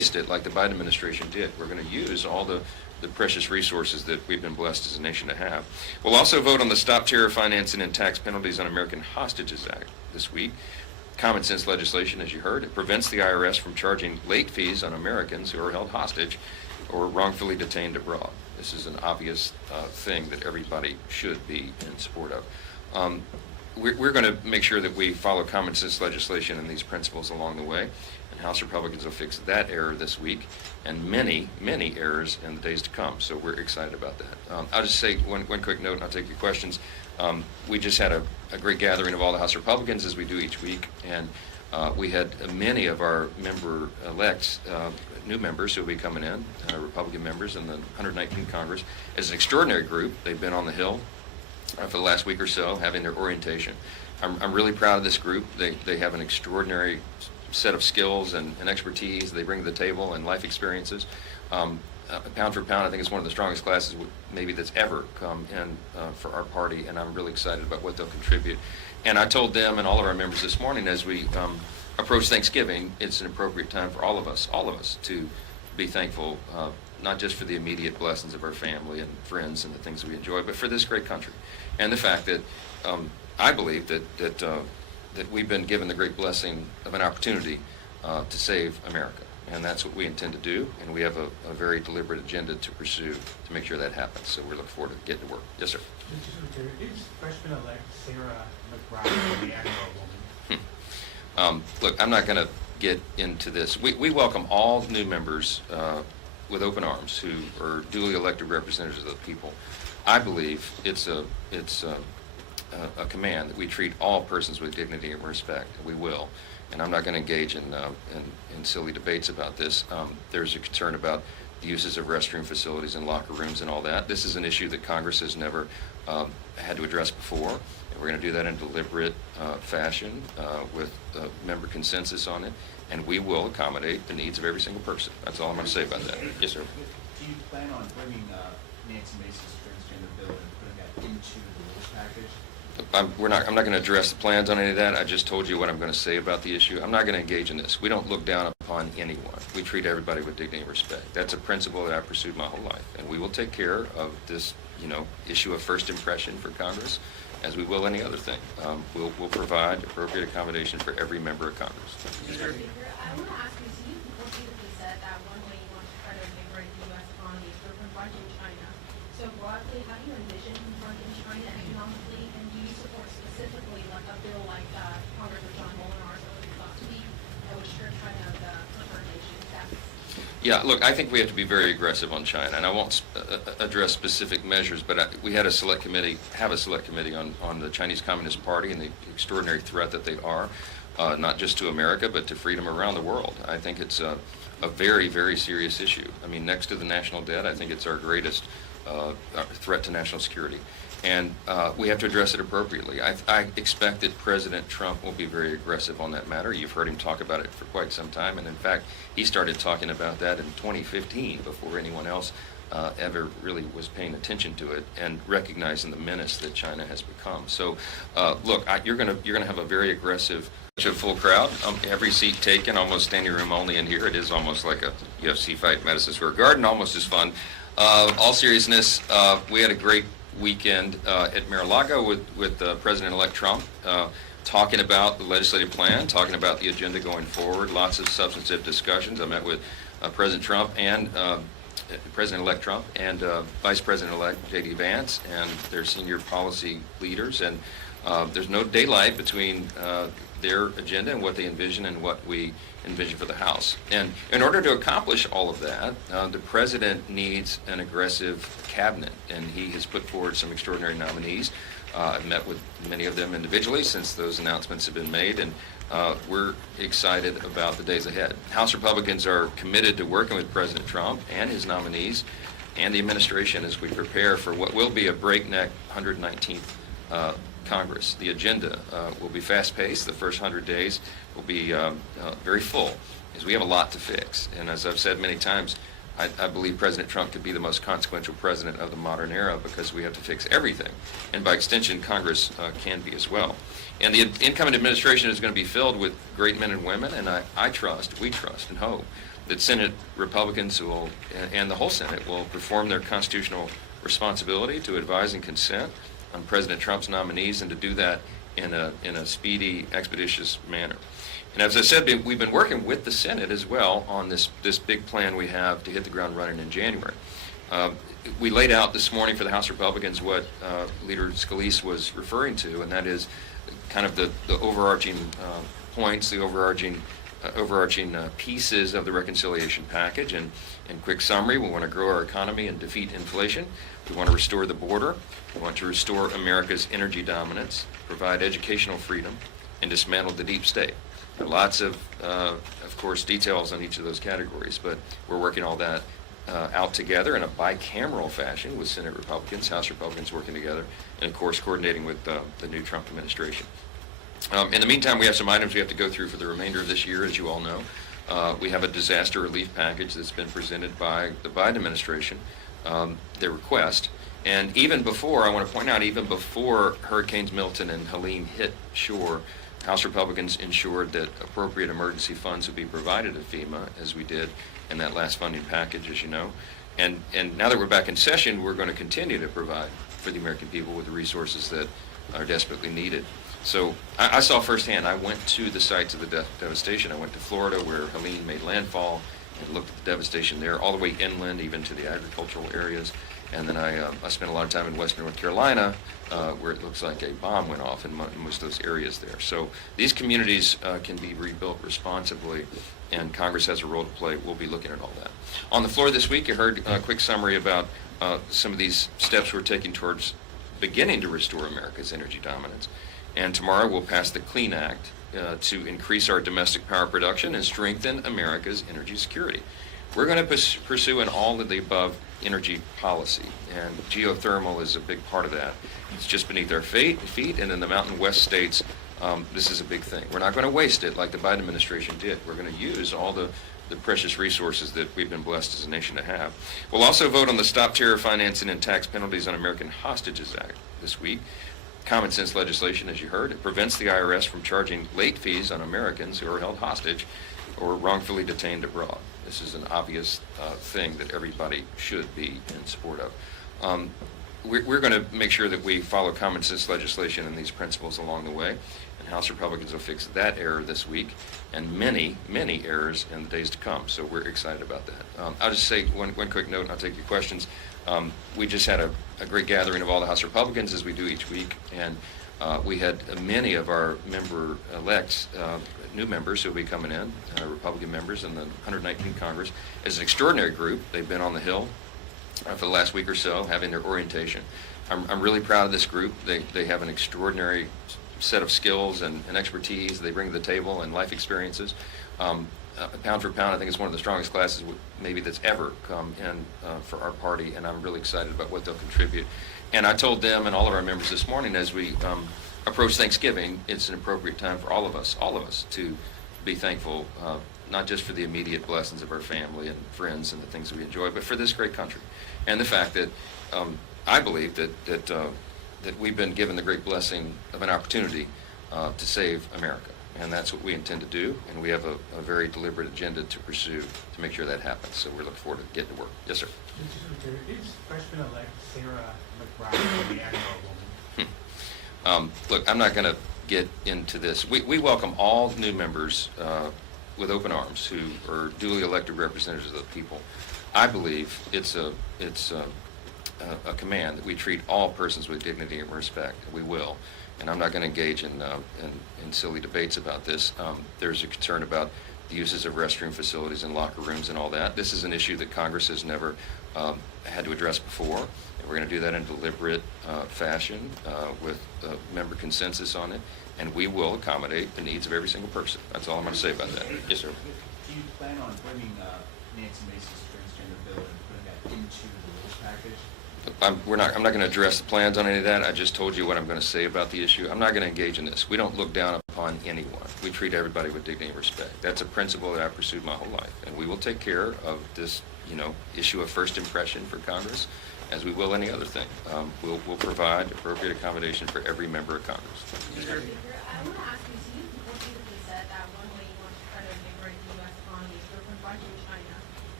it like the Biden administration did. We're going to use all the precious resources that we've been blessed as a nation to have. We'll also vote on the Stop Terror Financing and Tax Penalties on American Hostages Act this week. Common sense legislation, as you heard. It prevents the IRS from charging late fees on Americans who are held hostage or wrongfully detained abroad. This is an obvious thing that everybody should be in support of. We're going to make sure that we follow common sense legislation and these principles along the way, and House Republicans will fix that error this week and many, many errors in the days to come. So we're excited about that. I'll just say one quick note, and I'll take your questions. We just had a great gathering of all the House Republicans, as we do each week, and we had many of our member-elects, new members who will be coming in, Republican members in the 119th Congress. It's an extraordinary group. They've been on the Hill for the last week or so, having their orientation. I'm really proud of this group. They have an extraordinary set of skills and expertise they bring to the table and life experiences. Pound for pound, I think it's one of the strongest classes maybe that's ever come in for our party, and I'm really excited about what they'll contribute. And I told them and all of our members this morning, as we approach Thanksgiving, it's an appropriate time for all of us to be thankful, not just for the immediate blessings of our family and friends and the things that we enjoy, but for this great country. And the fact that I believe that we've been given the great blessing of an opportunity to save America. And that's what we intend to do, and we have a very deliberate agenda to pursue to make sure that happens. So we're looking forward to getting to work. Yes, sir. Mr. Secretary, is freshman-elect Sarah McBride a man or a woman? Look, I'm not going to get into this. We welcome all new members with open arms who are duly elected representatives of the people. I believe it's a command that we treat all persons with dignity and respect. We will. And I'm not going to engage in silly debates about this. There's a concern about the uses of restroom facilities and locker rooms and all that. This is an issue that Congress has never had to address before. And we're going to do that in a deliberate fashion with member consensus on it. And we will accommodate the needs of every single person. That's all I'm going to say about that. Yes, sir. Do you plan on bringing Nancy Mace's transgender bill and putting that into the rules package? I'm not going to address the plans on any of that. I just told you what I'm going to say about the issue. I'm not going to engage in this. We don't look down upon anyone. We treat everybody with dignity and respect. That's a principle that I've pursued my whole life, and we will take care of this, issue of first impression for Congress, as we will any other thing. We'll provide appropriate accommodation for every member of Congress. Mr. Speaker, I want to ask you, so you repeatedly said that one way you want to try to invigorate the U.S. economy is through confronting China. So broadly, how do you envision confronting China economically, and do you support specifically like a bill like Congressman John Molinar's that was thought to be that would strip China of the confrontation tax? Yeah, look, I think we have to be very aggressive on China, and I won't address specific measures, but we had a select committee on the Chinese Communist Party and the extraordinary threat that they are, not just to America, but to freedom around the world. I think it's a very, very serious issue. I mean, next to the national debt, I think it's our greatest threat to national security. And we have to address it appropriately. I expect that President Trump will be very aggressive on that matter. You've heard him talk about it for quite some time, and in fact, he started talking about that in 2015 before anyone else ever really was paying attention to it and recognizing the menace that China has become. So, look, you're gonna have a very aggressive, full crowd. Every seat taken, almost standing room only in here. It is almost like a UFC fight in Madison Square Garden, almost as fun. All seriousness, we had a great weekend at Mar-a-Lago with President-elect Trump, talking about the legislative plan, talking about the agenda going forward, lots of substantive discussions. I met with President Trump and President-elect Trump and Vice President-elect J.D. Vance and their senior policy leaders, and there's no daylight between their agenda and what they envision and what we envision for the House. And in order to accomplish all of that, the President needs an aggressive cabinet, and he has put forward some extraordinary nominees. I've met with many of them individually since those announcements have been made, and we're excited about the days ahead. House Republicans are committed to working with President Trump and his nominees and the administration as we prepare for what will be a breakneck 119th Congress. The agenda will be fast-paced. The first 100 days will be very full, because we have a lot to fix. And as I've said many times, I believe President Trump could be the most consequential president of the modern era, because we have to fix everything. And by extension, Congress can be as well. And the incoming administration is going to be filled with great men and women, and we trust and hope that Senate Republicans will, and the whole Senate, will perform their constitutional responsibility to advise and consent on President Trump's nominees, and to do that in a speedy, expeditious manner. And as I said, we've been working with the Senate as well on this big plan we have to hit the ground running in January. We laid out this morning for the House Republicans what Leader Scalise was referring to, and that is kind of the overarching points, the overarching pieces of the reconciliation package. And in quick summary, we want to grow our economy and defeat inflation. We want to restore the border. We want to restore America's energy dominance, provide educational freedom, and dismantle the deep state. There are lots of course, details on each of those categories, but we're working all that out together in a bicameral fashion with Senate Republicans, House Republicans working together, and of course coordinating with the new Trump administration. In the meantime, we have some items we have to go through for the remainder of this year, as you all know. We have a disaster relief package that's been presented by the Biden administration, their request. And even before, I want to point out, even before Hurricanes Milton and Helene hit shore, House Republicans ensured that appropriate emergency funds would be provided to FEMA, as we did in that last funding package, as you know. And now that we're back in session, we're going to continue to provide for the American people with the resources that are desperately needed. So I saw firsthand. I went to the sites of the devastation. I went to Florida, where Helene made landfall, and looked at the devastation there, all the way inland, even to the agricultural areas. And then I spent a lot of time in western North Carolina, where it looks like a bomb went off in most of those areas there. So these communities can be rebuilt responsibly, and Congress has a role to play. We'll be looking at all that. On the floor this week, you heard a quick summary about some of these steps we're taking towards beginning to restore America's energy dominance. And tomorrow we'll pass the Clean Act to increase our domestic power production and strengthen America's energy security. We're going to pursue an all of the above energy policy, and geothermal is a big part of that. It's just beneath our feet, and in the Mountain West states, this is a big thing. We're not going to waste it like the Biden administration did. We're going to use all the precious resources that we've been blessed as a nation to have. We'll also vote on the Stop Terror Financing and Tax Penalties on American Hostages Act this week. Common sense legislation, as you heard. It prevents the IRS from charging late fees on Americans who are held hostage or wrongfully detained abroad. This is an obvious thing that everybody should be in support of. We're going to make sure that we follow common sense legislation and these principles along the way, and House Republicans will fix that error this week and many, many errors in the days to come. So we're excited about that. I'll just say one quick note, and I'll take your questions. We just had a great gathering of all the House Republicans, as we do each week, and we had many of our member-elects, new members who will be coming in, Republican members in the 119th Congress. It's an extraordinary group. They've been on the Hill for the last week or so, having their orientation. I'm really proud of this group. They have an extraordinary set of skills and expertise they bring to the table, and life experiences. Pound for pound, I think it's one of the strongest classes maybe that's ever come in for our party, and I'm really excited about what they'll contribute. And I told them and all of our members this morning, as we approach Thanksgiving, it's an appropriate time for all of us to be thankful, not just for the immediate blessings of our family and friends and the things that we enjoy, but for this great country, and the fact that I believe that we've been given the great blessing of an opportunity to save America. And that's what we intend to do, and we have a very deliberate agenda to pursue to make sure that happens. So we're looking forward to getting to work. Yes, sir. Is freshman-elect Sarah McBride the Admiral woman? Look, I'm not going to get into this. We welcome all new members with open arms who are duly elected representatives of the people. I believe it's a command that we treat all persons with dignity and respect. We will. And I'm not going to engage in silly debates about this. There's a concern about the uses of restroom facilities and locker rooms and all that. This is an issue that Congress has never had to address before. And we're going to do that in deliberate fashion with member consensus on it. And we will accommodate the needs of every single person. That's all I'm going to say about that. Yes, sir. Do you plan on bringing Nancy Mace's transgender bill and putting that into the rules package? I'm not going to address the plans on any of that. I just told you what I'm going to say about the issue. I'm not going to engage in this. We don't look down upon anyone. We treat everybody with dignity and respect. That's a principle that I've pursued my whole life. And we will take care of this, issue of first impression for Congress, as we will any other thing. We'll provide appropriate accommodation for every member of Congress. Speaker, I want to ask you, so you repeatedly said that one way you want to try to liberate the U.S. economy is through confronting China.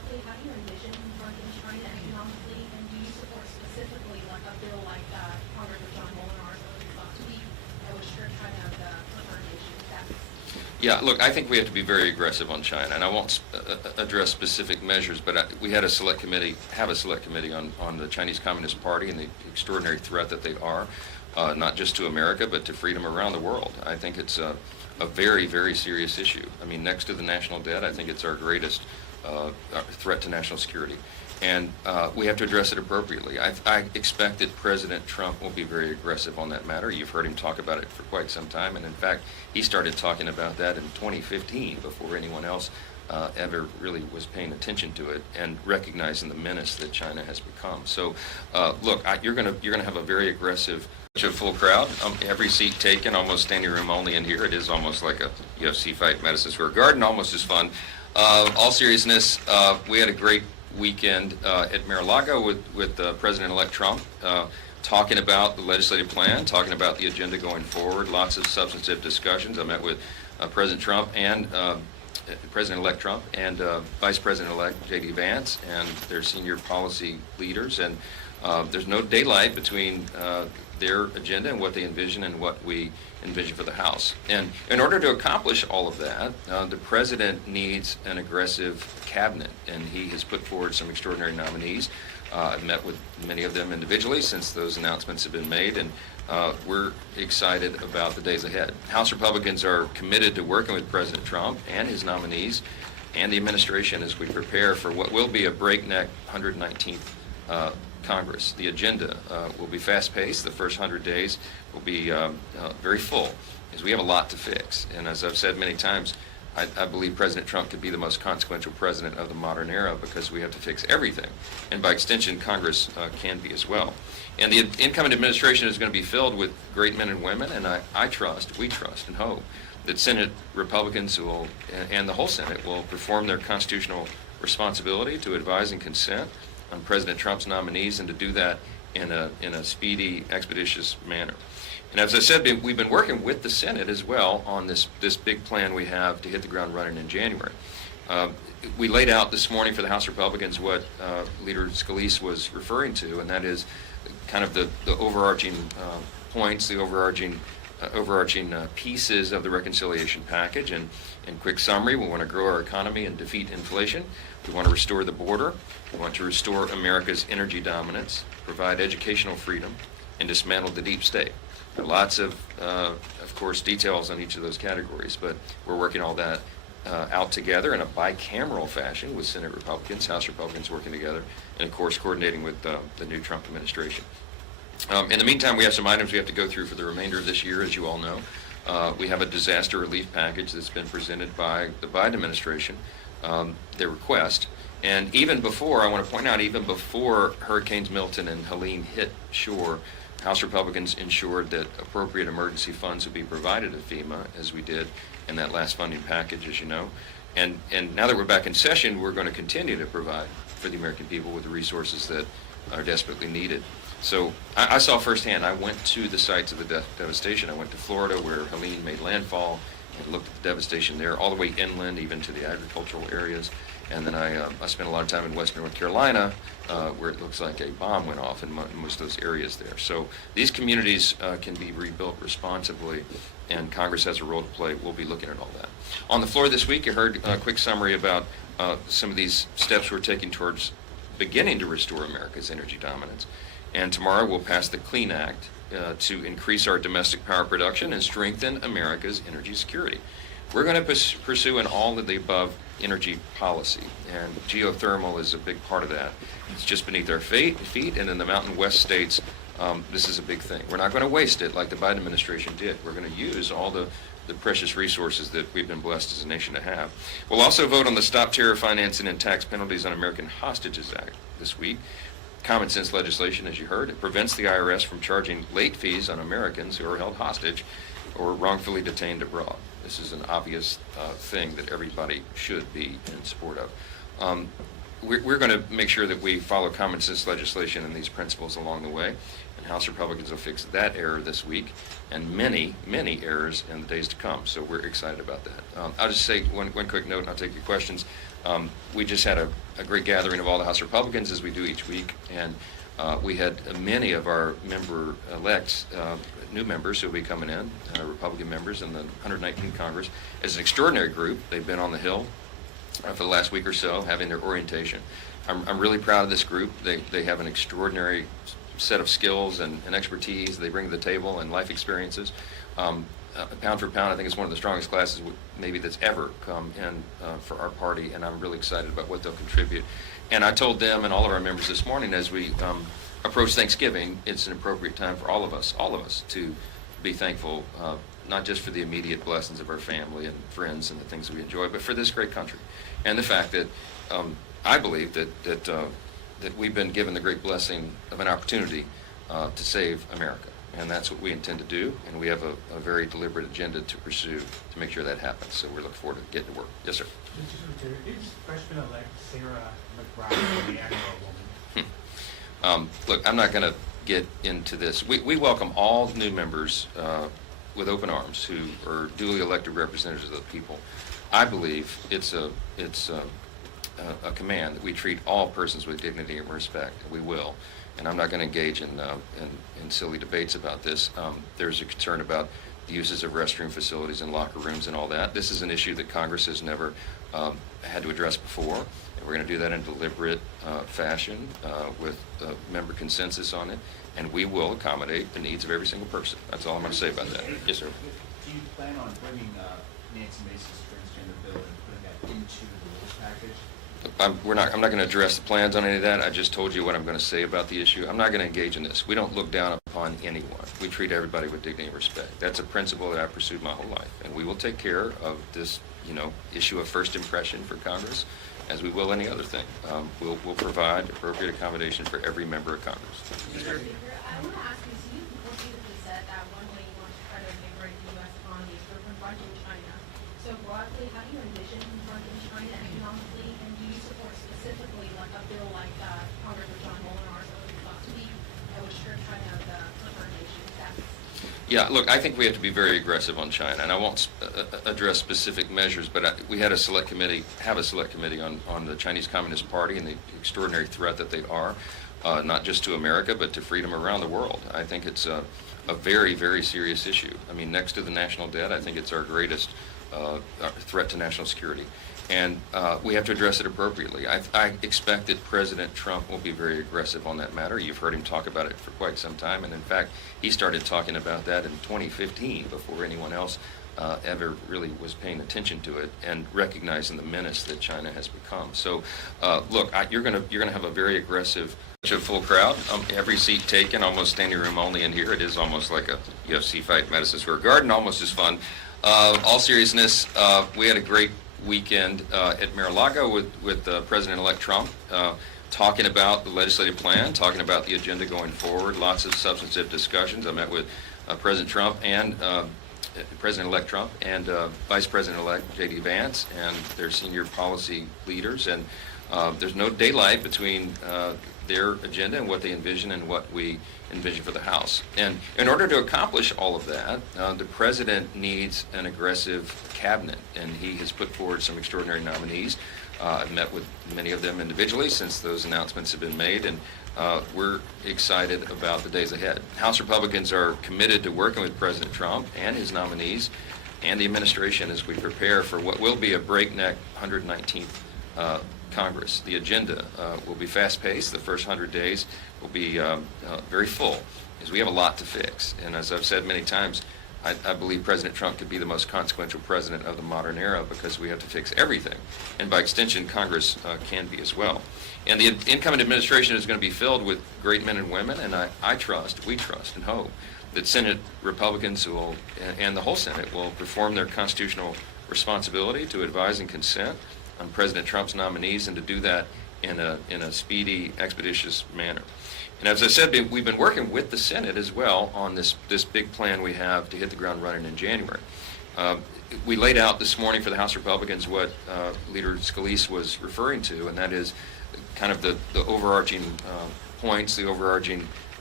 broadly, how do you envision confronting China economically, and do you support specifically like a bill like Congressman John Molinar's tweet that would strip China of the confrontation status? Yeah, look, I think we have to be very aggressive on China, and I won't address specific measures, but we had a select committee on the Chinese Communist Party and the extraordinary threat that they are, not just to America, but to freedom around the world. I think it's a very, very serious issue. I mean, next to the national debt, I think it's our greatest threat to national security. And we have to address it appropriately. I expect that President Trump will be very aggressive on that matter. You've heard him talk about it for quite some time, and in fact, he started talking about that in 2015 before anyone else ever really was paying attention to it and recognizing the menace that China has become. So, look, you're gonna have a very aggressive, full crowd. Every seat taken, almost standing room only in here. It is almost like a UFC fight in Madison Square Garden, almost as fun. All seriousness, we had a great weekend at Mar-a-Lago with President-elect Trump, talking about the legislative plan, talking about the agenda going forward, lots of substantive discussions. I met with President Trump and President-elect Trump and Vice President-elect J.D. Vance and their senior policy leaders, and there's no daylight between their agenda and what they envision and what we envision for the House. And in order to accomplish all of that, the President needs an aggressive cabinet, and he has put forward some extraordinary nominees. I've met with many of them individually since those announcements have been made, and we're excited about the days ahead. House Republicans are committed to working with President Trump and his nominees and the administration as we prepare for what will be a breakneck 119th Congress. The agenda will be fast-paced. The first 100 days will be very full, because we have a lot to fix. And as I've said many times, I believe President Trump could be the most consequential president of the modern era, because we have to fix everything. And by extension, Congress can be as well. And the incoming administration is going to be filled with great men and women, and we trust and hope that Senate Republicans will, and the whole Senate, will perform their constitutional responsibility to advise and consent on President Trump's nominees, and to do that in a speedy, expeditious manner. And as I said, we've been working with the Senate as well on this big plan we have to hit the ground running in January. We laid out this morning for the House Republicans what Leader Scalise was referring to, and that is kind of the overarching points, the overarching pieces of the reconciliation package. And in quick summary, we want to grow our economy and defeat inflation. We want to restore the border. We want to restore America's energy dominance, provide educational freedom, and dismantle the deep state. There are lots of course, details on each of those categories, but we're working all that out together in a bicameral fashion with Senate Republicans, House Republicans working together, and of course coordinating with the new Trump administration. In the meantime, we have some items we have to go through for the remainder of this year, as you all know. We have a disaster relief package that's been presented by the Biden administration, their request. And even before, I want to point out, even before Hurricanes Milton and Helene hit shore, House Republicans ensured that appropriate emergency funds would be provided to FEMA, as we did in that last funding package, as you know. And now that we're back in session, we're going to continue to provide for the American people with the resources that are desperately needed. So I saw firsthand. I went to the sites of the devastation. I went to Florida, where Helene made landfall, and looked at the devastation there, all the way inland, even to the agricultural areas. And then I spent a lot of time in western North Carolina, where it looks like a bomb went off in most of those areas there. So these communities can be rebuilt responsibly, and Congress has a role to play. We'll be looking at all that. On the floor this week, you heard a quick summary about some of these steps we're taking towards beginning to restore America's energy dominance. And tomorrow we'll pass the CLEAN Act to increase our domestic power production and strengthen America's energy security. We're going to pursue an all of the above energy policy, and geothermal is a big part of that. It's just beneath our feet, and in the Mountain West states, this is a big thing. We're not going to waste it like the Biden administration did. We're going to use all the precious resources that we've been blessed as a nation to have. We'll also vote on the Stop Terror Financing and Tax Penalties on American Hostages Act this week. Common sense legislation, as you heard. It prevents the IRS from charging late fees on Americans who are held hostage or wrongfully detained abroad. This is an obvious thing that everybody should be in support of. We're going to make sure that we follow common sense legislation and these principles along the way, and House Republicans will fix that error this week and many, many errors in the days to come. So we're excited about that. I'll just say one quick note, and I'll take your questions. We just had a great gathering of all the House Republicans, as we do each week, and we had many of our member-elects, new members who will be coming in, Republican members in the 119th Congress. As an extraordinary group, they've been on the Hill for the last week or so, having their orientation. I'm really proud of this group. They have an extraordinary set of skills and expertise they bring to the table and life experiences. Pound for pound, I think it's one of the strongest classes maybe that's ever come in for our party, and I'm really excited about what they'll contribute. And I told them and all of our members this morning, as we approach Thanksgiving, it's an appropriate time for all of us to be thankful, not just for the immediate blessings of our family and friends and the things that we enjoy, but for this great country. And the fact that I believe that we've been given the great blessing of an opportunity to save America. And that's what we intend to do, and we have a very deliberate agenda to pursue to make sure that happens. So we're looking forward to getting to work. Yes, sir. Is freshman-elect Sarah McBride the Emmer woman? Look, I'm not going to get into this. We welcome all new members with open arms who are duly elected representatives of the people. I believe it's a command that we treat all persons with dignity and respect. We will. And I'm not going to engage in silly debates about this. There's a concern about the uses of restroom facilities and locker rooms and all that. This is an issue that Congress has never had to address before. And we're going to do that in a deliberate fashion with member consensus on it. And we will accommodate the needs of every single person. That's all I'm going to say about that. Yes, sir. Do you plan on bringing Nancy Mace's transgender bill and putting that into the rules package? I'm not going to address the plans on any of that. I just told you what I'm going to say about the issue. I'm not going to engage in this. We don't look down upon anyone. We treat everybody with dignity and respect. That's a principle that I've pursued my whole life. And we will take care of this, issue of first impression for Congress, as we will any other thing. We'll provide appropriate accommodation for every member of Congress. I want to ask you, so you repeatedly said that one way you want to try to invigorate the U.S. economy is through confronting China. So broadly, how do you envision confronting China economically, and do you support specifically like a bill like Congressman John Molinar's last week that would strip China of the confrontation tax? Yeah, look, I think we have to be very aggressive on China, and I won't address specific measures, but we had a select committee on the Chinese Communist Party and the extraordinary threat that they are, not just to America, but to freedom around the world. I think it's a very, very serious issue. I mean, next to the national debt, I think it's our greatest threat to national security. And we have to address it appropriately. I expect that President Trump will be very aggressive on that matter. You've heard him talk about it for quite some time, and in fact, he started talking about that in 2015 before anyone else ever really was paying attention to it and recognizing the menace that China has become. So, look, you're gonna have a very aggressive, full crowd. Every seat taken, almost standing room only in here. It is almost like a UFC fight in Madison Square Garden, almost as fun. All seriousness, we had a great weekend at Mar-a-Lago with President-elect Trump, talking about the legislative plan, talking about the agenda going forward, lots of substantive discussions. I met with President Trump and President-elect Trump and Vice President-elect J.D. Vance and their senior policy leaders, and there's no daylight between their agenda and what they envision and what we envision for the House. And in order to accomplish all of that, the President needs an aggressive cabinet, and he has put forward some extraordinary nominees. I've met with many of them individually since those announcements have been made, and we're excited about the days ahead. House Republicans are committed to working with President Trump and his nominees and the administration as we prepare for what will be a breakneck 119th Congress. The agenda will be fast-paced. The first 100 days will be very full, because we have a lot to fix. And as I've said many times, I believe President Trump could be the most consequential president of the modern era, because we have to fix everything. And by extension, Congress can be as well. And the incoming administration is going to be filled with great men and women, and we trust and hope that Senate Republicans and the whole Senate will perform their constitutional responsibility to advise and consent on President Trump's nominees, and to do that in a speedy, expeditious manner. And as I said, we've been working with the Senate as well on this big plan we have to hit the ground running in January. We laid out this morning for the House Republicans what Leader Scalise was referring to, and that is kind of the overarching points, the overarching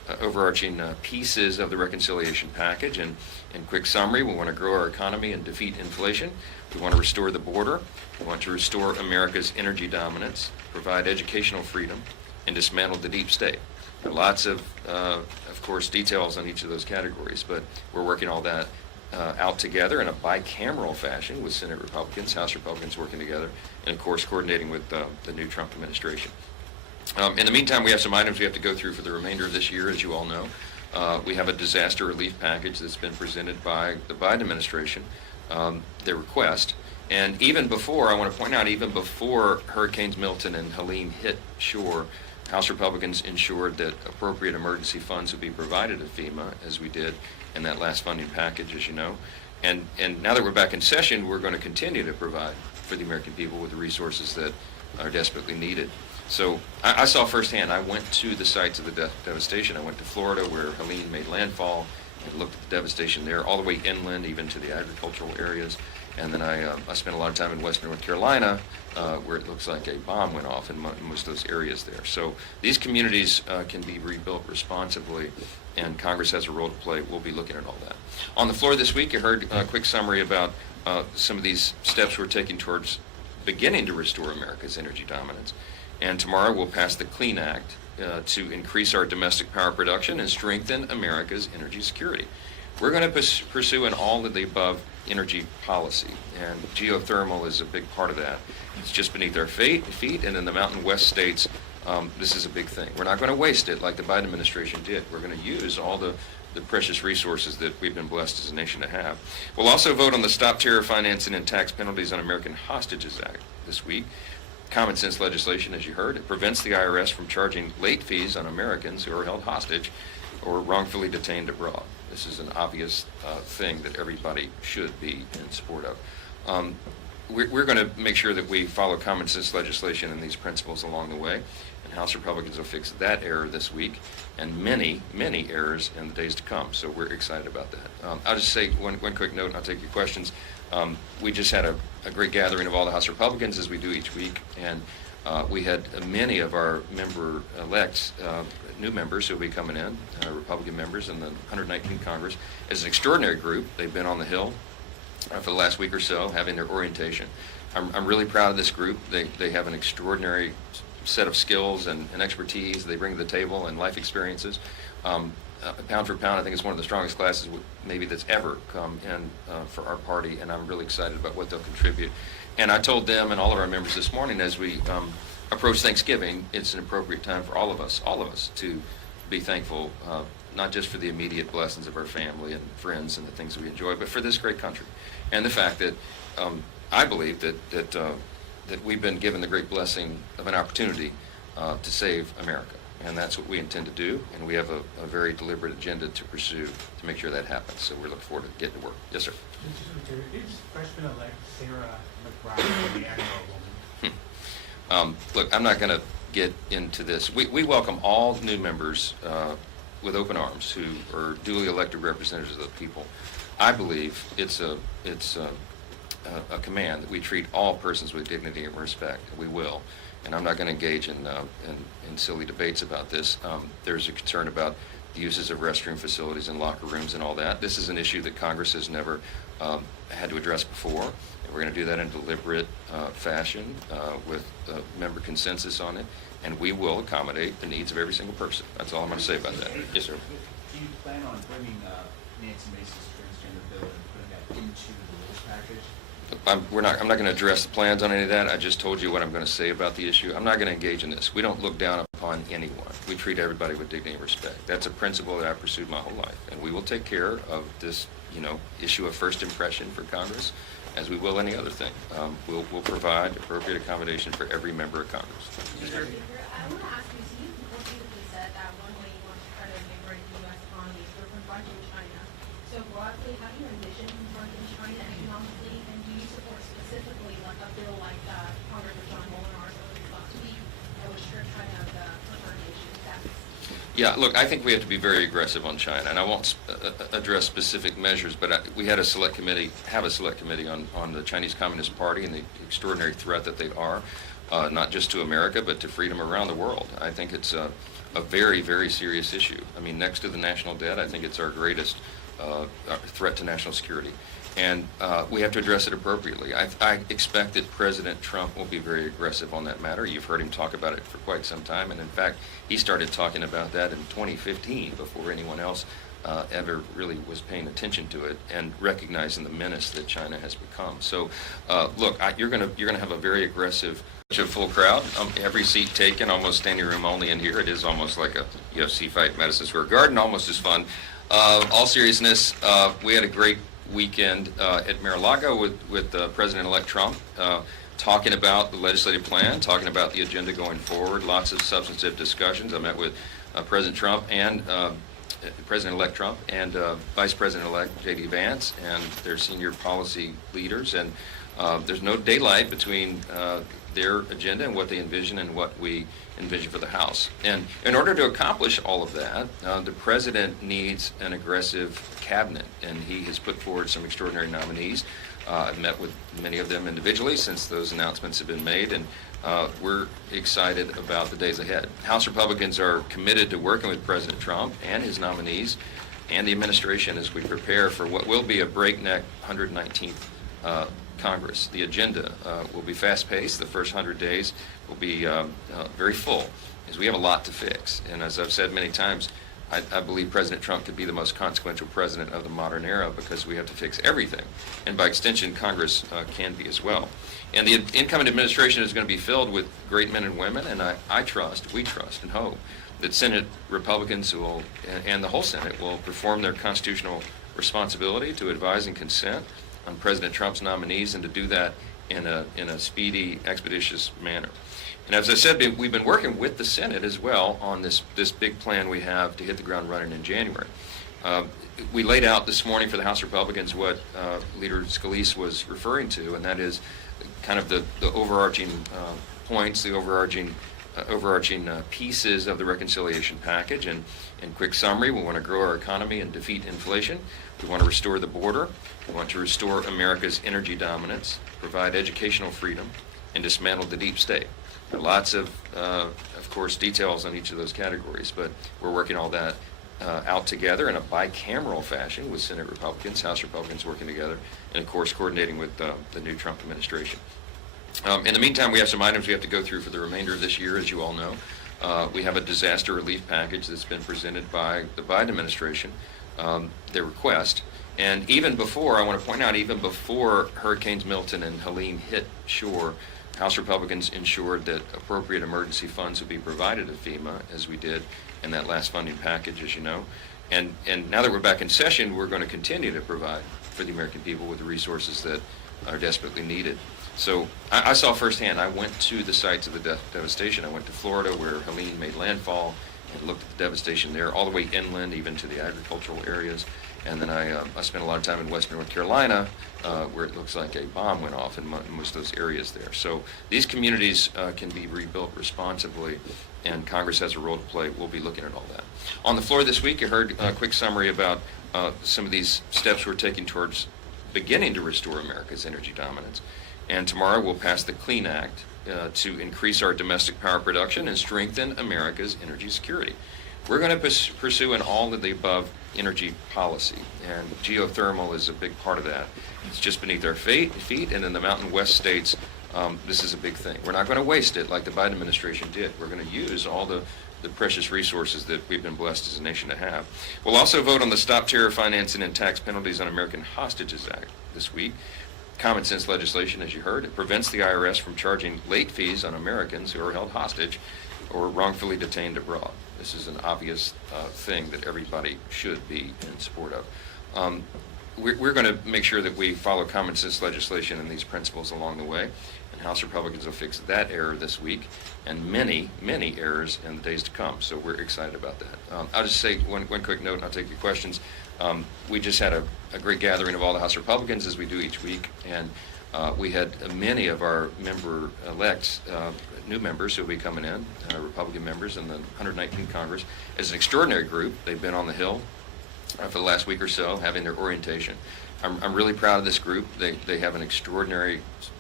overarching pieces of the reconciliation package. And in quick summary, we want to grow our economy and defeat inflation. We want to restore the border. We want to restore America's energy dominance, provide educational freedom, and dismantle the deep state. There are lots of course, details on each of those categories, but we're working all that out together in a bicameral fashion with Senate Republicans, House Republicans working together, and of course coordinating with the new Trump administration. In the meantime, we have some items we have to go through for the remainder of this year, as you all know. We have a disaster relief package that's been presented by the Biden administration, their request. And even before, I want to point out, even before Hurricanes Milton and Helene hit shore, House Republicans ensured that appropriate emergency funds would be provided to FEMA, as we did in that last funding package, as you know. And now that we're back in session, we're going to continue to provide for the American people with the resources that are desperately needed. So I saw firsthand. I went to the sites of the devastation. I went to Florida, where Helene made landfall, and looked at the devastation there, all the way inland, even to the agricultural areas. And then I spent a lot of time in western North Carolina, where it looks like a bomb went off in most of those areas there. So these communities can be rebuilt responsibly, and Congress has a role to play. We'll be looking at all that. On the floor this week, you heard a quick summary about some of these steps we're taking towards beginning to restore America's energy dominance. And tomorrow we'll pass the Clean Act to increase our domestic power production and strengthen America's energy security. We're going to pursue an all of the above energy policy, and geothermal is a big part of that. It's just beneath our feet, and in the Mountain West states, this is a big thing. We're not going to waste it like the Biden administration did. We're going to use all the precious resources that we've been blessed as a nation to have. We'll also vote on the Stop Terror Financing and Tax Penalties on American Hostages Act this week. Common sense legislation, as you heard. It prevents the IRS from charging late fees on Americans who are held hostage or wrongfully detained abroad. This is an obvious thing that everybody should be in support of. We're going to make sure that we follow common sense legislation and these principles along the way, and House Republicans will fix that error this week and many, many errors in the days to come. So we're excited about that. I'll just say one quick note, and I'll take your questions. We just had a great gathering of all the House Republicans, as we do each week, and we had many of our member-elects, new members who will be coming in, Republican members in the 119th Congress. It's an extraordinary group. They've been on the Hill for the last week or so, having their orientation. I'm really proud of this group. They have an extraordinary set of skills and expertise they bring to the table, and life experiences. Pound for pound, I think it's one of the strongest classes maybe that's ever come in for our party, and I'm really excited about what they'll contribute. And I told them and all of our members this morning, as we approach Thanksgiving, it's an appropriate time for all of us to be thankful, not just for the immediate blessings of our family and friends and the things that we enjoy, but for this great country, and the fact that I believe that we've been given the great blessing of an opportunity to save America. And that's what we intend to do, and we have a very deliberate agenda to pursue to make sure that happens. So we're looking forward to getting to work. Yes, sir. Is freshman-elect Sarah McBride the Admiral woman? Look, I'm not going to get into this. We welcome all new members with open arms who are duly elected representatives of the people. I believe it's a command that we treat all persons with dignity and respect. We will. And I'm not going to engage in silly debates about this. There's a concern about the uses of restroom facilities and locker rooms and all that. This is an issue that Congress has never had to address before. And we're going to do that in a deliberate fashion with member consensus on it. And we will accommodate the needs of every single person. That's all I'm going to say about that. Yes, sir. Do you plan on bringing Nancy Mace's transgender bill and putting that into the rules package? I'm not going to address the plans on any of that. I just told you what I'm going to say about the issue. I'm not going to engage in this. We don't look down upon anyone. We treat everybody with dignity and respect. That's a principle that I've pursued my whole life. And we will take care of this, issue of first impression for Congress, as we will any other thing. We'll provide appropriate accommodation for every member of Congress. I want to ask you, so you repeatedly said that one way you want to try to reinvigorate the U.S. economy is through confronting China. So broadly, how do you envision confronting China economically, and do you support specifically like a bill like Congressman John Molinar's last week that would strip China of the preferred nation status? Yeah, look, I think we have to be very aggressive on China, and I won't address specific measures, but we had a select committee on the Chinese Communist Party and the extraordinary threat that they are. not just to America, but to freedom around the world. I think it's a very, very serious issue. I mean, next to the national debt, I think it's our greatest threat to national security. And we have to address it appropriately. I expect that President Trump will be very aggressive on that matter. You've heard him talk about it for quite some time, and in fact, he started talking about that in 2015 before anyone else ever really was paying attention to it and recognizing the menace that China has become. So, look, you're gonna have a very aggressive, full crowd. Every seat taken, almost standing room only in here. It is almost like a UFC fight, Madison Square Garden, almost as fun. All seriousness, we had a great weekend at Mar-a-Lago with President-elect Trump, talking about the legislative plan, talking about the agenda going forward, lots of substantive discussions. I met with President Trump and President-elect Trump and Vice President-elect J.D. Vance and their senior policy leaders, and there's no daylight between their agenda and what they envision and what we envision for the House. And in order to accomplish all of that, the President needs an aggressive cabinet, and he has put forward some extraordinary nominees. I've met with many of them individually since those announcements have been made, and we're excited about the days ahead. House Republicans are committed to working with President Trump and his nominees and the administration as we prepare for what will be a breakneck 119th Congress. The agenda will be fast-paced. The first 100 days will be very full, as we have a lot to fix. And as I've said many times, I believe President Trump could be the most consequential president of the modern era because we have to fix everything. And by extension, Congress can be as well. And the incoming administration is going to be filled with great men and women, and we trust and hope that Senate Republicans will, and the whole Senate will perform their constitutional responsibility to advise and consent on President Trump's nominees, and to do that in a speedy, expeditious manner. And as I said, we've been working with the Senate as well on this big plan we have to hit the ground running in January. We laid out this morning for the House Republicans what Leader Scalise was referring to, and that is kind of the overarching points, the overarching pieces of the reconciliation package. And in quick summary, we want to grow our economy and defeat inflation. We want to restore the border. We want to restore America's energy dominance, provide educational freedom, and dismantle the deep state. There are lots of course, details on each of those categories, but we're working all that out together in a bicameral fashion with Senate Republicans, House Republicans working together, and of course coordinating with the new Trump administration. In the meantime, we have some items we have to go through for the remainder of this year, as you all know. We have a disaster relief package that's been presented by the Biden administration, their request. And even before, I want to point out, even before Hurricanes Milton and Helene hit shore, House Republicans ensured that appropriate emergency funds would be provided to FEMA, as we did in that last funding package, as you know. And now that we're back in session, we're going to continue to provide for the American people with the resources that are desperately needed. So I saw firsthand. I went to the sites of the devastation. I went to Florida, where Helene made landfall, and looked at the devastation there, all the way inland, even to the agricultural areas. And then I spent a lot of time in western North Carolina, where it looks like a bomb went off in most of those areas there. So these communities can be rebuilt responsibly, and Congress has a role to play. We'll be looking at all that. On the floor this week, you heard a quick summary about some of these steps we're taking towards beginning to restore America's energy dominance. And tomorrow we'll pass the Clean Act to increase our domestic power production and strengthen America's energy security. We're going to pursue an all of the above energy policy, and geothermal is a big part of that. It's just beneath our feet, and in the Mountain West states, this is a big thing. We're not going to waste it like the Biden administration did. We're going to use all the precious resources that we've been blessed as a nation to have. We'll also vote on the Stop Terror Financing and Tax Penalties on American Hostages Act this week. Common sense legislation, as you heard. It prevents the IRS from charging late fees on Americans who are held hostage or wrongfully detained abroad. This is an obvious thing that everybody should be in support of. We're going to make sure that we follow common sense legislation and these principles along the way, and House Republicans will fix that error this week and many, many errors in the days to come. So we're excited about that. I'll just say one quick note, and I'll take your questions. We just had a great gathering of all the House Republicans, as we do each week, and we had many of our member-elects, new members who will be coming in, Republican members in the 119th Congress, as an extraordinary group. They've been on the Hill for the last week or so, having their orientation. I'm really proud of this group. They have an extraordinary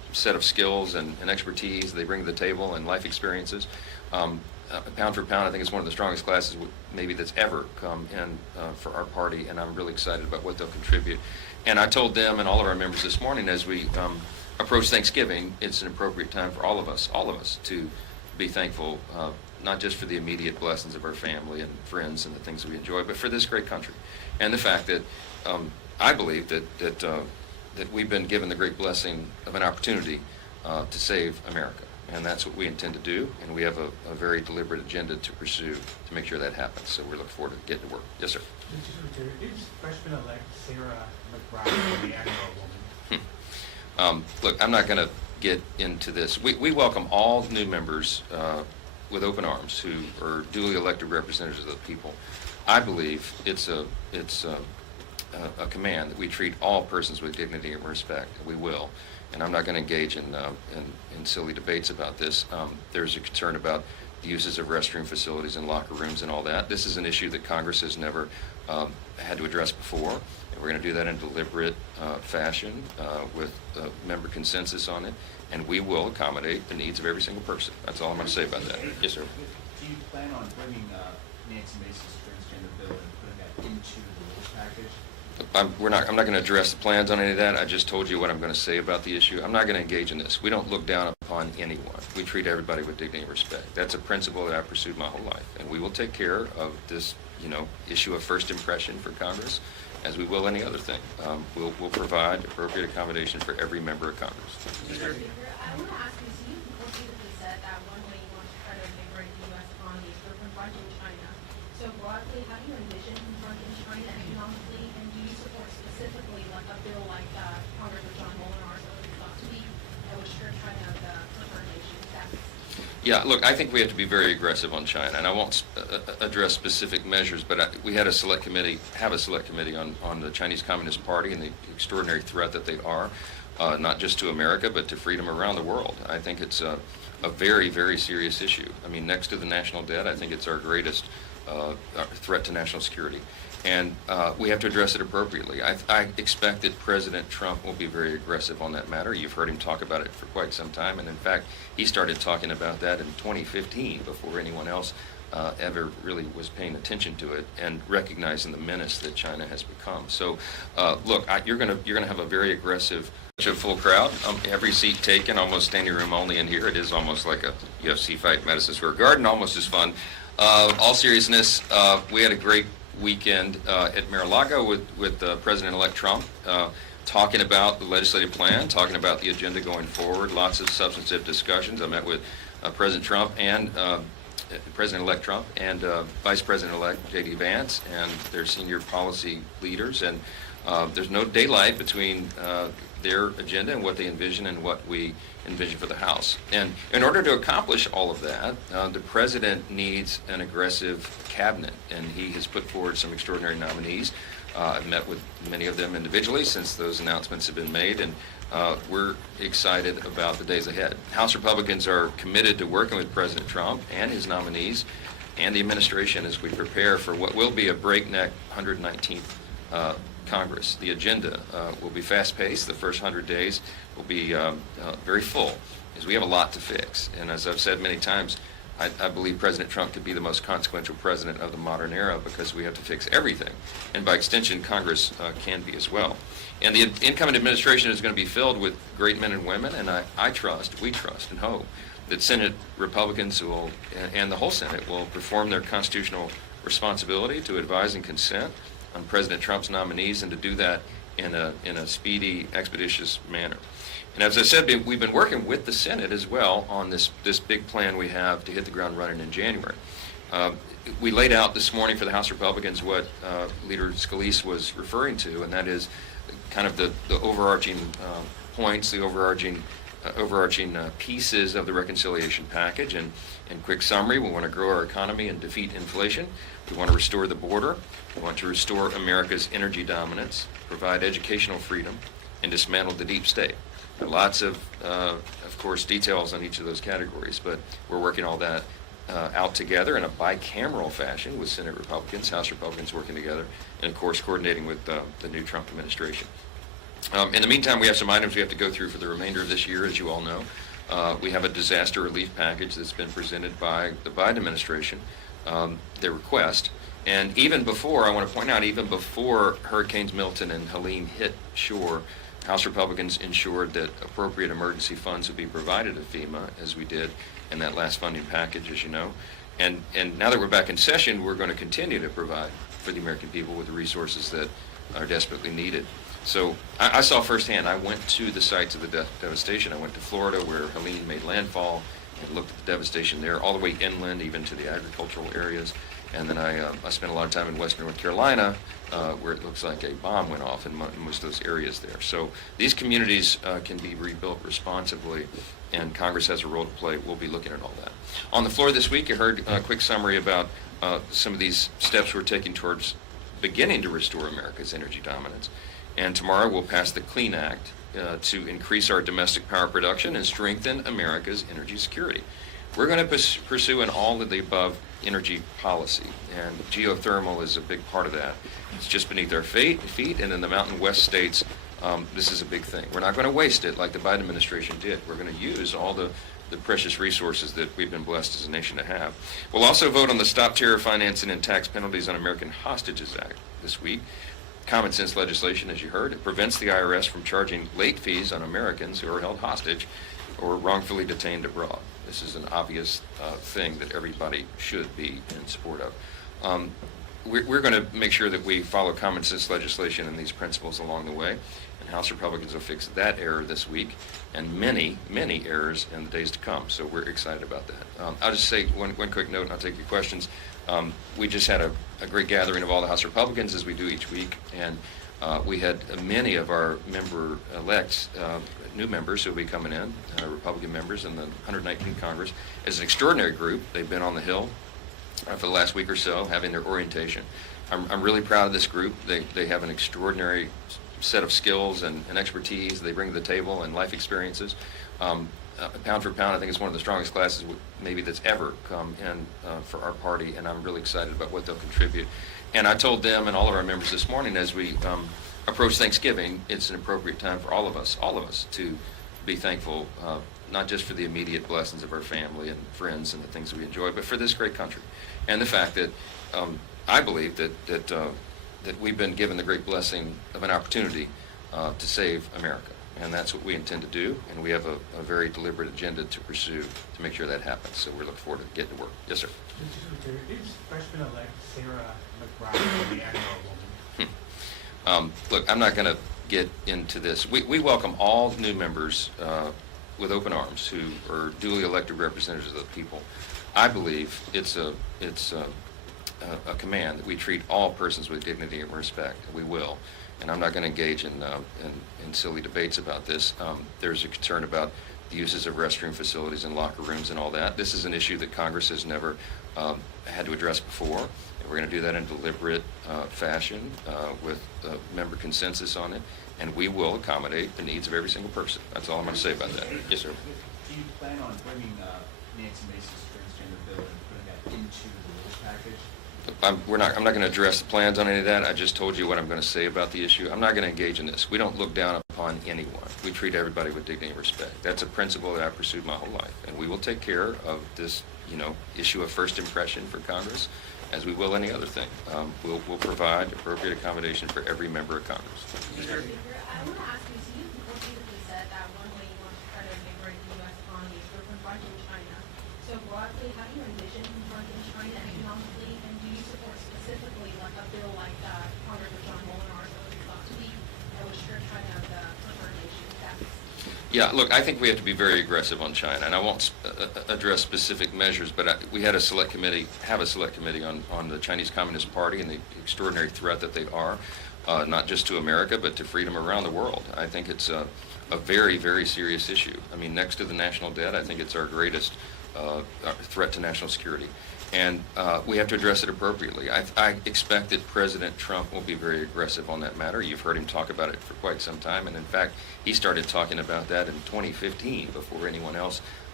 set of skills and expertise they bring to the table and life experiences. Pound for pound, I think it's one of the strongest classes maybe that's ever come in for our party, and I'm really excited about what they'll contribute. And I told them and all of our members this morning as we approach Thanksgiving, it's an appropriate time for all of us to be thankful, not just for the immediate blessings of our family and friends and the things we enjoy, but for this great country. And the fact that I believe that we've been given the great blessing of an opportunity to save America. And that's what we intend to do, and we have a very deliberate agenda to pursue to make sure that happens. So we're looking forward to getting to work. Yes, sir. Is freshman-elect Sarah McBride the Emmer woman? Look, I'm not going to get into this. We welcome all new members with open arms who are duly elected representatives of the people. I believe it's a command that we treat all persons with dignity and respect. We will. And I'm not going to engage in silly debates about this. There's a concern about the uses of restroom facilities and locker rooms and all that. This is an issue that Congress has never had to address before, and we're going to do that in a deliberate fashion with member consensus on it, and we will accommodate the needs of every single person. That's all I'm going to say about that. Yes, sir. Do you plan on bringing Nancy Mace's transgender bill and putting that into the rules package? I'm not going to address the plans on any of that. I just told you what I'm going to say about the issue. I'm not going to engage in this. We don't look down upon anyone. We treat everybody with dignity and respect. That's a principle that I've pursued my whole life, and we will take care of this, issue of first impression for Congress, as we will any other thing. We'll provide appropriate accommodation for every member of Congress. I want to ask you, so you repeatedly said that one way you want to try to invigorate the U.S. economy is through confronting China. So broadly, how do you envision confronting China economically, and do you support specifically like a bill like Congressman John Molnar last week that would strip China of the preferred nation status? Yeah, look, I think we have to be very aggressive on China, and I won't address specific measures, but we had a select committee on the Chinese Communist Party and the extraordinary threat that they are, not just to America, but to freedom around the world. I think it's a very, very serious issue. I mean, next to the national debt, I think it's our greatest threat to national security. And we have to address it appropriately. I expect that President Trump will be very aggressive on that matter. You've heard him talk about it for quite some time, and in fact, he started talking about that in 2015 before anyone else ever really was paying attention to it and recognizing the menace that China has become. So, look, you're gonna have a very aggressive, full crowd. Every seat taken, almost standing room only in here. It is almost like a UFC fight, Madison Square Garden, almost as fun. All seriousness, we had a great weekend at Mar-a-Lago with President-elect Trump, talking about the legislative plan, talking about the agenda going forward, lots of substantive discussions. I met with President Trump and President-elect Trump and Vice President-elect J.D. Vance and their senior policy leaders, and there's no daylight between their agenda and what they envision and what we envision for the House. And in order to accomplish all of that, the President needs an aggressive cabinet, and he has put forward some extraordinary nominees. I've met with many of them individually since those announcements have been made, and we're excited about the days ahead. House Republicans are committed to working with President Trump and his nominees and the administration as we prepare for what will be a breakneck 119th Congress. The agenda will be fast-paced. The first 100 days will be very full, as we have a lot to fix. And as I've said many times, I believe President Trump could be the most consequential president of the modern era because we have to fix everything. And by extension, Congress can be as well. And the incoming administration is going to be filled with great men and women, and we trust and hope that Senate Republicans and the whole Senate will perform their constitutional responsibility to advise and consent on President Trump's nominees, and to do that in a speedy, expeditious manner. And as I said, we've been working with the Senate as well on this big plan we have to hit the ground running in January. We laid out this morning for the House Republicans what Leader Scalise was referring to, and that is kind of the overarching points, the overarching pieces of the reconciliation package. And in quick summary, we want to grow our economy and defeat inflation. We want to restore the border. We want to restore America's energy dominance, provide educational freedom, and dismantle the deep state. There are lots of course, details on each of those categories, but we're working all that out together in a bicameral fashion with Senate Republicans, House Republicans working together, and of course coordinating with the new Trump administration. In the meantime, we have some items we have to go through for the remainder of this year, as you all know. We have a disaster relief package that's been presented by the Biden administration, their request. And even before, I want to point out, even before Hurricanes Milton and Helene hit shore, House Republicans ensured that appropriate emergency funds would be provided to FEMA, as we did in that last funding package, as you know. And now that we're back in session, we're going to continue to provide for the American people with the resources that are desperately needed. So I saw firsthand. I went to the sites of the devastation. I went to Florida, where Helene made landfall, and looked at the devastation there, all the way inland, even to the agricultural areas. And then I spent a lot of time in western North Carolina, where it looks like a bomb went off in most of those areas there. So these communities can be rebuilt responsibly, and Congress has a role to play. We'll be looking at all that. On the floor this week, you heard a quick summary about some of these steps we're taking towards beginning to restore America's energy dominance. And tomorrow we'll pass the Clean Act to increase our domestic power production and strengthen America's energy security. We're going to pursue an all of the above energy policy, and geothermal is a big part of that. It's just beneath our feet, and in the Mountain West states, this is a big thing. We're not going to waste it like the Biden administration did. We're going to use all the precious resources that we've been blessed as a nation to have. We'll also vote on the Stop Terror Financing and Tax Penalties on American Hostages Act this week. Common sense legislation, as you heard. It prevents the IRS from charging late fees on Americans who are held hostage or wrongfully detained abroad. This is an obvious thing that everybody should be in support of. We're going to make sure that we follow common sense legislation and these principles along the way, and House Republicans will fix that error this week and many, many errors in the days to come. So we're excited about that. I'll just say one quick note, and I'll take your questions. We just had a great gathering of all the House Republicans, as we do each week, and we had many of our member-elects, new members who will be coming in, Republican members in the 119th Congress. It's an extraordinary group. They've been on the Hill for the last week or so, having their orientation. I'm really proud of this group. They have an extraordinary set of skills and expertise they bring to the table, and life experiences. Pound for pound, I think it's one of the strongest classes maybe that's ever come in for our party, and I'm really excited about what they'll contribute. And I told them and all of our members this morning, as we approach Thanksgiving, it's an appropriate time for all of us to be thankful, not just for the immediate blessings of our family and friends and the things that we enjoy, but for this great country, and the fact that I believe that we've been given the great blessing of an opportunity to save America. And that's what we intend to do, and we have a very deliberate agenda to pursue to make sure that happens. So we're looking forward to getting to work. Yes, sir. Mr. Secretary, is freshman-elect Sarah McBride the Emmer woman? Look, I'm not going to get into this. We welcome all new members with open arms who are duly elected representatives of the people. I believe it's a command that we treat all persons with dignity and respect. We will. And I'm not going to engage in silly debates about this. There's a concern about the uses of restroom facilities and locker rooms and all that. This is an issue that Congress has never had to address before. And we're going to do that in a deliberate fashion with member consensus on it. And we will accommodate the needs of every single person. That's all I'm going to say about that. Yes, sir. Do you plan on bringing Nancy Mace's transgender bill and putting that into the rules package? I'm not going to address the plans on any of that. I just told you what I'm going to say about the issue. I'm not going to engage in this. We don't look down upon anyone. We treat everybody with dignity and respect. That's a principle that I've pursued my whole life. And we will take care of this, issue of first impression for Congress, as we will any other thing. We'll provide appropriate accommodation for every member of Congress. Mr. Speaker, I want to ask you, so you repeatedly said that one way you want to try to invigorate the U.S. economy is through confronting China. So broadly, how do you envision confronting China economically, and do you support specifically like a bill like Congressman John Molinar's thought to be that would strip China of the preferred nation status? Yeah, look, I think we have to be very aggressive on China, and I won't address specific measures, but we had a select committee on the Chinese Communist Party and the extraordinary threat that they are, not just to America, but to freedom around the world. I think it's a very, very serious issue. I mean, next to the national debt, I think it's our greatest threat to national security. And we have to address it appropriately. I expect that President Trump will be very aggressive on that matter. You've heard him talk about it for quite some time, and in fact, he started talking about that in 2015 before anyone else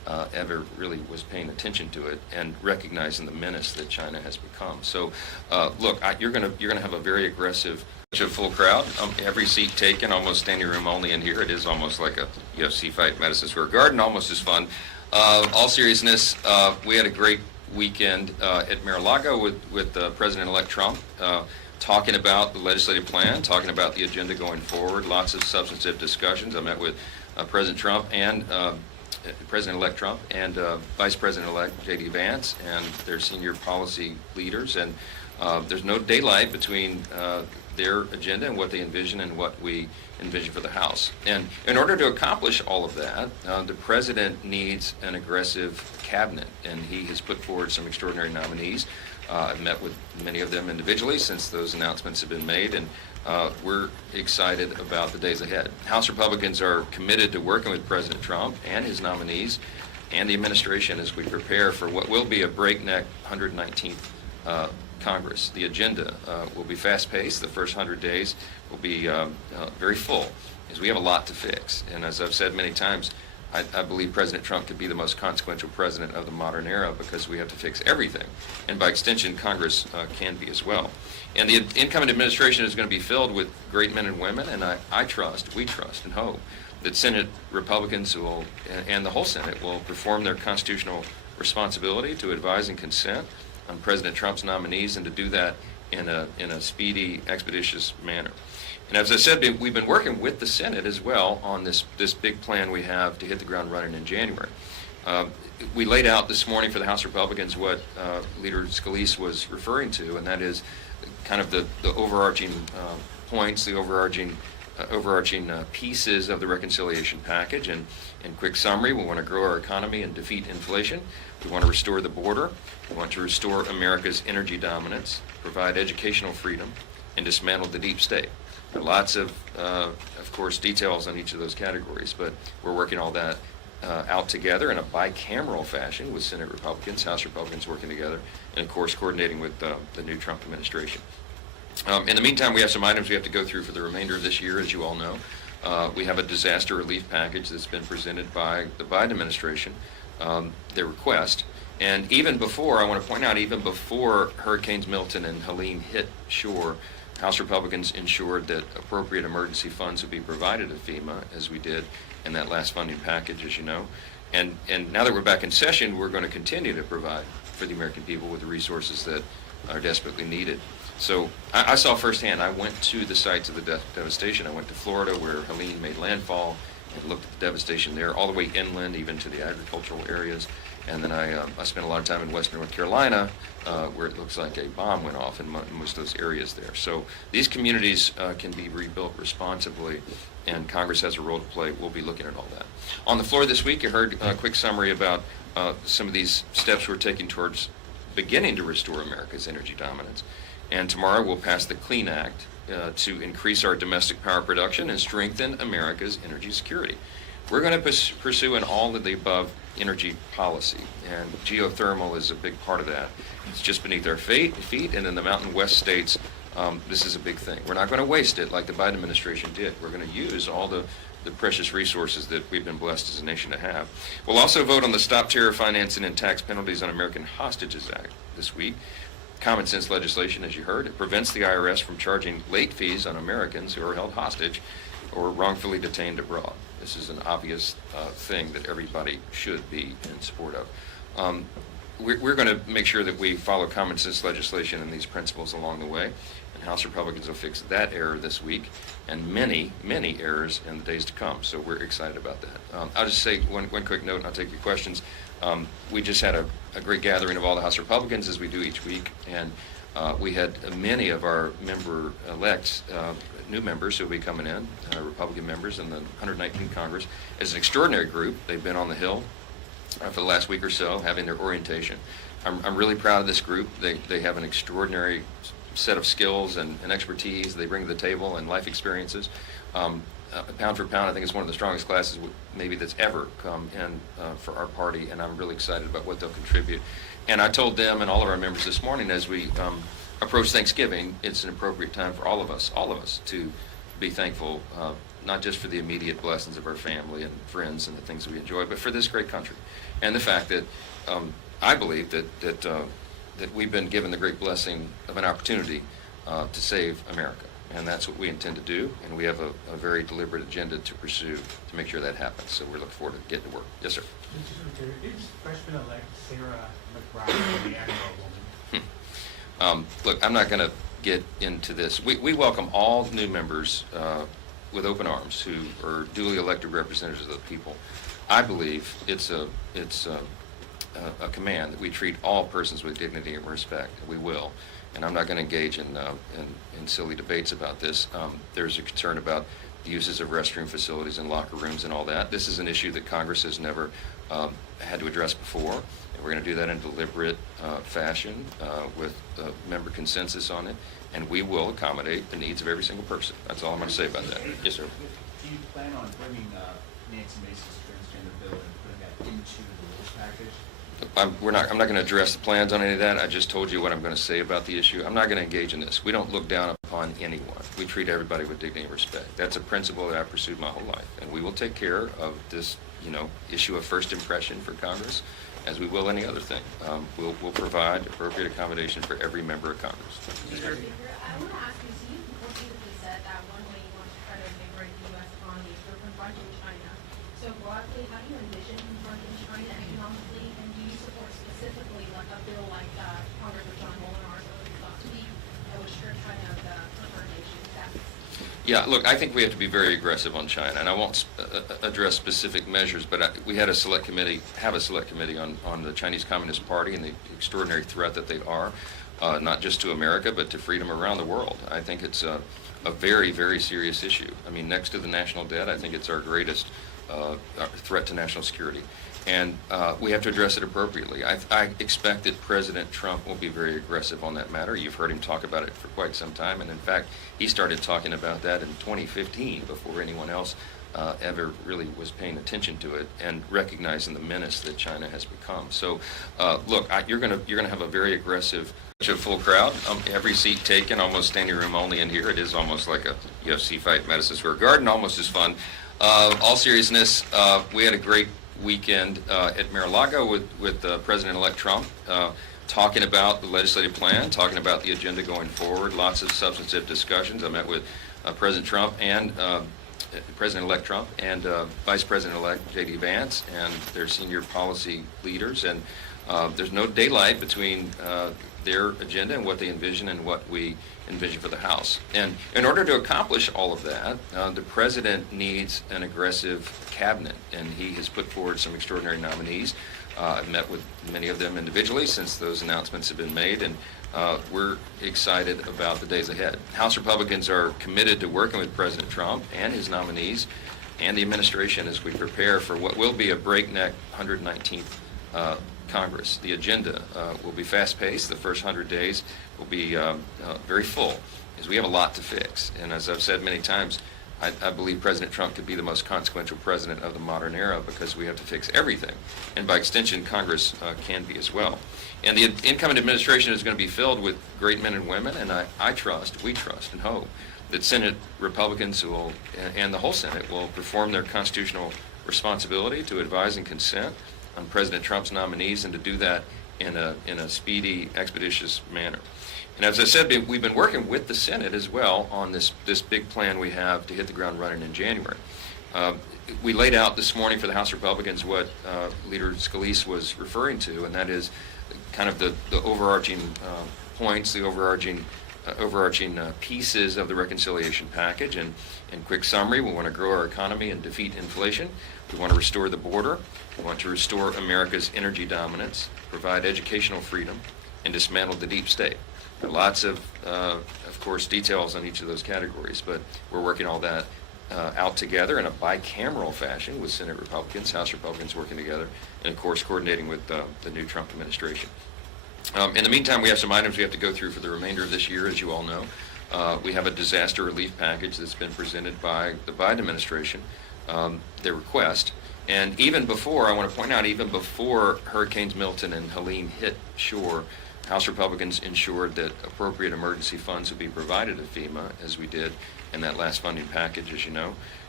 ever really was paying attention to it and recognizing the menace that China has become. So, look, you're gonna have a very aggressive, full crowd. Every seat taken, almost standing room only in here. It is almost like a UFC fight at Madison Square Garden, almost as fun. All seriousness, we had a great weekend at Mar-a-Lago with President-elect Trump, talking about the legislative plan, talking about the agenda going forward. Lots of substantive discussions. I met with President Trump and President-elect Trump and Vice President-elect J.D. Vance and their senior policy leaders, and there's no daylight between their agenda and what they envision and what we envision for the House. And in order to accomplish all of that, the President needs an aggressive cabinet, and he has put forward some extraordinary nominees. I've met with many of them individually since those announcements have been made, and we're excited about the days ahead. House Republicans are committed to working with President Trump and his nominees and the administration as we prepare for what will be a breakneck 119th Congress. The agenda will be fast-paced. The first 100 days will be very full, as we have a lot to fix. And as I've said many times, I believe President Trump could be the most consequential president of the modern era because we have to fix everything. And by extension, Congress can be as well. And the incoming administration is going to be filled with great men and women, and we trust and hope that Senate Republicans will, and the whole Senate will perform their constitutional responsibility to advise and consent on President Trump's nominees, and to do that in a speedy, expeditious manner. And as I said, we've been working with the Senate as well on this big plan we have to hit the ground running in January. We laid out this morning for the House Republicans what Leader Scalise was referring to, and that is kind of the overarching points, the overarching pieces of the reconciliation package. And in quick summary, we want to grow our economy and defeat inflation. We want to restore the border. We want to restore America's energy dominance, provide educational freedom, and dismantle the deep state. There are lots of course, details on each of those categories, but we're working all that out together in a bicameral fashion with Senate Republicans, House Republicans working together, and of course coordinating with the new Trump administration. In the meantime, we have some items we have to go through for the remainder of this year, as you all know. We have a disaster relief package that's been presented by the Biden administration, their request. And even before, I want to point out, even before Hurricanes Milton and Helene hit shore, House Republicans ensured that appropriate emergency funds would be provided to FEMA, as we did in that last funding package, as you know. And now that we're back in session, we're going to continue to provide for the American people with the resources that are desperately needed. So I saw firsthand. I went to the sites of the devastation. I went to Florida, where Helene made landfall, and looked at the devastation there, all the way inland, even to the agricultural areas. And then I spent a lot of time in western North Carolina, where it looks like a bomb went off in most of those areas there. So these communities can be rebuilt responsibly, and Congress has a role to play. We'll be looking at all that. On the floor this week, you heard a quick summary about some of these steps we're taking towards beginning to restore America's energy dominance. And tomorrow we'll pass the Clean Act to increase our domestic power production and strengthen America's energy security. We're going to pursue an all-of-the-above energy policy, and geothermal is a big part of that. It's just beneath our feet, and in the Mountain West states, this is a big thing. We're not going to waste it like the Biden administration did. We're going to use all the precious resources that we've been blessed as a nation to have. We'll also vote on the Stop Terror Financing and Tax Penalties on American Hostages Act this week. Common sense legislation, as you heard. It prevents the IRS from charging late fees on Americans who are held hostage or wrongfully detained abroad. This is an obvious thing that everybody should be in support of. We're going to make sure that we follow common sense legislation and these principles along the way, and House Republicans will fix that error this week and many, many errors in the days to come. So we're excited about that. I'll just say one quick note, and I'll take your questions. We just had a great gathering of all the House Republicans, as we do each week, and we had many of our member-elects, new members who will be coming in, Republican members in the 119th Congress. It's an extraordinary group. They've been on the Hill for the last week or so, having their orientation. I'm really proud of this group. They have an extraordinary set of skills and expertise they bring to the table, and life experiences. Pound for pound, I think it's one of the strongest classes maybe that's ever come in for our party, and I'm really excited about what they'll contribute. And I told them and all of our members this morning, as we approach Thanksgiving, it's an appropriate time for all of us to be thankful, not just for the immediate blessings of our family and friends and the things that we enjoy, but for this great country. And the fact that I believe that we've been given the great blessing of an opportunity to save America. And that's what we intend to do, and we have a very deliberate agenda to pursue to make sure that happens. So we're looking forward to getting to work. Yes, sir. Mr. Secretary, is freshman-elect Sarah McBride the Emmer woman? Look, I'm not going to get into this. We welcome all new members with open arms who are duly elected representatives of the people. I believe it's a command that we treat all persons with dignity and respect. We will. And I'm not going to engage in silly debates about this. There's a concern about the uses of restroom facilities and locker rooms and all that. This is an issue that Congress has never had to address before. And we're going to do that in deliberate fashion with member consensus on it. And we will accommodate the needs of every single person. That's all I'm going to say about that. Yes, sir. Do you plan on bringing Nancy Mace's transgender bill and putting that into the rules package? I'm not going to address the plans on any of that. I just told you what I'm going to say about the issue. I'm not going to engage in this. We don't look down upon anyone. We treat everybody with dignity and respect. That's a principle that I've pursued my whole life. And we will take care of this, issue of first impression for Congress, as we will any other thing. We'll provide appropriate accommodation for every member of Congress. Mr. Speaker, I want to ask you, so you repeatedly said that one way you want to try to invigorate the U.S. economy is through confronting China. So broadly, how do you envision confronting China economically, and do you support specifically like a bill like Congressman John Molinar's thought to be that would strip China of the confrontation status? Yeah, look, I think we have to be very aggressive on China, and I won't address specific measures, but we have a select committee on the Chinese Communist Party and the extraordinary threat that they are, not just to America, but to freedom around the world. I think it's a very, very serious issue. I mean, next to the national debt, I think it's our greatest threat to national security. And we have to address it appropriately. I expect that President Trump will be very aggressive on that matter. You've heard him talk about it for quite some time, and in fact, he started talking about that in 2015 before anyone else ever really was paying attention to it and recognizing the menace that China has become. So, look, you're gonna have a very aggressive, full crowd. Every seat taken, almost standing room only in here. It is almost like a UFC fight in Madison Square Garden, almost as fun. All seriousness, we had a great weekend at Mar-a-Lago with President-elect Trump talking about the legislative plan, talking about the agenda going forward, lots of substantive discussions. I met with President Trump and President-elect Trump and Vice President-elect J.D. Vance and their senior policy leaders, and there's no daylight between their agenda and what they envision and what we envision for the House. And in order to accomplish all of that, the President needs an aggressive cabinet, and he has put forward some extraordinary nominees. I've met with many of them individually since those announcements have been made, and we're excited about the days ahead. House Republicans are committed to working with President Trump and his nominees and the administration as we prepare for what will be a breakneck 119th Congress. The agenda will be fast-paced. The first 100 days will be very full, because we have a lot to fix. And as I've said many times, I believe President Trump could be the most consequential president of the modern era, because we have to fix everything. And by extension, Congress can be as well. And the incoming administration is going to be filled with great men and women, and we trust and hope that Senate Republicans and the whole Senate will perform their constitutional responsibility to advise and consent on President Trump's nominees, and to do that in a speedy, expeditious manner. And as I said, we've been working with the Senate as well on this big plan we have to hit the ground running in January. We laid out this morning for the House Republicans what Leader Scalise was referring to, and that is kind of the overarching points, the overarching pieces of the reconciliation package. And in quick summary, we want to grow our economy and defeat inflation. We want to restore the border. We want to restore America's energy dominance, provide educational freedom, and dismantle the deep state. There are lots of course, details on each of those categories, but we're working all that out together in a bicameral fashion with Senate Republicans, House Republicans working together, and of course coordinating with the new Trump administration. In the meantime, we have some items we have to go through for the remainder of this year, as you all know. We have a disaster relief package that's been presented by the Biden administration, their request. And even before, I want to point out, even before Hurricanes Milton and Helene hit shore, House Republicans ensured that appropriate emergency funds would be provided to FEMA, as we did in that last funding package, as you know.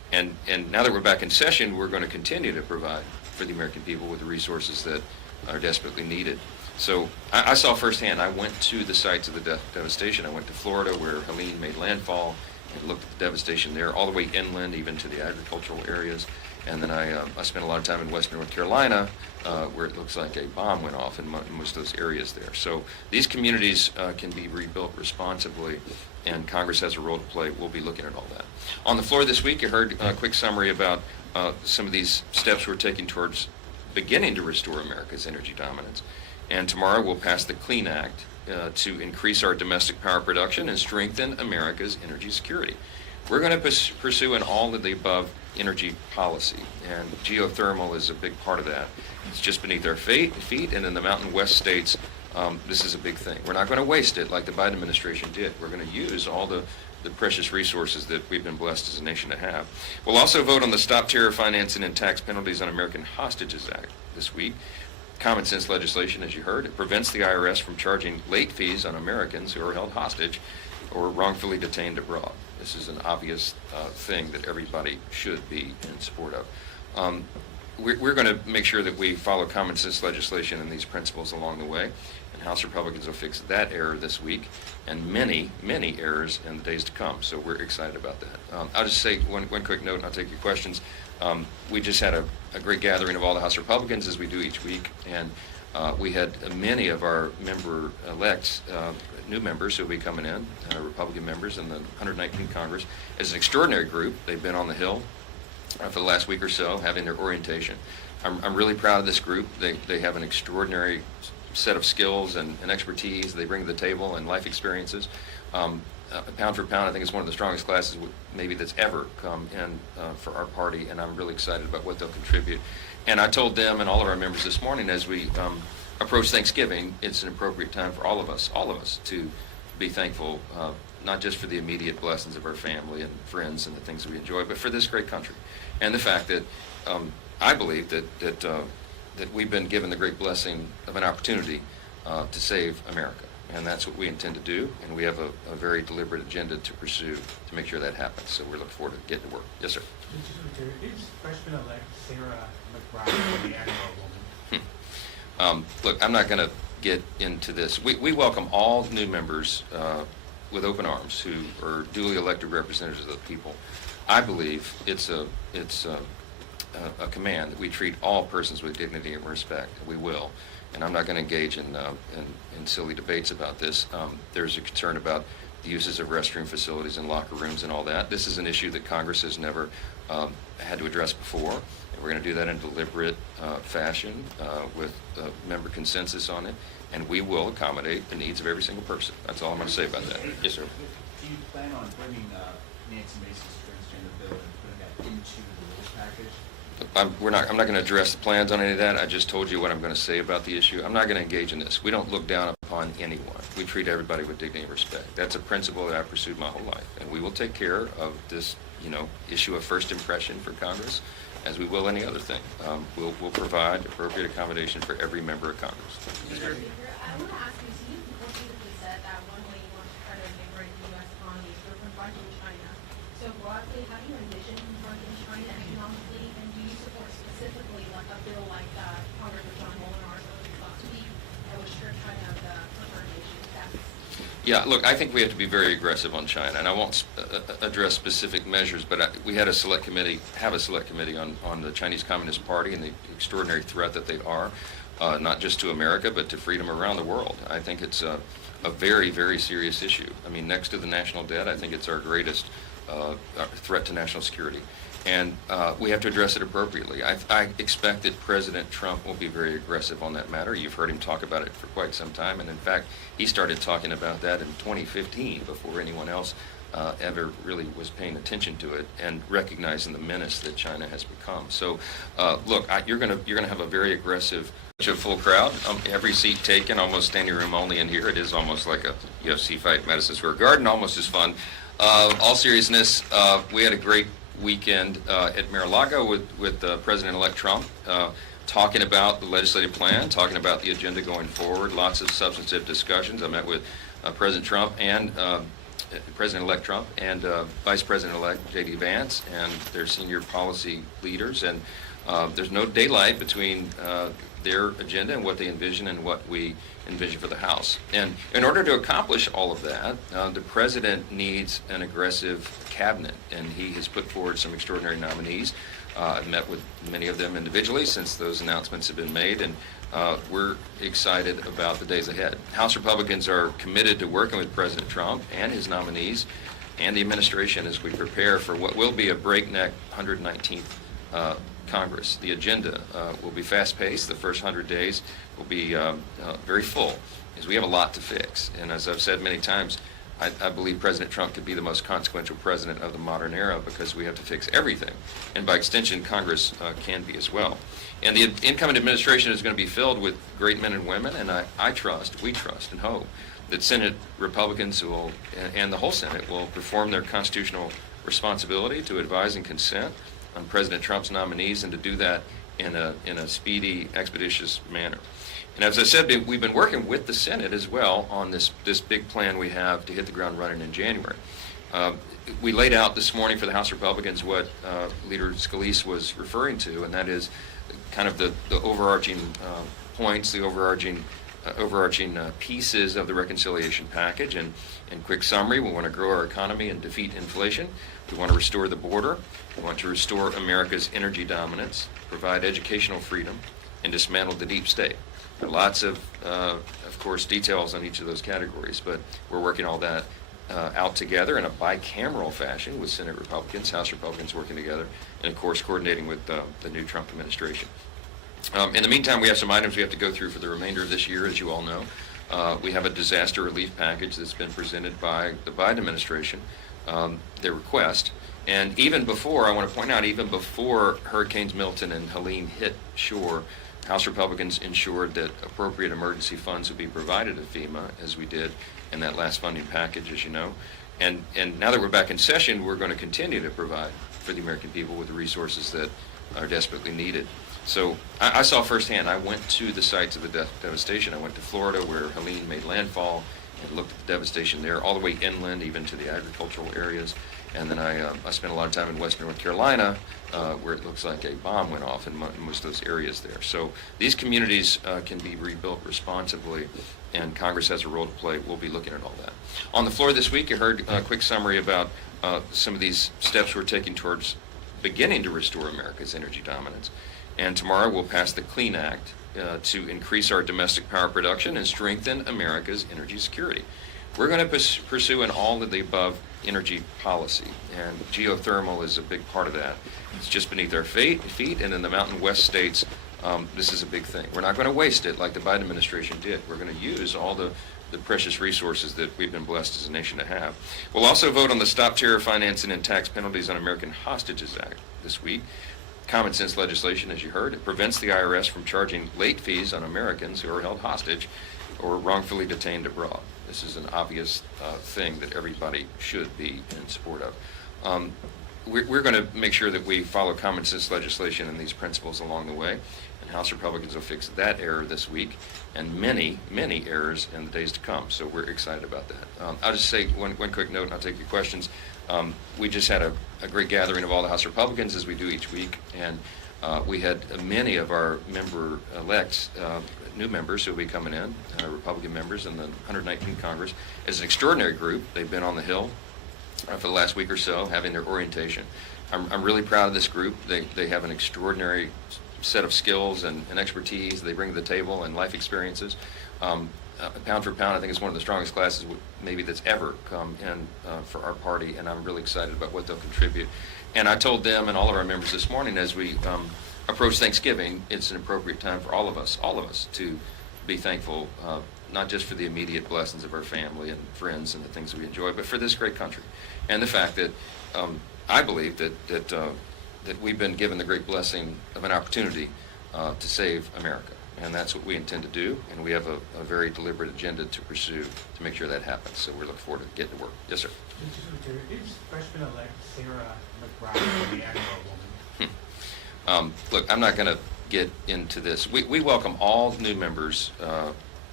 And now that we're back in session, we're going to continue to provide for the American people with the resources that are desperately needed. So I saw firsthand. I went to the sites of the devastation. I went to Florida where Helene made landfall and looked at the devastation there, all the way inland, even to the agricultural areas. And then I spent a lot of time in western North Carolina, where it looks like a bomb went off in most of those areas there. So these communities can be rebuilt responsibly, and Congress has a role to play. We'll be looking at all that. On the floor this week, you heard a quick summary about some of these steps we're taking towards beginning to restore America's energy dominance. And tomorrow we'll pass the Clean Act to increase our domestic power production and strengthen America's energy security. We're going to pursue an all of the above energy policy, and geothermal is a big part of that. It's just beneath our feet, and in the Mountain West states, this is a big thing. We're not going to waste it like the Biden administration did. We're going to use all the precious resources that we've been blessed as a nation to have. We'll also vote on the Stop Terror Financing and Tax Penalties on American Hostages Act this week. Common sense legislation, as you heard. It prevents the IRS from charging late fees on Americans who are held hostage or wrongfully detained abroad. This is an obvious thing that everybody should be in support of. We're going to make sure that we follow common sense legislation and these principles along the way, and House Republicans will fix that error this week and many, many errors in the days to come. So we're excited about that. I'll just say one quick note, and I'll take your questions. We just had a great gathering of all the House Republicans, as we do each week, and we had many of our member-elects, new members who will be coming in, Republican members in the 119th Congress. It's an extraordinary group. They've been on the Hill for the last week or so, having their orientation. I'm really proud of this group. They have an extraordinary set of skills and expertise they bring to the table and life experiences. Pound for pound, I think it's one of the strongest classes maybe that's ever come in for our party, and I'm really excited about what they'll contribute. And I told them and all of our members this morning, as we approach Thanksgiving, it's an appropriate time for all of us to be thankful, not just for the immediate blessings of our family and friends and the things that we enjoy, but for this great country. And the fact that I believe that we've been given the great blessing of an opportunity to save America. And that's what we intend to do, and we have a very deliberate agenda to pursue to make sure that happens. So we're looking forward to getting to work. Yes, sir. Is freshman-elect Sarah McBride the Admiral woman? Look, I'm not going to get into this. We welcome all new members with open arms who are duly elected representatives of the people. I believe it's a command that we treat all persons with dignity and respect. We will. And I'm not going to engage in silly debates about this. There's a concern about the uses of restroom facilities and locker rooms and all that. This is an issue that Congress has never had to address before. And we're going to do that in a deliberate fashion with member consensus on it. And we will accommodate the needs of every single person. That's all I'm going to say about that. Yes, sir. Do you plan on bringing Nancy Mace's transgender bill and putting that into the rules package? I'm not going to address the plans on any of that. I just told you what I'm going to say about the issue. I'm not going to engage in this. We don't look down upon anyone. We treat everybody with dignity and respect. That's a principle that I've pursued my whole life. And we will take care of this, issue of first impression for Congress, as we will any other thing. We'll provide appropriate accommodation for every member of Congress. I want to ask you, so you repeatedly said that one way you want to try to invigorate the U.S. economy is through confronting China. So broadly, how do you envision confronting China economically, and do you support specifically like a bill like Congressman John Molinar's last week that would strip China of the preferred nation status? Yeah, look, I think we have to be very aggressive on China, and I won't address specific measures, but we had a select committee on the Chinese Communist Party and the extraordinary threat that they are, not just to America, but to freedom around the world. I think it's a very, very serious issue. I mean, next to the national debt, I think it's our greatest threat to national security. And we have to address it appropriately. I expect that President Trump will be very aggressive on that matter. You've heard him talk about it for quite some time, and in fact, he started talking about that in 2015 before anyone else ever really was paying attention to it and recognizing the menace that China has become. So, look, you're gonna have a very aggressive, full crowd. Every seat taken, almost standing room only in here. It is almost like a UFC fight in Madison Square Garden, almost as fun. All seriousness, we had a great weekend at Mar-a-Lago with President-elect Trump, talking about the legislative plan, talking about the agenda going forward, lots of substantive discussions. I met with President Trump and President-elect Trump and Vice President-elect J.D. Vance and their senior policy leaders. And there's no daylight between their agenda and what they envision and what we envision for the House. And in order to accomplish all of that, the President needs an aggressive cabinet, and he has put forward some extraordinary nominees. I've met with many of them individually since those announcements have been made, and we're excited about the days ahead. House Republicans are committed to working with President Trump and his nominees and the administration as we prepare for what will be a breakneck 119th Congress. The agenda will be fast-paced. The first 100 days will be very full, because we have a lot to fix. And as I've said many times, I believe President Trump could be the most consequential president of the modern era, because we have to fix everything. And by extension, Congress can be as well. And the incoming administration is going to be filled with great men and women, and we trust and hope that Senate Republicans will, and the whole Senate, will perform their constitutional responsibility to advise and consent on President Trump's nominees, and to do that in a speedy, expeditious manner. And as I said, we've been working with the Senate as well on this big plan we have to hit the ground running in January. We laid out this morning for the House Republicans what Leader Scalise was referring to, and that is kind of the overarching points, the overarching pieces of the reconciliation package. And in quick summary, we want to grow our economy and defeat inflation. We want to restore the border. We want to restore America's energy dominance, provide educational freedom, and dismantle the deep state. There are lots of course, details on each of those categories, but we're working all that out together in a bicameral fashion with Senate Republicans, House Republicans working together, and of course coordinating with the new Trump administration. In the meantime, we have some items we have to go through for the remainder of this year, as you all know. We have a disaster relief package that's been presented by the Biden administration, their request. And even before, I want to point out, even before Hurricanes Milton and Helene hit shore, House Republicans ensured that appropriate emergency funds would be provided to FEMA, as we did in that last funding package, as you know. And now that we're back in session, we're going to continue to provide for the American people with the resources that are desperately needed. So I saw firsthand. I went to the sites of the devastation. I went to Florida, where Helene made landfall, and looked at the devastation there, all the way inland, even to the agricultural areas. And then I spent a lot of time in western North Carolina, where it looks like a bomb went off in most of those areas there. So these communities can be rebuilt responsibly, and Congress has a role to play. We'll be looking at all that. On the floor this week, you heard a quick summary about some of these steps we're taking towards beginning to restore America's energy dominance. And tomorrow we'll pass the Clean Act to increase our domestic power production and strengthen America's energy security. We're going to pursue an all of the above energy policy, and geothermal is a big part of that. It's just beneath our feet, and in the Mountain West states, this is a big thing. We're not going to waste it like the Biden administration did. We're going to use all the precious resources that we've been blessed as a nation to have. We'll also vote on the Stop Terror Financing and Tax Penalties on American Hostages Act this week. Common sense legislation, as you heard. It prevents the IRS from charging late fees on Americans who are held hostage or wrongfully detained abroad. This is an obvious thing that everybody should be in support of. We're going to make sure that we follow common sense legislation and these principles along the way, and House Republicans will fix that error this week and many, many errors in the days to come. So we're excited about that. I'll just say one quick note, and I'll take your questions. We just had a great gathering of all the House Republicans, as we do each week, and we had many of our member-elects, new members who will be coming in, Republican members in the 119th Congress. As an extraordinary group, they've been on the Hill for the last week or so, having their orientation. I'm really proud of this group. They have an extraordinary set of skills and expertise they bring to the table, and life experiences. Pound for pound, I think it's one of the strongest classes maybe that's ever come in for our party, and I'm really excited about what they'll contribute. And I told them and all of our members this morning, as we approach Thanksgiving, it's an appropriate time for all of us to be thankful, not just for the immediate blessings of our family and friends and the things that we enjoy, but for this great country, and the fact that I believe that we've been given the great blessing of an opportunity to save America. And that's what we intend to do, and we have a very deliberate agenda to pursue to make sure that happens. So we're looking forward to getting to work. Yes, sir. Is freshman-elect Sarah McBride the Admiral woman? Look, I'm not going to get into this. We welcome all new members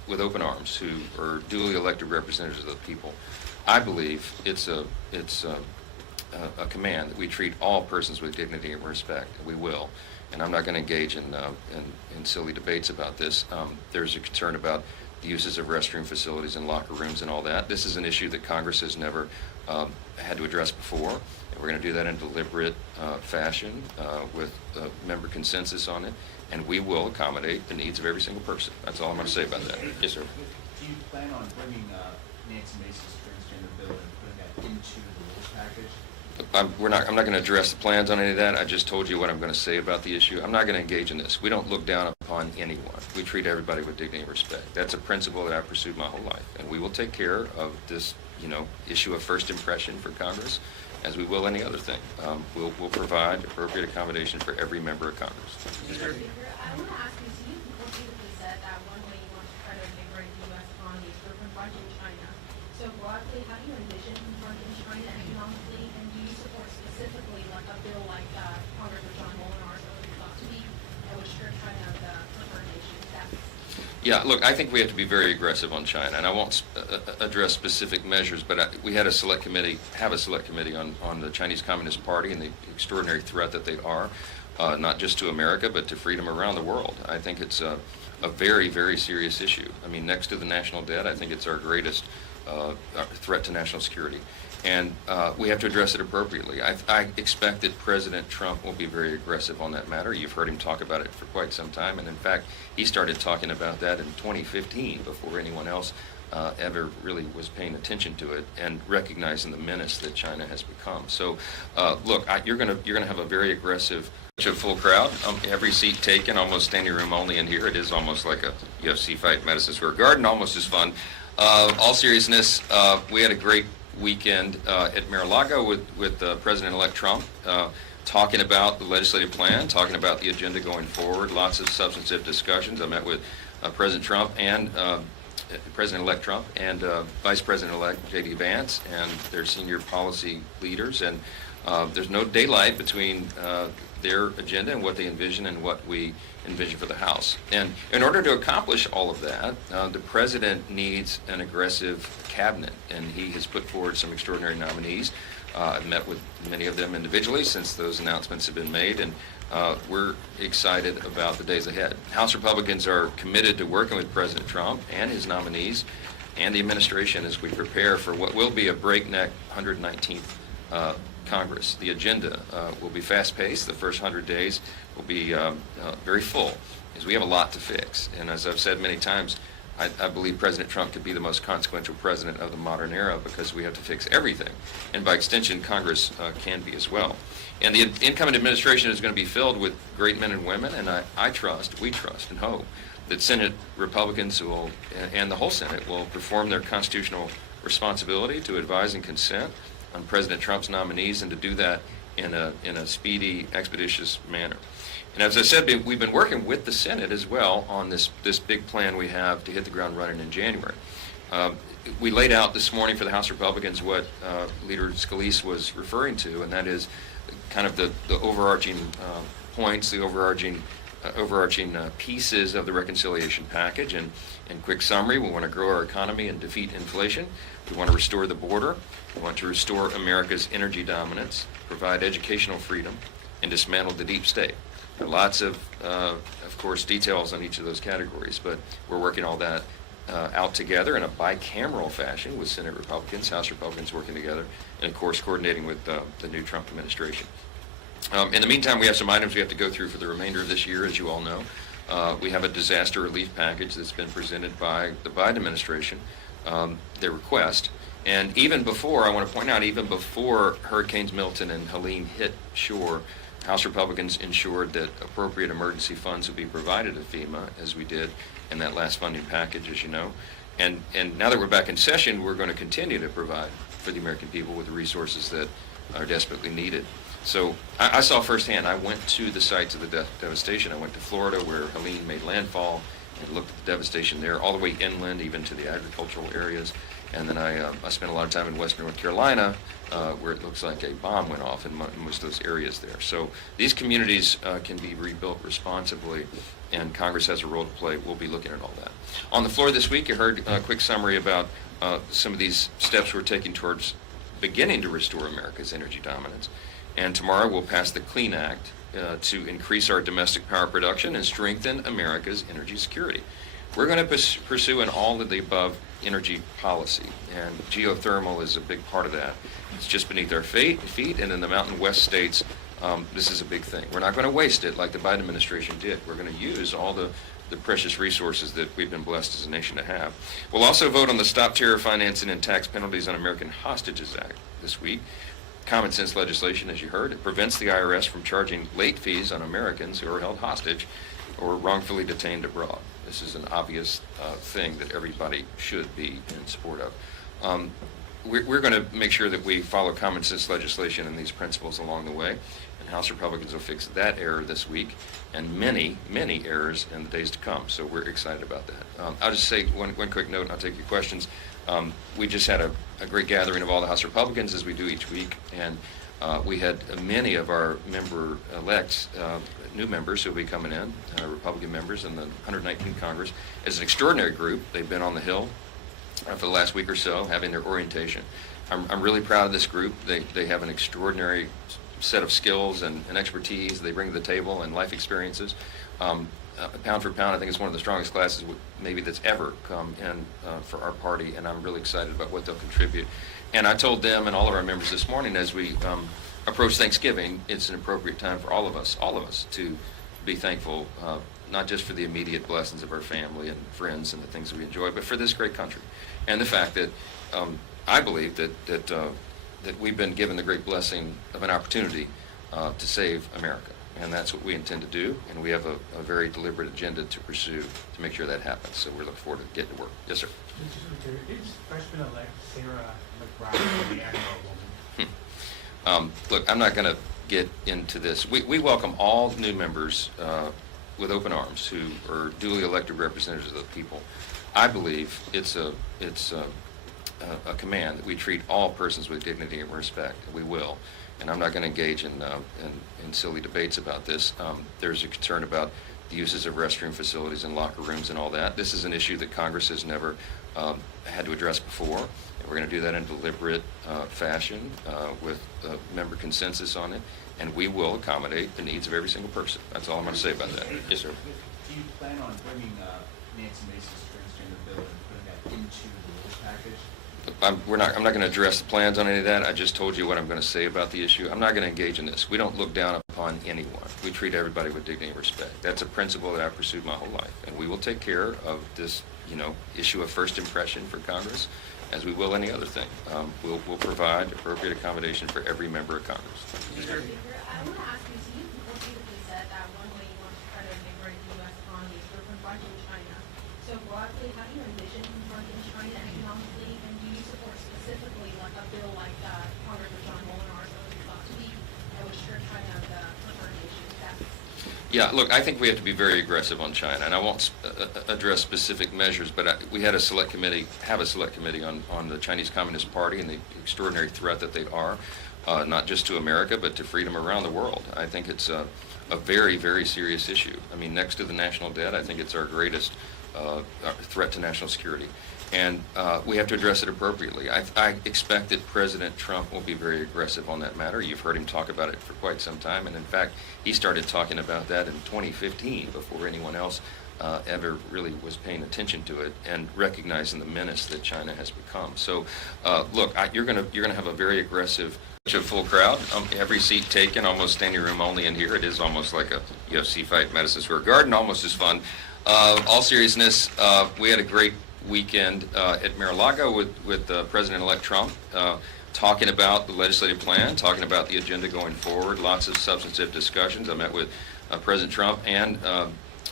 with open arms, who are duly elected representatives of the people. I believe it's a command that we treat all persons with dignity and respect, and we will. And I'm not going to engage in silly debates about this. There's a concern about the uses of restroom facilities and locker rooms and all that. This is an issue that Congress has never had to address before. And we're going to do that in deliberate fashion with member consensus on it. And we will accommodate the needs of every single person. That's all I'm going to say about that. Yes, sir. Do you plan on bringing Nancy Mace's transgender bill and putting that into the rules package? I'm not going to address the plans on any of that. I just told you what I'm going to say about the issue. I'm not going to engage in this. We don't look down upon anyone. We treat everybody with dignity and respect. That's a principle that I've pursued my whole life. And we will take care of this, issue of first impression for Congress, as we will any other thing. We'll provide appropriate accommodation for every member of Congress. Leader, I want to ask you, so you repeatedly said that one way you want to try to invigorate the U.S. economy is through confronting China. So broadly, how do you envision confronting China economically, and do you support specifically like a bill like Congressman John Molinar's last week, which turned China the preferred nation status? Yeah, look, I think we have to be very aggressive on China, and I won't address specific measures, but we have a select committee on the Chinese Communist Party and the extraordinary threat that they are, not just to America, but to freedom around the world. I think it's a very, very serious issue. I mean, next to the national debt, I think it's our greatest threat to national security. And we have to address it appropriately. I expect that President Trump will be very aggressive on that matter. You've heard him talk about it for quite some time, and in fact, he started talking about that in 2015 before anyone else ever really was paying attention to it and recognizing the menace that China has become. So, look, you're gonna have a very aggressive, full crowd. Every seat taken, almost standing room only in here. It is almost like a UFC fight in Madison Square Garden, almost as fun. All seriousness, we had a great weekend at Mar-a-Lago with President-elect Trump, talking about the legislative plan, talking about the agenda going forward, lots of substantive discussions. I met with President Trump and President-elect Trump and Vice President-elect J.D. Vance and their senior policy leaders, and there's no daylight between their agenda and what they envision and what we envision for the House. And in order to accomplish all of that, the President needs an aggressive cabinet, and he has put forward some extraordinary nominees. I've met with many of them individually since those announcements have been made, and we're excited about the days ahead. House Republicans are committed to working with President Trump and his nominees and the administration as we prepare for what will be a breakneck 119th Congress. The agenda will be fast-paced. The first 100 days will be very full, because we have a lot to fix. And as I've said many times, I believe President Trump could be the most consequential president of the modern era, because we have to fix everything. And by extension, Congress can be as well. And the incoming administration is going to be filled with great men and women, and we trust and hope that Senate Republicans and the whole Senate will perform their constitutional responsibility to advise and consent on President Trump's nominees, and to do that in a speedy, expeditious manner. And as I said, we've been working with the Senate as well on this big plan we have to hit the ground running in January. We laid out this morning for the House Republicans what Leader Scalise was referring to, and that is kind of the overarching points, the overarching pieces of the reconciliation package. And in quick summary, we want to grow our economy and defeat inflation. We want to restore the border. We want to restore America's energy dominance, provide educational freedom, and dismantle the deep state. There are lots of course, details on each of those categories, but we're working all that out together in a bicameral fashion with Senate Republicans, House Republicans working together, and of course coordinating with the new Trump administration. In the meantime, we have some items we have to go through for the remainder of this year, as you all know. We have a disaster relief package that's been presented by the Biden administration, their request. And even before, I want to point out, even before Hurricanes Milton and Helene hit shore, House Republicans ensured that appropriate emergency funds would be provided to FEMA, as we did in that last funding package, as you know. And now that we're back in session, we're going to continue to provide for the American people with the resources that are desperately needed. So I saw firsthand. I went to the sites of the devastation. I went to Florida, where Helene made landfall, and looked at the devastation there, all the way inland, even to the agricultural areas. And then I spent a lot of time in western North Carolina, where it looks like a bomb went off in most of those areas there. So these communities can be rebuilt responsibly, and Congress has a role to play. We'll be looking at all that. On the floor this week, you heard a quick summary about some of these steps we're taking towards beginning to restore America's energy dominance. And tomorrow we'll pass the Clean Act to increase our domestic power production and strengthen America's energy security. We're going to pursue an all of the above energy policy, and geothermal is a big part of that. It's just beneath our feet, and in the Mountain West states, this is a big thing. We're not going to waste it like the Biden administration did. We're going to use all the precious resources that we've been blessed as a nation to have. We'll also vote on the Stop Terror Financing and Tax Penalties on American Hostages Act this week. Common sense legislation, as you heard. It prevents the IRS from charging late fees on Americans who are held hostage or wrongfully detained abroad. This is an obvious thing that everybody should be in support of. We're going to make sure that we follow common sense legislation and these principles along the way, and House Republicans will fix that error this week and many, many errors in the days to come. So we're excited about that. I'll just say one quick note, and I'll take your questions. We just had a great gathering of all the House Republicans, as we do each week, and we had many of our member-elects, new members who will be coming in, Republican members in the 119th Congress. It's an extraordinary group. They've been on the Hill for the last week or so, having their orientation. I'm really proud of this group. They have an extraordinary set of skills and expertise they bring to the table, and life experiences. Pound for pound, I think it's one of the strongest classes maybe that's ever come in for our party, and I'm really excited about what they'll contribute. And I told them and all of our members this morning, as we approach Thanksgiving, it's an appropriate time for all of us to be thankful, not just for the immediate blessings of our family and friends and the things that we enjoy, but for this great country, and the fact that I believe that we've been given the great blessing of an opportunity to save America. And that's what we intend to do, and we have a very deliberate agenda to pursue to make sure that happens. So we're looking forward to getting to work. Yes, sir. Is freshman-elect Sarah McBride the Admiral woman? Look, I'm not going to get into this. We welcome all new members with open arms who are duly elected representatives of the people. I believe it's a command that we treat all persons with dignity and respect. We will. And I'm not going to engage in silly debates about this. There's a concern about the uses of restroom facilities and locker rooms and all that. This is an issue that Congress has never had to address before. And we're going to do that in a deliberate fashion with member consensus on it. And we will accommodate the needs of every single person. That's all I'm going to say about that. Yes, sir. Do you plan on bringing Nancy Mace's transgender bill and putting that into the rules package? I'm not going to address the plans on any of that. I just told you what I'm going to say about the issue. I'm not going to engage in this. We don't look down upon anyone. We treat everybody with dignity and respect. That's a principle that I've pursued my whole life. And we will take care of this, issue of first impression for Congress, as we will any other thing. We'll provide appropriate accommodation for every member of Congress. Leader, I want to ask you, so you repeatedly said that one way you want to try to invigorate the U.S. economy is through confronting China. So broadly, how do you envision confronting China economically, and do you support specifically like a bill like Congressman John Molinar's last week that would strip China of the preferred nation status? Yeah, look, I think we have to be very aggressive on China, and I won't address specific measures, but we had a select committee on the Chinese Communist Party and the extraordinary threat that they are, not just to America, but to freedom around the world. I think it's a very, very serious issue. I mean, next to the national debt, I think it's our greatest threat to national security. And we have to address it appropriately. I expect that President Trump will be very aggressive on that matter. You've heard him talk about it for quite some time, and in fact, he started talking about that in 2015 before anyone else ever really was paying attention to it and recognizing the menace that China has become. So, look, you're gonna have a very aggressive, full crowd. Every seat taken, almost standing room only in here. It is almost like a UFC fight, Madison Square Garden, almost as fun. All seriousness, we had a great weekend at Mar-a-Lago with President-elect Trump, talking about the legislative plan, talking about the agenda going forward, lots of substantive discussions. I met with President Trump and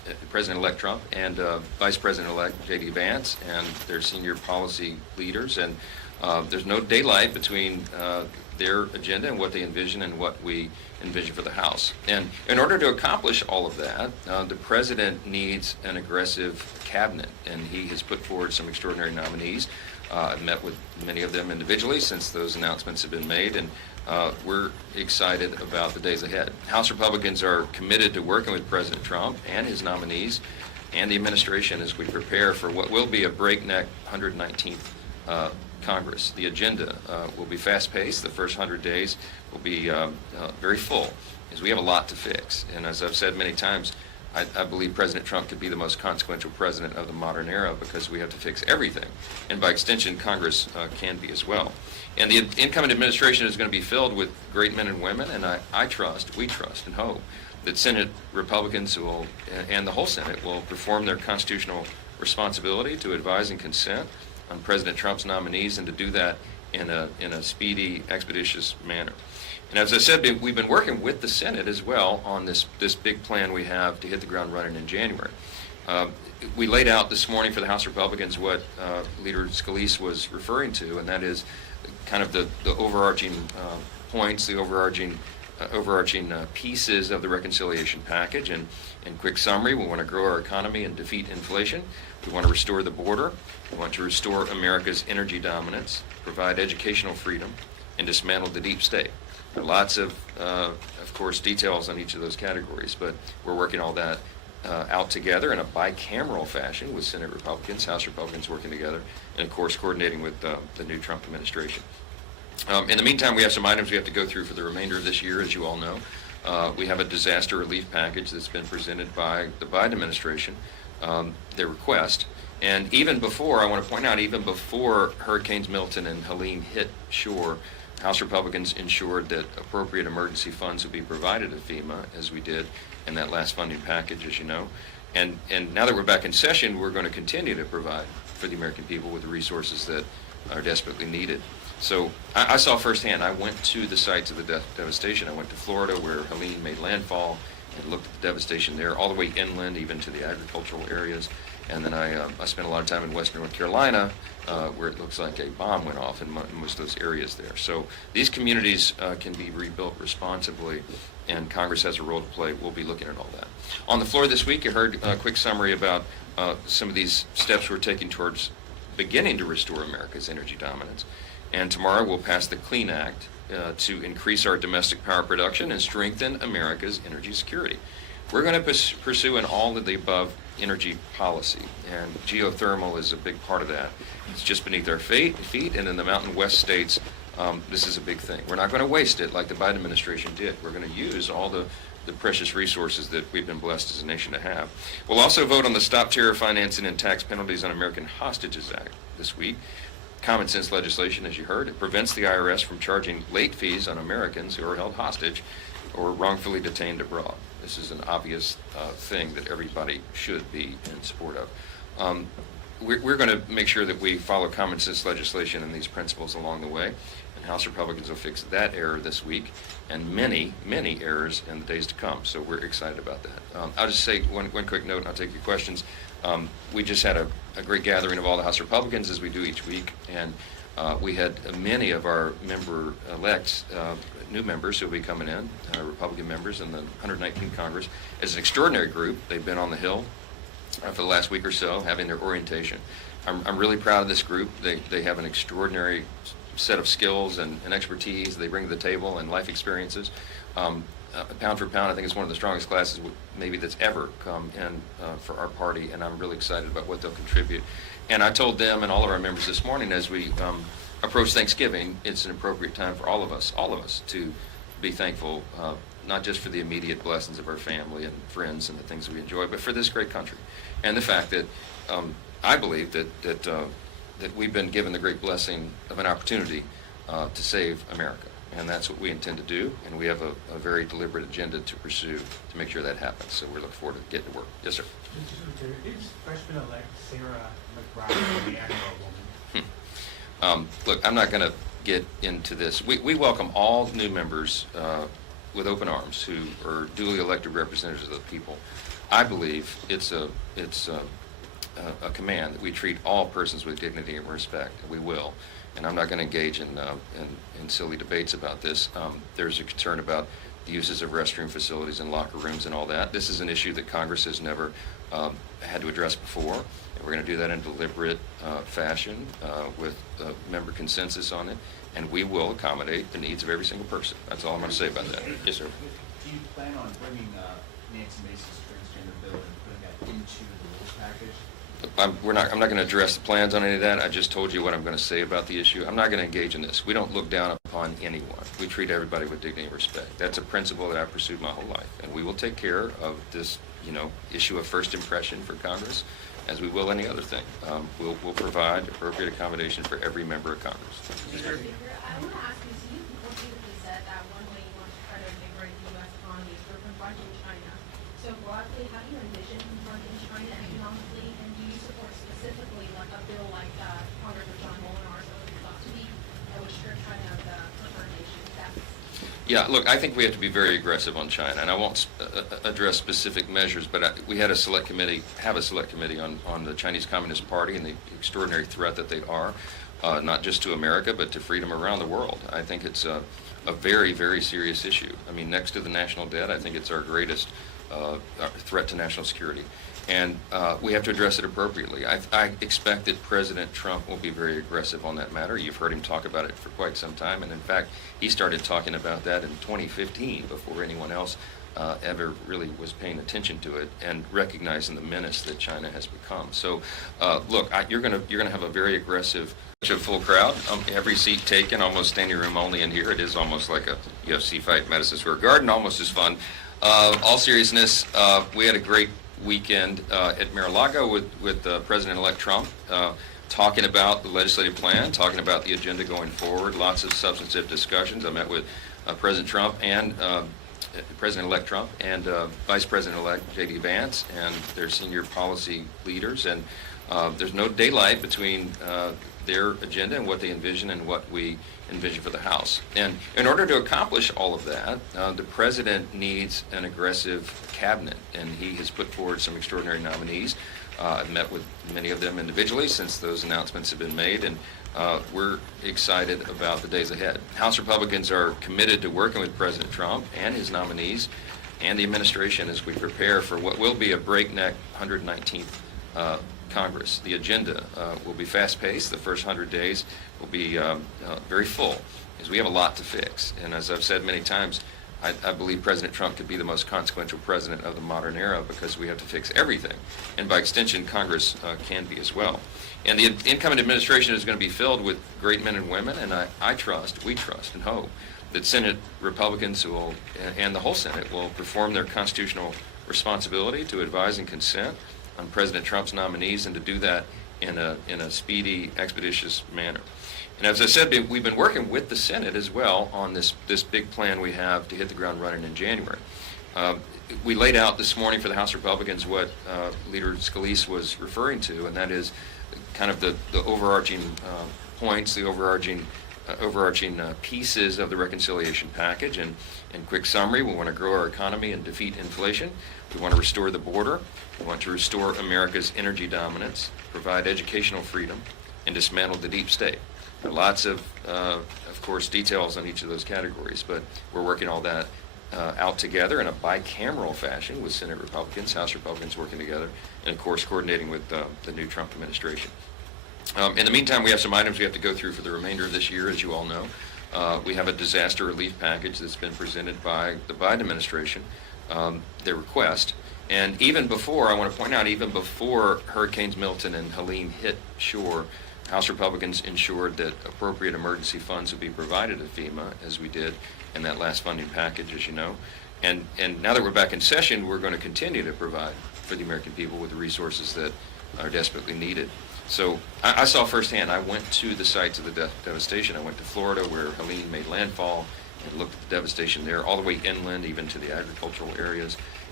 President-elect Trump and Vice President-elect J.D. Vance and their senior policy leaders. And there's no daylight between their agenda and what they envision and what we envision for the House. And in order to accomplish all of that, the President needs an aggressive cabinet, and he has put forward some extraordinary nominees. I've met with many of them individually since those announcements have been made, and we're excited about the days ahead. House Republicans are committed to working with President Trump and his nominees and the administration as we prepare for what will be a breakneck 119th Congress. The agenda will be fast-paced. The first 100 days will be very full, as we have a lot to fix. And as I've said many times, I believe President Trump could be the most consequential president of the modern era because we have to fix everything. And by extension, Congress can be as well. And the incoming administration is going to be filled with great men and women, and we trust and hope that Senate Republicans will, and the whole Senate, will perform their constitutional responsibility to advise and consent on President Trump's nominees, and to do that in a speedy, expeditious manner. And as I said, we've been working with the Senate as well on this big plan we have to hit the ground running in January. We laid out this morning for the House Republicans what Leader Scalise was referring to, and that is kind of the overarching points, the overarching pieces of the reconciliation package. And in quick summary, we want to grow our economy and defeat inflation. We want to restore the border. We want to restore America's energy dominance, provide educational freedom, and dismantle the deep state. There are lots of course, details on each of those categories, but we're working all that out together in a bicameral fashion with Senate Republicans, House Republicans working together, and of course coordinating with the new Trump administration. In the meantime, we have some items we have to go through for the remainder of this year, as you all know. We have a disaster relief package that's been presented by the Biden administration, their request. And even before, I want to point out, even before Hurricanes Milton and Helene hit shore, House Republicans ensured that appropriate emergency funds would be provided to FEMA, as we did in that last funding package, as you know. And now that we're back in session, we're going to continue to provide for the American people with the resources that are desperately needed. So I saw firsthand. I went to the sites of the devastation. I went to Florida, where Helene made landfall, and looked at the devastation there, all the way inland, even to the agricultural areas. And then I spent a lot of time in western North Carolina, where it looks like a bomb went off in most of those areas there. So these communities can be rebuilt responsibly, and Congress has a role to play. We'll be looking at all that. On the floor this week, you heard a quick summary about some of these steps we're taking towards beginning to restore America's energy dominance. And tomorrow we'll pass the Clean Act to increase our domestic power production and strengthen America's energy security. We're going to pursue an all of the above energy policy, and geothermal is a big part of that. It's just beneath our feet, and in the Mountain West states, this is a big thing. We're not going to waste it like the Biden administration did. We're going to use all the precious resources that we've been blessed as a nation to have. We'll also vote on the Stop Terror Financing and Tax Penalties on American Hostages Act this week. Common sense legislation, as you heard. It prevents the IRS from charging late fees on Americans who are held hostage or wrongfully detained abroad. This is an obvious thing that everybody should be in support of. We're going to make sure that we follow common sense legislation and these principles along the way, and House Republicans will fix that error this week and many, many errors in the days to come. So we're excited about that. I'll just say one quick note, and I'll take your questions. We just had a great gathering of all the House Republicans, as we do each week, and we had many of our member-elects, new members who will be coming in, Republican members in the 119th Congress, as an extraordinary group. They've been on the Hill for the last week or so, having their orientation. I'm really proud of this group. They have an extraordinary set of skills and expertise they bring to the table, and life experiences. Pound for pound, I think it's one of the strongest classes maybe that's ever come in for our party, and I'm really excited about what they'll contribute. And I told them and all of our members this morning, as we approach Thanksgiving, it's an appropriate time for all of us to be thankful, not just for the immediate blessings of our family and friends and the things that we enjoy, but for this great country, and the fact that I believe that we've been given the great blessing of an opportunity to save America. And that's what we intend to do, and we have a very deliberate agenda to pursue to make sure that happens. So we're looking forward to getting to work. Yes, sir. Is freshman-elect Sarah McBride the Admiral woman? Look, I'm not going to get into this. We welcome all new members with open arms who are duly elected representatives of the people. I believe it's a command that we treat all persons with dignity and respect. We will, and I'm not going to engage in silly debates about this. There's a concern about the uses of restroom facilities and locker rooms and all that. This is an issue that Congress has never had to address before, and we're going to do that in a deliberate fashion with member consensus on it, and we will accommodate the needs of every single person. That's all I'm going to say about that. Yes, sir. Do you plan on bringing Nancy Mace's transgender bill and putting that into the rules package? I'm not going to address the plans on any of that. I just told you what I'm going to say about the issue. I'm not going to engage in this. We don't look down upon anyone. We treat everybody with dignity and respect. That's a principle that I've pursued my whole life, and we will take care of this, issue of first impression for Congress, as we will any other thing. We'll provide appropriate accommodation for every member of Congress. Mr. Speaker, I want to ask you, so you repeatedly said that one way you want to try to invigorate the U.S. economy is through confronting China. So broadly, how do you envision confronting China economically, and do you support specifically like a bill like Congressman John Molinar's last week that would strip China of the preferred nation status? Yeah, look, I think we have to be very aggressive on China, and I won't address specific measures, but we have a select committee on the Chinese Communist Party and the extraordinary threat that they are, not just to America, but to freedom around the world. I think it's a very, very serious issue. I mean, next to the national debt, I think it's our greatest threat to national security. And we have to address it appropriately. I expect that President Trump will be very aggressive on that matter. You've heard him talk about it for quite some time, and in fact, he started talking about that in 2015 before anyone else ever really was paying attention to it and recognizing the menace that China has become. So, look, you're gonna have a very aggressive, full crowd. Every seat taken, almost standing room only in here. It is almost like a UFC fight, Madison Square Garden, almost as fun. All seriousness, we had a great weekend at Mar-a-Lago with President-elect Trump, talking about the legislative plan, talking about the agenda going forward, lots of substantive discussions. I met with President Trump and President-elect Trump and Vice President-elect J.D. Vance and their senior policy leaders, and there's no daylight between their agenda and what they envision and what we envision for the House. And in order to accomplish all of that, the President needs an aggressive cabinet, and he has put forward some extraordinary nominees. I've met with many of them individually since those announcements have been made, and we're excited about the days ahead. House Republicans are committed to working with President Trump and his nominees and the administration as we prepare for what will be a breakneck 119th Congress. The agenda will be fast-paced. The first 100 days will be very full, because we have a lot to fix. And as I've said many times, I believe President Trump could be the most consequential president of the modern era, because we have to fix everything. And by extension, Congress can be as well. And the incoming administration is going to be filled with great men and women, and we trust and hope that Senate Republicans and the whole Senate will perform their constitutional responsibility to advise and consent on President Trump's nominees, and to do that in a speedy, expeditious manner. And as I said, we've been working with the Senate as well on this big plan we have to hit the ground running in January. We laid out this morning for the House Republicans what Leader Scalise was referring to, and that is kind of the overarching points, the overarching pieces of the reconciliation package. And in quick summary, we want to grow our economy and defeat inflation. We want to restore the border. We want to restore America's energy dominance, provide educational freedom, and dismantle the deep state. There are lots of course, details on each of those categories, but we're working all that out together in a bicameral fashion with Senate Republicans, House Republicans working together, and of course coordinating with the new Trump administration. In the meantime, we have some items we have to go through for the remainder of this year, as you all know. We have a disaster relief package that's been presented by the Biden administration, their request. And even before, I want to point out, even before Hurricanes Milton and Helene hit shore, House Republicans ensured that appropriate emergency funds would be provided to FEMA, as we did in that last funding package, as you know. And now that we're back in session, we're going to continue to provide for the American people with the resources that are desperately needed. So I saw firsthand. I went to the sites of the devastation. I went to Florida, where Helene made landfall, and looked at the devastation there, all the way inland, even to the agricultural areas.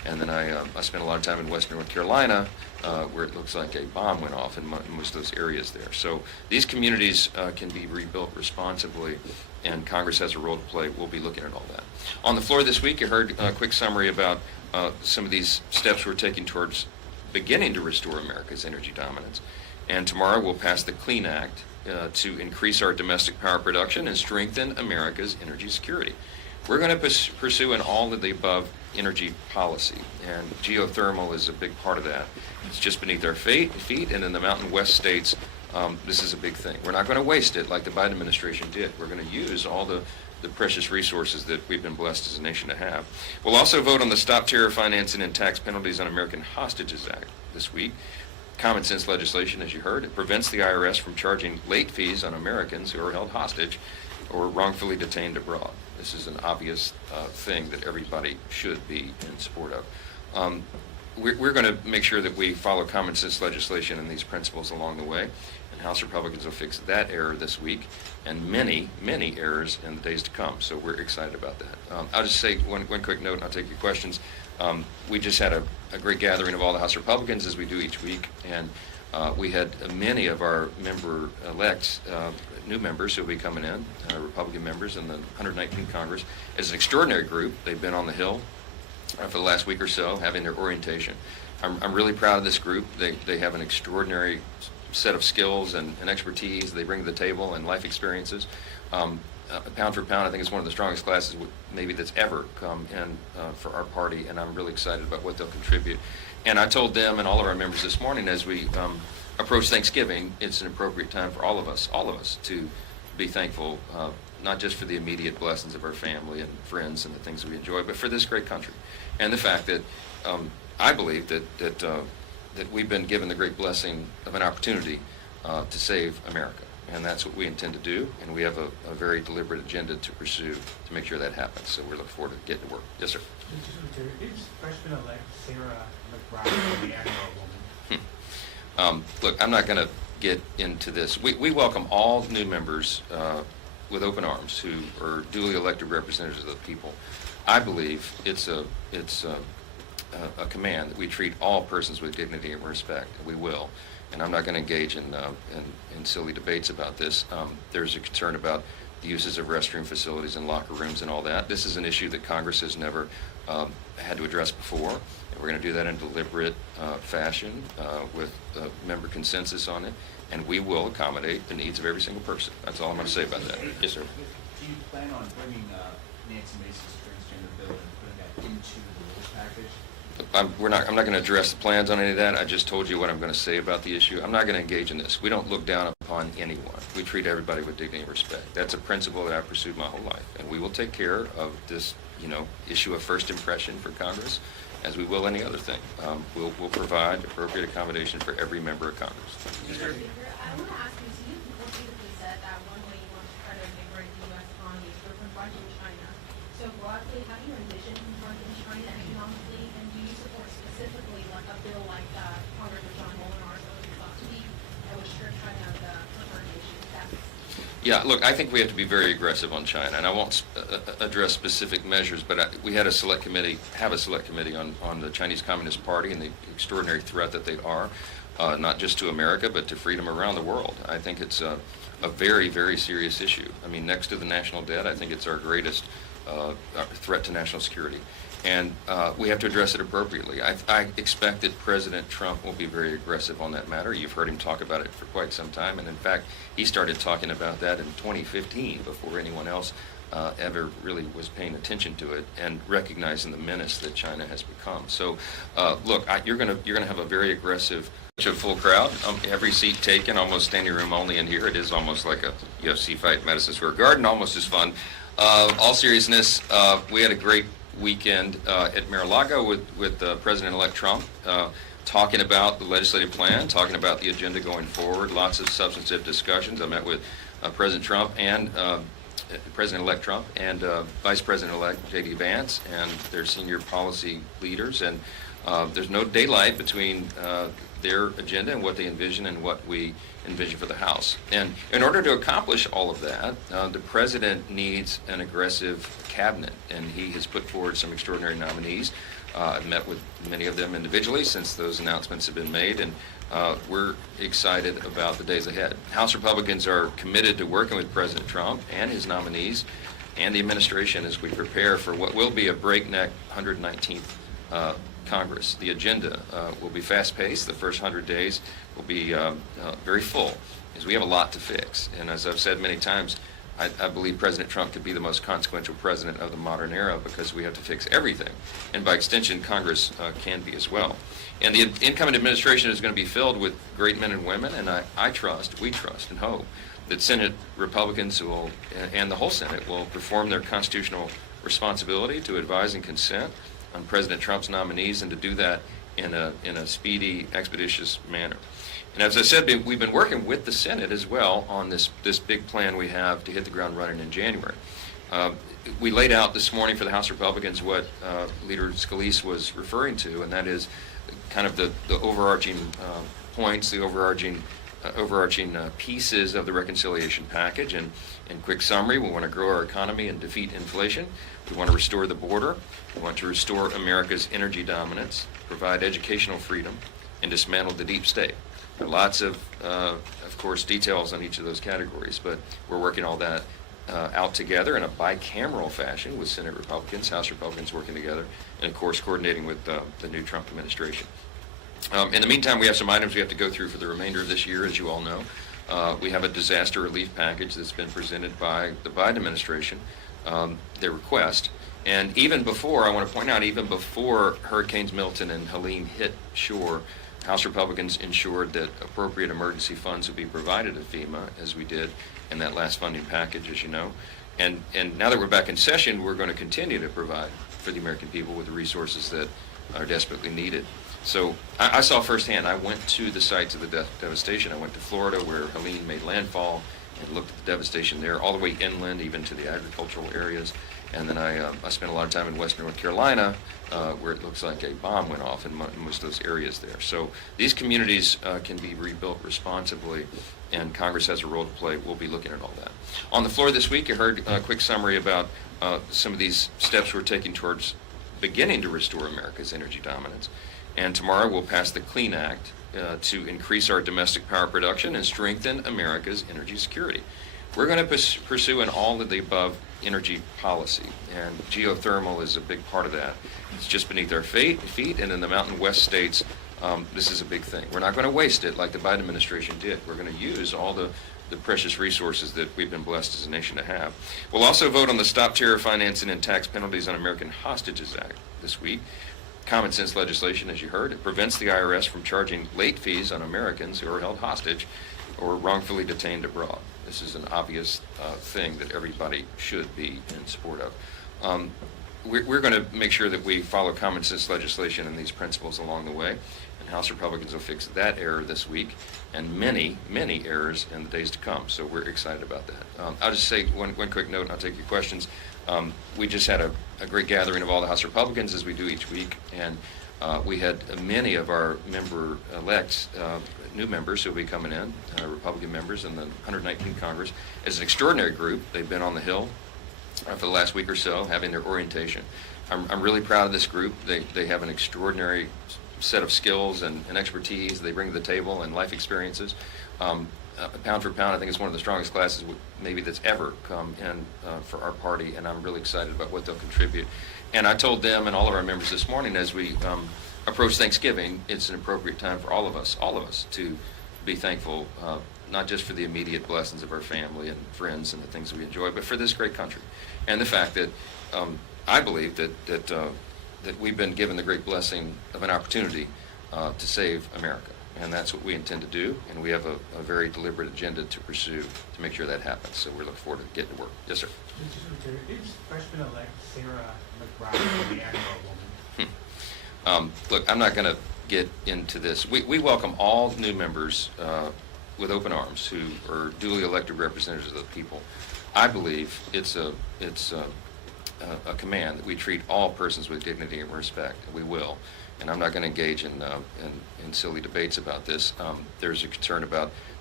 And then I spent a lot of time in Western North Carolina, where it looks like a bomb went off in most of those areas there. So these communities can be rebuilt responsibly, and Congress has a role to play. We'll be looking at all that. On the floor this week, you heard a quick summary about some of these steps we're taking towards beginning to restore America's energy dominance. And tomorrow we'll pass the Clean Act to increase our domestic power production and strengthen America's energy security. We're going to pursue an all of the above energy policy, and geothermal is a big part of that. It's just beneath our feet, and in the Mountain West states, this is a big thing. We're not going to waste it like the Biden administration did. We're going to use all the precious resources that we've been blessed as a nation to have. We'll also vote on the Stop Terror Financing and Tax Penalties on American Hostages Act this week. Common sense legislation, as you heard. It prevents the IRS from charging late fees on Americans who are held hostage or wrongfully detained abroad. This is an obvious thing that everybody should be in support of. We're going to make sure that we follow common sense legislation and these principles along the way, and House Republicans will fix that error this week and many, many errors in the days to come. So we're excited about that. I'll just say one quick note, and I'll take your questions. We just had a great gathering of all the House Republicans, as we do each week, and we had many of our member-elects, new members who will be coming in, Republican members in the 119th Congress. It's an extraordinary group. They've been on the Hill for the last week or so, having their orientation. I'm really proud of this group. They have an extraordinary set of skills and expertise they bring to the table and life experiences. Pound for pound, I think it's one of the strongest classes maybe that's ever come in for our party, and I'm really excited about what they'll contribute. And I told them and all of our members this morning, as we approach Thanksgiving, it's an appropriate time for all of us to be thankful, not just for the immediate blessings of our family and friends and the things we enjoy, but for this great country. And the fact that I believe that we've been given the great blessing of an opportunity to save America. And that's what we intend to do, and we have a very deliberate agenda to pursue to make sure that happens. So we're looking forward to getting to work. Yes, sir. Is freshman-elect Sarah McBride the Emmer woman? Look, I'm not going to get into this. We welcome all new members with open arms who are duly elected representatives of the people. I believe it's a command that we treat all persons with dignity and respect, and we will. And I'm not going to engage in silly debates about this. There's a concern about the uses of restroom facilities and locker rooms and all that. This is an issue that Congress has never had to address before. And we're going to do that in a deliberate fashion with member consensus on it. And we will accommodate the needs of every single person. That's all I'm going to say about that. Yes, sir. Do you plan on bringing Nancy Mace's transgender bill and putting that into the rules package? I'm not going to address the plans on any of that. I just told you what I'm going to say about the issue. I'm not going to engage in this. We don't look down upon anyone. We treat everybody with dignity and respect. That's a principle that I've pursued my whole life. And we will take care of this, issue of first impression for Congress, as we will any other thing. We'll provide appropriate accommodation for every member of Congress. Mr. Speaker, I want to ask you, so you repeatedly said that one way you want to try to invigorate the U.S. economy is through confronting China. So broadly, how do you envision confronting China economically, and do you support specifically like a bill like Congressman John Molinar's thought to be that would strip China of the preferred nation status? Yeah, look, I think we have to be very aggressive on China, and I won't address specific measures, but we had a select committee on the Chinese Communist Party and the extraordinary threat that they are, not just to America, but to freedom around the world. I think it's a very, very serious issue. I mean, next to the national debt, I think it's our greatest threat to national security. And we have to address it appropriately. I expect that President Trump will be very aggressive on that matter. You've heard him talk about it for quite some time, and in fact, he started talking about that in 2015 before anyone else ever really was paying attention to it and recognizing the menace that China has become. So, look, you're going to have a very aggressive, full crowd. Every seat taken, almost standing room only in here. It is almost like a UFC fight at Madison Square Garden, almost as fun. All seriousness, we had a great weekend at Mar-a-Lago with President-elect Trump, talking about the legislative plan, talking about the agenda going forward, lots of substantive discussions. I met with President Trump and President-elect Trump and Vice President-elect J.D. Vance and their senior policy leaders, and there's no daylight between their agenda and what they envision and what we envision for the House. And in order to accomplish all of that, the President needs an aggressive cabinet, and he has put forward some extraordinary nominees I've met with many of them individually since those announcements have been made, and we're excited about the days ahead. House Republicans are committed to working with President Trump and his nominees and the administration as we prepare for what will be a breakneck 119th Congress. The agenda will be fast-paced. The first 100 days will be very full, as we have a lot to fix. And as I've said many times, I believe President Trump could be the most consequential president of the modern era because we have to fix everything. And by extension, Congress can be as well. And the incoming administration is going to be filled with great men and women, and we trust and hope that Senate Republicans will, and the whole Senate will perform their constitutional responsibility to advise and consent on President Trump's nominees, and to do that in a speedy, expeditious manner. And as I said, we've been working with the Senate as well on this big plan we have to hit the ground running in January. We laid out this morning for the House Republicans what Leader Scalise was referring to, and that is kind of the overarching points, the overarching pieces of the reconciliation package. And in quick summary, we want to grow our economy and defeat inflation. We want to restore the border. We want to restore America's energy dominance, provide educational freedom, and dismantle the deep state. There are lots of course, details on each of those categories, but we're working all that out together in a bicameral fashion with Senate Republicans, House Republicans working together, and of course coordinating with the new Trump administration. In the meantime, we have some items we have to go through for the remainder of this year, as you all know. We have a disaster relief package that's been presented by the Biden administration, their request. And even before, I want to point out, even before Hurricanes Milton and Helene hit shore, House Republicans ensured that appropriate emergency funds would be provided to FEMA, as we did in that last funding package, as you know. And now that we're back in session, we're going to continue to provide for the American people with the resources that are desperately needed. So I saw firsthand. I went to the sites of the devastation. I went to Florida, where Helene made landfall, and looked at the devastation there, all the way inland, even to the agricultural areas. And then I spent a lot of time in western North Carolina, where it looks like a bomb went off in most of those areas there. So these communities can be rebuilt responsibly, and Congress has a role to play. We'll be looking at all that. On the floor this week, you heard a quick summary about some of these steps we're taking towards beginning to restore America's energy dominance. And tomorrow we'll pass the Clean Act to increase our domestic power production and strengthen America's energy security. We're going to pursue an all of the above energy policy, and geothermal is a big part of that. It's just beneath our feet, and in the Mountain West states, this is a big thing. We're not going to waste it like the Biden administration did. We're going to use all the precious resources that we've been blessed as a nation to have. We'll also vote on the Stop Terror Financing and Tax Penalties on American Hostages Act this week. Common sense legislation, as you heard. It prevents the IRS from charging late fees on Americans who are held hostage or wrongfully detained abroad. This is an obvious thing that everybody should be in support of. We're going to make sure that we follow common sense legislation and these principles along the way, and House Republicans will fix that error this week and many, many errors in the days to come. So we're excited about that. I'll just say one quick note, and I'll take your questions. We just had a great gathering of all the House Republicans, as we do each week, and we had many of our member-elects, new members who will be coming in, Republican members in the 119th Congress, as an extraordinary group. They've been on the Hill for the last week or so, having their orientation. I'm really proud of this group. They have an extraordinary set of skills and expertise they bring to the table, and life experiences. Pound for pound, I think it's one of the strongest classes maybe that's ever come in for our party, and I'm really excited about what they'll contribute. And I told them and all of our members this morning, as we approach Thanksgiving, it's an appropriate time for all of us to be thankful, not just for the immediate blessings of our family and friends and the things we enjoy, but for this great country, and the fact that I believe that we've been given the great blessing of an opportunity to save America. And that's what we intend to do, and we have a very deliberate agenda to pursue to make sure that happens. So we're looking forward to getting to work. Yes, sir. Mr. Secretary, is freshman-elect Sarah McBride the Admiral woman? Look, I'm not going to get into this. We welcome all new members with open arms who are duly elected representatives of the people. I believe it's a command that we treat all persons with dignity and respect, and we will. And I'm not going to engage in silly debates about this. There's a concern about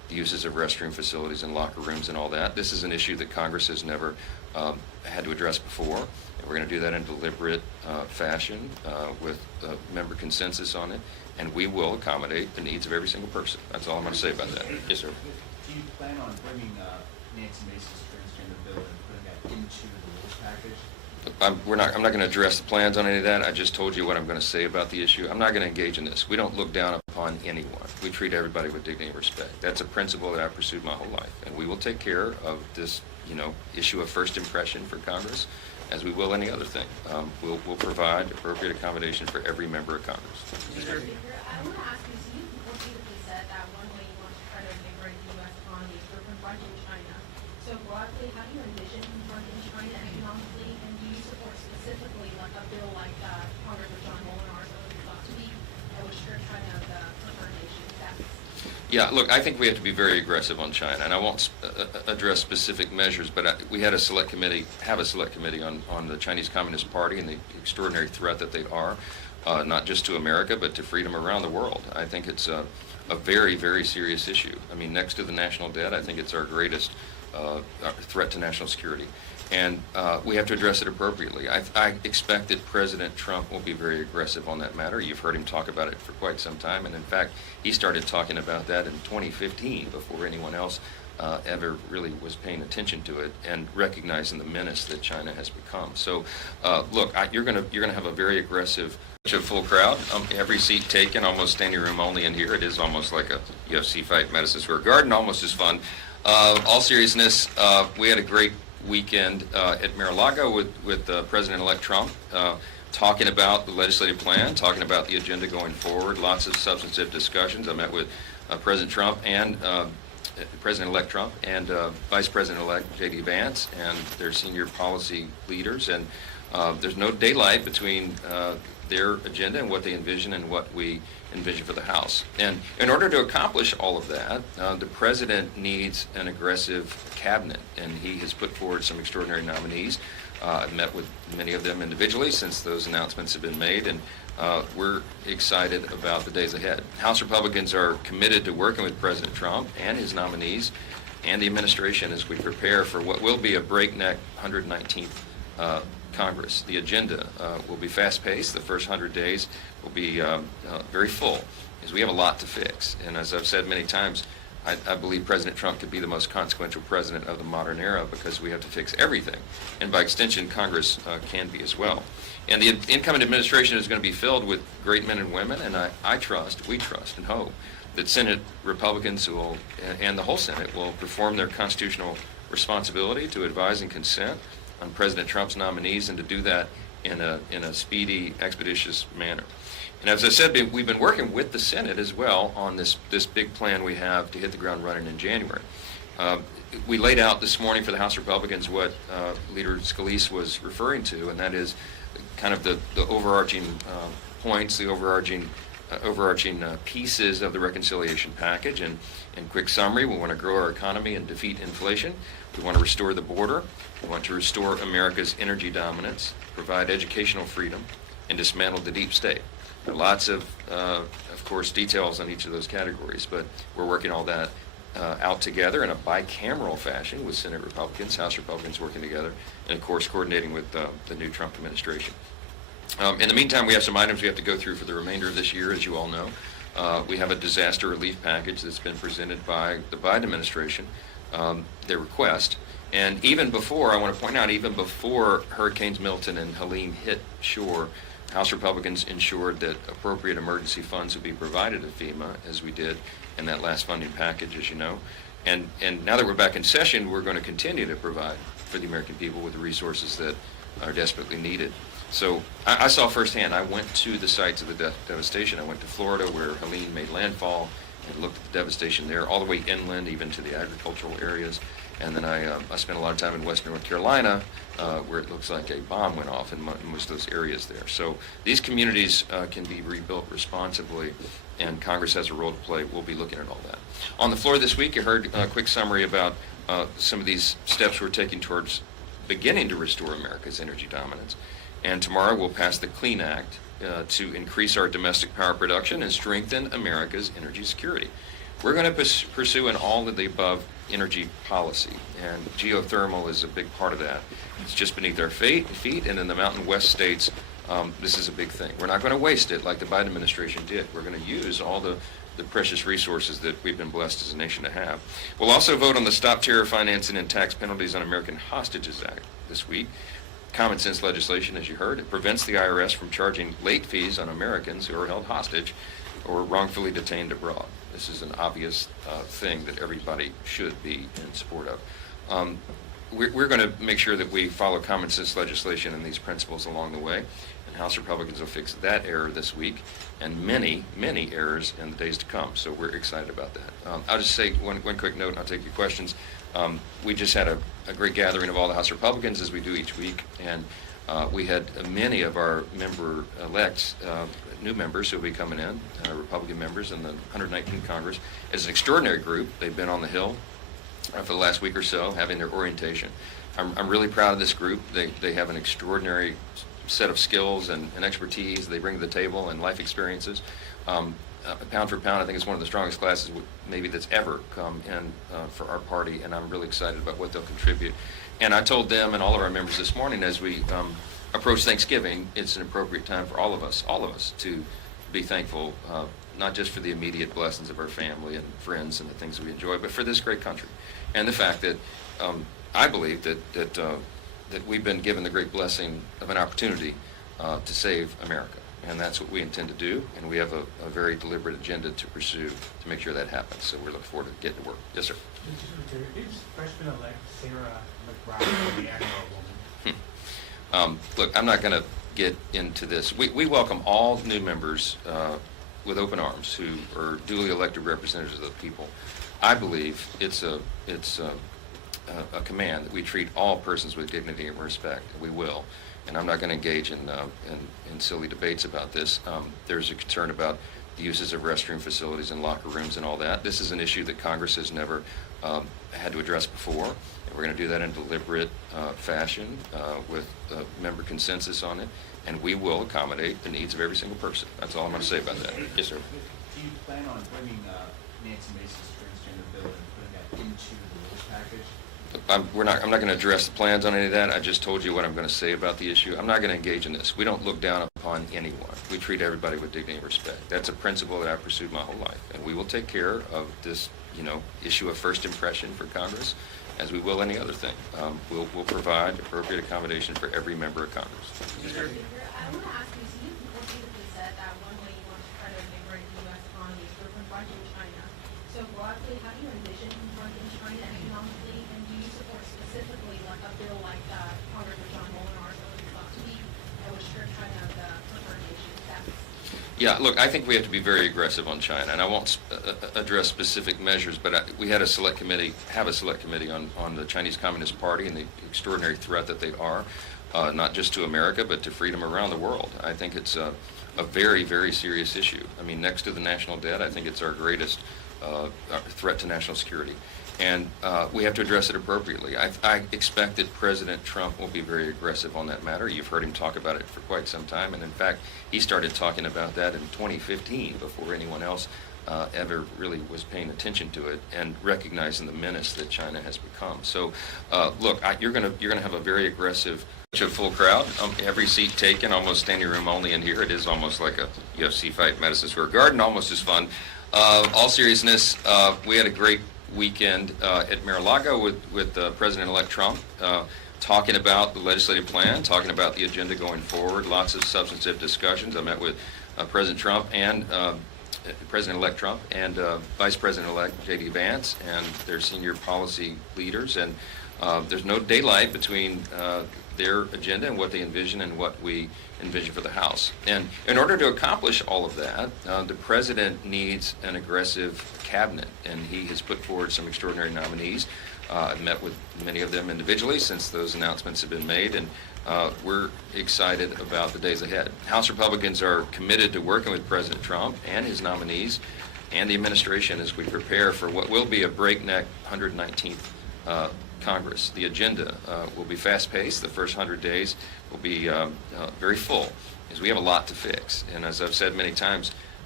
the uses of restroom facilities and locker rooms and all that. This is an issue that Congress has never had to address before, and we're going to do that in deliberate fashion with member consensus on it, and we will accommodate the needs of every single person. That's all I'm going to say about that. Yes, sir. Do you plan on bringing Nancy Mace's transgender bill and putting that into the rules package? I'm not going to address the plans on any of that. I just told you what I'm going to say about the issue. I'm not going to engage in this. We don't look down upon anyone. We treat everybody with dignity and respect. That's a principle that I've pursued my whole life, and we will take care of this, issue of first impression for Congress, as we will any other thing. We'll provide appropriate accommodation for every member of Congress. Mr. Speaker, I want to ask you, so you repeatedly said that one way you want to try to liberate the U.S. economy is through confronting China. So broadly, how do you envision confronting China economically, and do you support specifically like a bill like Congressman John Molinar's thought to be that would strip China of the preferred nation status? Yeah, look, I think we have to be very aggressive on China, and I won't address specific measures, but we have a select committee on the Chinese Communist Party and the extraordinary threat that they are, not just to America, but to freedom around the world. I think it's a very, very serious issue. I mean, next to the national debt, I think it's our greatest threat to national security. And we have to address it appropriately. I expect that President Trump will be very aggressive on that matter. You've heard him talk about it for quite some time, and in fact, he started talking about that in 2015 before anyone else ever really was paying attention to it and recognizing the menace that China has become. So, look, you're gonna have a very aggressive, full crowd. Every seat taken, almost standing room only in here. It is almost like a UFC fight in Madison Square Garden, almost as fun. All seriousness, we had a great weekend at Mar-a-Lago with President-elect Trump, talking about the legislative plan, talking about the agenda going forward, lots of substantive discussions. I met with President Trump and President-elect Trump and Vice President-elect J.D. Vance and their senior policy leaders, and there's no daylight between their agenda and what they envision and what we envision for the House. And in order to accomplish all of that, the President needs an aggressive cabinet, and he has put forward some extraordinary nominees. I've met with many of them individually since those announcements have been made, and we're excited about the days ahead. House Republicans are committed to working with President Trump and his nominees and the administration as we prepare for what will be a breakneck 119th Congress. The agenda will be fast-paced. The first 100 days will be very full, because we have a lot to fix. And as I've said many times, I believe President Trump could be the most consequential president of the modern era, because we have to fix everything. And by extension, Congress can be as well. And the incoming administration is going to be filled with great men and women, and we trust and hope that Senate Republicans and the whole Senate will perform their constitutional responsibility to advise and consent on President Trump's nominees, and to do that in a speedy, expeditious manner. And as I said, we've been working with the Senate as well on this big plan we have to hit the ground running in January. We laid out this morning for the House Republicans what Leader Scalise was referring to, and that is kind of the overarching points, the overarching pieces of the reconciliation package. And in quick summary, we want to grow our economy and defeat inflation. We want to restore the border. We want to restore America's energy dominance, provide educational freedom, and dismantle the deep state. There are lots of course, details on each of those categories, but we're working all that out together in a bicameral fashion with Senate Republicans, House Republicans working together, and of course coordinating with the new Trump administration. In the meantime, we have some items we have to go through for the remainder of this year, as you all know. We have a disaster relief package that's been presented by the Biden administration, their request. And even before, I want to point out, even before Hurricanes Milton and Helene hit shore, House Republicans ensured that appropriate emergency funds would be provided to FEMA, as we did in that last funding package, as you know. And now that we're back in session, we're going to continue to provide for the American people with the resources that are desperately needed. So I saw firsthand. I went to the sites of the devastation. I went to Florida, where Helene made landfall, and looked at the devastation there, all the way inland, even to the agricultural areas. And then I spent a lot of time in western North Carolina, where it looks like a bomb went off in most of those areas there. So these communities can be rebuilt responsibly, and Congress has a role to play. We'll be looking at all that. On the floor this week, you heard a quick summary about some of these steps we're taking towards beginning to restore America's energy dominance. And tomorrow we'll pass the Clean Act to increase our domestic power production and strengthen America's energy security. We're going to pursue an all of the above energy policy, and geothermal is a big part of that. It's just beneath our feet, and in the Mountain West states, this is a big thing. We're not going to waste it like the Biden administration did. We're going to use all the precious resources that we've been blessed as a nation to have. We'll also vote on the Stop Terror Financing and Tax Penalties on American Hostages Act this week. Common sense legislation, as you heard. It prevents the IRS from charging late fees on Americans who are held hostage or wrongfully detained abroad. This is an obvious thing that everybody should be in support of. We're going to make sure that we follow common sense legislation and these principles along the way. And House Republicans will fix that error this week and many, many errors in the days to come. So we're excited about that. I'll just say one quick note, and I'll take your questions. We just had a great gathering of all the House Republicans, as we do each week, and we had many of our member-elects, new members who will be coming in, Republican members in the 119th Congress. It's an extraordinary group. They've been on the Hill for the last week or so, having their orientation. I'm really proud of this group. They have an extraordinary set of skills and expertise they bring to the table and life experiences. Pound for pound, I think it's one of the strongest classes maybe that's ever come in for our party, and I'm really excited about what they'll contribute. And I told them and all of our members this morning, as we approach Thanksgiving, it's an appropriate time for all of us to be thankful, not just for the immediate blessings of our family and friends and the things that we enjoy, but for this great country and the fact that I believe that we've been given the great blessing of an opportunity to save America. And that's what we intend to do, and we have a very deliberate agenda to pursue to make sure that happens. So we're looking forward to getting to work. Yes, sir. Is freshman-elect Sarah McBride the Admiral woman? Look, I'm not going to get into this. We welcome all new members with open arms who are duly elected representatives of the people. I believe it's a command that we treat all persons with dignity and respect, and we will. And I'm not going to engage in silly debates about this. There's a concern about the uses of restroom facilities and locker rooms and all that. This is an issue that Congress has never had to address before. And we're going to do that in a deliberate fashion with member consensus on it. And we will accommodate the needs of every single person. That's all I'm going to say about that. Yes, sir. Do you plan on bringing Nancy Mace's transgender bill and putting that into the rules package? I'm not going to address the plans on any of that. I just told you what I'm going to say about the issue. I'm not going to engage in this. We don't look down upon anyone. We treat everybody with dignity and respect. That's a principle that I've pursued my whole life. And we will take care of this, issue of first impression for Congress, as we will any other thing. We'll provide appropriate accommodation for every member of Congress. I want to ask you, so you repeatedly said that one way you want to try to liberate the U.S. economy is through confronting China. So broadly, how do you envision confronting China economically, and do you support specifically like a bill like Congressman John Molinar's last week that would strip China of the preferred nation status? Yeah, look, I think we have to be very aggressive on China, and I won't address specific measures, but we had a select committee on the Chinese Communist Party and the extraordinary threat that they are, not just to America, but to freedom around the world. I think it's a very, very serious issue. I mean, next to the national debt, I think it's our greatest threat to national security. And we have to address it appropriately. I expect that President Trump will be very aggressive on that matter. You've heard him talk about it for quite some time. And in fact, he started talking about that in 2015 before anyone else ever really was paying attention to it and recognizing the menace that China has become. So look, you're going to have a very aggressive, full crowd, every seat taken, almost standing room only in here. It is almost like a UFC fight in Madison Square Garden, almost as fun. All seriousness, we had a great weekend at Mar-a-Lago with President-elect Trump, talking about the legislative plan, talking about the agenda going forward, lots of substantive discussions. I met with President Trump and President-elect Trump and Vice President-elect J.D. Vance and their senior policy leaders, and there's no daylight between their agenda and what they envision and what we envision for the House. And in order to accomplish all of that, the President needs an aggressive cabinet, and he has put forward some extraordinary nominees. I've met with many of them individually since those announcements have been made, and we're excited about the days ahead. House Republicans are committed to working with President Trump and his nominees and the administration as we prepare for what will be a breakneck 119th Congress. The agenda will be fast-paced. The first 100 days will be very full, because we have a lot to fix. And as I've said many times,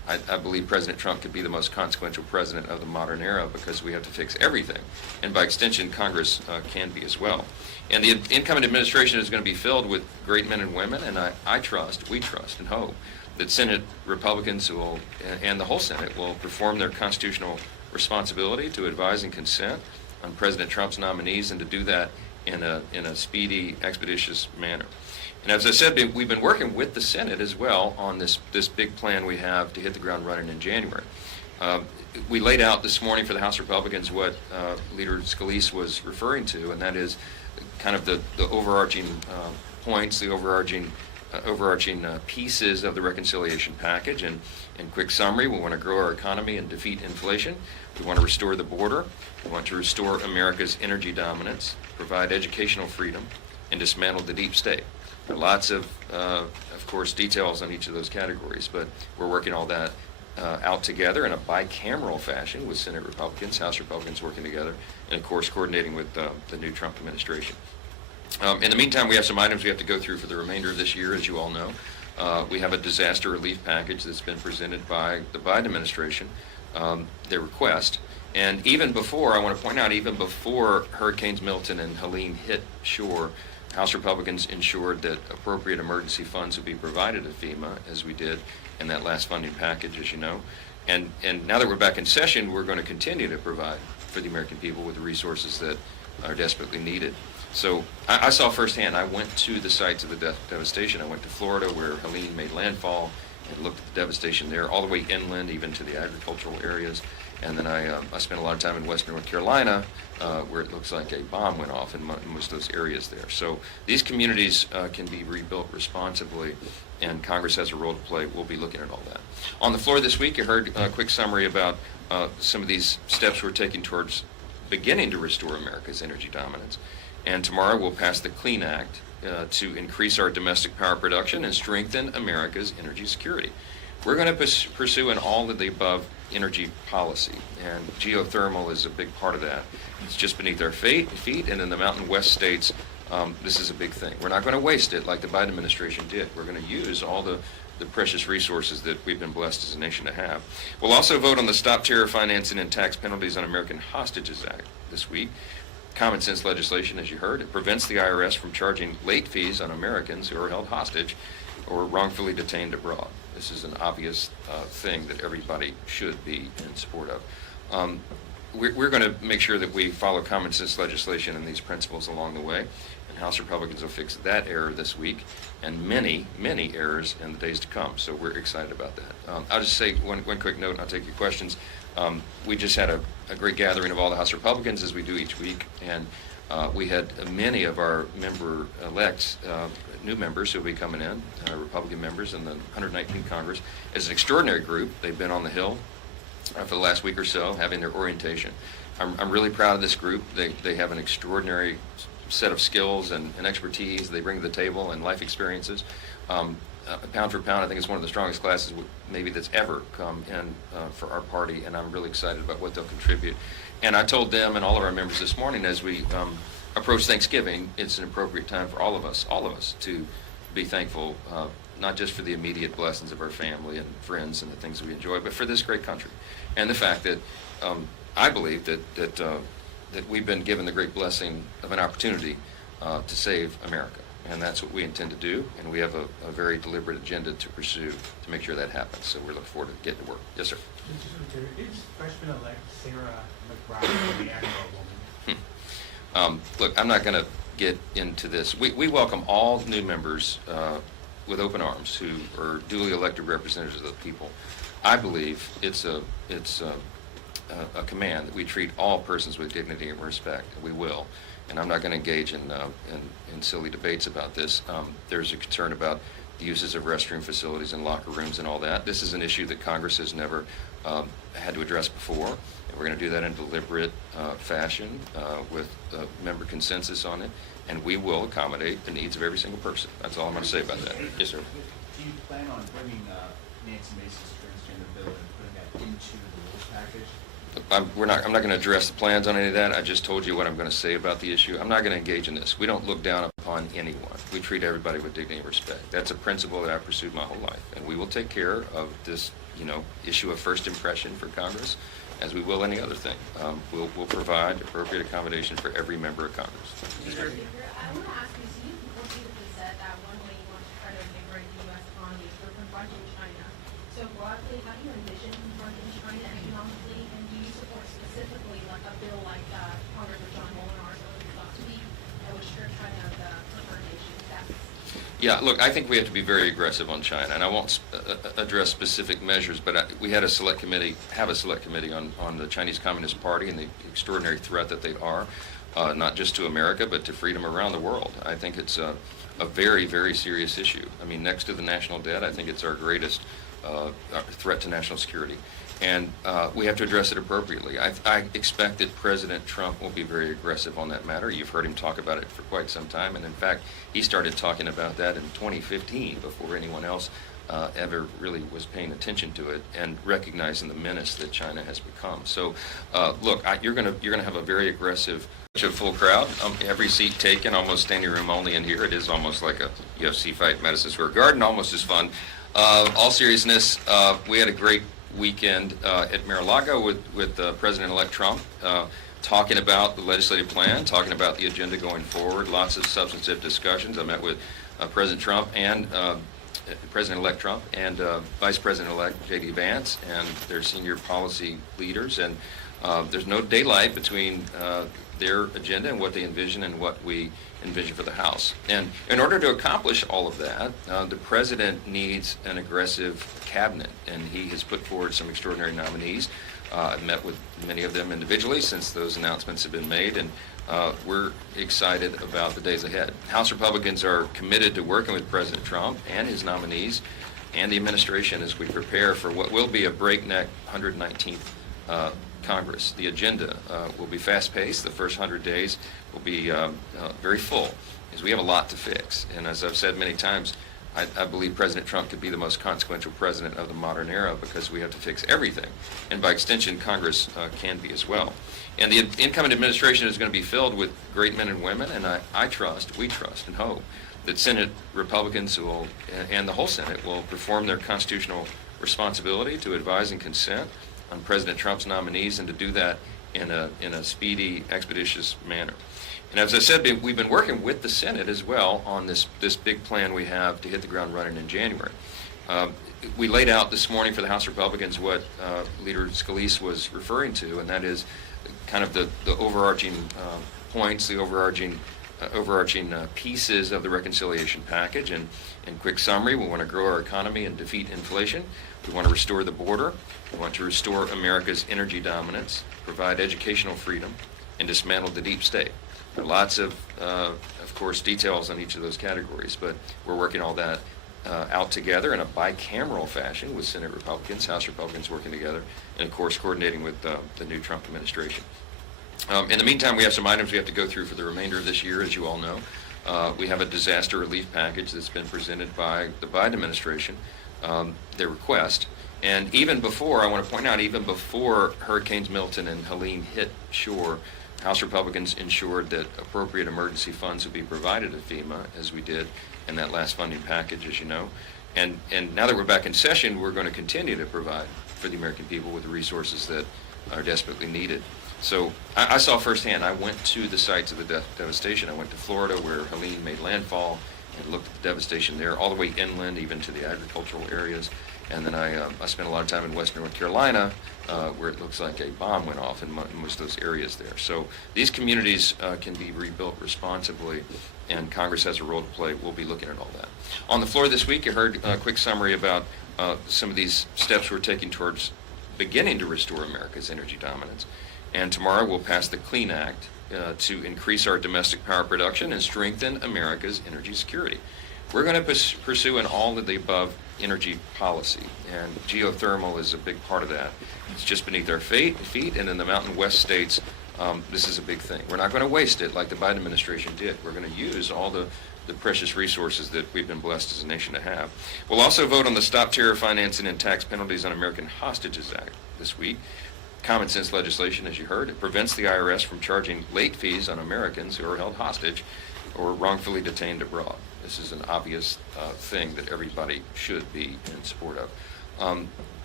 I believe President Trump could be the most consequential president of the modern era because we have to fix everything. And by extension, Congress can be as well. And the incoming administration is going to be filled with great men and women, and we trust and hope that Senate Republicans will, and the whole Senate will perform their constitutional responsibility to advise and consent on President Trump's nominees, and to do that in a speedy, expeditious manner. And as I said, we've been working with the Senate as well on this big plan we have to hit the ground running in January. We laid out this morning for the House Republicans what Leader Scalise was referring to, and that is kind of the overarching points, the overarching pieces of the reconciliation package. And in quick summary, we want to grow our economy and defeat inflation. We want to restore the border. We want to restore America's energy dominance, provide educational freedom, and dismantle the deep state. There are lots of course, details on each of those categories, but we're working all that out together in a bicameral fashion with Senate Republicans, House Republicans working together, and of course coordinating with the new Trump administration. In the meantime, we have some items we have to go through for the remainder of this year, as you all know. We have a disaster relief package that's been presented by the Biden administration, their request. And even before, I want to point out, even before Hurricanes Milton and Helene hit shore, House Republicans ensured that appropriate emergency funds would be provided to FEMA, as we did in that last funding package, as you know. And now that we're back in session, we're going to continue to provide for the American people with the resources that are desperately needed. So I saw firsthand. I went to the sites of the devastation. I went to Florida, where Helene made landfall, and looked at the devastation there, all the way inland, even to the agricultural areas. And then I spent a lot of time in western North Carolina, where it looks like a bomb went off in most of those areas there. So these communities can be rebuilt responsibly, and Congress has a role to play. We'll be looking at all that. On the floor this week, you heard a quick summary about some of these steps we're taking towards beginning to restore America's energy dominance. And tomorrow we'll pass the Clean Act to increase our domestic power production and strengthen America's energy security. We're going to pursue an all of the above energy policy, and geothermal is a big part of that. It's just beneath our feet, and in the Mountain West states, this is a big thing. We're not going to waste it like the Biden administration did. We're going to use all the precious resources that we've been blessed as a nation to have. We'll also vote on the Stop Terror Financing and Tax Penalties on American Hostages Act this week. Common sense legislation, as you heard. It prevents the IRS from charging late fees on Americans who are held hostage or wrongfully detained abroad. This is an obvious thing that everybody should be in support of. We're going to make sure that we follow common sense legislation and these principles along the way, and House Republicans will fix that error this week and many, many errors in the days to come. So we're excited about that. I'll just say one quick note, and I'll take your questions. We just had a great gathering of all the House Republicans, as we do each week, and we had many of our member-elects, new members who will be coming in, Republican members in the 119th Congress. As an extraordinary group, they've been on the Hill for the last week or so, having their orientation. I'm really proud of this group. They have an extraordinary set of skills and expertise they bring to the table, and life experiences. Pound for pound, I think it's one of the strongest classes maybe that's ever come in for our party, and I'm really excited about what they'll contribute. And I told them and all of our members this morning, as we approach Thanksgiving, it's an appropriate time for all of us to be thankful, not just for the immediate blessings of our family and friends and the things that we enjoy, but for this great country, and the fact that I believe that we've been given the great blessing of an opportunity to save America. And that's what we intend to do, and we have a very deliberate agenda to pursue to make sure that happens. So we're looking forward to getting to work. Yes, sir. Is freshman-elect Sarah McBride the Admiral woman? Look, I'm not going to get into this. We welcome all new members with open arms who are duly elected representatives of the people. I believe it's a command that we treat all persons with dignity and respect, and we will. And I'm not going to engage in silly debates about this. There's a concern about the uses of restroom facilities and locker rooms and all that. This is an issue that Congress has never had to address before, and we're going to do that in a deliberate fashion with member consensus on it, and we will accommodate the needs of every single person. That's all I'm going to say about that. Yes, sir. Do you plan on bringing Nancy Mace's transgender bill and putting that into the rules package? I'm not going to address the plans on any of that. I just told you what I'm going to say about the issue. I'm not going to engage in this. We don't look down upon anyone. We treat everybody with dignity and respect. That's a principle that I've pursued my whole life, and we will take care of this issue a first impression for Congress, as we will any other thing. We'll provide appropriate accommodation for every member of Congress. Leader, I want to ask you, so you repeatedly said that one way you want to try to invigorate the U.S. economy is through confronting China. So broadly, how do you envision confronting China economically, and do you support specifically like a bill like Congressman John Molinar released last week that would strip China of the preferred nation status? Yeah, look, I think we have to be very aggressive on China, and I won't address specific measures, but we had a select committee on the Chinese Communist Party and the extraordinary threat that they are, not just to America, but to freedom around the world. I think it's a very, very serious issue. I mean, next to the national debt, I think it's our greatest threat to national security. And we have to address it appropriately. I expect that President Trump will be very aggressive on that matter. You've heard him talk about it for quite some time, and in fact, he started talking about that in 2015 before anyone else ever really was paying attention to it and recognizing the menace that China has become. So, look, you're gonna have a very aggressive, full crowd. Every seat taken, almost standing room only in here. It is almost like a UFC fight, Madison Square Garden, almost as fun. All seriousness, we had a great weekend at Mar-a-Lago with President-elect Trump, talking about the legislative plan, talking about the agenda going forward, lots of substantive discussions. I met with President Trump and President-elect Trump and Vice President-elect J.D. Vance and their senior policy leaders, and there's no daylight between their agenda and what they envision and what we envision for the House. And in order to accomplish all of that, the President needs an aggressive cabinet, and he has put forward some extraordinary nominees. I've met with many of them individually since those announcements have been made, and we're excited about the days ahead. House Republicans are committed to working with President Trump and his nominees and the administration as we prepare for what will be a breakneck 119th Congress. The agenda will be fast-paced. The first 100 days will be very full, because we have a lot to fix. And as I've said many times, I believe President Trump could be the most consequential president of the modern era, because we have to fix everything. And by extension, Congress can be as well. And the incoming administration is going to be filled with great men and women, and we trust and hope that Senate Republicans and the whole Senate will perform their constitutional responsibility to advise and consent on President Trump's nominees, and to do that in a speedy, expeditious manner. And as I said, we've been working with the Senate as well on this big plan we have to hit the ground running in January. We laid out this morning for the House Republicans what Leader Scalise was referring to, and that is kind of the overarching points, the overarching pieces of the reconciliation package. And in quick summary, we want to grow our economy and defeat inflation. We want to restore the border. We want to restore America's energy dominance, provide educational freedom, and dismantle the deep state. There are lots of course, details on each of those categories, but we're working all that out together in a bicameral fashion with Senate Republicans, House Republicans working together, and of course coordinating with the new Trump administration. In the meantime, we have some items we have to go through for the remainder of this year, as you all know. We have a disaster relief package that's been presented by the Biden administration, their request. And even before, I want to point out, even before Hurricanes Milton and Helene hit shore, House Republicans ensured that appropriate emergency funds would be provided to FEMA, as we did in that last funding package, as you know. And now that we're back in session, we're going to continue to provide for the American people with the resources that are desperately needed. So I saw firsthand. I went to the sites of the devastation. I went to Florida, where Helene made landfall, and looked at the devastation there, all the way inland, even to the agricultural areas. And then I spent a lot of time in western North Carolina, where it looks like a bomb went off in most of those areas there. So these communities can be rebuilt responsibly, and Congress has a role to play. We'll be looking at all that. On the floor this week, you heard a quick summary about some of these steps we're taking towards beginning to restore America's energy dominance. And tomorrow we'll pass the Clean Act to increase our domestic power production and strengthen America's energy security. We're going to pursue an all of the above energy policy, and geothermal is a big part of that. It's just beneath our feet, and in the Mountain West states, this is a big thing. We're not going to waste it like the Biden administration did. We're going to use all the precious resources that we've been blessed as a nation to have. We'll also vote on the Stop Terror Financing and Tax Penalties on American Hostages Act this week. Common sense legislation, as you heard. It prevents the IRS from charging late fees on Americans who are held hostage or wrongfully detained abroad. This is an obvious thing that everybody should be in support of.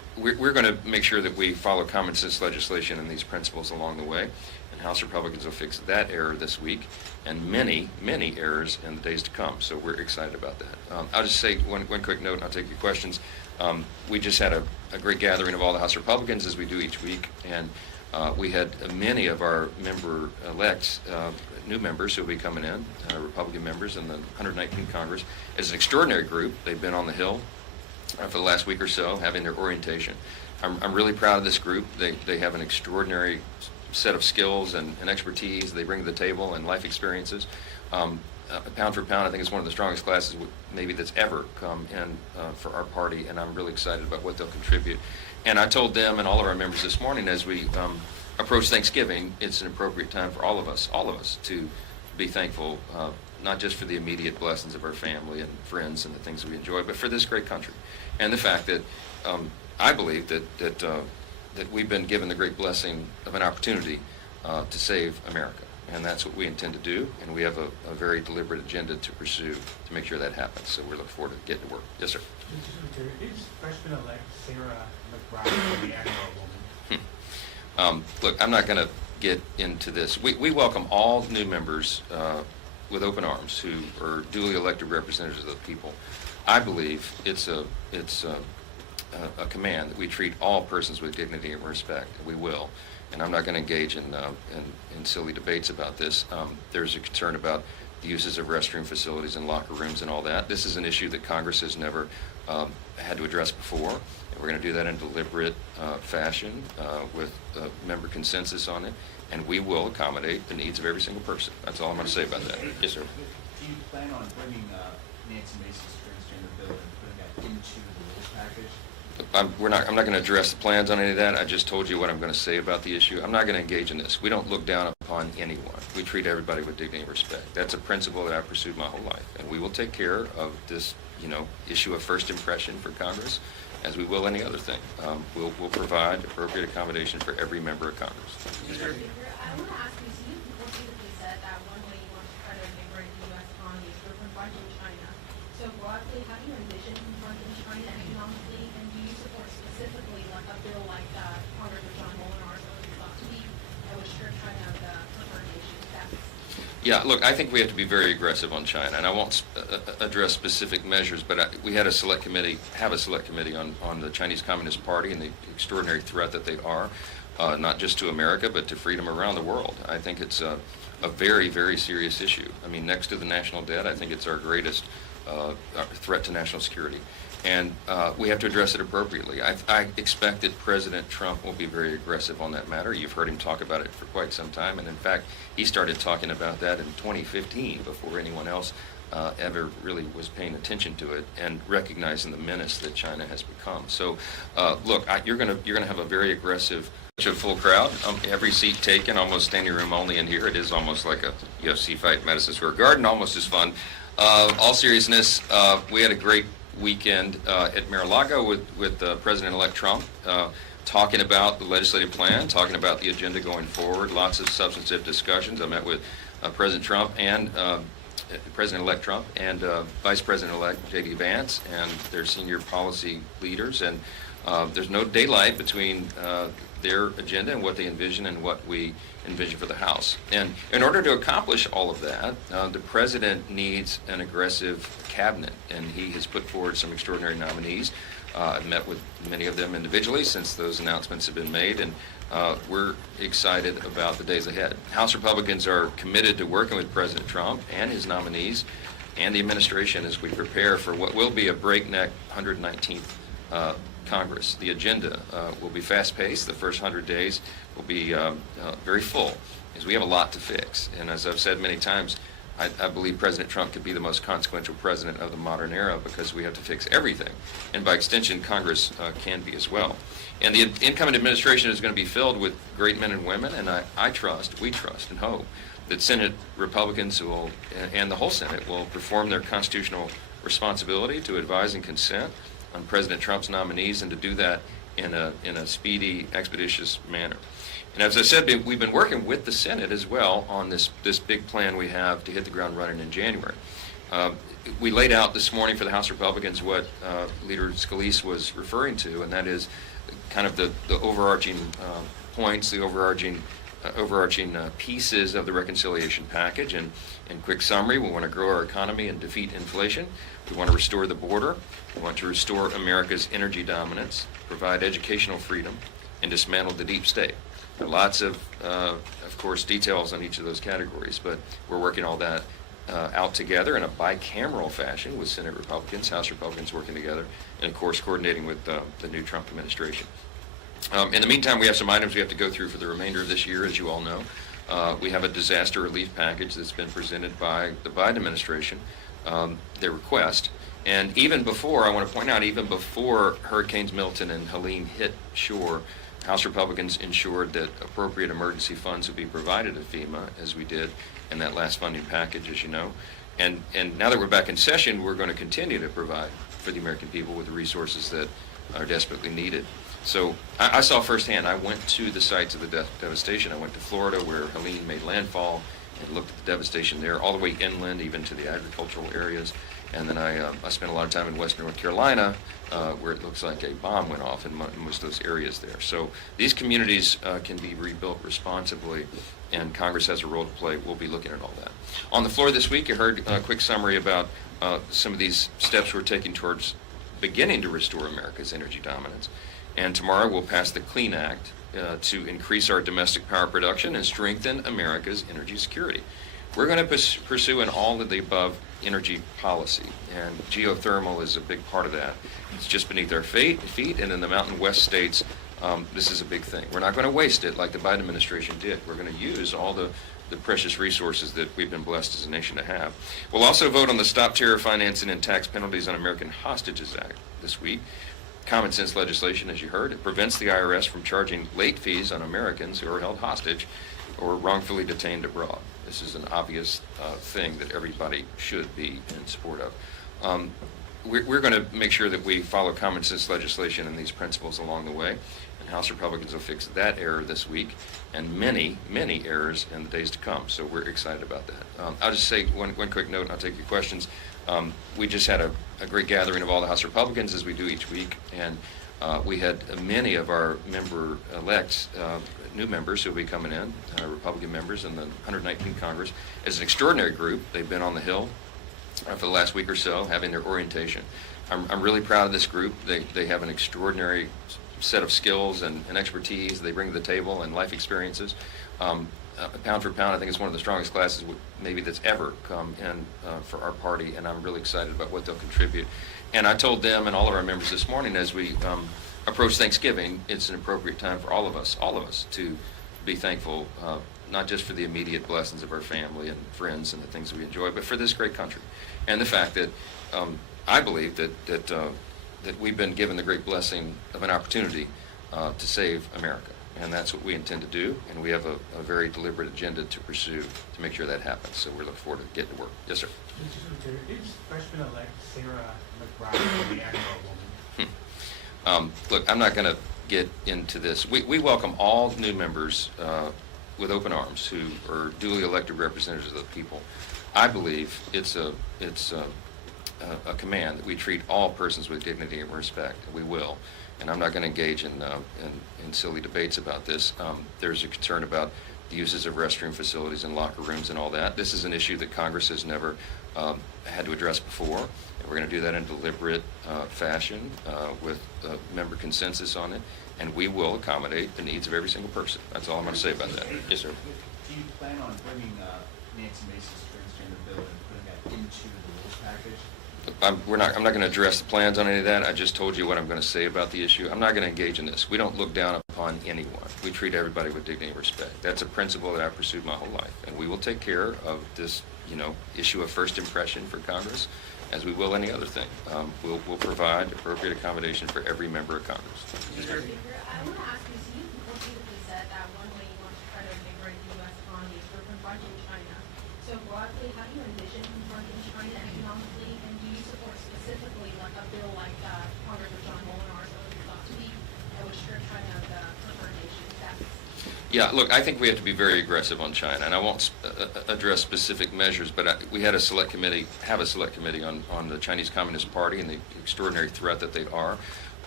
we're going to make sure that we follow common sense legislation and these principles along the way. And House Republicans will fix that error this week and many, many errors in the days to come. So we're excited about that. I'll just say one quick note, and I'll take your questions. We just had a great gathering of all the House Republicans, as we do each week, and we had many of our member-elects, new members who will be coming in, Republican members in the 119th Congress. As an extraordinary group, they've been on the Hill for the last week or so, having their orientation. I'm really proud of this group. They have an extraordinary set of skills and expertise they bring to the table and life experiences. Pound for pound, I think it's one of the strongest classes maybe that's ever come in for our party, and I'm really excited about what they'll contribute. And I told them and all of our members this morning, as we approach Thanksgiving, it's an appropriate time for all of us to be thankful, not just for the immediate blessings of our family and friends and the things that we enjoy, but for this great country. And the fact that I believe that we've been given the great blessing of an opportunity to save America. And that's what we intend to do, and we have a very deliberate agenda to pursue to make sure that happens. So we're looking forward to getting to work. Yes, sir. Is freshman-elect Sarah McBride the Emmer woman? Look, I'm not going to get into this. We welcome all new members with open arms who are duly elected representatives of the people. I believe it's a command that we treat all persons with dignity and respect. We will. And I'm not going to engage in silly debates about this. There's a concern about the uses of restroom facilities and locker rooms and all that. This is an issue that Congress has never had to address before. And we're going to do that in a deliberate fashion with member consensus on it. And we will accommodate the needs of every single person. That's all I'm going to say about that. Yes, sir. Do you plan on bringing Nancy Mace's transgender bill and putting that into the rules package? I'm not going to address the plans on any of that. I just told you what I'm going to say about the issue. I'm not going to engage in this. We don't look down upon anyone. We treat everybody with dignity and respect. That's a principle that I've pursued my whole life. And we will take care of this, issue of first impression for Congress, as we will any other thing. We'll provide appropriate accommodation for every member of Congress. I want to ask you, so you repeatedly said that one way you want to try to invigorate the U.S. economy is through confronting China. So broadly, how do you envision confronting China economically, and do you support specifically like a bill like Congressman John Molinar's last week that would strip China of the preferred nation status? Yeah, look, I think we have to be very aggressive on China, and I won't address specific measures, but we had a select committee on the Chinese Communist Party and the extraordinary threat that they are, not just to America, but to freedom around the world. I think it's a very, very serious issue. I mean, next to the national debt, I think it's our greatest threat to national security. And we have to address it appropriately. I expect that President Trump will be very aggressive on that matter. You've heard him talk about it for quite some time, and in fact, he started talking about that in 2015 before anyone else ever really was paying attention to it and recognizing the menace that China has become. So, look, you're gonna have a very aggressive, full crowd. Every seat taken, almost standing room only in here. It is almost like a UFC fight, Madison Square Garden, almost as fun. All seriousness, we had a great weekend at Mar-a-Lago with President-elect Trump, talking about the legislative plan, talking about the agenda going forward, lots of substantive discussions. I met with President Trump and President-elect Trump and Vice President-elect J.D. Vance and their senior policy leaders, and there's no daylight between their agenda and what they envision and what we envision for the House. And in order to accomplish all of that, the President needs an aggressive cabinet, and he has put forward some extraordinary nominees. I've met with many of them individually since those announcements have been made, and we're excited about the days ahead. House Republicans are committed to working with President Trump and his nominees and the administration as we prepare for what will be a breakneck 119th Congress. The agenda will be fast-paced. The first 100 days will be very full, as we have a lot to fix. And as I've said many times, I believe President Trump could be the most consequential president of the modern era because we have to fix everything. And by extension, Congress can be as well. And the incoming administration is going to be filled with great men and women, and we trust and hope that Senate Republicans and the whole Senate will perform their constitutional responsibility to advise and consent on President Trump's nominees, and to do that in a speedy, expeditious manner. And as I said, we've been working with the Senate as well on this big plan we have to hit the ground running in January. We laid out this morning for the House Republicans what Leader Scalise was referring to, and that is kind of the overarching points, the overarching pieces of the reconciliation package. And in quick summary, we want to grow our economy and defeat inflation. We want to restore the border. We want to restore America's energy dominance, provide educational freedom, and dismantle the deep state. There are lots of course, details on each of those categories, but we're working all that out together in a bicameral fashion with Senate Republicans, House Republicans working together, and of course coordinating with the new Trump administration. In the meantime, we have some items we have to go through for the remainder of this year, as you all know. We have a disaster relief package that's been presented by the Biden administration, their request. And even before, I want to point out, even before Hurricanes Milton and Helene hit shore, House Republicans ensured that appropriate emergency funds would be provided to FEMA, as we did in that last funding package, as you know. And now that we're back in session, we're going to continue to provide for the American people with the resources that are desperately needed. So I saw firsthand. I went to the sites of the devastation. I went to Florida, where Helene made landfall, and looked at the devastation there, all the way inland, even to the agricultural areas. And then I spent a lot of time in western North Carolina, where it looks like a bomb went off in most of those areas there. So these communities can be rebuilt responsibly, and Congress has a role to play. We'll be looking at all that. On the floor this week, you heard a quick summary about some of these steps we're taking towards beginning to restore America's energy dominance. And tomorrow we'll pass the Clean Act to increase our domestic power production and strengthen America's energy security. We're going to pursue an all of the above energy policy, and geothermal is a big part of that. It's just beneath our feet, and in the Mountain West states, this is a big thing. We're not going to waste it like the Biden administration did. We're going to use all the precious resources that we've been blessed as a nation to have. We'll also vote on the Stop Terror Financing and Tax Penalties on American Hostages Act this week. Common sense legislation, as you heard. It prevents the IRS from charging late fees on Americans who are held hostage or wrongfully detained abroad. This is an obvious thing that everybody should be in support of. We're going to make sure that we follow common sense legislation and these principles along the way, and House Republicans will fix that error this week and many, many errors in the days to come. So we're excited about that. I'll just say one quick note, and I'll take your questions. We just had a great gathering of all the House Republicans, as we do each week, and we had many of our member-elects, new members who will be coming in, Republican members in the 119th Congress. It's an extraordinary group. They've been on the Hill for the last week or so, having their orientation. I'm really proud of this group. They have an extraordinary set of skills and expertise they bring to the table, and life experiences. Pound for pound, I think it's one of the strongest classes maybe that's ever come in for our party, and I'm really excited about what they'll contribute. And I told them and all of our members this morning, as we approach Thanksgiving, it's an appropriate time for all of us to be thankful, not just for the immediate blessings of our family and friends and the things we enjoy, but for this great country, and the fact that I believe that we've been given the great blessing of an opportunity to save America. And that's what we intend to do, and we have a very deliberate agenda to pursue to make sure that happens. So we're looking forward to getting to work. Yes, sir. Mr. Secretary, is freshman-elect Sarah McBride the Admiral woman? Look, I'm not going to get into this. We welcome all new members with open arms who are duly elected representatives of the people. I believe it's a command that we treat all persons with dignity and respect. We will. And I'm not going to engage in silly debates about this. There's a concern about the uses of restroom facilities and locker rooms and all that. This is an issue that Congress has never had to address before, and we're going to do that in a deliberate fashion with member consensus on it, and we will accommodate the needs of every single person. That's all I'm going to say about that. Yes, sir. Do you plan on bringing Nancy Mace's transgender bill and putting that into the rules package? I'm not going to address the plans on any of that. I just told you what I'm going to say about the issue. I'm not going to engage in this. We don't look down upon anyone. We treat everybody with dignity and respect. That's a principle that I've pursued my whole life, and we will take care of this, issue of first impression for Congress, as we will any other thing. We'll provide appropriate accommodation for every member of Congress. Mr. Speaker, I want to ask you, so you repeatedly said that one way you want to try to invigorate the U.S. economy is through confronting China. So broadly, how do you envision confronting China economically, and do you support specifically like a bill like Congressman John Molinar's that was thought to be that would strip China of the preferred nation status? Yeah, look, I think we have to be very aggressive on China, and I won't address specific measures, but we had a select committee on the Chinese Communist Party and the extraordinary threat that they are.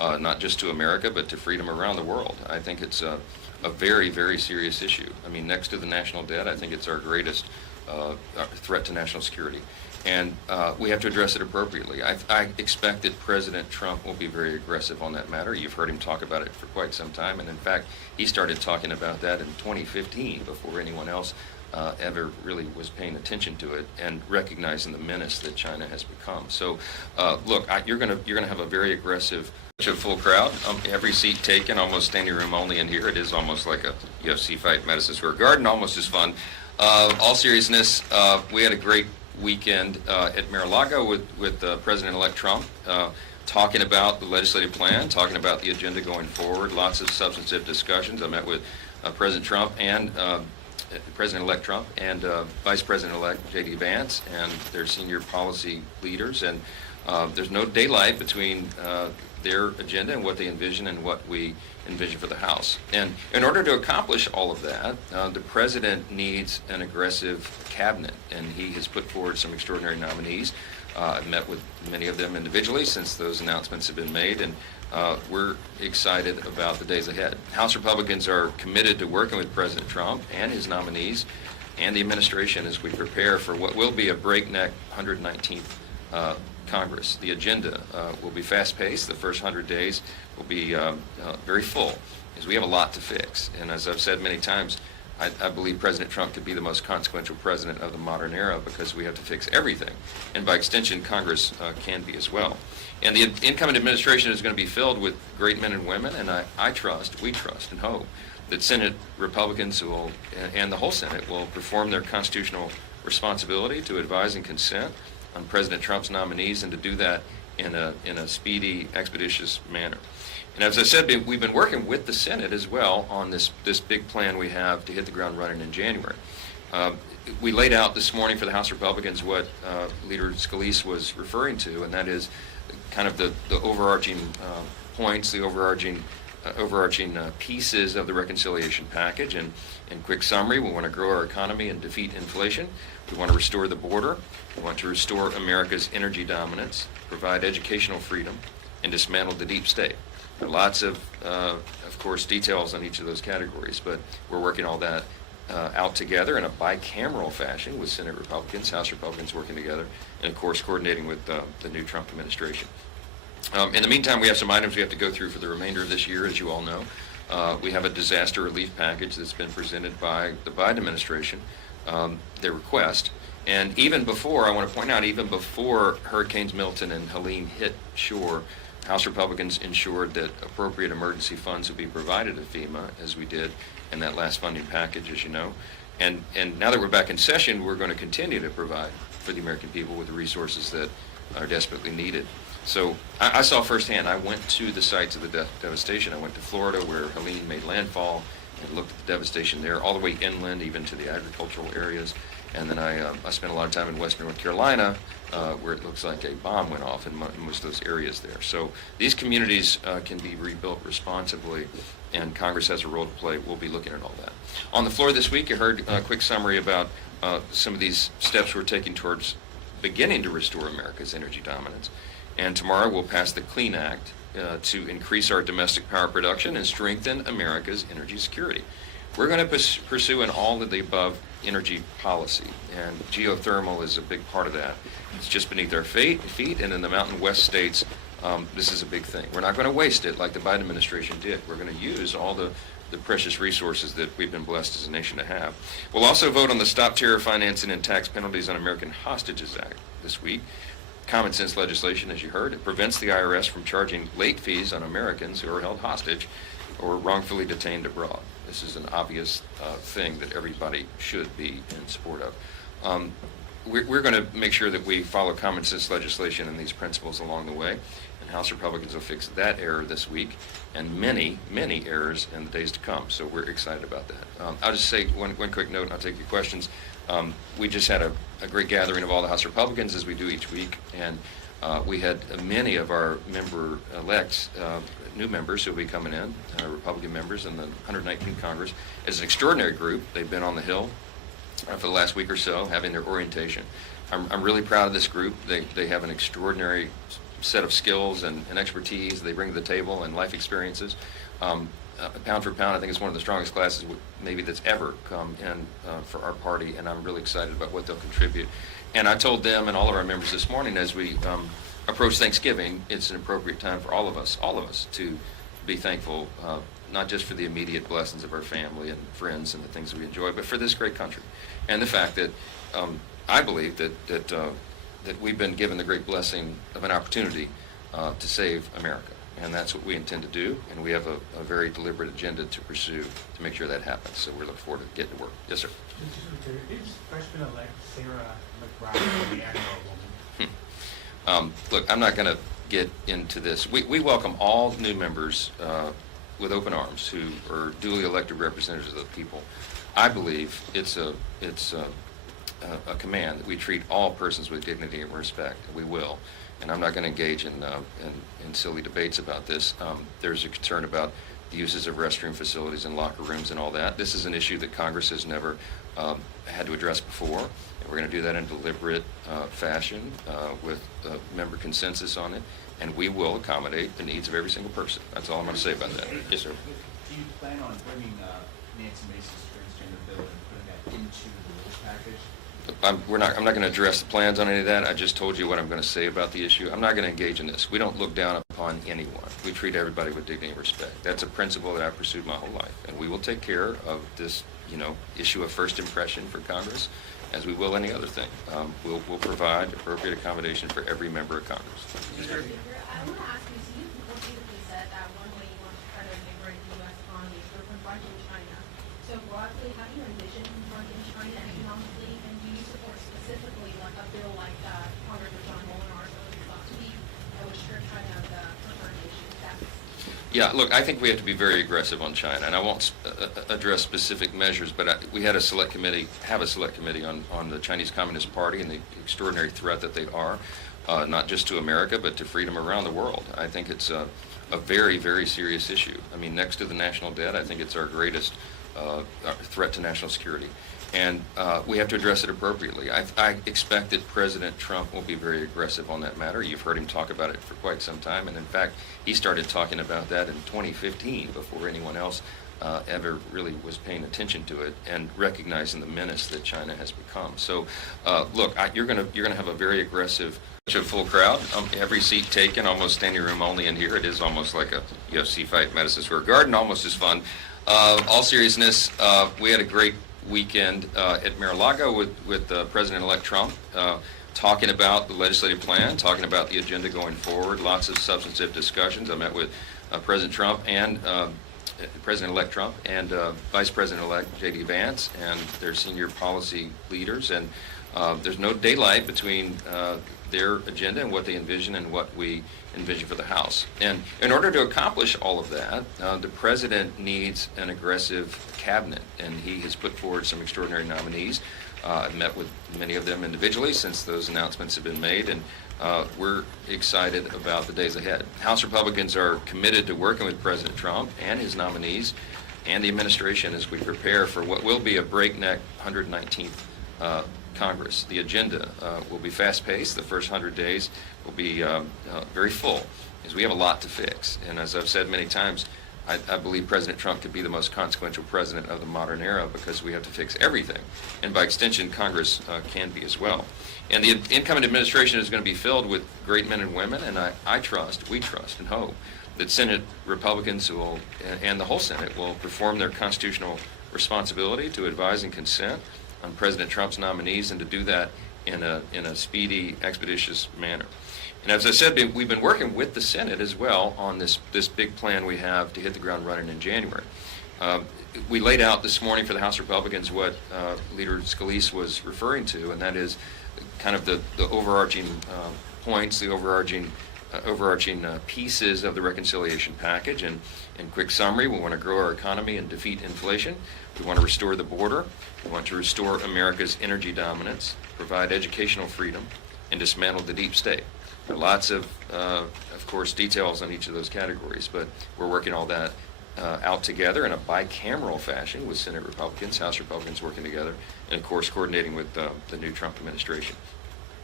not just to America, but to freedom around the world. I think it's a very, very serious issue. I mean, next to the national debt, I think it's our greatest threat to national security. And we have to address it appropriately. I expect that President Trump will be very aggressive on that matter. You've heard him talk about it for quite some time, and in fact, he started talking about that in 2015 before anyone else ever really was paying attention to it and recognizing the menace that China has become. So, look, you're gonna have a very aggressive, full crowd. Every seat taken, almost standing room only in here. It is almost like a UFC fight in Madison Square Garden, almost as fun. All seriousness, we had a great weekend at Mar-a-Lago with President-elect Trump, talking about the legislative plan, talking about the agenda going forward, lots of substantive discussions. I met with President Trump and President-elect Trump and Vice President-elect J.D. Vance and their senior policy leaders, and there's no daylight between their agenda and what they envision and what we envision for the House. And in order to accomplish all of that, the President needs an aggressive cabinet, and he has put forward some extraordinary nominees. I've met with many of them individually since those announcements have been made, and we're excited about the days ahead. House Republicans are committed to working with President Trump and his nominees and the administration as we prepare for what will be a breakneck 119th Congress. The agenda will be fast-paced. The first 100 days will be very full, because we have a lot to fix. And as I've said many times, I believe President Trump could be the most consequential president of the modern era, because we have to fix everything. And by extension, Congress can be as well. And the incoming administration is going to be filled with great men and women, and we trust and hope that Senate Republicans and the whole Senate will perform their constitutional responsibility to advise and consent on President Trump's nominees, and to do that in a speedy, expeditious manner. And as I said, we've been working with the Senate as well on this big plan we have to hit the ground running in January. We laid out this morning for the House Republicans what Leader Scalise was referring to, and that is kind of the overarching points, the overarching pieces of the reconciliation package. And in quick summary, we want to grow our economy and defeat inflation. We want to restore the border. We want to restore America's energy dominance, provide educational freedom, and dismantle the deep state. There are lots of course, details on each of those categories, but we're working all that out together in a bicameral fashion with Senate Republicans, House Republicans working together, and of course coordinating with the new Trump administration. In the meantime, we have some items we have to go through for the remainder of this year, as you all know. We have a disaster relief package that's been presented by the Biden administration, their request. And even before, I want to point out, even before Hurricanes Milton and Helene hit shore, House Republicans ensured that appropriate emergency funds would be provided to FEMA, as we did in that last funding package, as you know. And now that we're back in session, we're going to continue to provide for the American people with the resources that are desperately needed. So I saw firsthand. I went to the sites of the devastation. I went to Florida, where Helene made landfall, and looked at the devastation there, all the way inland, even to the agricultural areas. And then I spent a lot of time in western North Carolina, where it looks like a bomb went off in most of those areas there. So these communities can be rebuilt responsibly, and Congress has a role to play. We'll be looking at all that. On the floor this week, you heard a quick summary about some of these steps we're taking towards beginning to restore America's energy dominance. And tomorrow we'll pass the Clean Act to increase our domestic power production and strengthen America's energy security. We're going to pursue an all of the above energy policy, and geothermal is a big part of that. It's just beneath our feet, and in the Mountain West states, this is a big thing. We're not going to waste it like the Biden administration did. We're going to use all the precious resources that we've been blessed as a nation to have. We'll also vote on the Stop Terror Financing and Tax Penalties on American Hostages Act this week. Common sense legislation, as you heard. It prevents the IRS from charging late fees on Americans who are held hostage or wrongfully detained abroad. This is an obvious thing that everybody should be in support of. We're going to make sure that we follow common sense legislation and these principles along the way, and House Republicans will fix that error this week and many, many errors in the days to come. So we're excited about that. I'll just say one quick note, and I'll take your questions. We just had a great gathering of all the House Republicans, as we do each week, and we had many of our member-elects, new members who will be coming in, Republican members in the 119th Congress. As an extraordinary group, they've been on the Hill for the last week or so, having their orientation. I'm really proud of this group. They have an extraordinary set of skills and expertise they bring to the table and life experiences. Pound for pound, I think it's one of the strongest classes maybe that's ever come in for our party, and I'm really excited about what they'll contribute. And I told them and all of our members this morning as we approach Thanksgiving, it's an appropriate time for all of us to be thankful, not just for the immediate blessings of our family and friends and the things that we enjoy, but for this great country. And the fact that I believe that we've been given the great blessing of an opportunity to save America. And that's what we intend to do, and we have a very deliberate agenda to pursue to make sure that happens. So we're looking forward to getting to work. Yes, sir. Is freshman-elect Sarah McBride the Admiral woman? Look, I'm not going to get into this. We welcome all new members with open arms who are duly elected representatives of the people. I believe it's a command that we treat all persons with dignity and respect, and we will. And I'm not going to engage in silly debates about this. There's a concern about the uses of restroom facilities and locker rooms and all that. This is an issue that Congress has never had to address before. And we're going to do that in deliberate fashion with member consensus on it. And we will accommodate the needs of every single person. That's all I'm going to say about that. Yes, sir. Do you plan on bringing Nancy Mace's transgender bill and putting that into the rules package? I'm not going to address the plans on any of that. I just told you what I'm going to say about the issue. I'm not going to engage in this. We don't look down upon anyone. We treat everybody with dignity and respect. That's a principle that I've pursued my whole life. And we will take care of this, issue of first impression for Congress, as we will any other thing. We'll provide appropriate accommodation for every member of Congress. I want to ask you, so you repeatedly said that one way you want to try to liberate the U.S. economy is through confronting China. So broadly, how do you envision confronting China economically, and do you support specifically like a bill like Congressman John Molinar's last week that would strip China of the preferred nation status? Yeah, look, I think we have to be very aggressive on China, and I won't address specific measures, but we have a select committee on the Chinese Communist Party and the extraordinary threat that they are, not just to America, but to freedom around the world. I think it's a very, very serious issue. I mean, next to the national debt, I think it's our greatest threat to national security. And we have to address it appropriately. I expect that President Trump will be very aggressive on that matter. You've heard him talk about it for quite some time. And in fact, he started talking about that in 2015 before anyone else ever really was paying attention to it and recognizing the menace that China has become. So look, you're going to have a very aggressive, full crowd. Every seat taken, almost standing room only in here. It is almost like a UFC fight in Madison Square Garden, almost as fun. All seriousness, we had a great weekend at Mar-a-Lago with President-elect Trump talking about the legislative plan, talking about the agenda going forward, lots of substantive discussions. I met with President Trump and President-elect Trump and Vice President-elect J.D. Vance and their senior policy leaders, and there's no daylight between their agenda and what they envision and what we envision for the House. And in order to accomplish all of that, the President needs an aggressive cabinet, and he has put forward some extraordinary nominees. I've met with many of them individually since those announcements have been made, and we're excited about the days ahead. House Republicans are committed to working with President Trump and his nominees and the administration as we prepare for what will be a breakneck 119th Congress. The agenda will be fast-paced. The first 100 days will be very full, because we have a lot to fix. And as I've said many times, I believe President Trump could be the most consequential president of the modern era because we have to fix everything. And by extension, Congress can be as well. And the incoming administration is going to be filled with great men and women, and we trust and hope that Senate Republicans and the whole Senate will perform their constitutional responsibility to advise and consent on President Trump's nominees, and to do that in a speedy, expeditious manner. And as I said, we've been working with the Senate as well on this big plan we have to hit the ground running in January. We laid out this morning for the House Republicans what Leader Scalise was referring to, and that is kind of the overarching points, the overarching pieces of the reconciliation package. And in quick summary, we want to grow our economy and defeat inflation. We want to restore the border. We want to restore America's energy dominance, provide educational freedom, and dismantle the deep state. There are lots of course, details on each of those categories, but we're working all that out together in a bicameral fashion with Senate Republicans, House Republicans working together, and of course coordinating with the new Trump administration.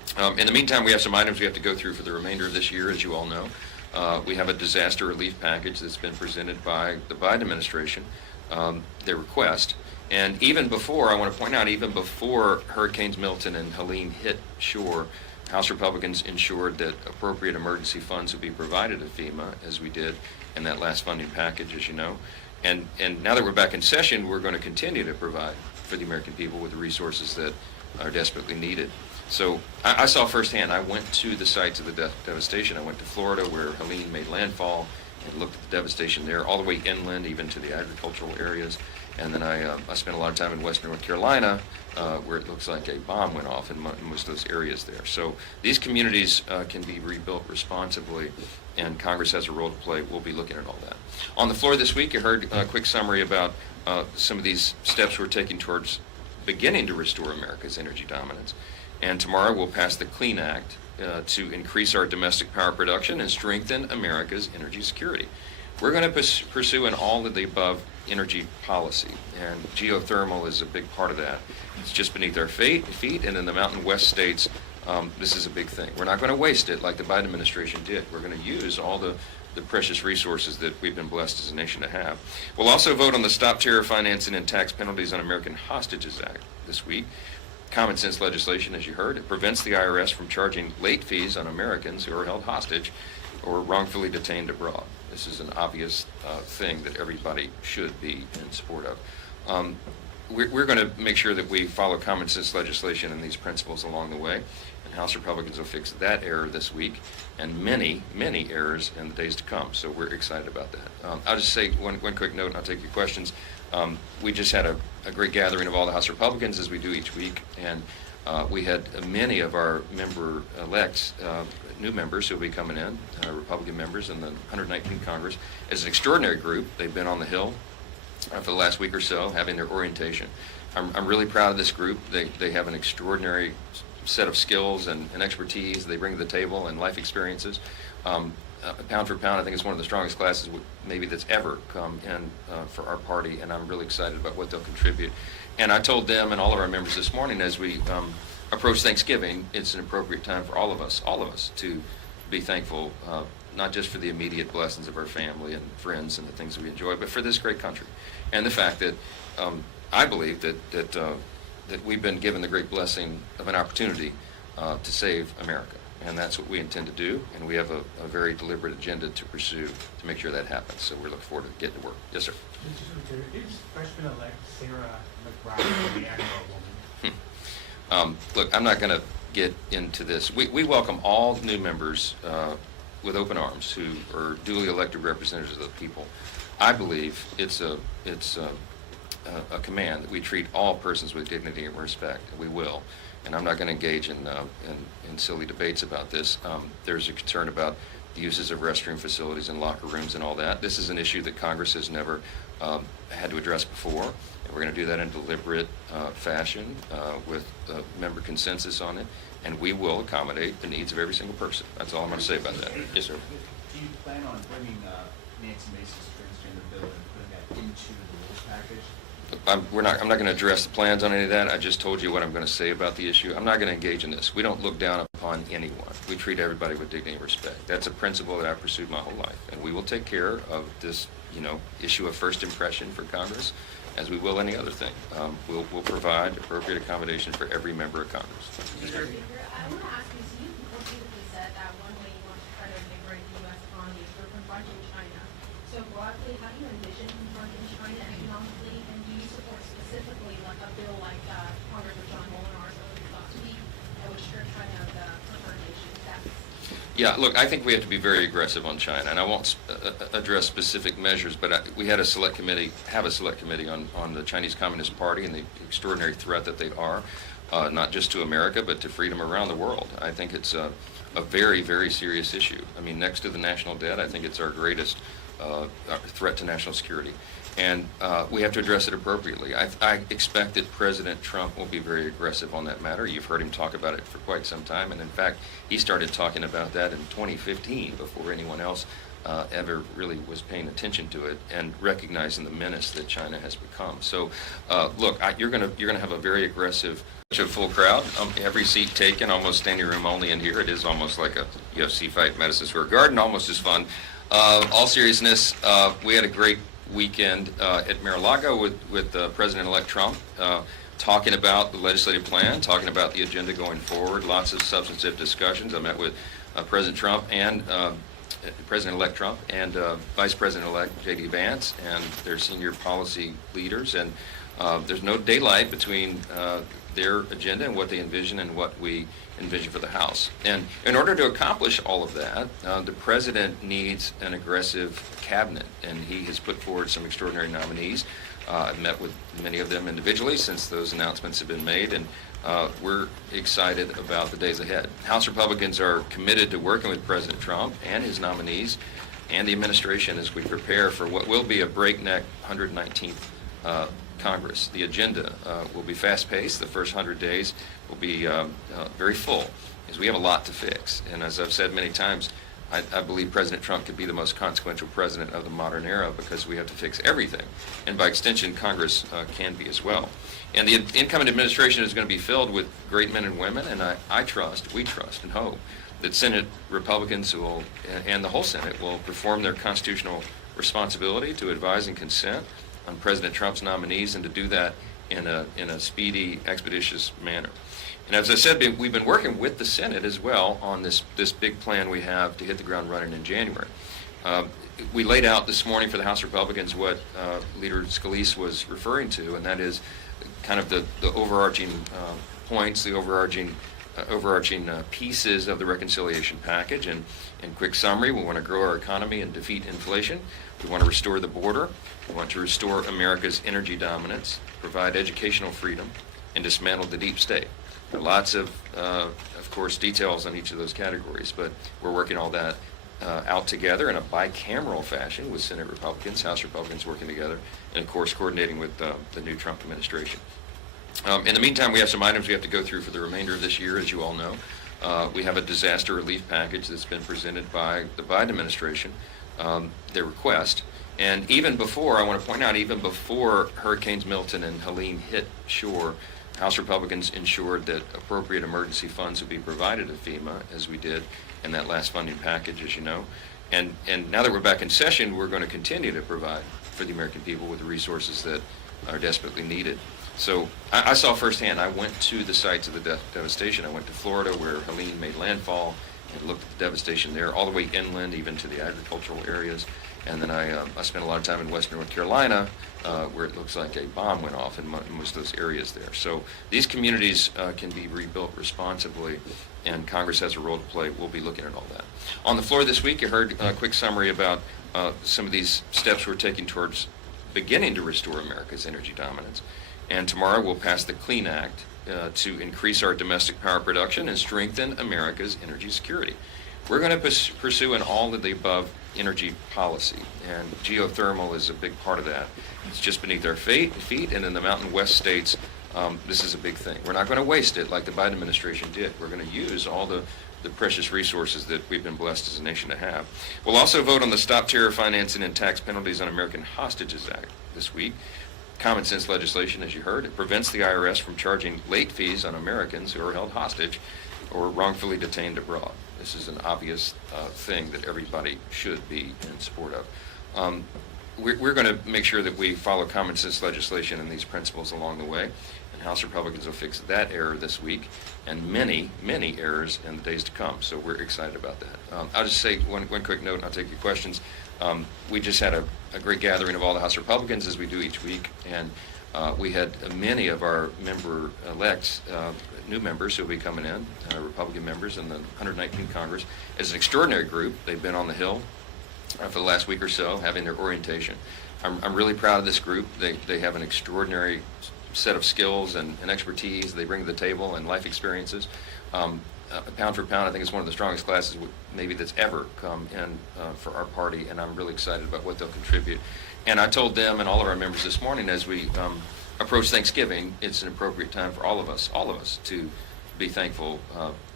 In the meantime, we have some items we have to go through for the remainder of this year, as you all know. We have a disaster relief package that's been presented by the Biden administration, their request. And even before, I want to point out, even before Hurricanes Milton and Helene hit shore, House Republicans ensured that appropriate emergency funds would be provided to FEMA, as we did in that last funding package, as you know. And now that we're back in session, we're going to continue to provide for the American people with the resources that are desperately needed. So I saw firsthand. I went to the sites of the devastation. I went to Florida, where Helene made landfall, and looked at the devastation there, all the way inland, even to the agricultural areas. And then I spent a lot of time in western North Carolina, where it looks like a bomb went off in most of those areas there. So these communities can be rebuilt responsibly, and Congress has a role to play. We'll be looking at all that. On the floor this week, you heard a quick summary about some of these steps we're taking towards beginning to restore America's energy dominance. And tomorrow we'll pass the CLEAN Act to increase our domestic power production and strengthen America's energy security. We're going to pursue an all of the above energy policy, and geothermal is a big part of that. It's just beneath our feet, and in the Mountain West states, this is a big thing. We're not going to waste it like the Biden administration did. We're going to use all the precious resources that we've been blessed as a nation to have. We'll also vote on the Stop Terror Financing and Tax Penalties on American Hostages Act this week. Common sense legislation, as you heard. It prevents the IRS from charging late fees on Americans who are held hostage or wrongfully detained abroad. This is an obvious thing that everybody should be in support of. We're going to make sure that we follow common sense legislation and these principles along the way, and House Republicans will fix that error this week and many, many errors in the days to come. So we're excited about that. I'll just say one quick note, and I'll take your questions. We just had a great gathering of all the House Republicans, as we do each week, and we had many of our member-elects, new members who will be coming in, Republican members in the 119th Congress. As an extraordinary group, they've been on the Hill for the last week or so, having their orientation. I'm really proud of this group. They have an extraordinary set of skills and expertise they bring to the table, and life experiences. Pound for pound, I think it's one of the strongest classes maybe that's ever come in for our party, and I'm really excited about what they'll contribute. And I told them and all of our members this morning, as we approach Thanksgiving, it's an appropriate time for all of us to be thankful, not just for the immediate blessings of our family and friends and the things that we enjoy, but for this great country, and the fact that I believe that we've been given the great blessing of an opportunity to save America. And that's what we intend to do, and we have a very deliberate agenda to pursue to make sure that happens. So we're looking forward to getting to work. Yes, sir. Is freshman-elect Sarah McBride the Admiral woman? Look, I'm not going to get into this. We welcome all new members with open arms who are duly elected representatives of the people. I believe it's a command that we treat all persons with dignity and respect, and we will. And I'm not going to engage in silly debates about this. There's a concern about the uses of restroom facilities and locker rooms and all that. This is an issue that Congress has never had to address before, and we're going to do that in a deliberate fashion with member consensus on it, and we will accommodate the needs of every single person. That's all I'm going to say about that. Yes, sir. Do you plan on bringing Nancy Mace's transgender bill and putting that into the rules package? I'm not going to address the plans on any of that. I just told you what I'm going to say about the issue. I'm not going to engage in this. We don't look down upon anyone. We treat everybody with dignity and respect. That's a principle that I've pursued my whole life, and we will take care of this, issue of first impression for Congress, as we will any other thing. We'll provide appropriate accommodation for every member of Congress. Mr. Speaker, I want to ask you, so you repeatedly said that one way you want to try to liberate the U.S. economy is through confronting China. So broadly, how do you envision confronting China economically, and do you support specifically like a bill like Congressman John Molinar's last week, which you're trying to preferred nation status? Yeah, look, I think we have to be very aggressive on China, and I won't address specific measures, but we have a select committee on the Chinese Communist Party and the extraordinary threat that they are, not just to America, but to freedom around the world. I think it's a very, very serious issue. I mean, next to the national debt, I think it's our greatest threat to national security. And we have to address it appropriately. I expect that President Trump will be very aggressive on that matter. You've heard him talk about it for quite some time, and in fact, he started talking about that in 2015 before anyone else ever really was paying attention to it and recognizing the menace that China has become. So, look, you're gonna have a very aggressive, full crowd. Every seat taken, almost standing room only in here. It is almost like a UFC fight in Madison Square Garden, almost as fun. All seriousness, we had a great weekend at Mar-a-Lago with President-elect Trump, talking about the legislative plan, talking about the agenda going forward. Lots of substantive discussions. I met with President Trump and President-elect Trump and Vice President-elect J.D. Vance and their senior policy leaders, and there's no daylight between their agenda and what they envision and what we envision for the House. And in order to accomplish all of that, the President needs an aggressive cabinet, and he has put forward some extraordinary nominees. I've met with many of them individually since those announcements have been made, and we're excited about the days ahead. House Republicans are committed to working with President Trump and his nominees and the administration as we prepare for what will be a breakneck 119th Congress. The agenda will be fast-paced. The first 100 days will be very full, because we have a lot to fix. And as I've said many times, I believe President Trump could be the most consequential president of the modern era, because we have to fix everything. And by extension, Congress can be as well. And the incoming administration is going to be filled with great men and women, and we trust and hope that Senate Republicans and the whole Senate will perform their constitutional responsibility to advise and consent on President Trump's nominees, and to do that in a speedy, expeditious manner. And as I said, we've been working with the Senate as well on this big plan we have to hit the ground running in January. We laid out this morning for the House Republicans what Leader Scalise was referring to, and that is kind of the overarching points, the overarching pieces of the reconciliation package. And in quick summary, we want to grow our economy and defeat inflation. We want to restore the border. We want to restore America's energy dominance, provide educational freedom, and dismantle the deep state. There are lots of course, details on each of those categories, but we're working all that out together in a bicameral fashion with Senate Republicans, House Republicans working together, and of course coordinating with the new Trump administration. In the meantime, we have some items we have to go through for the remainder of this year, as you all know. We have a disaster relief package that's been presented by the Biden administration, their request. And even before, I want to point out, even before Hurricanes Milton and Helene hit shore, House Republicans ensured that appropriate emergency funds would be provided to FEMA, as we did in that last funding package, as you know. And now that we're back in session, we're going to continue to provide for the American people with the resources that are desperately needed. So I saw firsthand. I went to the sites of the devastation. I went to Florida, where Helene made landfall, and looked at the devastation there, all the way inland, even to the agricultural areas. And then I spent a lot of time in western North Carolina, where it looks like a bomb went off in most of those areas there. So these communities can be rebuilt responsibly, and Congress has a role to play. We'll be looking at all that. On the floor this week, you heard a quick summary about some of these steps we're taking towards beginning to restore America's energy dominance. And tomorrow we'll pass the Clean Act to increase our domestic power production and strengthen America's energy security. We're going to pursue an all of the above energy policy, and geothermal is a big part of that. It's just beneath our feet, and in the Mountain West states, this is a big thing. We're not going to waste it like the Biden administration did. We're going to use all the precious resources that we've been blessed as a nation to have. We'll also vote on the Stop Terror Financing and Tax Penalties on American Hostages Act this week. Common sense legislation, as you heard. It prevents the IRS from charging late fees on Americans who are held hostage or wrongfully detained abroad. This is an obvious thing that everybody should be in support of. We're going to make sure that we follow common sense legislation and these principles along the way, and House Republicans will fix that error this week and many, many errors in the days to come. So we're excited about that. I'll just say one quick note, and I'll take your questions. We just had a great gathering of all the House Republicans, as we do each week, and we had many of our member-elects, new members who will be coming in, Republican members in the 119th Congress. It's an extraordinary group. They've been on the Hill for the last week or so, having their orientation. I'm really proud of this group. They have an extraordinary set of skills and expertise they bring to the table, and life experiences. Pound for pound, I think it's one of the strongest classes maybe that's ever come in for our party, and I'm really excited about what they'll contribute. And I told them and all of our members this morning, as we approach Thanksgiving, it's an appropriate time for all of us to be thankful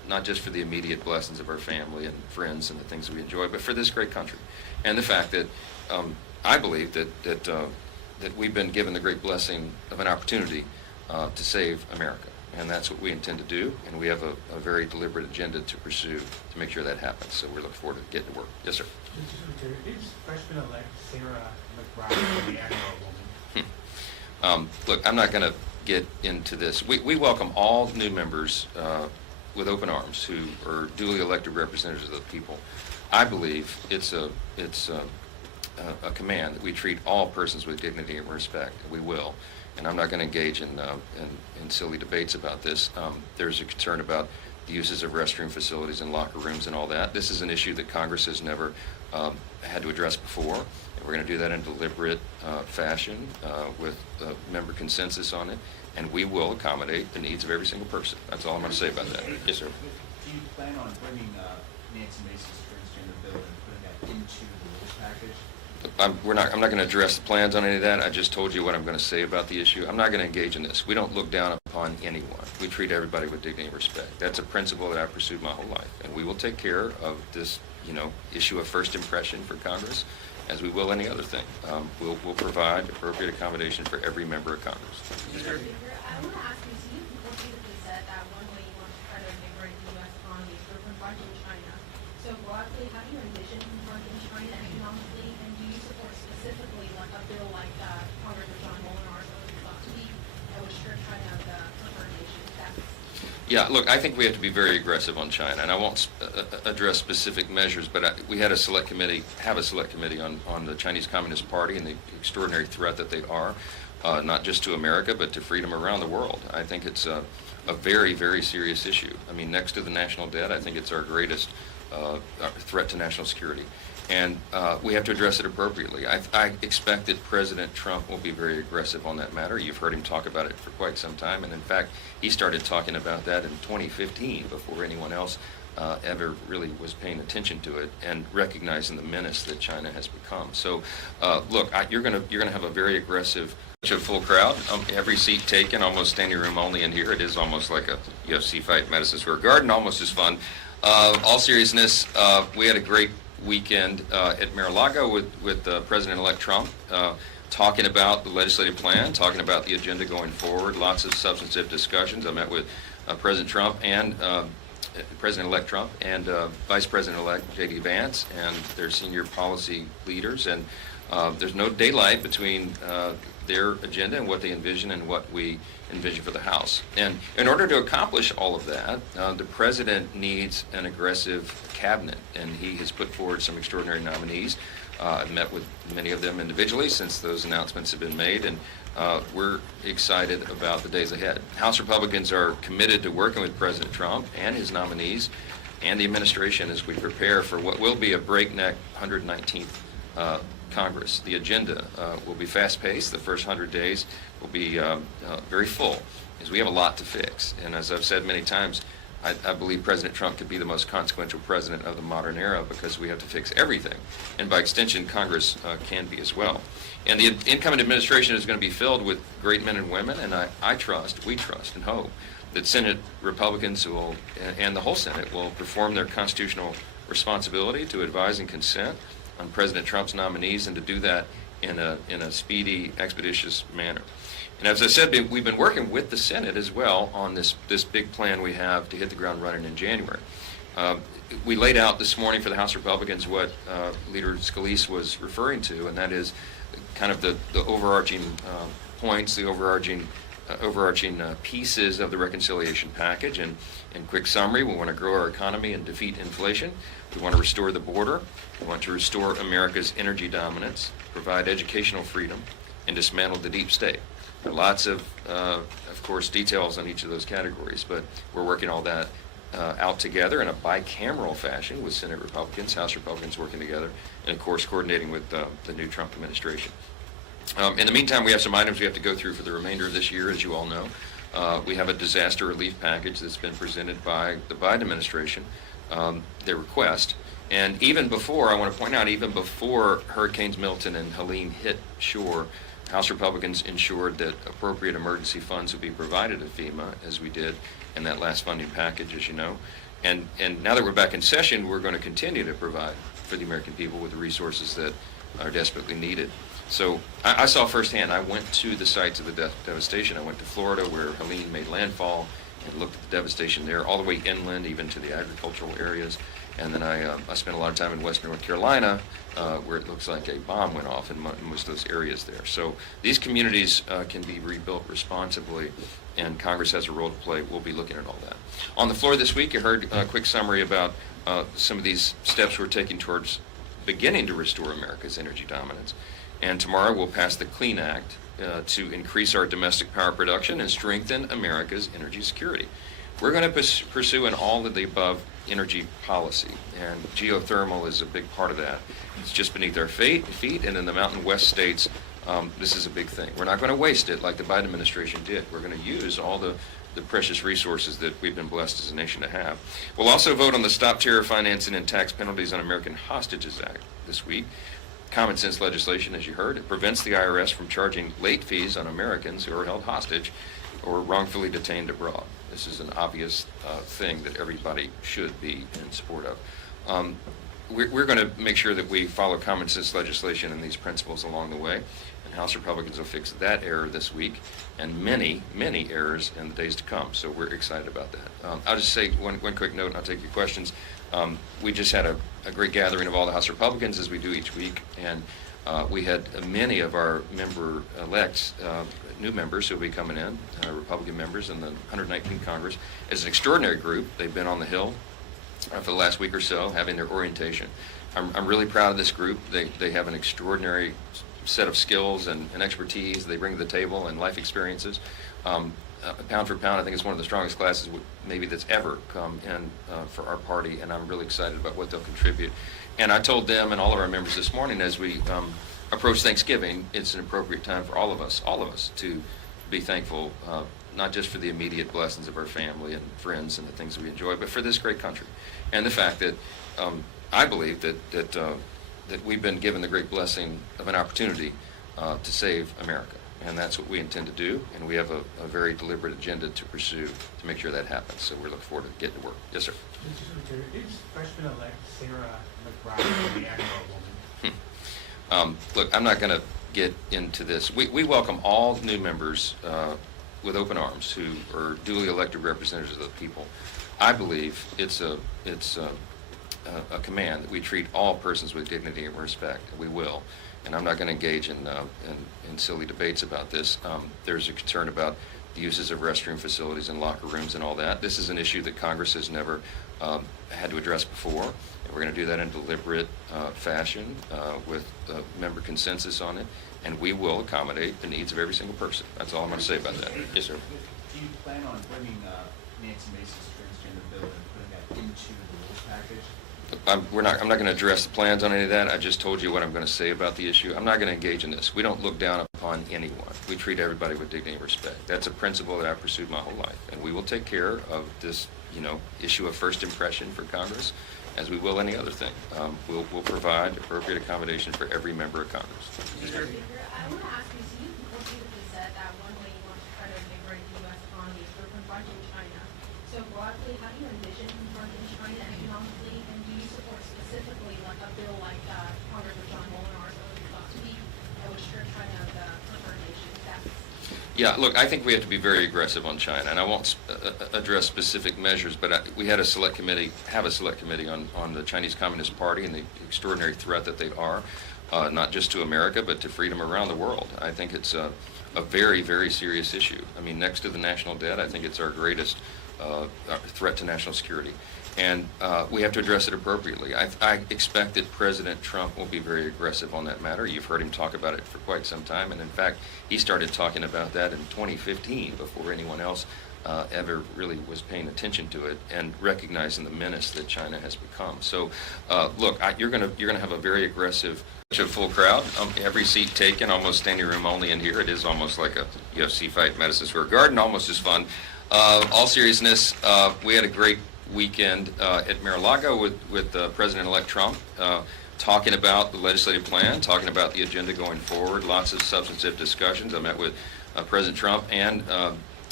not just for the immediate blessings of our family and friends and the things that we enjoy, but for this great country. And the fact that I believe that we've been given the great blessing of an opportunity to save America. And that's what we intend to do, and we have a very deliberate agenda to pursue to make sure that happens. So we're looking forward to getting to work. Yes, sir. Is freshman-elect Sarah McBride the Admiral woman? Look, I'm not going to get into this. We welcome all new members with open arms who are duly elected representatives of the people. I believe it's a command that we treat all persons with dignity and respect. We will. And I'm not going to engage in silly debates about this. There's a concern about the uses of restroom facilities and locker rooms and all that. This is an issue that Congress has never had to address before. And we're going to do that in a deliberate fashion with member consensus on it. And we will accommodate the needs of every single person. That's all I'm going to say about that. Yes, sir. Do you plan on bringing Nancy Mace's transgender bill and putting that into the rules package? I'm not going to address the plans on any of that. I just told you what I'm going to say about the issue. I'm not going to engage in this. We don't look down upon anyone. We treat everybody with dignity and respect. That's a principle that I've pursued my whole life. And we will take care of this, issue of first impression for Congress, as we will any other thing. We'll provide appropriate accommodation for every member of Congress. Leader, I want to ask you, so you repeatedly said that one way you want to try to invigorate the U.S. economy is through confronting China. So broadly, how do you envision confronting China economically, and do you support specifically like a bill like Congressman John Molinar's last week that would strip China of the preferred nation status? Yeah, look, I think we have to be very aggressive on China, and I won't address specific measures, but we have a select committee on the Chinese Communist Party and the extraordinary threat that they are, not just to America, but to freedom around the world. I think it's a very, very serious issue. I mean, next to the national debt, I think it's our greatest threat to national security. And we have to address it appropriately. I expect that President Trump will be very aggressive on that matter. You've heard him talk about it for quite some time, and in fact, he started talking about that in 2015 before anyone else ever really was paying attention to it and recognizing the menace that China has become. So, look, you're gonna have a very aggressive, full crowd. Every seat taken, almost standing room only in here. It is almost like a UFC fight, Madison Square Garden, almost as fun. All seriousness, we had a great weekend at Mar-a-Lago with President-elect Trump, talking about the legislative plan, talking about the agenda going forward, lots of substantive discussions. I met with President Trump and President-elect Trump and Vice President-elect J.D. Vance and their senior policy leaders, and there's no daylight between their agenda and what they envision and what we envision for the House. And in order to accomplish all of that, the President needs an aggressive cabinet, and he has put forward some extraordinary nominees. I've met with many of them individually since those announcements have been made, and we're excited about the days ahead. House Republicans are committed to working with President Trump and his nominees and the administration as we prepare for what will be a breakneck 119th Congress. The agenda will be fast-paced. The first 100 days will be very full, as we have a lot to fix. And as I've said many times, I believe President Trump could be the most consequential president of the modern era because we have to fix everything. And by extension, Congress can be as well. And the incoming administration is going to be filled with great men and women, and we trust and hope that Senate Republicans and the whole Senate will perform their constitutional responsibility to advise and consent on President Trump's nominees, and to do that in a speedy, expeditious manner. And as I said, we've been working with the Senate as well on this big plan we have to hit the ground running in January. We laid out this morning for the House Republicans what Leader Scalise was referring to, and that is kind of the overarching points, the overarching pieces of the reconciliation package. And in quick summary, we want to grow our economy and defeat inflation. We want to restore the border. We want to restore America's energy dominance, provide educational freedom, and dismantle the deep state. There are lots of course, details on each of those categories, but we're working all that out together in a bicameral fashion with Senate Republicans, House Republicans working together, and of course coordinating with the new Trump administration. In the meantime, we have some items we have to go through for the remainder of this year, as you all know. We have a disaster relief package that's been presented by the Biden administration, their request. And even before, I want to point out, even before Hurricanes Milton and Helene hit shore, House Republicans ensured that appropriate emergency funds would be provided to FEMA, as we did in that last funding package, as you know. And now that we're back in session, we're going to continue to provide for the American people with the resources that are desperately needed. So I saw firsthand. I went to the sites of the devastation. I went to Florida, where Helene made landfall, and looked at the devastation there, all the way inland, even to the agricultural areas. And then I spent a lot of time in western North Carolina, where it looks like a bomb went off in most of those areas there. So these communities can be rebuilt responsibly, and Congress has a role to play. We'll be looking at all that. On the floor this week, you heard a quick summary about some of these steps we're taking towards beginning to restore America's energy dominance. And tomorrow we'll pass the Clean Act to increase our domestic power production and strengthen America's energy security. We're going to pursue an all of the above energy policy, and geothermal is a big part of that. It's just beneath our feet, and in the Mountain West states, this is a big thing. We're not going to waste it like the Biden administration did. We're going to use all the precious resources that we've been blessed as a nation to have. We'll also vote on the Stop Terror Financing and Tax Penalties on American Hostages Act this week. Common sense legislation, as you heard. It prevents the IRS from charging late fees on Americans who are held hostage or wrongfully detained abroad. This is an obvious thing that everybody should be in support of. We're going to make sure that we follow common sense legislation and these principles along the way, and House Republicans will fix that error this week and many, many errors in the days to come. So we're excited about that. I'll just say one quick note, and I'll take your questions. We just had a great gathering of all the House Republicans, as we do each week, and we had many of our member-elects, new members who will be coming in, Republican members in the 119th Congress. As an extraordinary group, they've been on the Hill for the last week or so, having their orientation. I'm really proud of this group. They have an extraordinary set of skills and expertise they bring to the table, and life experiences. Pound for pound, I think it's one of the strongest classes maybe that's ever come in for our party, and I'm really excited about what they'll contribute. And I told them and all of our members this morning, as we approach Thanksgiving, it's an appropriate time for all of us to be thankful, not just for the immediate blessings of our family and friends and the things that we enjoy, but for this great country, and the fact that I believe that we've been given the great blessing of an opportunity to save America. And that's what we intend to do, and we have a very deliberate agenda to pursue to make sure that happens. So we're looking forward to getting to work. Yes, sir. Is freshman-elect Sarah McBride the Admiral woman? Look, I'm not going to get into this. We welcome all new members with open arms who are duly elected representatives of the people. I believe it's a command that we treat all persons with dignity and respect. We will. And I'm not going to engage in silly debates about this. There's a concern about the uses of restroom facilities and locker rooms and all that. This is an issue that Congress has never had to address before. And we're going to do that in a deliberate fashion with member consensus on it. And we will accommodate the needs of every single person. That's all I'm going to say about that. Yes, sir. Do you plan on bringing Nancy Mace's transgender bill and putting that into the rules package? I'm not going to address the plans on any of that. I just told you what I'm going to say about the issue. I'm not going to engage in this. We don't look down upon anyone. We treat everybody with dignity and respect. That's a principle that I've pursued my whole life, and we will take care of this, issue of first impression for Congress, as we will any other thing. We'll provide appropriate accommodation for every member of Congress. Mr. Speaker, I want to ask you, so you repeatedly said that one way you want to try to invigorate the U.S. economy is through confronting China. So broadly, how do you envision confronting China economically, and do you support specifically like a bill like Congressman John Molinar's last week that would strip China of the preferred nation status? Yeah, look, I think we have to be very aggressive on China, and I won't address specific measures, but we had a select committee on the Chinese Communist Party and the extraordinary threat that they are, not just to America, but to freedom around the world. I think it's a very, very serious issue. I mean, next to the national debt, I think it's our greatest threat to national security. And we have to address it appropriately. I expect that President Trump will be very aggressive on that matter. You've heard him talk about it for quite some time, and in fact, he started talking about that in 2015 before anyone else ever really was paying attention to it and recognizing the menace that China has become. So, look, you're gonna have a very aggressive, full crowd. Every seat taken, almost standing room only in here. It is almost like a UFC fight, Madison Square Garden, almost as fun. All seriousness, we had a great weekend at Mar-a-Lago with President-elect Trump, talking about the legislative plan, talking about the agenda going forward, lots of substantive discussions. I met with President Trump and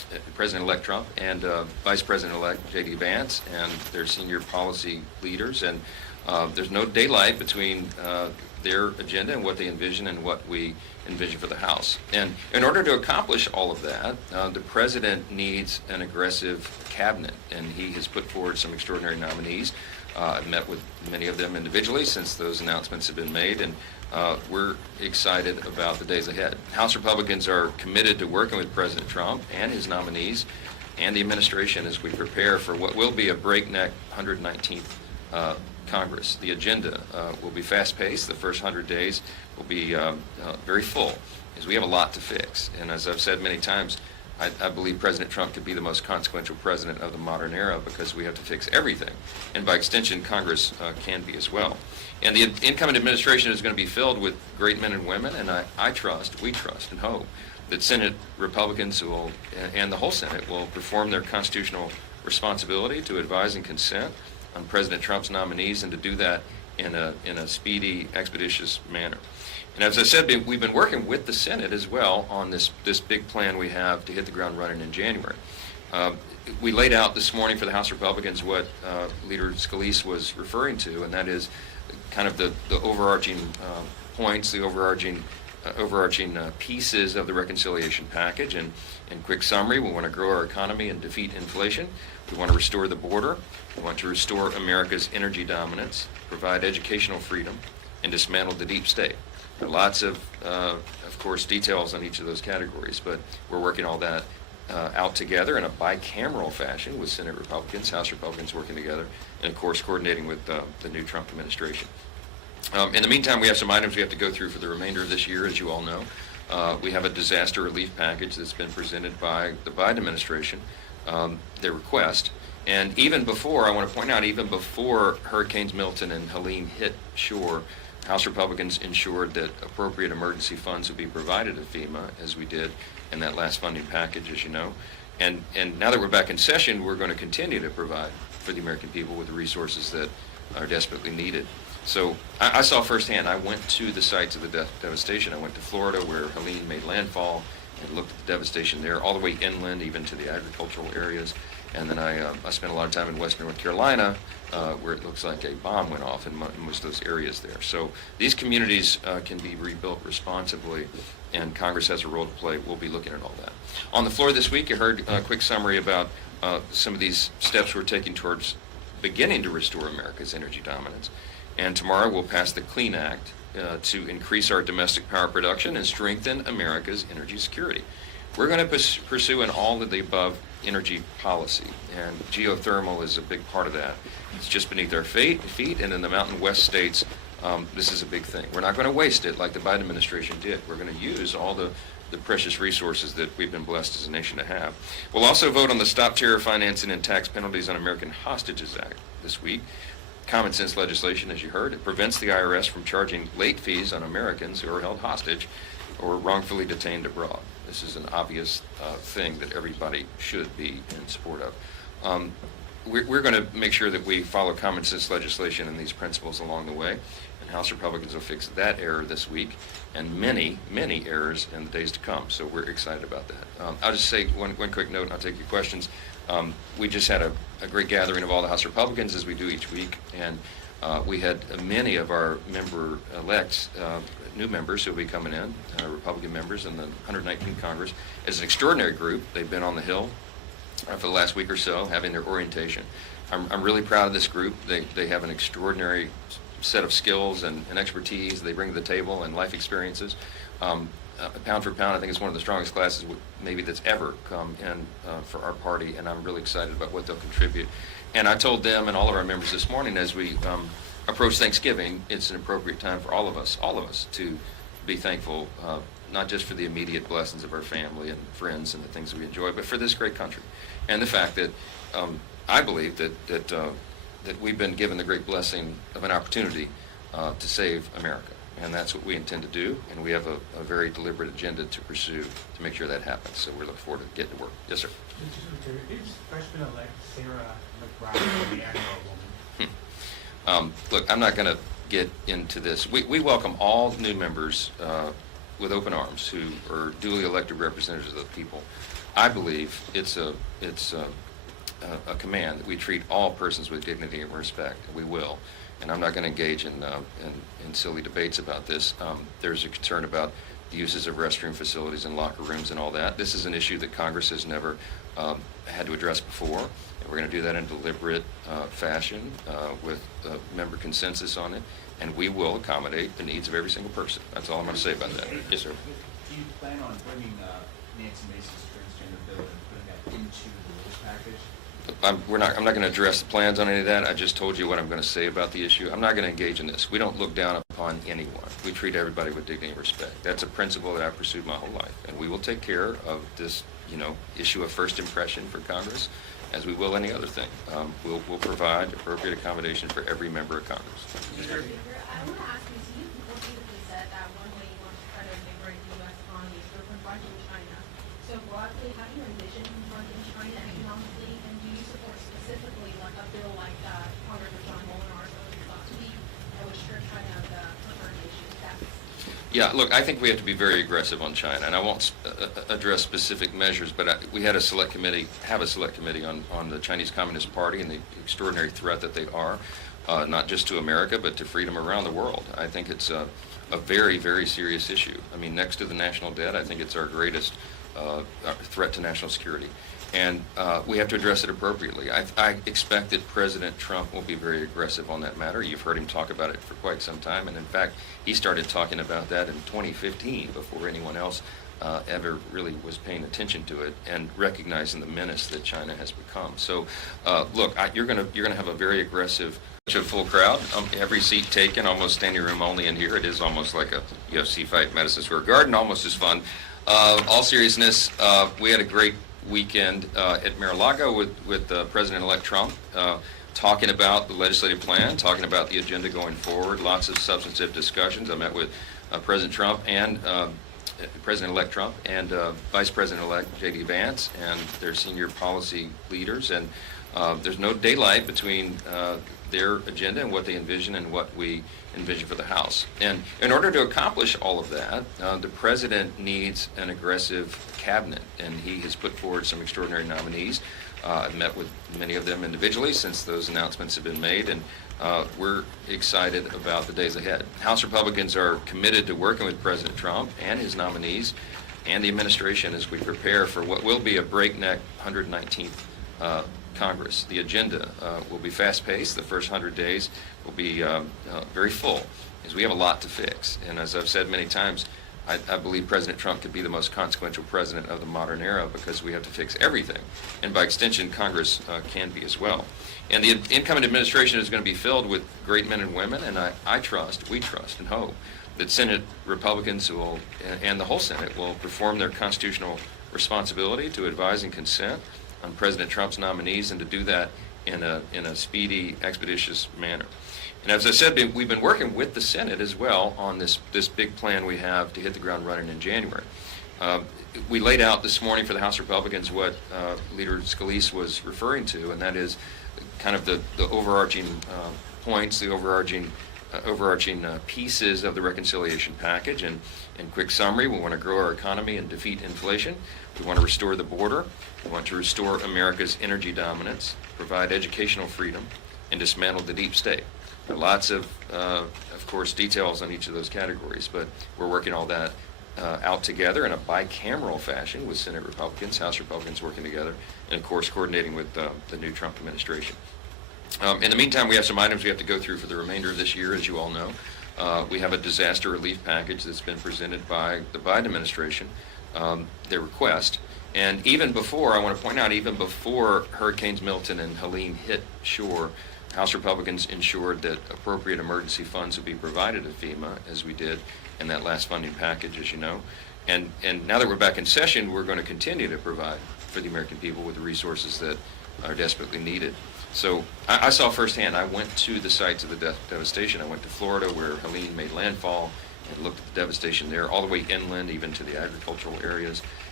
President-elect Trump and Vice President-elect J.D. Vance and their senior policy leaders. And there's no daylight between their agenda and what they envision and what we envision for the House. And in order to accomplish all of that, the President needs an aggressive cabinet, and he has put forward some extraordinary nominees. I've met with many of them individually since those announcements have been made, and we're excited about the days ahead. House Republicans are committed to working with President Trump and his nominees and the administration as we prepare for what will be a breakneck 119th Congress. The agenda will be fast-paced. The first 100 days will be very full, as we have a lot to fix. And as I've said many times, I believe President Trump could be the most consequential president of the modern era because we have to fix everything. And by extension, Congress can be as well. And the incoming administration is going to be filled with great men and women, and we trust and hope that Senate Republicans will, and the whole Senate will perform their constitutional responsibility to advise and consent on President Trump's nominees, and to do that in a speedy, expeditious manner. And as I said, we've been working with the Senate as well on this big plan we have to hit the ground running in January. We laid out this morning for the House Republicans what Leader Scalise was referring to, and that is kind of the overarching points, the overarching pieces of the reconciliation package. And in quick summary, we want to grow our economy and defeat inflation. We want to restore the border. We want to restore America's energy dominance, provide educational freedom, and dismantle the deep state. There are lots of course, details on each of those categories, but we're working all that out together in a bicameral fashion with Senate Republicans, House Republicans working together, and of course coordinating with the new Trump administration. In the meantime, we have some items we have to go through for the remainder of this year, as you all know. We have a disaster relief package that's been presented by the Biden administration, their request. And even before, I want to point out, even before Hurricanes Milton and Helene hit shore, House Republicans ensured that appropriate emergency funds would be provided to FEMA, as we did in that last funding package, as you know. And now that we're back in session, we're going to continue to provide for the American people with the resources that are desperately needed. So I saw firsthand. I went to the sites of the devastation. I went to Florida, where Helene made landfall, and looked at the devastation there, all the way inland, even to the agricultural areas. And then I spent a lot of time in western North Carolina, where it looks like a bomb went off in most of those areas there. So these communities can be rebuilt responsibly, and Congress has a role to play. We'll be looking at all that. On the floor this week, you heard a quick summary about some of these steps we're taking towards beginning to restore America's energy dominance. And tomorrow we'll pass the Clean Act to increase our domestic power production and strengthen America's energy security. We're going to pursue an all of the above energy policy, and geothermal is a big part of that. It's just beneath our feet, and in the Mountain West states, this is a big thing. We're not going to waste it like the Biden administration did. We're going to use all the precious resources that we've been blessed as a nation to have. We'll also vote on the Stop Terror Financing and Tax Penalties on American Hostages Act this week. Common sense legislation, as you heard. It prevents the IRS from charging late fees on Americans who are held hostage or wrongfully detained abroad. This is an obvious thing that everybody should be in support of. We're going to make sure that we follow common sense legislation and these principles along the way, and House Republicans will fix that error this week and many, many errors in the days to come. So we're excited about that. I'll just say one quick note, and I'll take your questions. We just had a great gathering of all the House Republicans, as we do each week, and we had many of our member-elects, new members who will be coming in, Republican members in the 119th Congress. It's an extraordinary group. They've been on the Hill for the last week or so, having their orientation. I'm really proud of this group. They have an extraordinary set of skills and expertise they bring to the table, and life experiences. Pound for pound, I think it's one of the strongest classes maybe that's ever come in for our party, and I'm really excited about what they'll contribute. And I told them and all of our members this morning, as we approach Thanksgiving, it's an appropriate time for all of us to be thankful, not just for the immediate blessings of our family and friends and the things we enjoy, but for this great country, and the fact that I believe that we've been given the great blessing of an opportunity to save America. And that's what we intend to do, and we have a very deliberate agenda to pursue to make sure that happens. So we're looking forward to getting to work. Yes, sir. Mr. Secretary, is Freshman-elect Sarah McBride the Admiral woman? Look, I'm not going to get into this. We welcome all new members with open arms who are duly elected representatives of the people. I believe it's a command that we treat all persons with dignity and respect. We will. And I'm not going to engage in silly debates about this. There's a concern about the uses of restroom facilities and locker rooms and all that. This is an issue that Congress has never had to address before. And we're going to do that in a deliberate fashion with member consensus on it. And we will accommodate the needs of every single person. That's all I'm going to say about that. Yes, sir. Do you plan on bringing Nancy Mace's transgender bill and putting that into the rules package? I'm not going to address the plans on any of that. I just told you what I'm going to say about the issue. I'm not going to engage in this. We don't look down upon anyone. We treat everybody with dignity and respect. That's a principle that I've pursued my whole life. And we will take care of this, issue of first impression for Congress, as we will any other thing. We'll provide appropriate accommodation for every member of Congress. Mr. Speaker, I want to ask you, so you repeatedly said that one way you want to try to liberate the U.S. economy is through confronting China. So broadly, how do you envision confronting China economically, and do you support specifically like a bill like Congressman John Molinar's thought to be that would strip China of the preferred nation status? Yeah, look, I think we have to be very aggressive on China, and I won't address specific measures, but we had a select committee on the Chinese Communist Party and the extraordinary threat that they are, not just to America, but to freedom around the world. I think it's a very, very serious issue. I mean, next to the national debt, I think it's our greatest threat to national security. And we have to address it appropriately. I expect that President Trump will be very aggressive on that matter. You've heard him talk about it for quite some time, and in fact, he started talking about that in 2015 before anyone else ever really was paying attention to it and recognizing the menace that China has become. So, look, you're going to have a very aggressive, full crowd. Every seat taken, almost standing room only in here. It is almost like a UFC fight in Madison Square Garden, almost as fun. All seriousness, we had a great weekend at Mar-a-Lago with President-elect Trump, talking about the legislative plan, talking about the agenda going forward, lots of substantive discussions. I met with President Trump and President-elect Trump and Vice President-elect J.D. Vance and their senior policy leaders, and there's no daylight between their agenda and what they envision and what we envision for the House. And in order to accomplish all of that, the President needs an aggressive cabinet, and he has put forward some extraordinary nominees. I've met with many of them individually since those announcements have been made, and we're excited about the days ahead. House Republicans are committed to working with President Trump and his nominees and the administration as we prepare for what will be a breakneck 119th Congress. The agenda will be fast-paced. The first 100 days will be very full, as we have a lot to fix. And as I've said many times, I believe President Trump could be the most consequential president of the modern era because we have to fix everything. And by extension, Congress can be as well. And the incoming administration is going to be filled with great men and women, and we trust and hope that Senate Republicans and the whole Senate will perform their constitutional responsibility to advise and consent on President Trump's nominees, and to do that in a speedy, expeditious manner. And as I said, we've been working with the Senate as well on this big plan we have to hit the ground running in January. We laid out this morning for the House Republicans what Leader Scalise was referring to, and that is kind of the overarching points, the overarching pieces of the reconciliation package. And in quick summary, we want to grow our economy and defeat inflation. We want to restore the border. We want to restore America's energy dominance, provide educational freedom, and dismantle the deep state. There are lots of course, details on each of those categories, but we're working all that out together in a bicameral fashion with Senate Republicans, House Republicans working together, and of course coordinating with the new Trump administration. In the meantime, we have some items we have to go through for the remainder of this year, as you all know. We have a disaster relief package that's been presented by the Biden administration, their request. And even before, I want to point out, even before Hurricanes Milton and Helene hit shore, House Republicans ensured that appropriate emergency funds would be provided to FEMA, as we did in that last funding package, as you know. And now that we're back in session, we're going to continue to provide for the American people with the resources that are desperately needed. So I saw firsthand. I went to the sites of the devastation. I went to Florida, where Helene made landfall, and looked at the devastation there, all the way inland, even to the agricultural areas.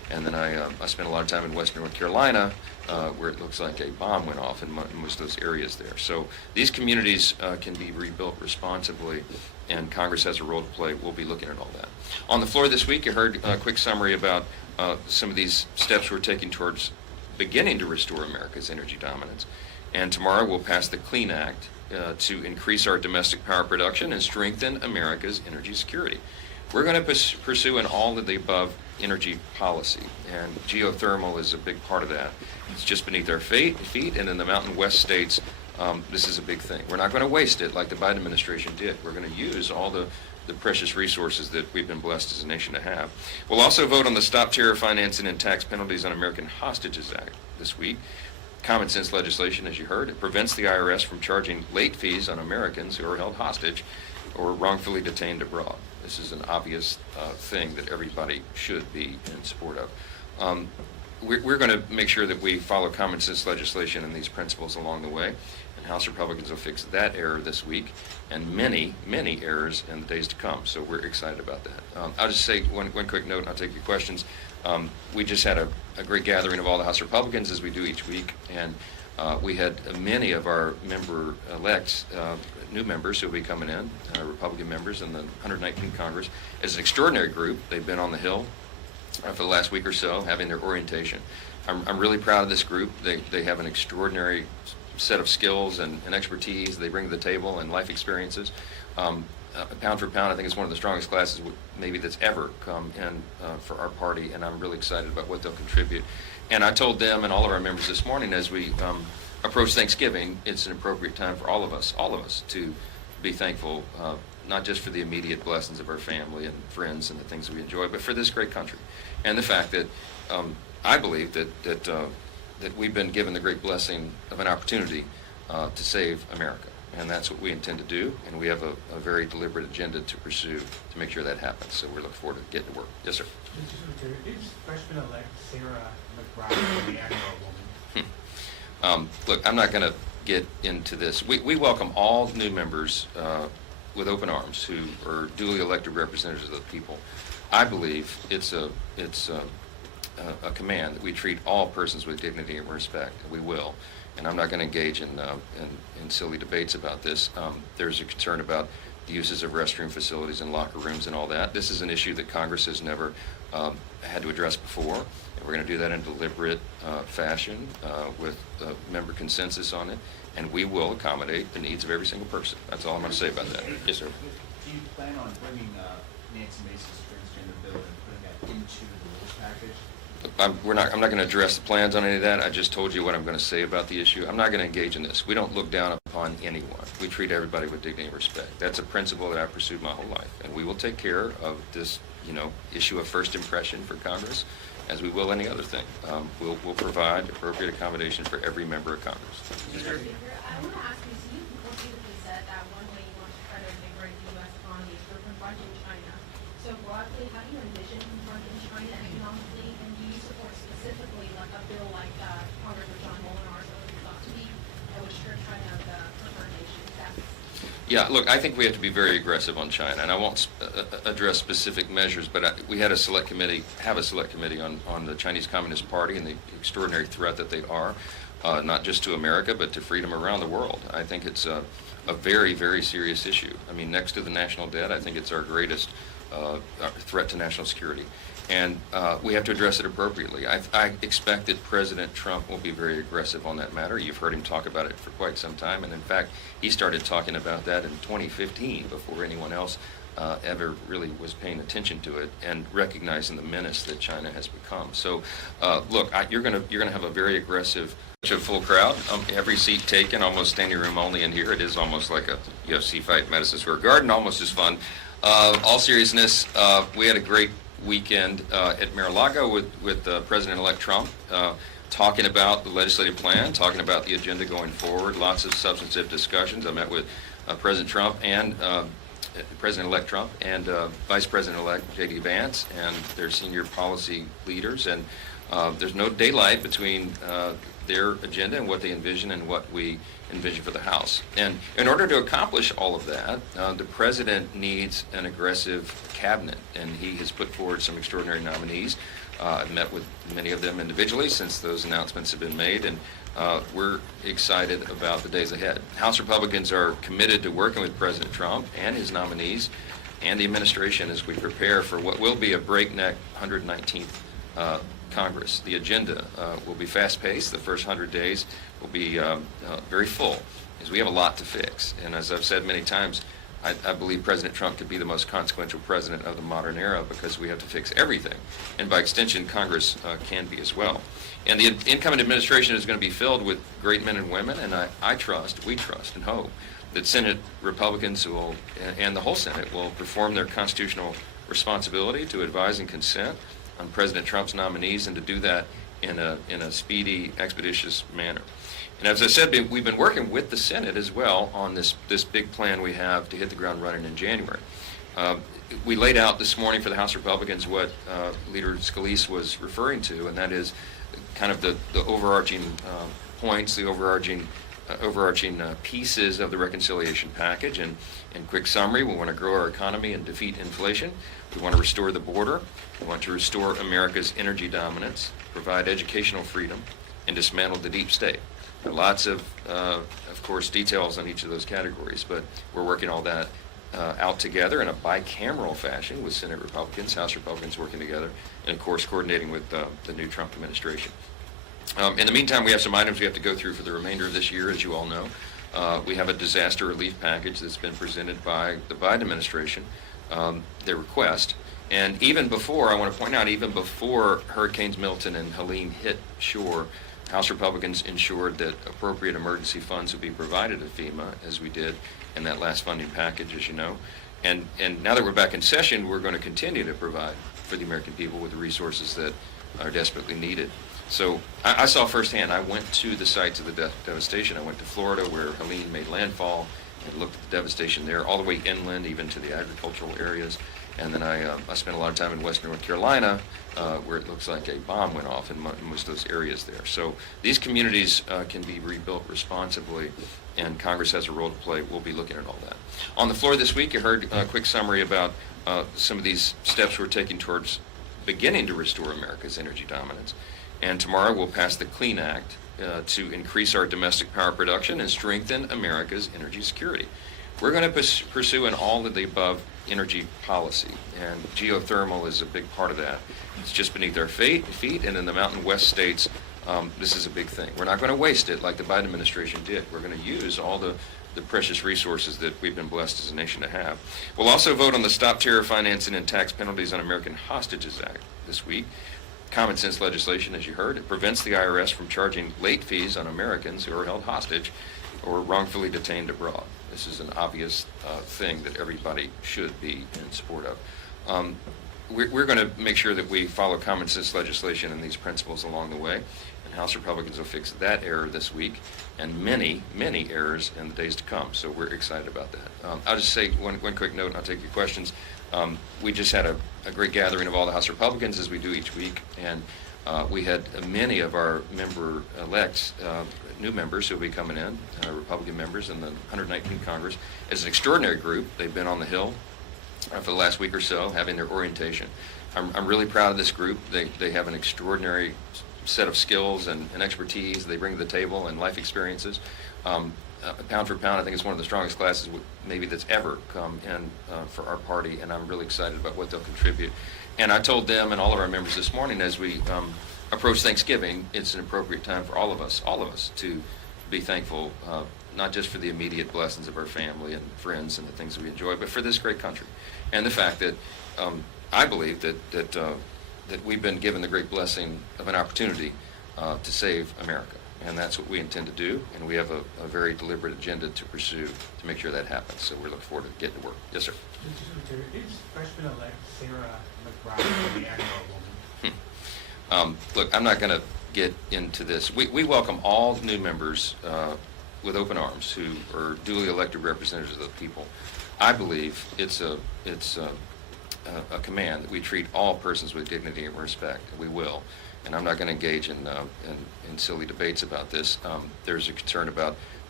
And then I spent a lot of time in Western North Carolina, where it looks like a bomb went off in most of those areas there. So these communities can be rebuilt responsibly, and Congress has a role to play. We'll be looking at all that. On the floor this week, you heard a quick summary about some of these steps we're taking towards beginning to restore America's energy dominance. And tomorrow we'll pass the Clean Act to increase our domestic power production and strengthen America's energy security. We're going to pursue an all of the above energy policy, and geothermal is a big part of that. It's just beneath our feet, and in the Mountain West states, this is a big thing. We're not going to waste it like the Biden administration did. We're going to use all the precious resources that we've been blessed as a nation to have. We'll also vote on the Stop Terror Financing and Tax Penalties on American Hostages Act this week. Common sense legislation, as you heard. It prevents the IRS from charging late fees on Americans who are held hostage or wrongfully detained abroad. This is an obvious thing that everybody should be in support of. We're going to make sure that we follow common sense legislation and these principles along the way, and House Republicans will fix that error this week and many, many errors in the days to come. So we're excited about that. I'll just say one quick note, and I'll take your questions. We just had a great gathering of all the House Republicans, as we do each week, and we had many of our member-elects, new members who will be coming in, Republican members in the 119th Congress, as an extraordinary group. They've been on the Hill for the last week or so, having their orientation. I'm really proud of this group. They have an extraordinary set of skills and expertise they bring to the table and life experiences. Pound for pound, I think it's one of the strongest classes maybe that's ever come in for our party, and I'm really excited about what they'll contribute. And I told them and all of our members this morning, as we approach Thanksgiving, it's an appropriate time for all of us to be thankful, not just for the immediate blessings of our family and friends and the things we enjoy, but for this great country. And the fact that I believe that we've been given the great blessing of an opportunity to save America. And that's what we intend to do, and we have a very deliberate agenda to pursue to make sure that happens. So we're looking forward to getting to work. Yes, sir. Mr. Secretary, is freshman-elect Sarah McBride the Emmer woman? Look, I'm not going to get into this. We welcome all new members with open arms who are duly elected representatives of the people. I believe it's a command that we treat all persons with dignity and respect, and we will. And I'm not going to engage in silly debates about this. There's a concern about the uses of restroom facilities and locker rooms and all that. This is an issue that Congress has never had to address before, and we're going to do that in deliberate fashion with member consensus on it, and we will accommodate the needs of every single person. That's all I'm going to say about that. Yes, sir. Do you plan on bringing Nancy Mace's transgender bill and putting that into the rules package? I'm not going to address the plans on any of that. I just told you what I'm going to say about the issue. I'm not going to engage in this. We don't look down upon anyone. We treat everybody with dignity and respect. That's a principle that I've pursued my whole life, and we will take care of this, issue of first impression for Congress, as we will any other thing. We'll provide appropriate accommodation for every member of Congress. Mr. Speaker, I want to ask you, so you repeatedly said that one way you want to try to invigorate the U.S. economy is through confronting China. So broadly, how do you envision confronting China economically, and do you support specifically like a bill like Congressman John Molinar's last week that would strip China of the preferred nation status? Yeah, look, I think we have to be very aggressive on China, and I won't address specific measures, but we had a select committee on the Chinese Communist Party and the extraordinary threat that they are, not just to America, but to freedom around the world. I think it's a very, very serious issue. I mean, next to the national debt, I think it's our greatest threat to national security. And we have to address it appropriately. I expect that President Trump will be very aggressive on that matter. You've heard him talk about it for quite some time, and in fact, he started talking about that in 2015 before anyone else ever really was paying attention to it and recognizing the menace that China has become. So, look, you're going to have a very aggressive, full crowd. Every seat taken, almost standing room only in here. It is almost like a UFC fight in Madison Square Garden, almost as fun. All seriousness, we had a great weekend at Mar-a-Lago with President-elect Trump, talking about the legislative plan, talking about the agenda going forward, lots of substantive discussions. I met with President Trump and President-elect Trump and Vice President-elect J.D. Vance and their senior policy leaders, and there's no daylight between their agenda and what they envision and what we envision for the House. And in order to accomplish all of that, the President needs an aggressive cabinet, and he has put forward some extraordinary nominees I've met with many of them individually since those announcements have been made, and we're excited about the days ahead. House Republicans are committed to working with President Trump and his nominees and the administration as we prepare for what will be a breakneck 119th Congress. The agenda will be fast-paced. The first 100 days will be very full, as we have a lot to fix. And as I've said many times, I believe President Trump could be the most consequential president of the modern era because we have to fix everything. And by extension, Congress can be as well. And the incoming administration is going to be filled with great men and women, and we trust and hope that Senate Republicans will, and the whole Senate, will perform their constitutional responsibility to advise and consent on President Trump's nominees, and to do that in a speedy, expeditious manner. And as I said, we've been working with the Senate as well on this big plan we have to hit the ground running in January. We laid out this morning for the House Republicans what Leader Scalise was referring to, and that is kind of the overarching points, the overarching pieces of the reconciliation package. And in quick summary, we want to grow our economy and defeat inflation. We want to restore the border. We want to restore America's energy dominance, provide educational freedom, and dismantle the deep state. There are lots of course, details on each of those categories, but we're working all that out together in a bicameral fashion with Senate Republicans, House Republicans working together, and of course coordinating with the new Trump administration. In the meantime, we have some items we have to go through for the remainder of this year, as you all know. We have a disaster relief package that's been presented by the Biden administration, their request. And even before, I want to point out, even before Hurricanes Milton and Helene hit shore, House Republicans ensured that appropriate emergency funds would be provided to FEMA, as we did in that last funding package, as you know. And now that we're back in session, we're going to continue to provide for the American people with the resources that are desperately needed. So I saw firsthand. I went to the sites of the devastation. I went to Florida, where Helene made landfall, and looked at the devastation there, all the way inland, even to the agricultural areas. And then I spent a lot of time in western North Carolina, where it looks like a bomb went off in most of those areas there. So these communities can be rebuilt responsibly, and Congress has a role to play. We'll be looking at all that. On the floor this week, you heard a quick summary about some of these steps we're taking towards beginning to restore America's energy dominance. And tomorrow we'll pass the CLEAN Act to increase our domestic power production and strengthen America's energy security. We're going to pursue an all-of-the-above energy policy, and geothermal is a big part of that. It's just beneath our feet, and in the Mountain West states, this is a big thing. We're not going to waste it like the Biden administration did. We're going to use all the precious resources that we've been blessed as a nation to have. We'll also vote on the Stop Terror Financing and Tax Penalties on American Hostages Act this week. Common sense legislation, as you heard. It prevents the IRS from charging late fees on Americans who are held hostage or wrongfully detained abroad. This is an obvious thing that everybody should be in support of. We're going to make sure that we follow common sense legislation and these principles along the way, and House Republicans will fix that error this week and many, many errors in the days to come. So we're excited about that. I'll just say one quick note, and I'll take your questions. We just had a great gathering of all the House Republicans, as we do each week, and we had many of our member-elects, new members who will be coming in, Republican members in the 119th Congress. As an extraordinary group, they've been on the Hill for the last week or so, having their orientation. I'm really proud of this group. They have an extraordinary set of skills and expertise they bring to the table, and life experiences. Pound for pound, I think it's one of the strongest classes maybe that's ever come in for our party, and I'm really excited about what they'll contribute. And I told them and all of our members this morning, as we approach Thanksgiving, it's an appropriate time for all of us to be thankful, not just for the immediate blessings of our family and friends and the things that we enjoy, but for this great country, and the fact that I believe that we've been given the great blessing of an opportunity to save America. And that's what we intend to do, and we have a very deliberate agenda to pursue to make sure that happens. So we're looking forward to getting to work. Yes, sir. Is freshman-elect Sarah McBride the Admiral woman? Look, I'm not going to get into this. We welcome all new members with open arms who are duly elected representatives of the people. I believe it's a command that we treat all persons with dignity and respect, and we will. And I'm not going to engage in silly debates about this. There's a concern about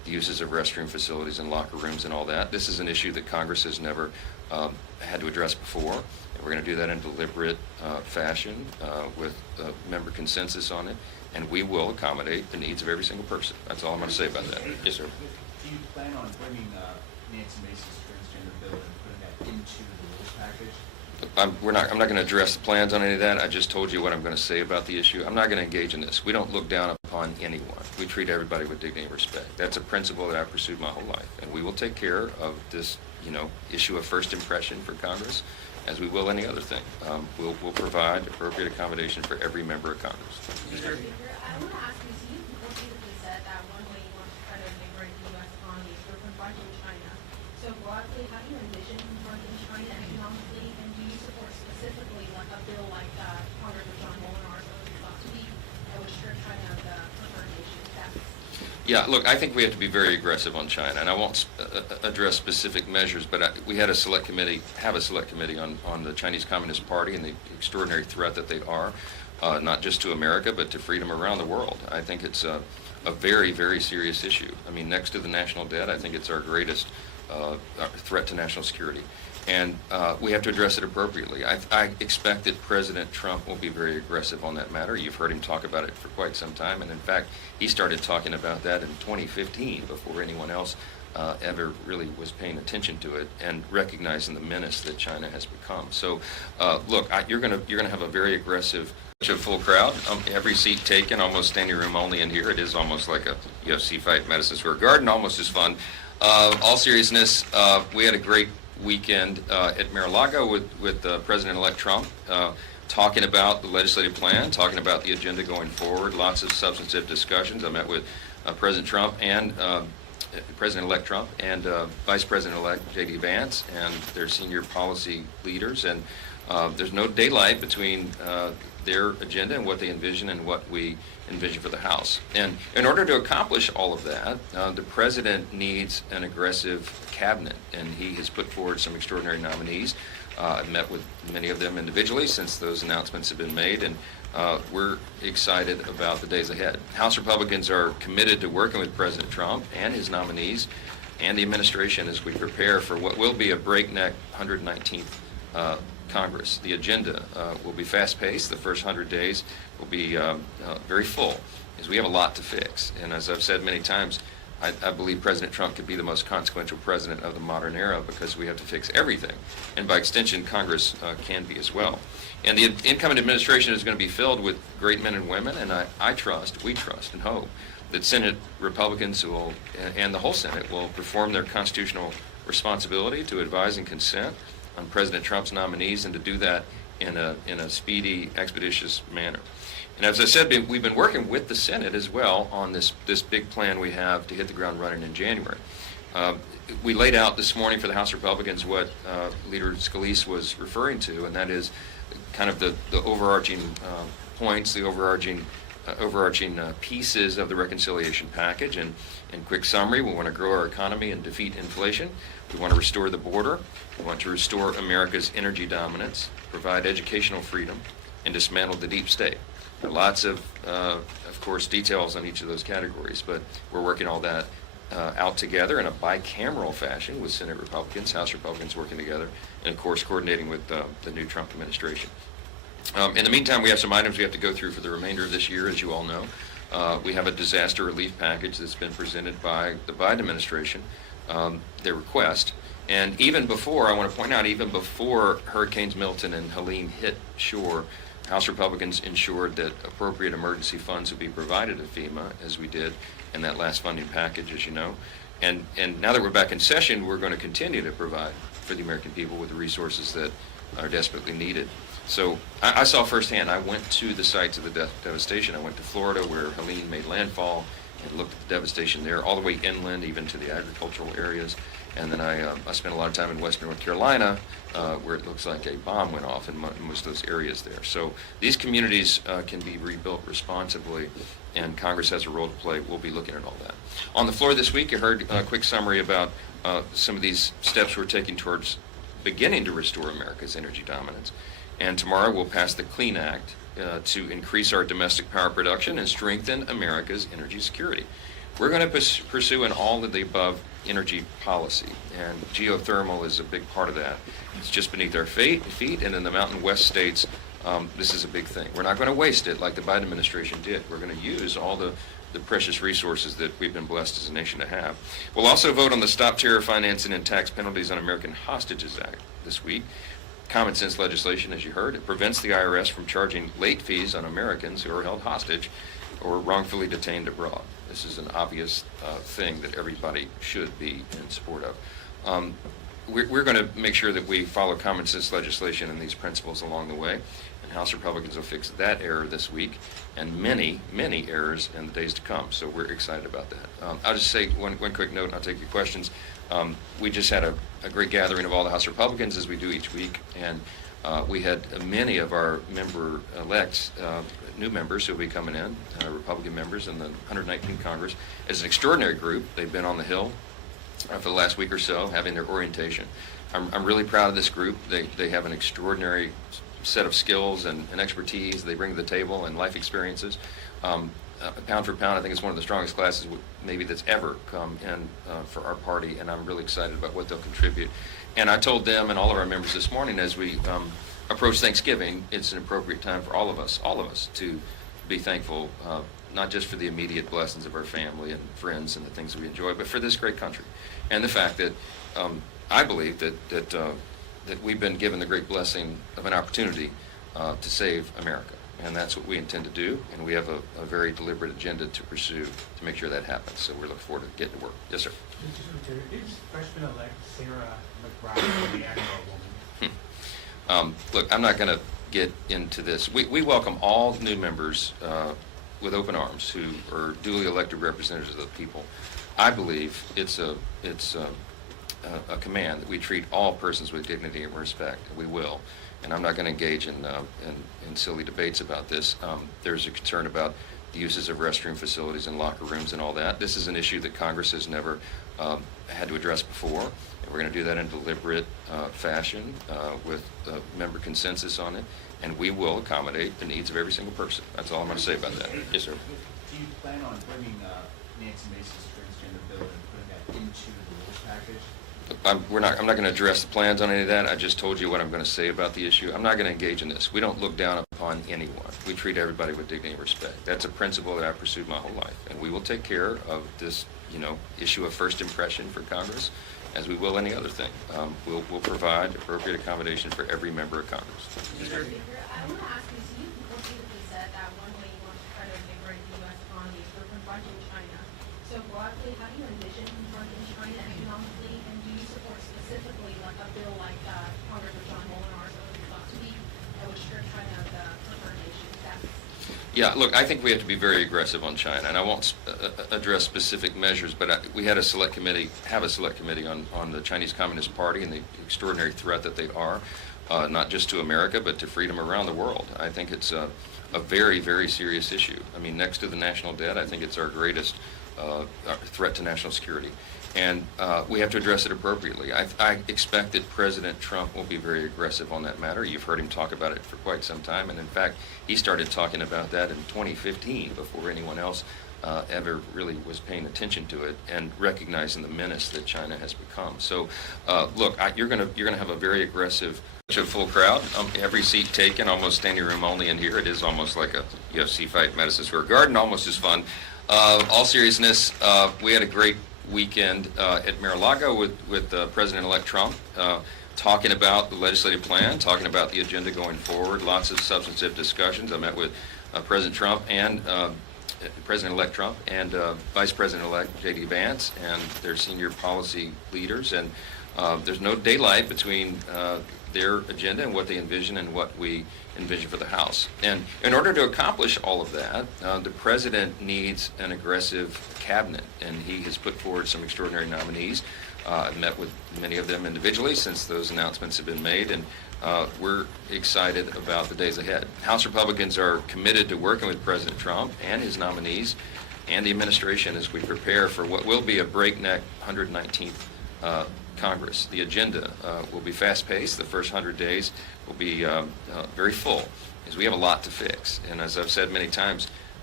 the uses of restroom facilities and locker rooms and all that. This is an issue that Congress has never had to address before. And we're going to do that in deliberate fashion with member consensus on it, and we will accommodate the needs of every single person. That's all I'm going to say about that. Yes, sir. Do you plan on bringing Nancy Mace's transgender bill and putting that into the rules package? I'm not going to address the plans on any of that. I just told you what I'm going to say about the issue. I'm not going to engage in this. We don't look down upon anyone. We treat everybody with dignity and respect. That's a principle that I've pursued my whole life, and we will take care of this, issue of first impression for Congress, as we will any other thing. We'll provide appropriate accommodation for every member of Congress. Mr. Speaker, I want to ask you, so you repeatedly said that one way you want to try to liberate the U.S. economy is through confronting China. So broadly, how do you envision confronting China economically, and do you support specifically like a bill like Congressman John Molinar's last week that would strip China of the preferred nation status? Yeah, look, I think we have to be very aggressive on China, and I won't address specific measures, but we had a select committee on the Chinese Communist Party and the extraordinary threat that they are, not just to America, but to freedom around the world. I think it's a very, very serious issue. I mean, next to the national debt, I think it's our greatest threat to national security. And we have to address it appropriately. I expect that President Trump will be very aggressive on that matter. You've heard him talk about it for quite some time, and in fact, he started talking about that in 2015 before anyone else ever really was paying attention to it and recognizing the menace that China has become. So, look, you're gonna have a very aggressive, full crowd. Every seat taken, almost standing room only in here. It is almost like a UFC fight in Madison Square Garden, almost as fun. All seriousness, we had a great weekend at Mar-a-Lago with President-elect Trump, talking about the legislative plan, talking about the agenda going forward, lots of substantive discussions. I met with President Trump and President-elect Trump and Vice President-elect J.D. Vance and their senior policy leaders, and there's no daylight between their agenda and what they envision and what we envision for the House. And in order to accomplish all of that, the President needs an aggressive cabinet, and he has put forward some extraordinary nominees. I've met with many of them individually since those announcements have been made, and we're excited about the days ahead. House Republicans are committed to working with President Trump and his nominees and the administration as we prepare for what will be a breakneck 119th Congress. The agenda will be fast-paced. The first 100 days will be very full, as we have a lot to fix. And as I've said many times, I believe President Trump could be the most consequential president of the modern era because we have to fix everything. And by extension, Congress can be as well. And the incoming administration is going to be filled with great men and women, and we trust and hope that Senate Republicans and the whole Senate will perform their constitutional responsibility to advise and consent on President Trump's nominees, and to do that in a speedy, expeditious manner. And as I said, we've been working with the Senate as well on this big plan we have to hit the ground running in January. We laid out this morning for the House Republicans what Leader Scalise was referring to, and that is kind of the overarching points, the overarching pieces of the reconciliation package. And in quick summary, we want to grow our economy and defeat inflation. We want to restore the border. We want to restore America's energy dominance, provide educational freedom, and dismantle the deep state. There are lots of course, details on each of those categories, but we're working all that out together in a bicameral fashion with Senate Republicans, House Republicans working together, and of course coordinating with the new Trump administration. In the meantime, we have some items we have to go through for the remainder of this year, as you all know. We have a disaster relief package that's been presented by the Biden administration, their request. And even before, I want to point out, even before Hurricanes Milton and Helene hit shore, House Republicans ensured that appropriate emergency funds would be provided to FEMA, as we did in that last funding package, as you know. And now that we're back in session, we're going to continue to provide for the American people with the resources that are desperately needed. So I saw firsthand. I went to the sites of the devastation. I went to Florida, where Helene made landfall, and looked at the devastation there, all the way inland, even to the agricultural areas. And then I spent a lot of time in western North Carolina, where it looks like a bomb went off in most of those areas there. So these communities can be rebuilt responsibly, and Congress has a role to play. We'll be looking at all that. On the floor this week, you heard a quick summary about some of these steps we're taking towards beginning to restore America's energy dominance. And tomorrow we'll pass the Clean Act to increase our domestic power production and strengthen America's energy security. We're going to pursue an all of the above energy policy, and geothermal is a big part of that. It's just beneath our feet, and in the Mountain West states, this is a big thing. We're not going to waste it like the Biden administration did. We're going to use all the precious resources that we've been blessed as a nation to have. We'll also vote on the Stop Terror Financing and Tax Penalties on American Hostages Act this week. Common sense legislation, as you heard. It prevents the IRS from charging late fees on Americans who are held hostage or wrongfully detained abroad. This is an obvious thing that everybody should be in support of. We're going to make sure that we follow common sense legislation and these principles along the way. And House Republicans will fix that error this week and many, many errors in the days to come. So we're excited about that. I'll just say one quick note, and I'll take your questions. We just had a great gathering of all the House Republicans, as we do each week, and we had many of our member-elects, new members who will be coming in, Republican members in the 119th Congress. As an extraordinary group, they've been on the Hill for the last week or so, having their orientation. I'm really proud of this group. They have an extraordinary set of skills and expertise they bring to the table and life experiences. Pound for pound, I think it's one of the strongest classes maybe that's ever come in for our party, and I'm really excited about what they'll contribute. And I told them and all of our members this morning, as we approach Thanksgiving, it's an appropriate time for all of us to be thankful, not just for the immediate blessings of our family and friends and the things that we enjoy, but for this great country. And the fact that I believe that we've been given the great blessing of an opportunity to save America. And that's what we intend to do, and we have a very deliberate agenda to pursue to make sure that happens. So we're looking forward to getting to work. Yes, sir. Is freshman-elect Sarah McBride the Admiral woman? Look, I'm not going to get into this. We welcome all new members with open arms who are duly elected representatives of the people. I believe it's a command that we treat all persons with dignity and respect, and we will. And I'm not going to engage in silly debates about this. There's a concern about the uses of restroom facilities and locker rooms and all that. This is an issue that Congress has never had to address before. And we're going to do that in deliberate fashion with member consensus on it. And we will accommodate the needs of every single person. That's all I'm going to say about that. Yes, sir. Do you plan on bringing Nancy Mace's transgender bill and putting that into the rules package? I'm not going to address the plans on any of that. I just told you what I'm going to say about the issue. I'm not going to engage in this. We don't look down upon anyone. We treat everybody with dignity and respect. That's a principle that I've pursued my whole life. And we will take care of this, issue of first impression for Congress, as we will any other thing. We'll provide appropriate accommodation for every member of Congress. I want to ask you, so you repeatedly said that one way you want to try to invigorate the U.S. economy is through confronting China. So broadly, how do you envision confronting China economically, and do you support specifically like a bill like Congressman John Molinar's last week that would strip China of the preferred nation status? Yeah, look, I think we have to be very aggressive on China, and I won't address specific measures, but we have a select committee on the Chinese Communist Party and the extraordinary threat that they are, not just to America, but to freedom around the world. I think it's a very, very serious issue. I mean, next to the national debt, I think it's our greatest threat to national security. And we have to address it appropriately. I expect that President Trump will be very aggressive on that matter. You've heard him talk about it for quite some time, and in fact, he started talking about that in 2015 before anyone else ever really was paying attention to it and recognizing the menace that China has become. So, look, you're gonna have a very aggressive, full crowd. Every seat taken, almost standing room only in here. It is almost like a UFC fight, Madison Square Garden, almost as fun. All seriousness, we had a great weekend at Mar-a-Lago with President-elect Trump, talking about the legislative plan, talking about the agenda going forward, lots of substantive discussions. I met with President Trump and President-elect Trump and Vice President-elect J.D. Vance and their senior policy leaders, and there's no daylight between their agenda and what they envision and what we envision for the House. And in order to accomplish all of that, the President needs an aggressive cabinet, and he has put forward some extraordinary nominees. I've met with many of them individually since those announcements have been made, and we're excited about the days ahead. House Republicans are committed to working with President Trump and his nominees and the administration as we prepare for what will be a breakneck 119th Congress. The agenda will be fast-paced. The first 100 days will be very full, as we have a lot to fix. And as I've said many times,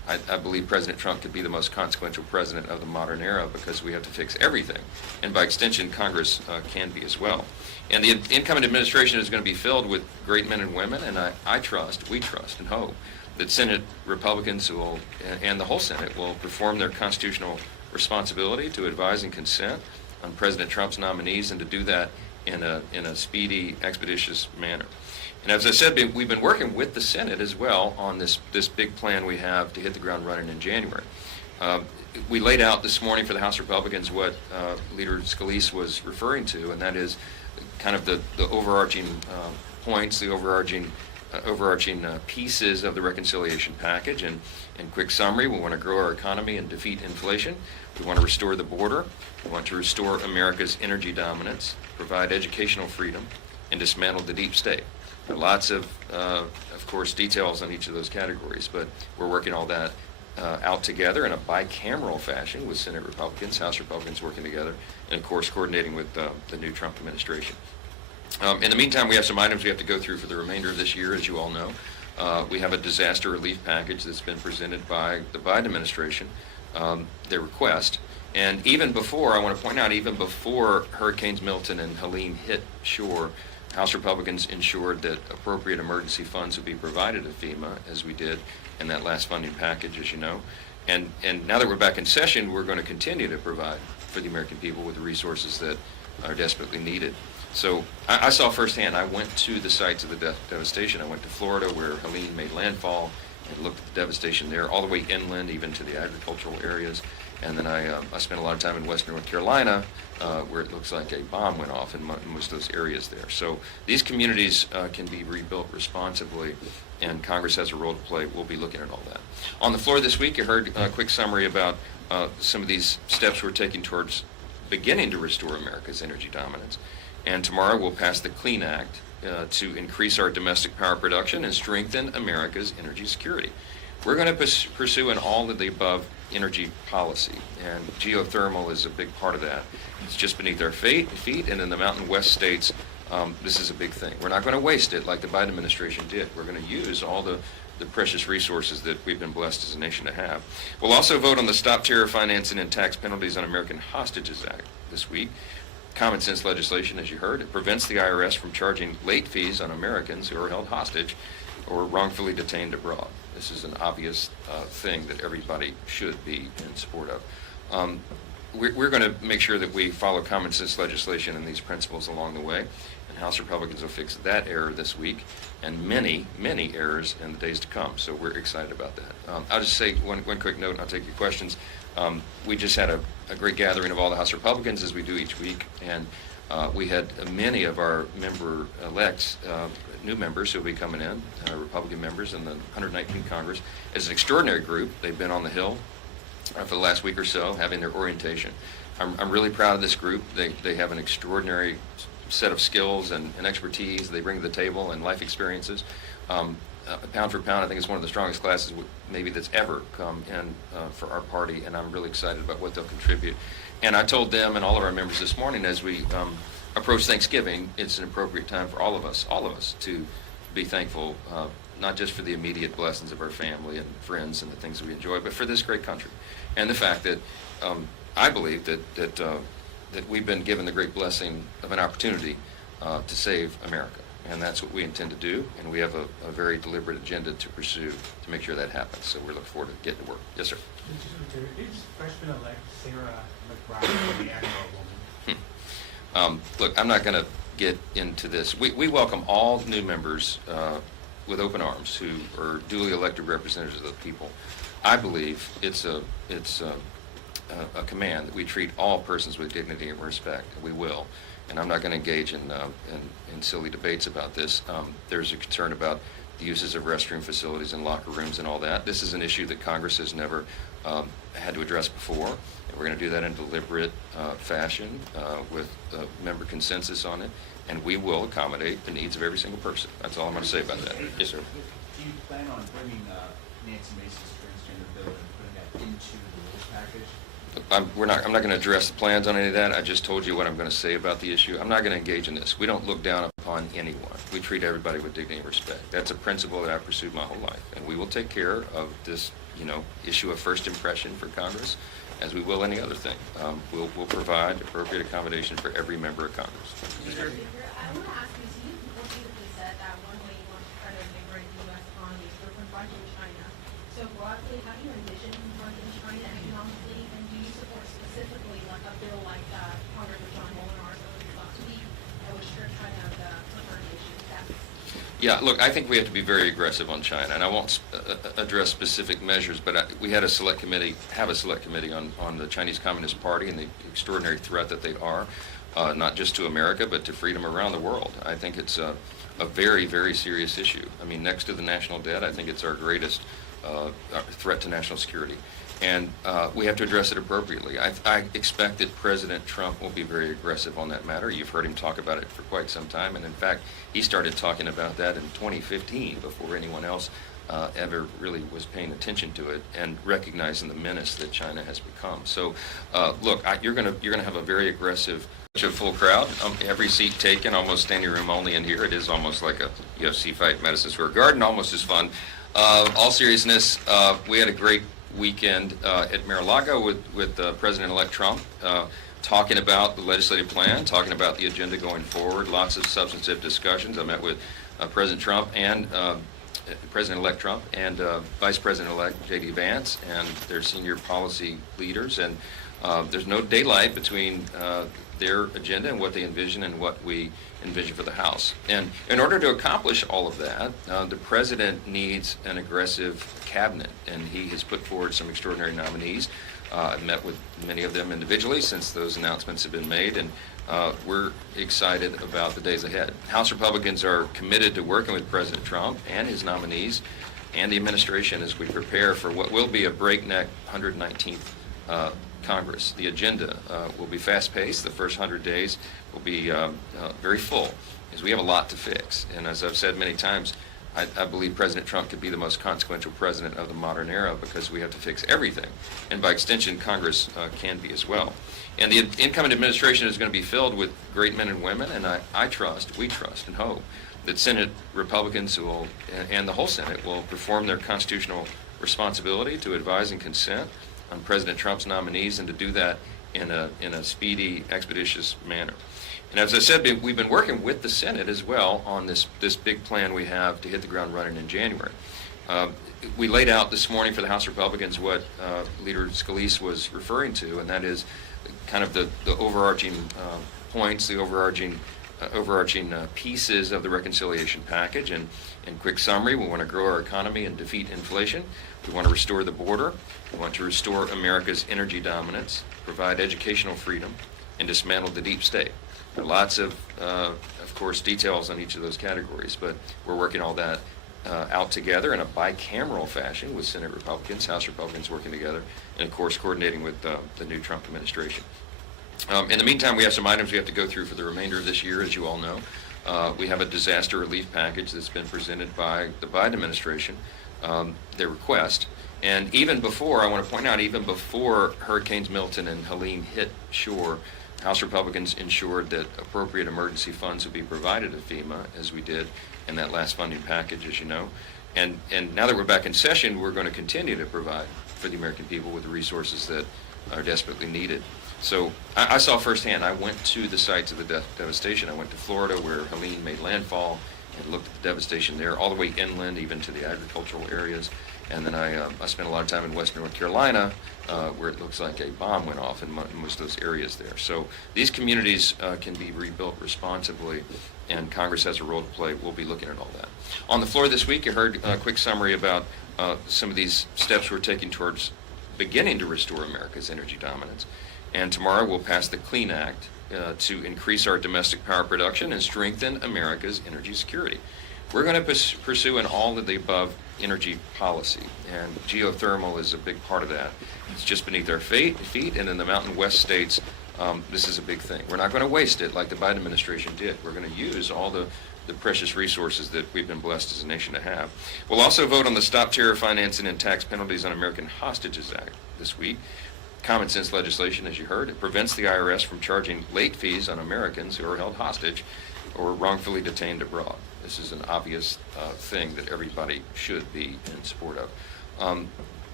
I believe President Trump could be the most consequential president of the modern era because we have to fix everything. And by extension, Congress can be as well. And the incoming administration is going to be filled with great men and women, and we trust and hope that Senate Republicans will, and the whole Senate will perform their constitutional responsibility to advise and consent on President Trump's nominees, and to do that in a speedy, expeditious manner. And as I said, we've been working with the Senate as well on this big plan we have to hit the ground running in January. We laid out this morning for the House Republicans what Leader Scalise was referring to, and that is kind of the overarching points, the overarching pieces of the reconciliation package. And in quick summary, we want to grow our economy and defeat inflation. We want to restore the border. We want to restore America's energy dominance, provide educational freedom, and dismantle the deep state. There are lots of course, details on each of those categories, but we're working all that out together in a bicameral fashion with Senate Republicans, House Republicans working together, and of course coordinating with the new Trump administration. In the meantime, we have some items we have to go through for the remainder of this year, as you all know. We have a disaster relief package that's been presented by the Biden administration, their request. And even before, I want to point out, even before Hurricanes Milton and Helene hit shore, House Republicans ensured that appropriate emergency funds would be provided to FEMA, as we did in that last funding package, as you know. And now that we're back in session, we're going to continue to provide for the American people with the resources that are desperately needed. So I saw firsthand. I went to the sites of the devastation. I went to Florida, where Helene made landfall, and looked at the devastation there, all the way inland, even to the agricultural areas. And then I spent a lot of time in western North Carolina, where it looks like a bomb went off in most of those areas there. So these communities can be rebuilt responsibly, and Congress has a role to play. We'll be looking at all that. On the floor this week, you heard a quick summary about some of these steps we're taking towards beginning to restore America's energy dominance. And tomorrow we'll pass the Clean Act to increase our domestic power production and strengthen America's energy security. We're going to pursue an all of the above energy policy, and geothermal is a big part of that. It's just beneath our feet, and in the Mountain West states, this is a big thing. We're not going to waste it like the Biden administration did. We're going to use all the precious resources that we've been blessed as a nation to have. We'll also vote on the Stop Terror Financing and Tax Penalties on American Hostages Act this week. Common sense legislation, as you heard. It prevents the IRS from charging late fees on Americans who are held hostage or wrongfully detained abroad. This is an obvious thing that everybody should be in support of. We're going to make sure that we follow common sense legislation and these principles along the way, and House Republicans will fix that error this week and many, many errors in the days to come. So we're excited about that. I'll just say one quick note, and I'll take your questions. We just had a great gathering of all the House Republicans, as we do each week, and we had many of our member-elects, new members who will be coming in, Republican members in the 119th Congress. As an extraordinary group, they've been on the Hill for the last week or so, having their orientation. I'm really proud of this group. They have an extraordinary set of skills and expertise they bring to the table, and life experiences. Pound for pound, I think it's one of the strongest classes maybe that's ever come in for our party, and I'm really excited about what they'll contribute. And I told them and all of our members this morning, as we approach Thanksgiving, it's an appropriate time for all of us to be thankful, not just for the immediate blessings of our family and friends and the things that we enjoy, but for this great country, and the fact that I believe that we've been given the great blessing of an opportunity to save America. And that's what we intend to do, and we have a very deliberate agenda to pursue to make sure that happens. So we're looking forward to getting to work. Yes, sir. Is freshman-elect Sarah McBride the Admiral woman? Look, I'm not going to get into this. We welcome all new members with open arms who are duly elected representatives of the people. I believe it's a command that we treat all persons with dignity and respect, and we will. And I'm not going to engage in silly debates about this. There's a concern about the uses of restroom facilities and locker rooms and all that. This is an issue that Congress has never had to address before. And we're going to do that in a deliberate fashion with member consensus on it. And we will accommodate the needs of every single person. That's all I'm going to say about that. Yes, sir. Do you plan on bringing Nancy Mace's transgender bill and putting that into the rules package? I'm not going to address the plans on any of that. I just told you what I'm going to say about the issue. I'm not going to engage in this. We don't look down upon anyone. We treat everybody with dignity and respect. That's a principle that I've pursued my whole life, and we will take care of this issue a first impression for Congress, as we will any other thing. We'll provide appropriate accommodation for every member of Congress. I want to ask you, so you repeatedly said that one way you want to try to invigorate the U.S. economy is through confronting China. So broadly, how do you envision confronting China economically, and do you support specifically like a bill like Congressman John Molinar's last week that would strip China of the confrontation status? Yeah, look, I think we have to be very aggressive on China, and I won't address specific measures, but we have a select committee on the Chinese Communist Party and the extraordinary threat that they are, not just to America, but to freedom around the world. I think it's a very, very serious issue. I mean, next to the national debt, I think it's our greatest threat to national security. And we have to address it appropriately. I expect that President Trump will be very aggressive on that matter. You've heard him talk about it for quite some time, and in fact, he started talking about that in 2015 before anyone else ever really was paying attention to it and recognizing the menace that China has become. So, look, you're gonna have a very aggressive, full crowd. Every seat taken, almost standing room only in here. It is almost like a UFC fight, Madison Square Garden, almost as fun. All seriousness, we had a great weekend at Mar-a-Lago with President-elect Trump, talking about the legislative plan, talking about the agenda going forward, lots of substantive discussions. I met with President Trump and President-elect Trump and Vice President-elect J.D. Vance and their senior policy leaders, and there's no daylight between their agenda and what they envision and what we envision for the House. And in order to accomplish all of that, the President needs an aggressive cabinet, and he has put forward some extraordinary nominees. I've met with many of them individually since those announcements have been made, and we're excited about the days ahead. House Republicans are committed to working with President Trump and his nominees and the administration as we prepare for what will be a breakneck 119th Congress. The agenda will be fast-paced. The first 100 days will be very full, as we have a lot to fix. And as I've said many times, I believe President Trump could be the most consequential president of the modern era because we have to fix everything. And by extension, Congress can be as well. And the incoming administration is going to be filled with great men and women, and we trust and hope that Senate Republicans and the whole Senate will perform their constitutional responsibility to advise and consent on President Trump's nominees, and to do that in a speedy, expeditious manner. And as I said, we've been working with the Senate as well on this big plan we have to hit the ground running in January. We laid out this morning for the House Republicans what Leader Scalise was referring to, and that is kind of the overarching points, the overarching pieces of the reconciliation package. And in quick summary, we want to grow our economy and defeat inflation. We want to restore the border. We want to restore America's energy dominance, provide educational freedom, and dismantle the deep state. There are lots of course, details on each of those categories, but we're working all that out together in a bicameral fashion with Senate Republicans, House Republicans working together, and of course coordinating with the new Trump administration. In the meantime, we have some items we have to go through for the remainder of this year, as you all know. We have a disaster relief package that's been presented by the Biden administration, their request. And even before, I want to point out, even before Hurricanes Milton and Helene hit shore, House Republicans ensured that appropriate emergency funds would be provided to FEMA, as we did in that last funding package, as you know. And now that we're back in session, we're going to continue to provide for the American people with the resources that are desperately needed. So I saw firsthand. I went to the sites of the devastation. I went to Florida, where Helene made landfall, and looked at the devastation there, all the way inland, even to the agricultural areas. And then I spent a lot of time in western North Carolina, where it looks like a bomb went off in most of those areas there. So these communities can be rebuilt responsibly, and Congress has a role to play. We'll be looking at all that. On the floor this week, you heard a quick summary about some of these steps we're taking towards beginning to restore America's energy dominance. And tomorrow we'll pass the Clean Act to increase our domestic power production and strengthen America's energy security. We're going to pursue an all-of-the-above energy policy, and geothermal is a big part of that. It's just beneath our feet, and in the Mountain West states, this is a big thing. We're not going to waste it like the Biden administration did. We're going to use all the precious resources that we've been blessed as a nation to have. We'll also vote on the Stop Terror Financing and Tax Penalties on American Hostages Act this week. Common sense legislation, as you heard. It prevents the IRS from charging late fees on Americans who are held hostage or wrongfully detained abroad. This is an obvious thing that everybody should be in support of.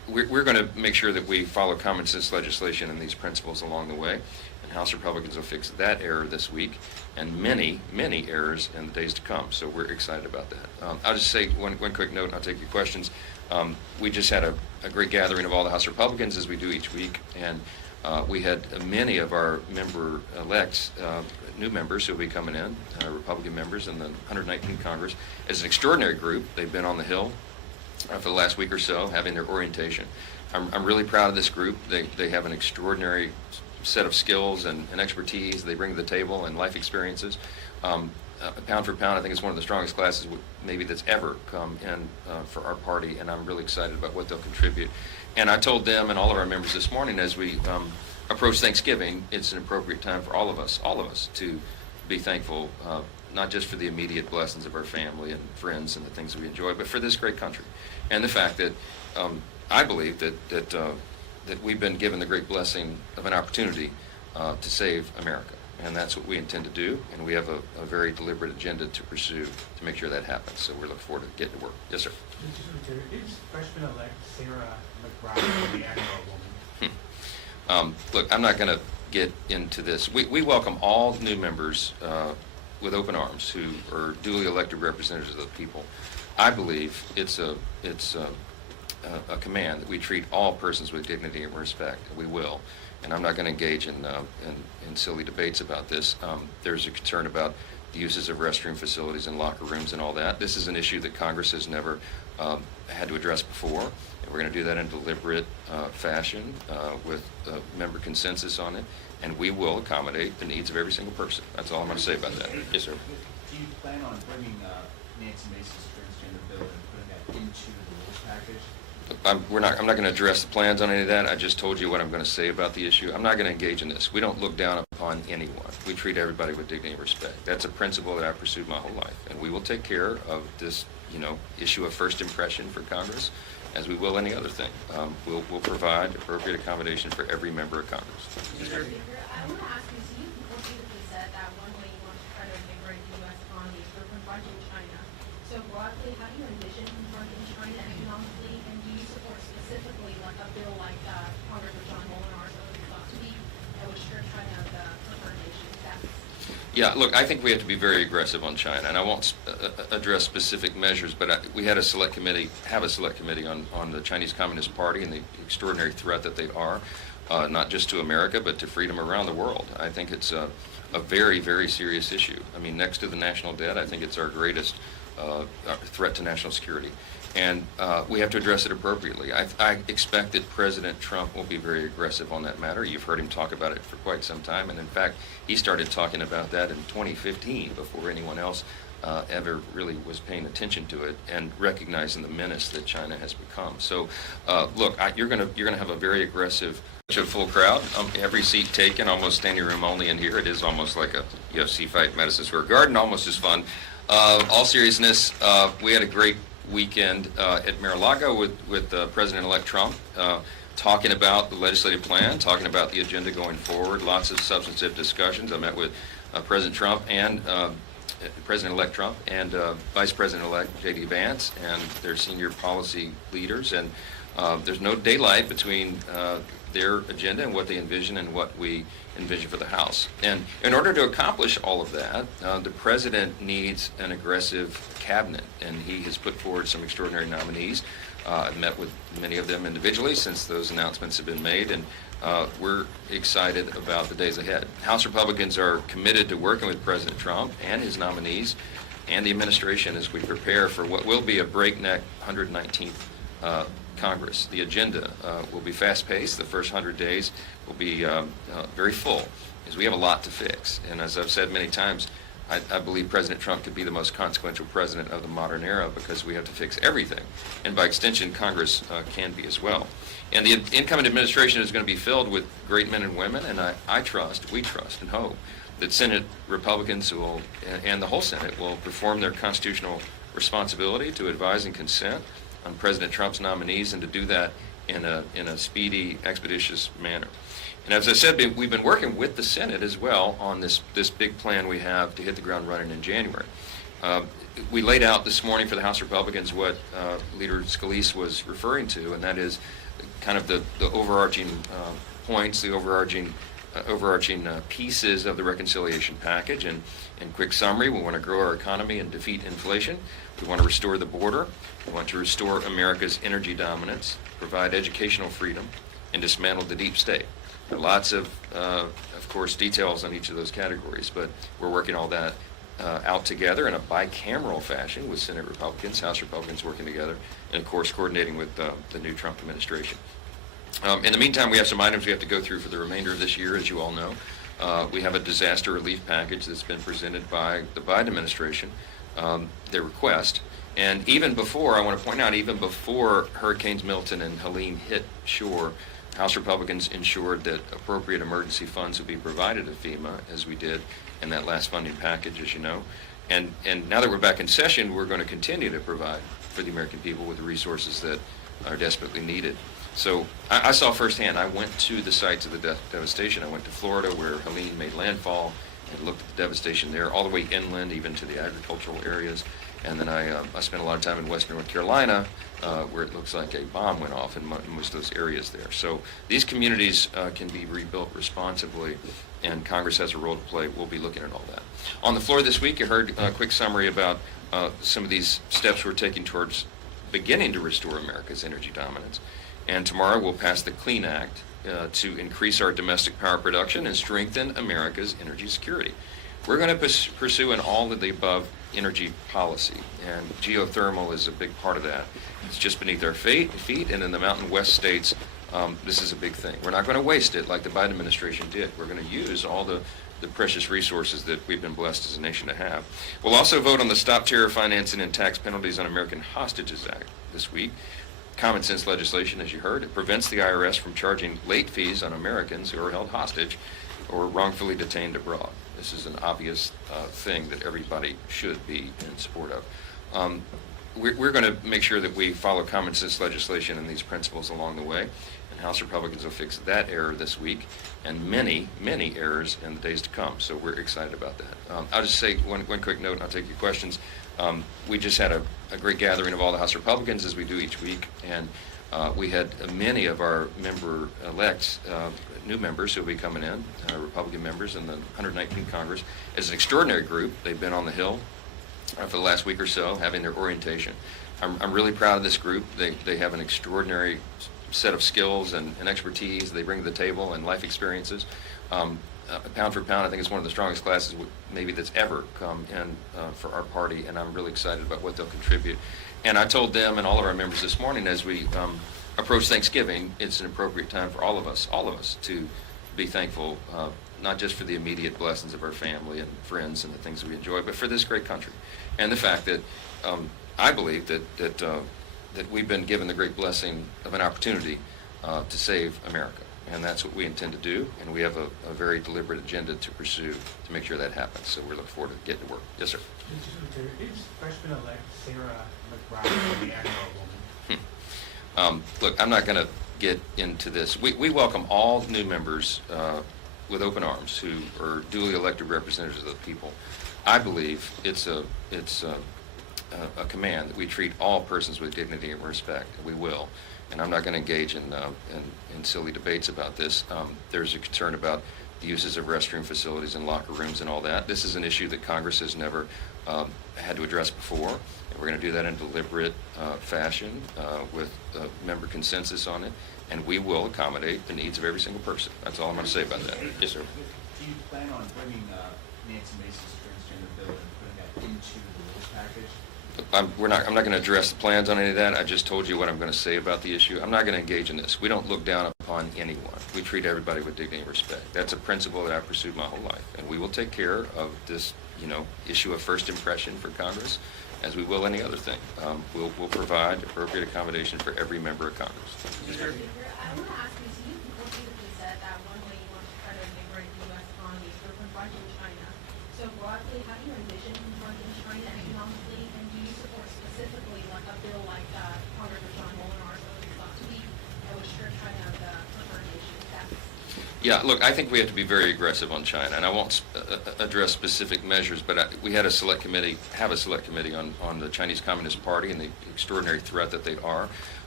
we're going to make sure that we follow common sense legislation and these principles along the way. And House Republicans will fix that error this week and many, many errors in the days to come. So we're excited about that. I'll just say one quick note, and I'll take your questions. We just had a great gathering of all the House Republicans, as we do each week, and we had many of our member-elects, new members who will be coming in, Republican members in the 119th Congress. It's an extraordinary group. They've been on the Hill for the last week or so, having their orientation. I'm really proud of this group. They have an extraordinary set of skills and expertise they bring to the table and life experiences. Pound for pound, I think it's one of the strongest classes maybe that's ever come in for our party, and I'm really excited about what they'll contribute. And I told them and all of our members this morning, as we approach Thanksgiving, it's an appropriate time for all of us to be thankful, not just for the immediate blessings of our family and friends and the things we enjoy, but for this great country. And the fact that I believe that we've been given the great blessing of an opportunity to save America. And that's what we intend to do, and we have a very deliberate agenda to pursue to make sure that happens. So we're looking forward to getting to work. Yes, sir. Mr. Secretary, is freshman-elect Sarah McBride the Emmer woman? Look, I'm not going to get into this. We welcome all new members with open arms who are duly elected representatives of the people. I believe it's a command that we treat all persons with dignity and respect. We will. And I'm not going to engage in silly debates about this. There's a concern about the uses of restroom facilities and locker rooms and all that. This is an issue that Congress has never had to address before. And we're going to do that in a deliberate fashion with member consensus on it. And we will accommodate the needs of every single person. That's all I'm going to say about that. Yes, sir. Do you plan on bringing Nancy Mace's transgender bill and putting that into the rules package? I'm not going to address the plans on any of that. I just told you what I'm going to say about the issue. I'm not going to engage in this. We don't look down upon anyone. We treat everybody with dignity and respect. That's a principle that I've pursued my whole life. And we will take care of this, issue of first impression for Congress, as we will any other thing. We'll provide appropriate accommodation for every member of Congress. Mr. Speaker, I want to ask you, so you repeatedly said that one way you want to try to invigorate the U.S. economy is through confronting China. So broadly, how do you envision confronting China economically, and do you support specifically like a bill like Congressman John Molinar's that was thought to be that would strip China of the preferred nation status? Yeah, look, I think we have to be very aggressive on China, and I won't address specific measures, but we had a select committee on the Chinese Communist Party and the extraordinary threat that they are, not just to America, but to freedom around the world. I think it's a very, very serious issue. I mean, next to the national debt, I think it's our greatest threat to national security. And we have to address it appropriately. I expect that President Trump will be very aggressive on that matter. You've heard him talk about it for quite some time, and in fact, he started talking about that in 2015 before anyone else ever really was paying attention to it and recognizing the menace that China has become. So, look, you're going to have a very aggressive, full crowd. Every seat taken, almost standing room only in here. It is almost like a UFC fight in Madison Square Garden, almost as fun. All seriousness, we had a great weekend at Mar-a-Lago with President-elect Trump, talking about the legislative plan, talking about the agenda going forward, lots of substantive discussions. I met with President Trump and President-elect Trump and Vice President-elect J.D. Vance and their senior policy leaders, and there's no daylight between their agenda and what they envision and what we envision for the House. And in order to accomplish all of that, the President needs an aggressive cabinet, and he has put forward some extraordinary nominees. I've met with many of them individually since those announcements have been made, and we're excited about the days ahead. House Republicans are committed to working with President Trump and his nominees and the administration as we prepare for what will be a breakneck 119th Congress. The agenda will be fast-paced. The first 100 days will be very full, because we have a lot to fix. And as I've said many times, I believe President Trump could be the most consequential president of the modern era, because we have to fix everything. And by extension, Congress can be as well. And the incoming administration is going to be filled with great men and women, and we trust and hope that Senate Republicans and the whole Senate will perform their constitutional responsibility to advise and consent on President Trump's nominees, and to do that in a speedy, expeditious manner. And as I said, we've been working with the Senate as well on this big plan we have to hit the ground running in January. We laid out this morning for the House Republicans what Leader Scalise was referring to, and that is kind of the overarching points, the overarching pieces of the reconciliation package. And in quick summary, we want to grow our economy and defeat inflation. We want to restore the border. We want to restore America's energy dominance, provide educational freedom, and dismantle the deep state. There are lots of course, details on each of those categories, but we're working all that out together in a bicameral fashion with Senate Republicans, House Republicans working together, and of course coordinating with the new Trump administration. In the meantime, we have some items we have to go through for the remainder of this year, as you all know. We have a disaster relief package that's been presented by the Biden administration, their request. And even before, I want to point out, even before Hurricanes Milton and Helene hit shore, House Republicans ensured that appropriate emergency funds would be provided to FEMA, as we did in that last funding package, as you know. And now that we're back in session, we're going to continue to provide for the American people with the resources that are desperately needed. So I saw firsthand. I went to the sites of the devastation. I went to Florida, where Helene made landfall, and looked at the devastation there, all the way inland, even to the agricultural areas. And then I spent a lot of time in western North Carolina, where it looks like a bomb went off in most of those areas there. So these communities can be rebuilt responsibly, and Congress has a role to play. We'll be looking at all that. On the floor this week, you heard a quick summary about some of these steps we're taking towards beginning to restore America's energy dominance. And tomorrow we'll pass the Clean Act to increase our domestic power production and strengthen America's energy security. We're going to pursue an all of the above energy policy, and geothermal is a big part of that. It's just beneath our feet, and in the Mountain West states, this is a big thing. We're not going to waste it like the Biden administration did. We're going to use all the precious resources that we've been blessed as a nation to have. We'll also vote on the Stop Terror Financing and Tax Penalties on American Hostages Act this week. Common sense legislation, as you heard. It prevents the IRS from charging late fees on Americans who are held hostage or wrongfully detained abroad. This is an obvious thing that everybody should be in support of. We're going to make sure that we follow common sense legislation and these principles along the way, and House Republicans will fix that error this week and many, many errors in the days to come. So we're excited about that. I'll just say one quick note, and I'll take your questions. We just had a great gathering of all the House Republicans, as we do each week, and we had many of our member-elects, new members who will be coming in, Republican members in the 119th Congress. As an extraordinary group, they've been on the Hill for the last week or so, having their orientation. I'm really proud of this group. They have an extraordinary set of skills and expertise they bring to the table, and life experiences. Pound for pound, I think it's one of the strongest classes maybe that's ever come in for our party, and I'm really excited about what they'll contribute. And I told them and all of our members this morning, as we approach Thanksgiving, it's an appropriate time for all of us to be thankful, not just for the immediate blessings of our family and friends and the things that we enjoy, but for this great country, and the fact that I believe that we've been given the great blessing of an opportunity to save America. And that's what we intend to do, and we have a very deliberate agenda to pursue to make sure that happens. So we're looking forward to getting to work. Yes, sir. Is freshman-elect Sarah McBride the Admiral woman? Look, I'm not going to get into this. We welcome all new members with open arms who are duly elected representatives of the people. I believe it's a command that we treat all persons with dignity and respect, and we will. And I'm not going to engage in silly debates about this. There's a concern about the uses of restroom facilities and locker rooms and all that. This is an issue that Congress has never had to address before. And we're going to do that in a deliberate fashion with member consensus on it. And we will accommodate the needs of every single person. That's all I'm going to say about that. Yes, sir. Do you plan on bringing Nancy Mace's transgender bill and putting that into the rules package? I'm not going to address the plans on any of that. I just told you what I'm going to say about the issue. I'm not going to engage in this. We don't look down upon anyone. We treat everybody with dignity and respect. That's a principle that I've pursued my whole life. And we will take care of this, issue of first impression for Congress, as we will any other thing. We'll provide appropriate accommodation for every member of Congress. I want to ask you, so you repeatedly said that one way you want to try to liberate the U.S. economy is through confronting China. So broadly, how do you envision confronting China economically, and do you support specifically like a bill like Congressman John Molinar's last week that would strip China of the confrontation tax? Yeah, look, I think we have to be very aggressive on China, and I won't address specific measures, but we had a select committee on the Chinese Communist Party and the extraordinary threat that they are.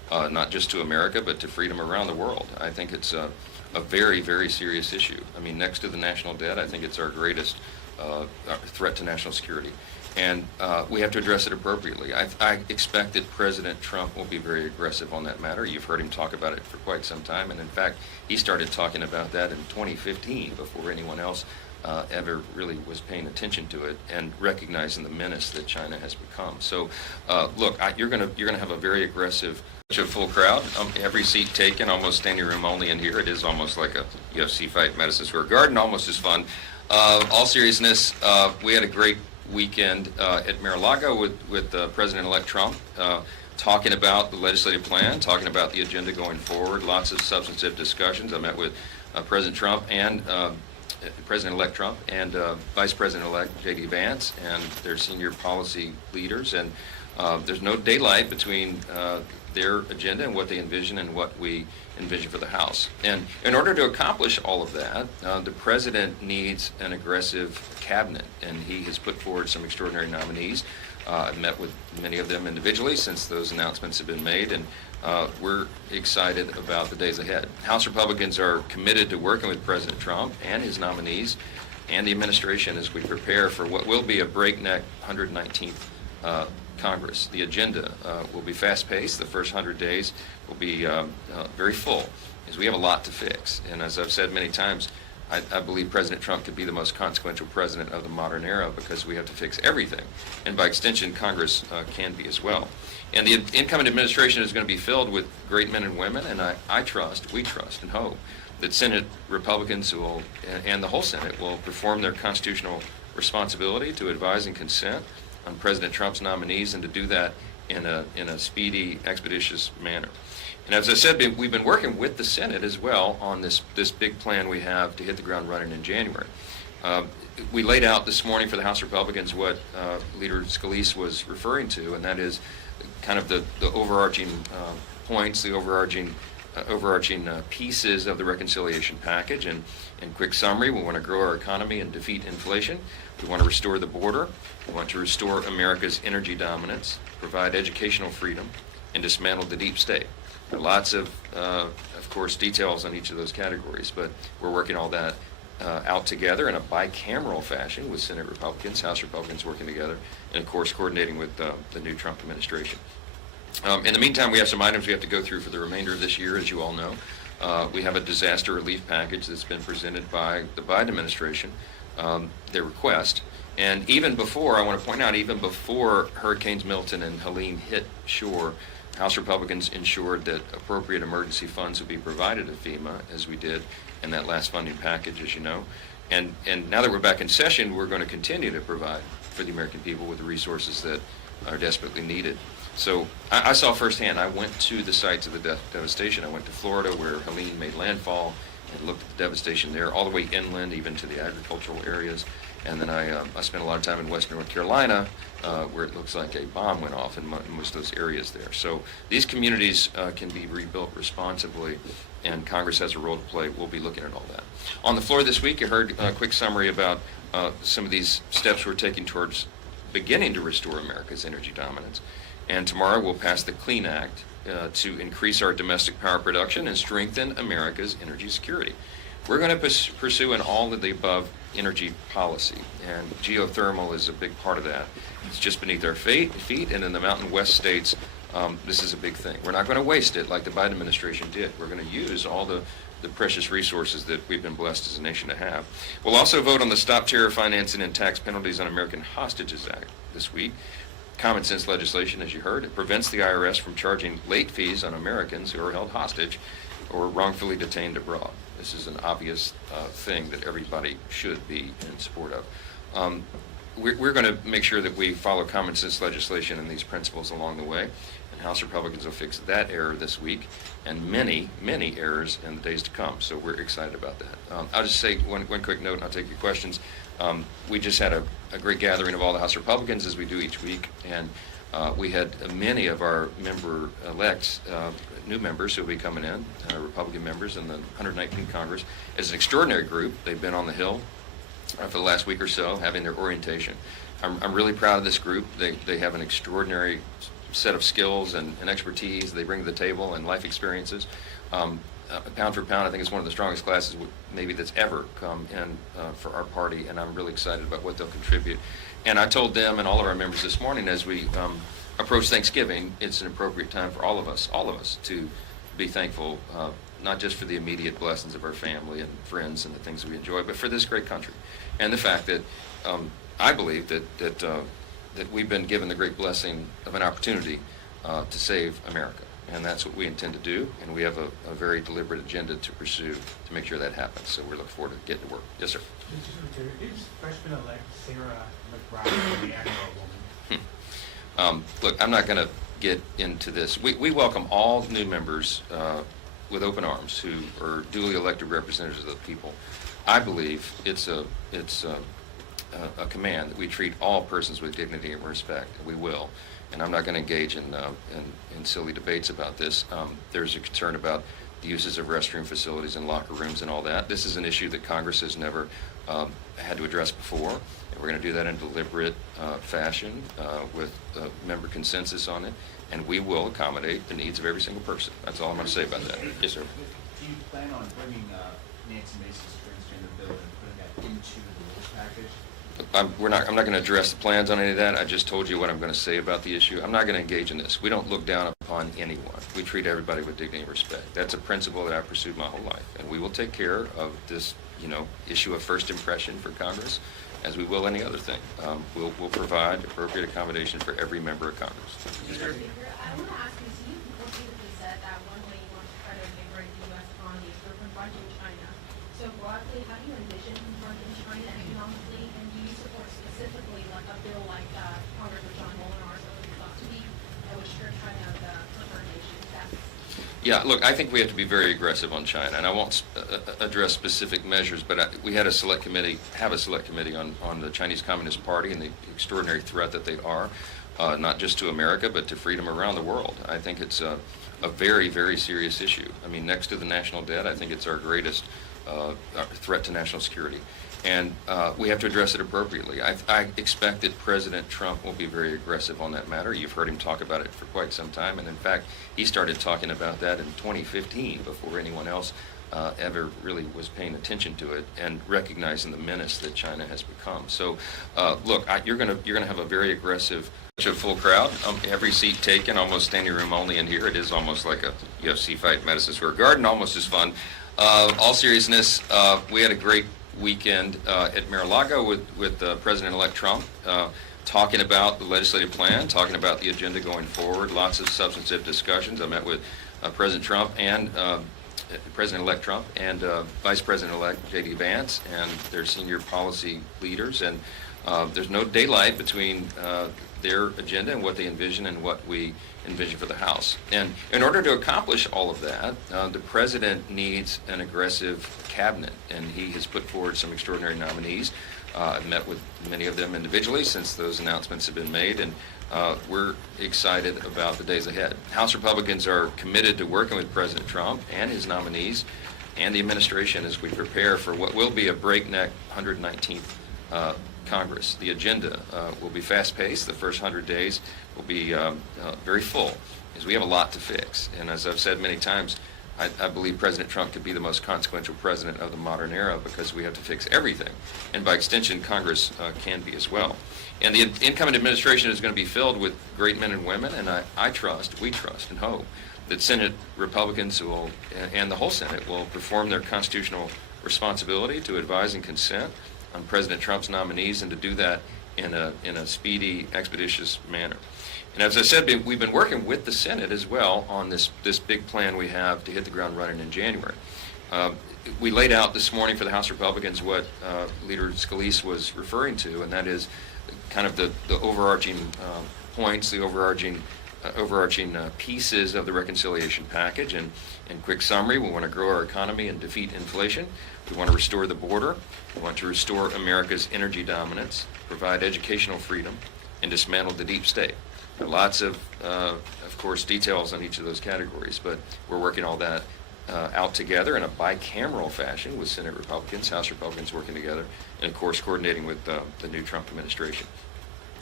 not just to America, but to freedom around the world. I think it's a very, very serious issue. I mean, next to the national debt, I think it's our greatest threat to national security. And we have to address it appropriately. I expect that President Trump will be very aggressive on that matter. You've heard him talk about it for quite some time, and in fact, he started talking about that in 2015 before anyone else ever really was paying attention to it and recognizing the menace that China has become. So, look, you're gonna have a very aggressive, full crowd. Every seat taken, almost standing room only in here. It is almost like a UFC fight in Madison Square Garden, almost as fun. All seriousness, we had a great weekend at Mar-a-Lago with President-elect Trump, talking about the legislative plan, talking about the agenda going forward, lots of substantive discussions. I met with President Trump and President-elect Trump and Vice President-elect J.D. Vance and their senior policy leaders, and there's no daylight between their agenda and what they envision and what we envision for the House. And in order to accomplish all of that, the President needs an aggressive cabinet, and he has put forward some extraordinary nominees. I've met with many of them individually since those announcements have been made, and we're excited about the days ahead. House Republicans are committed to working with President Trump and his nominees and the administration as we prepare for what will be a breakneck 119th Congress. The agenda will be fast-paced. The first 100 days will be very full, as we have a lot to fix. And as I've said many times, I believe President Trump could be the most consequential president of the modern era because we have to fix everything. And by extension, Congress can be as well. And the incoming administration is going to be filled with great men and women, and we trust and hope that Senate Republicans will, and the whole Senate, will perform their constitutional responsibility to advise and consent on President Trump's nominees, and to do that in a speedy, expeditious manner. And as I said, we've been working with the Senate as well on this big plan we have to hit the ground running in January. We laid out this morning for the House Republicans what Leader Scalise was referring to, and that is kind of the overarching points, the overarching pieces of the reconciliation package. And in quick summary, we want to grow our economy and defeat inflation. We want to restore the border. We want to restore America's energy dominance, provide educational freedom, and dismantle the deep state. There are lots of course, details on each of those categories, but we're working all that out together in a bicameral fashion with Senate Republicans, House Republicans working together, and of course coordinating with the new Trump administration. In the meantime, we have some items we have to go through for the remainder of this year, as you all know. We have a disaster relief package that's been presented by the Biden administration, their request. And even before, I want to point out, even before Hurricanes Milton and Helene hit shore, House Republicans ensured that appropriate emergency funds would be provided to FEMA, as we did in that last funding package, as you know. And now that we're back in session, we're going to continue to provide for the American people with the resources that are desperately needed. So I saw firsthand. I went to the sites of the devastation. I went to Florida, where Helene made landfall, and looked at the devastation there, all the way inland, even to the agricultural areas. And then I spent a lot of time in western North Carolina, where it looks like a bomb went off in most of those areas there. So these communities can be rebuilt responsibly, and Congress has a role to play. We'll be looking at all that. On the floor this week, you heard a quick summary about some of these steps we're taking towards beginning to restore America's energy dominance. And tomorrow we'll pass the CLEAN Act to increase our domestic power production and strengthen America's energy security. We're going to pursue an all-of-the-above energy policy, and geothermal is a big part of that. It's just beneath our feet, and in the Mountain West states, this is a big thing. We're not going to waste it like the Biden administration did. We're going to use all the precious resources that we've been blessed as a nation to have. We'll also vote on the Stop Terror Financing and Tax Penalties on American Hostages Act this week. Common sense legislation, as you heard. It prevents the IRS from charging late fees on Americans who are held hostage or wrongfully detained abroad. This is an obvious thing that everybody should be in support of. We're going to make sure that we follow common sense legislation and these principles along the way, and House Republicans will fix that error this week and many, many errors in the days to come. So we're excited about that. I'll just say one quick note, and I'll take your questions. We just had a great gathering of all the House Republicans, as we do each week, and we had many of our member-elects, new members who will be coming in, Republican members in the 119th Congress. As an extraordinary group, they've been on the Hill for the last week or so, having their orientation. I'm really proud of this group. They have an extraordinary set of skills and expertise they bring to the table and life experiences. Pound for pound, I think it's one of the strongest classes maybe that's ever come in for our party, and I'm really excited about what they'll contribute. And I told them and all of our members this morning as we approach Thanksgiving, it's an appropriate time for all of us to be thankful, not just for the immediate blessings of our family and friends and the things that we enjoy, but for this great country. And the fact that I believe that we've been given the great blessing of an opportunity to save America. And that's what we intend to do, and we have a very deliberate agenda to pursue to make sure that happens. So we're looking forward to getting to work. Yes, sir. Is freshman-elect Sarah McBride the Admiral woman? Look, I'm not going to get into this. We welcome all new members with open arms who are duly elected representatives of the people. I believe it's a command that we treat all persons with dignity and respect, and we will. And I'm not going to engage in silly debates about this. There's a concern about the uses of restroom facilities and locker rooms and all that. This is an issue that Congress has never had to address before, and we're going to do that in a deliberate fashion with member consensus on it, and we will accommodate the needs of every single person. That's all I'm going to say about that. Yes, sir. Do you plan on bringing Nancy Mace's transgender bill and putting that into the rules package? I'm not going to address the plans on any of that. I just told you what I'm going to say about the issue. I'm not going to engage in this. We don't look down upon anyone. We treat everybody with dignity and respect. That's a principle that I've pursued my whole life, and we will take care of this, issue of first impression for Congress, as we will any other thing. We'll provide appropriate accommodation for every member of Congress. Mr. Speaker, I want to ask you, so you repeatedly said that one way you want to try to liberate the U.S. economy is through confronting China. So broadly, how do you envision confronting China economically, and do you support specifically like a bill like Congressman John Molinar's thought to be, which strips China of the preferred nation status? Yeah, look, I think we have to be very aggressive on China, and I won't address specific measures, but we had a select committee on the Chinese Communist Party and the extraordinary threat that they are, not just to America, but to freedom around the world. I think it's a very, very serious issue. I mean, next to the national debt, I think it's our greatest threat to national security. And we have to address it appropriately. I expect that President Trump will be very aggressive on that matter. You've heard him talk about it for quite some time, and in fact, he started talking about that in 2015 before anyone else ever really was paying attention to it and recognizing the menace that China has become. So, look, you're gonna have a very aggressive, full crowd. Every seat taken, almost standing room only in here. It is almost like a UFC fight in Madison Square Garden, almost as fun. All seriousness, we had a great weekend at Mar-a-Lago with President-elect Trump, talking about the legislative plan, talking about the agenda going forward, lots of substantive discussions. I met with President Trump and President-elect Trump and Vice President-elect J.D. Vance and their senior policy leaders, and there's no daylight between their agenda and what they envision and what we envision for the House. And in order to accomplish all of that, the President needs an aggressive cabinet, and he has put forward some extraordinary nominees. I've met with many of them individually since those announcements have been made, and we're excited about the days ahead. House Republicans are committed to working with President Trump and his nominees and the administration as we prepare for what will be a breakneck 119th Congress. The agenda will be fast-paced. The first 100 days will be very full, because we have a lot to fix. And as I've said many times, I believe President Trump could be the most consequential president of the modern era, because we have to fix everything. And by extension, Congress can be as well. And the incoming administration is going to be filled with great men and women, and we trust and hope that Senate Republicans and the whole Senate will perform their constitutional responsibility to advise and consent on President Trump's nominees, and to do that in a speedy, expeditious manner. And as I said, we've been working with the Senate as well on this big plan we have to hit the ground running in January. We laid out this morning for the House Republicans what Leader Scalise was referring to, and that is kind of the overarching points, the overarching pieces of the reconciliation package. And in quick summary, we want to grow our economy and defeat inflation. We want to restore the border. We want to restore America's energy dominance, provide educational freedom, and dismantle the deep state. There are lots of course, details on each of those categories, but we're working all that out together in a bicameral fashion with Senate Republicans, House Republicans working together, and of course coordinating with the new Trump administration.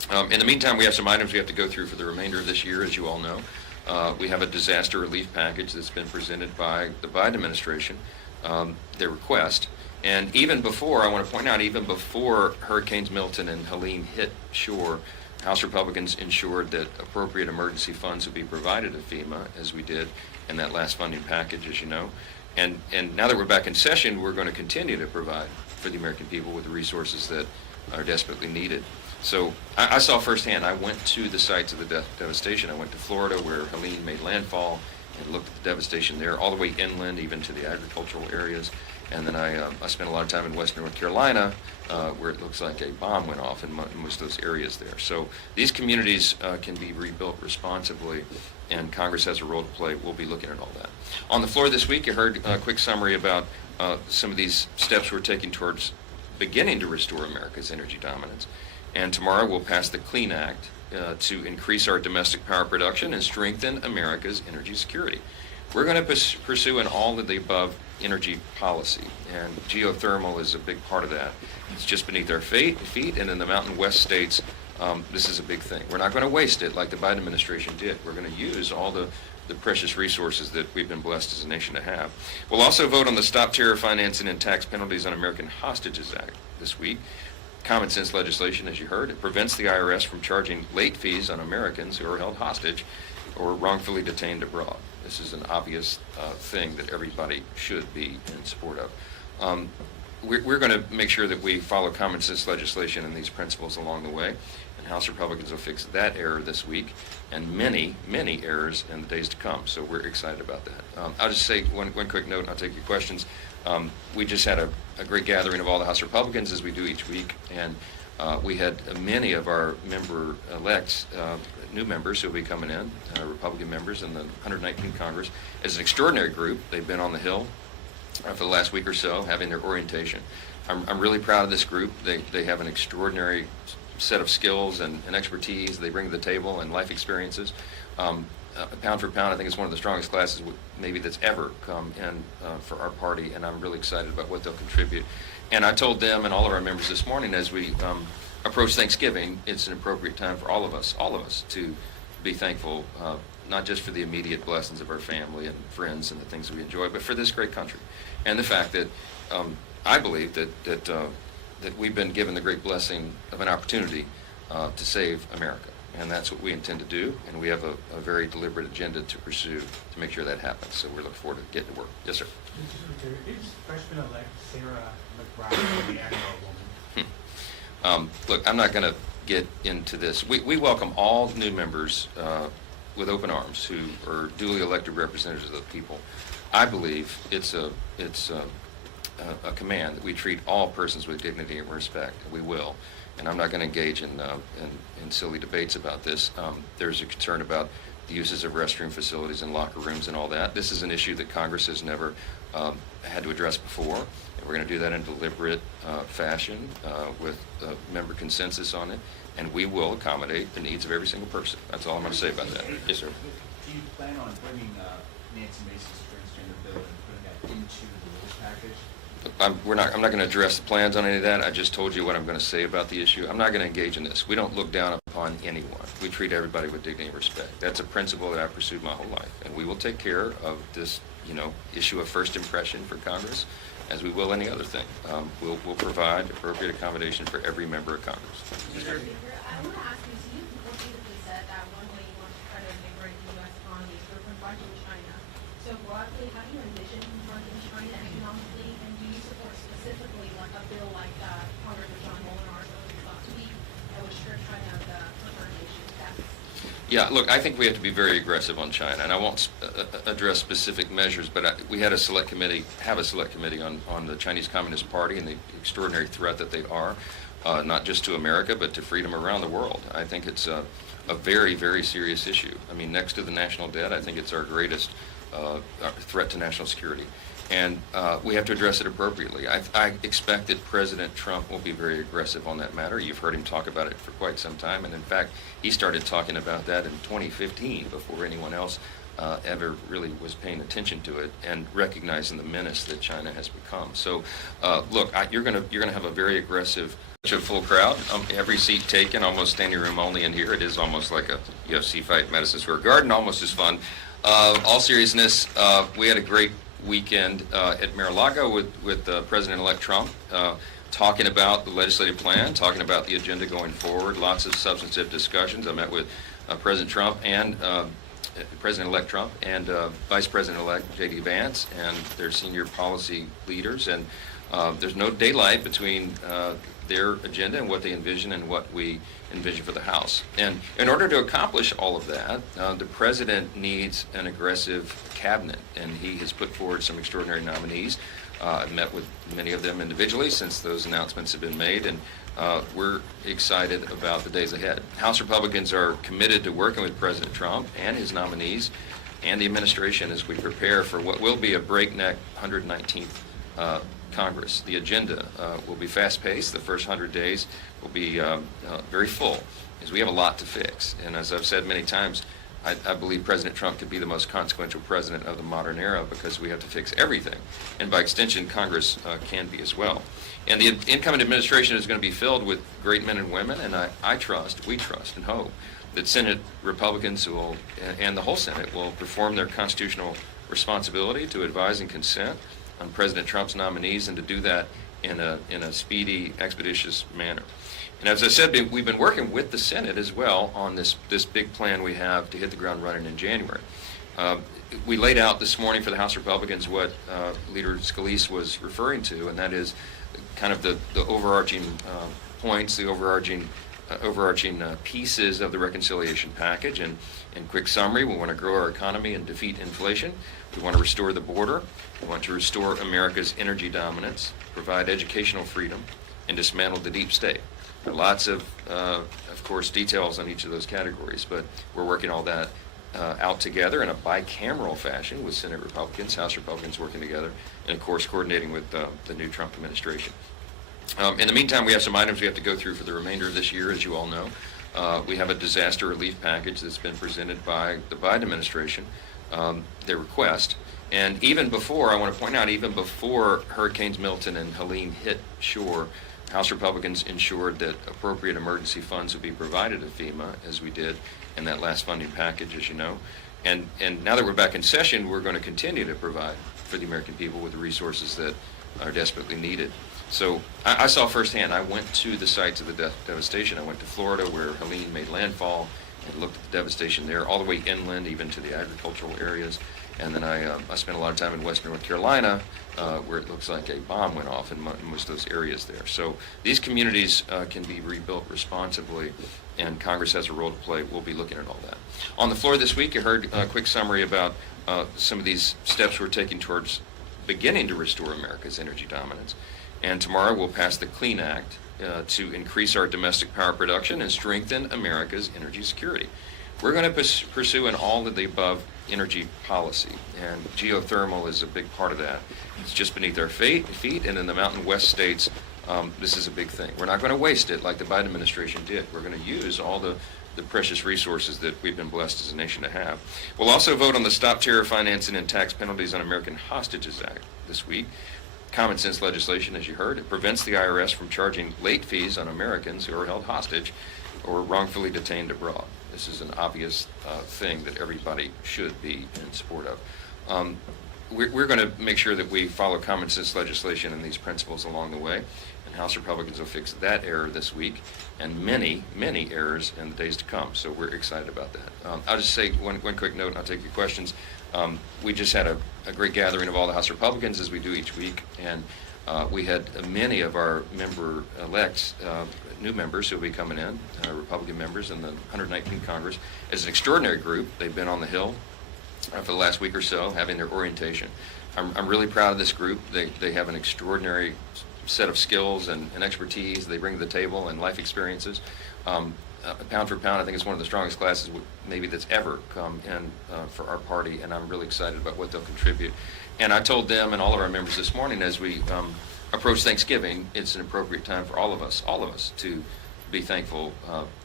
In the meantime, we have some items we have to go through for the remainder of this year, as you all know. We have a disaster relief package that's been presented by the Biden administration, their request. And even before, I want to point out, even before Hurricanes Milton and Helene hit shore, House Republicans ensured that appropriate emergency funds would be provided to FEMA, as we did in that last funding package, as you know. And now that we're back in session, we're going to continue to provide for the American people with the resources that are desperately needed. So I saw firsthand. I went to the sites of the devastation. I went to Florida, where Helene made landfall, and looked at the devastation there, all the way inland, even to the agricultural areas. And then I spent a lot of time in western North Carolina, where it looks like a bomb went off in most of those areas there. So these communities can be rebuilt responsibly, and Congress has a role to play. We'll be looking at all that. On the floor this week, you heard a quick summary about some of these steps we're taking towards beginning to restore America's energy dominance. And tomorrow we'll pass the Clean Act to increase our domestic power production and strengthen America's energy security. We're going to pursue an all of the above energy policy, and geothermal is a big part of that. It's just beneath our feet, and in the Mountain West states, this is a big thing. We're not going to waste it like the Biden administration did. We're going to use all the precious resources that we've been blessed as a nation to have. We'll also vote on the Stop Terror Financing and Tax Penalties on American Hostages Act this week. Common sense legislation, as you heard. It prevents the IRS from charging late fees on Americans who are held hostage or wrongfully detained abroad. This is an obvious thing that everybody should be in support of. We're going to make sure that we follow common sense legislation and these principles along the way, and House Republicans will fix that error this week and many, many errors in the days to come. So we're excited about that. I'll just say one quick note, and I'll take your questions. We just had a great gathering of all the House Republicans, as we do each week, and we had many of our member-elects, new members who will be coming in, Republican members in the 119th Congress. As an extraordinary group, they've been on the Hill for the last week or so, having their orientation. I'm really proud of this group. They have an extraordinary set of skills and expertise they bring to the table, and life experiences. Pound for pound, I think it's one of the strongest classes maybe that's ever come in for our party, and I'm really excited about what they'll contribute. And I told them and all of our members this morning, as we approach Thanksgiving, it's an appropriate time for all of us to be thankful, not just for the immediate blessings of our family and friends and the things that we enjoy, but for this great country, and the fact that I believe that we've been given the great blessing of an opportunity to save America. And that's what we intend to do, and we have a very deliberate agenda to pursue to make sure that happens. So we're looking forward to getting to work. Yes, sir. Is freshman-elect Sarah McBride the Admiral woman? Look, I'm not going to get into this. We welcome all new members with open arms who are duly elected representatives of the people. I believe it's a command that we treat all persons with dignity and respect, and we will. And I'm not going to engage in silly debates about this. There's a concern about the uses of restroom facilities and locker rooms and all that. This is an issue that Congress has never had to address before. And we're going to do that in deliberate fashion with member consensus on it. And we will accommodate the needs of every single person. That's all I'm going to say about that. Yes, sir. Do you plan on bringing Nancy Mace's transgender bill and putting that into the rules package? I'm not going to address the plans on any of that. I just told you what I'm going to say about the issue. I'm not going to engage in this. We don't look down upon anyone. We treat everybody with dignity and respect. That's a principle that I've pursued my whole life. And we will take care of this, issue of first impression for Congress, as we will any other thing. We'll provide appropriate accommodation for every member of Congress. I want to ask you, so you repeatedly said that one way you want to try to invigorate the U.S. economy is through confronting China. So broadly, how do you envision confronting China economically, and do you support specifically like a bill like Congressman John Molinar's last week that would strip China of the preferred nation status? Yeah, look, I think we have to be very aggressive on China, and I won't address specific measures, but we have a select committee on the Chinese Communist Party and the extraordinary threat that they are, not just to America, but to freedom around the world. I think it's a very, very serious issue. I mean, next to the national debt, I think it's our greatest threat to national security. And we have to address it appropriately. I expect that President Trump will be very aggressive on that matter. You've heard him talk about it for quite some time, and in fact, he started talking about that in 2015 before anyone else ever really was paying attention to it and recognizing the menace that China has become. So, look, you're gonna have a very aggressive, full crowd. Every seat taken, almost standing room only in here. It is almost like a UFC fight, Madison Square Garden, almost as fun. All seriousness, we had a great weekend at Mar-a-Lago with President-elect Trump, talking about the legislative plan, talking about the agenda going forward. Lots of substantive discussions. I met with President Trump and President-elect Trump and Vice President-elect J.D. Vance and their senior policy leaders, and there's no daylight between their agenda and what they envision and what we envision for the House. And in order to accomplish all of that, the President needs an aggressive cabinet, and he has put forward some extraordinary nominees. I've met with many of them individually since those announcements have been made, and we're excited about the days ahead. House Republicans are committed to working with President Trump and his nominees and the administration as we prepare for what will be a breakneck 119th Congress. The agenda will be fast-paced. The first 100 days will be very full, because we have a lot to fix. And as I've said many times, I believe President Trump could be the most consequential president of the modern era, because we have to fix everything. And by extension, Congress can be as well. And the incoming administration is going to be filled with great men and women, and we trust and hope that Senate Republicans and the whole Senate will perform their constitutional responsibility to advise and consent on President Trump's nominees, and to do that in a speedy, expeditious manner. And as I said, we've been working with the Senate as well on this big plan we have to hit the ground running in January. We laid out this morning for the House Republicans what Leader Scalise was referring to, and that is kind of the overarching points, the overarching pieces of the reconciliation package. And in quick summary, we want to grow our economy and defeat inflation. We want to restore the border. We want to restore America's energy dominance, provide educational freedom, and dismantle the deep state. There are lots of course, details on each of those categories, but we're working all that out together in a bicameral fashion with Senate Republicans, House Republicans working together, and of course coordinating with the new Trump administration. In the meantime, we have some items we have to go through for the remainder of this year, as you all know. We have a disaster relief package that's been presented by the Biden administration, their request. And even before, I want to point out, even before Hurricanes Milton and Helene hit shore, House Republicans ensured that appropriate emergency funds would be provided to FEMA, as we did in that last funding package, as you know. And now that we're back in session, we're going to continue to provide for the American people with the resources that are desperately needed. So I saw firsthand. I went to the sites of the devastation. I went to Florida, where Helene made landfall, and looked at the devastation there, all the way inland, even to the agricultural areas. And then I spent a lot of time in western North Carolina, where it looks like a bomb went off in most of those areas there. So these communities can be rebuilt responsibly, and Congress has a role to play. We'll be looking at all that. On the floor this week, you heard a quick summary about some of these steps we're taking towards beginning to restore America's energy dominance. And tomorrow we'll pass the Clean Act to increase our domestic power production and strengthen America's energy security. We're going to pursue an all-of-the-above energy policy, and geothermal is a big part of that. It's just beneath our feet, and in the Mountain West states, this is a big thing. We're not going to waste it like the Biden administration did. We're going to use all the precious resources that we've been blessed as a nation to have. We'll also vote on the Stop Terror Financing and Tax Penalties on American Hostages Act this week. Common sense legislation, as you heard. It prevents the IRS from charging late fees on Americans who are held hostage or wrongfully detained abroad. This is an obvious thing that everybody should be in support of. We're going to make sure that we follow common sense legislation and these principles along the way, and House Republicans will fix that error this week and many, many errors in the days to come. So we're excited about that. I'll just say one quick note, and I'll take your questions. We just had a great gathering of all the House Republicans, as we do each week, and we had many of our member-elects, new members who will be coming in, Republican members in the 119th Congress. As an extraordinary group, they've been on the Hill for the last week or so, having their orientation. I'm really proud of this group. They have an extraordinary set of skills and expertise they bring to the table, and life experiences. Pound for pound, I think it's one of the strongest classes maybe that's ever come in for our party, and I'm really excited about what they'll contribute. And I told them and all of our members this morning, as we approach Thanksgiving, it's an appropriate time for all of us to be thankful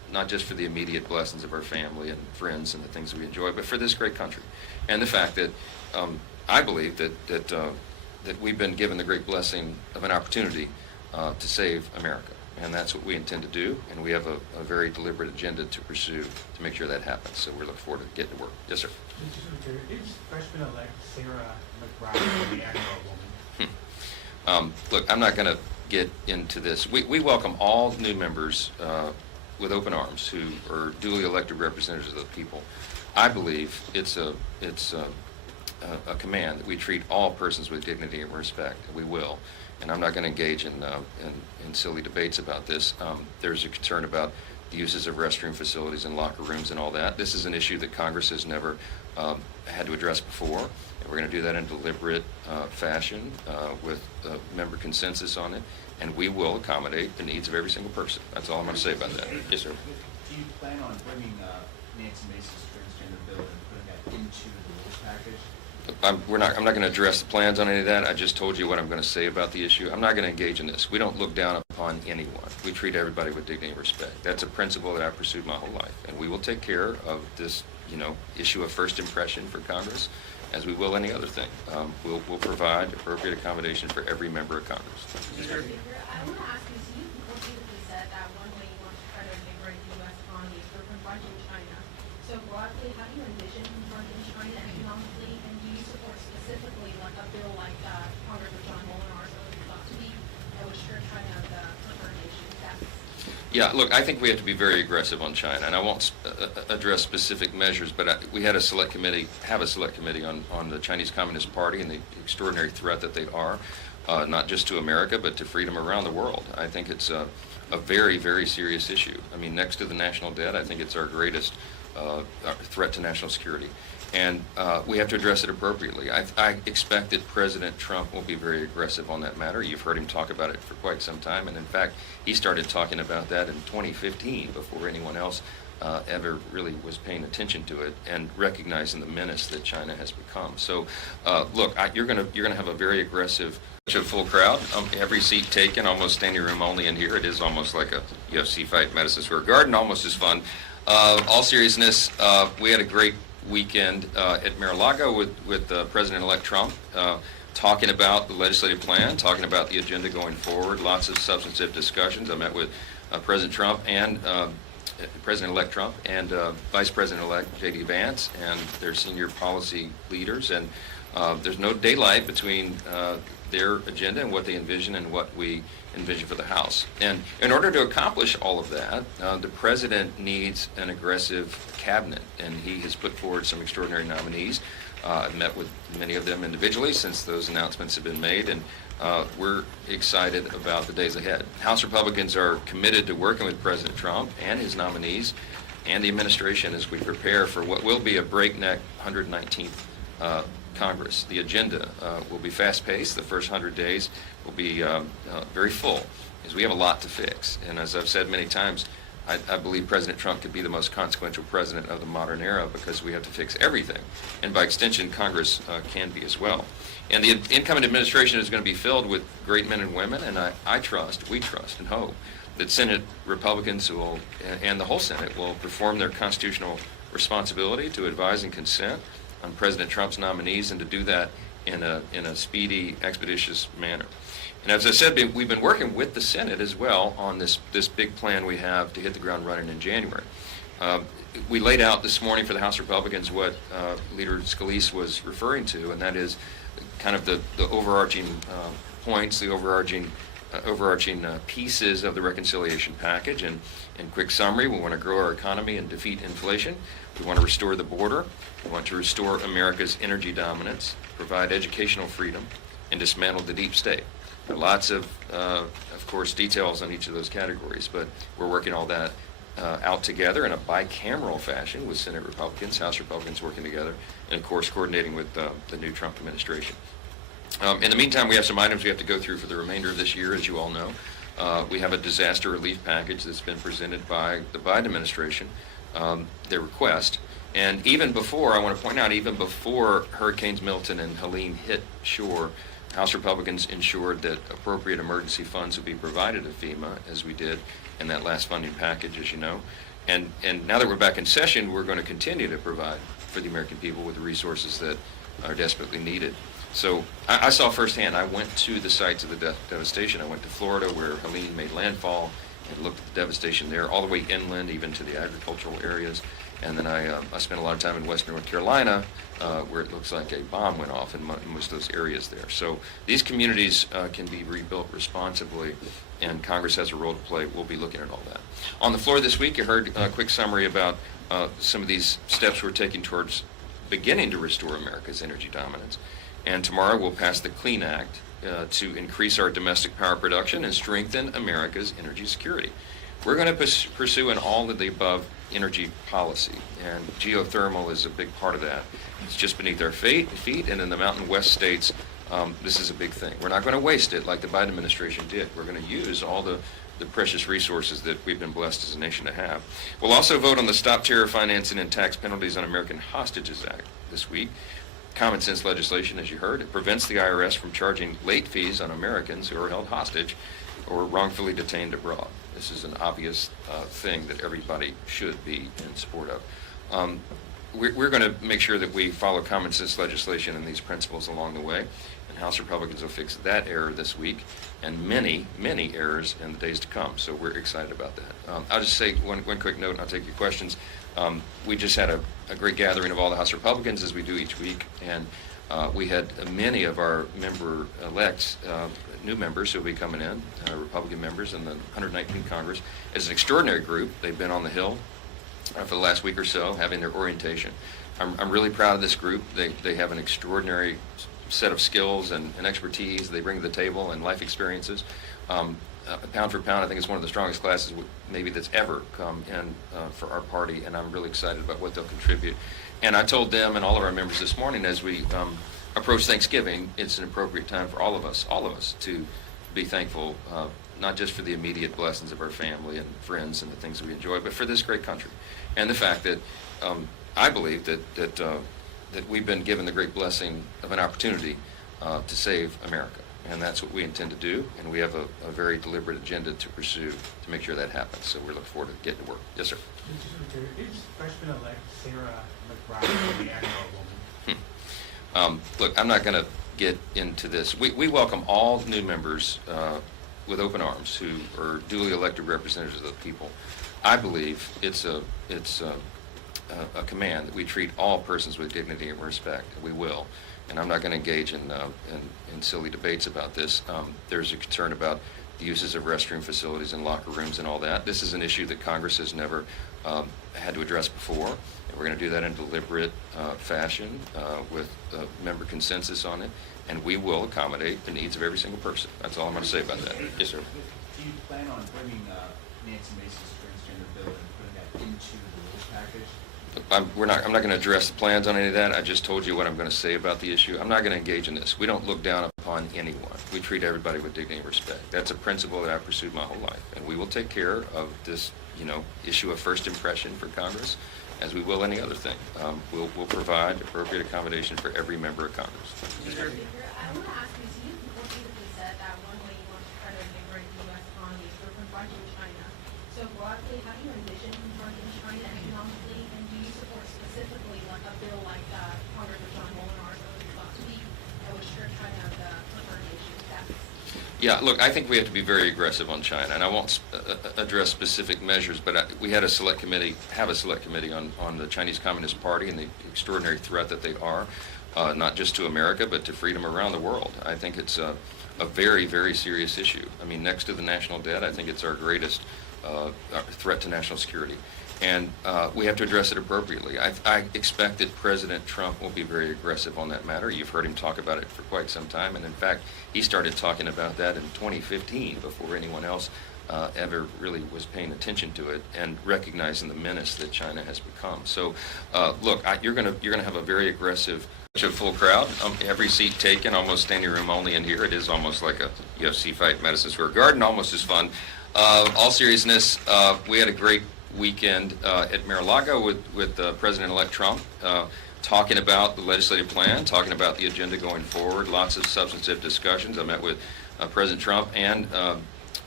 not just for the immediate blessings of our family and friends and the things we enjoy, but for this great country. And the fact that I believe that we've been given the great blessing of an opportunity to save America. And that's what we intend to do, and we have a very deliberate agenda to pursue to make sure that happens. So we're looking forward to getting to work. Yes, sir. Is freshman-elect Sarah McBride the Admiral woman? Look, I'm not going to get into this. We welcome all new members with open arms who are duly elected representatives of the people. I believe it's a command that we treat all persons with dignity and respect, and we will. And I'm not going to engage in silly debates about this. There's a concern about the uses of restroom facilities and locker rooms and all that. This is an issue that Congress has never had to address before, and we're going to do that in a deliberate fashion with member consensus on it, and we will accommodate the needs of every single person. That's all I'm going to say about that. Yes, sir. Do you plan on bringing Nancy Mace's transgender bill and putting that into the rules package? I'm not going to address the plans on any of that. I just told you what I'm going to say about the issue. I'm not going to engage in this. We don't look down upon anyone. We treat everybody with dignity and respect. That's a principle that I've pursued my whole life, and we will take care of this, issue of first impression for Congress, as we will any other thing. We'll provide appropriate accommodation for every member of Congress. I want to ask you, so you repeatedly said that one way you want to try to invigorate the U.S. economy is through confronting China. So broadly, how do you envision confronting China economically, and do you support specifically like a bill like Congressman John Molinar's thought to be that would strip China of the preferred nation status? Yeah, look, I think we have to be very aggressive on China, and I won't address specific measures, but we had a select committee on the Chinese Communist Party and the extraordinary threat that they are, not just to America, but to freedom around the world. I think it's a very, very serious issue. I mean, next to the national debt, I think it's our greatest threat to national security. And we have to address it appropriately. I expect that President Trump will be very aggressive on that matter. You've heard him talk about it for quite some time, and in fact, he started talking about that in 2015 before anyone else ever really was paying attention to it and recognizing the menace that China has become. So, look, you're gonna have a very aggressive, full crowd. Every seat taken, almost standing room only in here. It is almost like a UFC fight, Madison Square Garden, almost as fun. All seriousness, we had a great weekend at Mar-a-Lago with President-elect Trump, talking about the legislative plan, talking about the agenda going forward, lots of substantive discussions. I met with President Trump and President-elect Trump and Vice President-elect J.D. Vance and their senior policy leaders, and there's no daylight between their agenda and what they envision and what we envision for the House. And in order to accomplish all of that, the President needs an aggressive cabinet, and he has put forward some extraordinary nominees. I've met with many of them individually since those announcements have been made, and we're excited about the days ahead. House Republicans are committed to working with President Trump and his nominees and the administration as we prepare for what will be a breakneck 119th Congress. The agenda will be fast-paced. The first 100 days will be very full, because we have a lot to fix. And as I've said many times, I believe President Trump could be the most consequential president of the modern era because we have to fix everything. And by extension, Congress can be as well. And the incoming administration is going to be filled with great men and women, and we trust and hope that Senate Republicans and the whole Senate will perform their constitutional responsibility to advise and consent on President Trump's nominees, and to do that in a speedy, expeditious manner. And as I said, we've been working with the Senate as well on this big plan we have to hit the ground running in January. We laid out this morning for the House Republicans what Leader Scalise was referring to, and that is kind of the overarching points, the overarching pieces of the reconciliation package. And in quick summary, we want to grow our economy and defeat inflation. We want to restore the border. We want to restore America's energy dominance, provide educational freedom, and dismantle the deep state. There are lots of course, details on each of those categories, but we're working all that out together in a bicameral fashion with Senate Republicans, House Republicans working together, and of course coordinating with the new Trump administration. In the meantime, we have some items we have to go through for the remainder of this year, as you all know. We have a disaster relief package that's been presented by the Biden administration, their request. And even before, I want to point out, even before Hurricanes Milton and Helene hit shore, House Republicans ensured that appropriate emergency funds would be provided to FEMA, as we did in that last funding package, as you know. And now that we're back in session, we're going to continue to provide for the American people with the resources that are desperately needed. So I saw firsthand. I went to the sites of the devastation. I went to Florida where Helene made landfall and looked at the devastation there, all the way inland, even to the agricultural areas. And then I spent a lot of time in western North Carolina, where it looks like a bomb went off in most of those areas there. So these communities can be rebuilt responsibly, and Congress has a role to play. We'll be looking at all that. On the floor this week, you heard a quick summary about some of these steps we're taking towards beginning to restore America's energy dominance. And tomorrow we'll pass the Clean Act to increase our domestic power production and strengthen America's energy security. We're going to pursue an all of the above energy policy, and geothermal is a big part of that. It's just beneath our feet, and in the Mountain West states, this is a big thing. We're not going to waste it like the Biden administration did. We're going to use all the precious resources that we've been blessed as a nation to have. We'll also vote on the Stop Terror Financing and Tax Penalties on American Hostages Act this week. Common sense legislation, as you heard. It prevents the IRS from charging late fees on Americans who are held hostage or wrongfully detained abroad. This is an obvious thing that everybody should be in support of. We're going to make sure that we follow common sense legislation and these principles along the way, and House Republicans will fix that error this week and many, many errors in the days to come. So we're excited about that. I'll just say one quick note, and I'll take your questions. We just had a great gathering of all the House Republicans, as we do each week, and we had many of our member-elects, new members who will be coming in, Republican members in the 119th Congress. It's an extraordinary group. They've been on the Hill for the last week or so, having their orientation. I'm really proud of this group. They have an extraordinary set of skills and expertise they bring to the table and life experiences. Pound for pound, I think it's one of the strongest classes maybe that's ever come in for our party, and I'm really excited about what they'll contribute. And I told them and all of our members this morning, as we approach Thanksgiving, it's an appropriate time for all of us to be thankful, not just for the immediate blessings of our family and friends and the things we enjoy, but for this great country. And the fact that I believe that we've been given the great blessing of an opportunity to save America. And that's what we intend to do, and we have a very deliberate agenda to pursue to make sure that happens. So we're looking forward to getting to work. Yes, sir. Is freshman-elect Sarah McBride the Emmer woman? Look, I'm not going to get into this. We welcome all new members with open arms who are duly elected representatives of the people. I believe it's a command that we treat all persons with dignity and respect. We will. And I'm not going to engage in silly debates about this. There's a concern about the uses of restroom facilities and locker rooms and all that. This is an issue that Congress has never had to address before. And we're going to do that in a deliberate fashion with member consensus on it. And we will accommodate the needs of every single person. That's all I'm going to say about that. Yes, sir. Do you plan on bringing Nancy Mace's transgender bill and putting that into the rules package? I'm not going to address the plans on any of that. I just told you what I'm going to say about the issue. I'm not going to engage in this. We don't look down upon anyone. We treat everybody with dignity and respect. That's a principle that I've pursued my whole life. And we will take care of this, issue of first impression for Congress, as we will any other thing. We'll provide appropriate accommodation for every member of Congress. Mr. Speaker, I want to ask you, so you repeatedly said that one way you want to try to invigorate the U.S. economy is through confronting China. So broadly, how do you envision confronting China economically, and do you support specifically like a bill like Congressman John Molnar released last week that would strip China of the preferred nation status? Yeah, look, I think we have to be very aggressive on China, and I won't address specific measures, but we had a select committee on the Chinese Communist Party and the extraordinary threat that they are, not just to America, but to freedom around the world. I think it's a very, very serious issue. I mean, next to the national debt, I think it's our greatest threat to national security. And we have to address it appropriately. I expect that President Trump will be very aggressive on that matter. You've heard him talk about it for quite some time, and in fact, he started talking about that in 2015 before anyone else ever really was paying attention to it and recognizing the menace that China has become. So, look, you're going to have a very aggressive, full crowd. Every seat taken, almost standing room only in here. It is almost like a UFC fight in Madison Square Garden, almost as fun. All seriousness, we had a great weekend at Mar-a-Lago with President-elect Trump, talking about the legislative plan, talking about the agenda going forward, lots of substantive discussions. I met with President Trump and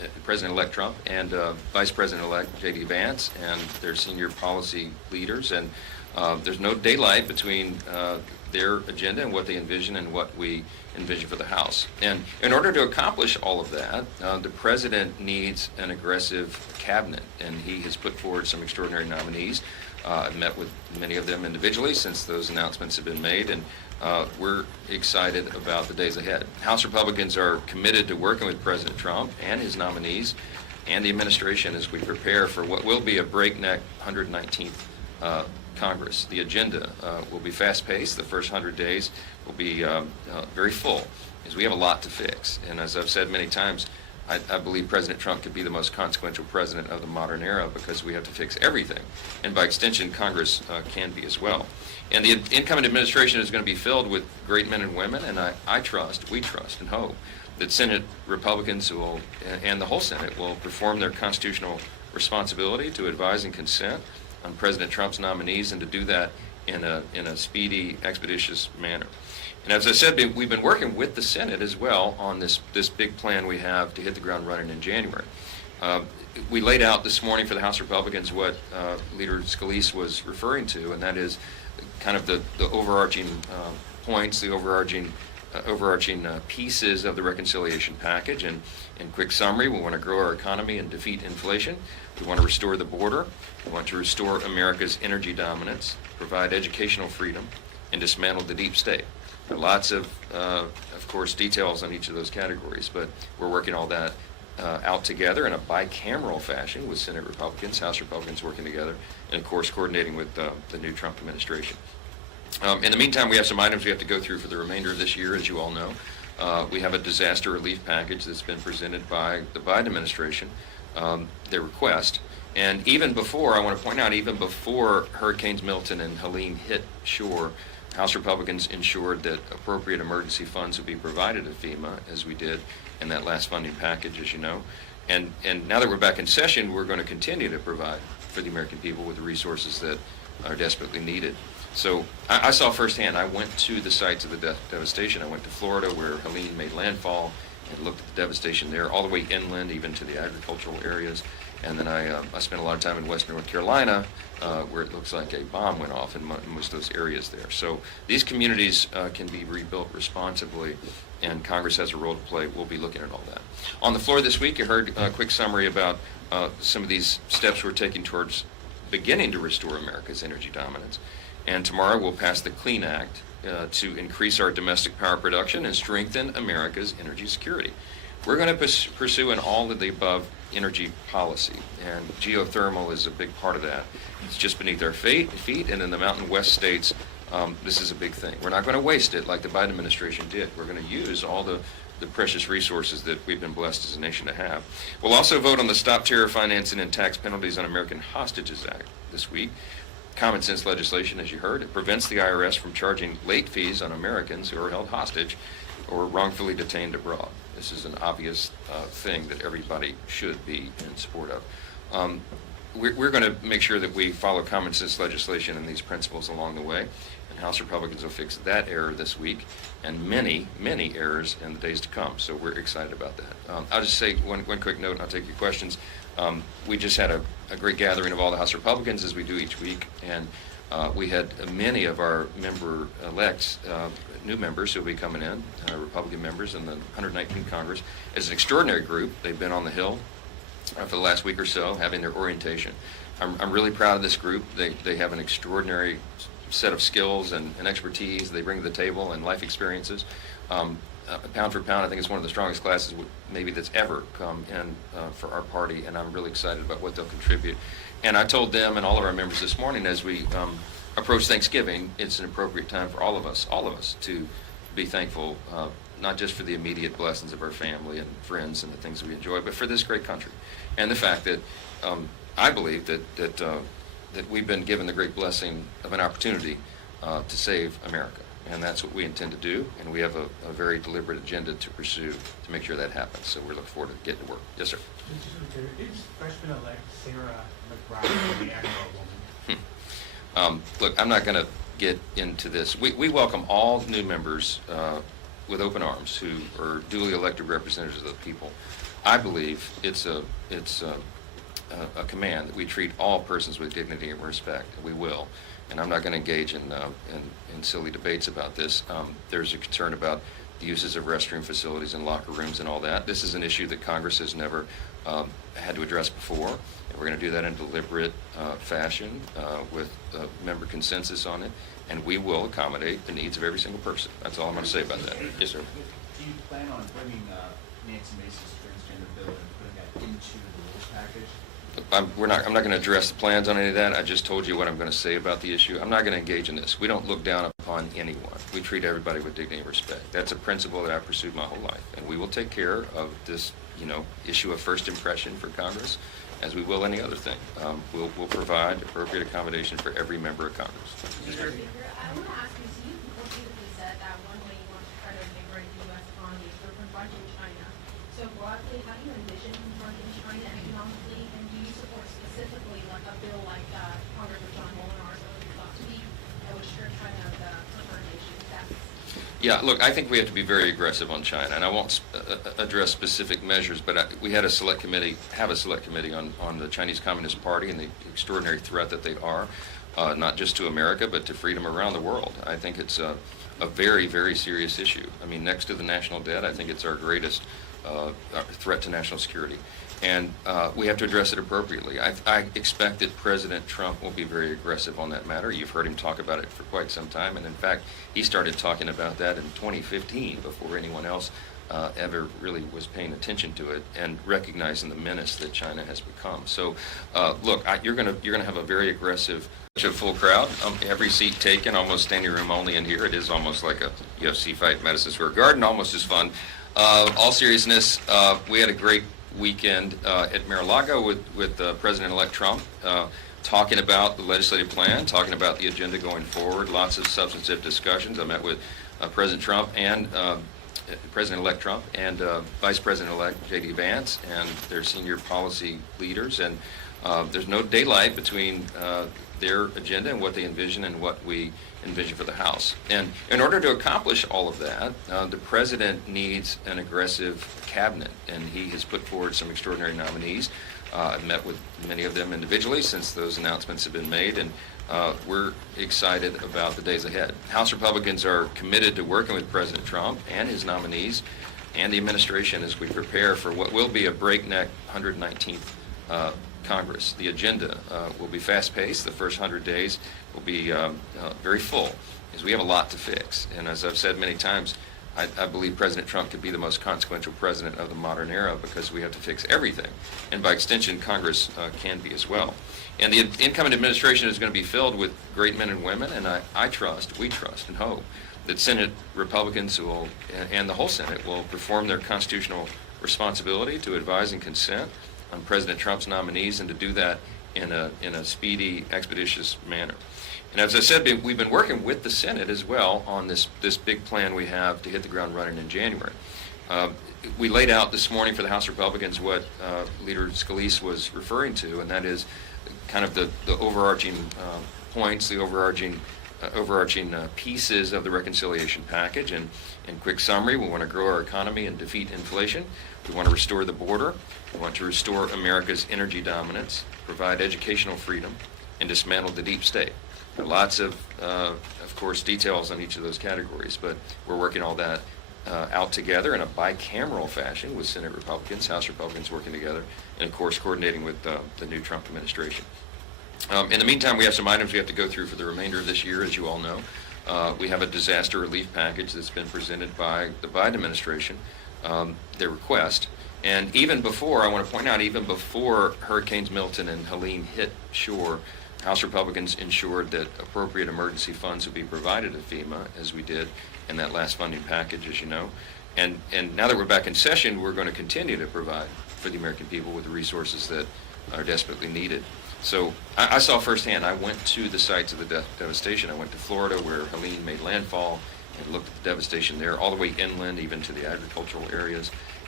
President-elect Trump and Vice President-elect J.D. Vance and their senior policy leaders. And there's no daylight between their agenda and what they envision and what we envision for the House. And in order to accomplish all of that, the President needs an aggressive cabinet, and he has put forward some extraordinary nominees. I've met with many of them individually since those announcements have been made, and we're excited about the days ahead. House Republicans are committed to working with President Trump and his nominees and the administration as we prepare for what will be a breakneck 119th Congress. The agenda will be fast-paced. The first 100 days will be very full, as we have a lot to fix. And as I've said many times, I believe President Trump could be the most consequential president of the modern era because we have to fix everything. And by extension, Congress can be as well. And the incoming administration is going to be filled with great men and women, and we trust and hope that Senate Republicans will, and the whole Senate will perform their constitutional responsibility to advise and consent on President Trump's nominees, and to do that in a speedy, expeditious manner. And as I said, we've been working with the Senate as well on this big plan we have to hit the ground running in January. We laid out this morning for the House Republicans what Leader Scalise was referring to, and that is kind of the overarching points, the overarching pieces of the reconciliation package. And in quick summary, we want to grow our economy and defeat inflation. We want to restore the border. We want to restore America's energy dominance, provide educational freedom, and dismantle the deep state. There are lots of course, details on each of those categories, but we're working all that out together in a bicameral fashion with Senate Republicans, House Republicans working together, and of course coordinating with the new Trump administration. In the meantime, we have some items we have to go through for the remainder of this year, as you all know. We have a disaster relief package that's been presented by the Biden administration, their request. And even before, I want to point out, even before Hurricanes Milton and Helene hit shore, House Republicans ensured that appropriate emergency funds would be provided to FEMA, as we did in that last funding package, as you know. And now that we're back in session, we're going to continue to provide for the American people with the resources that are desperately needed. So I saw firsthand. I went to the sites of the devastation. I went to Florida, where Helene made landfall, and looked at the devastation there, all the way inland, even to the agricultural areas. And then I spent a lot of time in western North Carolina, where it looks like a bomb went off in most of those areas there. So these communities can be rebuilt responsibly, and Congress has a role to play. We'll be looking at all that. On the floor this week, you heard a quick summary about some of these steps we're taking towards beginning to restore America's energy dominance. And tomorrow we'll pass the Clean Act to increase our domestic power production and strengthen America's energy security. We're going to pursue an all of the above energy policy, and geothermal is a big part of that. It's just beneath our feet, and in the Mountain West states, this is a big thing. We're not going to waste it like the Biden administration did. We're going to use all the precious resources that we've been blessed as a nation to have. We'll also vote on the Stop Terror Financing and Tax Penalties on American Hostages Act this week. Common sense legislation, as you heard. It prevents the IRS from charging late fees on Americans who are held hostage or wrongfully detained abroad. This is an obvious thing that everybody should be in support of. We're going to make sure that we follow common sense legislation and these principles along the way, and House Republicans will fix that error this week and many, many errors in the days to come. So we're excited about that. I'll just say one quick note, and I'll take your questions. We just had a great gathering of all the House Republicans, as we do each week, and we had many of our member-elects, new members who will be coming in, Republican members in the 119th Congress. As an extraordinary group, they've been on the Hill for the last week or so, having their orientation. I'm really proud of this group. They have an extraordinary set of skills and expertise they bring to the table, and life experiences. Pound for pound, I think it's one of the strongest classes maybe that's ever come in for our party, and I'm really excited about what they'll contribute. And I told them and all of our members this morning, as we approach Thanksgiving, it's an appropriate time for all of us to be thankful, not just for the immediate blessings of our family and friends and the things we enjoy, but for this great country, and the fact that I believe that we've been given the great blessing of an opportunity to save America. And that's what we intend to do, and we have a very deliberate agenda to pursue to make sure that happens. So we're looking forward to getting to work. Yes, sir. Is freshman-elect Sarah McBride the Admiral woman? Look, I'm not going to get into this. We welcome all new members with open arms who are duly elected representatives of the people. I believe it's a command that we treat all persons with dignity and respect, and we will. And I'm not going to engage in silly debates about this. There's a concern about the uses of restroom facilities and locker rooms and all that. This is an issue that Congress has never had to address before, and we're going to do that in deliberate fashion with member consensus on it, and we will accommodate the needs of every single person. That's all I'm going to say about that. Yes, sir. Do you plan on bringing Nancy Mace's transgender bill and putting that into the rules package? I'm not going to address the plans on any of that. I just told you what I'm going to say about the issue. I'm not going to engage in this. We don't look down upon anyone. We treat everybody with dignity and respect. That's a principle that I've pursued my whole life, and we will take care of this, issue of first impression for Congress, as we will any other thing. We'll provide appropriate accommodation for every member of Congress. Leader, I want to ask you, so you repeatedly said that one way you want to try to invigorate the U.S. economy is through confronting China. So broadly, how do you envision confronting China economically, and do you support specifically like a bill like Congressman John Molinar's thought to be that would strip China of the preferred nation status? Yeah, look, I think we have to be very aggressive on China, and I won't address specific measures, but we have a select committee on the Chinese Communist Party and the extraordinary threat that they are, not just to America, but to freedom around the world. I think it's a very, very serious issue. I mean, next to the national debt, I think it's our greatest threat to national security. And we have to address it appropriately. I expect that President Trump will be very aggressive on that matter. You've heard him talk about it for quite some time, and in fact, he started talking about that in 2015 before anyone else ever really was paying attention to it and recognizing the menace that China has become. So, look, you're gonna have a very aggressive, full crowd. Every seat taken, almost standing room only in here. It is almost like a UFC fight in Madison Square Garden, almost as fun. All seriousness, we had a great weekend at Mar-a-Lago with President-elect Trump, talking about the legislative plan, talking about the agenda going forward, lots of substantive discussions. I met with President Trump and President-elect Trump and Vice President-elect J.D. Vance and their senior policy leaders, and there's no daylight between their agenda and what they envision and what we envision for the House. And in order to accomplish all of that, the President needs an aggressive cabinet, and he has put forward some extraordinary nominees. I've met with many of them individually since those announcements have been made, and we're excited about the days ahead. House Republicans are committed to working with President Trump and his nominees and the administration as we prepare for what will be a breakneck 119th Congress. The agenda will be fast-paced. The first 100 days will be very full, because we have a lot to fix. And as I've said many times, I believe President Trump could be the most consequential president of the modern era, because we have to fix everything. And by extension, Congress can be as well. And the incoming administration is going to be filled with great men and women, and we trust and hope that Senate Republicans and the whole Senate will perform their constitutional responsibility to advise and consent on President Trump's nominees, and to do that in a speedy, expeditious manner. And as I said, we've been working with the Senate as well on this big plan we have to hit the ground running in January. We laid out this morning for the House Republicans what Leader Scalise was referring to, and that is kind of the overarching points, the overarching pieces of the reconciliation package. And in quick summary, we want to grow our economy and defeat inflation. We want to restore the border. We want to restore America's energy dominance, provide educational freedom, and dismantle the deep state. There are lots of course, details on each of those categories, but we're working all that out together in a bicameral fashion with Senate Republicans, House Republicans working together, and of course coordinating with the new Trump administration. In the meantime, we have some items we have to go through for the remainder of this year, as you all know. We have a disaster relief package that's been presented by the Biden administration, their request. And even before, I want to point out, even before Hurricanes Milton and Helene hit shore, House Republicans ensured that appropriate emergency funds would be provided to FEMA, as we did in that last funding package, as you know. And now that we're back in session, we're going to continue to provide for the American people with the resources that are desperately needed. So I saw firsthand. I went to the sites of the devastation. I went to Florida, where Helene made landfall, and looked at the devastation there, all the way inland, even to the agricultural areas.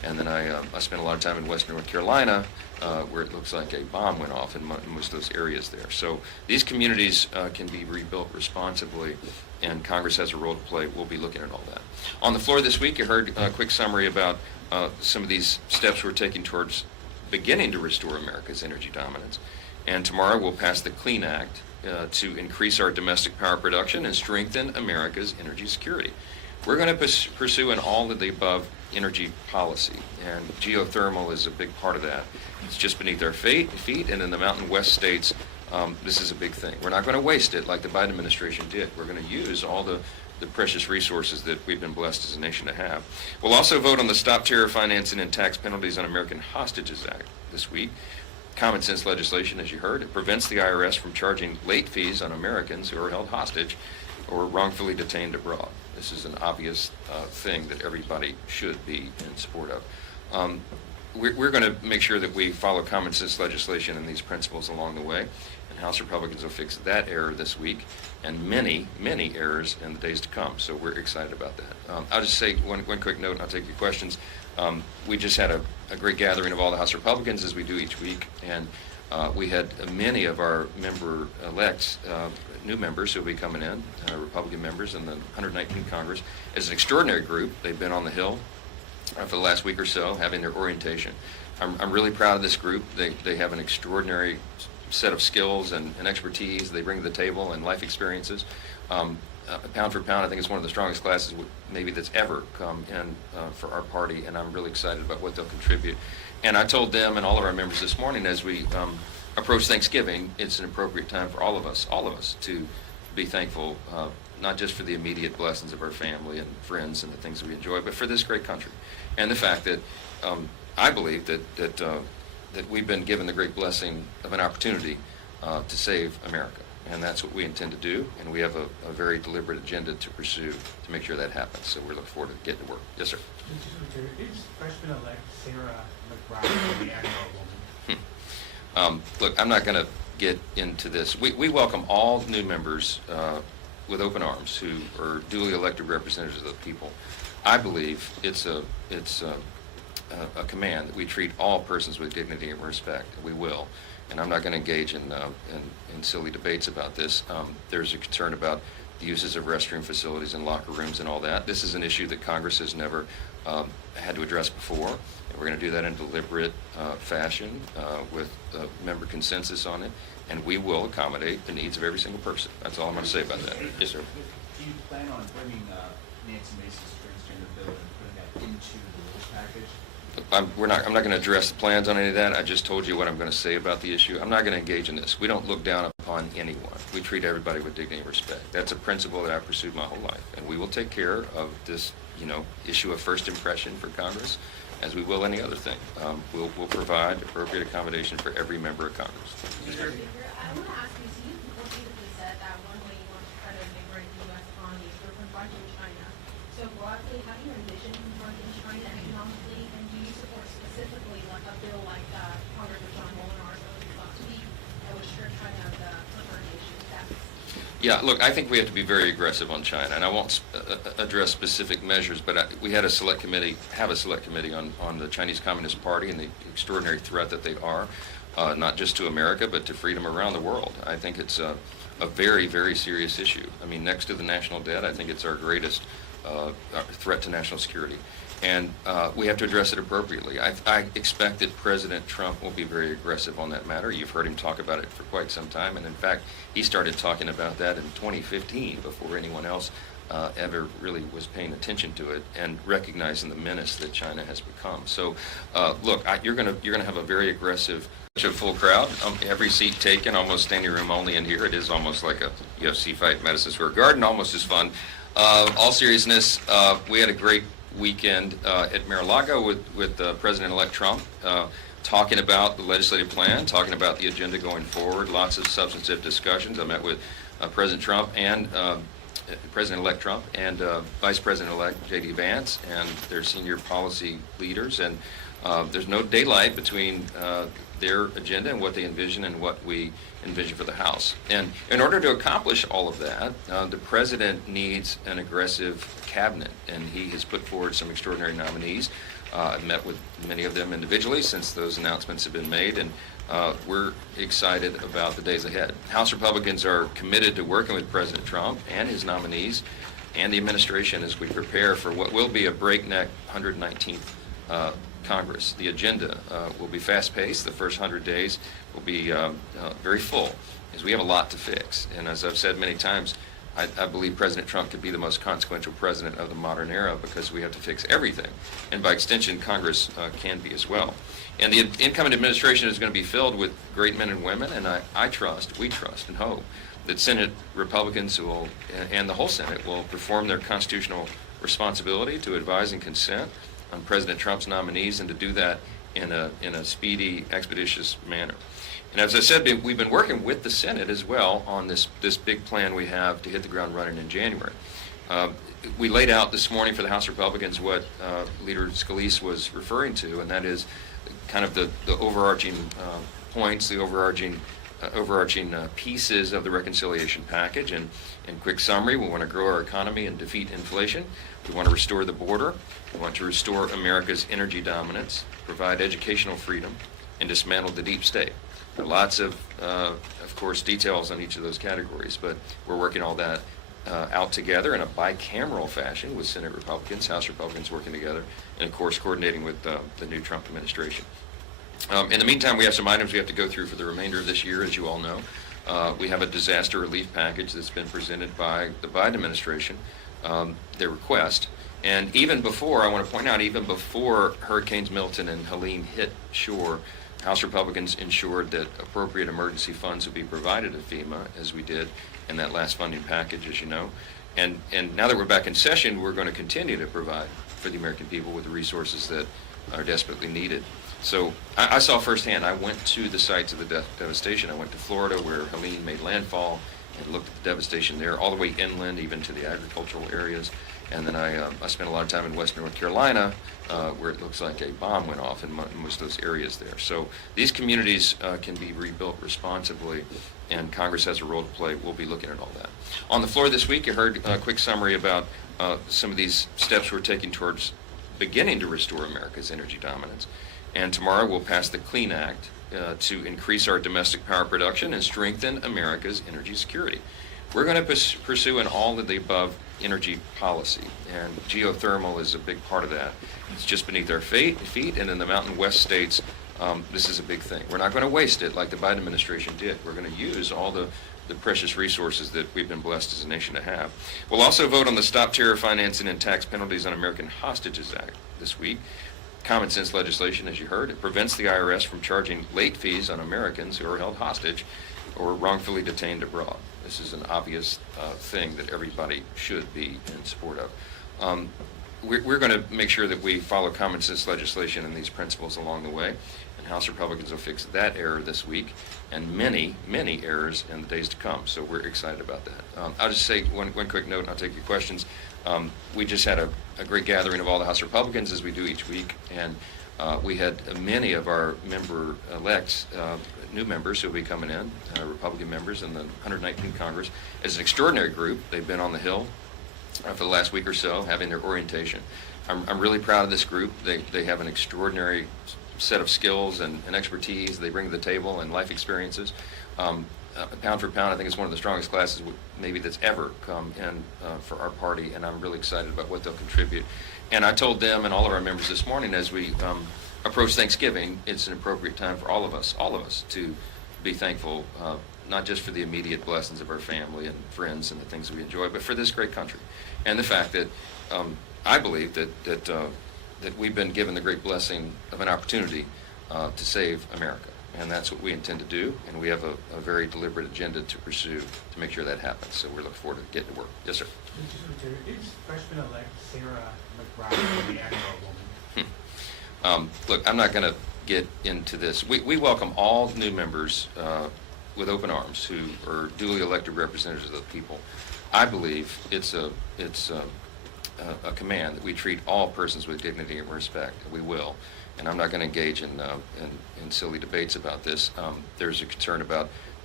And then I spent a lot of time in Western North Carolina, where it looks like a bomb went off in most of those areas there. So these communities can be rebuilt responsibly, and Congress has a role to play. We'll be looking at all that. On the floor this week, you heard a quick summary about some of these steps we're taking towards beginning to restore America's energy dominance. And tomorrow we'll pass the Clean Act to increase our domestic power production and strengthen America's energy security. We're going to pursue an all of the above energy policy, and geothermal is a big part of that. It's just beneath our feet, and in the Mountain West states, this is a big thing. We're not going to waste it like the Biden administration did. We're going to use all the precious resources that we've been blessed as a nation to have. We'll also vote on the Stop Terror Financing and Tax Penalties on American Hostages Act this week. Common sense legislation, as you heard. It prevents the IRS from charging late fees on Americans who are held hostage or wrongfully detained abroad. This is an obvious thing that everybody should be in support of. We're going to make sure that we follow common sense legislation and these principles along the way, and House Republicans will fix that error this week and many, many errors in the days to come. So we're excited about that. I'll just say one quick note, and I'll take your questions. We just had a great gathering of all the House Republicans, as we do each week, and we had many of our member-elects, new members who will be coming in, Republican members in the 119th Congress. It's an extraordinary group. They've been on the Hill for the last week or so, having their orientation. I'm really proud of this group. They have an extraordinary set of skills and expertise they bring to the table and life experiences. Pound for pound, I think it's one of the strongest classes maybe that's ever come in for our party, and I'm really excited about what they'll contribute. And I told them and all of our members this morning, as we approach Thanksgiving, it's an appropriate time for all of us to be thankful, not just for the immediate blessings of our family and friends and the things that we enjoy, but for this great country. And the fact that I believe that we've been given the great blessing of an opportunity to save America. And that's what we intend to do, and we have a very deliberate agenda to pursue to make sure that happens. So we're looking forward to getting to work. Yes, sir. Is freshman-elect Sarah McBride the Admiral woman? Look, I'm not going to get into this. We welcome all new members with open arms who are duly elected representatives of the people. I believe it's a command that we treat all persons with dignity and respect, and we will. And I'm not going to engage in silly debates about this. There's a concern about the uses of restroom facilities and locker rooms and all that. This is an issue that Congress has never had to address before. And we're going to do that in a deliberate fashion with member consensus on it. And we will accommodate the needs of every single person. That's all I'm going to say about that. Yes, sir. Do you plan on bringing Nancy Mace's transgender bill and putting that into the rules package? I'm not going to address the plans on any of that. I just told you what I'm going to say about the issue. I'm not going to engage in this. We don't look down upon anyone. We treat everybody with dignity and respect. That's a principle that I've pursued my whole life, and we will take care of this, issue of first impression for Congress, as we will any other thing. We'll provide appropriate accommodation for every member of Congress. Mr. Speaker, I want to ask you, so you repeatedly said that one way you want to try to liberate the U.S. economy is through confronting China. So broadly, how do you envision confronting China economically, and do you support specifically like a bill like Congressman John Molinar's last week that would strip China of the confrontation tax? Yeah, look, I think we have to be very aggressive on China, and I won't address specific measures, but we had a select committee on the Chinese Communist Party and the extraordinary threat that they are, not just to America, but to freedom around the world. I think it's a very, very serious issue. I mean, next to the national debt, I think it's our greatest threat to national security. And we have to address it appropriately. I expect that President Trump will be very aggressive on that matter. You've heard him talk about it for quite some time, and in fact, he started talking about that in 2015 before anyone else ever really was paying attention to it and recognizing the menace that China has become. So, look, you're gonna have a very aggressive, full crowd. Every seat taken, almost standing room only in here. It is almost like a UFC fight in Madison Square Garden, almost as fun. All seriousness, we had a great weekend at Mar-a-Lago with President-elect Trump, talking about the legislative plan, talking about the agenda going forward, lots of substantive discussions. I met with President Trump and President-elect Trump and Vice President-elect J.D. Vance and their senior policy leaders, and there's no daylight between their agenda and what they envision and what we envision for the House. And in order to accomplish all of that, the President needs an aggressive cabinet, and he has put forward some extraordinary nominees. I've met with many of them individually since those announcements have been made, and we're excited about the days ahead. House Republicans are committed to working with President Trump and his nominees and the administration as we prepare for what will be a breakneck 119th Congress. The agenda will be fast-paced. The first 100 days will be very full, as we have a lot to fix. And as I've said many times, I believe President Trump could be the most consequential president of the modern era because we have to fix everything. And by extension, Congress can be as well. And the incoming administration is going to be filled with great men and women, and we trust and hope that Senate Republicans will, and the whole Senate will perform their constitutional responsibility to advise and consent on President Trump's nominees, and to do that in a speedy, expeditious manner. And as I said, we've been working with the Senate as well on this big plan we have to hit the ground running in January. We laid out this morning for the House Republicans what Leader Scalise was referring to, and that is kind of the overarching points, the overarching pieces of the reconciliation package. And in quick summary, we want to grow our economy and defeat inflation. We want to restore the border. We want to restore America's energy dominance, provide educational freedom, and dismantle the deep state. There are lots of course, details on each of those categories, but we're working all that out together in a bicameral fashion with Senate Republicans, House Republicans working together, and of course coordinating with the new Trump administration. In the meantime, we have some items we have to go through for the remainder of this year, as you all know. We have a disaster relief package that's been presented by the Biden administration, their request. And even before, I want to point out, even before Hurricanes Milton and Helene hit shore, House Republicans ensured that appropriate emergency funds would be provided to FEMA, as we did in that last funding package, as you know. And now that we're back in session, we're going to continue to provide for the American people with the resources that are desperately needed. So I saw firsthand. I went to the sites of the devastation. I went to Florida, where Helene made landfall, and looked at the devastation there, all the way inland, even to the agricultural areas. And then I spent a lot of time in western North Carolina, where it looks like a bomb went off in most of those areas there. So these communities can be rebuilt responsibly, and Congress has a role to play. We'll be looking at all that. On the floor this week, you heard a quick summary about some of these steps we're taking towards beginning to restore America's energy dominance. And tomorrow we'll pass the Clean Act to increase our domestic power production and strengthen America's energy security. We're going to pursue an all of the above energy policy, and geothermal is a big part of that. It's just beneath our feet, and in the Mountain West states, this is a big thing. We're not going to waste it like the Biden administration did. We're going to use all the precious resources that we've been blessed as a nation to have. We'll also vote on the Stop Terror Financing and Tax Penalties on American Hostages Act this week. Common sense legislation, as you heard. It prevents the IRS from charging late fees on Americans who are held hostage or wrongfully detained abroad. This is an obvious thing that everybody should be in support of. We're going to make sure that we follow common sense legislation and these principles along the way, and House Republicans will fix that error this week and many, many errors in the days to come. So we're excited about that. I'll just say one quick note, and I'll take your questions. We just had a great gathering of all the House Republicans, as we do each week, and we had many of our member-elects, new members who will be coming in, Republican members in the 119th Congress. As an extraordinary group, they've been on the Hill for the last week or so, having their orientation. I'm really proud of this group. They have an extraordinary set of skills and expertise they bring to the table, and life experiences. Pound for pound, I think it's one of the strongest classes maybe that's ever come in for our party, and I'm really excited about what they'll contribute. And I told them and all of our members this morning, as we approach Thanksgiving, it's an appropriate time for all of us to be thankful, not just for the immediate blessings of our family and friends and the things we enjoy, but for this great country, and the fact that I believe that we've been given the great blessing of an opportunity to save America. And that's what we intend to do, and we have a very deliberate agenda to pursue to make sure that happens. So we're looking forward to getting to work. Yes, sir. Is freshman-elect Sarah McBride the Admiral woman? Look, I'm not going to get into this. We welcome all new members with open arms who are duly elected representatives of the people. I believe it's a command that we treat all persons with dignity and respect. We will. And I'm not going to engage in silly debates about this. There's a concern about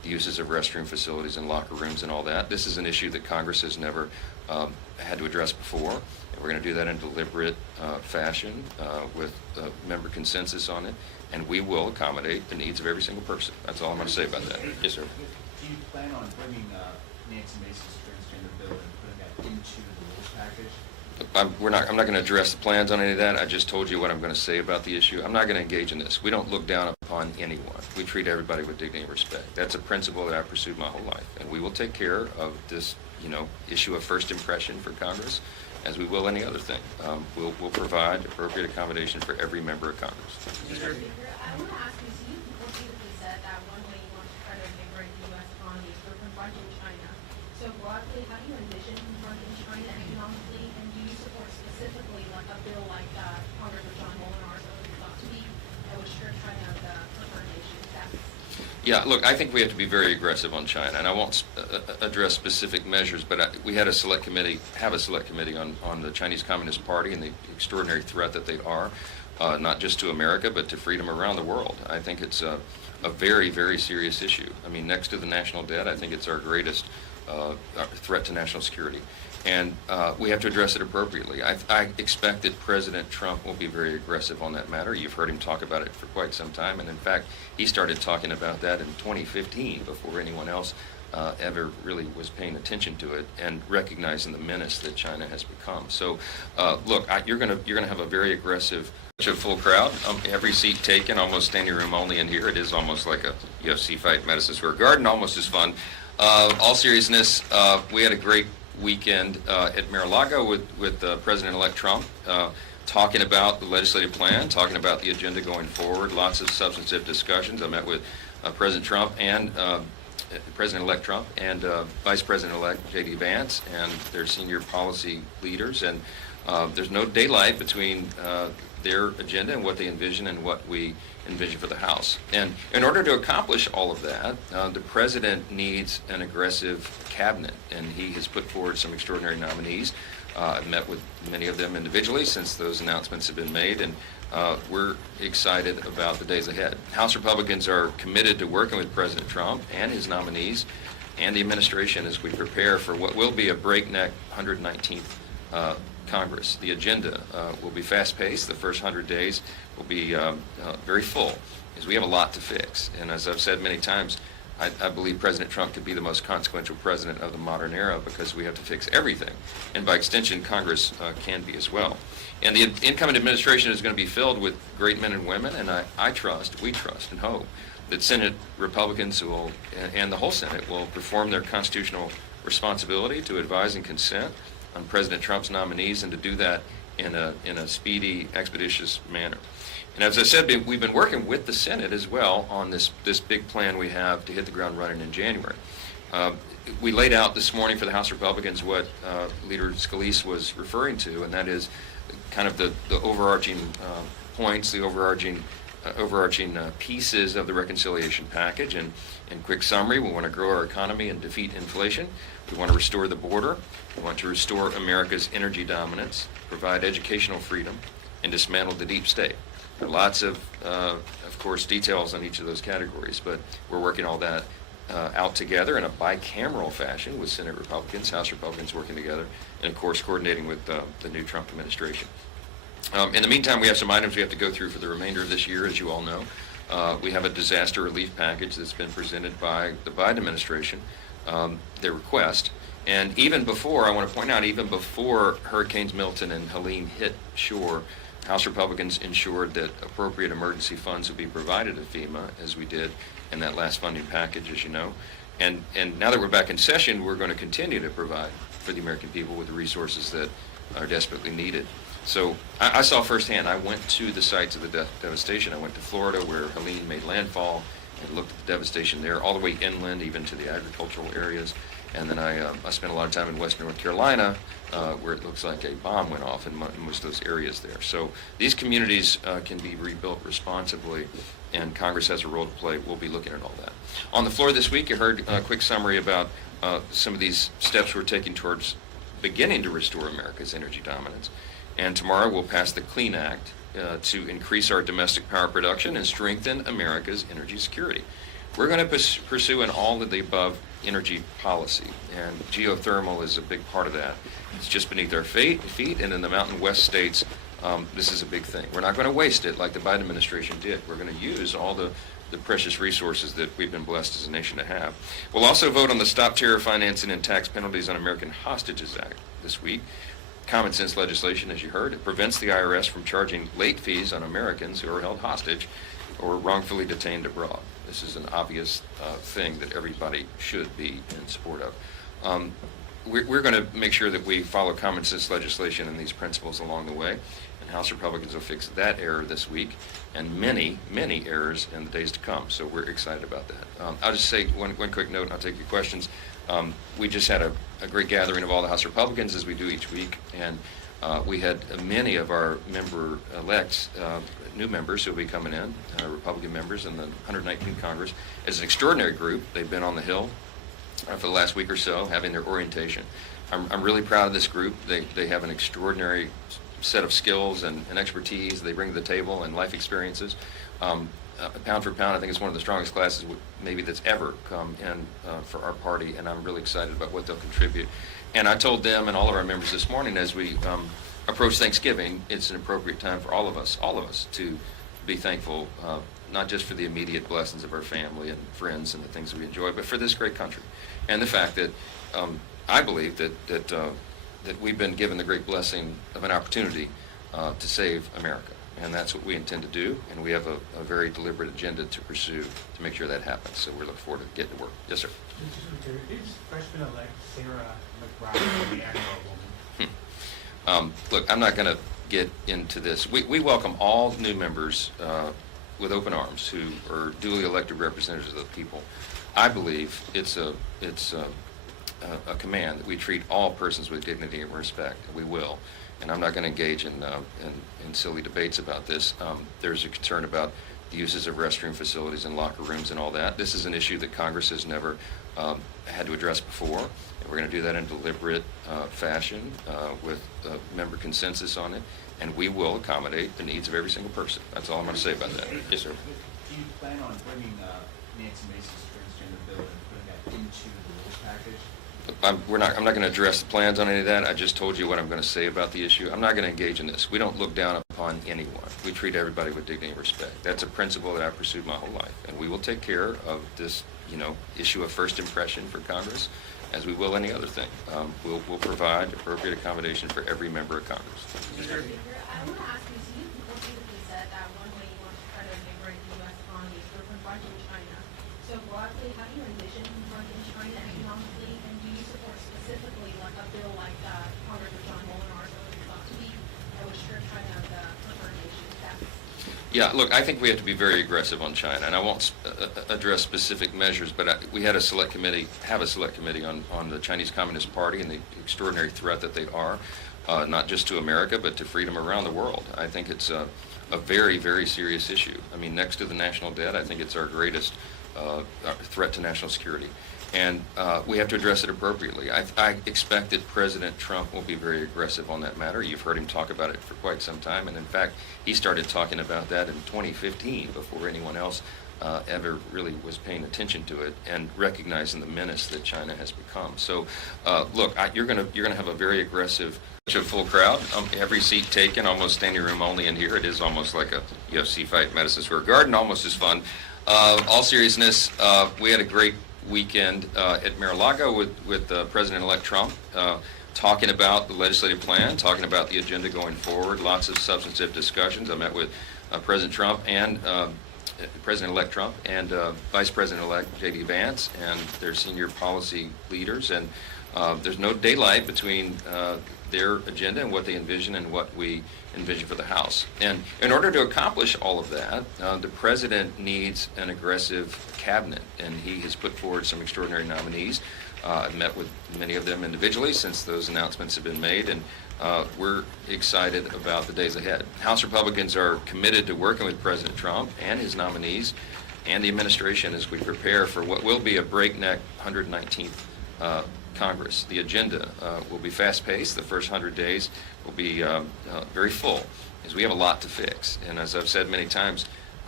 the uses of restroom facilities and locker rooms and all that. This is an issue that Congress has never had to address before, and we're going to do that in deliberate fashion with member consensus on it, and we will accommodate the needs of every single person. That's all I'm going to say about that. Yes, sir. Do you plan on bringing Nancy Mace's transgender bill and putting that into the rules package? I'm not going to address the plans on any of that. I just told you what I'm going to say about the issue. I'm not going to engage in this. We don't look down upon anyone. We treat everybody with dignity and respect. That's a principle that I've pursued my whole life, and we will take care of this, issue of first impression for Congress, as we will any other thing. We'll provide appropriate accommodation for every member of Congress. Leader, I want to ask you, so you repeatedly said that one way you want to try to invigorate the U.S. economy is through confronting China. So broadly, how do you envision confronting China economically, and do you support specifically like a bill like Congressman John Molinar's last week that would strip China of the preferred nation status? Yeah, look, I think we have to be very aggressive on China, and I won't address specific measures, but we have a select committee on the Chinese Communist Party and the extraordinary threat that they are, not just to America, but to freedom around the world. I think it's a very, very serious issue. I mean, next to the national debt, I think it's our greatest threat to national security. And we have to address it appropriately. I expect that President Trump will be very aggressive on that matter. You've heard him talk about it for quite some time, and in fact, he started talking about that in 2015 before anyone else ever really was paying attention to it and recognizing the menace that China has become. So, look, you're gonna have a very aggressive, full crowd. Every seat taken, almost standing room only in here. It is almost like a UFC fight, Madison Square Garden, almost as fun. All seriousness, we had a great weekend at Mar-a-Lago with President-elect Trump, talking about the legislative plan, talking about the agenda going forward, lots of substantive discussions. I met with President Trump and President-elect Trump and Vice President-elect J.D. Vance and their senior policy leaders, and there's no daylight between their agenda and what they envision and what we envision for the House. And in order to accomplish all of that, the President needs an aggressive cabinet, and he has put forward some extraordinary nominees. I've met with many of them individually since those announcements have been made, and we're excited about the days ahead. House Republicans are committed to working with President Trump and his nominees and the administration as we prepare for what will be a breakneck 119th Congress. The agenda will be fast-paced. The first 100 days will be very full, because we have a lot to fix. And as I've said many times, I believe President Trump could be the most consequential president of the modern era, because we have to fix everything. And by extension, Congress can be as well. And the incoming administration is going to be filled with great men and women, and we trust and hope that Senate Republicans and the whole Senate will perform their constitutional responsibility to advise and consent on President Trump's nominees, and to do that in a speedy, expeditious manner. And as I said, we've been working with the Senate as well on this big plan we have to hit the ground running in January. We laid out this morning for the House Republicans what Leader Scalise was referring to, and that is kind of the overarching points, the overarching pieces of the reconciliation package. And in quick summary, we want to grow our economy and defeat inflation. We want to restore the border. We want to restore America's energy dominance, provide educational freedom, and dismantle the deep state. There are lots of course, details on each of those categories, but we're working all that out together in a bicameral fashion with Senate Republicans, House Republicans working together, and of course coordinating with the new Trump administration. In the meantime, we have some items we have to go through for the remainder of this year, as you all know. We have a disaster relief package that's been presented by the Biden administration, their request. And even before, I want to point out, even before Hurricanes Milton and Helene hit shore, House Republicans ensured that appropriate emergency funds would be provided to FEMA, as we did in that last funding package, as you know. And now that we're back in session, we're going to continue to provide for the American people with the resources that are desperately needed. So I saw firsthand. I went to the sites of the devastation. I went to Florida, where Helene made landfall, and looked at the devastation there, all the way inland, even to the agricultural areas. And then I spent a lot of time in western North Carolina, where it looks like a bomb went off in most of those areas there. So these communities can be rebuilt responsibly, and Congress has a role to play. We'll be looking at all that. On the floor this week, you heard a quick summary about some of these steps we're taking towards beginning to restore America's energy dominance. And tomorrow we'll pass the Clean Act to increase our domestic power production and strengthen America's energy security. We're going to pursue an all of the above energy policy, and geothermal is a big part of that. It's just beneath our feet, and in the Mountain West states, this is a big thing. We're not going to waste it like the Biden administration did. We're going to use all the precious resources that we've been blessed as a nation to have. We'll also vote on the Stop Terror Financing and Tax Penalties on American Hostages Act this week. Common sense legislation, as you heard. It prevents the IRS from charging late fees on Americans who are held hostage or wrongfully detained abroad. This is an obvious thing that everybody should be in support of. We're going to make sure that we follow common sense legislation and these principles along the way, and House Republicans will fix that error this week and many, many errors in the days to come. So we're excited about that. I'll just say one quick note, and I'll take your questions. We just had a great gathering of all the House Republicans, as we do each week, and we had many of our member-elects, new members who will be coming in, Republican members in the 119th Congress. As an extraordinary group, they've been on the Hill for the last week or so, having their orientation. I'm really proud of this group. They have an extraordinary set of skills and expertise they bring to the table and life experiences. Pound for pound, I think it's one of the strongest classes maybe that's ever come in for our party, and I'm really excited about what they'll contribute. And I told them and all of our members this morning, as we approach Thanksgiving, it's an appropriate time for all of us to be thankful, not just for the immediate blessings of our family and friends and the things that we enjoy, but for this great country. And the fact that I believe that we've been given the great blessing of an opportunity to save America. And that's what we intend to do, and we have a very deliberate agenda to pursue to make sure that happens. So we're looking forward to getting to work. Yes, sir. Is freshman-elect Sarah McBride the Emmer woman? Look, I'm not going to get into this. We welcome all new members with open arms who are duly elected representatives of the people. I believe it's a command that we treat all persons with dignity and respect, and we will. And I'm not going to engage in silly debates about this. There's a concern about the uses of restroom facilities and locker rooms and all that. This is an issue that Congress has never had to address before. And we're going to do that in a deliberate fashion with member consensus on it. And we will accommodate the needs of every single person. That's all I'm going to say about that. Yes, sir. Do you plan on bringing Nancy Mace's transgender bill and putting that into the rules package? I'm not going to address the plans on any of that. I just told you what I'm going to say about the issue. I'm not going to engage in this. We don't look down upon anyone. We treat everybody with dignity and respect. That's a principle that I've pursued my whole life. And we will take care of this, issue of first impression for Congress, as we will any other thing. We'll provide appropriate accommodation for every member of Congress. I want to ask you, so you repeatedly said that one way you want to try to invigorate the U.S. economy is through confronting China. So broadly, how do you envision confronting China economically, and do you support specifically like a bill like Congressman John Molinar's last week that would strip China of the preferred nation status? Yeah, look, I think we have to be very aggressive on China, and I won't address specific measures, but we had a select committee on the Chinese Communist Party and the extraordinary threat that they are, not just to America, but to freedom around the world. I think it's a very, very serious issue. I mean, next to the national debt, I think it's our greatest threat to national security. And we have to address it appropriately. I expect that President Trump will be very aggressive on that matter. You've heard him talk about it for quite some time, and in fact, he started talking about that in 2015 before anyone else ever really was paying attention to it and recognizing the menace that China has become. So, look, you're gonna have a very aggressive, full crowd. Every seat taken, almost standing room only in here. It is almost like a UFC fight at Madison Square Garden, almost as fun. All seriousness, we had a great weekend at Mar-a-Lago with President-elect Trump, talking about the legislative plan, talking about the agenda going forward, lots of substantive discussions. I met with President Trump and President-elect Trump and Vice President-elect J.D. Vance and their senior policy leaders, and there's no daylight between their agenda and what they envision and what we envision for the House. And in order to accomplish all of that, the President needs an aggressive cabinet, and he has put forward some extraordinary nominees. I've met with many of them individually since those announcements have been made, and we're excited about the days ahead. House Republicans are committed to working with President Trump and his nominees and the administration as we prepare for what will be a breakneck 119th Congress. The agenda will be fast-paced. The first 100 days will be very full, as we have a lot to fix. And as I've said many times,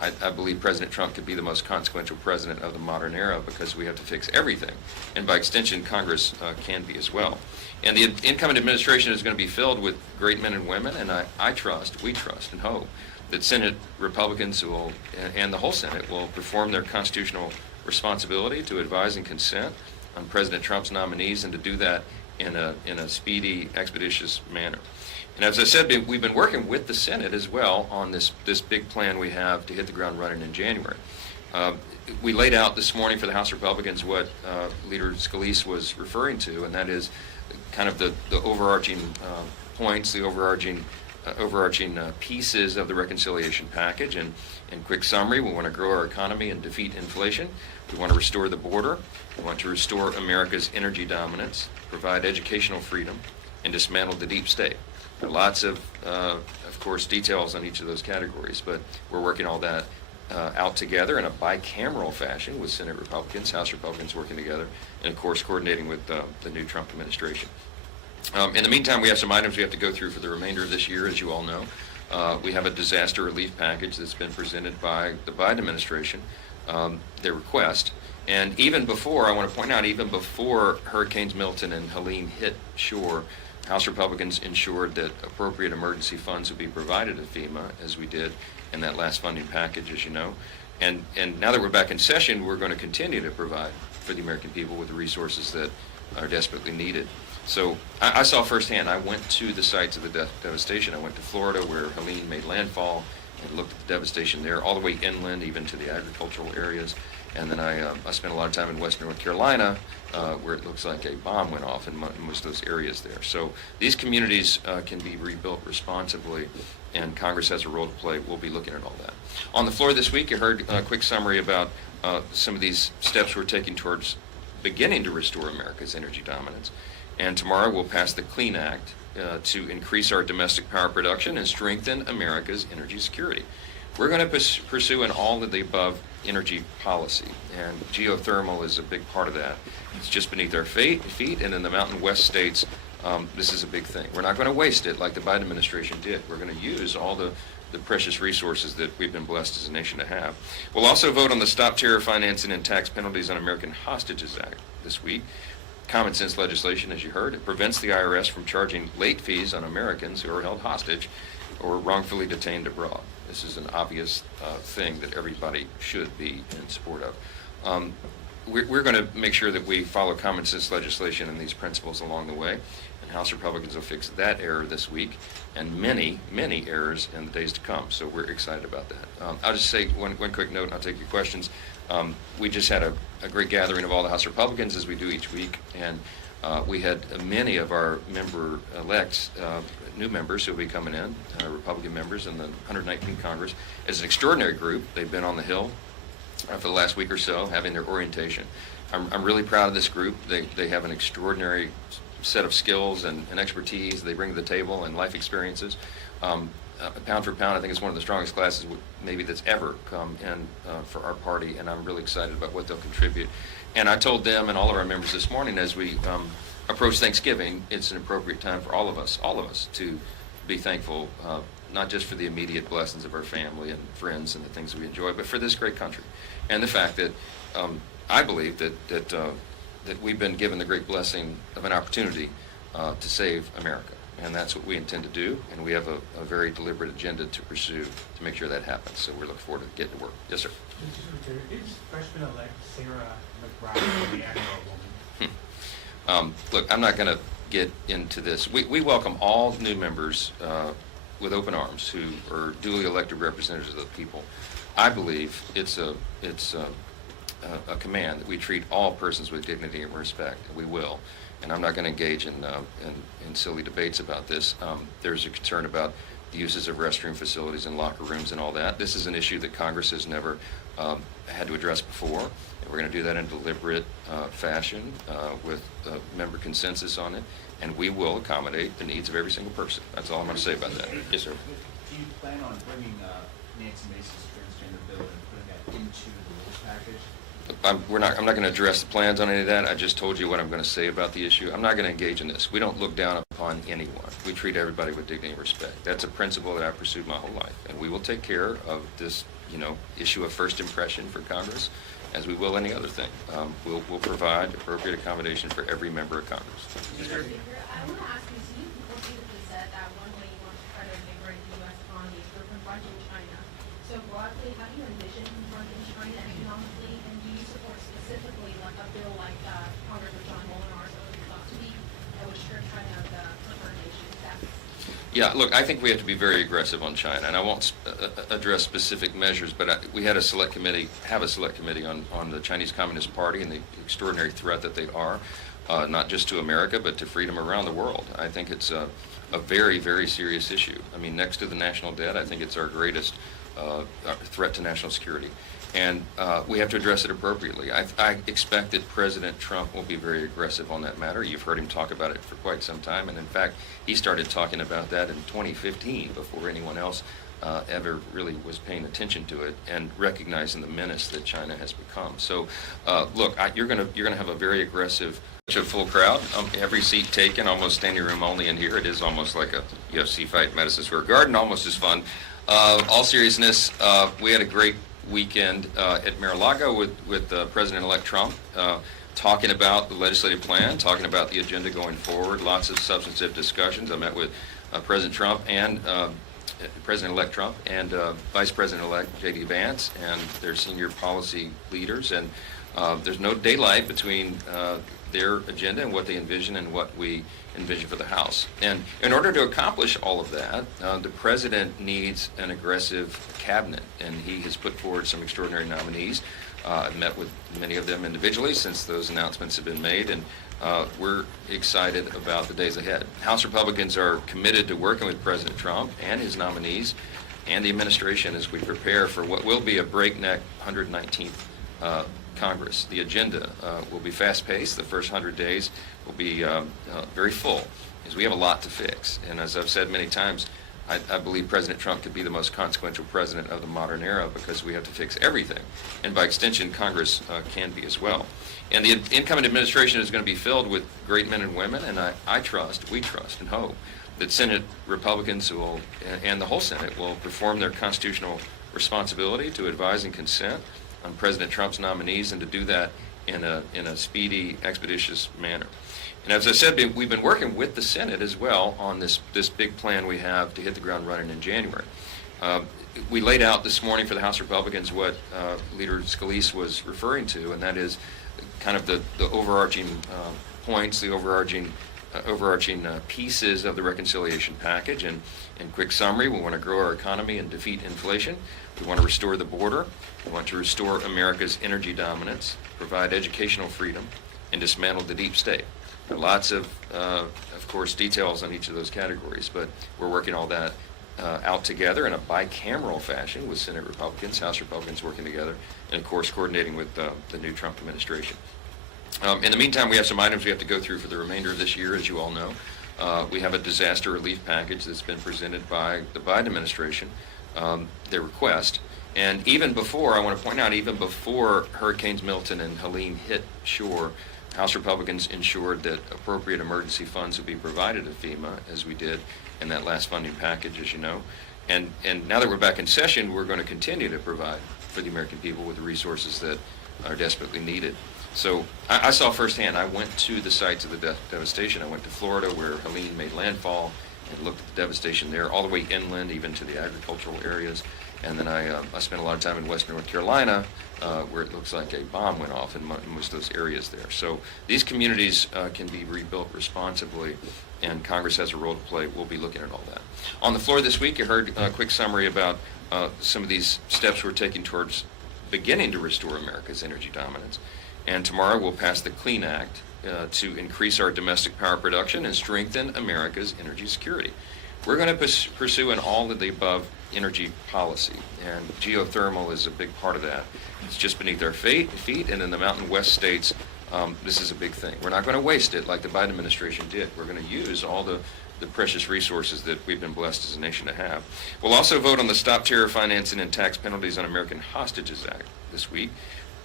I believe President Trump could be the most consequential president of the modern era because we have to fix everything. And by extension, Congress can be as well. And the incoming administration is going to be filled with great men and women, and we trust and hope that Senate Republicans will, and the whole Senate, will perform their constitutional responsibility to advise and consent on President Trump's nominees, and to do that in a speedy, expeditious manner. And as I said, we've been working with the Senate as well on this big plan we have to hit the ground running in January. We laid out this morning for the House Republicans what Leader Scalise was referring to, and that is kind of the overarching points, the overarching pieces of the reconciliation package. And in quick summary, we want to grow our economy and defeat inflation. We want to restore the border. We want to restore America's energy dominance, provide educational freedom, and dismantle the deep state. There are lots of course, details on each of those categories, but we're working all that out together in a bicameral fashion with Senate Republicans, House Republicans working together, and of course coordinating with the new Trump administration. In the meantime, we have some items we have to go through for the remainder of this year, as you all know. We have a disaster relief package that's been presented by the Biden administration, their request. And even before, I want to point out, even before Hurricanes Milton and Helene hit shore, House Republicans ensured that appropriate emergency funds would be provided to FEMA, as we did in that last funding package, as you know. And now that we're back in session, we're going to continue to provide for the American people with the resources that are desperately needed. So I saw firsthand. I went to the sites of the devastation. I went to Florida, where Helene made landfall, and looked at the devastation there, all the way inland, even to the agricultural areas. And then I spent a lot of time in western North Carolina, where it looks like a bomb went off in most of those areas there. So these communities can be rebuilt responsibly, and Congress has a role to play. We'll be looking at all that. On the floor this week, you heard a quick summary about some of these steps we're taking towards beginning to restore America's energy dominance. And tomorrow we'll pass the Clean Act to increase our domestic power production and strengthen America's energy security. We're going to pursue an all of the above energy policy, and geothermal is a big part of that. It's just beneath our feet, and in the Mountain West states, this is a big thing. We're not going to waste it like the Biden administration did. We're going to use all the precious resources that we've been blessed as a nation to have. We'll also vote on the Stop Terror Financing and Tax Penalties on American Hostages Act this week. Common sense legislation, as you heard. It prevents the IRS from charging late fees on Americans who are held hostage or wrongfully detained abroad. This is an obvious thing that everybody should be in support of. We're going to make sure that we follow common sense legislation and these principles along the way, and House Republicans will fix that error this week and many, many errors in the days to come. So we're excited about that. I'll just say one quick note, and I'll take your questions. We just had a great gathering of all the House Republicans, as we do each week, and we had many of our member-elects, new members who will be coming in, Republican members in the 119th Congress. It's an extraordinary group. They've been on the Hill for the last week or so, having their orientation. I'm really proud of this group. They have an extraordinary set of skills and expertise they bring to the table, and life experiences. Pound for pound, I think it's one of the strongest classes maybe that's ever come in for our party, and I'm really excited about what they'll contribute. And I told them and all of our members this morning, as we approach Thanksgiving, it's an appropriate time for all of us to be thankful, not just for the immediate blessings of our family and friends and the things we enjoy, but for this great country, and the fact that I believe that we've been given the great blessing of an opportunity to save America. And that's what we intend to do, and we have a very deliberate agenda to pursue to make sure that happens. So we're looking forward to getting to work. Yes, sir. Mr. Secretary, is freshman-elect Sarah McBride the Admiral woman? Look, I'm not going to get into this. We welcome all new members with open arms who are duly elected representatives of the people. I believe it's a command that we treat all persons with dignity and respect, and we will. And I'm not going to engage in silly debates about this. There's a concern about the uses of restroom facilities and locker rooms and all that. This is an issue that Congress has never had to address before. And we're going to do that in a deliberate fashion with member consensus on it. And we will accommodate the needs of every single person. That's all I'm going to say about that. Yes, sir. Do you plan on bringing Nancy Mace's transgender bill and putting that into the rules package? I'm not going to address the plans on any of that. I just told you what I'm going to say about the issue. I'm not going to engage in this. We don't look down upon anyone. We treat everybody with dignity and respect. That's a principle that I've pursued my whole life, and we will take care of this, issue of first impression for Congress, as we will any other thing. We'll provide appropriate accommodation for every member of Congress. Mr. Speaker, I want to ask you, so you repeatedly said that one way you want to try to invigorate the U.S. economy is through confronting China. So broadly, how do you envision confronting China economically, and do you support specifically like a bill like Congressman John Molinar's thought to be that would strip China of the preferred nation status? Yeah, look, I think we have to be very aggressive on China, and I won't address specific measures, but we have a select committee on the Chinese Communist Party and the extraordinary threat that they are, not just to America, but to freedom around the world. I think it's a very, very serious issue. I mean, next to the national debt, I think it's our greatest threat to national security. And we have to address it appropriately. I expect that President Trump will be very aggressive on that matter. You've heard him talk about it for quite some time, and in fact, he started talking about that in 2015 before anyone else ever really was paying attention to it and recognizing the menace that China has become. So, look, you're going to have a very aggressive, full crowd. Every seat taken, almost standing room only in here. It is almost like a UFC fight in Madison Square Garden, almost as fun. All seriousness, we had a great weekend at Mar-a-Lago with President-elect Trump, talking about the legislative plan, talking about the agenda going forward, lots of substantive discussions. I met with President Trump and President-elect Trump and Vice President-elect J.D. Vance and their senior policy leaders, and there's no daylight between their agenda and what they envision and what we envision for the House. And in order to accomplish all of that, the President needs an aggressive cabinet, and he has put forward some extraordinary nominees. I've met with many of them individually since those announcements have been made, and we're excited about the days ahead. House Republicans are committed to working with President Trump and his nominees and the administration as we prepare for what will be a breakneck 119th Congress. The agenda will be fast-paced. The first 100 days will be very full, because we have a lot to fix. And as I've said many times, I believe President Trump could be the most consequential president of the modern era, because we have to fix everything. And by extension, Congress can be as well. And the incoming administration is going to be filled with great men and women, and we trust and hope that Senate Republicans and the whole Senate will perform their constitutional responsibility to advise and consent on President Trump's nominees, and to do that in a speedy, expeditious manner. And as I said, we've been working with the Senate as well on this big plan we have to hit the ground running in January. We laid out this morning for the House Republicans what Leader Scalise was referring to, and that is kind of the overarching points, the overarching pieces of the reconciliation package. And in quick summary, we want to grow our economy and defeat inflation. We want to restore the border. We want to restore America's energy dominance, provide educational freedom, and dismantle the deep state. There are lots of course, details on each of those categories, but we're working all that out together in a bicameral fashion with Senate Republicans, House Republicans working together, and of course coordinating with the new Trump administration. In the meantime, we have some items we have to go through for the remainder of this year, as you all know. We have a disaster relief package that's been presented by the Biden administration, their request. And even before, I want to point out, even before Hurricanes Milton and Helene hit shore, House Republicans ensured that appropriate emergency funds would be provided to FEMA, as we did in that last funding package, as you know. And now that we're back in session, we're going to continue to provide for the American people with the resources that are desperately needed. So I saw firsthand. I went to the sites of the devastation. I went to Florida, where Helene made landfall, and looked at the devastation there, all the way inland, even to the agricultural areas. And then I spent a lot of time in western North Carolina, where it looks like a bomb went off in most of those areas there. So these communities can be rebuilt responsibly, and Congress has a role to play. We'll be looking at all that. On the floor this week, you heard a quick summary about some of these steps we're taking towards beginning to restore America's energy dominance. And tomorrow we'll pass the Clean Act to increase our domestic power production and strengthen America's energy security. We're going to pursue an all-of-the-above energy policy, and geothermal is a big part of that. It's just beneath our feet, and in the Mountain West states, this is a big thing. We're not going to waste it like the Biden administration did. We're going to use all the precious resources that we've been blessed as a nation to have. We'll also vote on the Stop Terror Financing and Tax Penalties on American Hostages Act this week.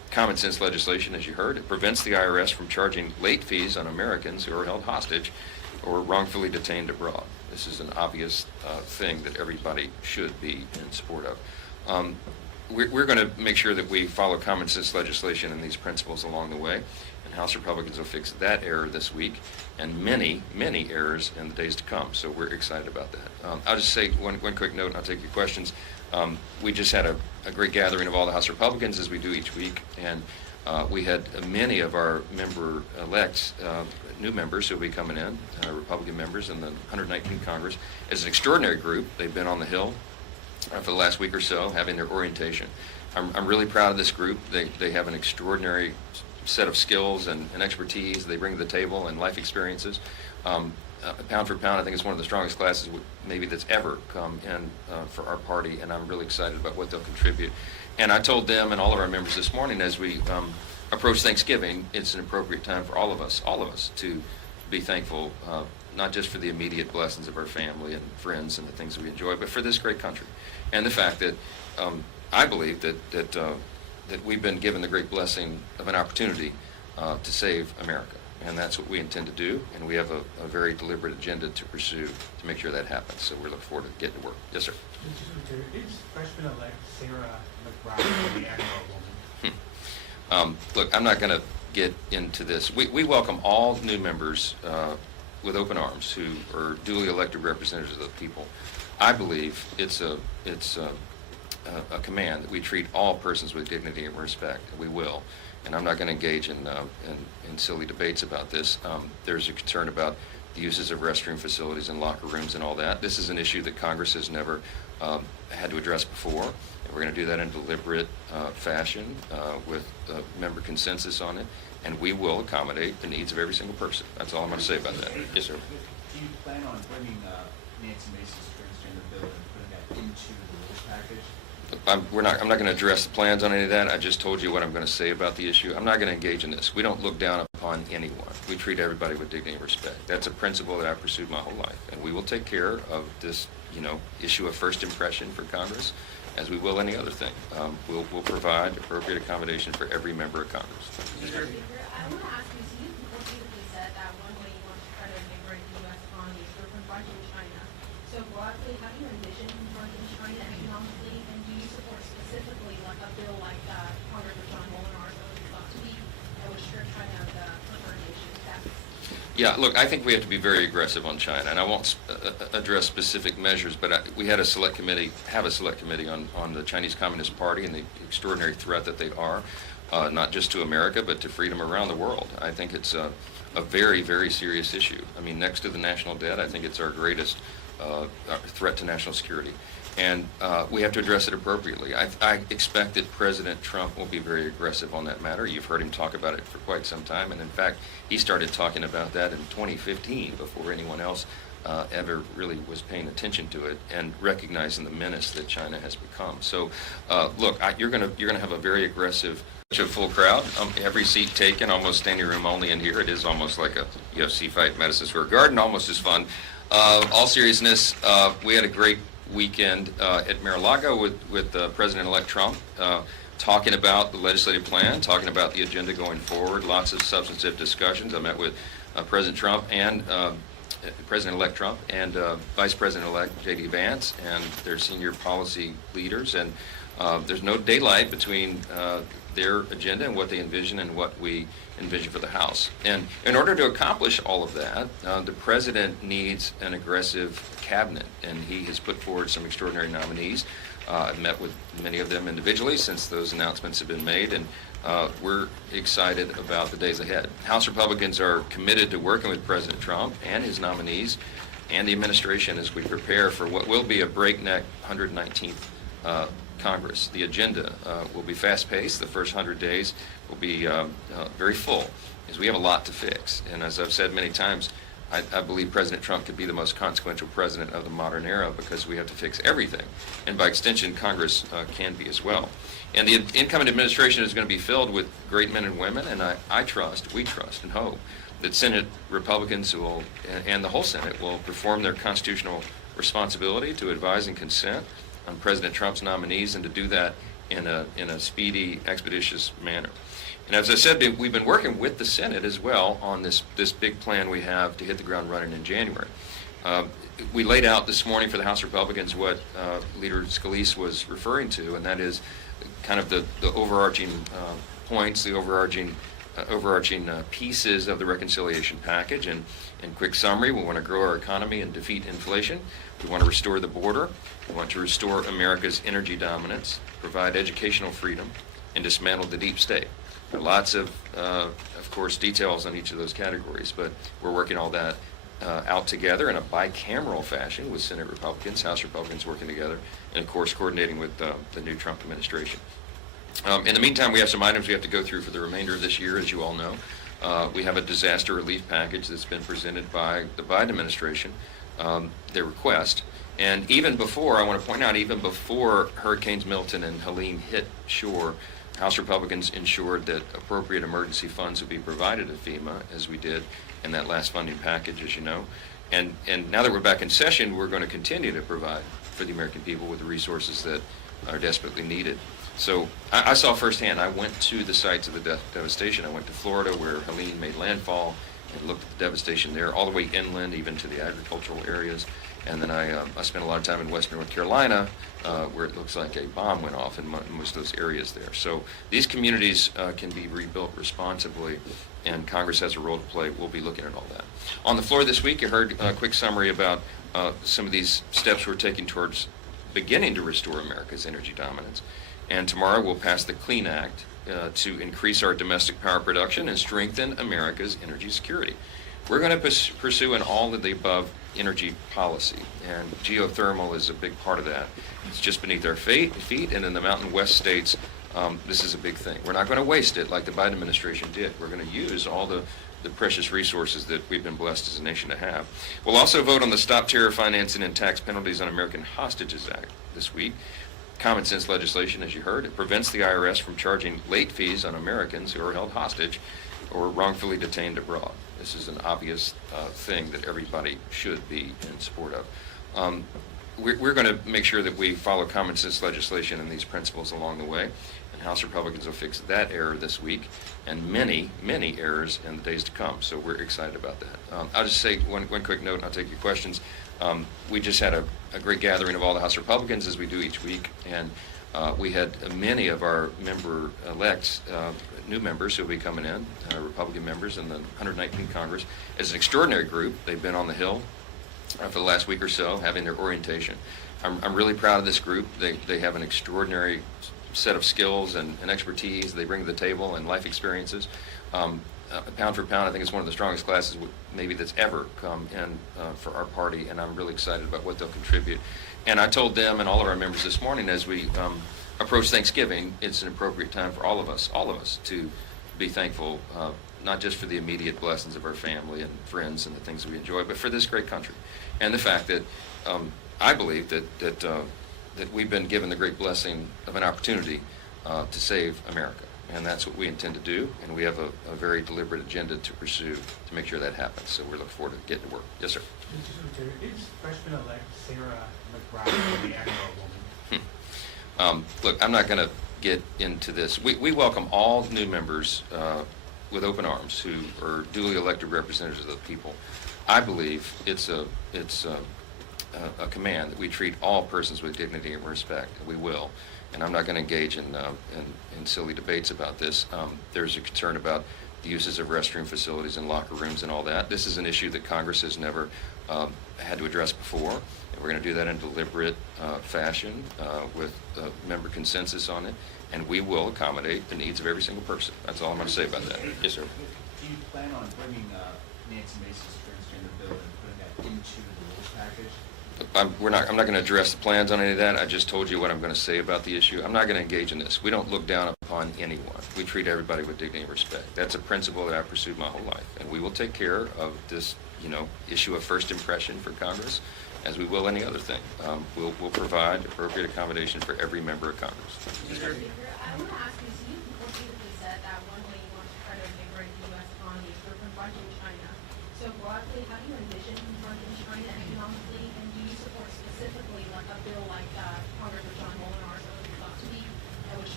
common sense legislation, as you heard. It prevents the IRS from charging late fees on Americans who are held hostage or wrongfully detained abroad. This is an obvious thing that everybody should be in support of. We're going to make sure that we follow common sense legislation and these principles along the way, and House Republicans will fix that error this week and many, many errors in the days to come. So we're excited about that. I'll just say one quick note, and I'll take your questions. We just had a great gathering of all the House Republicans, as we do each week, and we had many of our member-elects, new members who will be coming in, Republican members in the 119th Congress. As an extraordinary group, they've been on the Hill for the last week or so, having their orientation. I'm really proud of this group. They have an extraordinary set of skills and expertise they bring to the table and life experiences. Pound for pound, I think it's one of the strongest classes maybe that's ever come in for our party, and I'm really excited about what they'll contribute. And I told them and all of our members this morning, as we approach Thanksgiving, it's an appropriate time for all of us to be thankful, not just for the immediate blessings of our family and friends and the things that we enjoy, but for this great country. And the fact that I believe that we've been given the great blessing of an opportunity to save America. And that's what we intend to do, and we have a very deliberate agenda to pursue to make sure that happens. So we look forward to getting to work. Yes, sir. Mr. Secretary, is freshman-elect Sarah McBride the Emmer woman? Look, I'm not going to get into this. We welcome all new members with open arms who are duly elected representatives of the people. I believe it's a command that we treat all persons with dignity and respect, and we will. And I'm not going to engage in silly debates about this. There's a concern about the uses of restroom facilities and locker rooms and all that. This is an issue that Congress has never had to address before. And we're going to do that in deliberate fashion with member consensus on it. And we will accommodate the needs of every single person. That's all I'm going to say about that. Yes, sir. Do you plan on bringing Nancy Mace's transgender bill and putting that into the rules package? I'm not going to address the plans on any of that. I just told you what I'm going to say about the issue. I'm not going to engage in this. We don't look down upon anyone. We treat everybody with dignity and respect. That's a principle that I've pursued my whole life. And we will take care of this, issue of first impression for Congress, as we will any other thing. We'll provide appropriate accommodation for every member of Congress. Mr. Speaker, I want to ask you, so you repeatedly said that one way you want to try to liberate the U.S. economy is through confronting China. So broadly, how do you envision confronting China economically, and do you support specifically like a bill like Congressman John Molinar's thought to be that would strip China of the preferred nation status? Yeah, look, I think we have to be very aggressive on China, and I won't address specific measures, but we had a select committee on the Chinese Communist Party and the extraordinary threat that they are, not just to America, but to freedom around the world. I think it's a very, very serious issue. I mean, next to the national debt, I think it's our greatest threat to national security. And we have to address it appropriately. I expect that President Trump will be very aggressive on that matter. You've heard him talk about it for quite some time, and in fact, he started talking about that in 2015 before anyone else ever really was paying attention to it and recognizing the menace that China has become. So, look, you're going to have a very aggressive, full crowd. Every seat taken, almost standing room only in here. It is almost like a UFC fight in Madison Square Garden, almost as fun. All seriousness, we had a great weekend at Mar-a-Lago with President-elect Trump, talking about the legislative plan, talking about the agenda going forward, lots of substantive discussions. I met with President Trump and President-elect Trump and Vice President-elect J.D. Vance and their senior policy leaders, and there's no daylight between their agenda and what they envision and what we envision for the House. And in order to accomplish all of that, the President needs an aggressive cabinet, and he has put forward some extraordinary nominees. I've met with many of them individually since those announcements have been made, and we're excited about the days ahead. House Republicans are committed to working with President Trump and his nominees and the administration as we prepare for what will be a breakneck 119th Congress. The agenda will be fast-paced. The first 100 days will be very full, because we have a lot to fix. And as I've said many times, I believe President Trump could be the most consequential president of the modern era, because we have to fix everything. And by extension, Congress can be as well. And the incoming administration is going to be filled with great men and women, and we trust and hope that Senate Republicans and the whole Senate will perform their constitutional responsibility to advise and consent on President Trump's nominees, and to do that in a speedy, expeditious manner. And as I said, we've been working with the Senate as well on this big plan we have to hit the ground running in January. We laid out this morning for the House Republicans what Leader Scalise was referring to, and that is kind of the overarching points, the overarching pieces of the reconciliation package. And in quick summary, we want to grow our economy and defeat inflation. We want to restore the border. We want to restore America's energy dominance, provide educational freedom, and dismantle the deep state. There are lots of course, details on each of those categories, but we're working all that out together in a bicameral fashion with Senate Republicans, House Republicans working together, and of course coordinating with the new Trump administration. In the meantime, we have some items we have to go through for the remainder of this year, as you all know. We have a disaster relief package that's been presented by the Biden administration, their request. And even before, I want to point out, even before Hurricanes Milton and Helene hit shore, House Republicans ensured that appropriate emergency funds would be provided to FEMA, as we did in that last funding package, as you know. And now that we're back in session, we're going to continue to provide for the American people with the resources that are desperately needed. So I saw firsthand. I went to the sites of the devastation. I went to Florida, where Helene made landfall, and looked at the devastation there, all the way inland, even to the agricultural areas. And then I spent a lot of time in western North Carolina, where it looks like a bomb went off in most of those areas there. So these communities can be rebuilt responsibly, and Congress has a role to play. We'll be looking at all that. On the floor this week, you heard a quick summary about some of these steps we're taking towards beginning to restore America's energy dominance. And tomorrow we'll pass the CLEAN Act to increase our domestic power production and strengthen America's energy security. We're going to pursue an all-of-the-above energy policy, and geothermal is a big part of that. It's just beneath our feet, and in the Mountain West states, this is a big thing. We're not going to waste it like the Biden administration did. We're going to use all the precious resources that we've been blessed as a nation to have. We'll also vote on the Stop Terror Financing and Tax Penalties on American Hostages Act this week. Common sense legislation, as you heard. It prevents the IRS from charging late fees on Americans who are held hostage or wrongfully detained abroad. This is an obvious thing that everybody should be in support of. We're going to make sure that we follow common sense legislation and these principles along the way, and House Republicans will fix that error this week and many, many errors in the days to come. So we're excited about that. I'll just say one quick note, and I'll take your questions. We just had a great gathering of all the House Republicans, as we do each week, and we had many of our member-elects, new members who will be coming in, Republican members in the 119th Congress. As an extraordinary group, they've been on the Hill for the last week or so, having their orientation. I'm really proud of this group. They have an extraordinary set of skills and expertise they bring to the table, and life experiences. Pound for pound, I think it's one of the strongest classes maybe that's ever come in for our party, and I'm really excited about what they'll contribute. And I told them and all of our members this morning, as we approach Thanksgiving, it's an appropriate time for all of us to be thankful, not just for the immediate blessings of our family and friends and the things that we enjoy, but for this great country, and the fact that I believe that we've been given the great blessing of an opportunity to save America. And that's what we intend to do, and we have a very deliberate agenda to pursue to make sure that happens. So we're looking forward to getting to work. Yes, sir. Is freshman-elect Sarah McBride the Admiral woman? Look, I'm not going to get into this. We welcome all new members with open arms who are duly elected representatives of the people. I believe it's a command that we treat all persons with dignity and respect, and we will. And I'm not going to engage in silly debates about this. There's a concern about the uses of restroom facilities and locker rooms and all that. This is an issue that Congress has never had to address before, and we're going to do that in a deliberate fashion with member consensus on it, and we will accommodate the needs of every single person. That's all I'm going to say about that. Yes, sir. Do you plan on bringing Nancy Mace's transgender bill and putting that into the rules package? I'm not going to address the plans on any of that. I just told you what I'm going to say about the issue. I'm not going to engage in this. We don't look down upon anyone. We treat everybody with dignity and respect. That's a principle that I've pursued my whole life, and we will take care of this, issue of first impression for Congress, as we will any other thing. We'll provide appropriate accommodation for every member of Congress. Leader, I want to ask you, so you repeatedly said that one way you want to try to invigorate the U.S. economy is through confronting China. So broadly, how do you envision confronting China economically, and do you support specifically like a bill like Congressman John Molinar's last week that would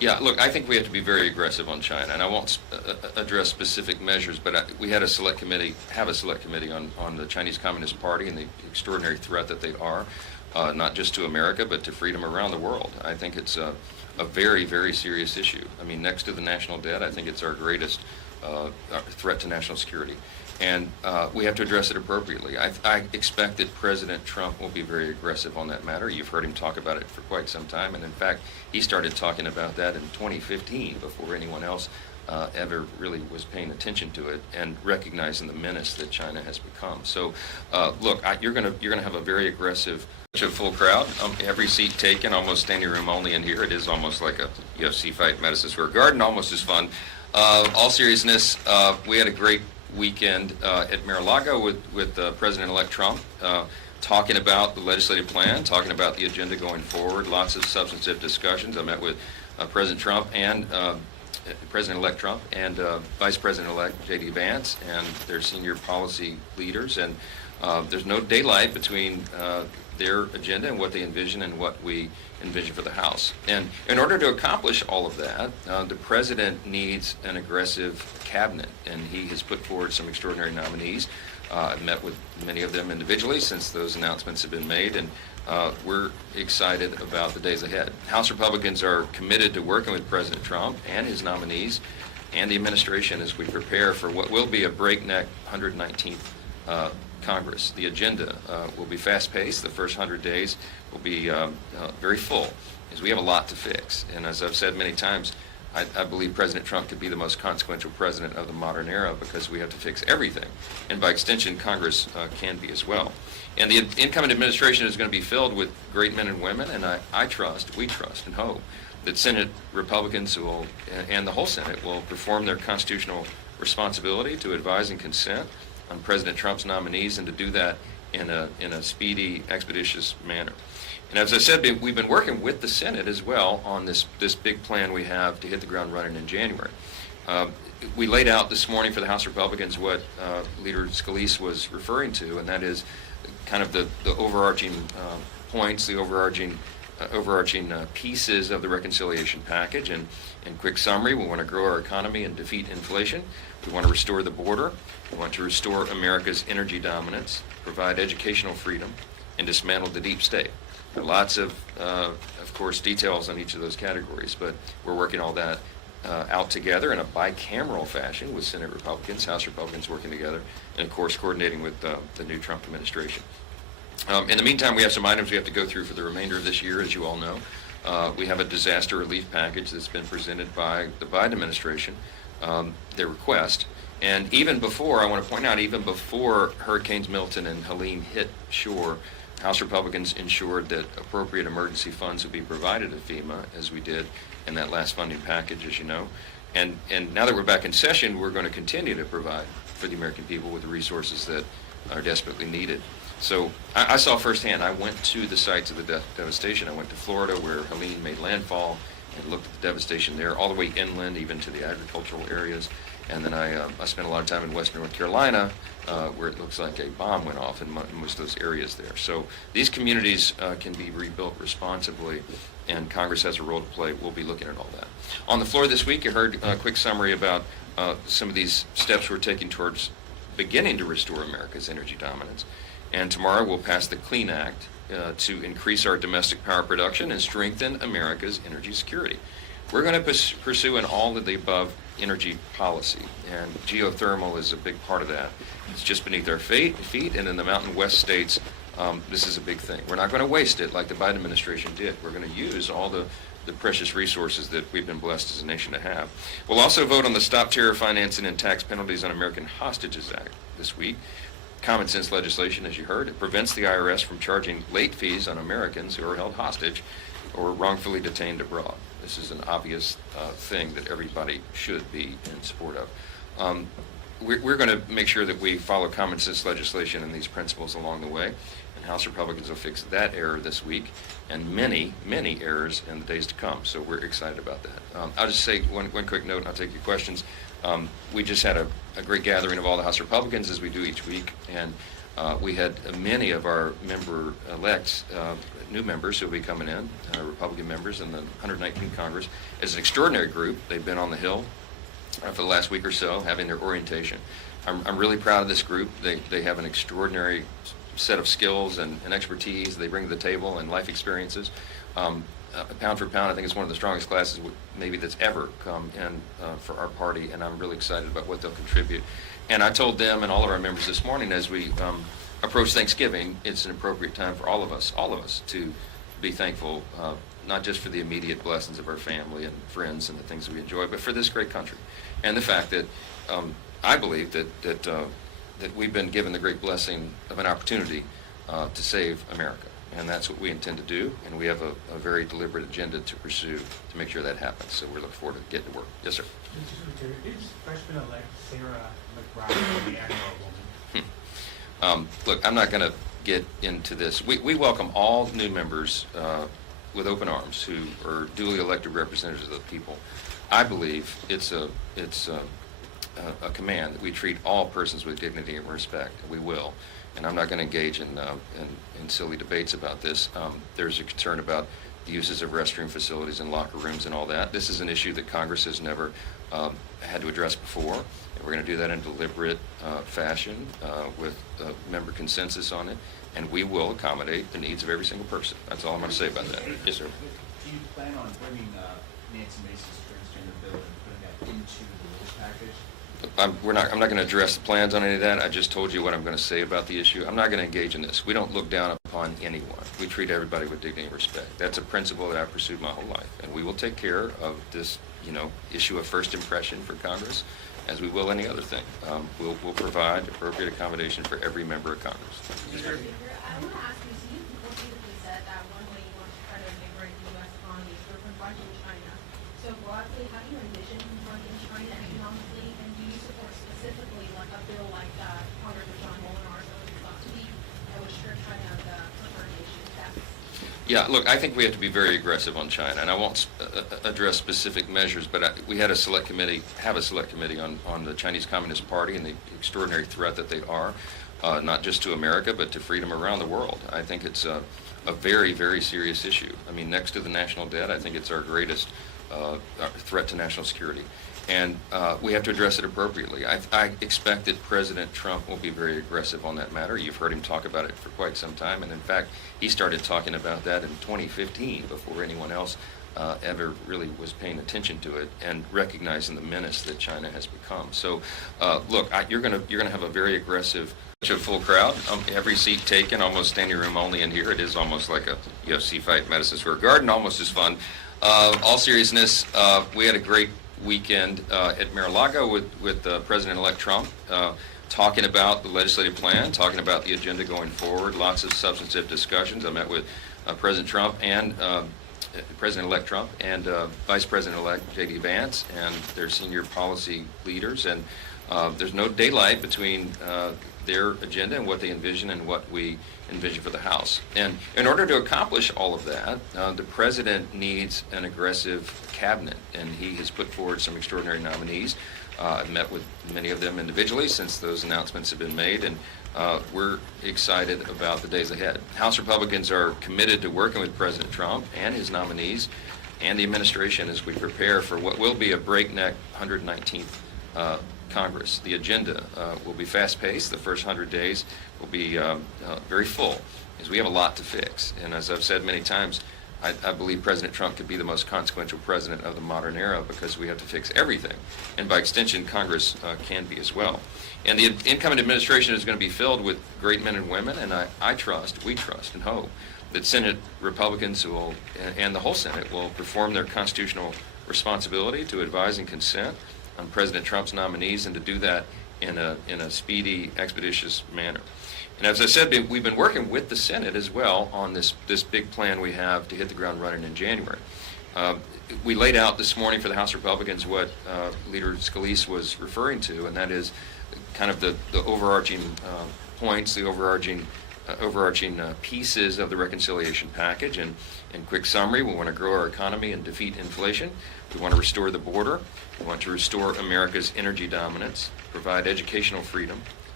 Yeah, look, I think we have to be very aggressive on China, and I won't address specific measures, but we had a select committee on the Chinese Communist Party and the extraordinary threat that they are, not just to America, but to freedom around the world. I think it's a very, very serious issue. I mean, next to the national debt, I think it's our greatest threat to national security. And we have to address it appropriately. I expect that President Trump will be very aggressive on that matter. You've heard him talk about it for quite some time, and in fact, he started talking about that in 2015 before anyone else ever really was paying attention to it and recognizing the menace that China has become. So, look, you're gonna have a very aggressive, full crowd. Every seat taken, almost standing room only in here. It is almost like a UFC fight in Madison Square Garden, almost as fun. All seriousness, we had a great weekend at Mar-a-Lago with President-elect Trump, talking about the legislative plan, talking about the agenda going forward, lots of substantive discussions. I met with President Trump and President-elect Trump and Vice President-elect J.D. Vance and their senior policy leaders, and there's no daylight between their agenda and what they envision and what we envision for the House. And in order to accomplish all of that, the President needs an aggressive cabinet, and he has put forward some extraordinary nominees. I've met with many of them individually since those announcements have been made, and we're excited about the days ahead. House Republicans are committed to working with President Trump and his nominees and the administration as we prepare for what will be a breakneck 119th Congress. The agenda will be fast-paced. The first 100 days will be very full, as we have a lot to fix. And as I've said many times, I believe President Trump could be the most consequential president of the modern era because we have to fix everything. And by extension, Congress can be as well. And the incoming administration is going to be filled with great men and women, and we trust and hope that Senate Republicans and the whole Senate will perform their constitutional responsibility to advise and consent on President Trump's nominees, and to do that in a speedy, expeditious manner. And as I said, we've been working with the Senate as well on this big plan we have to hit the ground running in January. We laid out this morning for the House Republicans what Leader Scalise was referring to, and that is kind of the overarching points, the overarching pieces of the reconciliation package. And in quick summary, we want to grow our economy and defeat inflation. We want to restore the border. We want to restore America's energy dominance, provide educational freedom, and dismantle the deep state. There are lots of course, details on each of those categories, but we're working all that out together in a bicameral fashion with Senate Republicans, House Republicans working together, and of course coordinating with the new Trump administration. In the meantime, we have some items we have to go through for the remainder of this year, as you all know. We have a disaster relief package that's been presented by the Biden administration, their request. And even before, I want to point out, even before Hurricanes Milton and Helene hit shore, House Republicans ensured that appropriate emergency funds would be provided to FEMA, as we did in that last funding package, as you know. And now that we're back in session, we're going to continue to provide for the American people with the resources that are desperately needed. So I saw firsthand. I went to the sites of the devastation. I went to Florida, where Helene made landfall, and looked at the devastation there, all the way inland, even to the agricultural areas. And then I spent a lot of time in western North Carolina, where it looks like a bomb went off in most of those areas there. So these communities can be rebuilt responsibly, and Congress has a role to play. We'll be looking at all that. On the floor this week, you heard a quick summary about some of these steps we're taking towards beginning to restore America's energy dominance. And tomorrow we'll pass the Clean Act to increase our domestic power production and strengthen America's energy security. We're going to pursue an all of the above energy policy, and geothermal is a big part of that. It's just beneath our feet, and in the Mountain West states, this is a big thing. We're not going to waste it like the Biden administration did. We're going to use all the precious resources that we've been blessed as a nation to have. We'll also vote on the Stop Terror Financing and Tax Penalties on American Hostages Act this week. Common sense legislation, as you heard. It prevents the IRS from charging late fees on Americans who are held hostage or wrongfully detained abroad. This is an obvious thing that everybody should be in support of. We're going to make sure that we follow common sense legislation and these principles along the way, and House Republicans will fix that error this week and many, many errors in the days to come. So we're excited about that. I'll just say one quick note, and I'll take your questions. We just had a great gathering of all the House Republicans, as we do each week, and We had many of our member-elects, new members who will be coming in, Republican members in the 119th Congress. As an extraordinary group, they've been on the Hill for the last week or so, having their orientation. I'm really proud of this group. They have an extraordinary set of skills and expertise they bring to the table and life experiences. Pound for pound, I think it's one of the strongest classes maybe that's ever come in for our party, and I'm really excited about what they'll contribute. And I told them and all of our members this morning as we approach Thanksgiving, it's an appropriate time for all of us to be thankful, not just for the immediate blessings of our family and friends and the things that we enjoy, but for this great country. And the fact that I believe that we've been given the great blessing of an opportunity to save America. And that's what we intend to do, and we have a very deliberate agenda to pursue to make sure that happens. So we're looking forward to getting to work. Yes, sir. Is freshman-elect Sarah McBride the Admiral woman? Look, I'm not going to get into this. We welcome all new members with open arms who are duly elected representatives of the people. I believe it's a command that we treat all persons with dignity and respect, and we will. And I'm not going to engage in silly debates about this. There's a concern about the uses of restroom facilities and locker rooms and all that. This is an issue that Congress has never had to address before. And we're going to do that in a deliberate fashion with member consensus on it. And we will accommodate the needs of every single person. That's all I'm going to say about that. Yes, sir. Do you plan on bringing Nancy Mace's transgender bill and putting that into the rules package? I'm not going to address the plans on any of that. I just told you what I'm going to say about the issue. I'm not going to engage in this. We don't look down upon anyone. We treat everybody with dignity and respect. That's a principle that I've pursued my whole life. And we will take care of this, issue of first impression for Congress, as we will any other thing. We'll provide appropriate accommodation for every member of Congress. I want to ask you, so you repeatedly said that one way you want to try to invigorate the U.S. economy is through confronting China. So broadly, how do you envision confronting China economically, and do you support specifically like a bill like Congressman John Molinar's last week that would strip China of the preferred nation status? Yeah, look, I think we have to be very aggressive on China, and I won't address specific measures, but we have a select committee on the Chinese Communist Party and the extraordinary threat that they are, not just to America, but to freedom around the world. I think it's a very, very serious issue. I mean, next to the national debt, I think it's our greatest threat to national security. And we have to address it appropriately. I expect that President Trump will be very aggressive on that matter. You've heard him talk about it for quite some time, and in fact, he started talking about that in 2015 before anyone else ever really was paying attention to it and recognizing the menace that China has become. So, look, you're gonna have a very aggressive, full crowd. Every seat taken, almost standing room only in here. It is almost like a UFC fight, Madison Square Garden, almost as fun. All seriousness, we had a great weekend at Mar-a-Lago with President-elect Trump, talking about the legislative plan, talking about the agenda going forward, lots of substantive discussions. I met with President Trump and President-elect Trump and Vice President-elect J.D. Vance and their senior policy leaders, and there's no daylight between their agenda and what they envision and what we envision for the House. And in order to accomplish all of that, the President needs an aggressive cabinet, and he has put forward some extraordinary nominees. I've met with many of them individually since those announcements have been made, and we're excited about the days ahead. House Republicans are committed to working with President Trump and his nominees and the administration as we prepare for what will be a breakneck 119th Congress. The agenda will be fast-paced. The first 100 days will be very full, as we have a lot to fix. And as I've said many times, I believe President Trump could be the most consequential president of the modern era because we have to fix everything. And by extension, Congress can be as well. And the incoming administration is going to be filled with great men and women, and we trust and hope that Senate Republicans and the whole Senate will perform their constitutional responsibility to advise and consent on President Trump's nominees, and to do that in a speedy, expeditious manner. And as I said, we've been working with the Senate as well on this big plan we have to hit the ground running in January. We laid out this morning for the House Republicans what Leader Scalise was referring to, and that is kind of the overarching points, the overarching pieces of the reconciliation package. And in quick summary, we want to grow our economy and defeat inflation. We want to restore the border. We want to restore America's energy dominance, provide educational freedom,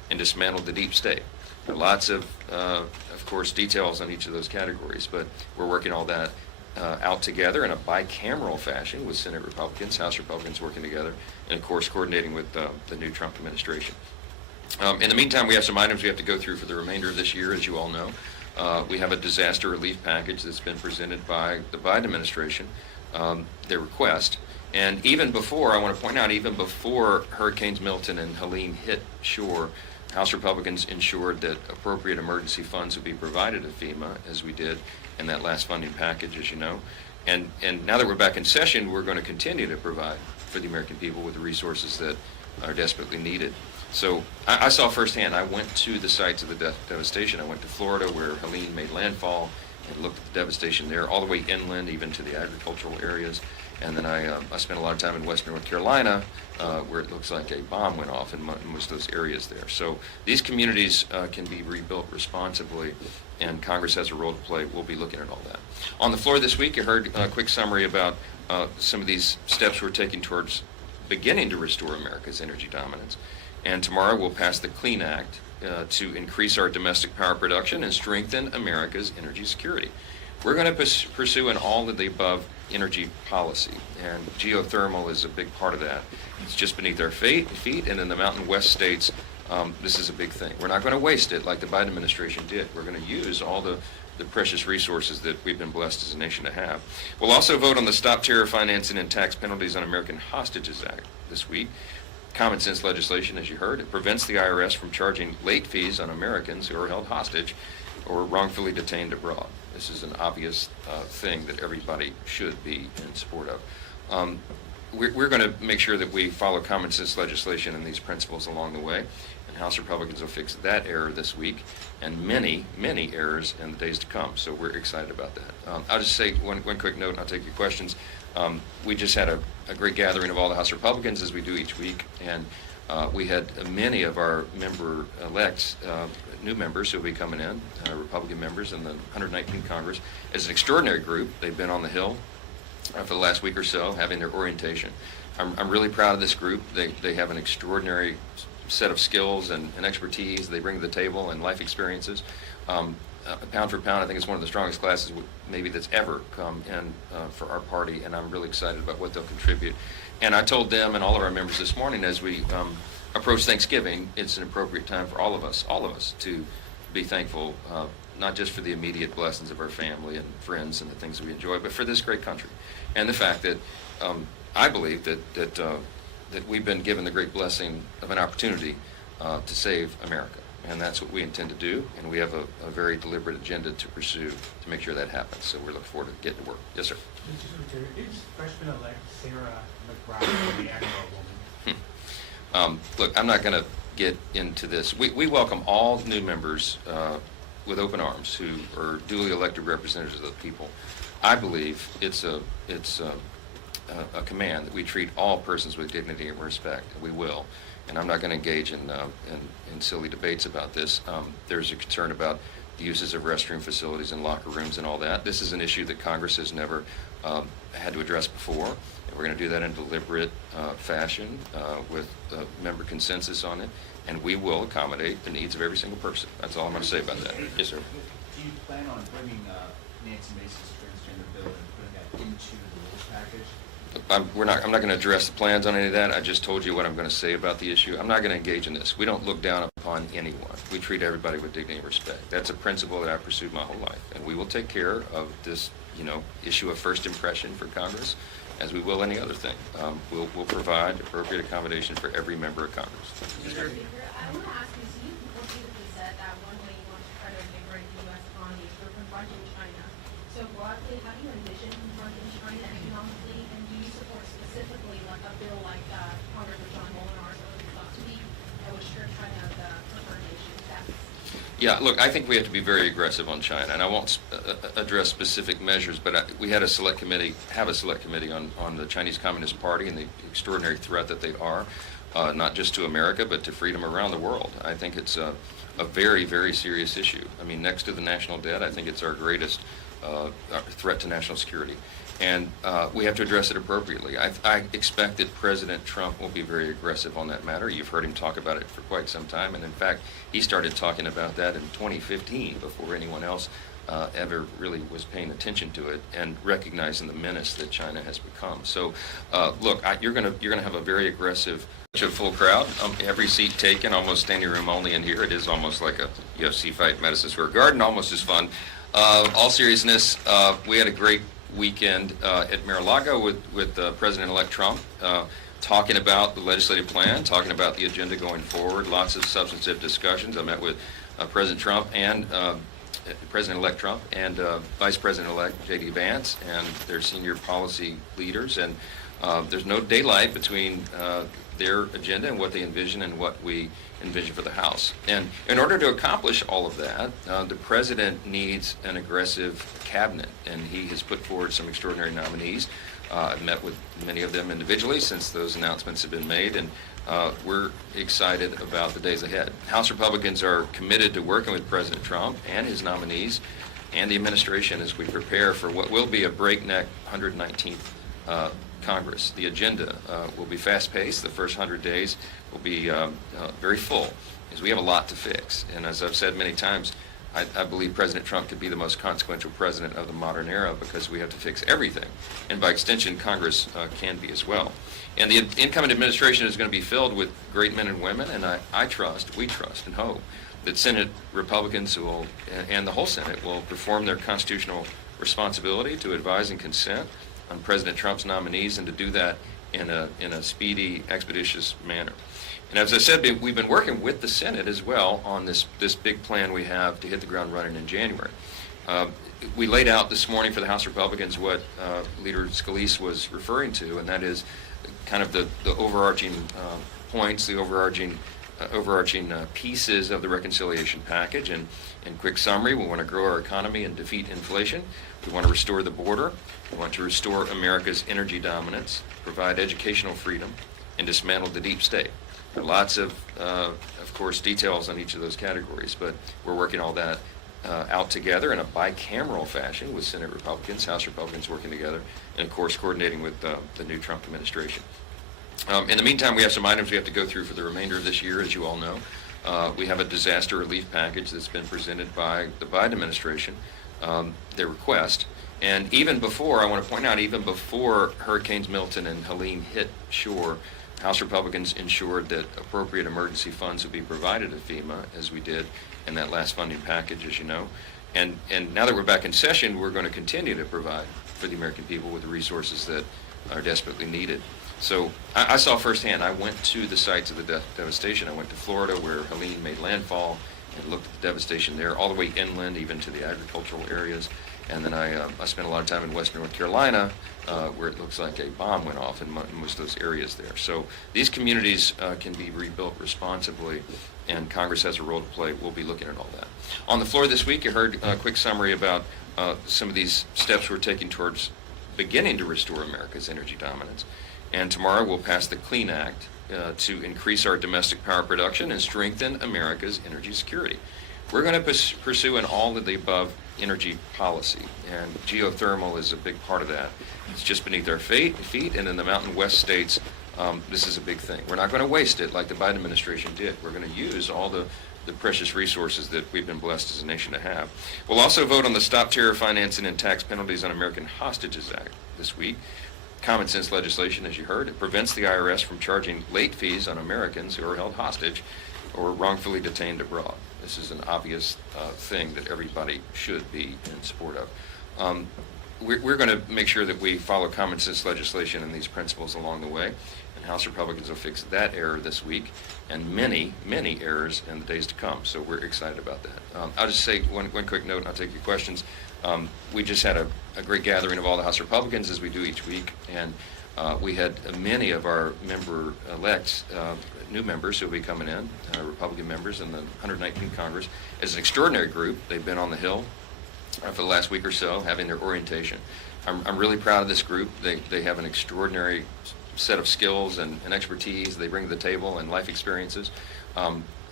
and dismantle the deep state. There are lots of course, details on each of those categories, but we're working all that out together in a bicameral fashion with Senate Republicans, House Republicans working together, and of course coordinating with the new Trump administration. In the meantime, we have some items we have to go through for the remainder of this year, as you all know. We have a disaster relief package that's been presented by the Biden administration, their request. And even before, I want to point out, even before Hurricanes Milton and Helene hit shore, House Republicans ensured that appropriate emergency funds would be provided to FEMA, as we did in that last funding package, as you know. And now that we're back in session, we're going to continue to provide for the American people with the resources that are desperately needed. So I saw firsthand. I went to the sites of the devastation. I went to Florida, where Helene made landfall, and looked at the devastation there, all the way inland, even to the agricultural areas. And then I spent a lot of time in western North Carolina, where it looks like a bomb went off in most of those areas there. So these communities can be rebuilt responsibly, and Congress has a role to play. We'll be looking at all that. On the floor this week, you heard a quick summary about some of these steps we're taking towards beginning to restore America's energy dominance. And tomorrow we'll pass the Clean Act to increase our domestic power production and strengthen America's energy security. We're going to pursue an all of the above energy policy, and geothermal is a big part of that. It's just beneath our feet, and in the Mountain West states, this is a big thing. We're not going to waste it like the Biden administration did. We're going to use all the precious resources that we've been blessed as a nation to have. We'll also vote on the Stop Terror Financing and Tax Penalties on American Hostages Act this week. Common sense legislation, as you heard. It prevents the IRS from charging late fees on Americans who are held hostage or wrongfully detained abroad. This is an obvious thing that everybody should be in support of. We're going to make sure that we follow common sense legislation and these principles along the way, and House Republicans will fix that error this week and many, many errors in the days to come. So we're excited about that. I'll just say one quick note, and I'll take your questions. We just had a great gathering of all the House Republicans, as we do each week, and we had many of our member-elects, new members who will be coming in, Republican members in the 119th Congress. As an extraordinary group, they've been on the Hill for the last week or so, having their orientation. I'm really proud of this group. They have an extraordinary set of skills and expertise they bring to the table, and life experiences. Pound for pound, I think it's one of the strongest classes maybe that's ever come in for our party, and I'm really excited about what they'll contribute. And I told them and all of our members this morning, as we approach Thanksgiving, it's an appropriate time for all of us to be thankful, not just for the immediate blessings of our family and friends and the things that we enjoy, but for this great country, and the fact that I believe that we've been given the great blessing of an opportunity to save America. And that's what we intend to do, and we have a very deliberate agenda to pursue to make sure that happens. So we're looking forward to getting to work. Yes, sir. Mr. Secretary, is freshman-elect Sarah McBride the Emmer woman? Look, I'm not going to get into this. We welcome all new members with open arms who are duly elected representatives of the people. I believe it's a command that we treat all persons with dignity and respect. We will. And I'm not going to engage in silly debates about this. There's a concern about the uses of restroom facilities and locker rooms and all that. This is an issue that Congress has never had to address before. And we're going to do that in a deliberate fashion with member consensus on it. And we will accommodate the needs of every single person. That's all I'm going to say about that. Yes, sir. Do you plan on bringing Nancy Mace's transgender bill and putting that into the rules package? I'm not going to address the plans on any of that. I just told you what I'm going to say about the issue. I'm not going to engage in this. We don't look down upon anyone. We treat everybody with dignity and respect. That's a principle that I've pursued my whole life. And we will take care of this, issue of first impression for Congress, as we will any other thing. We'll provide appropriate accommodation for every member of Congress. Mr. Speaker, I want to ask you, so you repeatedly said that one way you want to try to invigorate the U.S. economy is through confronting China. So broadly, how do you envision confronting China economically, and do you support specifically like a bill like Congressman John Molinar's last week that would strip China of the preferred nation status? Yeah, look, I think we have to be very aggressive on China, and I won't address specific measures, but we had a select committee on the Chinese Communist Party and the extraordinary threat that they are, not just to America, but to freedom around the world. I think it's a very, very serious issue. I mean, next to the national debt, I think it's our greatest threat to national security. And we have to address it appropriately. I expect that President Trump will be very aggressive on that matter. You've heard him talk about it for quite some time, and in fact, he started talking about that in 2015 before anyone else ever really was paying attention to it and recognizing the menace that China has become. So, look, you're gonna have a very aggressive, full crowd. Every seat taken, almost standing room only in here. It is almost like a UFC fight, Madison Square Garden, almost as fun. All seriousness, we had a great weekend at Mar-a-Lago with President-elect Trump, talking about the legislative plan, talking about the agenda going forward, lots of substantive discussions. I met with President Trump and President-elect Trump and Vice President-elect J.D. Vance and their senior policy leaders, and there's no daylight between their agenda and what they envision and what we envision for the House. And in order to accomplish all of that, the President needs an aggressive cabinet, and he has put forward some extraordinary nominees. I've met with many of them individually since those announcements have been made, and we're excited about the days ahead. House Republicans are committed to working with President Trump and his nominees and the administration as we prepare for what will be a breakneck 119th Congress. The agenda will be fast-paced. The first 100 days will be very full, because we have a lot to fix. And as I've said many times, I believe President Trump could be the most consequential president of the modern era because we have to fix everything. And by extension, Congress can be as well. And the incoming administration is going to be filled with great men and women, and we trust and hope that Senate Republicans will, and the whole Senate, will perform their constitutional responsibility to advise and consent on President Trump's nominees, and to do that in a speedy, expeditious manner. And as I said, we've been working with the Senate as well on this big plan we have to hit the ground running in January. We laid out this morning for the House Republicans what Leader Scalise was referring to, and that is kind of the overarching points, the overarching pieces of the reconciliation package. And in quick summary, we want to grow our economy and defeat inflation. We want to restore the border. We want to restore America's energy dominance, provide educational freedom, and dismantle the deep state. There are lots of course, details on each of those categories, but we're working all that out together in a bicameral fashion with Senate Republicans, House Republicans working together, and of course coordinating with the new Trump administration. In the meantime, we have some items we have to go through for the remainder of this year, as you all know. We have a disaster relief package that's been presented by the Biden administration, their request. And even before, I want to point out, even before Hurricanes Milton and Helene hit shore, House Republicans ensured that appropriate emergency funds would be provided to FEMA, as we did in that last funding package, as you know. And now that we're back in session, we're going to continue to provide for the American people with the resources that are desperately needed. So I saw firsthand. I went to the sites of the devastation. I went to Florida, where Helene made landfall, and looked at the devastation there, all the way inland, even to the agricultural areas. And then I spent a lot of time in western North Carolina, where it looks like a bomb went off in most of those areas there. So these communities can be rebuilt responsibly, and Congress has a role to play. We'll be looking at all that. On the floor this week, you heard a quick summary about some of these steps we're taking towards beginning to restore America's energy dominance. And tomorrow we'll pass the Clean Act to increase our domestic power production and strengthen America's energy security. We're going to pursue an all of the above energy policy, and geothermal is a big part of that. It's just beneath our feet, and in the Mountain West states, this is a big thing. We're not going to waste it like the Biden administration did. We're going to use all the precious resources that we've been blessed as a nation to have. We'll also vote on the Stop Terror Financing and Tax Penalties on American Hostages Act this week. Common sense legislation, as you heard. It prevents the IRS from charging late fees on Americans who are held hostage or wrongfully detained abroad. This is an obvious thing that everybody should be in support of. We're going to make sure that we follow common sense legislation and these principles along the way, and House Republicans will fix that error this week and many, many errors in the days to come. So we're excited about that. I'll just say one quick note, and I'll take your questions. We just had a great gathering of all the House Republicans, as we do each week, and we had many of our member-elects, new members who will be coming in, Republican members in the 119th Congress. It's an extraordinary group. They've been on the Hill for the last week or so, having their orientation. I'm really proud of this group. They have an extraordinary set of skills and expertise they bring to the table, and life experiences.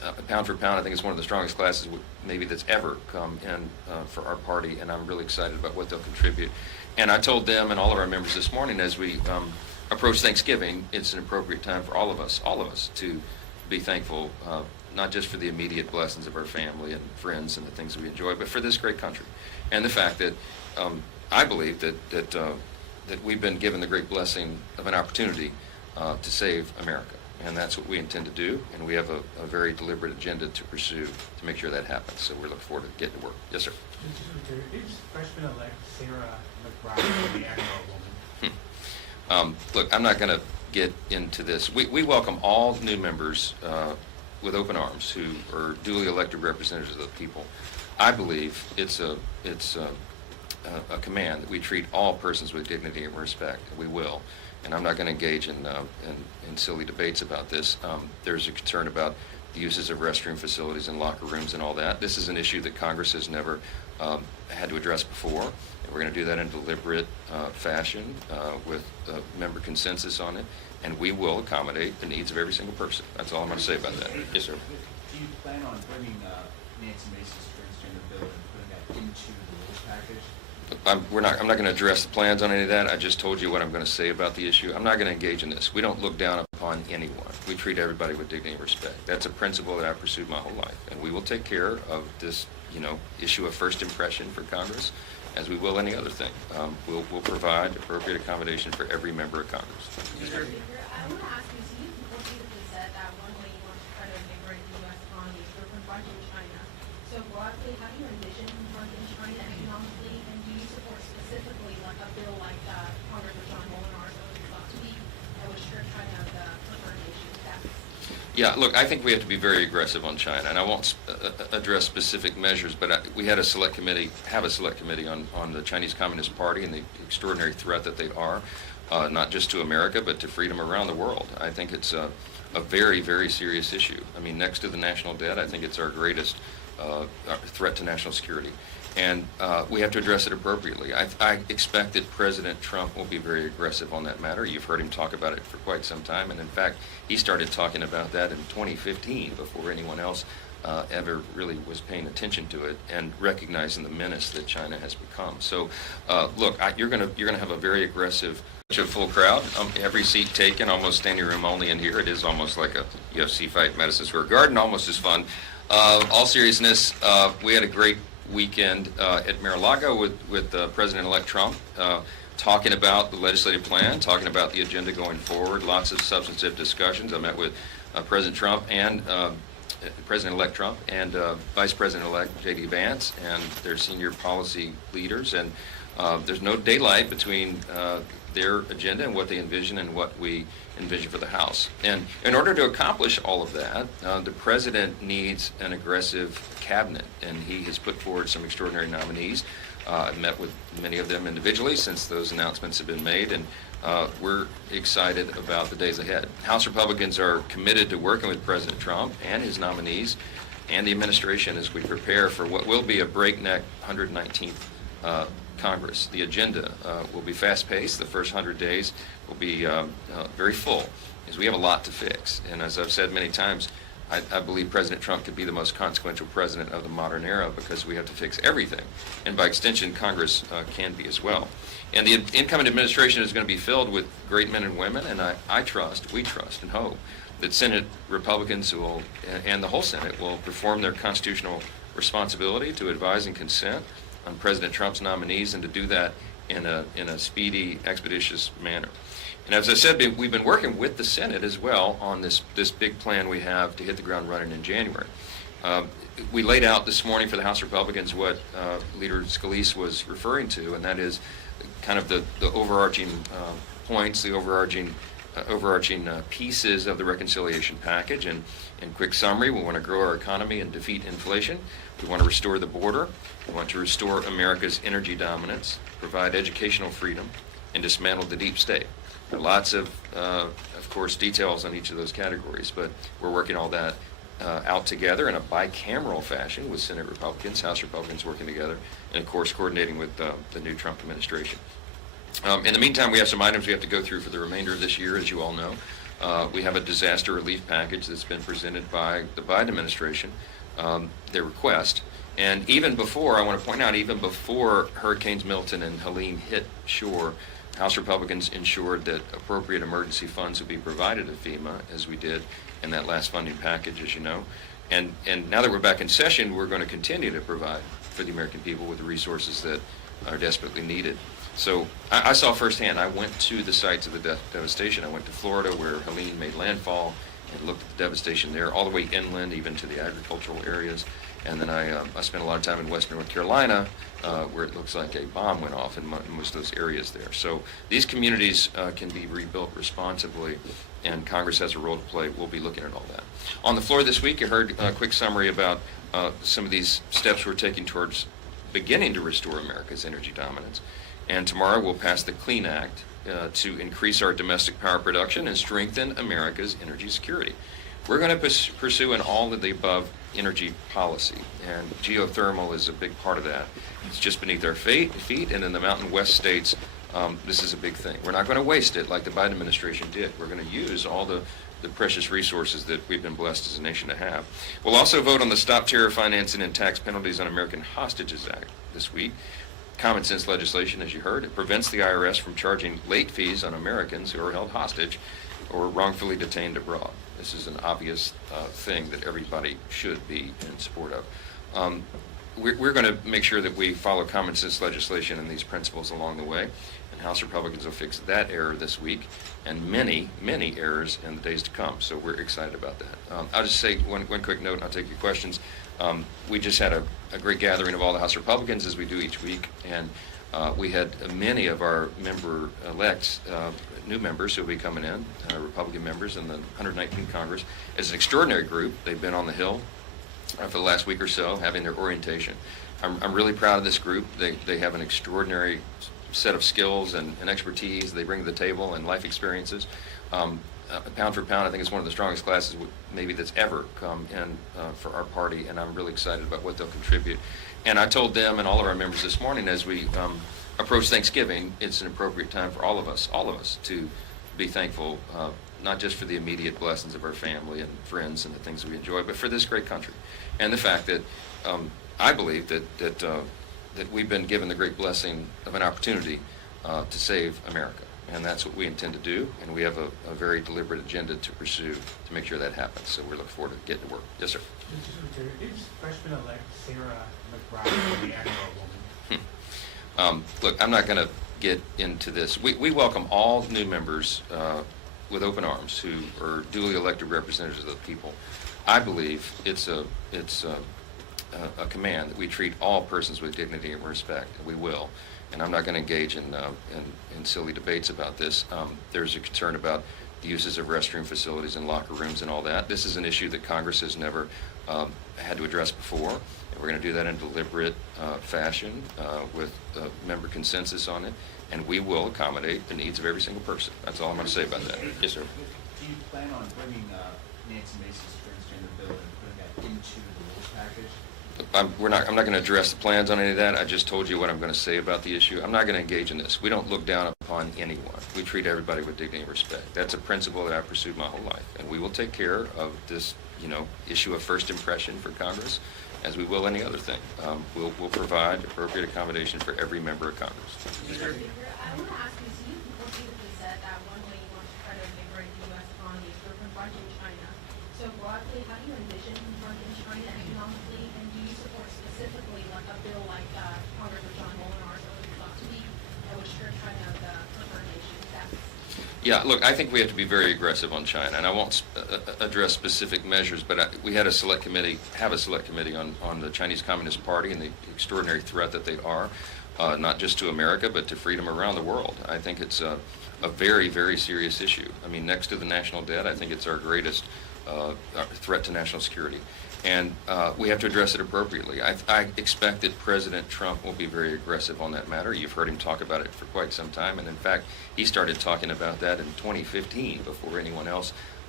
pound for pound, I think it's one of the strongest classes maybe that's ever come in for our party, and I'm really excited about what they'll contribute. And I told them and all of our members this morning as we approach Thanksgiving, it's an appropriate time for all of us to be thankful, not just for the immediate blessings of our family and friends and the things we enjoy, but for this great country. And the fact that I believe that we've been given the great blessing of an opportunity to save America. And that's what we intend to do, and we have a very deliberate agenda to pursue to make sure that happens. So we're looking forward to getting to work. Yes, sir. Mr. Secretary, is freshman-elect Sarah McBride the Emmer woman? Look, I'm not going to get into this. We welcome all new members with open arms who are duly elected representatives of the people. I believe it's a command that we treat all persons with dignity and respect. We will. And I'm not going to engage in silly debates about this. There's a concern about the uses of restroom facilities and locker rooms and all that. This is an issue that Congress has never had to address before. And we're going to do that in a deliberate fashion with member consensus on it. And we will accommodate the needs of every single person. That's all I'm going to say about that. Yes, sir. Do you plan on bringing Nancy Mace's transgender bill and putting that into the rules package? I'm not going to address the plans on any of that. I just told you what I'm going to say about the issue. I'm not going to engage in this. We don't look down upon anyone. We treat everybody with dignity and respect. That's a principle that I've pursued my whole life. And we will take care of this, issue of first impression for Congress, as we will any other thing. We'll provide appropriate accommodation for every member of Congress. Mr. Speaker, I want to ask you, so you repeatedly said that one way you want to try to invigorate the U.S. economy is through confronting China. So broadly, how do you envision confronting China economically, and do you support specifically like a bill like Congressman John Molinar's thought to be that would strip China of the preferred nation status? Yeah, look, I think we have to be very aggressive on China, and I won't address specific measures, but we have a select committee on the Chinese Communist Party and the extraordinary threat that they are, not just to America, but to freedom around the world. I think it's a very, very serious issue. I mean, next to the national debt, I think it's our greatest threat to national security. And we have to address it appropriately. I expect that President Trump will be very aggressive on that matter. You've heard him talk about it for quite some time, and in fact, he started talking about that in 2015 before anyone else ever really was paying attention to it and recognizing the menace that China has become. So, look, you're going to have a very aggressive, full crowd. Every seat taken, almost standing room only in here. It is almost like a UFC fight in Madison Square Garden, almost as fun. All seriousness, we had a great weekend at Mar-a-Lago with President-elect Trump talking about the legislative plan, talking about the agenda going forward, lots of substantive discussions. I met with President Trump and President-elect Trump and Vice President-elect J.D. Vance and their senior policy leaders, and there's no daylight between their agenda and what they envision and what we envision for the House. And in order to accomplish all of that, the President needs an aggressive cabinet, and he has put forward some extraordinary nominees. I've met with many of them individually since those announcements have been made, and we're excited about the days ahead. House Republicans are committed to working with President Trump and his nominees and the administration as we prepare for what will be a breakneck 119th Congress. The agenda will be fast-paced. The first 100 days will be very full, because we have a lot to fix. And as I've said many times, I believe President Trump could be the most consequential president of the modern era, because we have to fix everything. And by extension, Congress can be as well. And the incoming administration is going to be filled with great men and women, and we trust and hope that Senate Republicans and the whole Senate will perform their constitutional responsibility to advise and consent on President Trump's nominees, and to do that in a speedy, expeditious manner. And as I said, we've been working with the Senate as well on this big plan we have to hit the ground running in January. We laid out this morning for the House Republicans what Leader Scalise was referring to, and that is kind of the overarching points, the overarching pieces of the reconciliation package. And in quick summary, we want to grow our economy and defeat inflation. We want to restore the border. We want to restore America's energy dominance, provide educational freedom, and dismantle the deep state. There are lots of course, details on each of those categories, but we're working all that out together in a bicameral fashion with Senate Republicans, House Republicans working together, and of course coordinating with the new Trump administration. In the meantime, we have some items we have to go through for the remainder of this year, as you all know. We have a disaster relief package that's been presented by the Biden administration, their request. And even before, I want to point out, even before Hurricanes Milton and Helene hit shore, House Republicans ensured that appropriate emergency funds would be provided to FEMA, as we did in that last funding package, as you know. And now that we're back in session, we're going to continue to provide for the American people with the resources that are desperately needed. So I saw firsthand. I went to the sites of the devastation. I went to Florida, where Helene made landfall, and looked at the devastation there, all the way inland, even to the agricultural areas. And then I spent a lot of time in western North Carolina, where it looks like a bomb went off in most of those areas there. So these communities can be rebuilt responsibly, and Congress has a role to play. We'll be looking at all that. On the floor this week, you heard a quick summary about some of these steps we're taking towards beginning to restore America's energy dominance. And tomorrow we'll pass the Clean Act to increase our domestic power production and strengthen America's energy security. We're going to pursue an all of the above energy policy, and geothermal is a big part of that. It's just beneath our feet, and in the Mountain West states, this is a big thing. We're not going to waste it like the Biden administration did. We're going to use all the precious resources that we've been blessed as a nation to have. We'll also vote on the Stop Terror Financing and Tax Penalties on American Hostages Act this week. Common sense legislation, as you heard. It prevents the IRS from charging late fees on Americans who are held hostage or wrongfully detained abroad. This is an obvious thing that everybody should be in support of. We're going to make sure that we follow common sense legislation and these principles along the way, and House Republicans will fix that error this week and many, many errors in the days to come. So we're excited about that. I'll just say one quick note, and I'll take your questions. We just had a great gathering of all the House Republicans, as we do each week, and we had many of our member-elects, new members who will be coming in, Republican members in the 119th Congress. As an extraordinary group, they've been on the Hill for the last week or so, having their orientation. I'm really proud of this group. They have an extraordinary set of skills and expertise they bring to the table, and life experiences. Pound for pound, I think it's one of the strongest classes maybe that's ever come in for our party, and I'm really excited about what they'll contribute. And I told them and all of our members this morning, as we approach Thanksgiving, it's an appropriate time for all of us to be thankful, not just for the immediate blessings of our family and friends and the things we enjoy, but for this great country, and the fact that I believe that we've been given the great blessing of an opportunity to save America. And that's what we intend to do, and we have a very deliberate agenda to pursue to make sure that happens. So we look forward to getting to work. Yes, sir. Mr. Secretary, is freshman-elect Sarah McBride the Emmer woman? Look, I'm not going to get into this. We welcome all new members with open arms who are duly elected representatives of the people. I believe it's a command that we treat all persons with dignity and respect, and we will. And I'm not going to engage in silly debates about this. There's a concern about the uses of restroom facilities and locker rooms and all that. This is an issue that Congress has never had to address before, and we're going to do that in a deliberate fashion with member consensus on it, and we will accommodate the needs of every single person. That's all I'm going to say about that. Yes, sir. Do you plan on bringing Nancy Mace's transgender bill and putting that into the rules package? I'm not going to address the plans on any of that. I just told you what I'm going to say about the issue. I'm not going to engage in this. We don't look down upon anyone. We treat everybody with dignity and respect. That's a principle that I've pursued my whole life, and we will take care of this, issue of first impression for Congress, as we will any other thing. We'll provide appropriate accommodation for every member of Congress. Mr. Speaker, I want to ask you, so you repeatedly said that one way you want to try to invigorate the U.S. economy is through confronting China. So broadly, how do you envision confronting China economically, and do you support specifically like a bill like Congressman John Molinar's last week that would strip China of the preferred nation status? Yeah, look, I think we have to be very aggressive on China, and I won't address specific measures, but we have a select committee on the Chinese Communist Party and the extraordinary threat that they are, not just to America, but to freedom around the world. I think it's a very, very serious issue. I mean, next to the national debt, I think it's our greatest threat to national security. And we have to address it appropriately. I expect that President Trump will be very aggressive on that matter. You've heard him talk about it for quite some time, and in fact, he started talking about that in 2015 before anyone else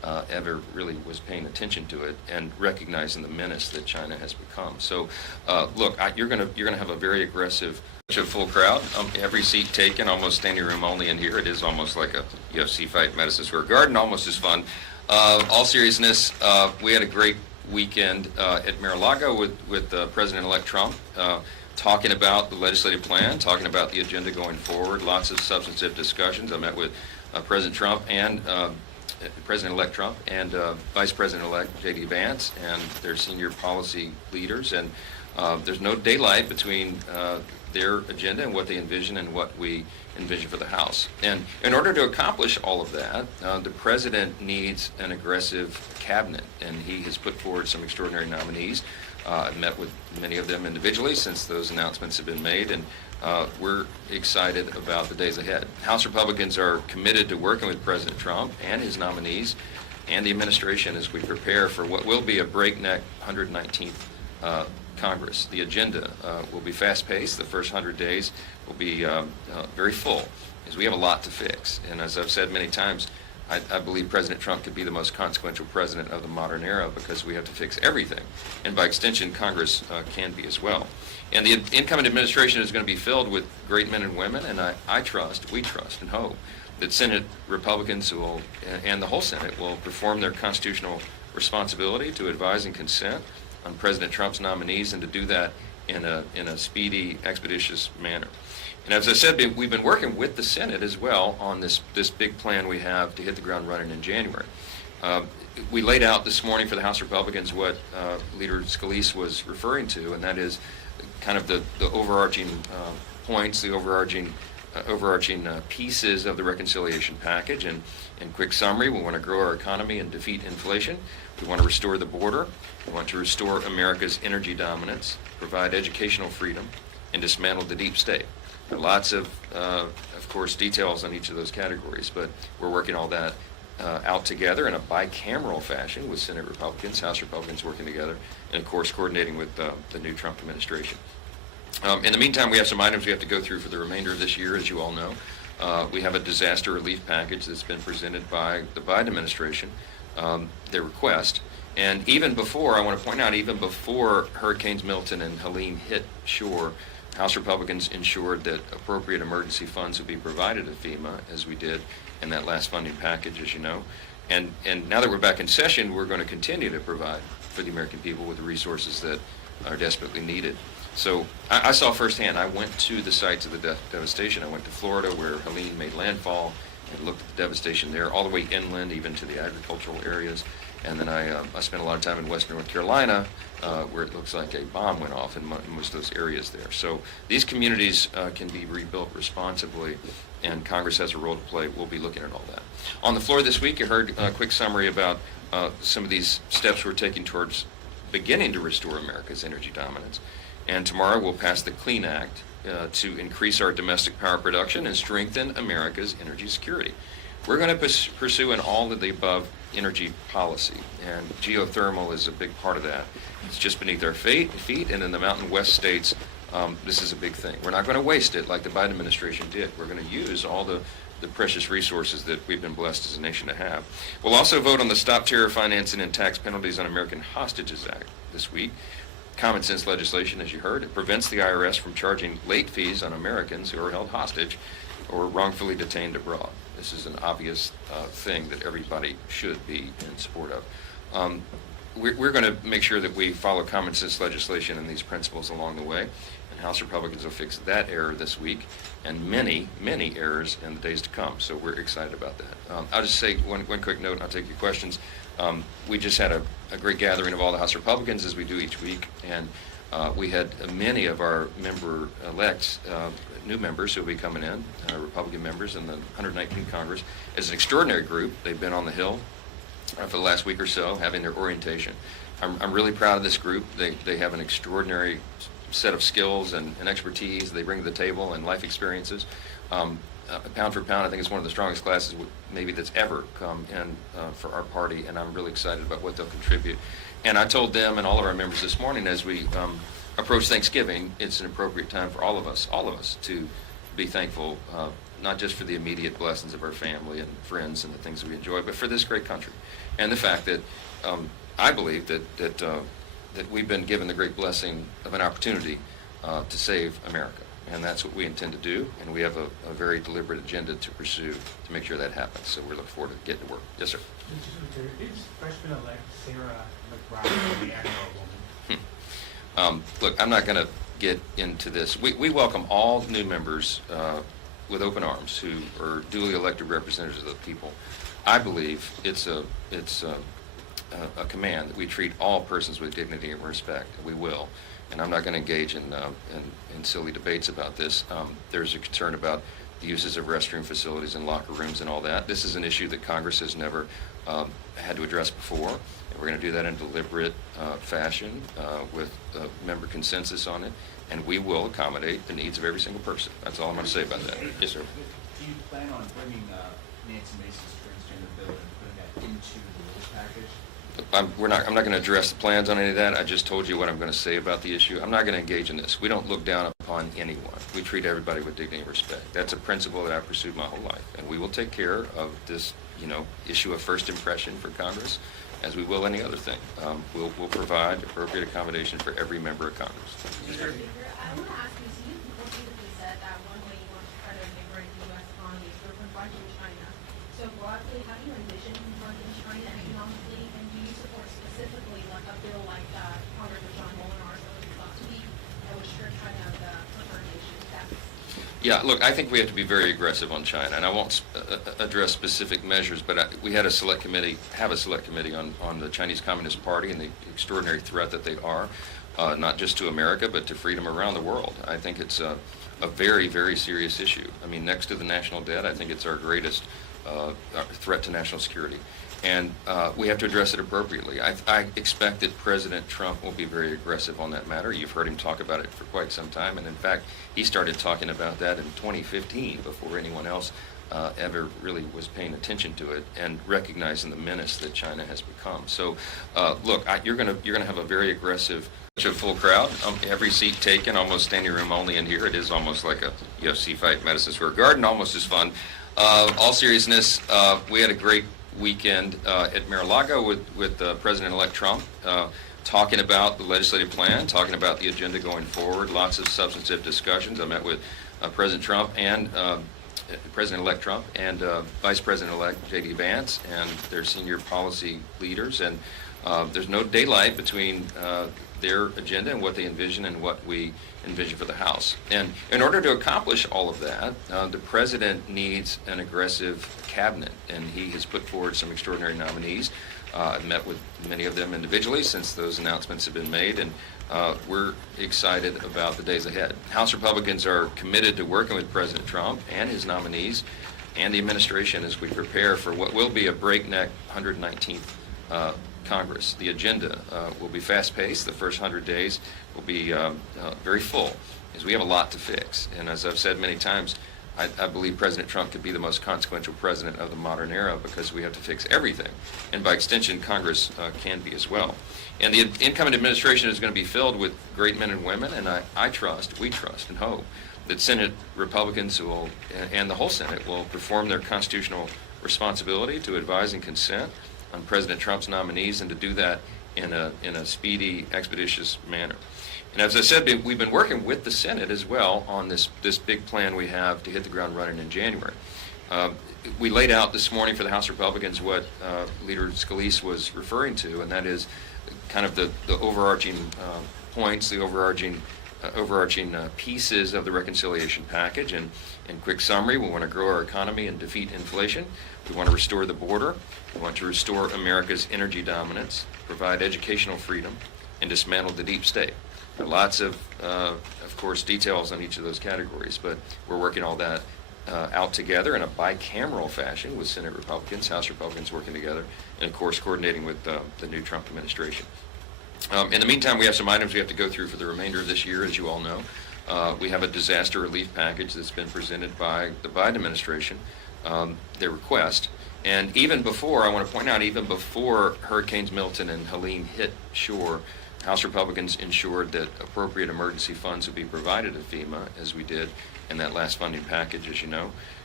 ever really was paying attention to it and recognizing the menace that China has become. So, look, you're gonna have a very aggressive, full crowd. Every seat taken, almost standing room only in here. It is almost like a UFC fight in Madison Square Garden, almost as fun. All seriousness, we had a great weekend at Mar-a-Lago with President-elect Trump, talking about the legislative plan, talking about the agenda going forward. Lots of substantive discussions. I met with President Trump and President-elect Trump and Vice President-elect J.D. Vance and their senior policy leaders, and there's no daylight between their agenda and what they envision and what we envision for the House. And in order to accomplish all of that, the President needs an aggressive cabinet, and he has put forward some extraordinary nominees. I've met with many of them individually since those announcements have been made, and we're excited about the days ahead. House Republicans are committed to working with President Trump and his nominees and the administration as we prepare for what will be a breakneck 119th Congress. The agenda will be fast-paced. The first 100 days will be very full, because we have a lot to fix. And as I've said many times, I believe President Trump could be the most consequential president of the modern era, because we have to fix everything. And by extension, Congress can be as well. And the incoming administration is going to be filled with great men and women, and we trust and hope that Senate Republicans will, and the whole Senate, will perform their constitutional responsibility to advise and consent on President Trump's nominees, and to do that in a speedy, expeditious manner. And as I said, we've been working with the Senate as well on this big plan we have to hit the ground running in January. We laid out this morning for the House Republicans what Leader Scalise was referring to, and that is kind of the overarching points, the overarching pieces of the reconciliation package. And in quick summary, we want to grow our economy and defeat inflation. We want to restore the border. We want to restore America's energy dominance, provide educational freedom, and dismantle the deep state. There are lots of course, details on each of those categories, but we're working all that out together in a bicameral fashion with Senate Republicans, House Republicans working together, and of course coordinating with the new Trump administration. In the meantime, we have some items we have to go through for the remainder of this year, as you all know. We have a disaster relief package that's been presented by the Biden administration, their request. And even before, I want to point out, even before Hurricanes Milton and Helene hit shore, House Republicans ensured that appropriate emergency funds would be provided to FEMA, as we did in that last funding package, as you know. And now that we're back in session, we're going to continue to provide for the American people with the resources that are desperately needed. So I saw firsthand. I went to the sites of the devastation. I went to Florida, where Helene made landfall, and looked at the devastation there, all the way inland, even to the agricultural areas. And then I spent a lot of time in western North Carolina, where it looks like a bomb went off in most of those areas there. So these communities can be rebuilt responsibly, and Congress has a role to play. We'll be looking at all that. On the floor this week, you heard a quick summary about some of these steps we're taking towards beginning to restore America's energy dominance. And tomorrow we'll pass the CLEAN Act to increase our domestic power production and strengthen America's energy security. We're going to pursue an all of the above energy policy, and geothermal is a big part of that. It's just beneath our feet, and in the Mountain West states, this is a big thing. We're not going to waste it like the Biden administration did. We're going to use all the precious resources that we've been blessed as a nation to have. We'll also vote on the Stop Terror Financing and Tax Penalties on American Hostages Act this week. Common sense legislation, as you heard. It prevents the IRS from charging late fees on Americans who are held hostage or wrongfully detained abroad. This is an obvious thing that everybody should be in support of. We're going to make sure that we follow common sense legislation and these principles along the way, and House Republicans will fix that error this week and many, many errors in the days to come. So we're excited about that. I'll just say one quick note, and I'll take your questions. We just had a great gathering of all the House Republicans, as we do each week, and we had many of our member-elects, new members who will be coming in, Republican members in the 119th Congress. It's an extraordinary group. They've been on the Hill for the last week or so, having their orientation. I'm really proud of this group. They have an extraordinary set of skills and expertise they bring to the table, and life experiences. Pound for pound, I think it's one of the strongest classes maybe that's ever come in for our party, and I'm really excited about what they'll contribute. And I told them and all of our members this morning, as we approach Thanksgiving, it's an appropriate time for all of us to be thankful, not just for the immediate blessings of our family and friends and the things that we enjoy, but for this great country. And the fact that I believe that we've been given the great blessing of an opportunity to save America. And that's what we intend to do, and we have a very deliberate agenda to pursue to make sure that happens. So we're looking forward to getting to work. Yes, sir. Is freshman-elect Sarah McBride the Admiral woman? Look, I'm not going to get into this. We welcome all new members with open arms who are duly elected representatives of the people. I believe it's a command that we treat all persons with dignity and respect, and we will. And I'm not going to engage in silly debates about this. There's a concern about the uses of restroom facilities and locker rooms and all that. This is an issue that Congress has never had to address before. And we're going to do that in a deliberate fashion with member consensus on it. And we will accommodate the needs of every single person. That's all I'm going to say about that. Yes, sir. Do you plan on bringing Nancy Mace's transgender bill and putting that into the rules package? I'm not going to address the plans on any of that. I just told you what I'm going to say about the issue. I'm not going to engage in this. We don't look down upon anyone. We treat everybody with dignity and respect. That's a principle that I've pursued my whole life. And we will take care of this, issue of first impression for Congress, as we will any other thing. We'll provide appropriate accommodation for every member of Congress. Mr. Speaker, I want to ask you, so you repeatedly said that one way you want to try to liberate the U.S. economy is through confronting China. So broadly, how do you envision confronting China economically, and do you support specifically like a bill like Congressman John Molinar's last week that would strip China of the preferred nation status? Yeah, look, I think we have to be very aggressive on China, and I won't address specific measures, but we had a select committee on the Chinese Communist Party and the extraordinary threat that they are, not just to America, but to freedom around the world. I think it's a very, very serious issue. I mean, next to the national debt, I think it's our greatest threat to national security. And we have to address it appropriately. I expect that President Trump will be very aggressive on that matter. You've heard him talk about it for quite some time, and in fact, he started talking about that in 2015 before anyone else ever really was paying attention to it and recognizing the menace that China has become. So, look, you're gonna have a very aggressive, full crowd. Every seat taken, almost standing room only in here. It is almost like a UFC fight in Madison Square Garden, almost as fun. All seriousness, we had a great weekend at Mar-a-Lago with President-elect Trump, talking about the legislative plan, talking about the agenda going forward, lots of substantive discussions. I met with President Trump and President-elect Trump and Vice President-elect J.D. Vance and their senior policy leaders, and there's no daylight between their agenda and what they envision and what we envision for the House. And in order to accomplish all of that, the President needs an aggressive cabinet, and he has put forward some extraordinary nominees. I've met with many of them individually since those announcements have been made, and we're excited about the days ahead. House Republicans are committed to working with President Trump and his nominees and the administration as we prepare for what will be a breakneck 119th Congress. The agenda will be fast-paced. The first 100 days will be very full, because we have a lot to fix. And as I've said many times, I believe President Trump could be the most consequential president of the modern era, because we have to fix everything. And by extension, Congress can be as well. And the incoming administration is going to be filled with great men and women, and we trust and hope that Senate Republicans and the whole Senate will perform their constitutional responsibility to advise and consent on President Trump's nominees, and to do that in a speedy, expeditious manner. And as I said, we've been working with the Senate as well on this big plan we have to hit the ground running in January. We laid out this morning for the House Republicans what Leader Scalise was referring to, and that is kind of the overarching points, the overarching pieces of the reconciliation package. And in quick summary, we want to grow our economy and defeat inflation. We want to restore the border. We want to restore America's energy dominance, provide educational freedom, and dismantle the deep state. There are lots of course, details on each of those categories, but we're working all that out together in a bicameral fashion with Senate Republicans, House Republicans working together, and of course coordinating with the new Trump administration. In the meantime, we have some items we have to go through for the remainder of this year, as you all know. We have a disaster relief package that's been presented by the Biden administration, their request. And even before, I want to point out, even before Hurricanes Milton and Helene hit shore, House Republicans ensured that appropriate emergency funds would be provided to FEMA, as we did in that last funding package, as you know.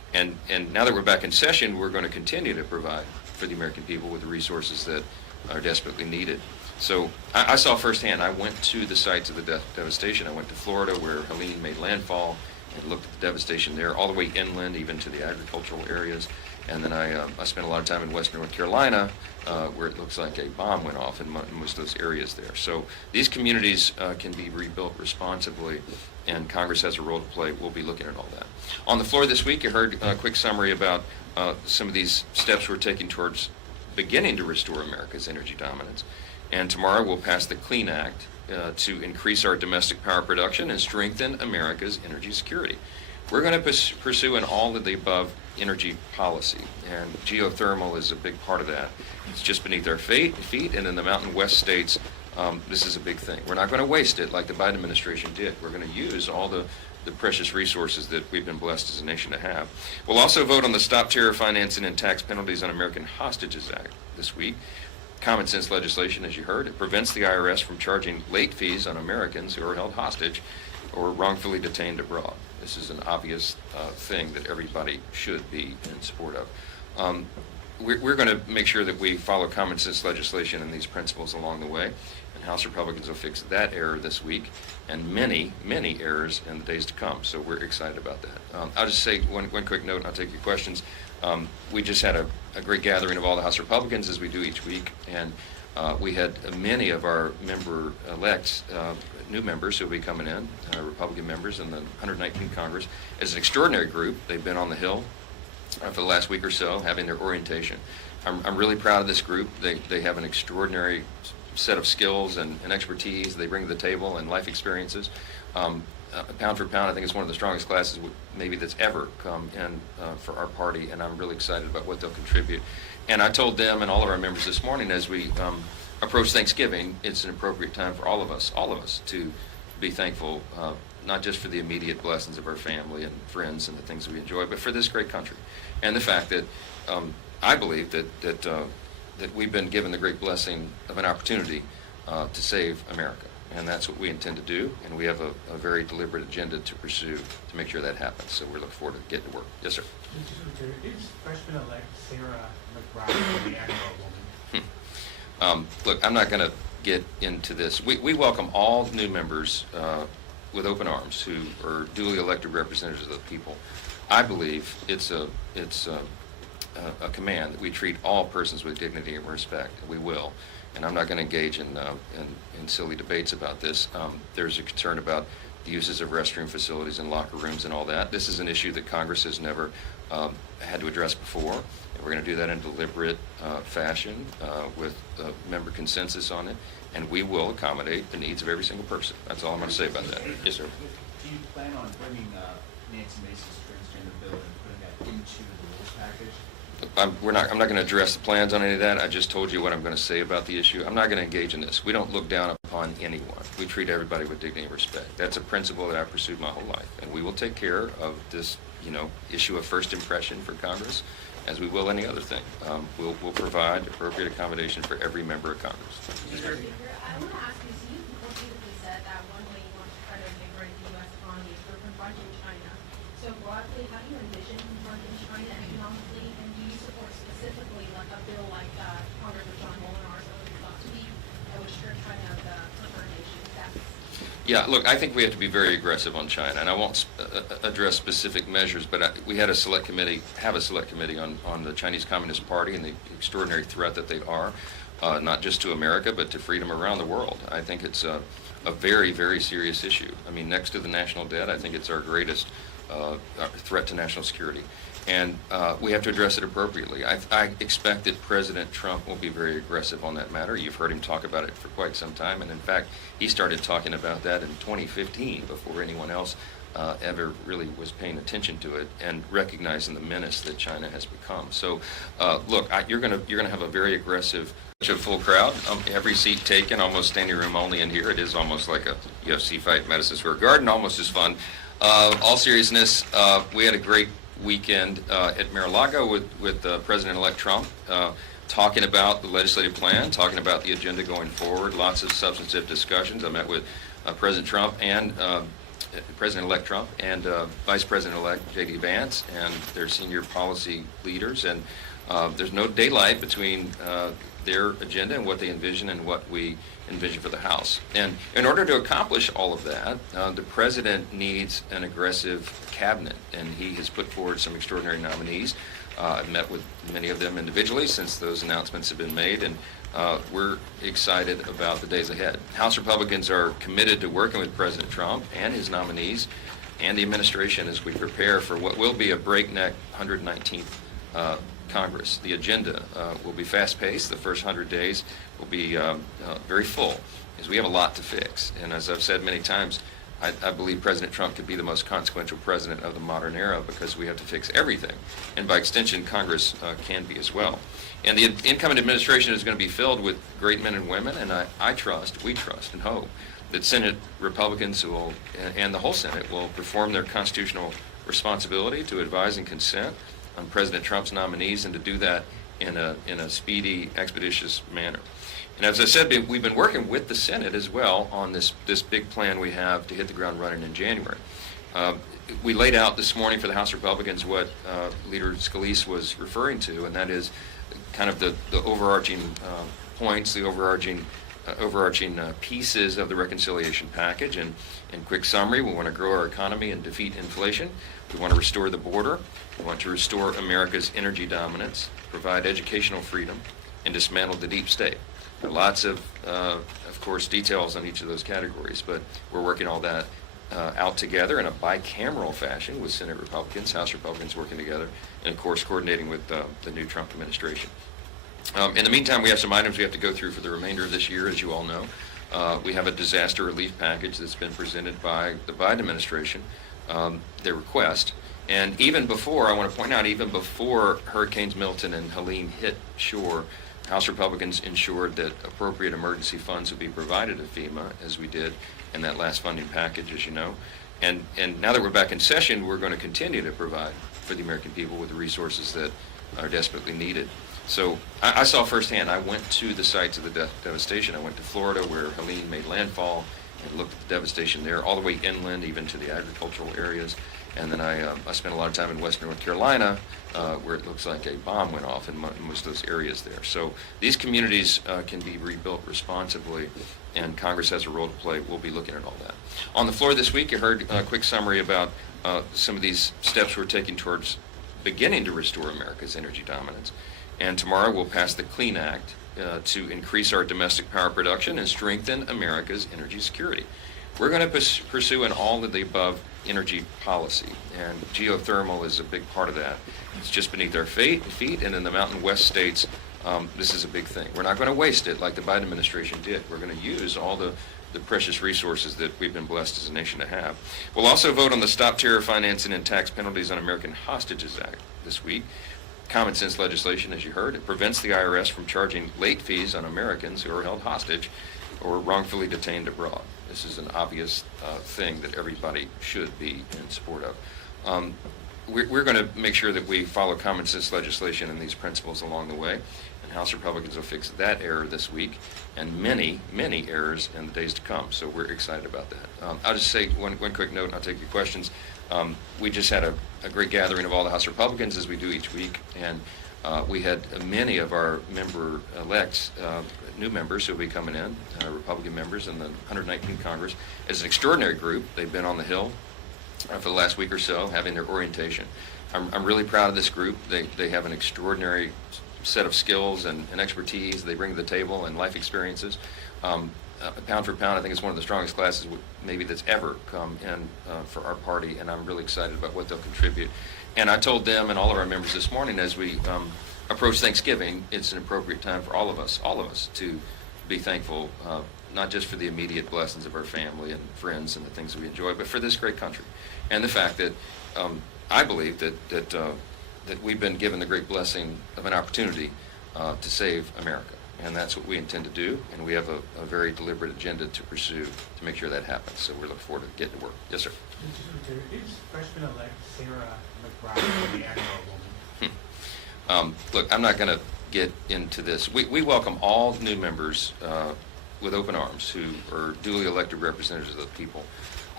And now that we're back in session, we're going to continue to provide for the American people with the resources that are desperately needed. So I saw firsthand. I went to the sites of the devastation. I went to Florida, where Helene made landfall, and looked at the devastation there, all the way inland, even to the agricultural areas. And then I spent a lot of time in western North Carolina, where it looks like a bomb went off in most of those areas there. So these communities can be rebuilt responsibly, and Congress has a role to play. We'll be looking at all that. On the floor this week, you heard a quick summary about some of these steps we're taking towards beginning to restore America's energy dominance. And tomorrow we'll pass the Clean Act to increase our domestic power production and strengthen America's energy security. We're going to pursue an all of the above energy policy, and geothermal is a big part of that. It's just beneath our feet, and in the Mountain West states, this is a big thing. We're not going to waste it like the Biden administration did. We're going to use all the precious resources that we've been blessed as a nation to have. We'll also vote on the Stop Terror Financing and Tax Penalties on American Hostages Act this week. Common sense legislation, as you heard. It prevents the IRS from charging late fees on Americans who are held hostage or wrongfully detained abroad. This is an obvious thing that everybody should be in support of. We're going to make sure that we follow common sense legislation and these principles along the way, and House Republicans will fix that error this week and many, many errors in the days to come. So we're excited about that. I'll just say one quick note, and I'll take your questions. We just had a great gathering of all the House Republicans, as we do each week, and we had many of our member-elects, new members who will be coming in, Republican members in the 119th Congress. As an extraordinary group, they've been on the Hill for the last week or so, having their orientation. I'm really proud of this group. They have an extraordinary set of skills and expertise they bring to the table, and life experiences. Pound for pound, I think it's one of the strongest classes maybe that's ever come in for our party, and I'm really excited about what they'll contribute. And I told them and all of our members this morning, as we approach Thanksgiving, it's an appropriate time for all of us to be thankful, not just for the immediate blessings of our family and friends and the things we enjoy, but for this great country, and the fact that I believe that we've been given the great blessing of an opportunity to save America. And that's what we intend to do, and we have a very deliberate agenda to pursue to make sure that happens. So we're looking forward to getting to work. Yes, sir. Is freshman-elect Sarah McBride the Admiral woman? Look, I'm not going to get into this. We welcome all new members with open arms who are duly elected representatives of the people. I believe it's a command that we treat all persons with dignity and respect, and we will. And I'm not going to engage in silly debates about this. There's a concern about the uses of restroom facilities and locker rooms and all that. This is an issue that Congress has never had to address before. And we're going to do that in deliberate fashion with member consensus on it. And we will accommodate the needs of every single person. That's all I'm going to say about that. Yes, sir. Do you plan on bringing Nancy Mace's transgender bill and putting that into the rules package? I'm not going to address the plans on any of that. I just told you what I'm going to say about the issue. I'm not going to engage in this. We don't look down upon anyone. We treat everybody with dignity and respect. That's a principle that I've pursued my whole life. And we will take care of this, issue of first impression for Congress, as we will any other thing. We'll provide appropriate accommodation for every member of Congress. I want to ask you, so you repeatedly said that one way you want to try to invigorate the U.S. economy is through confronting China. So broadly, how do you envision confronting China economically, and do you support specifically like a bill like Congressman John Molinar's last week that would strip China of the preferred nation status? Yeah, look, I think we have to be very aggressive on China, and I won't address specific measures, but we had a select committee on the Chinese Communist Party and the extraordinary threat that they are, not just to America, but to freedom around the world. I think it's a very, very serious issue. I mean, next to the national debt, I think it's our greatest threat to national security. And we have to address it appropriately. I expect that President Trump will be very aggressive on that matter. You've heard him talk about it for quite some time, and in fact, he started talking about that in 2015 before anyone else ever really was paying attention to it and recognizing the menace that China has become. So, look, you're gonna have a very aggressive, full crowd. Every seat taken, almost standing room only in here. It is almost like a UFC fight, Madison Square Garden, almost as fun. All seriousness, we had a great weekend at Mar-a-Lago with President-elect Trump, talking about the legislative plan, talking about the agenda going forward, lots of substantive discussions. I met with President Trump and President-elect Trump and Vice President-elect J.D. Vance and their senior policy leaders. And there's no daylight between their agenda and what they envision and what we envision for the House. And in order to accomplish all of that, the President needs an aggressive cabinet, and he has put forward some extraordinary nominees. I've met with many of them individually since those announcements have been made, and we're excited about the days ahead. House Republicans are committed to working with President Trump and his nominees and the administration as we prepare for what will be a breakneck 119th Congress. The agenda will be fast-paced. The first 100 days will be very full, as we have a lot to fix. And as I've said many times, I believe President Trump could be the most consequential president of the modern era because we have to fix everything. And by extension, Congress can be as well. And the incoming administration is going to be filled with great men and women, and we trust and hope that Senate Republicans will, and the whole Senate will perform their constitutional responsibility to advise and consent on President Trump's nominees, and to do that in a speedy, expeditious manner. And as I said, we've been working with the Senate as well on this big plan we have to hit the ground running in January. We laid out this morning for the House Republicans what Leader Scalise was referring to, and that is kind of the overarching points, the overarching pieces of the reconciliation package. And in quick summary, we want to grow our economy and defeat inflation. We want to restore the border. We want to restore America's energy dominance, provide educational freedom, and dismantle the deep state. There are lots of course, details on each of those categories, but we're working all that out together in a bicameral fashion with Senate Republicans, House Republicans working together, and of course coordinating with the new Trump administration. In the meantime, we have some items we have to go through for the remainder of this year, as you all know. We have a disaster relief package that's been presented by the Biden administration, their request. And even before, I want to point out, even before Hurricanes Milton and Helene hit shore, House Republicans ensured that appropriate emergency funds would be provided to FEMA, as we did in that last funding package, as you know. And now that we're back in session, we're going to continue to provide for the American people with the resources that are desperately needed. So I saw firsthand. I went to the sites of the devastation. I went to Florida, where Helene made landfall, and looked at the devastation there, all the way inland, even to the agricultural areas. And then I spent a lot of time in western North Carolina, where it looks like a bomb went off in most of those areas there. So these communities can be rebuilt responsibly, and Congress has a role to play. We'll be looking at all that. On the floor this week, you heard a quick summary about some of these steps we're taking towards beginning to restore America's energy dominance. And tomorrow we'll pass the Clean Act to increase our domestic power production and strengthen America's energy security. We're going to pursue an all of the above energy policy, and geothermal is a big part of that. It's just beneath our feet, and in the Mountain West states, this is a big thing. We're not going to waste it like the Biden administration did. We're going to use all the precious resources that we've been blessed as a nation to have. We'll also vote on the Stop Terror Financing and Tax Penalties on American Hostages Act this week. Common sense legislation, as you heard. It prevents the IRS from charging late fees on Americans who are held hostage or wrongfully detained abroad. This is an obvious thing that everybody should be in support of. We're going to make sure that we follow common sense legislation and these principles along the way, and House Republicans will fix that error this week and many, many errors in the days to come. So we're excited about that. I'll just say one quick note, and I'll take your questions. We just had a great gathering of all the House Republicans, as we do each week, and we had many of our member-elects, new members who will be coming in, Republican members in the 119th Congress. As an extraordinary group, they've been on the Hill for the last week or so, having their orientation. I'm really proud of this group. They have an extraordinary set of skills and expertise they bring to the table, and life experiences. Pound for pound, I think it's one of the strongest classes maybe that's ever come in for our party, and I'm really excited about what they'll contribute. And I told them and all of our members this morning, as we approach Thanksgiving, it's an appropriate time for all of us to be thankful, not just for the immediate blessings of our family and friends and the things that we enjoy, but for this great country, and the fact that I believe that we've been given the great blessing of an opportunity to save America. And that's what we intend to do, and we have a very deliberate agenda to pursue to make sure that happens. So we're looking forward to getting to work. Yes, sir. Is freshman-elect Sarah McBride the Admiral woman? Look, I'm not going to get into this. We welcome all new members with open arms who are duly elected representatives of the people.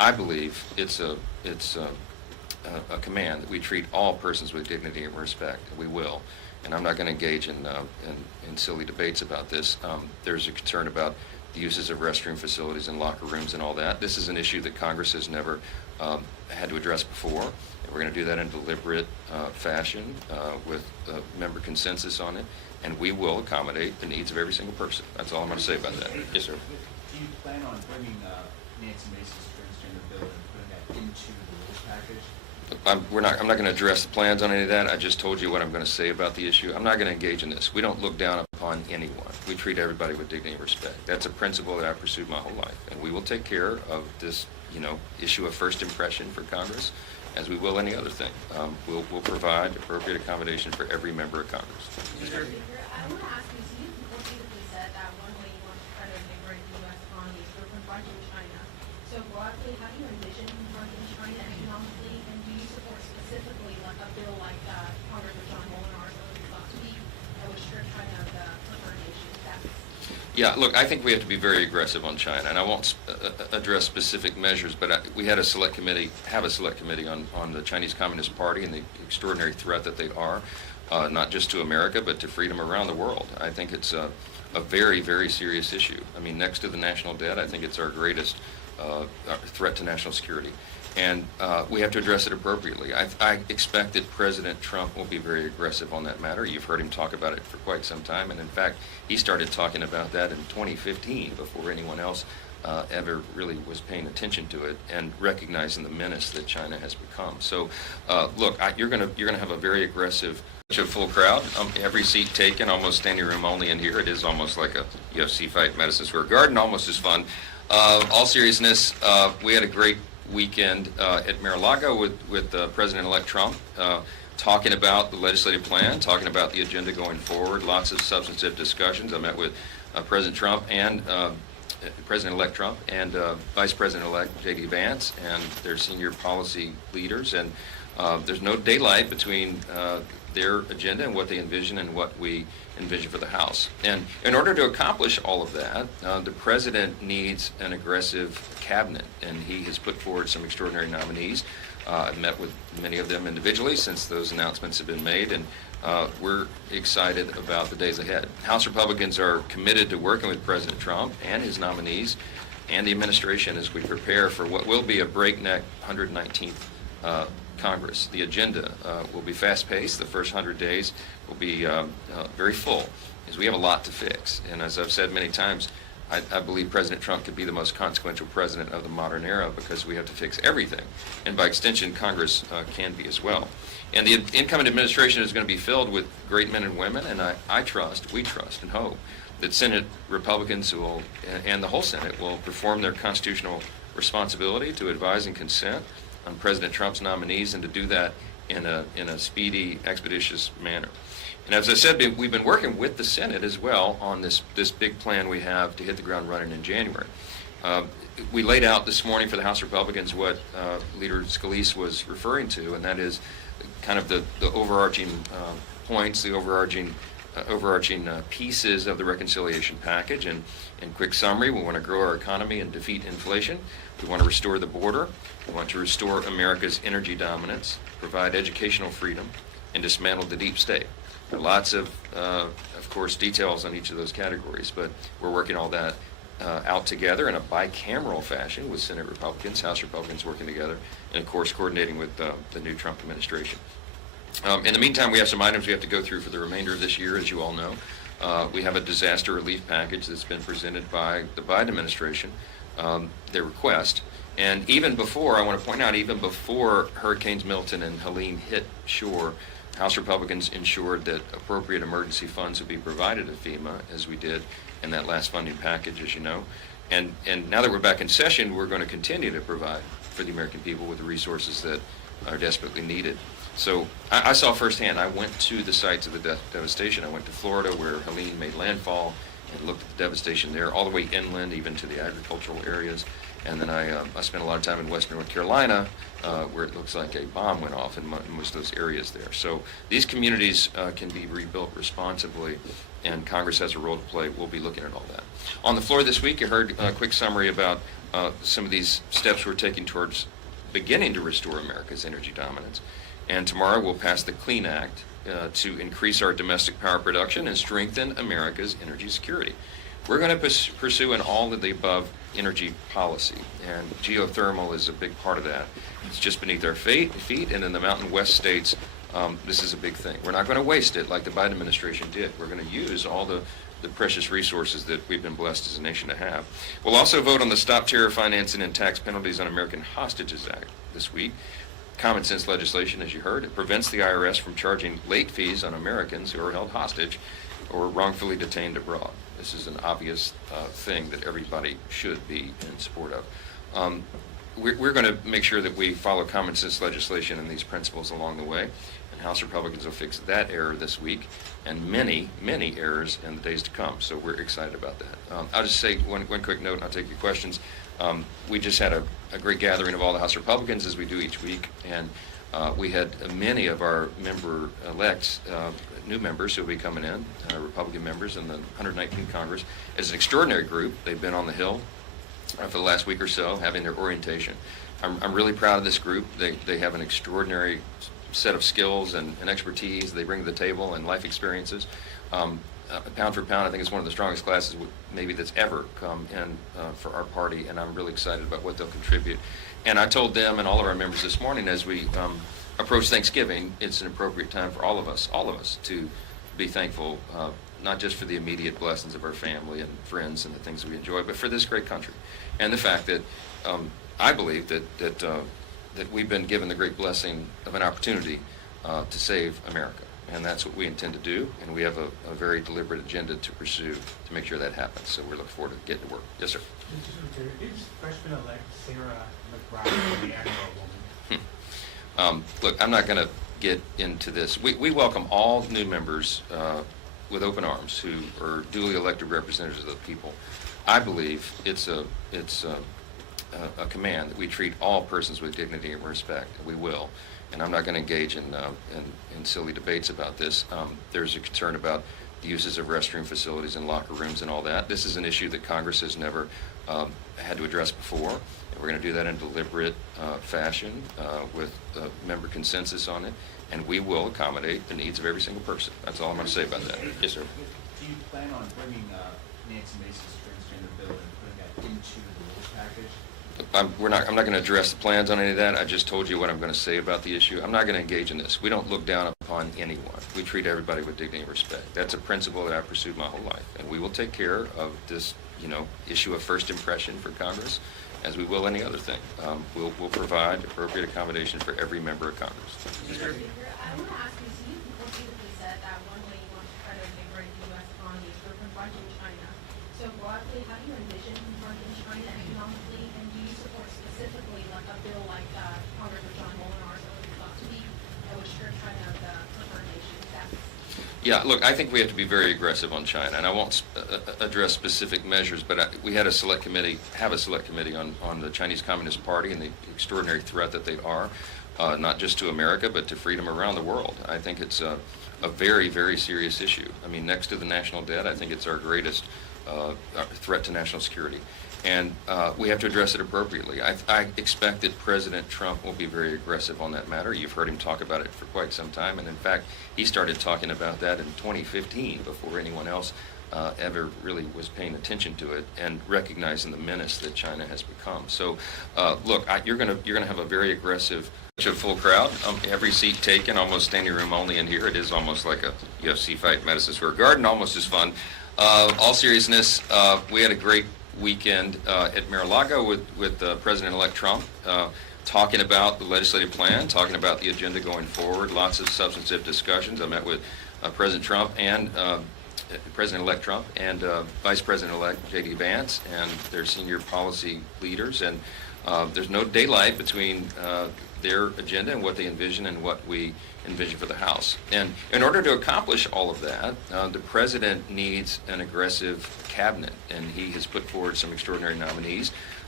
I believe it's a command that we treat all persons with dignity and respect. We will, and I'm not going to engage in silly debates about this. There's a concern about the uses of restroom facilities and locker rooms and all that. This is an issue that Congress has never had to address before. And we're going to do that in a deliberate fashion with member consensus on it, and we will accommodate the needs of every single person. That's all I'm going to say about that. Yes, sir. Do you plan on bringing Nancy Mace's transgender bill and putting that into the rules package? I'm not going to address the plans on any of that. I just told you what I'm going to say about the issue. I'm not going to engage in this. We don't look down upon anyone. We treat everybody with dignity and respect. That's a principle that I've pursued my whole life, and we will take care of this, issue of first impression for Congress, as we will any other thing. We'll provide appropriate accommodation for every member of Congress. I want to ask you, so you repeatedly said that one way you want to try to invigorate the U.S. economy is through confronting China. So broadly, how do you envision confronting China economically, and do you support specifically like a bill like Congressman John Molinar's last week that would strip China of the preferred nation status? Yeah, look, I think we have to be very aggressive on China, and I won't address specific measures, but we have a select committee on the Chinese Communist Party and the extraordinary threat that they are, not just to America, but to freedom around the world. I think it's a very, very serious issue. I mean, next to the national debt, I think it's our greatest threat to national security. And we have to address it appropriately. I expect that President Trump will be very aggressive on that matter. You've heard him talk about it for quite some time, and in fact, he started talking about that in 2015 before anyone else ever really was paying attention to it and recognizing the menace that China has become. So, look, you're gonna have a very aggressive, full crowd. Every seat taken, almost standing room only in here. It is almost like a UFC fight, Madison Square Garden, almost as fun. All seriousness, we had a great weekend at Mar-a-Lago with President-elect Trump, talking about the legislative plan, talking about the agenda going forward, lots of substantive discussions. I met with President Trump and President-elect Trump and Vice President-elect J.D. Vance and their senior policy leaders, and there's no daylight between their agenda and what they envision and what we envision for the House. And in order to accomplish all of that, the President needs an aggressive cabinet, and he has put forward some extraordinary nominees. I've met with many of them individually since those announcements have been made, and we're excited about the days ahead. House Republicans are committed to working with President Trump and his nominees and the administration as we prepare for what will be a breakneck 119th Congress. The agenda will be fast-paced. The first 100 days will be very full, as we have a lot to fix. And as I've said many times, I believe President Trump could be the most consequential president of the modern era because we have to fix everything. And by extension, Congress can be as well. And the incoming administration is going to be filled with great men and women, and we trust and hope that Senate Republicans and the whole Senate will perform their constitutional responsibility to advise and consent on President Trump's nominees, and to do that in a speedy, expeditious manner. And as I said, we've been working with the Senate as well on this big plan we have to hit the ground running in January. We laid out this morning for the House Republicans what Leader Scalise was referring to, and that is kind of the overarching points, the overarching pieces of the reconciliation package. And in quick summary, we want to grow our economy and defeat inflation. We want to restore the border. We want to restore America's energy dominance, provide educational freedom, and dismantle the deep state. There are lots of course, details on each of those categories, but we're working all that out together in a bicameral fashion with Senate Republicans, House Republicans working together, and of course coordinating with the new Trump administration. In the meantime, we have some items we have to go through for the remainder of this year, as you all know. We have a disaster relief package that's been presented by the Biden administration, their request. And even before, I want to point out, even before Hurricanes Milton and Helene hit shore, House Republicans ensured that appropriate emergency funds would be provided to FEMA, as we did in that last funding package, as you know. And now that we're back in session, we're going to continue to provide for the American people with the resources that are desperately needed. So I saw firsthand. I went to the sites of the devastation. I went to Florida, where Helene made landfall, and looked at the devastation there, all the way inland, even to the agricultural areas. And then I spent a lot of time in Western North Carolina, where it looks like a bomb went off in most of those areas there. So these communities can be rebuilt responsibly, and Congress has a role to play. We'll be looking at all that. On the floor this week, you heard a quick summary about some of these steps we're taking towards beginning to restore America's energy dominance. And tomorrow we'll pass the Clean Act to increase our domestic power production and strengthen America's energy security. We're going to pursue an all of the above energy policy, and geothermal is a big part of that. It's just beneath our feet, and in the Mountain West states, this is a big thing. We're not going to waste it like the Biden administration did. We're going to use all the precious resources that we've been blessed as a nation to have. We'll also vote on the Stop Terror Financing and Tax Penalties on American Hostages Act this week. Common sense legislation, as you heard. It prevents the IRS from charging late fees on Americans who are held hostage or wrongfully detained abroad. This is an obvious thing that everybody should be in support of. We're going to make sure that we follow common sense legislation and these principles along the way, and House Republicans will fix that error this week and many, many errors in the days to come. So we're excited about that. I'll just say one quick note, and I'll take your questions. We just had a great gathering of all the House Republicans, as we do each week, and we had many of our member-elects, new members who will be coming in, Republican members in the 119th Congress. It's an extraordinary group. They've been on the Hill for the last week or so, having their orientation. I'm really proud of this group. They have an extraordinary set of skills and expertise they bring to the table and life experiences. Pound for pound, I think it's one of the strongest classes maybe that's ever come in for our party, and I'm really excited about what they'll contribute. And I told them and all of our members this morning, as we approach Thanksgiving, it's an appropriate time for all of us to be thankful, not just for the immediate blessings of our family and friends and the things we enjoy, but for this great country. And the fact that I believe that we've been given the great blessing of an opportunity to save America. And that's what we intend to do, and we have a very deliberate agenda to pursue to make sure that happens. So we're looking forward to getting to work. Yes, sir. Mr. Secretary, is freshman-elect Sarah McBride the Emmer woman? Look, I'm not going to get into this. We welcome all new members with open arms who are duly elected representatives of the people. I believe it's a command that we treat all persons with dignity and respect. We will. And I'm not going to engage in silly debates about this. There's a concern about the uses of restroom facilities and locker rooms and all that. This is an issue that Congress has never had to address before. And we're going to do that in a deliberate fashion with member consensus on it. And we will accommodate the needs of every single person. That's all I'm going to say about that. Yes, sir. Do you plan on bringing Nancy Mace's transgender bill and putting that into the rules package? I'm not going to address the plans on any of that. I just told you what I'm going to say about the issue. I'm not going to engage in this. We don't look down upon anyone. We treat everybody with dignity and respect. That's a principle that I've pursued my whole life. And we will take care of this, issue of first impression for Congress, as we will any other thing. We'll provide appropriate accommodation for every member of Congress. Mr. Speaker, I want to ask you, so you repeatedly said that one way you want to try to invigorate the U.S. economy is through confronting China. So broadly, how do you envision confronting China economically, and do you support specifically like a bill like Congressman John Molinar's thought to be that would strip China of the preferred nation status? Yeah, look, I think we have to be very aggressive on China, and I won't address specific measures, but we had a select committee on the Chinese Communist Party and the extraordinary threat that they are, not just to America, but to freedom around the world. I think it's a very, very serious issue. I mean, next to the national debt, I think it's our greatest threat to national security. And we have to address it appropriately. I expect that President Trump will be very aggressive on that matter. You've heard him talk about it for quite some time, and in fact, he started talking about that in 2015 before anyone else ever really was paying attention to it and recognizing the menace that China has become. So, look, you're going to have a very aggressive, full crowd. Every seat taken, almost standing room only in here. It is almost like a UFC fight in Madison Square Garden, almost as fun. All seriousness, we had a great weekend at Mar-a-Lago with President-elect Trump, talking about the legislative plan, talking about the agenda going forward, lots of substantive discussions. I met with President Trump and President-elect Trump and Vice President-elect J.D. Vance and their senior policy leaders, and there's no daylight between their agenda and what they envision and what we envision for the House. And in order to accomplish all of that, the President needs an aggressive cabinet, and he has put forward some extraordinary nominees.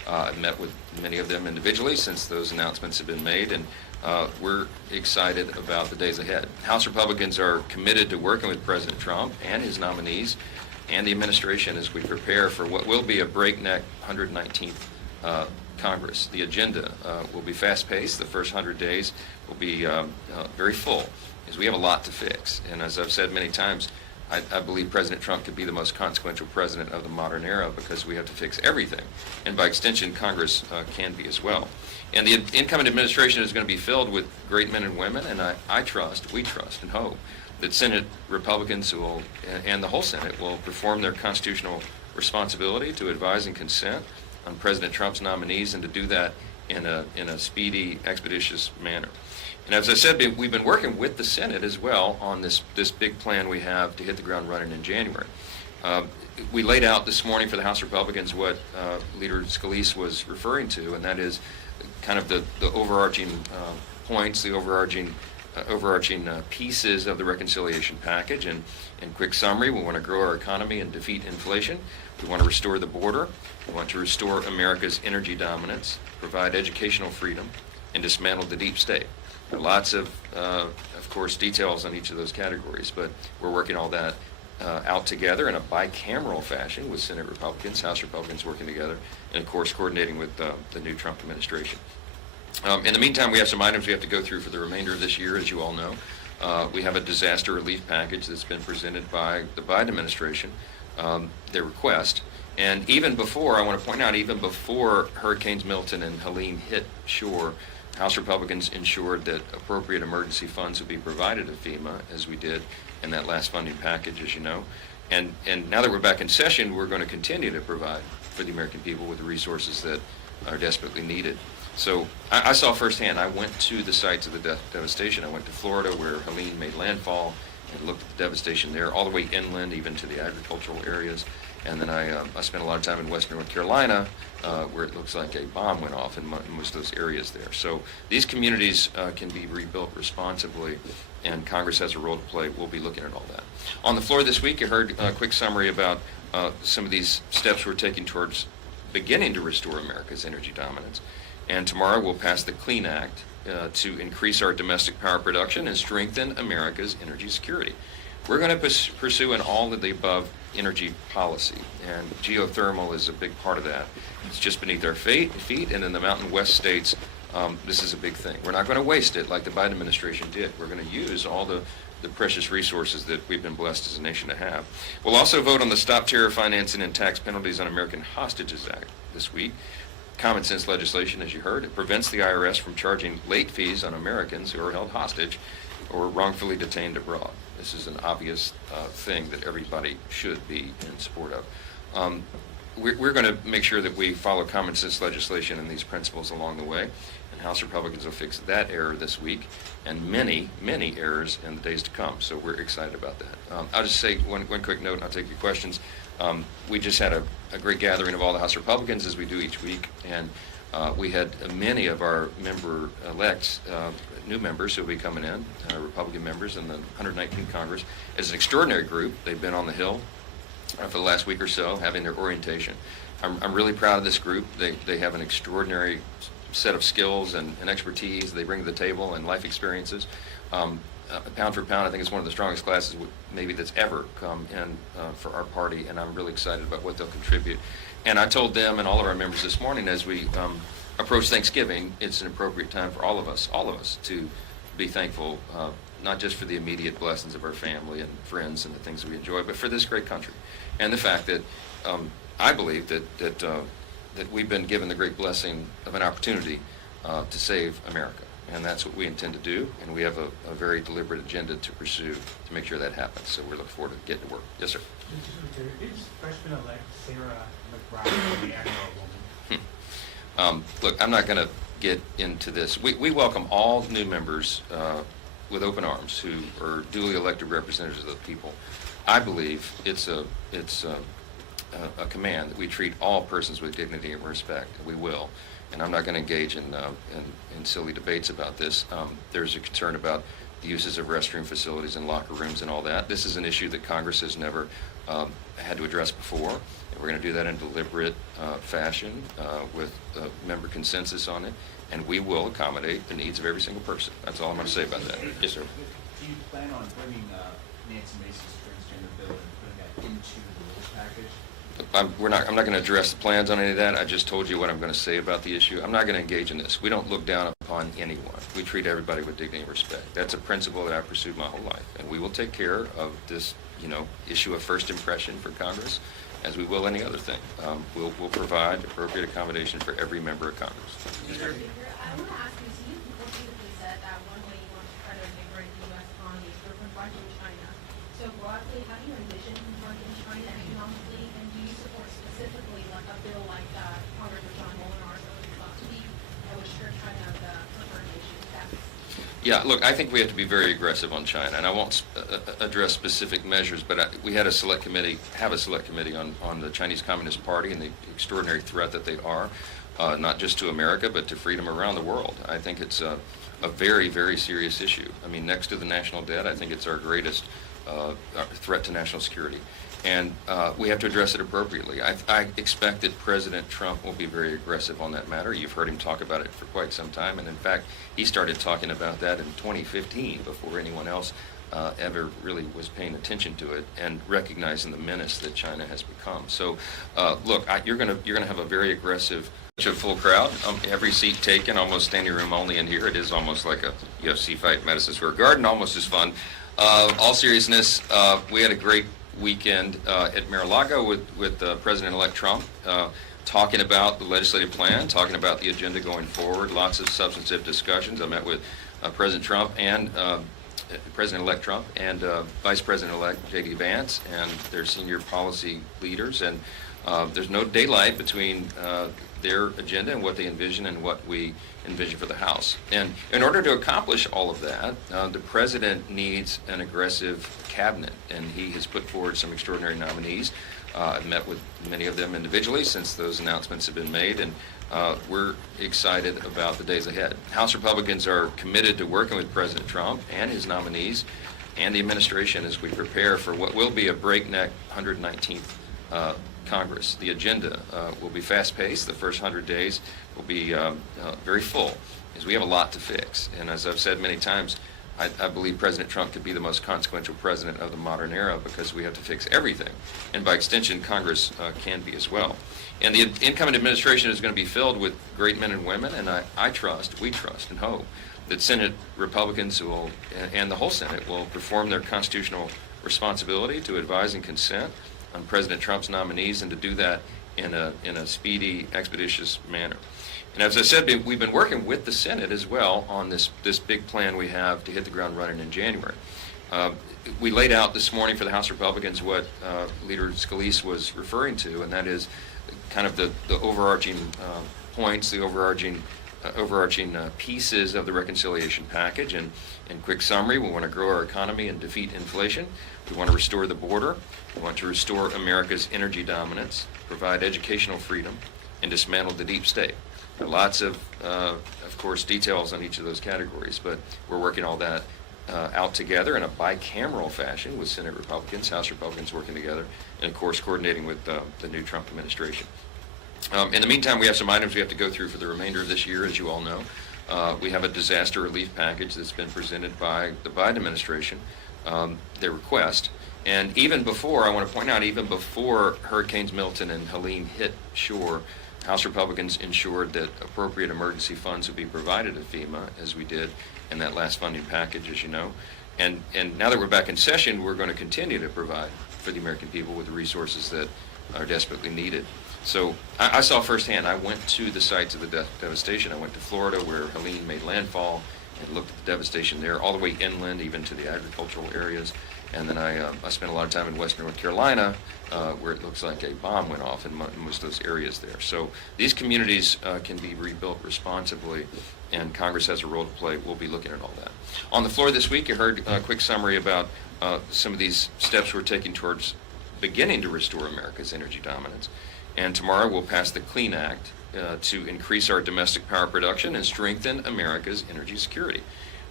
I've met with many of them individually since those announcements have been made, and we're excited about the days ahead. House Republicans are committed to working with President Trump and his nominees and the administration as we prepare for what will be a breakneck 119th Congress. The agenda will be fast-paced. The first 100 days will be very full, as we have a lot to fix. And as I've said many times, I believe President Trump could be the most consequential president of the modern era because we have to fix everything. And by extension, Congress can be as well. And the incoming administration is going to be filled with great men and women, and we trust and hope that Senate Republicans will, and the whole Senate will perform their constitutional responsibility to advise and consent on President Trump's nominees, and to do that in a speedy, expeditious manner. And as I said, we've been working with the Senate as well on this big plan we have to hit the ground running in January. We laid out this morning for the House Republicans what Leader Scalise was referring to, and that is kind of the overarching points, the overarching pieces of the reconciliation package. And in quick summary, we want to grow our economy and defeat inflation. We want to restore the border. We want to restore America's energy dominance, provide educational freedom, and dismantle the deep state. There are lots of course, details on each of those categories, but we're working all that out together in a bicameral fashion with Senate Republicans, House Republicans working together, and of course coordinating with the new Trump administration. In the meantime, we have some items we have to go through for the remainder of this year, as you all know. We have a disaster relief package that's been presented by the Biden administration, their request. And even before, I want to point out, even before Hurricanes Milton and Helene hit shore, House Republicans ensured that appropriate emergency funds would be provided to FEMA, as we did in that last funding package, as you know. And now that we're back in session, we're going to continue to provide for the American people with the resources that are desperately needed. So I saw firsthand. I went to the sites of the devastation. I went to Florida, where Helene made landfall, and looked at the devastation there, all the way inland, even to the agricultural areas. And then I spent a lot of time in western North Carolina, where it looks like a bomb went off in most of those areas there. So these communities can be rebuilt responsibly, and Congress has a role to play. We'll be looking at all that. On the floor this week, you heard a quick summary about some of these steps we're taking towards beginning to restore America's energy dominance. And tomorrow we'll pass the Clean Act to increase our domestic power production and strengthen America's energy security. We're going to pursue an all of the above energy policy, and geothermal is a big part of that. It's just beneath our feet, and in the Mountain West states, this is a big thing. We're not going to waste it like the Biden administration did. We're going to use all the precious resources that we've been blessed as a nation to have. We'll also vote on the Stop Terror Financing and Tax Penalties on American Hostages Act this week. Common sense legislation, as you heard. It prevents the IRS from charging late fees on Americans who are held hostage or wrongfully detained abroad. This is an obvious thing that everybody should be in support of. We're going to make sure that we follow common sense legislation and these principles along the way, and House Republicans will fix that error this week and many, many errors in the days to come. So we're excited about that. I'll just say one quick note, and I'll take your questions. We just had a great gathering of all the House Republicans, as we do each week, and we had many of our member-elects, new members who will be coming in, Republican members in the 119th Congress, as an extraordinary group. They've been on the Hill for the last week or so, having their orientation. I'm really proud of this group. They have an extraordinary set of skills and expertise they bring to the table, and life experiences. Pound for pound, I think it's one of the strongest classes maybe that's ever come in for our party, and I'm really excited about what they'll contribute. And I told them and all of our members this morning, as we approach Thanksgiving, it's an appropriate time for all of us to be thankful, not just for the immediate blessings of our family and friends and the things that we enjoy, but for this great country, and the fact that I believe that we've been given the great blessing of an opportunity to save America. And that's what we intend to do, and we have a very deliberate agenda to pursue to make sure that happens. So we're looking forward to getting to work. Yes, sir. Is Freshman-elect Sarah McBride the Admiral woman? Look, I'm not going to get into this. We welcome all new members with open arms who are duly elected representatives of the people. I believe it's a command that we treat all persons with dignity and respect. We will. And I'm not going to engage in silly debates about this. There's a concern about the uses of restroom facilities and locker rooms and all that. This is an issue that Congress has never had to address before. And we're going to do that in deliberate fashion with member consensus on it, and we will accommodate the needs of every single person. That's all I'm going to say about that. Yes, sir. Do you plan on bringing Nancy Mace's transgender bill and putting that into the rules package? I'm not going to address the plans on any of that. I just told you what I'm going to say about the issue. I'm not going to engage in this. We don't look down upon anyone. We treat everybody with dignity and respect. That's a principle that I've pursued my whole life, and we will take care of this, issue of first impression for Congress, as we will any other thing. We'll provide appropriate accommodation for every member of Congress. Leader, I want to ask you, so you repeatedly said that one way you want to try to liberate the U.S. economy is through confronting China. So broadly, how do you envision confronting China economically, and do you support specifically like a bill like Congressman John Molinar's to be that would strip China of the preferred nation status? Yeah, look, I think we have to be very aggressive on China, and I won't address specific measures, but we have a select committee on the Chinese Communist Party and the extraordinary threat that they are, not just to America, but to freedom around the world. I think it's a very, very serious issue. I mean, next to the national debt, I think it's our greatest threat to national security. And we have to address it appropriately. I expect that President Trump will be very aggressive on that matter. You've heard him talk about it for quite some time, and in fact, he started talking about that in 2015 before anyone else ever really was paying attention to it and recognizing the menace that China has become. So, look, you're going to have a very aggressive, full crowd. Every seat taken, almost standing room only in here. It is almost like a UFC fight in Madison Square Garden, almost as fun. All seriousness, we had a great weekend at Mar-a-Lago with President-elect Trump, talking about the legislative plan, talking about the agenda going forward, lots of substantive discussions. I met with President Trump and President-elect Trump and Vice President-elect J.D. Vance and their senior policy leaders, and there's no daylight between their agenda and what they envision and what we envision for the House. And in order to accomplish all of that, the President needs an aggressive cabinet, and he has put forward some extraordinary nominees. I've met with many of them individually since those announcements have been made, and we're excited about the days ahead. House Republicans are committed to working with President Trump and his nominees and the administration as we prepare for what will be a breakneck 119th Congress. The agenda will be fast-paced. The first 100 days will be very full, because we have a lot to fix. And as I've said many times, I believe President Trump could be the most consequential president of the modern era, because we have to fix everything. And by extension, Congress can be as well. And the incoming administration is going to be filled with great men and women, and we trust and hope that Senate Republicans and the whole Senate will perform their constitutional responsibility to advise and consent on President Trump's nominees, and to do that in a speedy, expeditious manner. And as I said, we've been working with the Senate as well on this big plan we have to hit the ground running in January. We laid out this morning for the House Republicans what Leader Scalise was referring to, and that is kind of the overarching points, the overarching pieces of the reconciliation package. And in quick summary, we want to grow our economy and defeat inflation. We want to restore the border. We want to restore America's energy dominance, provide educational freedom, and dismantle the deep state. There are lots of course, details on each of those categories, but we're working all that out together in a bicameral fashion with Senate Republicans, House Republicans working together, and of course coordinating with the new Trump administration. In the meantime, we have some items we have to go through for the remainder of this year, as you all know. We have a disaster relief package that's been presented by the Biden administration, their request. And even before, I want to point out, even before Hurricanes Milton and Helene hit shore, House Republicans ensured that appropriate emergency funds would be provided to FEMA, as we did in that last funding package, as you know. And now that we're back in session, we're going to continue to provide for the American people with the resources that are desperately needed. So I saw firsthand. I went to the sites of the devastation. I went to Florida, where Helene made landfall, and looked at the devastation there, all the way inland, even to the agricultural areas. And then I spent a lot of time in western North Carolina, where it looks like a bomb went off in most of those areas there. So these communities can be rebuilt responsibly, and Congress has a role to play. We'll be looking at all that. On the floor this week, you heard a quick summary about some of these steps we're taking towards beginning to restore America's energy dominance. And tomorrow we'll pass the Clean Act to increase our domestic power production and strengthen America's energy security.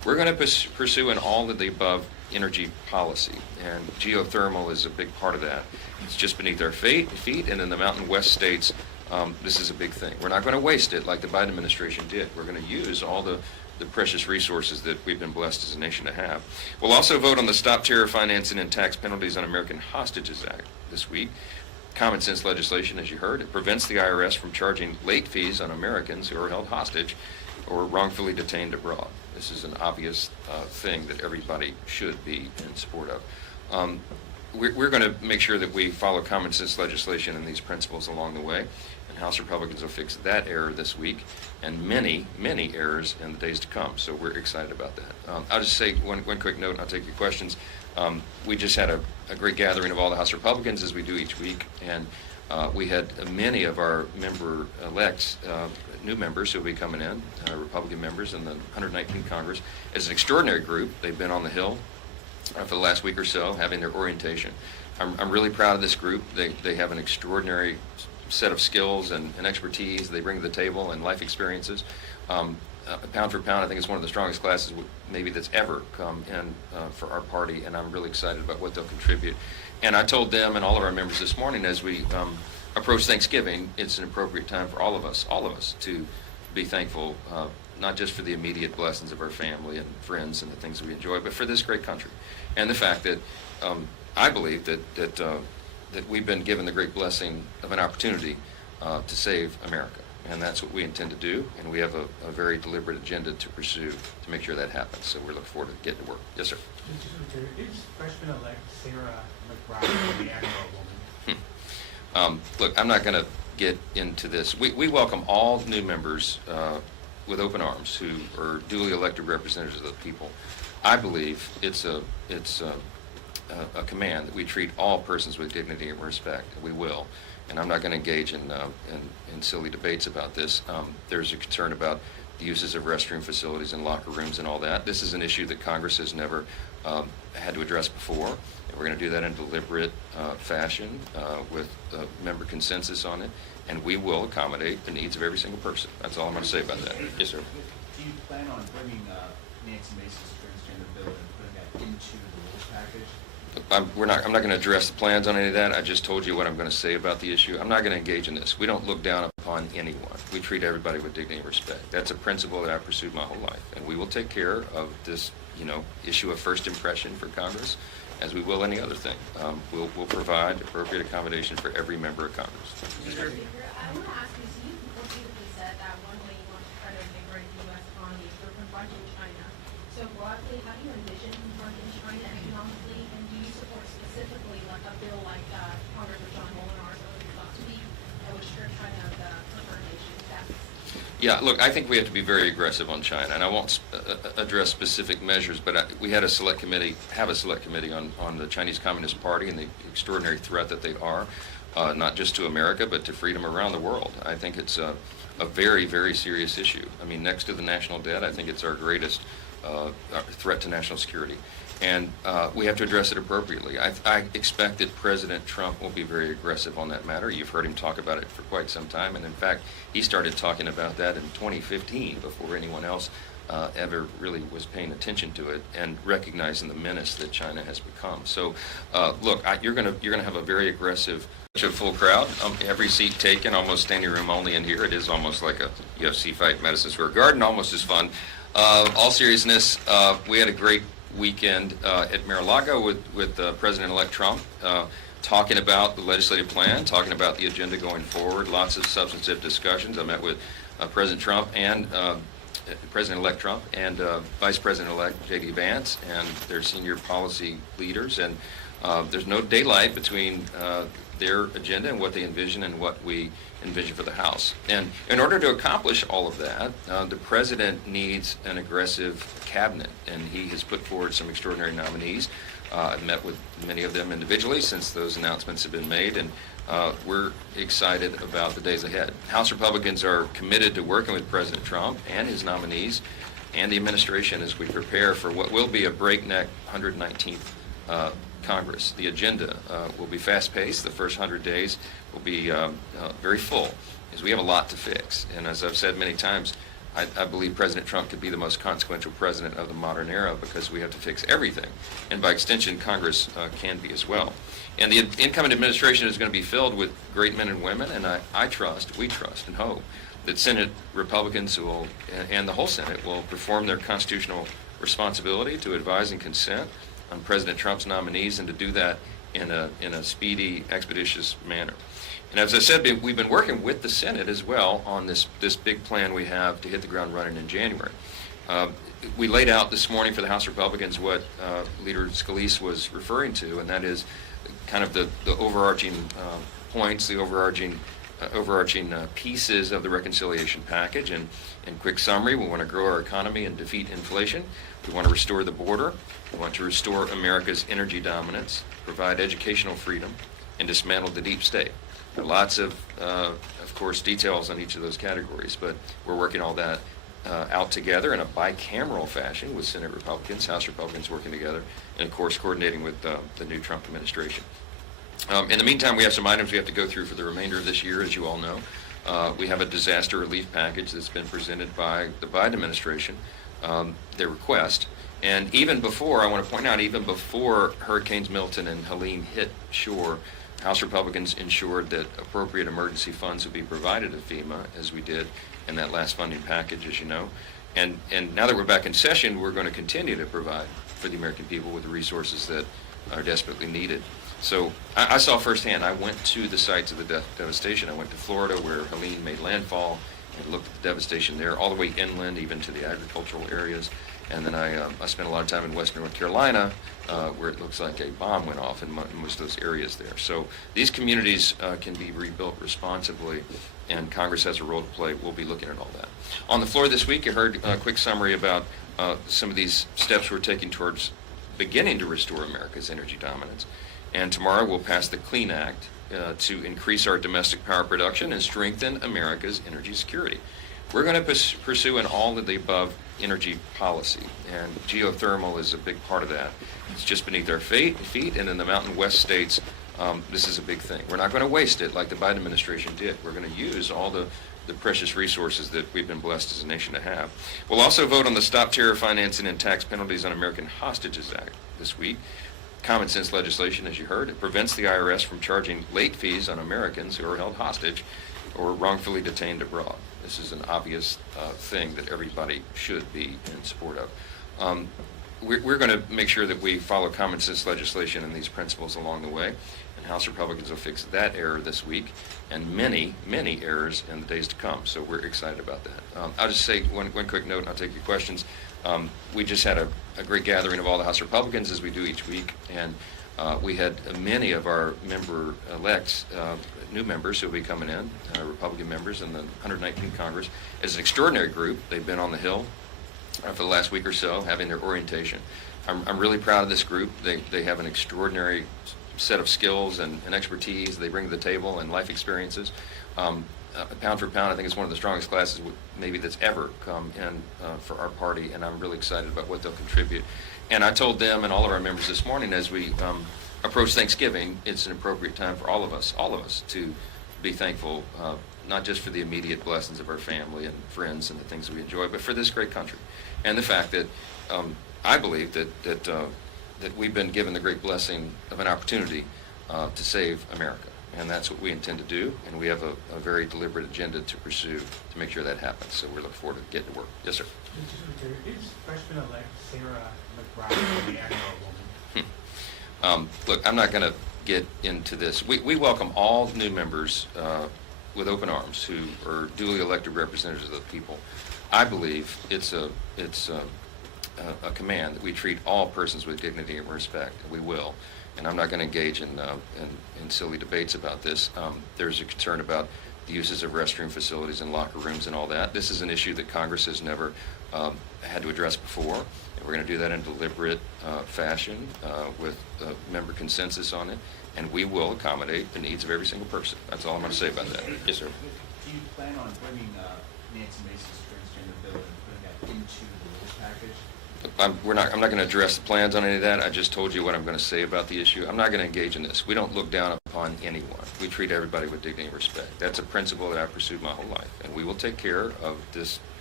We're going to pursue an all of the above energy policy, and geothermal is a big part of that. It's just beneath our feet, and in the Mountain West states, this is a big thing. We're not going to waste it like the Biden administration did. We're going to use all the precious resources that we've been blessed as a nation to have. We'll also vote on the Stop Terror Financing and Tax Penalties on American Hostages Act this week. Common sense legislation, as you heard. It prevents the IRS from charging late fees on Americans who are held hostage or wrongfully detained abroad. This is an obvious thing that everybody should be in support of. We're going to make sure that we follow common sense legislation and these principles along the way, and House Republicans will fix that error this week and many, many errors in the days to come. So we're excited about that. I'll just say one quick note, and I'll take your questions. We just had a great gathering of all the House Republicans, as we do each week, and we had many of our member-elects, new members who will be coming in, Republican members in the 119th Congress. As an extraordinary group, they've been on the Hill for the last week or so, having their orientation. I'm really proud of this group. They have an extraordinary set of skills and expertise they bring to the table and life experiences. Pound for pound, I think it's one of the strongest classes maybe that's ever come in for our party, and I'm really excited about what they'll contribute. And I told them and all of our members this morning, as we approach Thanksgiving, it's an appropriate time for all of us to be thankful, not just for the immediate blessings of our family and friends and the things that we enjoy, but for this great country and the fact that I believe that we've been given the great blessing of an opportunity to save America. And that's what we intend to do, and we have a very deliberate agenda to pursue to make sure that happens. So we're looking forward to getting to work. Yes, sir. Is freshman-elect Sarah McBride the Admiral woman? Look, I'm not going to get into this. We welcome all new members with open arms who are duly elected representatives of the people. I believe it's a command that we treat all persons with dignity and respect, and we will. And I'm not going to engage in silly debates about this. There's a concern about the uses of restroom facilities and locker rooms and all that. This is an issue that Congress has never had to address before. And we're going to do that in a deliberate fashion with member consensus on it. And we will accommodate the needs of every single person. That's all I'm going to say about that. Yes, sir. Do you plan on bringing Nancy Mace's transgender bill and putting that into the rules package? I'm not going to address the plans on any of that. I just told you what I'm going to say about the issue. I'm not going to engage in this. We don't look down upon anyone. We treat everybody with dignity and respect. That's a principle that I've pursued my whole life. And we will take care of this, issue of first impression for Congress, as we will any other thing. We'll provide appropriate accommodation for every member of Congress. Mr. Speaker, I want to ask you, so you repeatedly said that one way you want to try to liberate the U.S. economy is through confronting China. So broadly, how do you envision confronting China economically, and do you support specifically like a bill like Congressman John Molinar's last week that would strip China of the confrontation tax? Yeah, look, I think we have to be very aggressive on China, and I won't address specific measures, but we had a select committee on the Chinese Communist Party and the extraordinary threat that they are, not just to America, but to freedom around the world. I think it's a very, very serious issue. I mean, next to the national debt, I think it's our greatest threat to national security. And we have to address it appropriately. I expect that President Trump will be very aggressive on that matter. You've heard him talk about it for quite some time, and in fact, he started talking about that in 2015 before anyone else ever really was paying attention to it and recognizing the menace that China has become. So, look, you're gonna have a very aggressive, full crowd. Every seat taken, almost standing room only in here. It is almost like a UFC fight in Madison Square Garden, almost as fun. All seriousness, we had a great weekend at Mar-a-Lago with President-elect Trump, talking about the legislative plan, talking about the agenda going forward, lots of substantive discussions. I met with President Trump and President-elect Trump and Vice President-elect J.D. Vance and their senior policy leaders, and there's no daylight between their agenda and what they envision and what we envision for the House. And in order to accomplish all of that, the President needs an aggressive cabinet, and he has put forward some extraordinary nominees. I've met with many of them individually since those announcements have been made, and we're excited about the days ahead. House Republicans are committed to working with President Trump and his nominees and the administration as we prepare for what will be a breakneck 119th Congress. The agenda will be fast-paced. The first 100 days will be very full, as we have a lot to fix. And as I've said many times, I believe President Trump could be the most consequential president of the modern era because we have to fix everything. And by extension, Congress can be as well. And the incoming administration is going to be filled with great men and women, and we trust and hope that Senate Republicans will, and the whole Senate will perform their constitutional responsibility to advise and consent on President Trump's nominees, and to do that in a speedy, expeditious manner. And as I said, we've been working with the Senate as well on this big plan we have to hit the ground running in January. We laid out this morning for the House Republicans what Leader Scalise was referring to, and that is kind of the overarching points, the overarching pieces of the reconciliation package. And in quick summary, we want to grow our economy and defeat inflation. We want to restore the border. We want to restore America's energy dominance, provide educational freedom, and dismantle the deep state. There are lots of course, details on each of those categories, but we're working all that out together in a bicameral fashion with Senate Republicans, House Republicans working together, and of course coordinating with the new Trump administration. In the meantime, we have some items we have to go through for the remainder of this year, as you all know. We have a disaster relief package that's been presented by the Biden administration, their request. And even before, I want to point out, even before Hurricanes Milton and Helene hit shore, House Republicans ensured that appropriate emergency funds would be provided to FEMA, as we did in that last funding package, as you know. And now that we're back in session, we're going to continue to provide for the American people with the resources that are desperately needed. So I saw firsthand. I went to the sites of the devastation. I went to Florida, where Helene made landfall, and looked at the devastation there, all the way inland, even to the agricultural areas. And then I spent a lot of time in western North Carolina, where it looks like a bomb went off in most of those areas there. So these communities can be rebuilt responsibly, and Congress has a role to play. We'll be looking at all that. On the floor this week, you heard a quick summary about some of these steps we're taking towards beginning to restore America's energy dominance. And tomorrow we'll pass the Clean Act to increase our domestic power production and strengthen America's energy security. We're going to pursue an all of the above energy policy, and geothermal is a big part of that. It's just beneath our feet, and in the Mountain West states, this is a big thing. We're not going to waste it like the Biden administration did. We're going to use all the precious resources that we've been blessed as a nation to have. We'll also vote on the Stop Terror Financing and Tax Penalties on American Hostages Act this week. Common sense legislation, as you heard. It prevents the IRS from charging late fees on Americans who are held hostage or wrongfully detained abroad. This is an obvious thing that everybody should be in support of. We're going to make sure that we follow common sense legislation and these principles along the way, and House Republicans will fix that error this week and many, many errors in the days to come. So we're excited about that. I'll just say one quick note, and I'll take your questions. We just had a great gathering of all the House Republicans, as we do each week, and we had many of our member-elects, new members who will be coming in, Republican members in the 119th Congress. As an extraordinary group, they've been on the Hill for the last week or so, having their orientation. I'm really proud of this group. They have an extraordinary set of skills and expertise they bring to the table, and life experiences. Pound for pound, I think it's one of the strongest classes maybe that's ever come in for our party, and I'm really excited about what they'll contribute. And I told them and all of our members this morning, as we approach Thanksgiving, it's an appropriate time for all of us to be thankful, not just for the immediate blessings of our family and friends and the things that we enjoy, but for this great country, and the fact that I believe that we've been given the great blessing of an opportunity to save America. And that's what we intend to do, and we have a very deliberate agenda to pursue to make sure that happens. So we're looking forward to getting to work. Yes, sir. Is freshman-elect Sarah McBride the Admiral woman? Look, I'm not going to get into this. We welcome all new members with open arms who are duly elected representatives of the people. I believe it's a command that we treat all persons with dignity and respect, and we will. And I'm not going to engage in silly debates about this. There's a concern about the uses of restroom facilities and locker rooms and all that. This is an issue that Congress has never had to address before. And we're going to do that in a deliberate fashion with member consensus on it. And we will accommodate the needs of every single person. That's all I'm going to say about that. Yes, sir. Do you plan on bringing Nancy Mace's transgender bill and putting that into the rules package? I'm not going to address the plans on any of that. I just told you what I'm going to say about the issue. I'm not going to engage in this. We don't look down upon anyone. We treat everybody with dignity and respect. That's a principle that I've pursued my whole life, and we will take care of this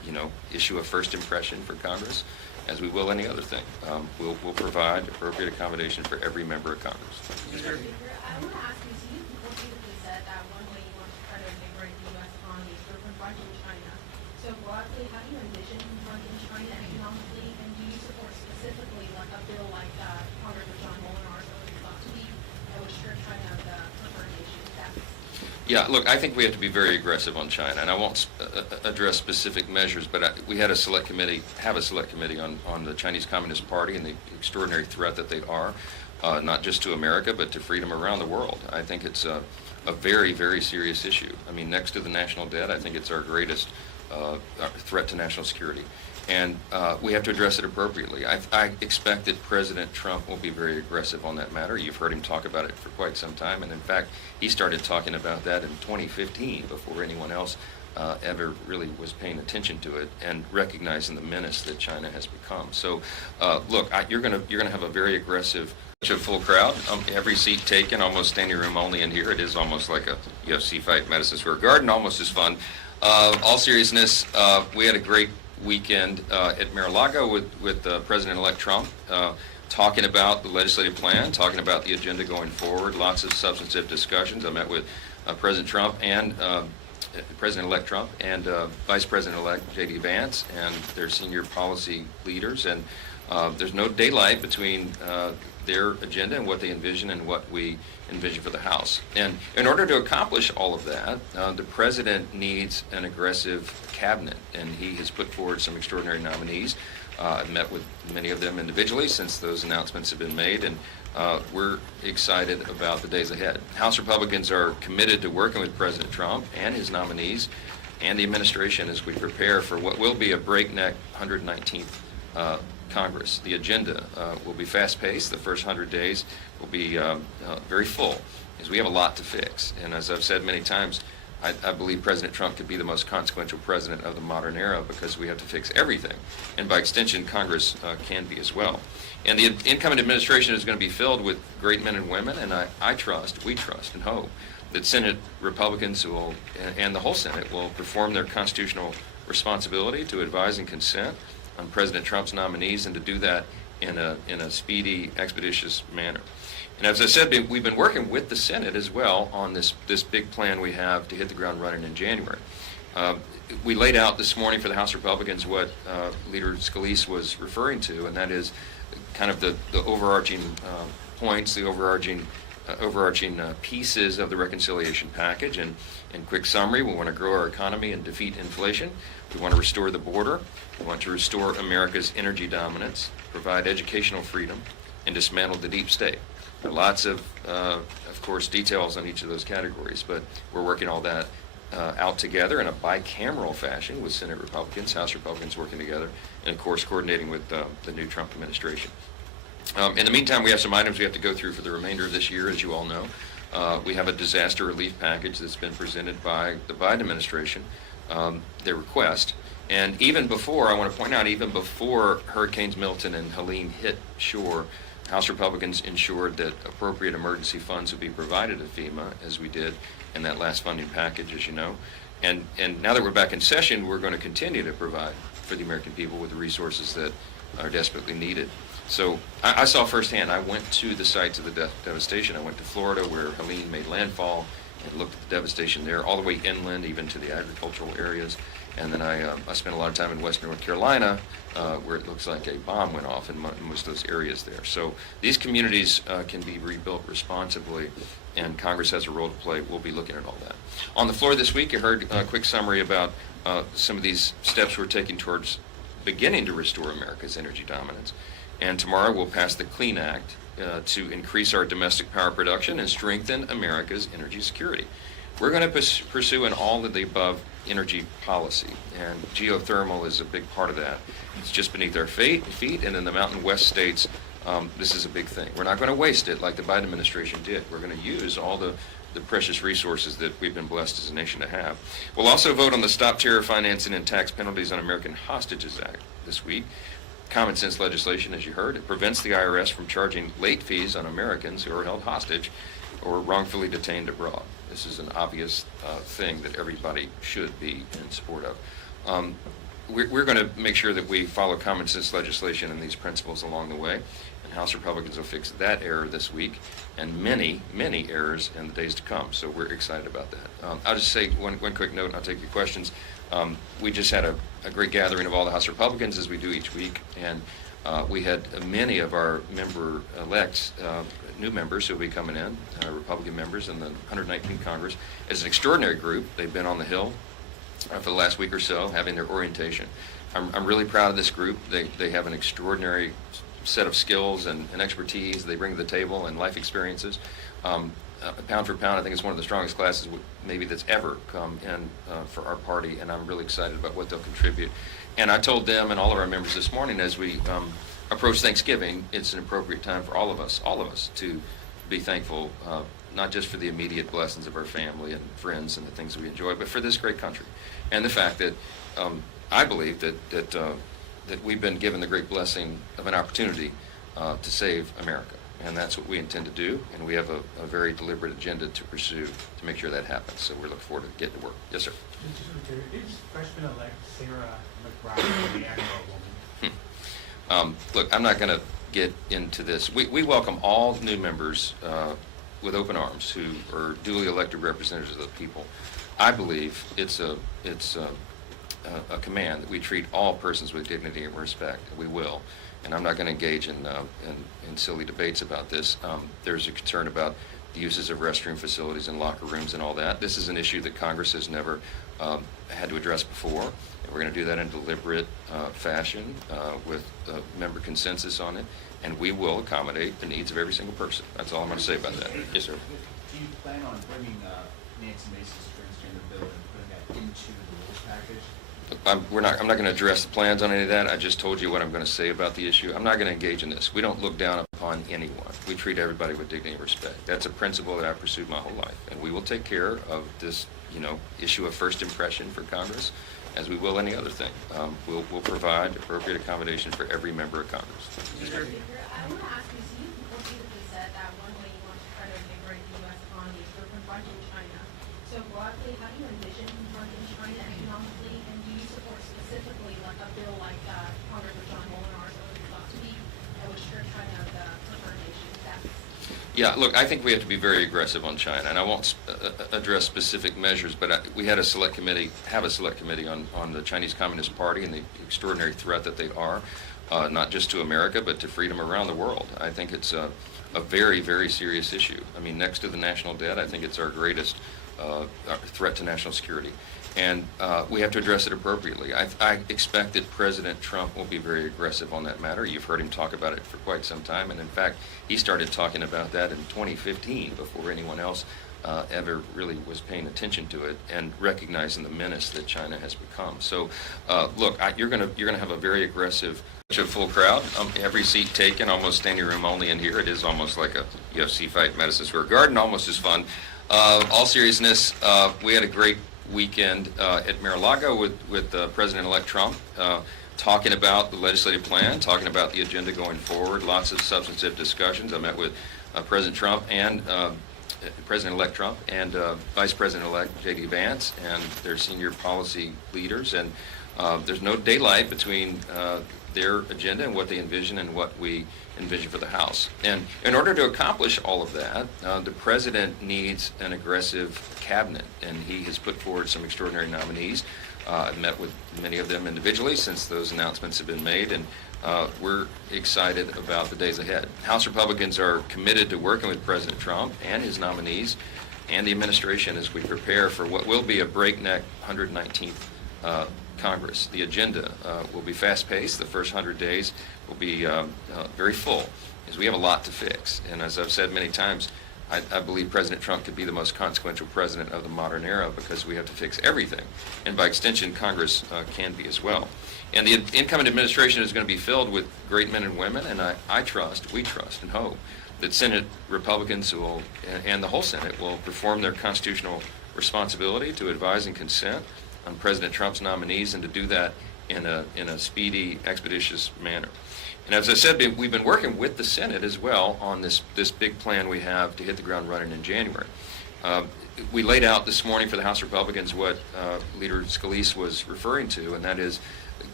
issue a first impression for Congress, as we will any other thing. We'll provide appropriate accommodation for every member of Congress. Leader, I want to ask you, so you repeatedly said that one way you want to try to invigorate the U.S. economy is through confronting China. So broadly, how do you envision confronting China economically, and do you support specifically like a bill like Congressman John Molinar's last week that would strip China of the preferred nation status? Yeah, look, I think we have to be very aggressive on China, and I won't address specific measures, but we had a select committee on the Chinese Communist Party and the extraordinary threat that they are, not just to America, but to freedom around the world. I think it's a very, very serious issue. I mean, next to the national debt, I think it's our greatest threat to national security. And we have to address it appropriately. I expect that President Trump will be very aggressive on that matter. You've heard him talk about it for quite some time, and in fact, he started talking about that in 2015 before anyone else ever really was paying attention to it and recognizing the menace that China has become. So, look, you're gonna have a very aggressive, full crowd. Every seat taken, almost standing room only in here. It is almost like a UFC fight, Madison Square Garden, almost as fun. All seriousness, we had a great weekend at Mar-a-Lago with President-elect Trump, talking about the legislative plan, talking about the agenda going forward, lots of substantive discussions. I met with President Trump and President-elect Trump and Vice President-elect J.D. Vance and their senior policy leaders, and there's no daylight between their agenda and what they envision and what we envision for the House. And in order to accomplish all of that, the President needs an aggressive cabinet, and he has put forward some extraordinary nominees. I've met with many of them individually since those announcements have been made, and we're excited about the days ahead. House Republicans are committed to working with President Trump and his nominees and the administration as we prepare for what will be a breakneck 119th Congress. The agenda will be fast-paced. The first 100 days will be very full, as we have a lot to fix. And as I've said many times, I believe President Trump could be the most consequential president of the modern era because we have to fix everything. And by extension, Congress can be as well. And the incoming administration is going to be filled with great men and women, and we trust and hope that Senate Republicans and the whole Senate will perform their constitutional responsibility to advise and consent on President Trump's nominees, and to do that in a speedy, expeditious manner. And as I said, we've been working with the Senate as well on this big plan we have to hit the ground running in January. We laid out this morning for the House Republicans what Leader Scalise was referring to, and that is kind of the overarching points, the overarching pieces of the reconciliation package. And in quick summary, we want to grow our economy and defeat inflation. We want to restore the border. We want to restore America's energy dominance, provide educational freedom, and dismantle the deep state. There are lots of course, details on each of those categories, but we're working all that out together in a bicameral fashion with Senate Republicans, House Republicans working together, and of course coordinating with the new Trump administration. In the meantime, we have some items we have to go through for the remainder of this year, as you all know. We have a disaster relief package that's been presented by the Biden administration, their request. And even before, I want to point out, even before Hurricanes Milton and Helene hit shore, House Republicans ensured that appropriate emergency funds would be provided to FEMA, as we did in that last funding package, as you know. And now that we're back in session, we're going to continue to provide for the American people with the resources that are desperately needed. So I saw firsthand. I went to the sites of the devastation. I went to Florida, where Helene made landfall, and looked at the devastation there, all the way inland, even to the agricultural areas. And then I spent a lot of time in western North Carolina, where it looks like a bomb went off in most of those areas there. So these communities can be rebuilt responsibly, and Congress has a role to play. We'll be looking at all that. On the floor this week, you heard a quick summary about some of these steps we're taking towards beginning to restore America's energy dominance. And tomorrow we'll pass the Clean Act to increase our domestic power production and strengthen America's energy security. We're going to pursue an all-of-the-above energy policy, and geothermal is a big part of that. It's just beneath our feet, and in the Mountain West states, this is a big thing. We're not going to waste it like the Biden administration did. We're going to use all the precious resources that we've been blessed as a nation to have. We'll also vote on the Stop Terror Financing and Tax Penalties on American Hostages Act this week. Common sense legislation, as you heard. It prevents the IRS from charging late fees on Americans who are held hostage or wrongfully detained abroad. This is an obvious thing that everybody should be in support of. we're going to make sure that we follow common sense legislation and these principles along the way. And House Republicans will fix that error this week and many, many errors in the days to come. So we're excited about that. I'll just say one quick note, and I'll take your questions. We just had a great gathering of all the House Republicans, as we do each week, and we had many of our member-elects, new members who will be coming in, Republican members in the 119th Congress. As an extraordinary group, they've been on the Hill for the last week or so, having their orientation. I'm really proud of this group. They have an extraordinary set of skills and expertise they bring to the table and life experiences. Pound for pound, I think it's one of the strongest classes maybe that's ever come in for our party, and I'm really excited about what they'll contribute. And I told them and all of our members this morning, as we approach Thanksgiving, it's an appropriate time for all of us to be thankful, not just for the immediate blessings of our family and friends and the things we enjoy, but for this great country. And the fact that I believe that we've been given the great blessing of an opportunity to save America. And that's what we intend to do, and we have a very deliberate agenda to pursue to make sure that happens. So we're looking forward to getting to work. Yes, sir. Is freshman-elect Sarah McBride the Admiral woman? Look, I'm not going to get into this. We welcome all new members with open arms who are duly elected representatives of the people. I believe it's a command that we treat all persons with dignity and respect. We will. And I'm not going to engage in silly debates about this. There's a concern about the uses of restroom facilities and locker rooms and all that. This is an issue that Congress has never had to address before. And we're going to do that in a deliberate fashion with member consensus on it. And we will accommodate the needs of every single person. That's all I'm going to say about that. Yes, sir. Do you plan on bringing Nancy Mace's transgender bill and putting that into the rules package? I'm not going to address the plans on any of that. I just told you what I'm going to say about the issue. I'm not going to engage in this. We don't look down upon anyone. We treat everybody with dignity and respect. That's a principle that I've pursued my whole life. And we will take care of this, issue of first impression for Congress, as we will any other thing. We'll provide appropriate accommodation for every member of Congress. I want to ask you, so you repeatedly said that one way you want to try to reinvigorate the U.S. economy is through confronting China. So broadly, how do you envision confronting China economically, and do you support specifically like a bill like Congressman John Molinar's last week that would strip China of the preferred nation status? Yeah, look, I think we have to be very aggressive on China, and I won't address specific measures, but we had a select committee on the Chinese Communist Party and the extraordinary threat that they are, not just to America, but to freedom around the world. I think it's a very, very serious issue. I mean, next to the national debt, I think it's our greatest threat to national security. And we have to address it appropriately. I expect that President Trump will be very aggressive on that matter. You've heard him talk about it for quite some time, and in fact, he started talking about that in 2015 before anyone else ever really was paying attention to it and recognizing the menace that China has become. So, look, you're gonna have a very aggressive, full crowd. Every seat taken, almost standing room only in here. It is almost like a UFC fight, Madison Square Garden, almost as fun. All seriousness, we had a great weekend at Mar-a-Lago with President-elect Trump, talking about the legislative plan, talking about the agenda going forward, lots of substantive discussions. I met with President Trump and President-elect Trump and Vice President-elect J.D. Vance and their senior policy leaders, and there's no daylight between their agenda and what they envision and what we envision for the House. And in order to accomplish all of that, the President needs an aggressive cabinet, and he has put forward some extraordinary nominees. I've met with many of them individually since those announcements have been made, and we're excited about the days ahead. House Republicans are committed to working with President Trump and his nominees and the administration as we prepare for what will be a breakneck 119th Congress. The agenda will be fast-paced. The first 100 days will be very full, as we have a lot to fix. And as I've said many times, I believe President Trump could be the most consequential president of the modern era because we have to fix everything. And by extension, Congress can be as well. And the incoming administration is going to be filled with great men and women, and we trust and hope that Senate Republicans and the whole Senate will perform their constitutional responsibility to advise and consent on President Trump's nominees, and to do that in a speedy, expeditious manner. And as I said, we've been working with the Senate as well on this big plan we have to hit the ground running in January. We laid out this morning for the House Republicans what Leader Scalise was referring to, and that is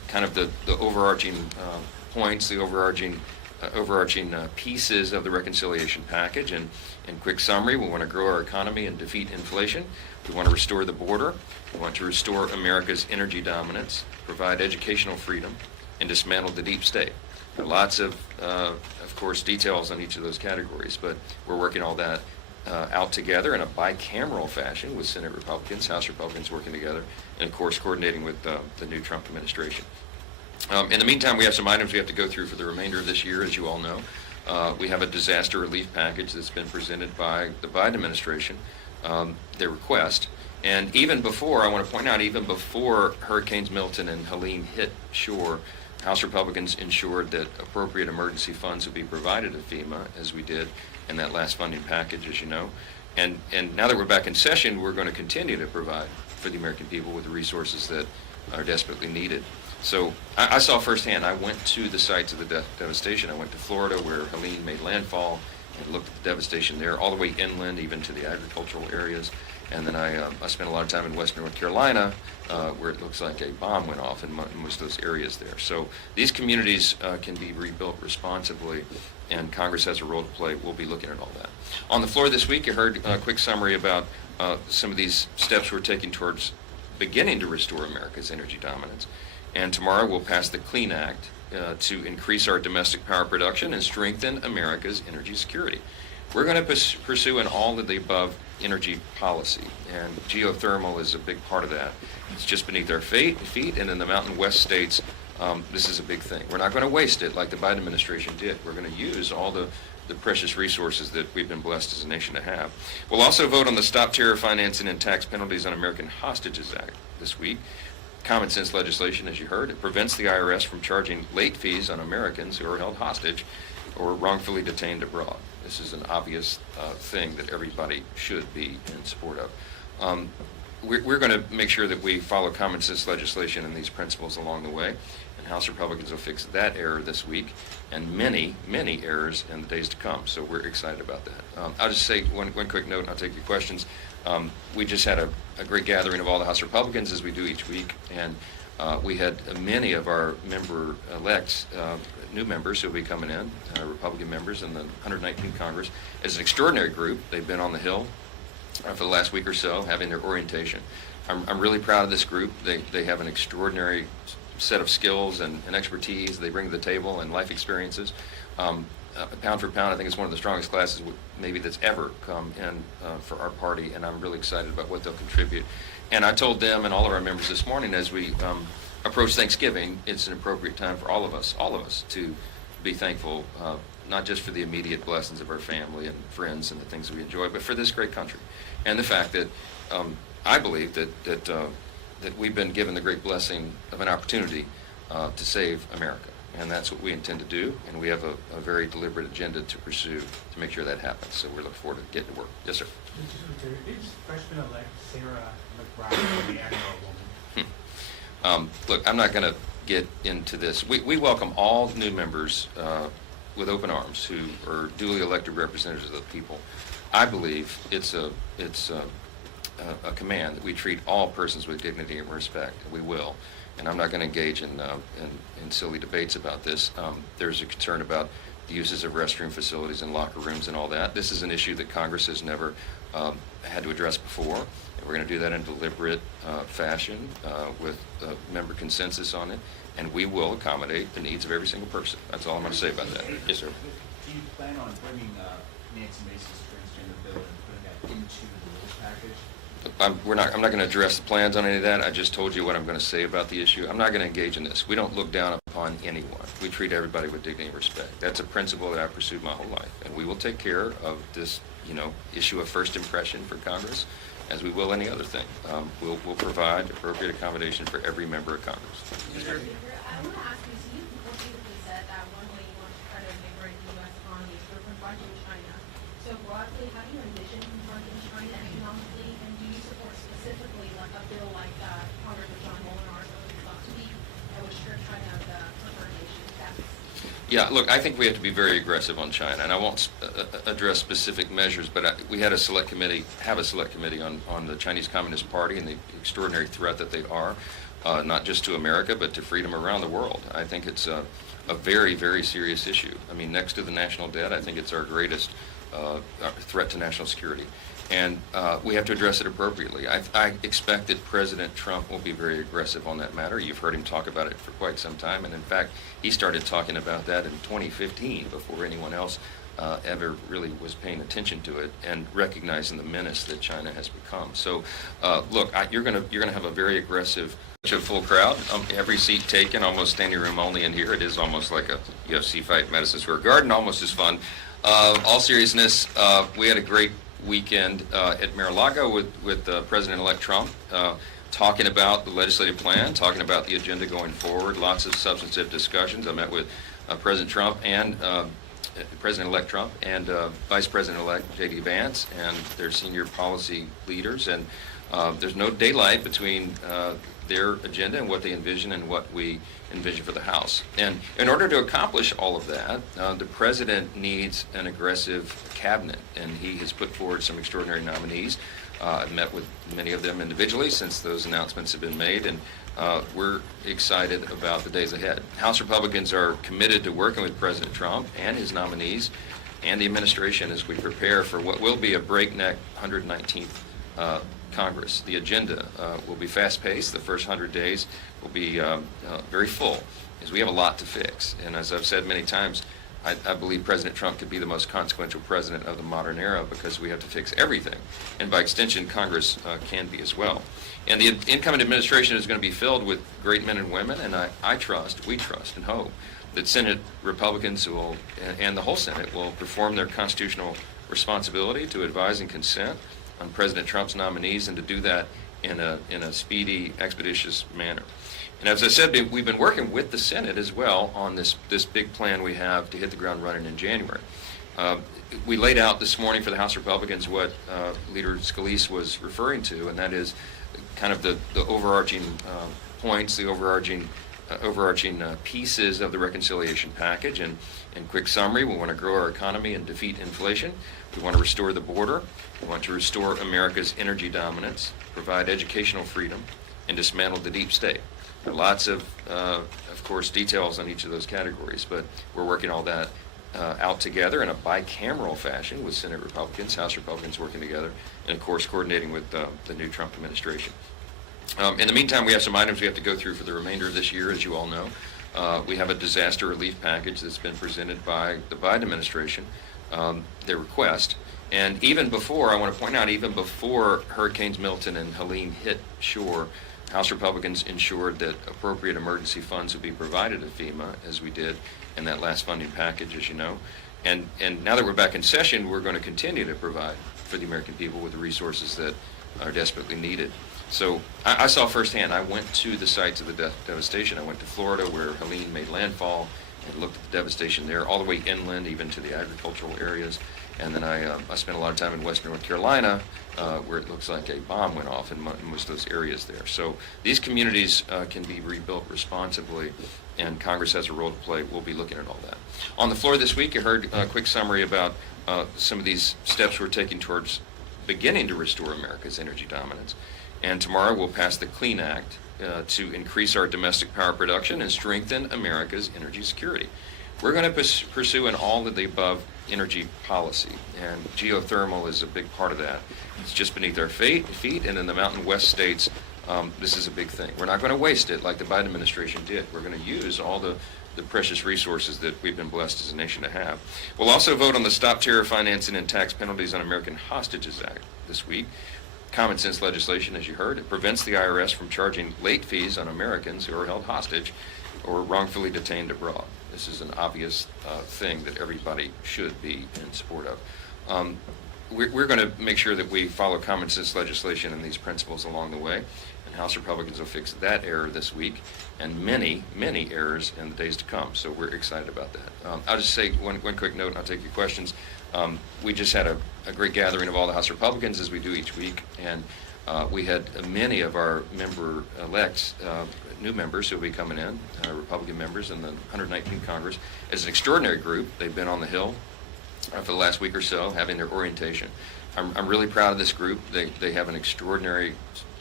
kind of the overarching points, the overarching pieces of the reconciliation package. And in quick summary, we want to grow our economy and defeat inflation. We want to restore the border. We want to restore America's energy dominance, provide educational freedom, and dismantle the deep state. There are lots of course, details on each of those categories, but we're working all that out together in a bicameral fashion with Senate Republicans, House Republicans working together, and of course coordinating with the new Trump administration. In the meantime, we have some items we have to go through for the remainder of this year, as you all know. We have a disaster relief package that's been presented by the Biden administration, their request. And even before, I want to point out, even before Hurricanes Milton and Helene hit shore, House Republicans ensured that appropriate emergency funds would be provided to FEMA, as we did in that last funding package, as you know. And now that we're back in session, we're going to continue to provide for the American people with the resources that are desperately needed. So I saw firsthand. I went to the sites of the devastation. I went to Florida, where Helene made landfall, and looked at the devastation there, all the way inland, even to the agricultural areas. And then I spent a lot of time in western North Carolina, where it looks like a bomb went off in most of those areas there. So these communities can be rebuilt responsibly, and Congress has a role to play. We'll be looking at all that. On the floor this week, you heard a quick summary about some of these steps we're taking towards beginning to restore America's energy dominance. And tomorrow we'll pass the Clean Act to increase our domestic power production and strengthen America's energy security. We're going to pursue an all of the above energy policy, and geothermal is a big part of that. It's just beneath our feet, and in the Mountain West states, this is a big thing. We're not going to waste it like the Biden administration did. We're going to use all the precious resources that we've been blessed as a nation to have. We'll also vote on the Stop Terror Financing and Tax Penalties on American Hostages Act this week. Common sense legislation, as you heard. It prevents the IRS from charging late fees on Americans who are held hostage or wrongfully detained abroad. This is an obvious thing that everybody should be in support of. We're going to make sure that we follow common sense legislation and these principles along the way, and House Republicans will fix that error this week and many, many errors in the days to come. So we're excited about that. I'll just say one quick note, and I'll take your questions. We just had a great gathering of all the House Republicans, as we do each week, and we had many of our member-elects, new members who will be coming in, Republican members in the 119th Congress. It's an extraordinary group. They've been on the Hill for the last week or so, having their orientation. I'm really proud of this group. They have an extraordinary set of skills and expertise they bring to the table, and life experiences. Pound for pound, I think it's one of the strongest classes maybe that's ever come in for our party, and I'm really excited about what they'll contribute. And I told them and all of our members this morning, as we approach Thanksgiving, it's an appropriate time for all of us to be thankful, not just for the immediate blessings of our family and friends and the things we enjoy, but for this great country, and the fact that I believe that we've been given the great blessing of an opportunity to save America. And that's what we intend to do, and we have a very deliberate agenda to pursue to make sure that happens. So we're looking forward to getting to work. Yes, sir. Is freshman-elect Sarah McBride the Emmer woman? Look, I'm not going to get into this. We welcome all new members with open arms who are duly elected representatives of the people. I believe it's a command that we treat all persons with dignity and respect. We will. And I'm not going to engage in silly debates about this. There's a concern about the uses of restroom facilities and locker rooms and all that. This is an issue that Congress has never had to address before. And we're going to do that in a deliberate fashion with member consensus on it. And we will accommodate the needs of every single person. That's all I'm going to say about that. Yes, sir. Do you plan on bringing Nancy Mace's transgender bill and putting that into the rules package? I'm not going to address the plans on any of that. I just told you what I'm going to say about the issue. I'm not going to engage in this. We don't look down upon anyone. We treat everybody with dignity and respect. That's a principle that I've pursued my whole life. And we will take care of this, issue of first impression for Congress, as we will any other thing. We'll provide appropriate accommodation for every member of Congress. I want to ask you, so you repeatedly said that one way you want to try to invigorate the U.S. economy is through confronting China. So broadly, how do you envision confronting China economically, and do you support specifically like a bill like Congressman John Molinar's thought to be that would strip China of the preferred nation status? Yeah, look, I think we have to be very aggressive on China, and I won't address specific measures, but we had a select committee on the Chinese Communist Party and the extraordinary threat that they are. not just to America, but to freedom around the world. I think it's a very, very serious issue. I mean, next to the national debt, I think it's our greatest threat to national security. And we have to address it appropriately. I expect that President Trump will be very aggressive on that matter. You've heard him talk about it for quite some time, and in fact, he started talking about that in 2015 before anyone else ever really was paying attention to it and recognizing the menace that China has become. So, look, you're gonna have a very aggressive, full crowd. Every seat taken, almost standing room only in here. It is almost like a UFC fight in Madison Square Garden, almost as fun. All seriousness, we had a great weekend at Mar-a-Lago with President-elect Trump, talking about the legislative plan, talking about the agenda going forward, lots of substantive discussions. I met with President Trump and President-elect Trump and Vice President-elect J.D. Vance and their senior policy leaders, and there's no daylight between their agenda and what they envision and what we envision for the House. And in order to accomplish all of that, the President needs an aggressive cabinet, and he has put forward some extraordinary nominees. I've met with many of them individually since those announcements have been made, and we're excited about the days ahead. House Republicans are committed to working with President Trump and his nominees and the administration as we prepare for what will be a breakneck 119th Congress. The agenda will be fast-paced. The first 100 days will be very full, as we have a lot to fix. And as I've said many times, I believe President Trump could be the most consequential president of the modern era because we have to fix everything. And by extension, Congress can be as well. And the incoming administration is going to be filled with great men and women, and we trust and hope that Senate Republicans and the whole Senate will perform their constitutional responsibility to advise and consent on President Trump's nominees, and to do that in a speedy, expeditious manner. And as I said, we've been working with the Senate as well on this big plan we have to hit the ground running in January. We laid out this morning for the House Republicans what Leader Scalise was referring to, and that is kind of the overarching points, the overarching pieces of the reconciliation package. And in quick summary, we want to grow our economy and defeat inflation. We want to restore the border. We want to restore America's energy dominance, provide educational freedom, and dismantle the deep state. There are lots of course, details on each of those categories, but we're working all that out together in a bicameral fashion with Senate Republicans, House Republicans working together, and of course coordinating with the new Trump administration. In the meantime, we have some items we have to go through for the remainder of this year, as you all know. We have a disaster relief package that's been presented by the Biden administration, their request. And even before, I want to point out, even before Hurricanes Milton and Helene hit shore, House Republicans ensured that appropriate emergency funds would be provided to FEMA, as we did in that last funding package, as you know. And now that we're back in session, we're going to continue to provide for the American people with the resources that are desperately needed. So I saw firsthand. I went to the sites of the devastation. I went to Florida, where Helene made landfall, and looked at the devastation there, all the way inland, even to the agricultural areas. And then I spent a lot of time in western North Carolina, where it looks like a bomb went off in most of those areas there. So these communities can be rebuilt responsibly, and Congress has a role to play. We'll be looking at all that. On the floor this week, you heard a quick summary about some of these steps we're taking towards beginning to restore America's energy dominance. And tomorrow we'll pass the Clean Act to increase our domestic power production and strengthen America's energy security. We're going to pursue an all of the above energy policy, and geothermal is a big part of that. It's just beneath our feet, and in the Mountain West states, this is a big thing. We're not going to waste it like the Biden administration did. We're going to use all the precious resources that we've been blessed as a nation to have. We'll also vote on the Stop Terror Financing and Tax Penalties on American Hostages Act this week. Common sense legislation, as you heard. It prevents the IRS from charging late fees on Americans who are held hostage or wrongfully detained abroad. This is an obvious thing that everybody should be in support of. We're going to make sure that we follow common sense legislation and these principles along the way, and House Republicans will fix that error this week and many, many errors in the days to come. So we're excited about that. I'll just say one quick note, and I'll take your questions. We just had a great gathering of all the House Republicans, as we do each week, and we had many of our member-elects, new members who will be coming in, Republican members in the 119th Congress, as an extraordinary group. They've been on the Hill for the last week or so, having their orientation. I'm really proud of this group. They have an extraordinary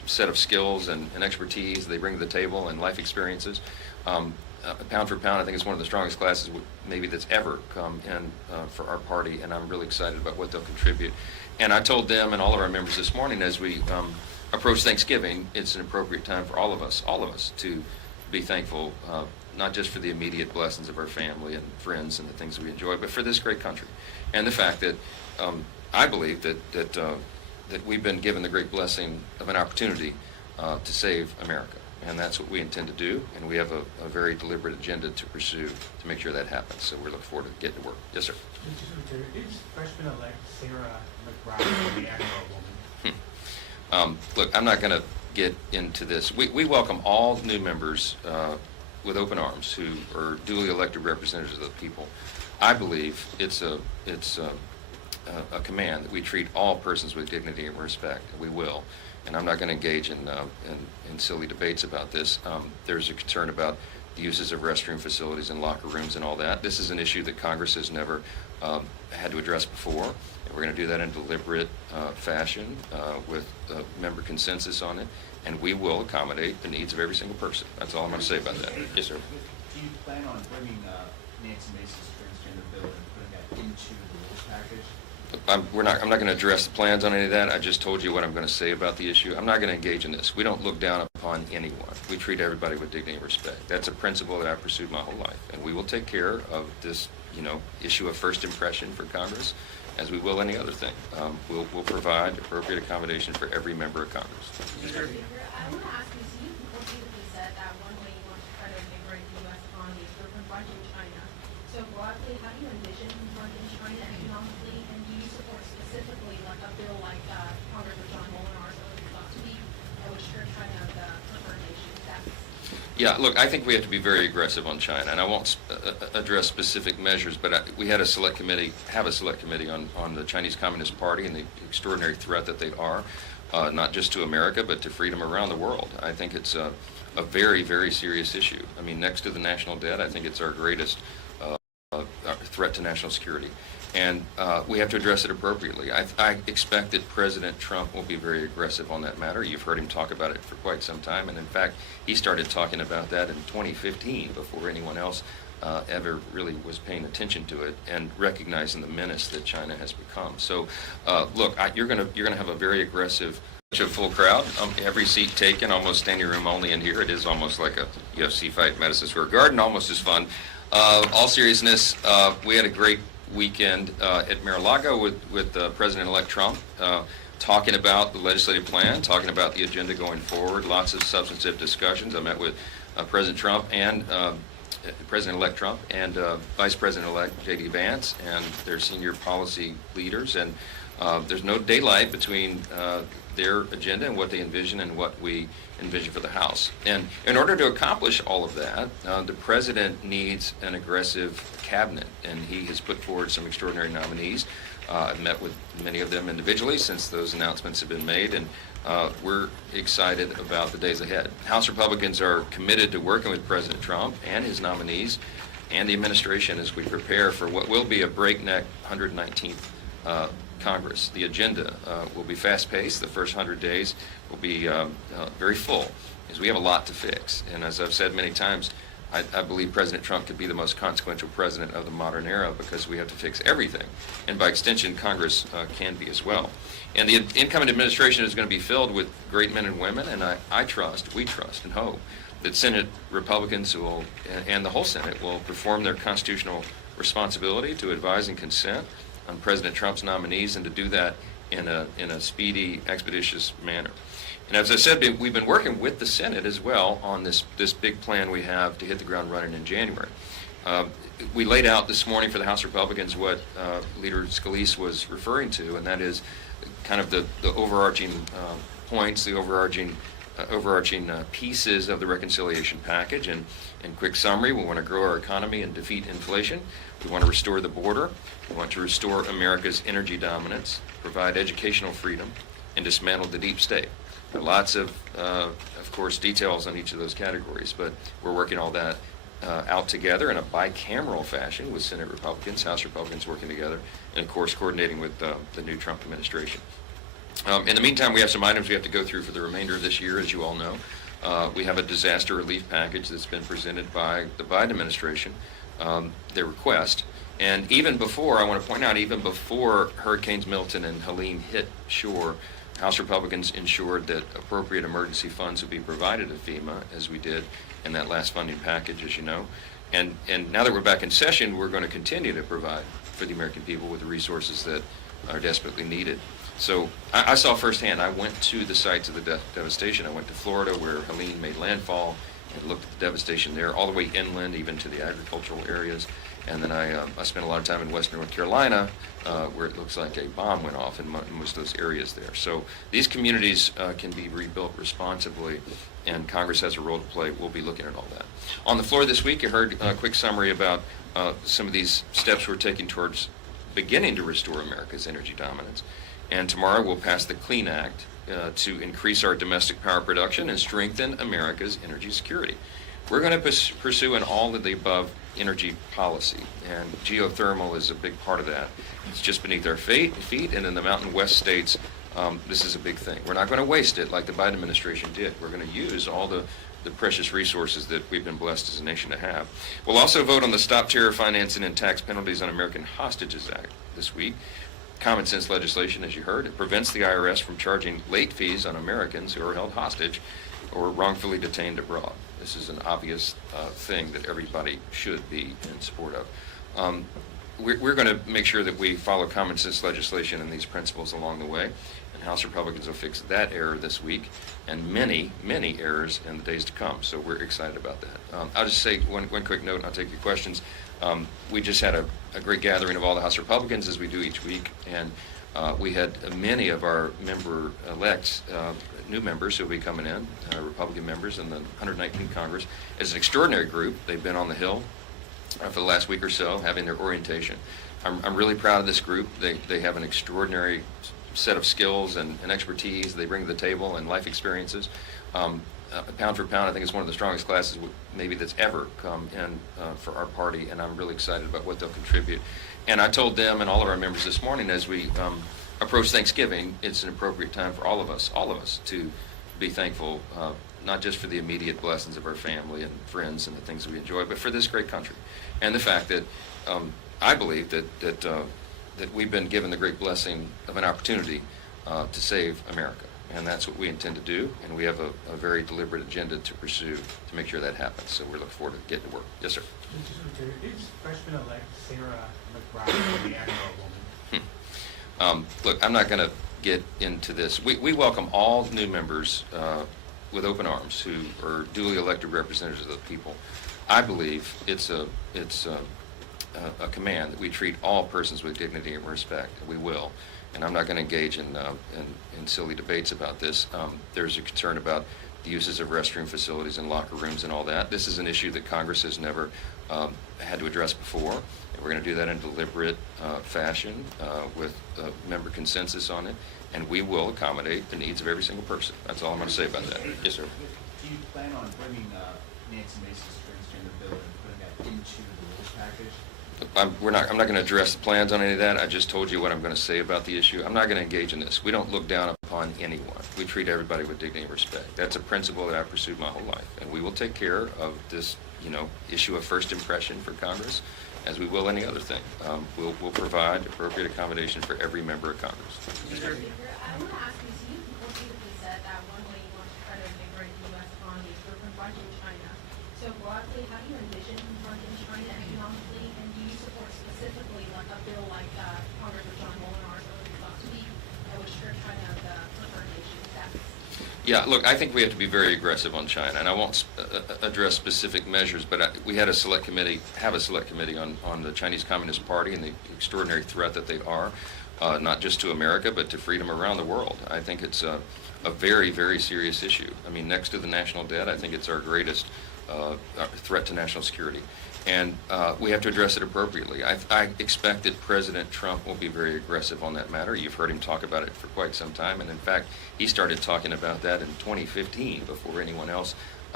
set of skills and expertise they bring to the table and life experiences. Pound for pound, I think it's one of the strongest classes maybe that's ever come in for our party, and I'm really excited about what they'll contribute. And I told them and all of our members this morning as we approach Thanksgiving, it's an appropriate time for all of us to be thankful, not just for the immediate blessings of our family and friends and the things we enjoy, but for this great country. And the fact that I believe that we've been given the great blessing of an opportunity to save America. And that's what we intend to do, and we have a very deliberate agenda to pursue to make sure that happens. So we're looking forward to getting to work. Yes, sir. Mr. Secretary, is freshman-elect Sarah McBride the Emmer woman? Look, I'm not going to get into this. We welcome all new members with open arms who are duly elected representatives of the people. I believe it's a command that we treat all persons with dignity and respect, and we will. And I'm not going to engage in silly debates about this. There's a concern about the uses of restroom facilities and locker rooms and all that. This is an issue that Congress has never had to address before. And we're going to do that in deliberate fashion with member consensus on it. And we will accommodate the needs of every single person. That's all I'm going to say about that. Yes, sir. Do you plan on bringing Nancy Mace's transgender bill and putting that into the rules package? I'm not going to address the plans on any of that. I just told you what I'm going to say about the issue. I'm not going to engage in this. We don't look down upon anyone. We treat everybody with dignity and respect. That's a principle that I've pursued my whole life. And we will take care of this, issue of first impression for Congress, as we will any other thing. We'll provide appropriate accommodation for every member of Congress. Mr. Speaker, I want to ask you, so you repeatedly said that one way you want to try to liberate the U.S. economy is through confronting China. So broadly, how do you envision confronting China economically, and do you support specifically like a bill like Congressman John Molinar's last week that would strip China of the confrontation tax? Yeah, look, I think we have to be very aggressive on China, and I won't address specific measures, but we have a select committee on the Chinese Communist Party and the extraordinary threat that they are, not just to America, but to freedom around the world. I think it's a very, very serious issue. I mean, next to the national debt, I think it's our greatest threat to national security. And we have to address it appropriately. I expect that President Trump will be very aggressive on that matter. You've heard him talk about it for quite some time, and in fact, he started talking about that in 2015 before anyone else ever really was paying attention to it and recognizing the menace that China has become. So, look, you're gonna have a very aggressive, full crowd. Every seat taken, almost standing room only in here. It is almost like a UFC fight in Madison Square Garden, almost as fun. All seriousness, we had a great weekend at Mar-a-Lago with President-elect Trump, talking about the legislative plan, talking about the agenda going forward, lots of substantive discussions. I met with President Trump and President-elect Trump and Vice President-elect J.D. Vance and their senior policy leaders, and there's no daylight between their agenda and what they envision and what we envision for the House. And in order to accomplish all of that, the President needs an aggressive cabinet, and he has put forward some extraordinary nominees. I've met with many of them individually since those announcements have been made, and we're excited about the days ahead. House Republicans are committed to working with President Trump and his nominees and the administration as we prepare for what will be a breakneck 119th Congress. The agenda will be fast-paced. The first 100 days will be very full, because we have a lot to fix. And as I've said many times, I believe President Trump could be the most consequential president of the modern era, because we have to fix everything. And by extension, Congress can be as well. And the incoming administration is going to be filled with great men and women, and we trust and hope that Senate Republicans and the whole Senate will perform their constitutional responsibility to advise and consent on President Trump's nominees, and to do that in a speedy, expeditious manner. And as I said, we've been working with the Senate as well on this big plan we have to hit the ground running in January. We laid out this morning for the House Republicans what Leader Scalise was referring to, and that is kind of the overarching points, the overarching pieces of the reconciliation package. And in quick summary, we want to grow our economy and defeat inflation. We want to restore the border. We want to restore America's energy dominance, provide educational freedom, and dismantle the deep state. There are lots of course, details on each of those categories, but we're working all that out together in a bicameral fashion with Senate Republicans, House Republicans working together, and of course coordinating with the new Trump administration. In the meantime, we have some items we have to go through for the remainder of this year, as you all know. We have a disaster relief package that's been presented by the Biden administration, their request. And even before, I want to point out, even before Hurricanes Milton and Helene hit shore, House Republicans ensured that appropriate emergency funds would be provided to FEMA, as we did in that last funding package, as you know. And now that we're back in session, we're going to continue to provide for the American people with the resources that are desperately needed. So I saw firsthand. I went to the sites of the devastation. I went to Florida, where Helene made landfall, and looked at the devastation there, all the way inland, even to the agricultural areas. And then I spent a lot of time in western North Carolina, where it looks like a bomb went off in most of those areas there. So these communities can be rebuilt responsibly, and Congress has a role to play. We'll be looking at all that. On the floor this week, you heard a quick summary about some of these steps we're taking towards beginning to restore America's energy dominance. And tomorrow we'll pass the Clean Act to increase our domestic power production and strengthen America's energy security. We're going to pursue an all-of-the-above energy policy, and geothermal is a big part of that. It's just beneath our feet, and in the Mountain West states, this is a big thing. We're not going to waste it like the Biden administration did. We're going to use all the precious resources that we've been blessed as a nation to have. We'll also vote on the Stop Terror Financing and Tax Penalties on American Hostages Act this week. Common sense legislation, as you heard. It prevents the IRS from charging late fees on Americans who are held hostage or wrongfully detained abroad. This is an obvious thing that everybody should be in support of. We're going to make sure that we follow common sense legislation and these principles along the way, and House Republicans will fix that error this week and many, many errors in the days to come. So we're excited about that. I'll just say one quick note, and I'll take your questions. We just had a great gathering of all the House Republicans, as we do each week, and we had many of our member-elects, new members who will be coming in, Republican members in the 119th Congress. It's an extraordinary group. They've been on the Hill for the last week or so, having their orientation. I'm really proud of this group. They have an extraordinary set of skills and expertise they bring to the table, and life experiences. Pound for pound, I think it's one of the strongest classes maybe that's ever come in for our party, and I'm really excited about what they'll contribute. And I told them and all of our members this morning, as we approach Thanksgiving, it's an appropriate time for all of us to be thankful, not just for the immediate blessings of our family and friends and the things that we enjoy, but for this great country, and the fact that I believe that we've been given the great blessing of an opportunity to save America. And that's what we intend to do, and we have a very deliberate agenda to pursue to make sure that happens. So we're looking forward to getting to work. Yes, sir. Is freshman-elect Sarah McBride the Admiral woman? Look, I'm not going to get into this. We welcome all new members with open arms who are duly elected representatives of the people. I believe it's a command that we treat all persons with dignity and respect, and we will. And I'm not going to engage in silly debates about this. There's a concern about the uses of restroom facilities and locker rooms and all that. This is an issue that Congress has never had to address before. And we're going to do that in a deliberate fashion with member consensus on it. And we will accommodate the needs of every single person. That's all I'm going to say about that. Yes, sir. Do you plan on bringing Nancy Mace's transgender bill and putting that into the rules package? I'm not going to address the plans on any of that. I just told you what I'm going to say about the issue. I'm not going to engage in this. We don't look down upon anyone. We treat everybody with dignity and respect. That's a principle that I've pursued my whole life. And we will take care of this, issue of first impression for Congress, as we will any other thing. We'll provide appropriate accommodation for every member of Congress. Mr. Speaker, I want to ask you, so you repeatedly said that one way you want to try to liberate the U.S. economy is through confronting China. So broadly, how do you envision confronting China economically, and do you support specifically like a bill like Congressman John Molinar's earlier last week that would strip China of the preferred nation status? Yeah, look, I think we have to be very aggressive on China, and I won't address specific measures, but we had a select committee on the Chinese Communist Party and the extraordinary threat that they are, not just to America, but to freedom around the world. I think it's a very, very serious issue. I mean, next to the national debt, I think it's our greatest threat to national security. And we have to address it appropriately. I expect that President Trump will be very aggressive on that matter. You've heard him talk about it for quite some time. And in fact, he started talking about that in 2015 before anyone else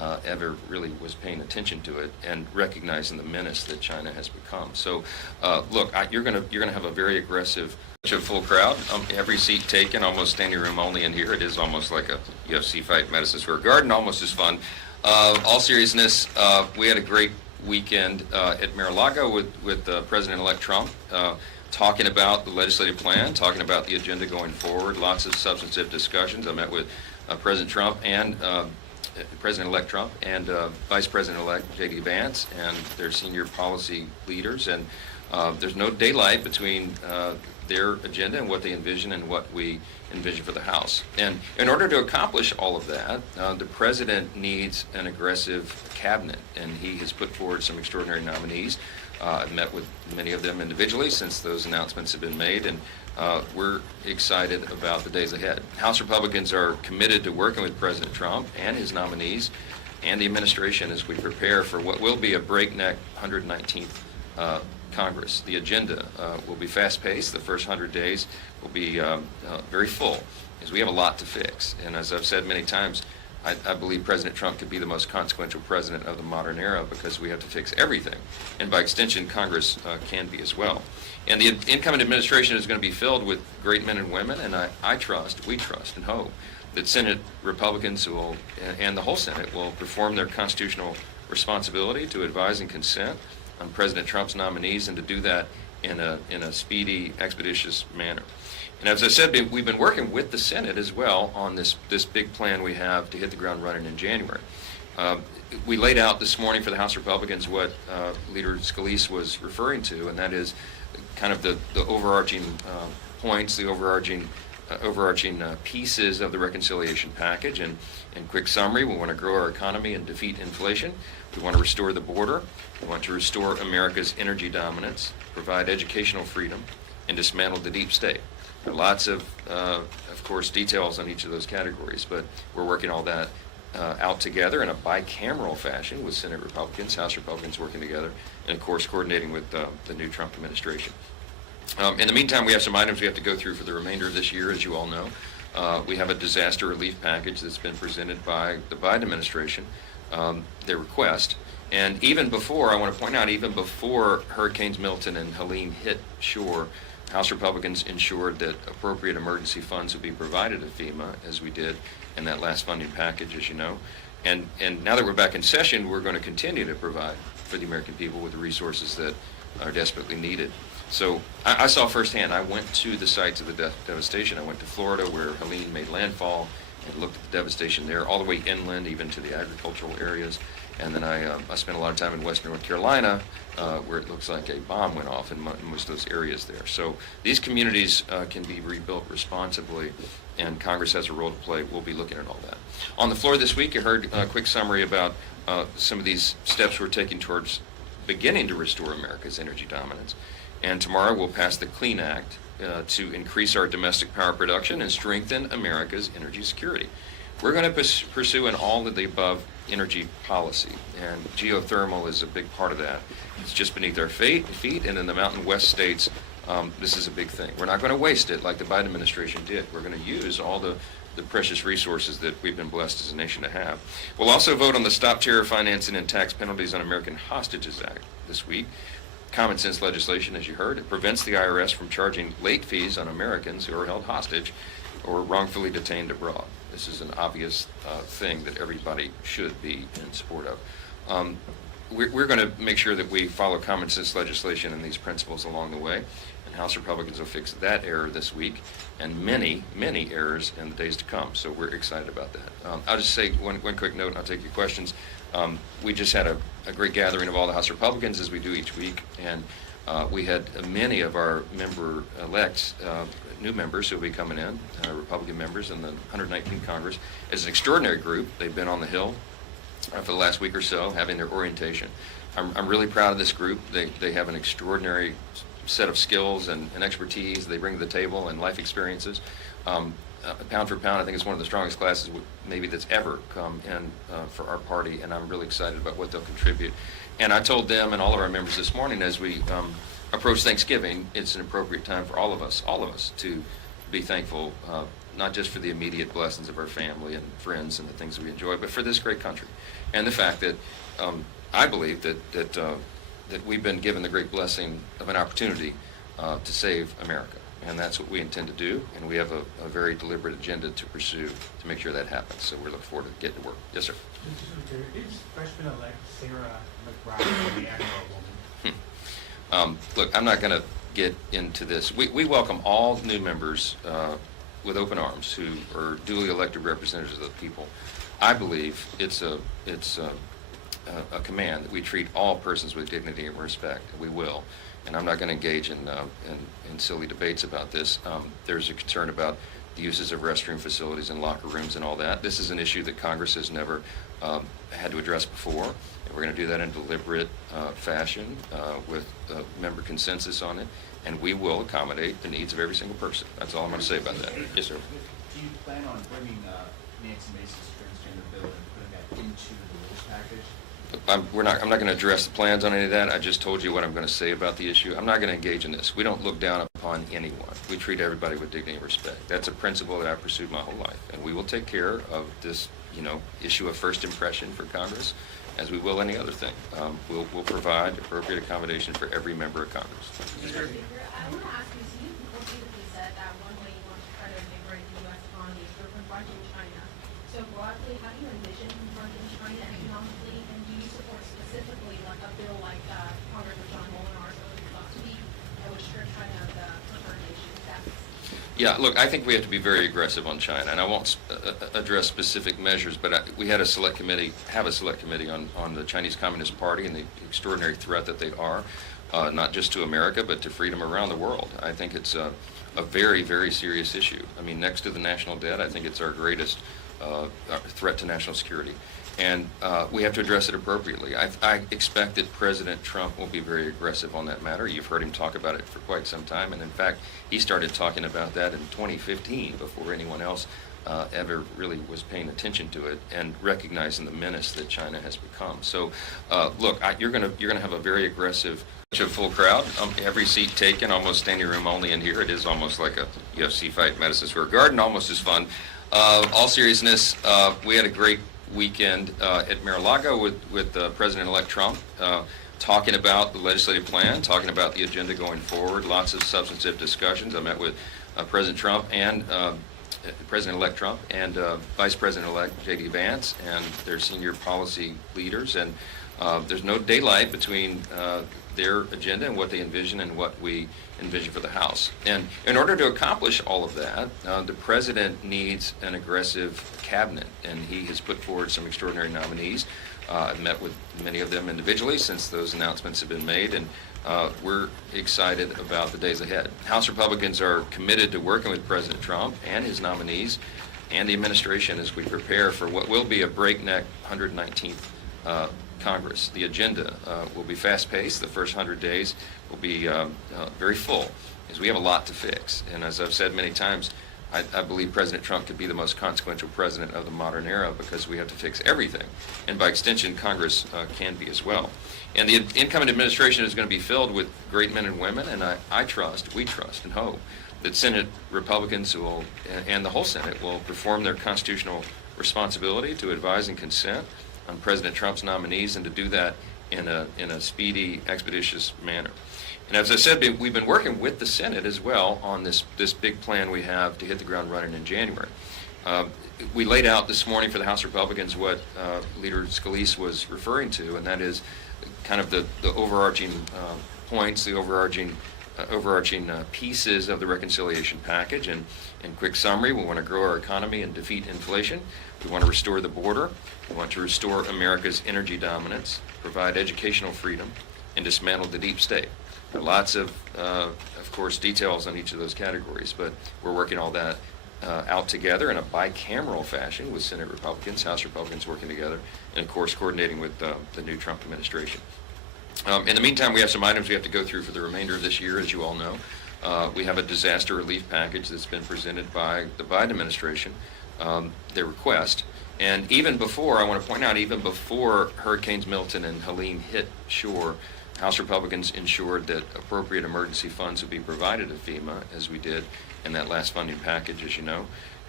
ever really was paying attention to it and recognizing the menace that China has become. So, look, you're gonna have a very aggressive, full crowd. Every seat taken, almost standing room only in here. It is almost like a UFC fight in Madison Square Garden, almost as fun. All seriousness, we had a great weekend at Mar-a-Lago with President-elect Trump, talking about the legislative plan, talking about the agenda going forward. Lots of substantive discussions. I met with President Trump and President-elect Trump and Vice President-elect J.D. Vance and their senior policy leaders, and there's no daylight between their agenda and what they envision and what we envision for the House. And in order to accomplish all of that, the President needs an aggressive cabinet, and he has put forward some extraordinary nominees. I've met with many of them individually since those announcements have been made, and we're excited about the days ahead. House Republicans are committed to working with President Trump and his nominees and the administration as we prepare for what will be a breakneck 119th Congress. The agenda will be fast-paced. The first 100 days will be very full, because we have a lot to fix. And as I've said many times, I believe President Trump could be the most consequential president of the modern era, because we have to fix everything. And by extension, Congress can be as well. And the incoming administration is going to be filled with great men and women, and we trust and hope that Senate Republicans and the whole Senate will perform their constitutional responsibility to advise and consent on President Trump's nominees, and to do that in a speedy, expeditious manner. And as I said, we've been working with the Senate as well on this big plan we have to hit the ground running in January. We laid out this morning for the House Republicans what Leader Scalise was referring to, and that is kind of the overarching points, the overarching pieces of the reconciliation package. And in quick summary, we want to grow our economy and defeat inflation. We want to restore the border. We want to restore America's energy dominance, provide educational freedom, and dismantle the deep state. There are lots of course, details on each of those categories, but we're working all that out together in a bicameral fashion with Senate Republicans, House Republicans working together, and of course coordinating with the new Trump administration. In the meantime, we have some items we have to go through for the remainder of this year, as you all know. We have a disaster relief package that's been presented by the Biden administration, their request. And even before, I want to point out, even before Hurricanes Milton and Helene hit shore, House Republicans ensured that appropriate emergency funds would be provided to FEMA, as we did in that last funding package, as you know. And now that we're back in session, we're going to continue to provide for the American people with the resources that are desperately needed. So I saw firsthand. I went to the sites of the devastation. I went to Florida, where Helene made landfall, and looked at the devastation there, all the way inland, even to the agricultural areas. And then I spent a lot of time in western North Carolina, where it looks like a bomb went off in most of those areas there. So these communities can be rebuilt responsibly, and Congress has a role to play. We'll be looking at all that. On the floor this week, you heard a quick summary about some of these steps we're taking towards beginning to restore America's energy dominance. And tomorrow we'll pass the Clean Act to increase our domestic power production and strengthen America's energy security. We're going to pursue an all of the above energy policy, and geothermal is a big part of that. It's just beneath our feet, and in the Mountain West states, this is a big thing. We're not going to waste it like the Biden administration did. We're going to use all the precious resources that we've been blessed as a nation to have. We'll also vote on the Stop Terror Financing and Tax Penalties on American Hostages Act this week. Common sense legislation, as you heard. It prevents the IRS from charging late fees on Americans who are held hostage or wrongfully detained abroad. This is an obvious thing that everybody should be in support of. We're going to make sure that we follow common sense legislation and these principles along the way, and House Republicans will fix that error this week and many, many errors in the days to come. So we're excited about that. I'll just say one quick note, and I'll take your questions. We just had a great gathering of all the House Republicans, as we do each week, and we had many of our member-elects, new members who will be coming in, Republican members in the 119th Congress. As an extraordinary group, they've been on the Hill for the last week or so, having their orientation. I'm really proud of this group. They have an extraordinary set of skills and expertise they bring to the table, and life experiences. Pound for pound, I think it's one of the strongest classes maybe that's ever come in for our party, and I'm really excited about what they'll contribute. And I told them and all of our members this morning, as we approach Thanksgiving, it's an appropriate time for all of us to be thankful not just for the immediate blessings of our family and friends and the things that we enjoy, but for this great country. And the fact that I believe that we've been given the great blessing of an opportunity to save America. And that's what we intend to do, and we have a very deliberate agenda to pursue to make sure that happens. So we're looking forward to getting to work. Yes, sir. Is freshman-elect Sarah McBride the Admiral woman? Look, I'm not going to get into this. We welcome all new members with open arms who are duly elected representatives of the people. I believe it's a command that we treat all persons with dignity and respect, and we will. And I'm not going to engage in silly debates about this. There's a concern about the uses of restroom facilities and locker rooms and all that. This is an issue that Congress has never had to address before. And we're going to do that in deliberate fashion with member consensus on it. And we will accommodate the needs of every single person. That's all I'm going to say about that. Yes, sir. Do you plan on bringing Nancy Mace's transgender bill and putting that into the rules package? I'm not going to address the plans on any of that. I just told you what I'm going to say about the issue. I'm not going to engage in this. We don't look down upon anyone. We treat everybody with dignity and respect. That's a principle that I've pursued my whole life. And we will take care of this, issue of first impression for Congress, as we will any other thing. We'll provide appropriate accommodation for every member of Congress. I want to ask you, so you repeatedly said that one way you want to try to invigorate the U.S. economy is through confronting China. So broadly, how do you envision confronting China economically, and do you support specifically like a bill like Congressman John Molinar's last week that would strip China of the preferred nation status? Yeah, look, I think we have to be very aggressive on China, and I won't address specific measures, but we have a select committee on the Chinese Communist Party and the extraordinary threat that they are, not just to America, but to freedom around the world. I think it's a very, very serious issue. I mean, next to the national debt, I think it's our greatest threat to national security. And we have to address it appropriately. I expect that President Trump will be very aggressive on that matter. You've heard him talk about it for quite some time, and in fact, he started talking about that in 2015 before anyone else ever really was paying attention to it and recognizing the menace that China has become. So, look, you're gonna have a very aggressive, full crowd. Every seat taken, almost standing room only in here. It is almost like a UFC fight, Madison Square Garden, almost as fun. All seriousness, we had a great weekend at Mar-a-Lago with President-elect Trump, talking about the legislative plan, talking about the agenda going forward, lots of substantive discussions. I met with President Trump and President-elect Trump and Vice President-elect J.D. Vance and their senior policy leaders, and there's no daylight between their agenda and what they envision and what we envision for the House. And in order to accomplish all of that, the President needs an aggressive cabinet, and he has put forward some extraordinary nominees. I've met with many of them individually since those announcements have been made, and we're excited about the days ahead. House Republicans are committed to working with President Trump and his nominees and the administration as we prepare for what will be a breakneck 119th Congress. The agenda will be fast-paced. The first 100 days will be very full, as we have a lot to fix. And as I've said many times, I believe President Trump could be the most consequential president of the modern era because we have to fix everything. And by extension, Congress can be as well. And the incoming administration is going to be filled with great men and women, and we trust and hope that Senate Republicans and the whole Senate will perform their constitutional responsibility to advise and consent on President Trump's nominees, and to do that in a speedy, expeditious manner. And as I said, we've been working with the Senate as well on this big plan we have to hit the ground running in January. We laid out this morning for the House Republicans what Leader Scalise was referring to, and that is kind of the overarching points, the overarching pieces of the reconciliation package. And in quick summary, we want to grow our economy and defeat inflation. We want to restore the border. We want to restore America's energy dominance, provide educational freedom, and dismantle the deep state. There are lots of course, details on each of those categories, but we're working all that out together in a bicameral fashion with Senate Republicans, House Republicans working together, and of course coordinating with the new Trump administration. In the meantime, we have some items we have to go through for the remainder of this year, as you all know. We have a disaster relief package that's been presented by the Biden administration, their request. And even before, I want to point out, even before Hurricanes Milton and Helene hit shore, House Republicans ensured that appropriate emergency funds would be provided to FEMA, as we did in that last funding package, as you know.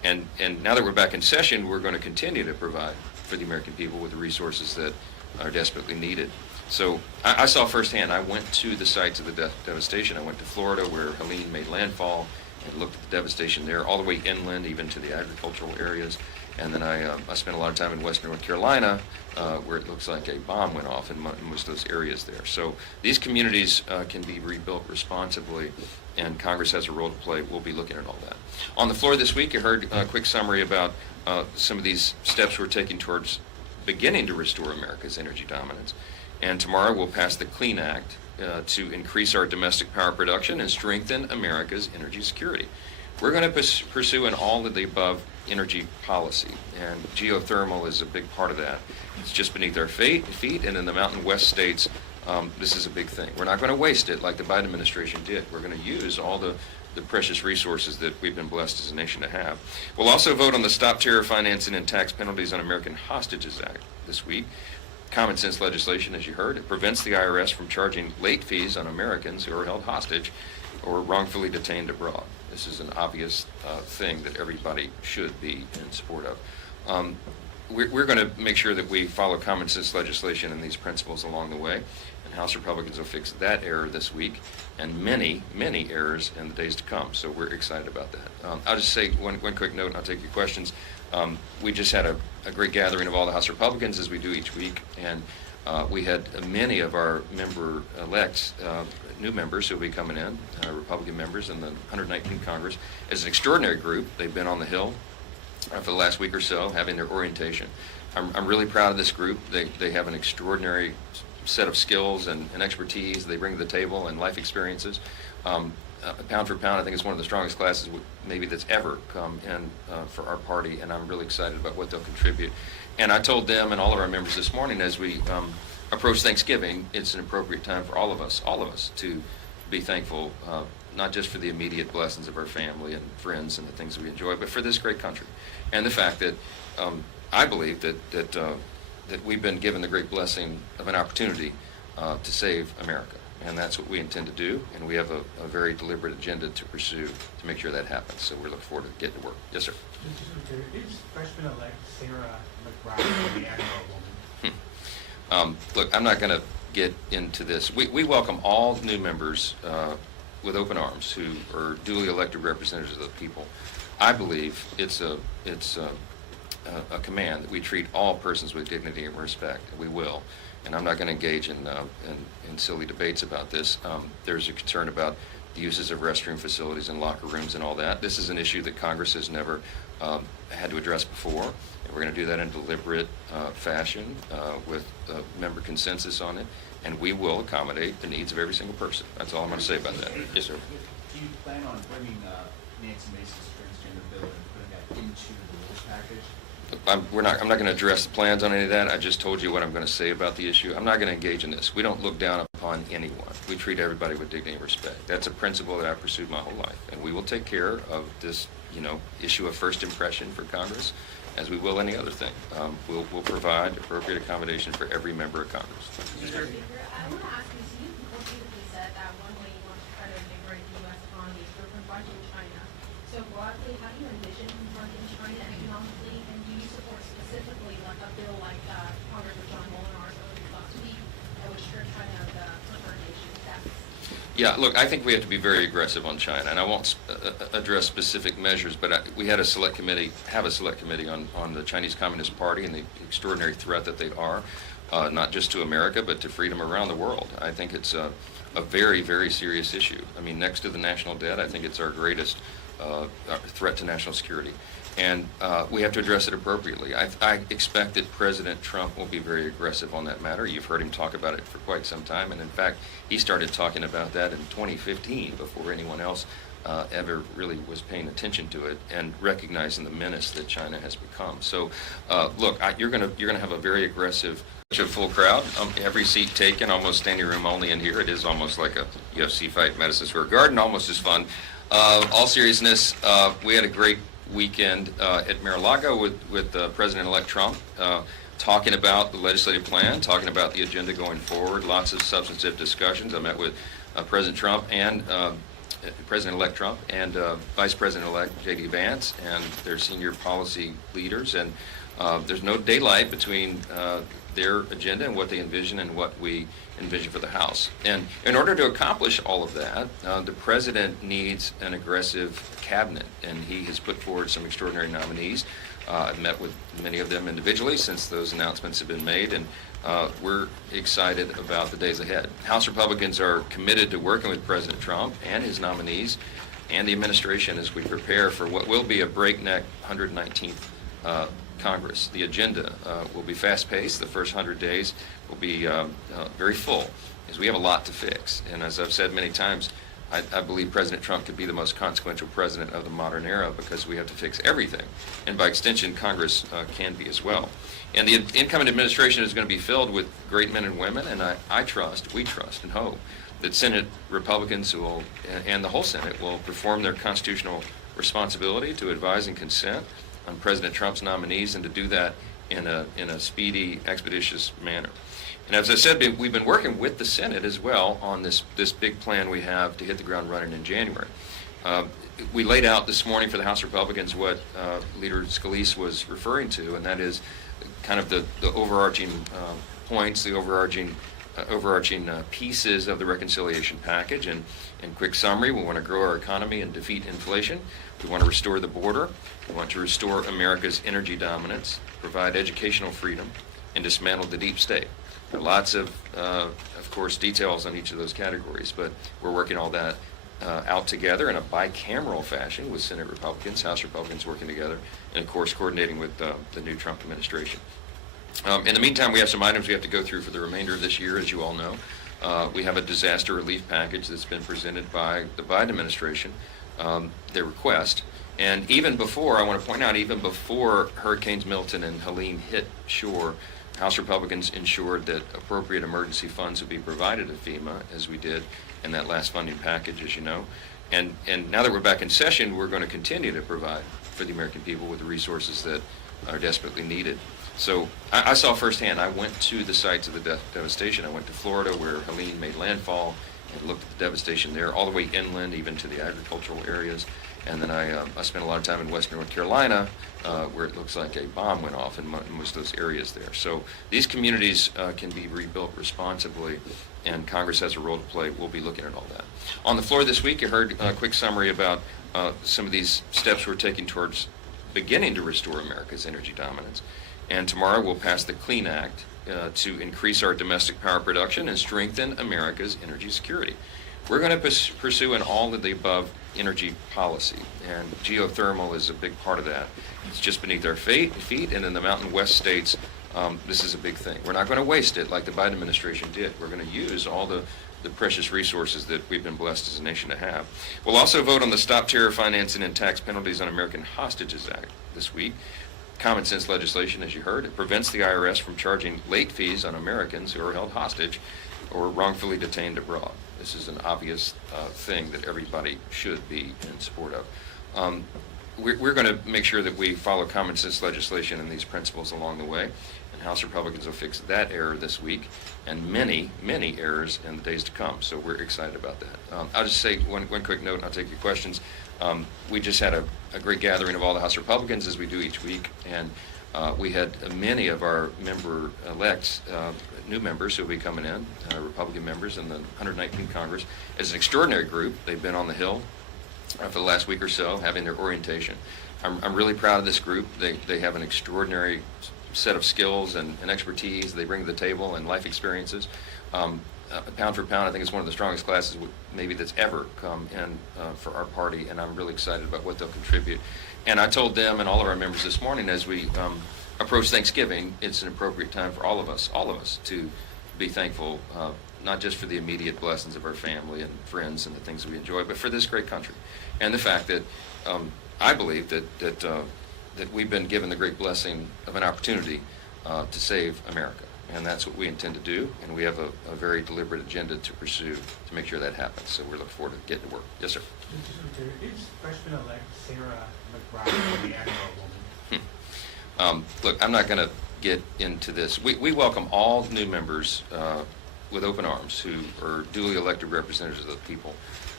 And now that we're back in session, we're going to continue to provide for the American people with the resources that are desperately needed. So I saw firsthand. I went to the sites of the devastation. I went to Florida, where Helene made landfall, and looked at the devastation there, all the way inland, even to the agricultural areas. And then I spent a lot of time in western North Carolina, where it looks like a bomb went off in most of those areas there. So these communities can be rebuilt responsibly, and Congress has a role to play. We'll be looking at all that. On the floor this week, you heard a quick summary about some of these steps we're taking towards beginning to restore America's energy dominance. And tomorrow we'll pass the Clean Act to increase our domestic power production and strengthen America's energy security. We're going to pursue an all of the above energy policy, and geothermal is a big part of that. It's just beneath our feet, and in the Mountain West states, this is a big thing. We're not going to waste it like the Biden administration did. We're going to use all the precious resources that we've been blessed as a nation to have. We'll also vote on the Stop Terror Financing and Tax Penalties on American Hostages Act this week. Common sense legislation, as you heard. It prevents the IRS from charging late fees on Americans who are held hostage or wrongfully detained abroad. This is an obvious thing that everybody should be in support of. We're going to make sure that we follow common sense legislation and these principles along the way, and House Republicans will fix that error this week and many, many errors in the days to come. So we're excited about that. I'll just say one quick note, and I'll take your questions. We just had a great gathering of all the House Republicans, as we do each week, and we had many of our member-elects, new members who will be coming in, Republican members in the 119th Congress. As an extraordinary group, they've been on the Hill for the last week or so, having their orientation. I'm really proud of this group. They have an extraordinary set of skills and expertise they bring to the table, and life experiences. Pound for pound, I think it's one of the strongest classes maybe that's ever come in for our party, and I'm really excited about what they'll contribute. And I told them and all of our members this morning, as we approach Thanksgiving, it's an appropriate time for all of us to be thankful, not just for the immediate blessings of our family and friends and the things we enjoy, but for this great country, and the fact that I believe that we've been given the great blessing of an opportunity to save America. And that's what we intend to do, and we have a very deliberate agenda to pursue to make sure that happens. So we're looking forward to getting to work. Yes, sir. Is freshman-elect Sarah McBride the Admiral woman? Look, I'm not going to get into this. We welcome all new members with open arms who are duly elected representatives of the people. I believe it's a command that we treat all persons with dignity and respect, and we will. And I'm not going to engage in silly debates about this. There's a concern about the uses of restroom facilities and locker rooms and all that. This is an issue that Congress has never had to address before, and we're going to do that in a deliberate fashion with member consensus on it, and we will accommodate the needs of every single person. That's all I'm going to say about that. Yes, sir. Do you plan on bringing Nancy Mace's transgender bill and putting that into the rules package? I'm not going to address the plans on any of that. I just told you what I'm going to say about the issue. I'm not going to engage in this. We don't look down upon anyone. We treat everybody with dignity and respect. That's a principle that I've pursued my whole life, and we will take care of this, issue of first impression for Congress, as we will any other thing. We'll provide appropriate accommodation for every member of Congress. Mr. Speaker, I want to ask you, so you repeatedly said that one way you want to try to invigorate the U.S. economy is through confronting China. So broadly, how do you envision confronting China economically, and do you support specifically like a bill like Congressman John Molinar's last week that would strip China of the preferred nation status? Yeah, look, I think we have to be very aggressive on China, and I won't address specific measures, but we had a select committee on the Chinese Communist Party and the extraordinary threat that they are, not just to America, but to freedom around the world. I think it's a very, very serious issue. I mean, next to the national debt, I think it's our greatest threat to national security. And we have to address it appropriately. I expect that President Trump will be very aggressive on that matter. You've heard him talk about it for quite some time, and in fact, he started talking about that in 2015 before anyone else ever really was paying attention to it and recognizing the menace that China has become. So, look, you're gonna have a very aggressive, full crowd. Every seat taken, almost standing room only in here. It is almost like a UFC fight, Madison Square Garden, almost as fun. All seriousness, we had a great weekend at Mar-a-Lago with President-elect Trump, talking about the legislative plan, talking about the agenda going forward, lots of substantive discussions. I met with President Trump and President-elect Trump and Vice President-elect J.D. Vance and their senior policy leaders. And there's no daylight between their agenda and what they envision and what we envision for the House. And in order to accomplish all of that, the President needs an aggressive cabinet, and he has put forward some extraordinary nominees. I've met with many of them individually since those announcements have been made, and we're excited about the days ahead. House Republicans are committed to working with President Trump and his nominees and the administration as we prepare for what will be a breakneck 119th Congress. The agenda will be fast-paced. The first 100 days will be very full, as we have a lot to fix. And as I've said many times, I believe President Trump could be the most consequential president of the modern era because we have to fix everything. And by extension, Congress can be as well. And the incoming administration is going to be filled with great men and women, and we trust and hope that Senate Republicans will, and the whole Senate will perform their constitutional responsibility to advise and consent on President Trump's nominees, and to do that in a speedy, expeditious manner. And as I said, we've been working with the Senate as well on this big plan we have to hit the ground running in January. We laid out this morning for the House Republicans what Leader Scalise was referring to, and that is kind of the overarching points, the overarching pieces of the reconciliation package. And in quick summary, we want to grow our economy and defeat inflation. We want to restore the border. We want to restore America's energy dominance, provide educational freedom, and dismantle the deep state. There are lots of course, details on each of those categories, but we're working all that out together in a bicameral fashion with Senate Republicans, House Republicans working together, and of course coordinating with the new Trump administration. In the meantime, we have some items we have to go through for the remainder of this year, as you all know. We have a disaster relief package that's been presented by the Biden administration, their request. And even before, I want to point out, even before Hurricanes Milton and Helene hit shore, House Republicans ensured that appropriate emergency funds would be provided to FEMA, as we did in that last funding package, as you know. And now that we're back in session, we're going to continue to provide for the American people with the resources that are desperately needed. So I saw firsthand. I went to the sites of the devastation. I went to Florida, where Helene made landfall, and looked at the devastation there, all the way inland, even to the agricultural areas. And then I spent a lot of time in western North Carolina, where it looks like a bomb went off in most of those areas there. So these communities can be rebuilt responsibly, and Congress has a role to play. We'll be looking at all that. On the floor this week, you heard a quick summary about some of these steps we're taking towards beginning to restore America's energy dominance. And tomorrow we'll pass the Clean Act to increase our domestic power production and strengthen America's energy security. We're going to pursue an all of the above energy policy, and geothermal is a big part of that. It's just beneath our feet, and in the Mountain West states, this is a big thing. We're not going to waste it like the Biden administration did. We're going to use all the precious resources that we've been blessed as a nation to have. We'll also vote on the Stop Terror Financing and Tax Penalties on American Hostages Act this week. Common sense legislation, as you heard. It prevents the IRS from charging late fees on Americans who are held hostage or wrongfully detained abroad. This is an obvious thing that everybody should be in support of. We're going to make sure that we follow common sense legislation and these principles along the way, and House Republicans will fix that error this week and many, many errors in the days to come. So we're excited about that. I'll just say one quick note, and I'll take your questions. We just had a great gathering of all the House Republicans, as we do each week, and we had many of our member-elects, new members who will be coming in, Republican members in the 119th Congress. It's an extraordinary group. They've been on the Hill for the last week or so, having their orientation. I'm really proud of this group. They have an extraordinary set of skills and expertise they bring to the table, and life experiences. Pound for pound, I think it's one of the strongest classes maybe that's ever come in for our party, and I'm really excited about what they'll contribute. And I told them and all of our members this morning, as we approach Thanksgiving, it's an appropriate time for all of us to be thankful, not just for the immediate blessings of our family and friends and the things we enjoy, but for this great country, and the fact that I believe that we've been given the great blessing of an opportunity to save America. And that's what we intend to do, and we have a very deliberate agenda to pursue to make sure that happens. So we're looking forward to getting to work. Yes, sir. Is Freshman-elect Sarah McBride the Admiral woman? Look, I'm not going to get into this. We welcome all new members with open arms who are duly elected representatives of the people.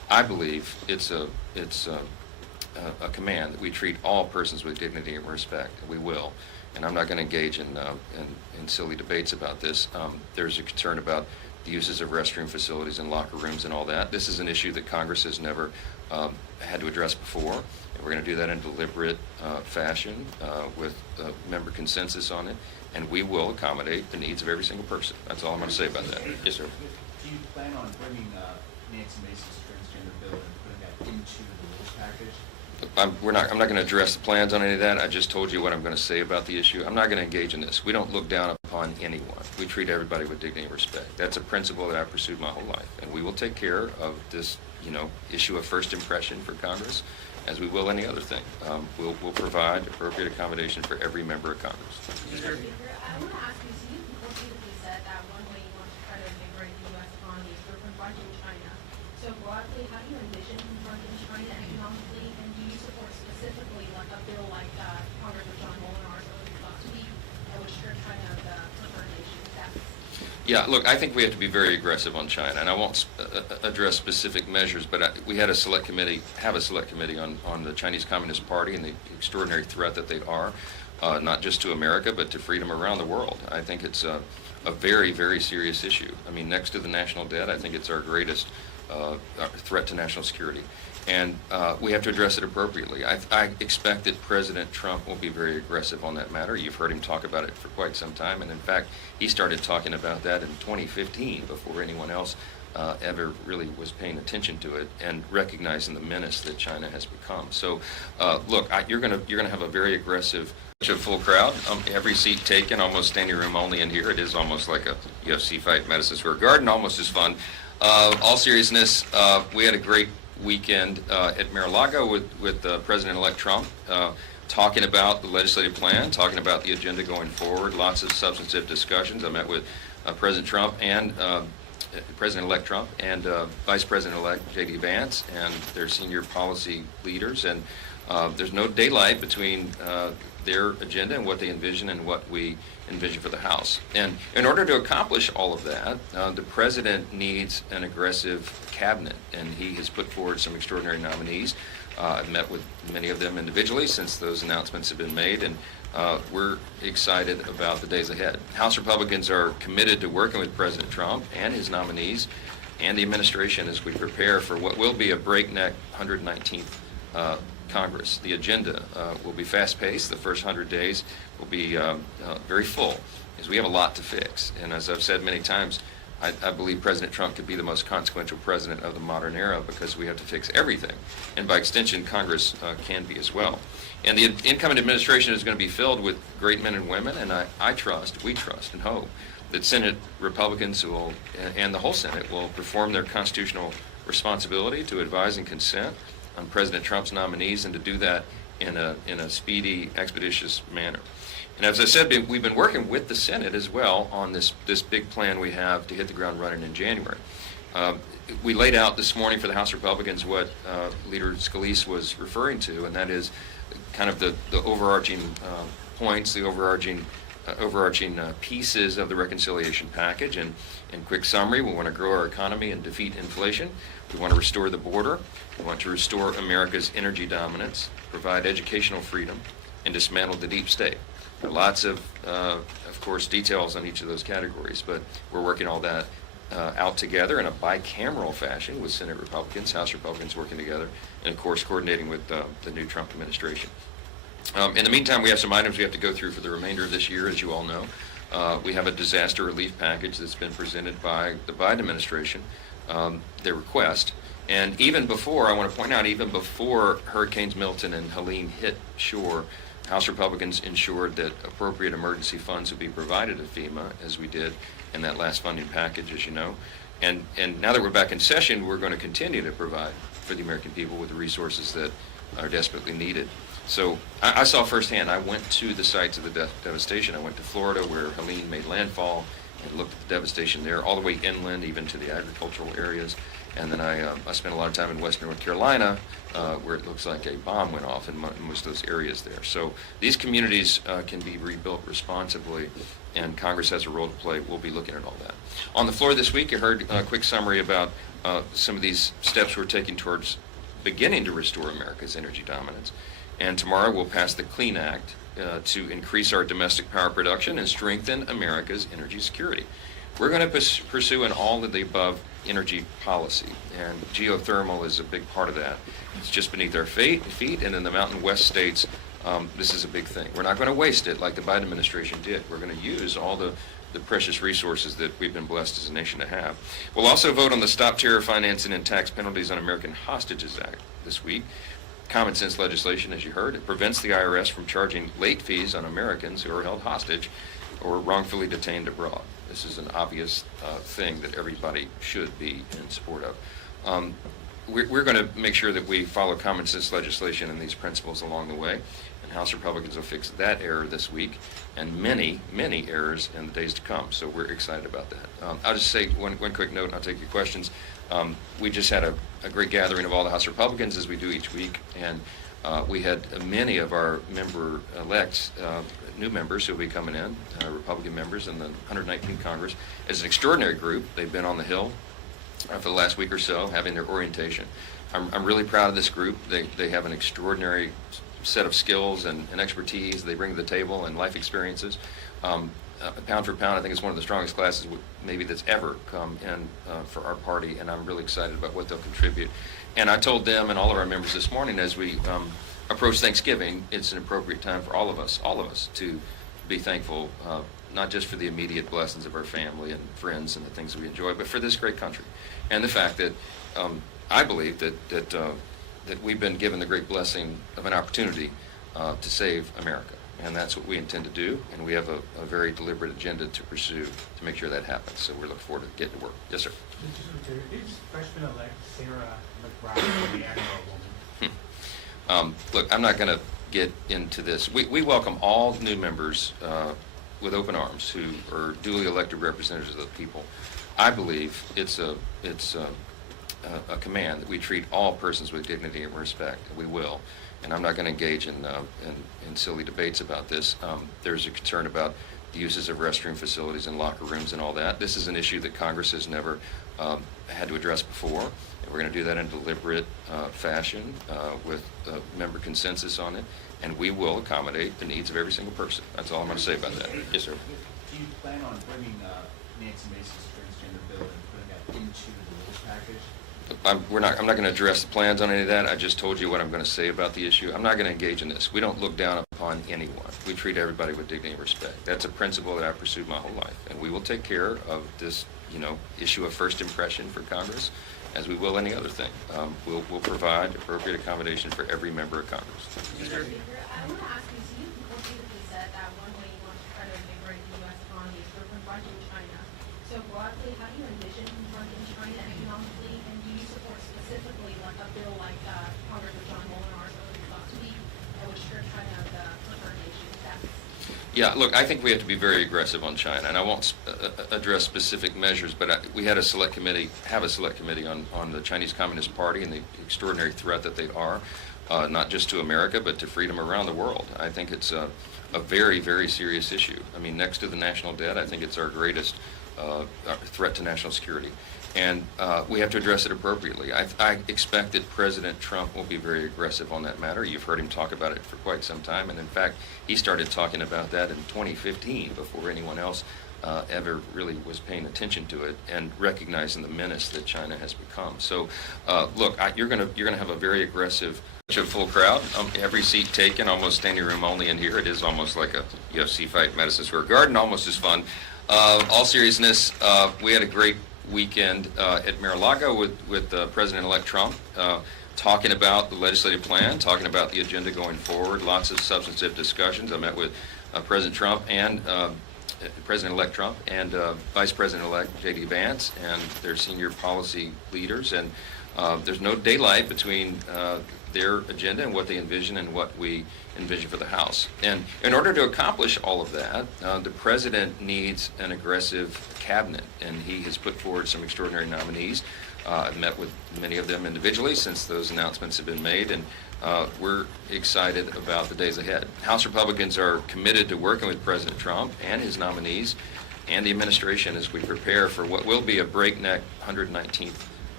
I believe it's a command that we treat all persons with dignity and respect. We will, and I'm not going to engage in silly debates about this. There's a concern about the uses of restroom facilities and locker rooms and all that. This is an issue that Congress has never had to address before, and we're going to do that in deliberate fashion with member consensus on it, and we will accommodate the needs of every single person. That's all I'm going to say about that. Yes, sir. Do you plan on bringing Nancy Mace's transgender bill and putting that into the rules package? I'm not going to address the plans on any of that. I just told you what I'm going to say about the issue. I'm not going to engage in this. We don't look down upon anyone. We treat everybody with dignity and respect. That's a principle that I've pursued my whole life, and we will take care of this, issue of first impression for Congress, as we will any other thing. We'll provide appropriate accommodation for every member of Congress. Mr. Speaker, I want to ask you, so you repeatedly said that one way you want to try to invigorate the U.S. economy is through confronting China. So broadly, how do you envision confronting China economically, and do you support specifically like a bill like Congressman John Molnar last week that would strip China of the preferred nation status? Yeah, look, I think we have to be very aggressive on China, and I won't address specific measures, but we had a select committee on the Chinese Communist Party and the extraordinary threat that they are, not just to America, but to freedom around the world. I think it's a very, very serious issue. I mean, next to the national debt, I think it's our greatest threat to national security. And we have to address it appropriately. I expect that President Trump will be very aggressive on that matter. You've heard him talk about it for quite some time, and in fact, he started talking about that in 2015 before anyone else ever really was paying attention to it and recognizing the menace that China has become. So, look, you're gonna have a very aggressive, full crowd. Every seat taken, almost standing room only in here. It is almost like a UFC fight in Madison Square Garden, almost as fun. All seriousness, we had a great weekend at Mar-a-Lago with President-elect Trump, talking about the legislative plan, talking about the agenda going forward, lots of substantive discussions. I met with President Trump and President-elect Trump and Vice President-elect J.D. Vance and their senior policy leaders, and there's no daylight between their agenda and what they envision and what we envision for the House. And in order to accomplish all of that, the President needs an aggressive cabinet, and he has put forward some extraordinary nominees. I've met with many of them individually since those announcements have been made, and we're excited about the days ahead. House Republicans are committed to working with President Trump and his nominees and the administration as we prepare for what will be a breakneck 119th Congress. The agenda will be fast-paced. The first 100 days will be very full, because we have a lot to fix. And as I've said many times, I believe President Trump could be the most consequential president of the modern era, because we have to fix everything. And by extension, Congress can be as well. And the incoming administration is going to be filled with great men and women, and we trust and hope that Senate Republicans and the whole Senate will perform their constitutional responsibility to advise and consent on President Trump's nominees, and to do that in a speedy, expeditious manner. And as I said, we've been working with the Senate as well on this big plan we have to hit the ground running in January. We laid out this morning for the House Republicans what Leader Scalise was referring to, and that is kind of the overarching points, the overarching pieces of the reconciliation package. And in quick summary, we want to grow our economy and defeat inflation. We want to restore the border. We want to restore America's energy dominance, provide educational freedom, and dismantle the deep state. There are lots of course, details on each of those categories, but we're working all that out together in a bicameral fashion with Senate Republicans, House Republicans working together, and of course coordinating with the new Trump administration. In the meantime, we have some items we have to go through for the remainder of this year, as you all know. We have a disaster relief package that's been presented by the Biden administration, their request. And even before, I want to point out, even before Hurricanes Milton and Helene hit shore, House Republicans ensured that appropriate emergency funds would be provided to FEMA, as we did in that last funding package, as you know. And now that we're back in session, we're going to continue to provide for the American people with the resources that are desperately needed. So I saw firsthand. I went to the sites of the devastation. I went to Florida, where Helene made landfall, and looked at the devastation there, all the way inland, even to the agricultural areas. And then I spent a lot of time in western North Carolina, where it looks like a bomb went off in most of those areas there. So these communities can be rebuilt responsibly, and Congress has a role to play. We'll be looking at all that. On the floor this week, you heard a quick summary about some of these steps we're taking towards beginning to restore America's energy dominance. And tomorrow we'll pass the Clean Act to increase our domestic power production and strengthen America's energy security. We're going to pursue an all of the above energy policy, and geothermal is a big part of that. It's just beneath our feet, and in the Mountain West states, this is a big thing. We're not going to waste it like the Biden administration did. We're going to use all the precious resources that we've been blessed as a nation to have. We'll also vote on the Stop Terror Financing and Tax Penalties on American Hostages Act this week. Common sense legislation, as you heard. It prevents the IRS from charging late fees on Americans who are held hostage or wrongfully detained abroad. This is an obvious thing that everybody should be in support of. We're going to make sure that we follow common sense legislation and these principles along the way, and House Republicans will fix that error this week and many, many errors in the days to come. So we're excited about that. I'll just say one quick note, and I'll take your questions. We just had a great gathering of all the House Republicans, as we do each week, and we had many of our member-elects, new members who will be coming in, Republican members in the 119th Congress, as an extraordinary group. They've been on the Hill for the last week or so, having their orientation. I'm really proud of this group. They have an extraordinary set of skills and expertise they bring to the table and life experiences. Pound for pound, I think it's one of the strongest classes maybe that's ever come in for our party, and I'm really excited about what they'll contribute. And I told them and all of our members this morning, as we approach Thanksgiving, it's an appropriate time for all of us to be thankful, not just for the immediate blessings of our family and friends and the things we enjoy, but for this great country. And the fact that I believe that we've been given the great blessing of an opportunity to save America. And that's what we intend to do, and we have a very deliberate agenda to pursue to make sure that happens. So we're looking forward to getting to work. Yes, sir. Mr. Secretary, is freshman-elect Sarah McBride the Emmer woman? Look, I'm not going to get into this. We welcome all new members with open arms who are duly elected representatives of the people. I believe it's a command that we treat all persons with dignity and respect, and we will. And I'm not going to engage in silly debates about this. There's a concern about the uses of restroom facilities and locker rooms and all that. This is an issue that Congress has never had to address before. And we're going to do that in a deliberate fashion with member consensus on it. And we will accommodate the needs of every single person. That's all I'm going to say about that. Yes, sir. Do you plan on bringing Nancy Mace's transgender bill and putting that into the rules package? I'm not going to address the plans on any of that. I just told you what I'm going to say about the issue. I'm not going to engage in this. We don't look down upon anyone. We treat everybody with dignity and respect. That's a principle that I've pursued my whole life, and we will take care of this, issue of first impression for Congress, as we will any other thing. We'll provide appropriate accommodation for every member of Congress. Mr. Speaker, I want to ask you, so you repeatedly said that one way you want to try to invigorate the U.S. economy is through confronting China. So broadly, how do you envision confronting China economically, and do you support specifically like a bill like Congressman John Molinar's last week that would strip China of the preferred nation status? Yeah, look, I think we have to be very aggressive on China, and I won't address specific measures, but we have a select committee on the Chinese Communist Party and the extraordinary threat that they are, not just to America, but to freedom around the world. I think it's a very, very serious issue. I mean, next to the national debt, I think it's our greatest threat to national security. And we have to address it appropriately. I expect that President Trump will be very aggressive on that matter. You've heard him talk about it for quite some time, and in fact, he started talking about that in 2015 before anyone else ever really was paying attention to it and recognizing the menace that China has become. So, look, you're going to have a very aggressive, full crowd. Every seat taken, almost standing room only in here. It is almost like a UFC fight in Madison Square Garden, almost as fun. All seriousness, we had a great weekend at Mar-a-Lago with President-elect Trump, talking about the legislative plan, talking about the agenda going forward, lots of substantive discussions. I met with President Trump and President-elect Trump and Vice President-elect J.D. Vance and their senior policy leaders, and there's no daylight between their agenda and what they envision and what we envision for the House. And in order to accomplish all of that, the President needs an aggressive cabinet, and he has put forward some extraordinary nominees. I've met with many of them individually since those announcements have been made, and we're excited about the days ahead. House Republicans are committed to working with President Trump and his nominees and the administration as we prepare for what will be a breakneck 119th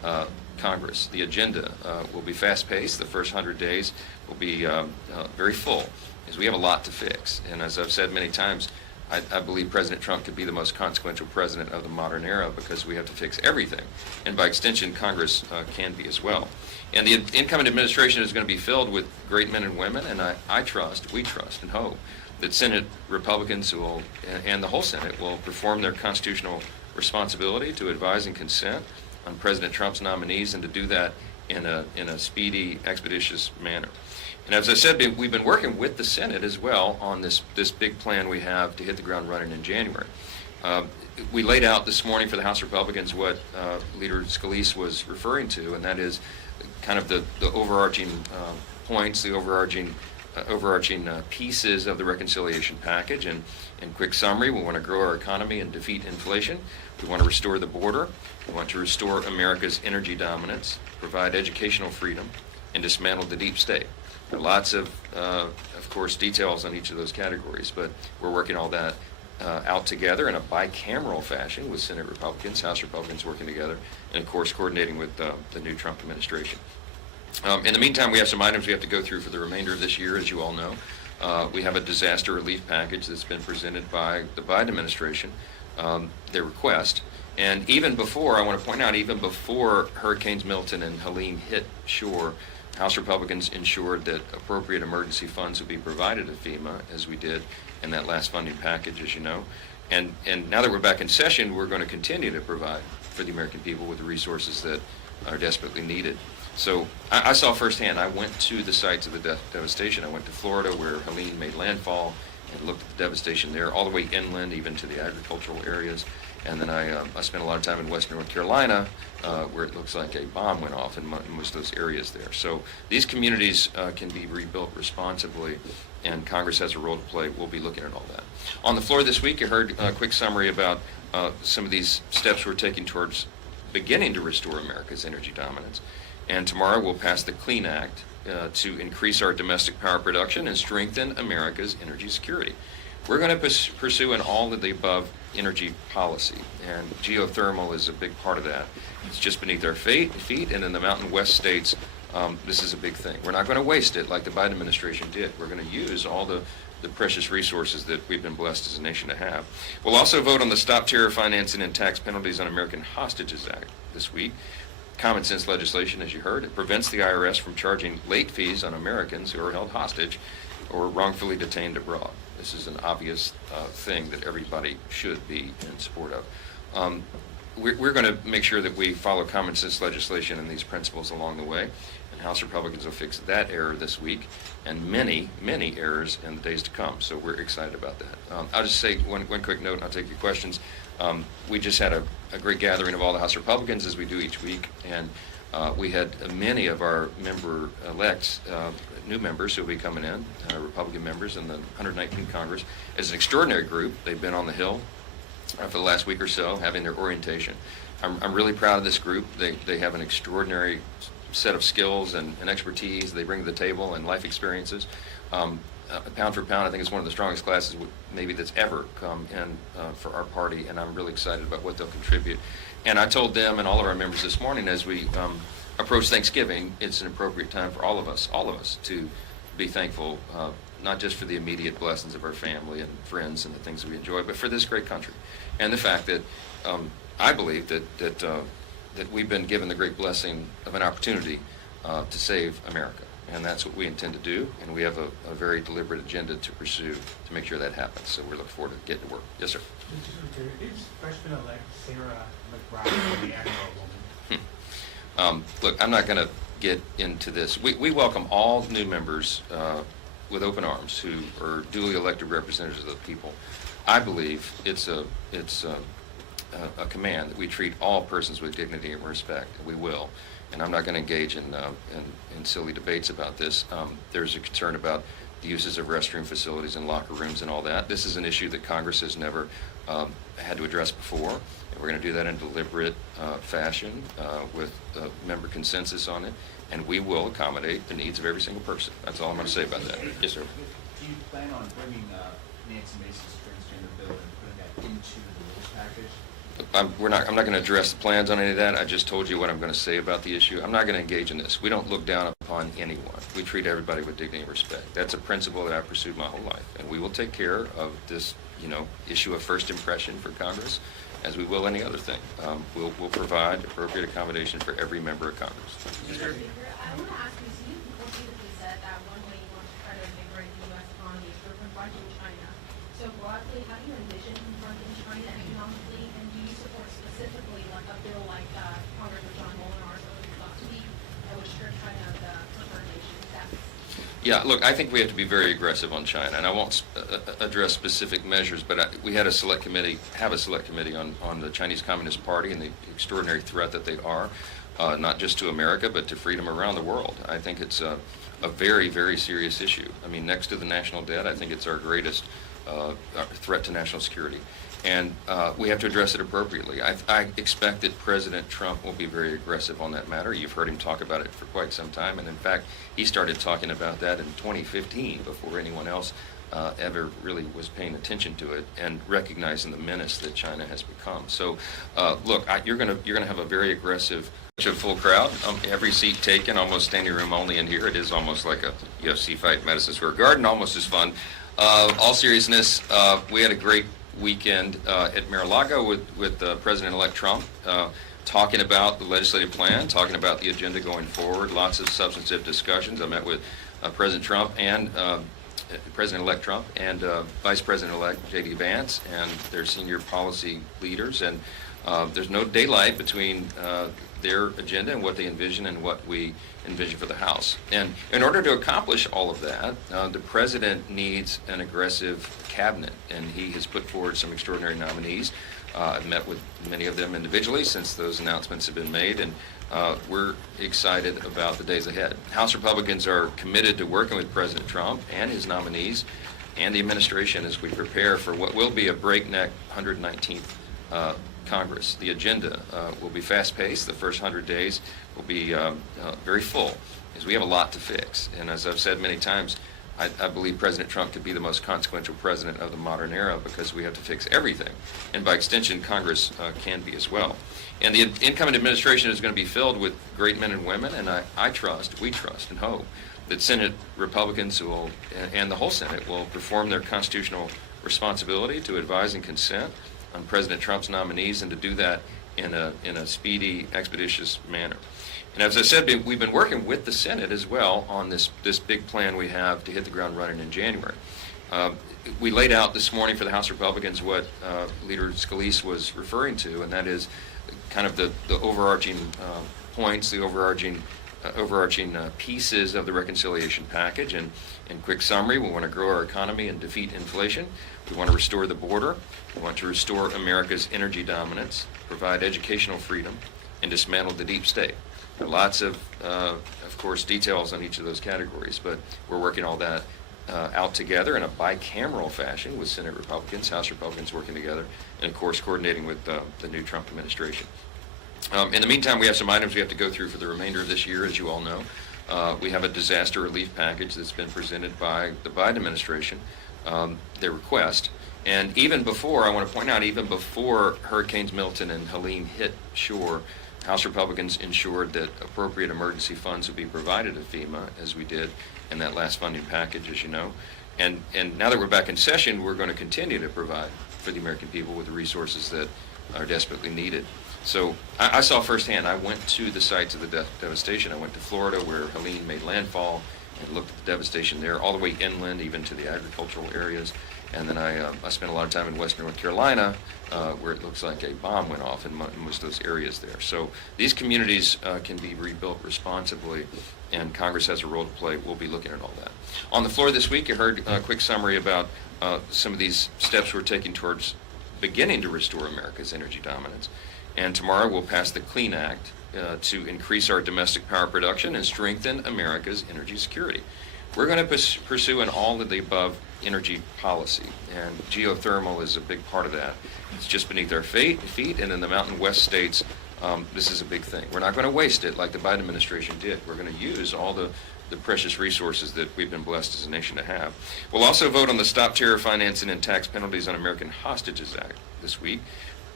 Congress. The agenda will be fast-paced. The first 100 days will be very full, because we have a lot to fix. And as I've said many times, I believe President Trump could be the most consequential president of the modern era, because we have to fix everything. And by extension, Congress can be as well. And the incoming administration is going to be filled with great men and women, and we trust and hope that Senate Republicans will, and the whole Senate, will perform their constitutional responsibility to advise and consent on President Trump's nominees, and to do that in a speedy, expeditious manner. And as I said, we've been working with the Senate as well on this big plan we have to hit the ground running in January. We laid out this morning for the House Republicans what Leader Scalise was referring to, and that is kind of the overarching points, the overarching pieces of the reconciliation package. And in quick summary, we want to grow our economy and defeat inflation. We want to restore the border. We want to restore America's energy dominance, provide educational freedom, and dismantle the deep state. There are lots of course, details on each of those categories, but we're working all that out together in a bicameral fashion with Senate Republicans, House Republicans working together, and of course coordinating with the new Trump administration. In the meantime, we have some items we have to go through for the remainder of this year, as you all know. We have a disaster relief package that's been presented by the Biden administration, their request. And even before, I want to point out, even before Hurricanes Milton and Helene hit shore, House Republicans ensured that appropriate emergency funds would be provided to FEMA, as we did in that last funding package, as you know. And now that we're back in session, we're going to continue to provide for the American people with the resources that are desperately needed. So I saw firsthand. I went to the sites of the devastation. I went to Florida, where Helene made landfall, and looked at the devastation there, all the way inland, even to the agricultural areas. And then I spent a lot of time in western North Carolina, where it looks like a bomb went off in most of those areas there. So these communities can be rebuilt responsibly, and Congress has a role to play. We'll be looking at all that. On the floor this week, you heard a quick summary about some of these steps we're taking towards beginning to restore America's energy dominance. And tomorrow we'll pass the CLEAN Act to increase our domestic power production and strengthen America's energy security. We're going to pursue an all of the above energy policy, and geothermal is a big part of that. It's just beneath our feet, and in the Mountain West states, this is a big thing. We're not going to waste it like the Biden administration did. We're going to use all the precious resources that we've been blessed as a nation to have. We'll also vote on the Stop Terror Financing and Tax Penalties on American Hostages Act this week. Common sense legislation, as you heard. It prevents the IRS from charging late fees on Americans who are held hostage or wrongfully detained abroad. This is an obvious thing that everybody should be in support of. We're going to make sure that we follow common sense legislation and these principles along the way, and House Republicans will fix that error this week and many, many errors in the days to come. So we're excited about that. I'll just say one quick note, and I'll take your questions. We just had a great gathering of all the House Republicans, as we do each week, and we had many of our member-elects, new members who will be coming in, Republican members in the 119th Congress. As an extraordinary group, they've been on the Hill for the last week or so, having their orientation. I'm really proud of this group. They have an extraordinary set of skills and expertise they bring to the table, and life experiences. Pound for pound, I think it's one of the strongest classes maybe that's ever come in for our party, and I'm really excited about what they'll contribute. And I told them and all of our members this morning, as we approach Thanksgiving, it's an appropriate time for all of us to be thankful, not just for the immediate blessings of our family and friends and the things that we enjoy, but for this great country, and the fact that I believe that we've been given the great blessing of an opportunity to save America. And that's what we intend to do, and we have a very deliberate agenda to pursue to make sure that happens. So we're looking forward to getting to work. Yes, sir. Is freshman-elect Sarah McBride the Admiral woman? Look, I'm not going to get into this. We welcome all new members with open arms who are duly elected representatives of the people. I believe it's a command that we treat all persons with dignity and respect, and we will. And I'm not going to engage in silly debates about this. There's a concern about the uses of restroom facilities and locker rooms and all that. This is an issue that Congress has never had to address before. And we're going to do that in a deliberate fashion with member consensus on it. And we will accommodate the needs of every single person. That's all I'm going to say about that. Yes, sir. Do you plan on bringing Nancy Mace's transgender bill and putting that into the rules package? I'm not going to address the plans on any of that. I just told you what I'm going to say about the issue. I'm not going to engage in this. We don't look down upon anyone. We treat everybody with dignity and respect. That's a principle that I've pursued my whole life, and we will take care of this, issue of first impression for Congress, as we will any other thing. We'll provide appropriate accommodation for every member of Congress. Mr. Speaker, I want to ask you, so you repeatedly said that one way you want to try to invigorate the U.S. economy is through confronting China. So broadly, how do you envision confronting China economically, and do you support specifically like a bill like Congressman John Molinar's last week, which stripped China of the preferred nation status? Yeah, look, I think we have to be very aggressive on China, and I won't address specific measures, but we had a select committee on the Chinese Communist Party and the extraordinary threat that they are, not just to America, but to freedom around the world. I think it's a very, very serious issue. I mean, next to the national debt, I think it's our greatest threat to national security. And we have to address it appropriately. I expect that President Trump will be very aggressive on that matter. You've heard him talk about it for quite some time, and in fact, he started talking about that in 2015 before anyone else ever really was paying attention to it and recognizing the menace that China has become. So, look, you're gonna have a very aggressive, full crowd. Every seat taken, almost standing room only in here. It is almost like a UFC fight in Madison Square Garden, almost as fun. All seriousness, we had a great weekend at Mar-a-Lago with President-elect Trump, talking about the legislative plan, talking about the agenda going forward, lots of substantive discussions. I met with President Trump and President-elect Trump and Vice President-elect J.D. Vance and their senior policy leaders, and there's no daylight between their agenda and what they envision and what we envision for the House. And in order to accomplish all of that, the President needs an aggressive cabinet, and he has put forward some extraordinary nominees. I've met with many of them individually since those announcements have been made, and we're excited about the days ahead. House Republicans are committed to working with President Trump and his nominees and the administration as we prepare for what will be a breakneck 119th Congress. The agenda will be fast-paced. The first 100 days will be very full, because we have a lot to fix. And as I've said many times, I believe President Trump could be the most consequential president of the modern era, because we have to fix everything. And by extension, Congress can be as well. And the incoming administration is going to be filled with great men and women, and we trust and hope that Senate Republicans and the whole Senate will perform their constitutional responsibility to advise and consent on President Trump's nominees, and to do that in a speedy, expeditious manner. And as I said, we've been working with the Senate as well on this big plan we have to hit the ground running in January. We laid out this morning for the House Republicans what Leader Scalise was referring to, and that is kind of the overarching points, the overarching pieces of the reconciliation package. And in quick summary, we want to grow our economy and defeat inflation. We want to restore the border. We want to restore America's energy dominance, provide educational freedom, and dismantle the deep state. There are lots of course, details on each of those categories, but we're working all that out together in a bicameral fashion with Senate Republicans, House Republicans working together, and of course coordinating with the new Trump administration. In the meantime, we have some items we have to go through for the remainder of this year, as you all know. We have a disaster relief package that's been presented by the Biden administration, their request. And even before, I want to point out, even before Hurricanes Milton and Helene hit shore, House Republicans ensured that appropriate emergency funds would be provided to FEMA, as we did in that last funding package, as you know. And now that we're back in session, we're going to continue to provide for the American people with the resources that are desperately needed. So I saw firsthand. I went to the sites of the devastation. I went to Florida, where Helene made landfall, and looked at the devastation there, all the way inland, even to the agricultural areas. And then I spent a lot of time in western North Carolina, where it looks like a bomb went off in most of those areas there. So these communities can be rebuilt responsibly, and Congress has a role to play. We'll be looking at all that. On the floor this week, you heard a quick summary about some of these steps we're taking towards beginning to restore America's energy dominance. And tomorrow we'll pass the CLEAN Act to increase our domestic power production and strengthen America's energy security. We're going to pursue an all-of-the-above energy policy, and geothermal is a big part of that. It's just beneath our feet, and in the Mountain West states, this is a big thing. We're not going to waste it like the Biden administration did. We're going to use all the precious resources that we've been blessed as a nation to have. We'll also vote on the Stop Terror Financing and Tax Penalties on American Hostages Act this week.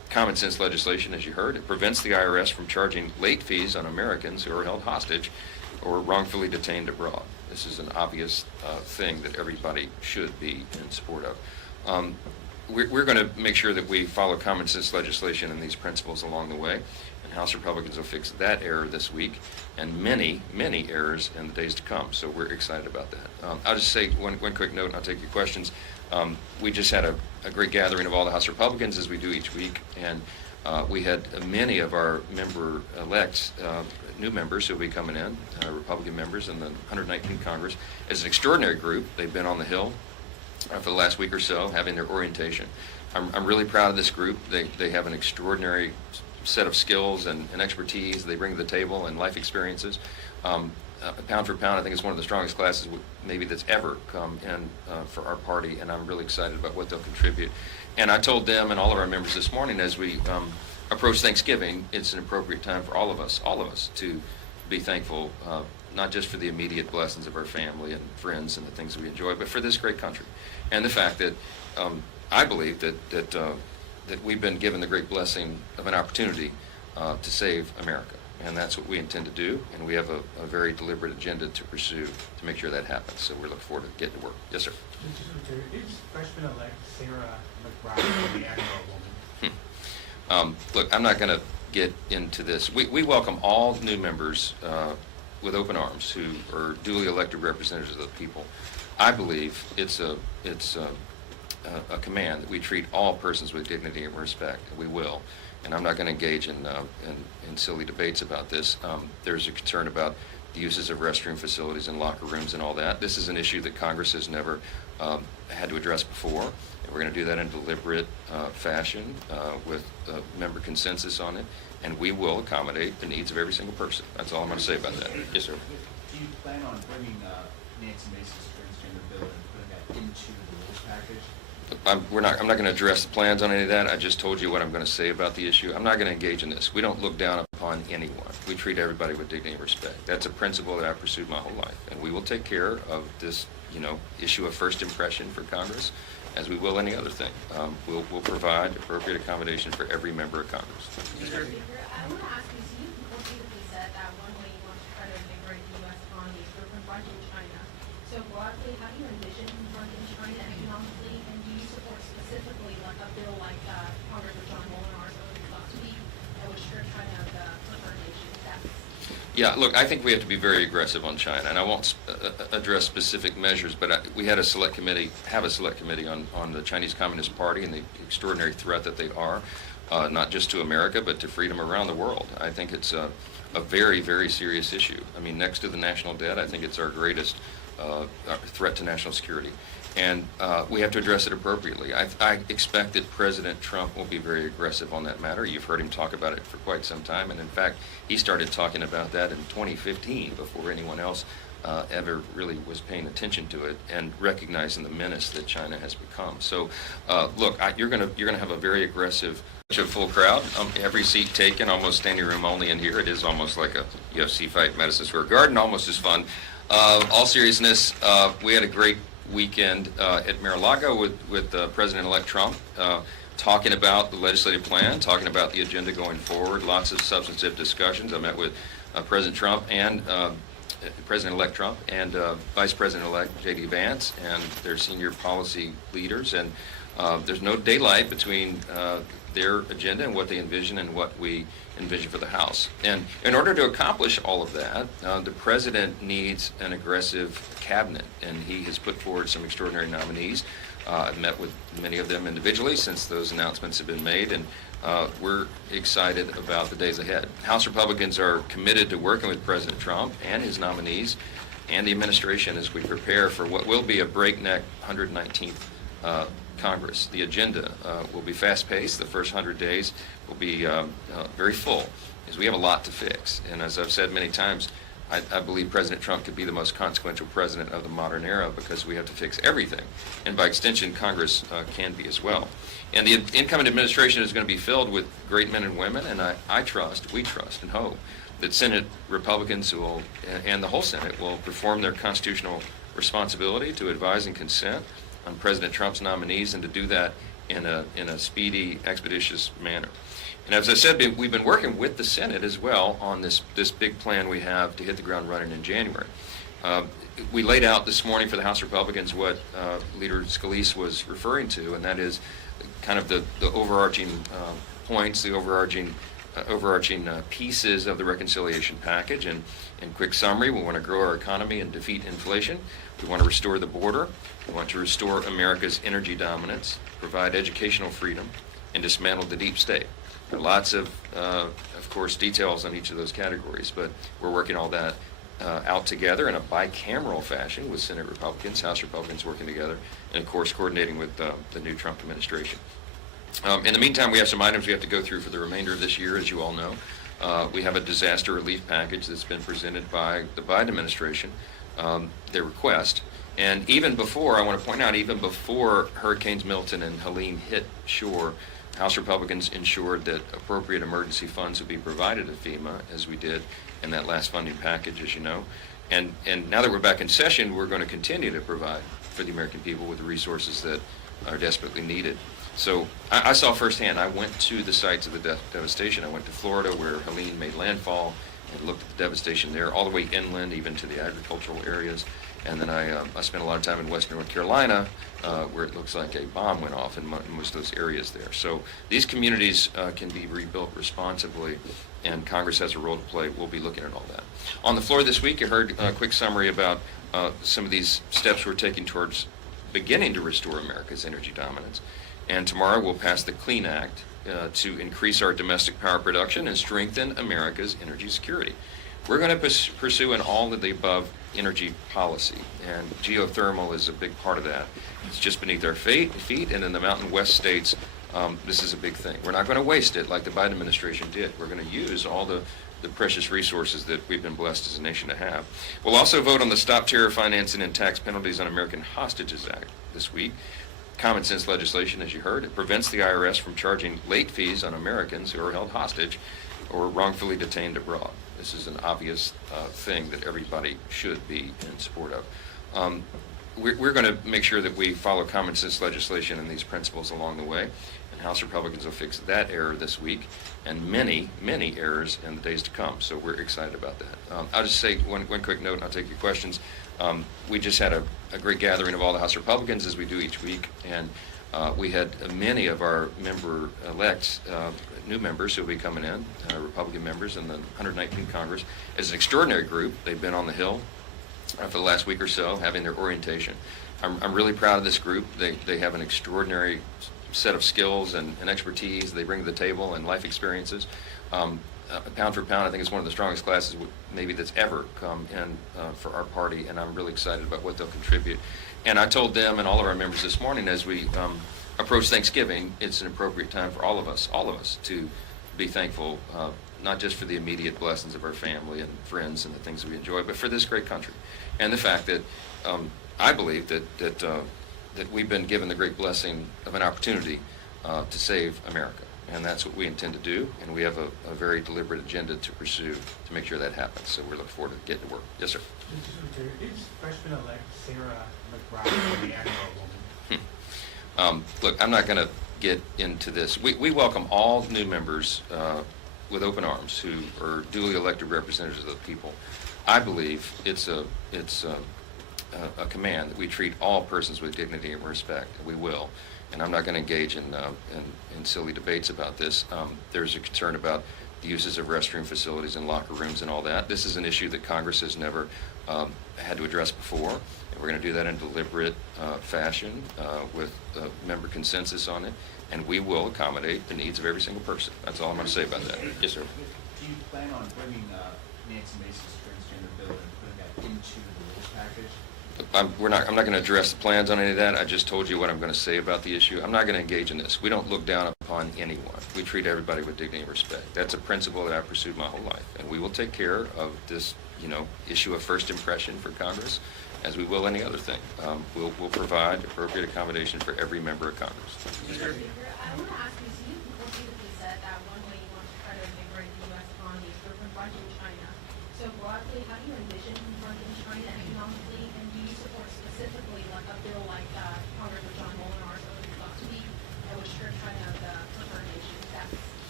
common sense legislation, as you heard. It prevents the IRS from charging late fees on Americans who are held hostage or wrongfully detained abroad. This is an obvious thing that everybody should be in support of. We're going to make sure that we follow common sense legislation and these principles along the way, and House Republicans will fix that error this week and many, many errors in the days to come. So we're excited about that. I'll just say one quick note, and I'll take your questions. We just had a great gathering of all the House Republicans, as we do each week, and we had many of our member-elects, new members who will be coming in, Republican members in the 119th Congress. As an extraordinary group, they've been on the Hill for the last week or so, having their orientation. I'm really proud of this group. They have an extraordinary set of skills and expertise they bring to the table and life experiences. Pound for pound, I think it's one of the strongest classes maybe that's ever come in for our party, and I'm really excited about what they'll contribute. And I told them and all of our members this morning, as we approach Thanksgiving, it's an appropriate time for all of us to be thankful, not just for the immediate blessings of our family and friends and the things that we enjoy, but for this great country. And the fact that I believe that we've been given the great blessing of an opportunity to save America. And that's what we intend to do, and we have a very deliberate agenda to pursue to make sure that happens. So we're looking forward to getting to work. Yes, sir. Is freshman-elect Sarah McBride the Admiral woman? Look, I'm not going to get into this. We welcome all new members with open arms who are duly elected representatives of the people. I believe it's a command that we treat all persons with dignity and respect, and we will. And I'm not going to engage in silly debates about this. There's a concern about the uses of restroom facilities and locker rooms and all that. This is an issue that Congress has never had to address before. And we're going to do that in a deliberate fashion with member consensus on it. And we will accommodate the needs of every single person. That's all I'm going to say about that. Yes, sir. Do you plan on bringing Nancy Mace's transgender bill and putting that into the rules package? I'm not going to address the plans on any of that. I just told you what I'm going to say about the issue. I'm not going to engage in this. We don't look down upon anyone. We treat everybody with dignity and respect. That's a principle that I've pursued my whole life. And we will take care of this, issue of first impression for Congress, as we will any other thing. We'll provide appropriate accommodation for every member of Congress. Mr. Speaker, I want to ask you, so you repeatedly said that one way you want to try to invigorate the U.S. economy is through confronting China. So broadly, how do you envision confronting China economically, and do you support specifically like a bill like Congressman John Molinar's last week that would strip China of the preferred nation status? Yeah, look, I think we have to be very aggressive on China, and I won't address specific measures, but we had a select committee on the Chinese Communist Party and the extraordinary threat that they are, not just to America, but to freedom around the world. I think it's a very, very serious issue. I mean, next to the national debt, I think it's our greatest threat to national security. And we have to address it appropriately. I expect that President Trump will be very aggressive on that matter. You've heard him talk about it for quite some time, and in fact, he started talking about that in 2015 before anyone else ever really was paying attention to it and recognizing the menace that China has become. So, look, you're gonna have a very aggressive, full crowd. Every seat taken, almost standing room only in here. It is almost like a UFC fight, Madison Square Garden, almost as fun. All seriousness, we had a great weekend at Mar-a-Lago with President-elect Trump, talking about the legislative plan, talking about the agenda going forward, lots of substantive discussions. I met with President Trump and President-elect Trump and Vice President-elect J.D. Vance and their senior policy leaders, and there's no daylight between their agenda and what they envision and what we envision for the House. And in order to accomplish all of that, the President needs an aggressive cabinet, and he has put forward some extraordinary nominees. I've met with many of them individually since those announcements have been made, and we're excited about the days ahead. House Republicans are committed to working with President Trump and his nominees and the administration as we prepare for what will be a breakneck 119th Congress. The agenda will be fast-paced. The first 100 days will be very full, as we have a lot to fix. And as I've said many times, I believe President Trump could be the most consequential president of the modern era because we have to fix everything. And by extension, Congress can be as well. And the incoming administration is going to be filled with great men and women, and we trust and hope that Senate Republicans and the whole Senate will perform their constitutional responsibility to advise and consent on President Trump's nominees, and to do that in a speedy, expeditious manner. And as I said, we've been working with the Senate as well on this big plan we have to hit the ground running in January. We laid out this morning for the House Republicans what Leader Scalise was referring to, and that is kind of the overarching points, the overarching pieces of the reconciliation package. And in quick summary, we want to grow our economy and defeat inflation. We want to restore the border. We want to restore America's energy dominance, provide educational freedom, and dismantle the deep state. There are lots of course, details on each of those categories, but we're working all that out together in a bicameral fashion with Senate Republicans, House Republicans working together, and of course coordinating with the new Trump administration. In the meantime, we have some items we have to go through for the remainder of this year, as you all know. We have a disaster relief package that's been presented by the Biden administration, their request. And even before, I want to point out, even before Hurricanes Milton and Helene hit shore, House Republicans ensured that appropriate emergency funds would be provided to FEMA, as we did in that last funding package, as you know. And now that we're back in session, we're going to continue to provide for the American people with the resources that are desperately needed. So I saw firsthand. I went to the sites of the devastation. I went to Florida, where Helene made landfall, and looked at the devastation there, all the way inland, even to the agricultural areas. And then I spent a lot of time in western North Carolina, where it looks like a bomb went off in most of those areas there. So these communities can be rebuilt responsibly, and Congress has a role to play. We'll be looking at all that. On the floor this week, you heard a quick summary about some of these steps we're taking towards beginning to restore America's energy dominance. And tomorrow we'll pass the Clean Act to increase our domestic power production and strengthen America's energy security. We're going to pursue an all of the above energy policy, and geothermal is a big part of that. It's just beneath our feet, and in the Mountain West states, this is a big thing. We're not going to waste it like the Biden administration did. We're going to use all the precious resources that we've been blessed as a nation to have. We'll also vote on the Stop Terror Financing and Tax Penalties on American Hostages Act this week. Common sense legislation, as you heard. It prevents the IRS from charging late fees on Americans who are held hostage or wrongfully detained abroad. This is an obvious thing that everybody should be in support of. We're going to make sure that we follow common sense legislation and these principles along the way, and House Republicans will fix that error this week and many, many errors in the days to come. So we're excited about that. I'll just say one quick note, and I'll take your questions. We just had a great gathering of all the House Republicans, as we do each week, and we had many of our member-elects, new members who will be coming in, Republican members in the 119th Congress. As an extraordinary group, they've been on the Hill for the last week or so, having their orientation. I'm really proud of this group. They have an extraordinary set of skills and expertise they bring to the table, and life experiences. Pound for pound, I think it's one of the strongest classes maybe that's ever come in for our party, and I'm really excited about what they'll contribute. And I told them and all of our members this morning, as we approach Thanksgiving, it's an appropriate time for all of us to be thankful, not just for the immediate blessings of our family and friends and the things that we enjoy, but for this great country, and the fact that I believe that we've been given the great blessing of an opportunity to save America. And that's what we intend to do, and we have a very deliberate agenda to pursue to make sure that happens. So we're looking forward to getting to work. Yes, sir. Is freshman-elect Sarah McBride the Admiral woman? Look, I'm not going to get into this. We welcome all new members with open arms who are duly elected representatives of the people. I believe it's a command that we treat all persons with dignity and respect. We will. And I'm not going to engage in silly debates about this. There's a concern about the uses of restroom facilities and locker rooms and all that. This is an issue that Congress has never had to address before. And we're going to do that in a deliberate fashion with member consensus on it. And we will accommodate the needs of every single person. That's all I'm going to say about that. Yes, sir. Do you plan on bringing Nancy Mace's transgender bill and putting that into the rules package? I'm not going to address the plans on any of that. I just told you what I'm going to say about the issue. I'm not going to engage in this. We don't look down upon anyone. We treat everybody with dignity and respect. That's a principle that I've pursued my whole life. And we will take care of this, issue of first impression for Congress, as we will any other thing. We'll provide appropriate accommodation for every member of Congress. I want to ask you, so you repeatedly said that one way you want to try to invigorate the U.S. economy is through confronting China. So broadly, how do you envision confronting China economically, and do you support specifically like a bill like Congressman John Mullinar last week, which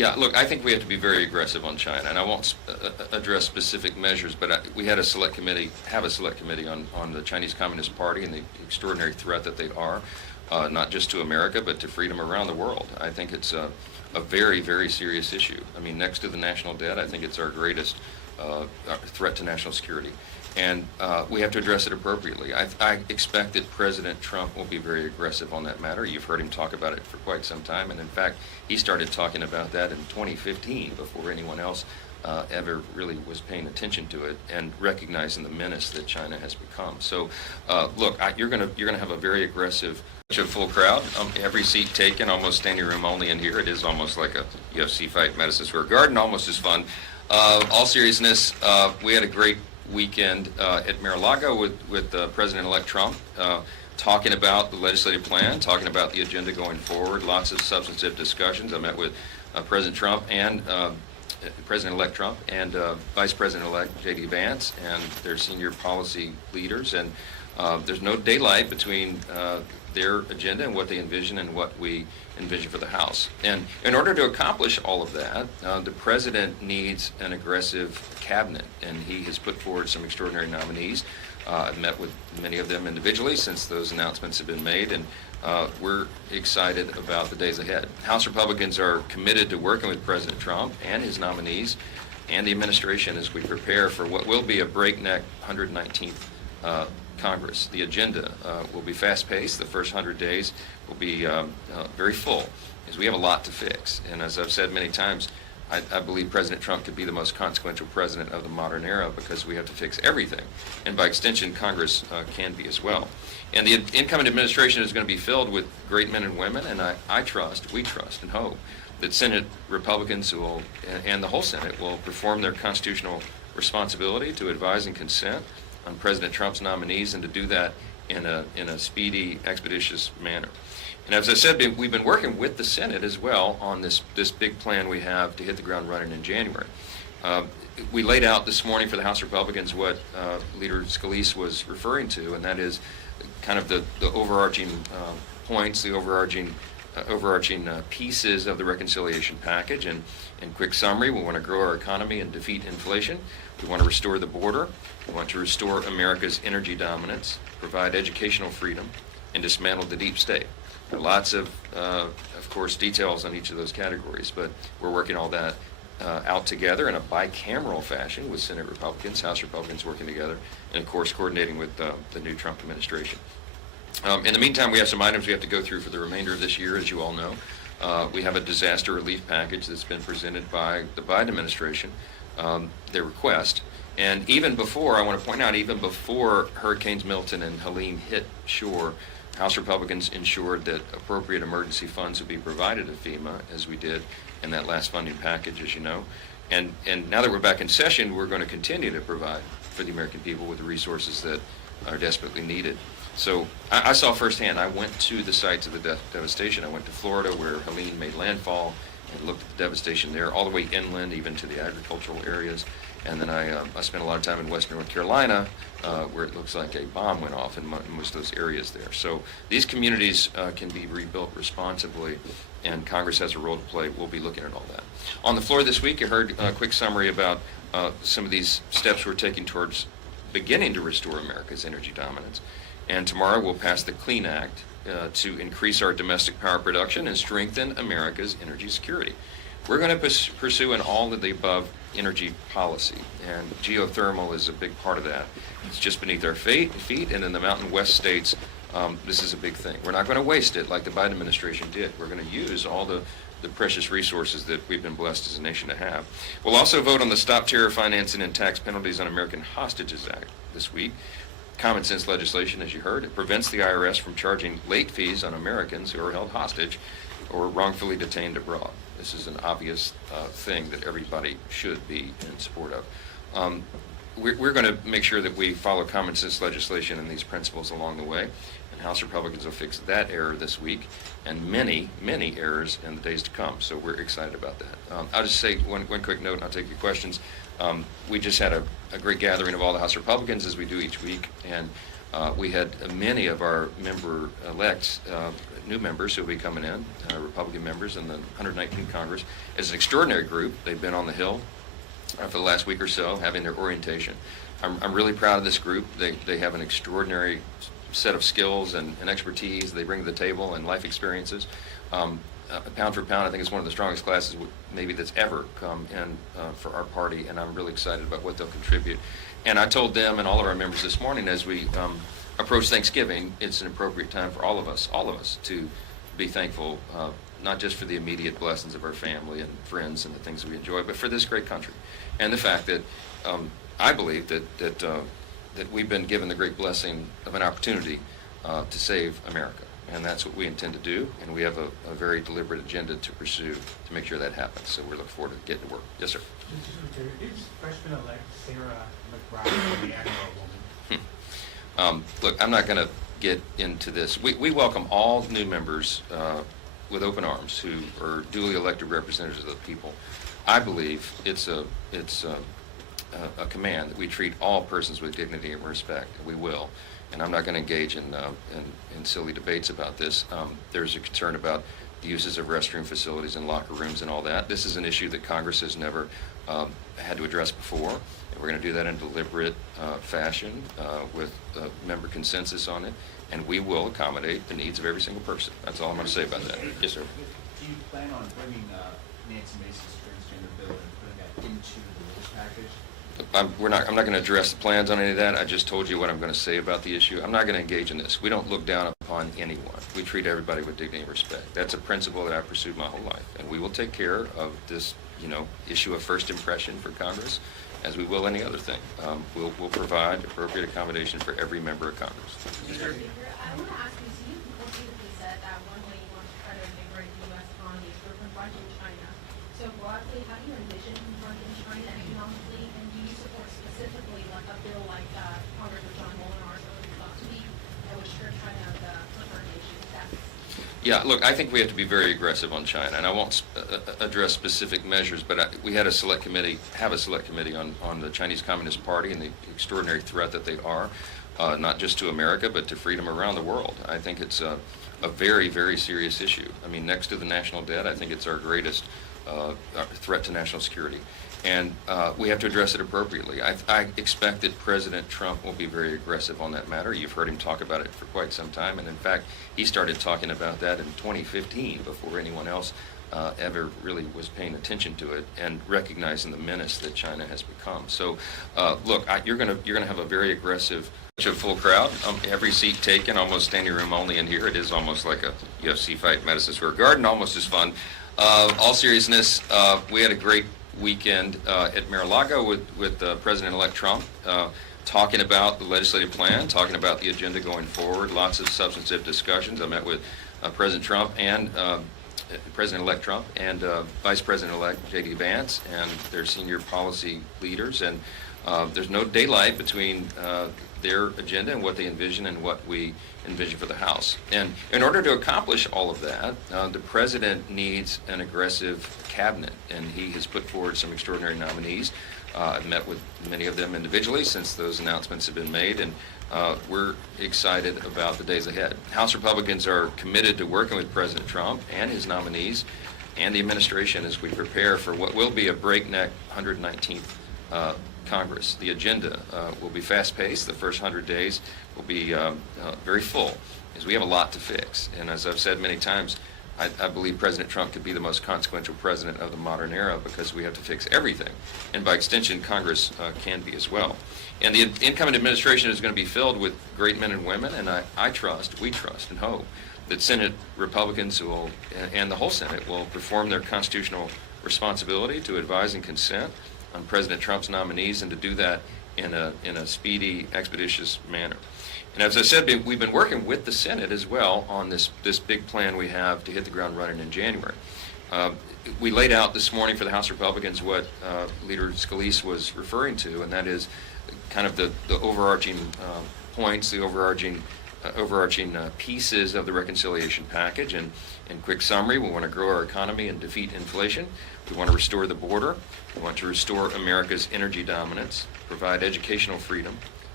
Yeah, look, I think we have to be very aggressive on China, and I won't address specific measures, but we had a select committee on the Chinese Communist Party and the extraordinary threat that they are, not just to America, but to freedom around the world. I think it's a very, very serious issue. I mean, next to the national debt, I think it's our greatest threat to national security. And we have to address it appropriately. I expect that President Trump will be very aggressive on that matter. You've heard him talk about it for quite some time, and in fact, he started talking about that in 2015 before anyone else ever really was paying attention to it and recognizing the menace that China has become. So, look, you're gonna have a very aggressive, full crowd. Every seat taken, almost standing room only in here. It is almost like a UFC fight, Madison Square Garden, almost as fun. All seriousness, we had a great weekend at Mar-a-Lago with President-elect Trump, talking about the legislative plan, talking about the agenda going forward, lots of substantive discussions. I met with President Trump and President-elect Trump and Vice President-elect J.D. Vance and their senior policy leaders, and there's no daylight between their agenda and what they envision and what we envision for the House. And in order to accomplish all of that, the President needs an aggressive cabinet, and he has put forward some extraordinary nominees. I've met with many of them individually since those announcements have been made, and we're excited about the days ahead. House Republicans are committed to working with President Trump and his nominees and the administration as we prepare for what will be a breakneck 119th Congress. The agenda will be fast-paced. The first 100 days will be very full, as we have a lot to fix. And as I've said many times, I believe President Trump could be the most consequential president of the modern era because we have to fix everything. And by extension, Congress can be as well. And the incoming administration is going to be filled with great men and women, and we trust and hope that Senate Republicans and the whole Senate will perform their constitutional responsibility to advise and consent on President Trump's nominees, and to do that in a speedy, expeditious manner. And as I said, we've been working with the Senate as well on this big plan we have to hit the ground running in January. We laid out this morning for the House Republicans what Leader Scalise was referring to, and that is kind of the overarching points, the overarching pieces of the reconciliation package. And in quick summary, we want to grow our economy and defeat inflation. We want to restore the border. We want to restore America's energy dominance, provide educational freedom, and dismantle the deep state. There are lots of course, details on each of those categories, but we're working all that out together in a bicameral fashion with Senate Republicans, House Republicans working together, and of course coordinating with the new Trump administration. In the meantime, we have some items we have to go through for the remainder of this year, as you all know. We have a disaster relief package that's been presented by the Biden administration, their request. And even before, I want to point out, even before Hurricanes Milton and Helene hit shore, House Republicans ensured that appropriate emergency funds would be provided to FEMA, as we did in that last funding package, as you know. And now that we're back in session, we're going to continue to provide for the American people with the resources that are desperately needed. So I saw firsthand. I went to the sites of the devastation. I went to Florida, where Helene made landfall, and looked at the devastation there, all the way inland, even to the agricultural areas. And then I spent a lot of time in western North Carolina, where it looks like a bomb went off in most of those areas there. So these communities can be rebuilt responsibly, and Congress has a role to play. We'll be looking at all that. On the floor this week, you heard a quick summary about some of these steps we're taking towards beginning to restore America's energy dominance. And tomorrow we'll pass the Clean Act to increase our domestic power production and strengthen America's energy security. We're going to pursue an all of the above energy policy, and geothermal is a big part of that. It's just beneath our feet, and in the Mountain West states, this is a big thing. We're not going to waste it like the Biden administration did. We're going to use all the precious resources that we've been blessed as a nation to have. We'll also vote on the Stop Terror Financing and Tax Penalties on American Hostages Act this week. Common sense legislation, as you heard. It prevents the IRS from charging late fees on Americans who are held hostage or wrongfully detained abroad. This is an obvious thing that everybody should be in support of. We're going to make sure that we follow common sense legislation and these principles along the way, and House Republicans will fix that error this week and many, many errors in the days to come. So we're excited about that. I'll just say one quick note, and I'll take your questions. We just had a great gathering of all the House Republicans, as we do each week, and We had many of our member-elects, new members who will be coming in, Republican members in the 119th Congress. It's an extraordinary group. They've been on the Hill for the last week or so, having their orientation. I'm really proud of this group. They have an extraordinary set of skills and expertise they bring to the table and life experiences. Pound for pound, I think it's one of the strongest classes maybe that's ever come in for our party, and I'm really excited about what they'll contribute. And I told them and all of our members this morning as we approach Thanksgiving, it's an appropriate time for all of us to be thankful, not just for the immediate blessings of our family and friends and the things we enjoy, but for this great country. And the fact that I believe that we've been given the great blessing of an opportunity to save America. And that's what we intend to do, and we have a very deliberate agenda to pursue to make sure that happens. So we're looking forward to getting to work. Yes, sir. Mr. Secretary, is freshman-elect Sarah McBride the Emmer woman? Look, I'm not going to get into this. We welcome all new members with open arms who are duly elected representatives of the people. I believe it's a command that we treat all persons with dignity and respect, and we will. And I'm not going to engage in silly debates about this. There's a concern about the uses of restroom facilities and locker rooms and all that. This is an issue that Congress has never had to address before, and we're going to do that in a deliberate fashion with member consensus on it, and we will accommodate the needs of every single person. That's all I'm going to say about that. Yes, sir. Do you plan on bringing Nancy Mace's transgender bill and putting that into the rules package? I'm not going to address the plans on any of that. I just told you what I'm going to say about the issue. I'm not going to engage in this. We don't look down upon anyone. We treat everybody with dignity and respect. That's a principle that I've pursued my whole life, and we will take care of this, issue of first impression for Congress, as we will any other thing. We'll provide appropriate accommodation for every member of Congress. Mr. Speaker, I want to ask you, so you repeatedly said that one way you want to try to invigorate the U.S. economy is through confronting China. So broadly, how do you envision confronting China economically, and do you support specifically like a bill like Congressman John Molinar's last week that would strip China of the confrontation status? Yeah, look, I think we have to be very aggressive on China, and I won't address specific measures, but we had a select committee on the Chinese Communist Party and the extraordinary threat that they are, not just to America, but to freedom around the world. I think it's a very, very serious issue. I mean, next to the national debt, I think it's our greatest threat to national security. And we have to address it appropriately. I expect that President Trump will be very aggressive on that matter. You've heard him talk about it for quite some time, and in fact, he started talking about that in 2015 before anyone else ever really was paying attention to it and recognizing the menace that China has become. So, look, you're going to have a very aggressive, full crowd. Every seat taken, almost standing room only in here. It is almost like a UFC fight in Madison Square Garden, almost as fun. All seriousness, we had a great weekend at Mar-a-Lago with President-elect Trump talking about the legislative plan, talking about the agenda going forward, lots of substantive discussions. I met with President Trump and President-elect Trump and Vice President-elect J.D. Vance and their senior policy leaders, and there's no daylight between their agenda and what they envision and what we envision for the House. And in order to accomplish all of that, the President needs an aggressive cabinet, and he has put forward some extraordinary nominees. I've met with many of them individually since those announcements have been made, and we're excited about the days ahead. House Republicans are committed to working with President Trump and his nominees and the administration as we prepare for what will be a breakneck 119th Congress. The agenda will be fast-paced. The first 100 days will be very full, as we have a lot to fix. And as I've said many times, I believe President Trump could be the most consequential president of the modern era because we have to fix everything. And by extension, Congress can be as well. And the incoming administration is going to be filled with great men and women, and we trust and hope that Senate Republicans and the whole Senate will perform their constitutional responsibility to advise and consent on President Trump's nominees, and to do that in a speedy, expeditious manner. And as I said, we've been working with the Senate as well on this big plan we have to hit the ground running in January. We laid out this morning for the House Republicans what Leader Scalise was referring to, and that is kind of the overarching points, the overarching pieces of the reconciliation package. And in quick summary, we want to grow our economy and defeat inflation. We want to restore the border. We want to restore America's energy dominance, provide educational freedom,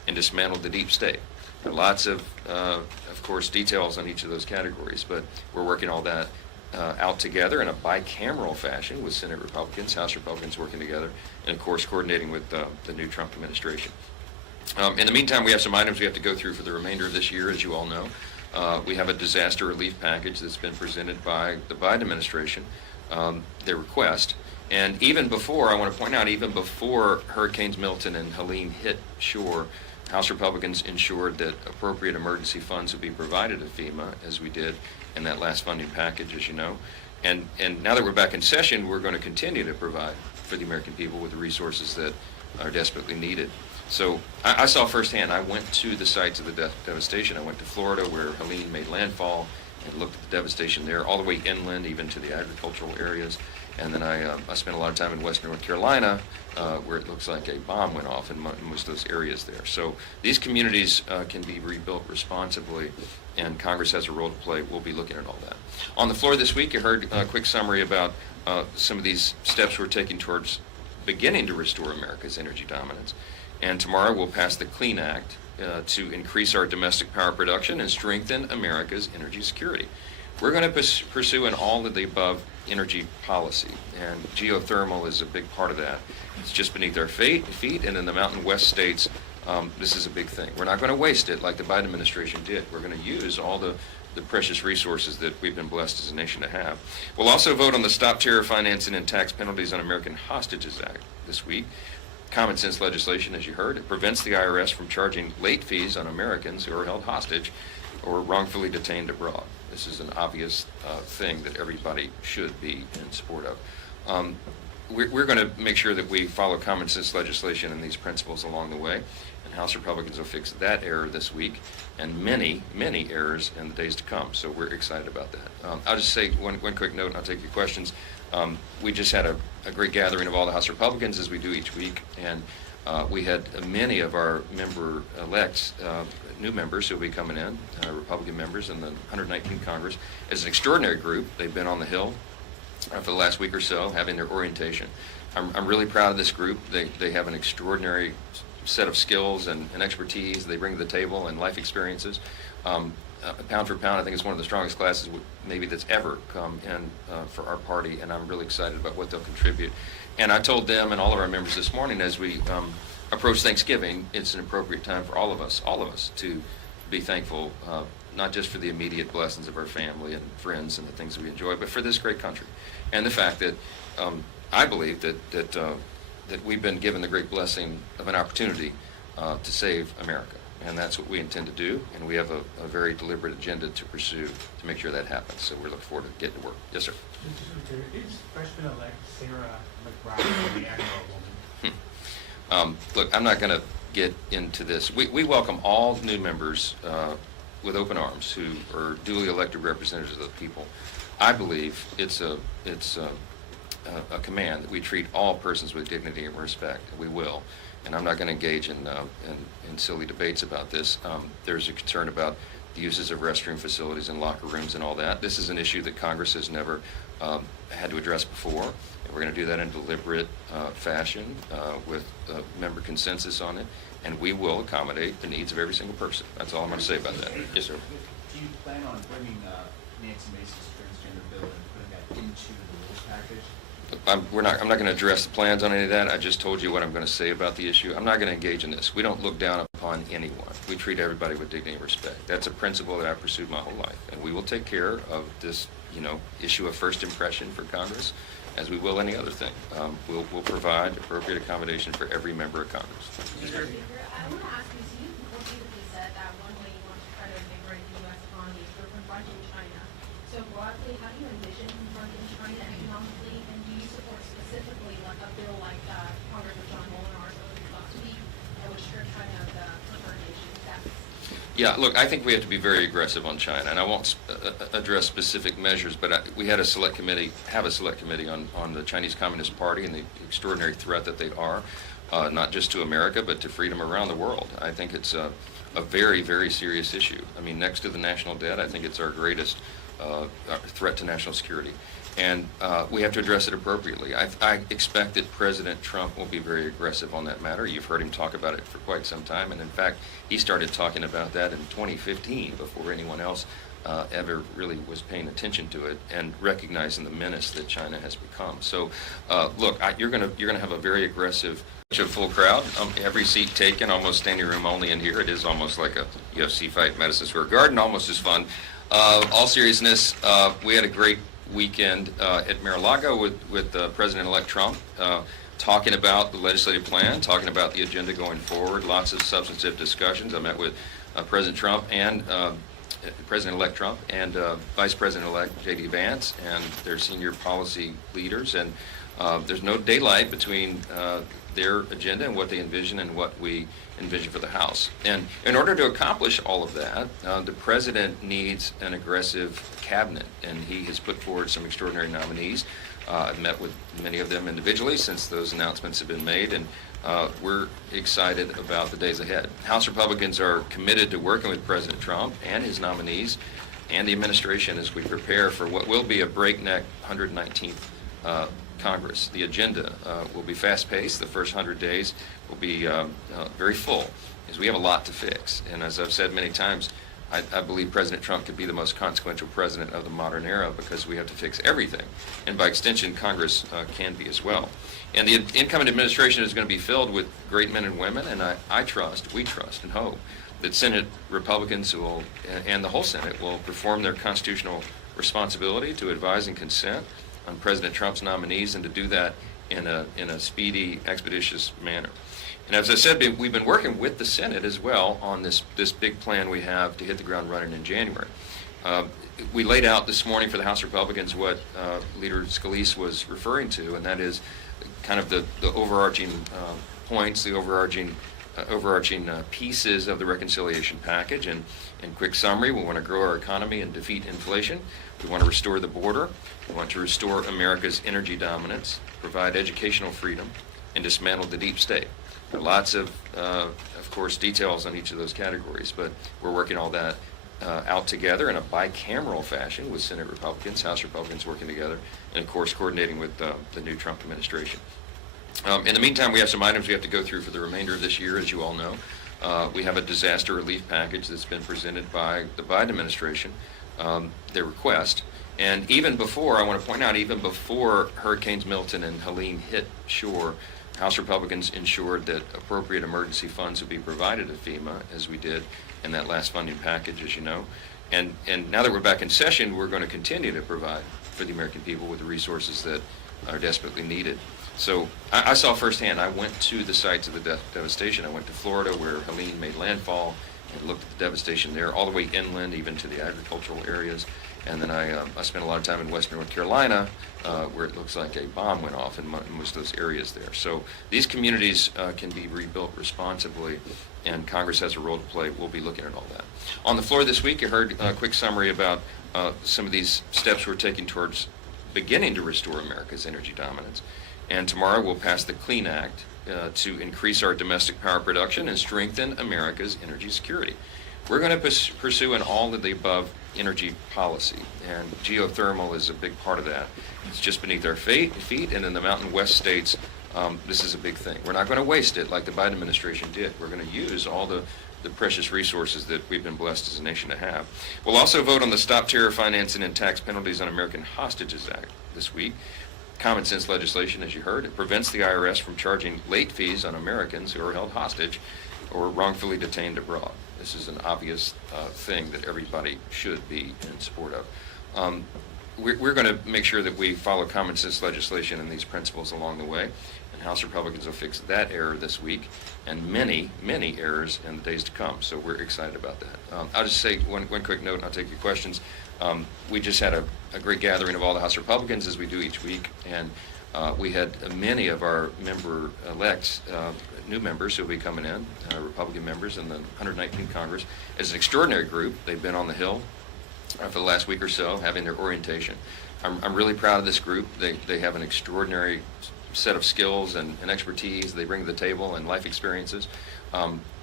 and dismantled the deep state. There are lots of course, details on each of those categories, but we're working all that out together in a bicameral fashion with Senate Republicans, House Republicans working together, and of course coordinating with the new Trump administration. In the meantime, we have some items we have to go through for the remainder of this year, as you all know. We have a disaster relief package that's been presented by the Biden administration, their request. And even before, I want to point out, even before Hurricanes Milton and Helene hit shore, House Republicans ensured that appropriate emergency funds would be provided to FEMA, as we did in that last funding package, as you know. And now that we're back in session, we're going to continue to provide for the American people with the resources that are desperately needed. So I saw firsthand. I went to the sites of the devastation. I went to Florida, where Helene made landfall, and looked at the devastation there, all the way inland, even to the agricultural areas. And then I spent a lot of time in western North Carolina, where it looks like a bomb went off in most of those areas there. So these communities can be rebuilt responsibly, and Congress has a role to play. We'll be looking at all that. On the floor this week, you heard a quick summary about some of these steps we're taking towards beginning to restore America's energy dominance. And tomorrow we'll pass the Clean Act to increase our domestic power production and strengthen America's energy security. We're going to pursue an all of the above energy policy, and geothermal is a big part of that. It's just beneath our feet, and in the Mountain West states, this is a big thing. We're not going to waste it like the Biden administration did. We're going to use all the precious resources that we've been blessed as a nation to have. We'll also vote on the Stop Terror Financing and Tax Penalties on American Hostages Act this week. Common sense legislation, as you heard. It prevents the IRS from charging late fees on Americans who are held hostage or wrongfully detained abroad. This is an obvious thing that everybody should be in support of. We're going to make sure that we follow common sense legislation and these principles along the way, and House Republicans will fix that error this week and many, many errors in the days to come. So we're excited about that. I'll just say one quick note, and I'll take your questions. We just had a great gathering of all the House Republicans, as we do each week, and we had many of our member-elects, new members who will be coming in, Republican members in the 119th Congress, as an extraordinary group. They've been on the Hill for the last week or so, having their orientation. I'm really proud of this group. They have an extraordinary set of skills and expertise they bring to the table, and life experiences. Pound for pound, I think it's one of the strongest classes maybe that's ever come in for our party, and I'm really excited about what they'll contribute. And I told them and all of our members this morning, as we approach Thanksgiving, it's an appropriate time for all of us to be thankful, not just for the immediate blessings of our family and friends and the things that we enjoy, but for this great country, and the fact that I believe that we've been given the great blessing of an opportunity to save America. And that's what we intend to do, and we have a very deliberate agenda to pursue to make sure that happens. So we're looking forward to getting to work. Yes, sir. Mr. Secretary, is freshman-elect Sarah McBride the Emmer woman? Look, I'm not going to get into this. We welcome all new members with open arms who are duly elected representatives of the people. I believe it's a command that we treat all persons with dignity and respect, and we will. And I'm not going to engage in silly debates about this. There's a concern about the uses of restroom facilities and locker rooms and all that. This is an issue that Congress has never had to address before. And we're going to do that in a deliberate fashion with member consensus on it. And we will accommodate the needs of every single person. That's all I'm going to say about that. Yes, sir. Do you plan on bringing Nancy Mace's transgender bill and putting that into the rules package? I'm not going to address the plans on any of that. I just told you what I'm going to say about the issue. I'm not going to engage in this. We don't look down upon anyone. We treat everybody with dignity and respect. That's a principle that I've pursued my whole life, and we will take care of this, issue of first impression for Congress, as we will any other thing. We'll provide appropriate accommodation for every member of Congress. Mr. Speaker, I want to ask you, so you repeatedly said that one way you want to try to invigorate the U.S. economy is through confronting China. So broadly, how do you envision confronting China economically, and do you support specifically like a bill like Congressman John Molinar's last week that would strip China of the preferred nation status? Yeah, look, I think we have to be very aggressive on China, and I won't address specific measures, but we have a select committee on the Chinese Communist Party and the extraordinary threat that they are, not just to America, but to freedom around the world. I think it's a very, very serious issue. I mean, next to the national debt, I think it's our greatest threat to national security. And we have to address it appropriately. I expect that President Trump will be very aggressive on that matter. You've heard him talk about it for quite some time, and in fact, he started talking about that in 2015 before anyone else ever really was paying attention to it and recognizing the menace that China has become. So, look, you're gonna have a very aggressive, full crowd. Every seat taken, almost standing room only in here. It is almost like a UFC fight in Madison Square Garden, almost as fun. All seriousness, we had a great weekend at Mar-a-Lago with President-elect Trump, talking about the legislative plan, talking about the agenda going forward, lots of substantive discussions. I met with President Trump and President-elect Trump and Vice President-elect J.D. Vance and their senior policy leaders, and there's no daylight between their agenda and what they envision and what we envision for the House. And in order to accomplish all of that, the President needs an aggressive cabinet, and he has put forward some extraordinary nominees. I've met with many of them individually since those announcements have been made, and we're excited about the days ahead. House Republicans are committed to working with President Trump and his nominees and the administration as we prepare for what will be a breakneck 119th Congress. The agenda will be fast-paced. The first 100 days will be very full, because we have a lot to fix. And as I've said many times, I believe President Trump could be the most consequential president of the modern era, because we have to fix everything. And by extension, Congress can be as well. And the incoming administration is going to be filled with great men and women, and we trust and hope that Senate Republicans will, and the whole Senate, will perform their constitutional responsibility to advise and consent on President Trump's nominees, and to do that in a speedy, expeditious manner. And as I said, we've been working with the Senate as well on this big plan we have to hit the ground running in January. We laid out this morning for the House Republicans what Leader Scalise was referring to, and that is kind of the overarching points, the overarching pieces of the reconciliation package. And in quick summary, we want to grow our economy and defeat inflation. We want to restore the border. We want to restore America's energy dominance, provide educational freedom, and dismantle the deep state. There are lots of course, details on each of those categories, but we're working all that out together in a bicameral fashion with Senate Republicans, House Republicans working together, and of course coordinating with the new Trump administration. In the meantime, we have some items we have to go through for the remainder of this year, as you all know. We have a disaster relief package that's been presented by the Biden administration, their request. And even before, I want to point out, even before Hurricanes Milton and Helene hit shore, House Republicans ensured that appropriate emergency funds would be provided to FEMA, as we did in that last funding package, as you know. And now that we're back in session, we're going to continue to provide for the American people with the resources that are desperately needed. So I saw firsthand. I went to the sites of the devastation. I went to Florida, where Helene made landfall, and looked at the devastation there, all the way inland, even to the agricultural areas. And then I spent a lot of time in western North Carolina, where it looks like a bomb went off in most of those areas there. So these communities can be rebuilt responsibly, and Congress has a role to play. We'll be looking at all that. On the floor this week, you heard a quick summary about some of these steps we're taking towards beginning to restore America's energy dominance. And tomorrow we'll pass the CLEAN Act to increase our domestic power production and strengthen America's energy security. We're going to pursue an all-of-the-above energy policy, and geothermal is a big part of that. It's just beneath our feet, and in the Mountain West states, this is a big thing. We're not going to waste it like the Biden administration did. We're going to use all the precious resources that we've been blessed as a nation to have. We'll also vote on the Stop Terror Financing and Tax Penalties on American Hostages Act this week. Common sense legislation, as you heard. It prevents the IRS from charging late fees on Americans who are held hostage or wrongfully detained abroad. This is an obvious thing that everybody should be in support of. We're going to make sure that we follow common sense legislation and these principles along the way, and House Republicans will fix that error this week and many, many errors in the days to come. So we're excited about that. I'll just say one quick note, and I'll take your questions. We just had a great gathering of all the House Republicans, as we do each week, and we had many of our member-elects, new members who will be coming in, Republican members in the 119th Congress. It's an extraordinary group. They've been on the Hill for the last week or so, having their orientation. I'm really proud of this group. They have an extraordinary set of skills and expertise they bring to the table, and life experiences.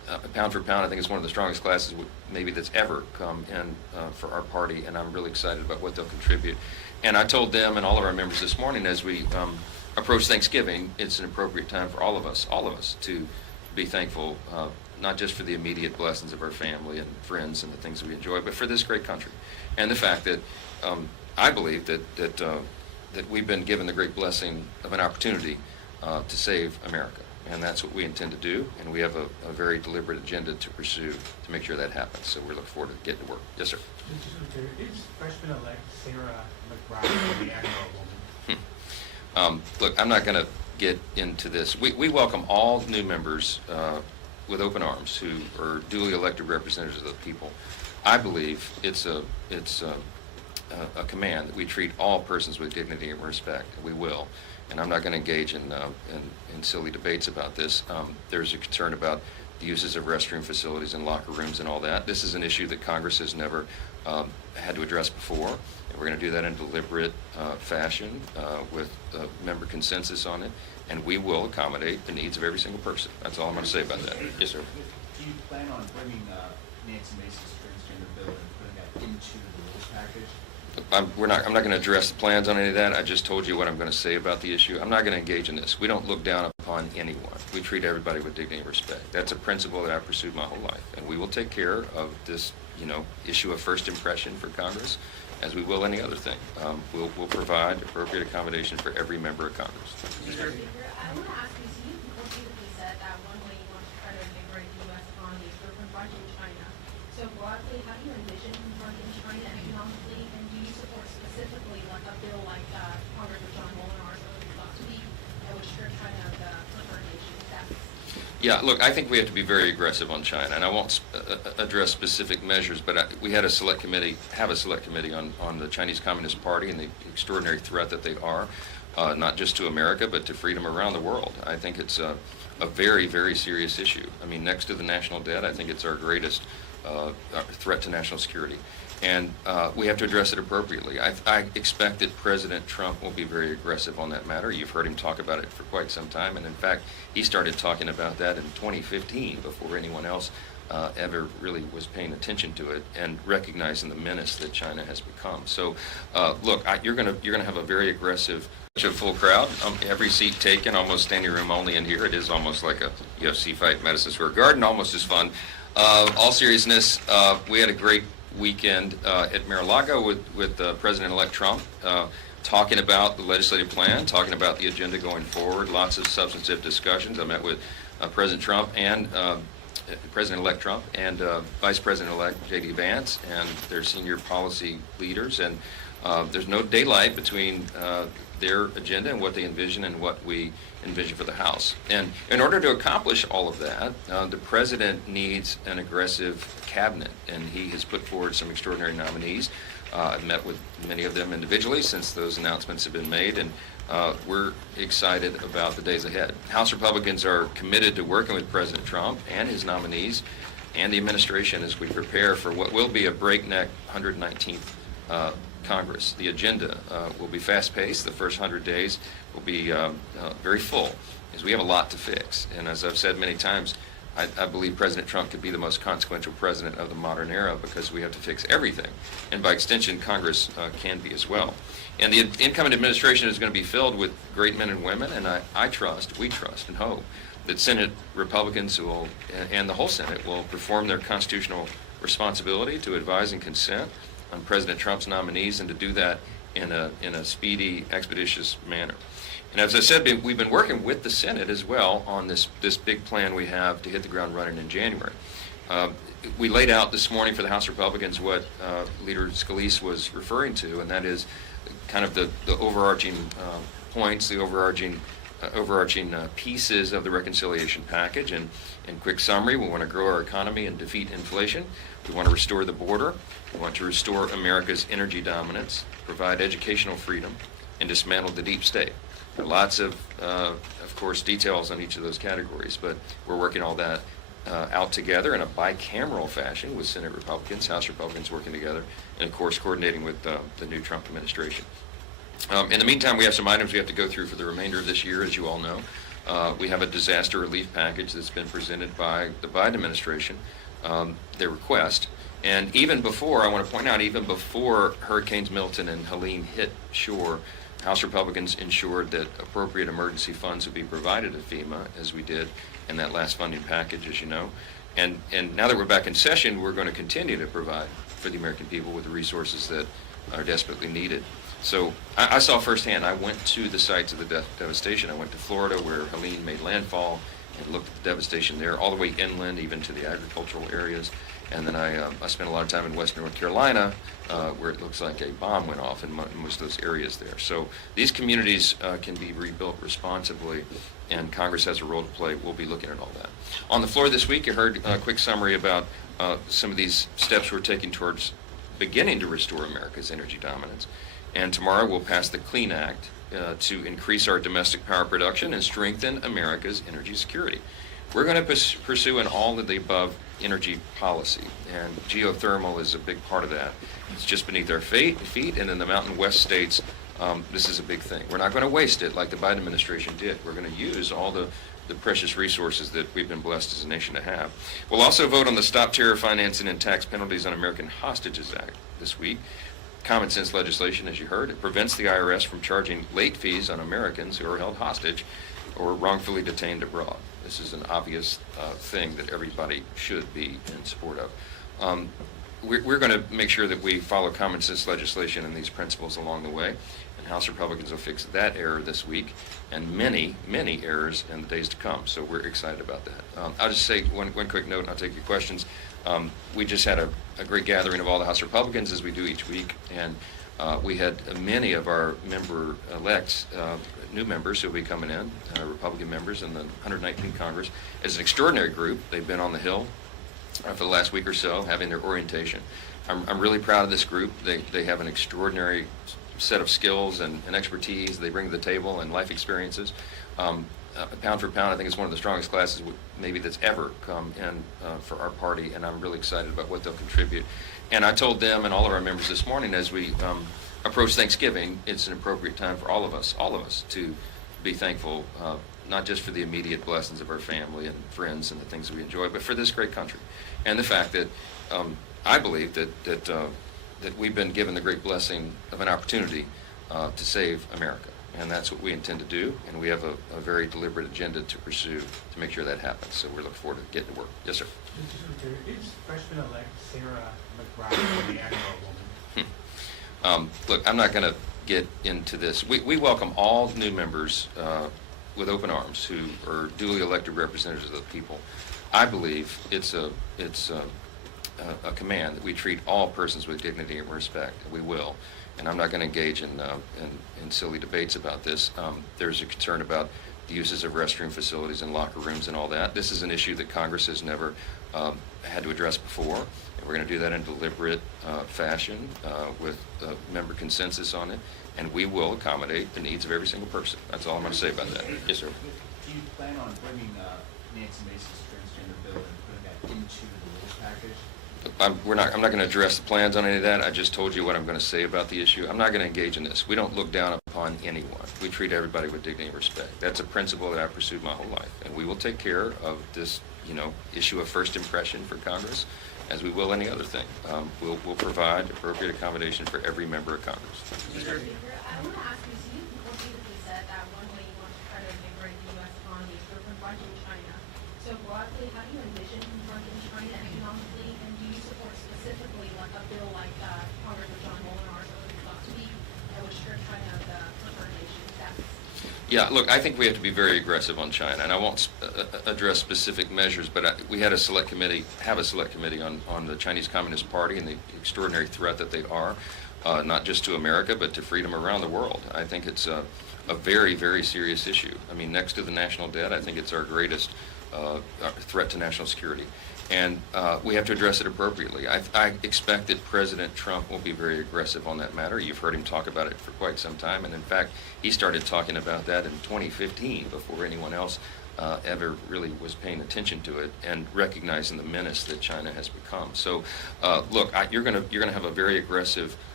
pound for pound, I think it's one of the strongest classes maybe that's ever come in for our party, and I'm really excited about what they'll contribute. And I told them and all of our members this morning as we approach Thanksgiving, it's an appropriate time for all of us to be thankful, not just for the immediate blessings of our family and friends and the things that we enjoy, but for this great country. And the fact that I believe that we've been given the great blessing of an opportunity to save America. And that's what we intend to do, and we have a very deliberate agenda to pursue to make sure that happens. So we're looking forward to getting to work. Yes, sir. Is freshman-elect Sarah McBride the Admiral woman? Look, I'm not going to get into this. We welcome all new members with open arms who are duly elected representatives of the people. I believe it's a command that we treat all persons with dignity and respect, and we will. And I'm not going to engage in silly debates about this. There's a concern about the uses of restroom facilities and locker rooms and all that. This is an issue that Congress has never had to address before. And we're going to do that in a deliberate fashion with member consensus on it. And we will accommodate the needs of every single person. That's all I'm going to say about that. Yes, sir. Do you plan on bringing Nancy Mace's transgender bill and putting that into the rules package? I'm not going to address the plans on any of that. I just told you what I'm going to say about the issue. I'm not going to engage in this. We don't look down upon anyone. We treat everybody with dignity and respect. That's a principle that I've pursued my whole life. And we will take care of this, issue of first impression for Congress, as we will any other thing. We'll provide appropriate accommodation for every member of Congress. Mr. Speaker, I want to ask you, so you repeatedly said that one way you want to try to invigorate the U.S. economy is through confronting China. So broadly, how do you envision confronting China economically, and do you support specifically like a bill like Congressman John Molinar's last week that would strip China of the preferred nation status? Yeah, look, I think we have to be very aggressive on China, and I won't address specific measures, but we had a select committee on the Chinese Communist Party and the extraordinary threat that they are, not just to America, but to freedom around the world. I think it's a very, very serious issue. I mean, next to the national debt, I think it's our greatest threat to national security. And we have to address it appropriately. I expect that President Trump will be very aggressive on that matter. You've heard him talk about it for quite some time, and in fact, he started talking about that in 2015 before anyone else ever really was paying attention to it and recognizing the menace that China has become. So, look, you're gonna have a very aggressive, full crowd. Every seat taken, almost standing room only in here. It is almost like a UFC fight in Madison Square Garden, almost as fun. All seriousness, we had a great weekend at Mar-a-Lago with President-elect Trump, talking about the legislative plan, talking about the agenda going forward, lots of substantive discussions. I met with President Trump and President-elect Trump and Vice President-elect J.D. Vance and their senior policy leaders, and there's no daylight between their agenda and what they envision and what we envision for the House. And in order to accomplish all of that, the President needs an aggressive cabinet, and he has put forward some extraordinary nominees. I've met with many of them individually since those announcements have been made, and we're excited about the days ahead. House Republicans are committed to working with President Trump and his nominees and the administration as we prepare for what will be a breakneck 119th Congress. The agenda will be fast-paced. The first 100 days will be very full, because we have a lot to fix. And as I've said many times, I believe President Trump could be the most consequential president of the modern era, because we have to fix everything. And by extension, Congress can be as well. And the incoming administration is going to be filled with great men and women, and we trust and hope that Senate Republicans and the whole Senate will perform their constitutional responsibility to advise and consent on President Trump's nominees, and to do that in a speedy, expeditious manner. And as I said, we've been working with the Senate as well on this big plan we have to hit the ground running in January. We laid out this morning for the House Republicans what Leader Scalise was referring to, and that is kind of the overarching points, the overarching pieces of the reconciliation package. And in quick summary, we want to grow our economy and defeat inflation. We want to restore the border. We want to restore America's energy dominance, provide educational freedom, and dismantle the deep state. There are lots of course, details on each of those categories, but we're working all that out together in a bicameral fashion with Senate Republicans, House Republicans working together, and of course coordinating with the new Trump administration. In the meantime, we have some items we have to go through for the remainder of this year, as you all know. We have a disaster relief package that's been presented by the Biden administration, their request. And even before, I want to point out, even before Hurricanes Milton and Helene hit shore, House Republicans ensured that appropriate emergency funds would be provided to FEMA, as we did in that last funding package, as you know. And now that we're back in session, we're going to continue to provide for the American people with the resources that are desperately needed. So I saw firsthand. I went to the sites of the devastation. I went to Florida, where Helene made landfall, and looked at the devastation there, all the way inland, even to the agricultural areas. And then I spent a lot of time in western North Carolina, where it looks like a bomb went off in most of those areas there. So these communities can be rebuilt responsibly, and Congress has a role to play. We'll be looking at all that. On the floor this week, you heard a quick summary about some of these steps we're taking towards beginning to restore America's energy dominance. And tomorrow we'll pass the Clean Act to increase our domestic power production and strengthen America's energy security. We're going to pursue an all of the above energy policy, and geothermal is a big part of that. It's just beneath our feet, and in the Mountain West states, this is a big thing. We're not going to waste it like the Biden administration did. We're going to use all the precious resources that we've been blessed as a nation to have. We'll also vote on the Stop Terror Financing and Tax Penalties on American Hostages Act this week. Common sense legislation, as you heard. It prevents the IRS from charging late fees on Americans who are held hostage or wrongfully detained abroad. This is an obvious thing that everybody should be in support of. We're going to make sure that we follow common sense legislation and these principles along the way, and House Republicans will fix that error this week and many, many errors in the days to come. So we're excited about that. I'll just say one quick note, and I'll take your questions. We just had a great gathering of all the House Republicans, as we do each week, and we had many of our member-elects, new members who will be coming in, Republican members in the 119th Congress. As an extraordinary group, they've been on the Hill for the last week or so, having their orientation. I'm really proud of this group. They have an extraordinary set of skills and expertise they bring to the table, and life experiences. Pound for pound, I think it's one of the strongest classes maybe that's ever come in for our party, and I'm really excited about what they'll contribute. And I told them and all of our members this morning, as we approach Thanksgiving, it's an appropriate time for all of us to be thankful, not just for the immediate blessings of our family and friends and the things that we enjoy, but for this great country, and the fact that I believe that we've been given the great blessing of an opportunity to save America. And that's what we intend to do, and we have a very deliberate agenda to pursue to make sure that happens. So we're looking forward to getting to work. Yes, sir. Is freshman-elect Sarah McBride the Admiral woman? Look, I'm not going to get into this. We welcome all new members with open arms who are duly elected representatives of the people. I believe it's a command that we treat all persons with dignity and respect, and we will. And I'm not going to engage in silly debates about this. There's a concern about the uses of restroom facilities and locker rooms and all that. This is an issue that Congress has never had to address before, and we're going to do that in deliberate fashion with member consensus on it, and we will accommodate the needs of every single person. That's all I'm going to say about that. Yes, sir. Do you plan on bringing Nancy Mace's transgender bill and putting that into the rules package? I'm not going to address the plans on any of that. I just told you what I'm going to say about the issue. I'm not going to engage in this. We don't look down upon anyone. We treat everybody with dignity and respect. That's a principle that I've pursued my whole life, and we will take care of this, issue of first impression for Congress, as we will any other thing. We'll provide appropriate accommodation for every member of Congress. Leader, I want to ask you, so you repeatedly said that one way you want to try to invigorate the U.S. economy is through confronting China. So broadly, how do you envision confronting China economically, and do you support specifically like a bill like Congressman John Molinar's last week that would strip China of the preferred nation status? Yeah, look, I think we have to be very aggressive on China, and I won't address specific measures, but we have a select committee on the Chinese Communist Party and the extraordinary threat that they are, not just to America, but to freedom around the world. I think it's a very, very serious issue. I mean, next to the national debt, I think it's our greatest threat to national security. And we have to address it appropriately. I expect that President Trump will be very aggressive on that matter. You've heard him talk about it for quite some time, and in fact, he started talking about that in 2015 before anyone else ever really was paying attention to it and recognizing the menace that China has become. So, look, you're going to have a very aggressive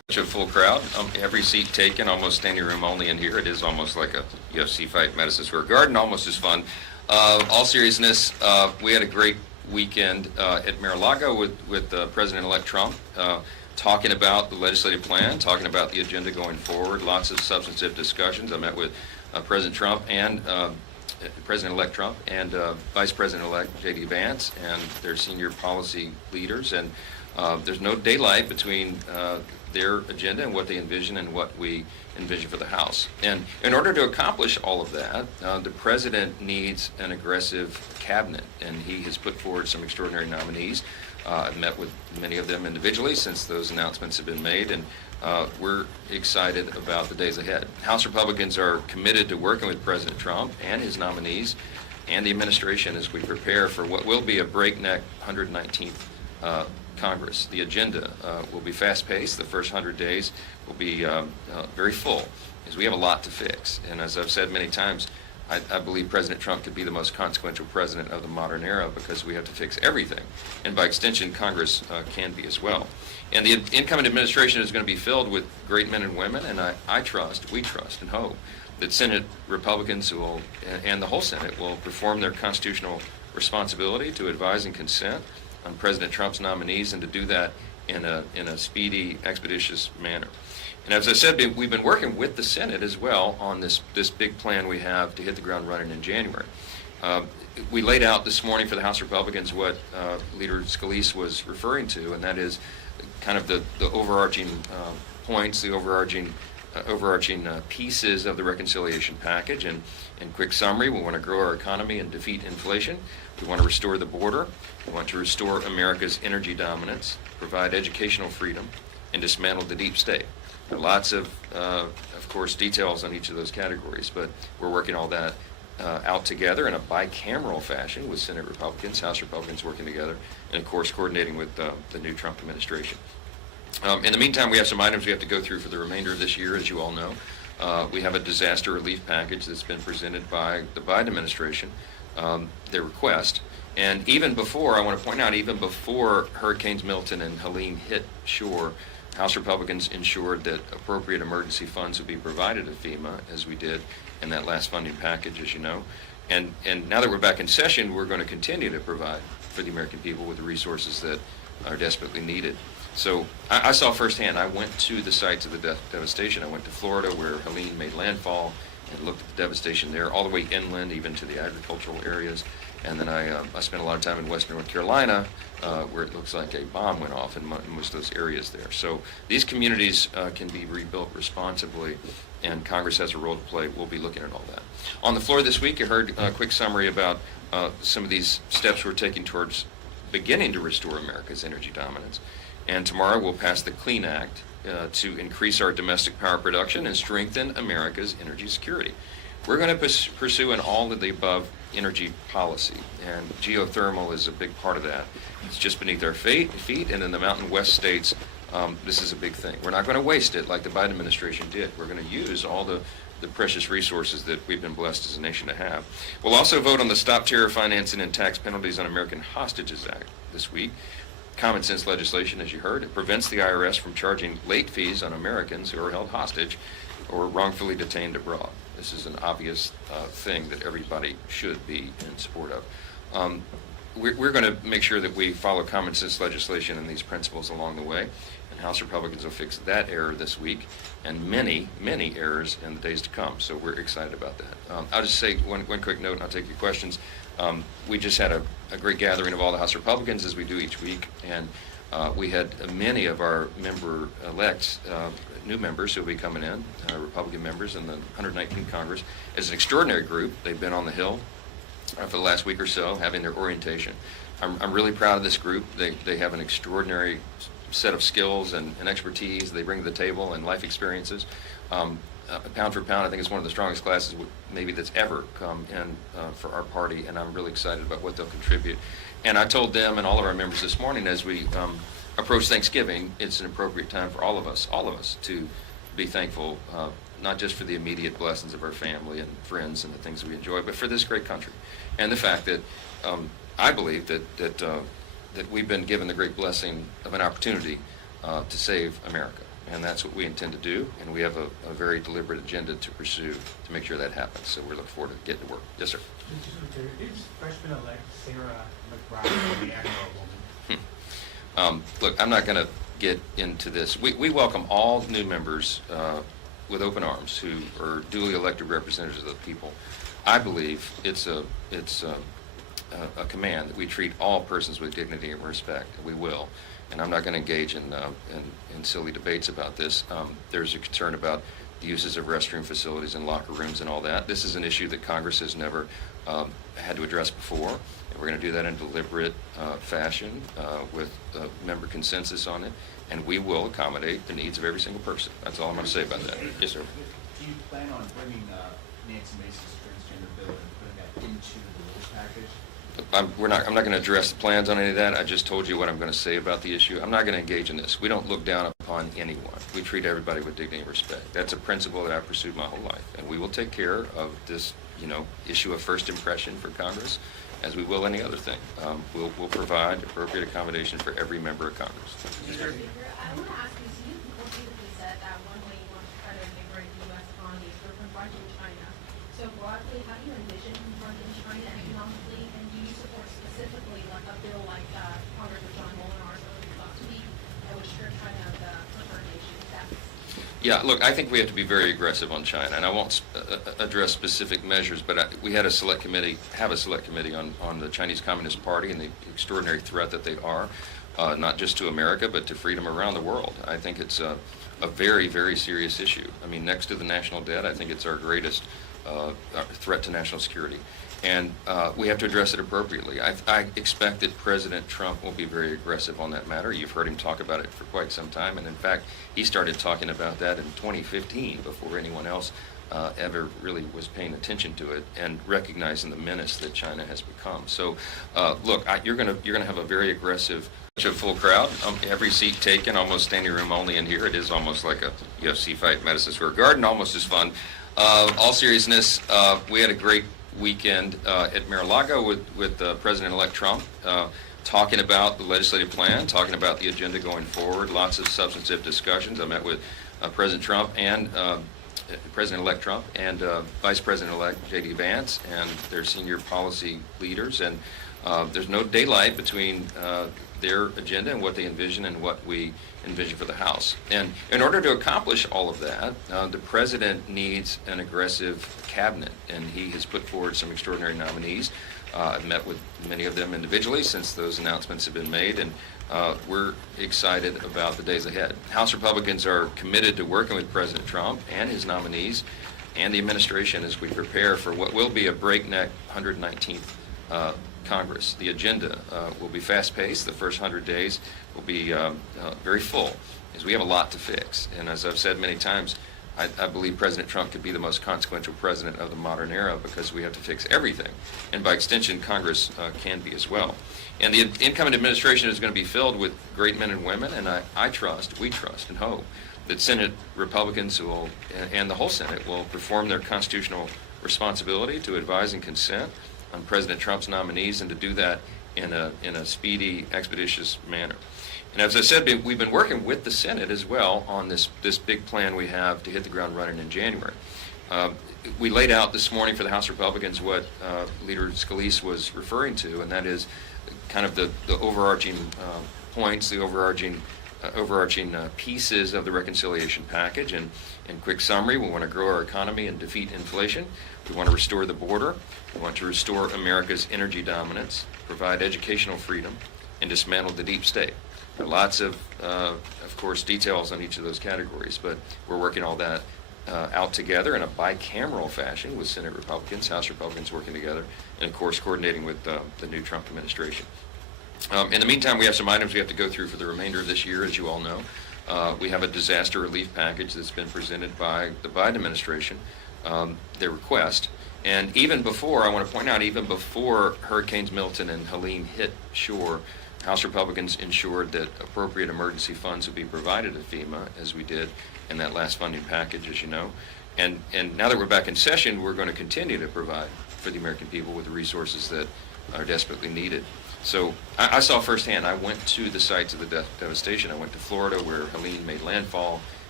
A full crowd, every seat taken, almost standing room only in here. It is almost like a UFC fight, Madison Square Garden, almost as fun. All seriousness, we had a great weekend at Mar-a-Lago with President-elect Trump, talking about the legislative plan, talking about the agenda going forward, lots of substantive discussions. I met with President Trump and President-elect Trump and Vice President-elect J.D. Vance and their senior policy leaders, and there's no daylight between their agenda and what they envision and what we envision for the House. And in order to accomplish all of that, the President needs an aggressive cabinet, and he has put forward some extraordinary nominees. I've met with many of them individually since those announcements have been made, and we're excited about the days ahead. House Republicans are committed to working with President Trump and his nominees and the administration as we prepare for what will be a breakneck 119th Congress. The agenda will be fast-paced. The first 100 days will be very full, as we have a lot to fix. And as I've said many times, I believe President Trump could be the most consequential president of the modern era because we have to fix everything. And by extension, Congress can be as well. And the incoming administration is going to be filled with great men and women, and we trust and hope that Senate Republicans will, and the whole Senate will perform their constitutional responsibility to advise and consent on President Trump's nominees, and to do that in a speedy, expeditious manner. And as I said, we've been working with the Senate as well on this big plan we have to hit the ground running in January. We laid out this morning for the House Republicans what Leader Scalise was referring to, and that is kind of the overarching points, the overarching pieces of the reconciliation package. And in quick summary, we want to grow our economy and defeat inflation. We want to restore the border. We want to restore America's energy dominance, provide educational freedom, and dismantle the deep state. There are lots of course, details on each of those categories, but we're working all that out together in a bicameral fashion with Senate Republicans, House Republicans working together, and of course coordinating with the new Trump administration. In the meantime, we have some items we have to go through for the remainder of this year, as you all know. We have a disaster relief package that's been presented by the Biden administration, their request. And even before, I want to point out, even before Hurricanes Milton and Helene hit shore, House Republicans ensured that appropriate emergency funds would be provided to FEMA, as we did in that last funding package, as you know. And now that we're back in session, we're going to continue to provide for the American people with the resources that are desperately needed. So I saw firsthand. I went to the sites of the devastation. I went to Florida, where Helene made landfall, and looked at the devastation there, all the way inland, even to the agricultural areas. And then I spent a lot of time in western North Carolina, where it looks like a bomb went off in most of those areas there. So these communities can be rebuilt responsibly, and Congress has a role to play. We'll be looking at all that. On the floor this week, you heard a quick summary about some of these steps we're taking towards beginning to restore America's energy dominance. And tomorrow we'll pass the Clean Act to increase our domestic power production and strengthen America's energy security. We're going to pursue an all-of-the-above energy policy, and geothermal is a big part of that. It's just beneath our feet, and in the Mountain West states, this is a big thing. We're not going to waste it like the Biden administration did. We're going to use all the precious resources that we've been blessed as a nation to have. We'll also vote on the Stop Terror Financing and Tax Penalties on American Hostages Act this week. Common sense legislation, as you heard. It prevents the IRS from charging late fees on Americans who are held hostage or wrongfully detained abroad. This is an obvious thing that everybody should be in support of. We're going to make sure that we follow common sense legislation and these principles along the way, and House Republicans will fix that error this week and many, many errors in the days to come. So we're excited about that. I'll just say one quick note, and I'll take your questions. We just had a great gathering of all the House Republicans, as we do each week, and we had many of our member-elects, new members who will be coming in, Republican members in the 119th Congress, as an extraordinary group. They've been on the Hill for the last week or so, having their orientation. I'm really proud of this group. They have an extraordinary set of skills and expertise they bring to the table, and life experiences. Pound for pound, I think it's one of the strongest classes maybe that's ever come in for our party, and I'm really excited about what they'll contribute. And I told them and all of our members this morning, as we approach Thanksgiving, it's an appropriate time for all of us to be thankful, not just for the immediate blessings of our family and friends and the things we enjoy, but for this great country, and the fact that I believe that we've been given the great blessing of an opportunity to save America. and that's what we intend to do, and we have a very deliberate agenda to pursue to make sure that happens. So we're looking forward to getting to work. Yes, sir. Is freshman-elect Sarah McBride the Admiral woman? Look, I'm not going to get into this. We welcome all new members with open arms who are duly elected representatives of the people. I believe it's a command that we treat all persons with dignity and respect. We will, and I'm not going to engage in silly debates about this. There's a concern about the uses of restroom facilities and locker rooms and all that. This is an issue that Congress has never had to address before, and we're going to do that in a deliberate fashion with member consensus on it, and we will accommodate the needs of every single person. That's all I'm going to say about that. Yes, sir. Do you plan on bringing Nancy Mace's transgender bill and putting that into the rules package? I'm not going to address the plans on any of that. I just told you what I'm going to say about the issue. I'm not going to engage in this. We don't look down upon anyone. We treat everybody with dignity and respect. That's a principle that I've pursued my whole life, and we will take care of this, issue of first impression for Congress, as we will any other thing. We'll provide appropriate accommodation for every member of Congress. Mr. Speaker, I want to ask you, so you repeatedly said that one way you want to try to invigorate the U.S. economy is through confronting China. So broadly, how do you envision confronting China economically, and do you support specifically like a bill like Congressman John Molinar's last week that would strip China of the preferred nation status? Yeah, look, I think we have to be very aggressive on China, and I won't address specific measures, but we have a select committee on the Chinese Communist Party and the extraordinary threat that they are, not just to America, but to freedom around the world. I think it's a very, very serious issue. I mean, next to the national debt, I think it's our greatest threat to national security. And we have to address it appropriately. I expect that President Trump will be very aggressive on that matter. You've heard him talk about it for quite some time, and in fact, he started talking about that in 2015 before anyone else ever really was paying attention to it and recognizing the menace that China has become. So, look, you're gonna have a very aggressive, full crowd. Every seat taken, almost standing room only in here. It is almost like a UFC fight, Madison Square Garden, almost as fun. All seriousness, we had a great weekend at Mar-a-Lago with President-elect Trump, talking about the legislative plan, talking about the agenda going forward, lots of substantive discussions. I met with President Trump and President-elect Trump and Vice President-elect J.D. Vance and their senior policy leaders, and there's no daylight between their agenda and what they envision and what we envision for the House. And in order to accomplish all of that, the President needs an aggressive cabinet, and he has put forward some extraordinary nominees. I've met with many of them individually since those announcements have been made, and we're excited about the days ahead. House Republicans are committed to working with President Trump and his nominees and the administration as we prepare for what will be a breakneck 119th Congress. The agenda will be fast-paced. The first 100 days will be very full, as we have a lot to fix. And as I've said many times, I believe President Trump could be the most consequential president of the modern era because we have to fix everything. And by extension, Congress can be as well. And the incoming administration is going to be filled with great men and women, and we trust and hope that Senate Republicans and the whole Senate will perform their constitutional responsibility to advise and consent on President Trump's nominees, and to do that in a speedy, expeditious manner. And as I said, we've been working with the Senate as well on this big plan we have to hit the ground running in January. We laid out this morning for the House Republicans what Leader Scalise was referring to, and that is kind of the overarching points, the overarching pieces of the reconciliation package. And in quick summary, we want to grow our economy and defeat inflation. We want to restore the border. We want to restore America's energy dominance, provide educational freedom, and dismantle the deep state. There are lots of course, details on each of those categories, but we're working all that out together in a bicameral fashion with Senate Republicans, House Republicans working together, and of course coordinating with the new Trump administration. In the meantime, we have some items we have to go through for the remainder of this year, as you all know. We have a disaster relief package that's been presented by the Biden administration, their request. And even before, I want to point out, even before Hurricanes Milton and Helene hit shore, House Republicans ensured that appropriate emergency funds would be provided to FEMA, as we did in that last funding package, as you know. And now that we're back in session, we're going to continue to provide for the American people with the resources that are desperately needed. So I saw firsthand. I went to the sites of the devastation. I went to Florida, where Helene made landfall,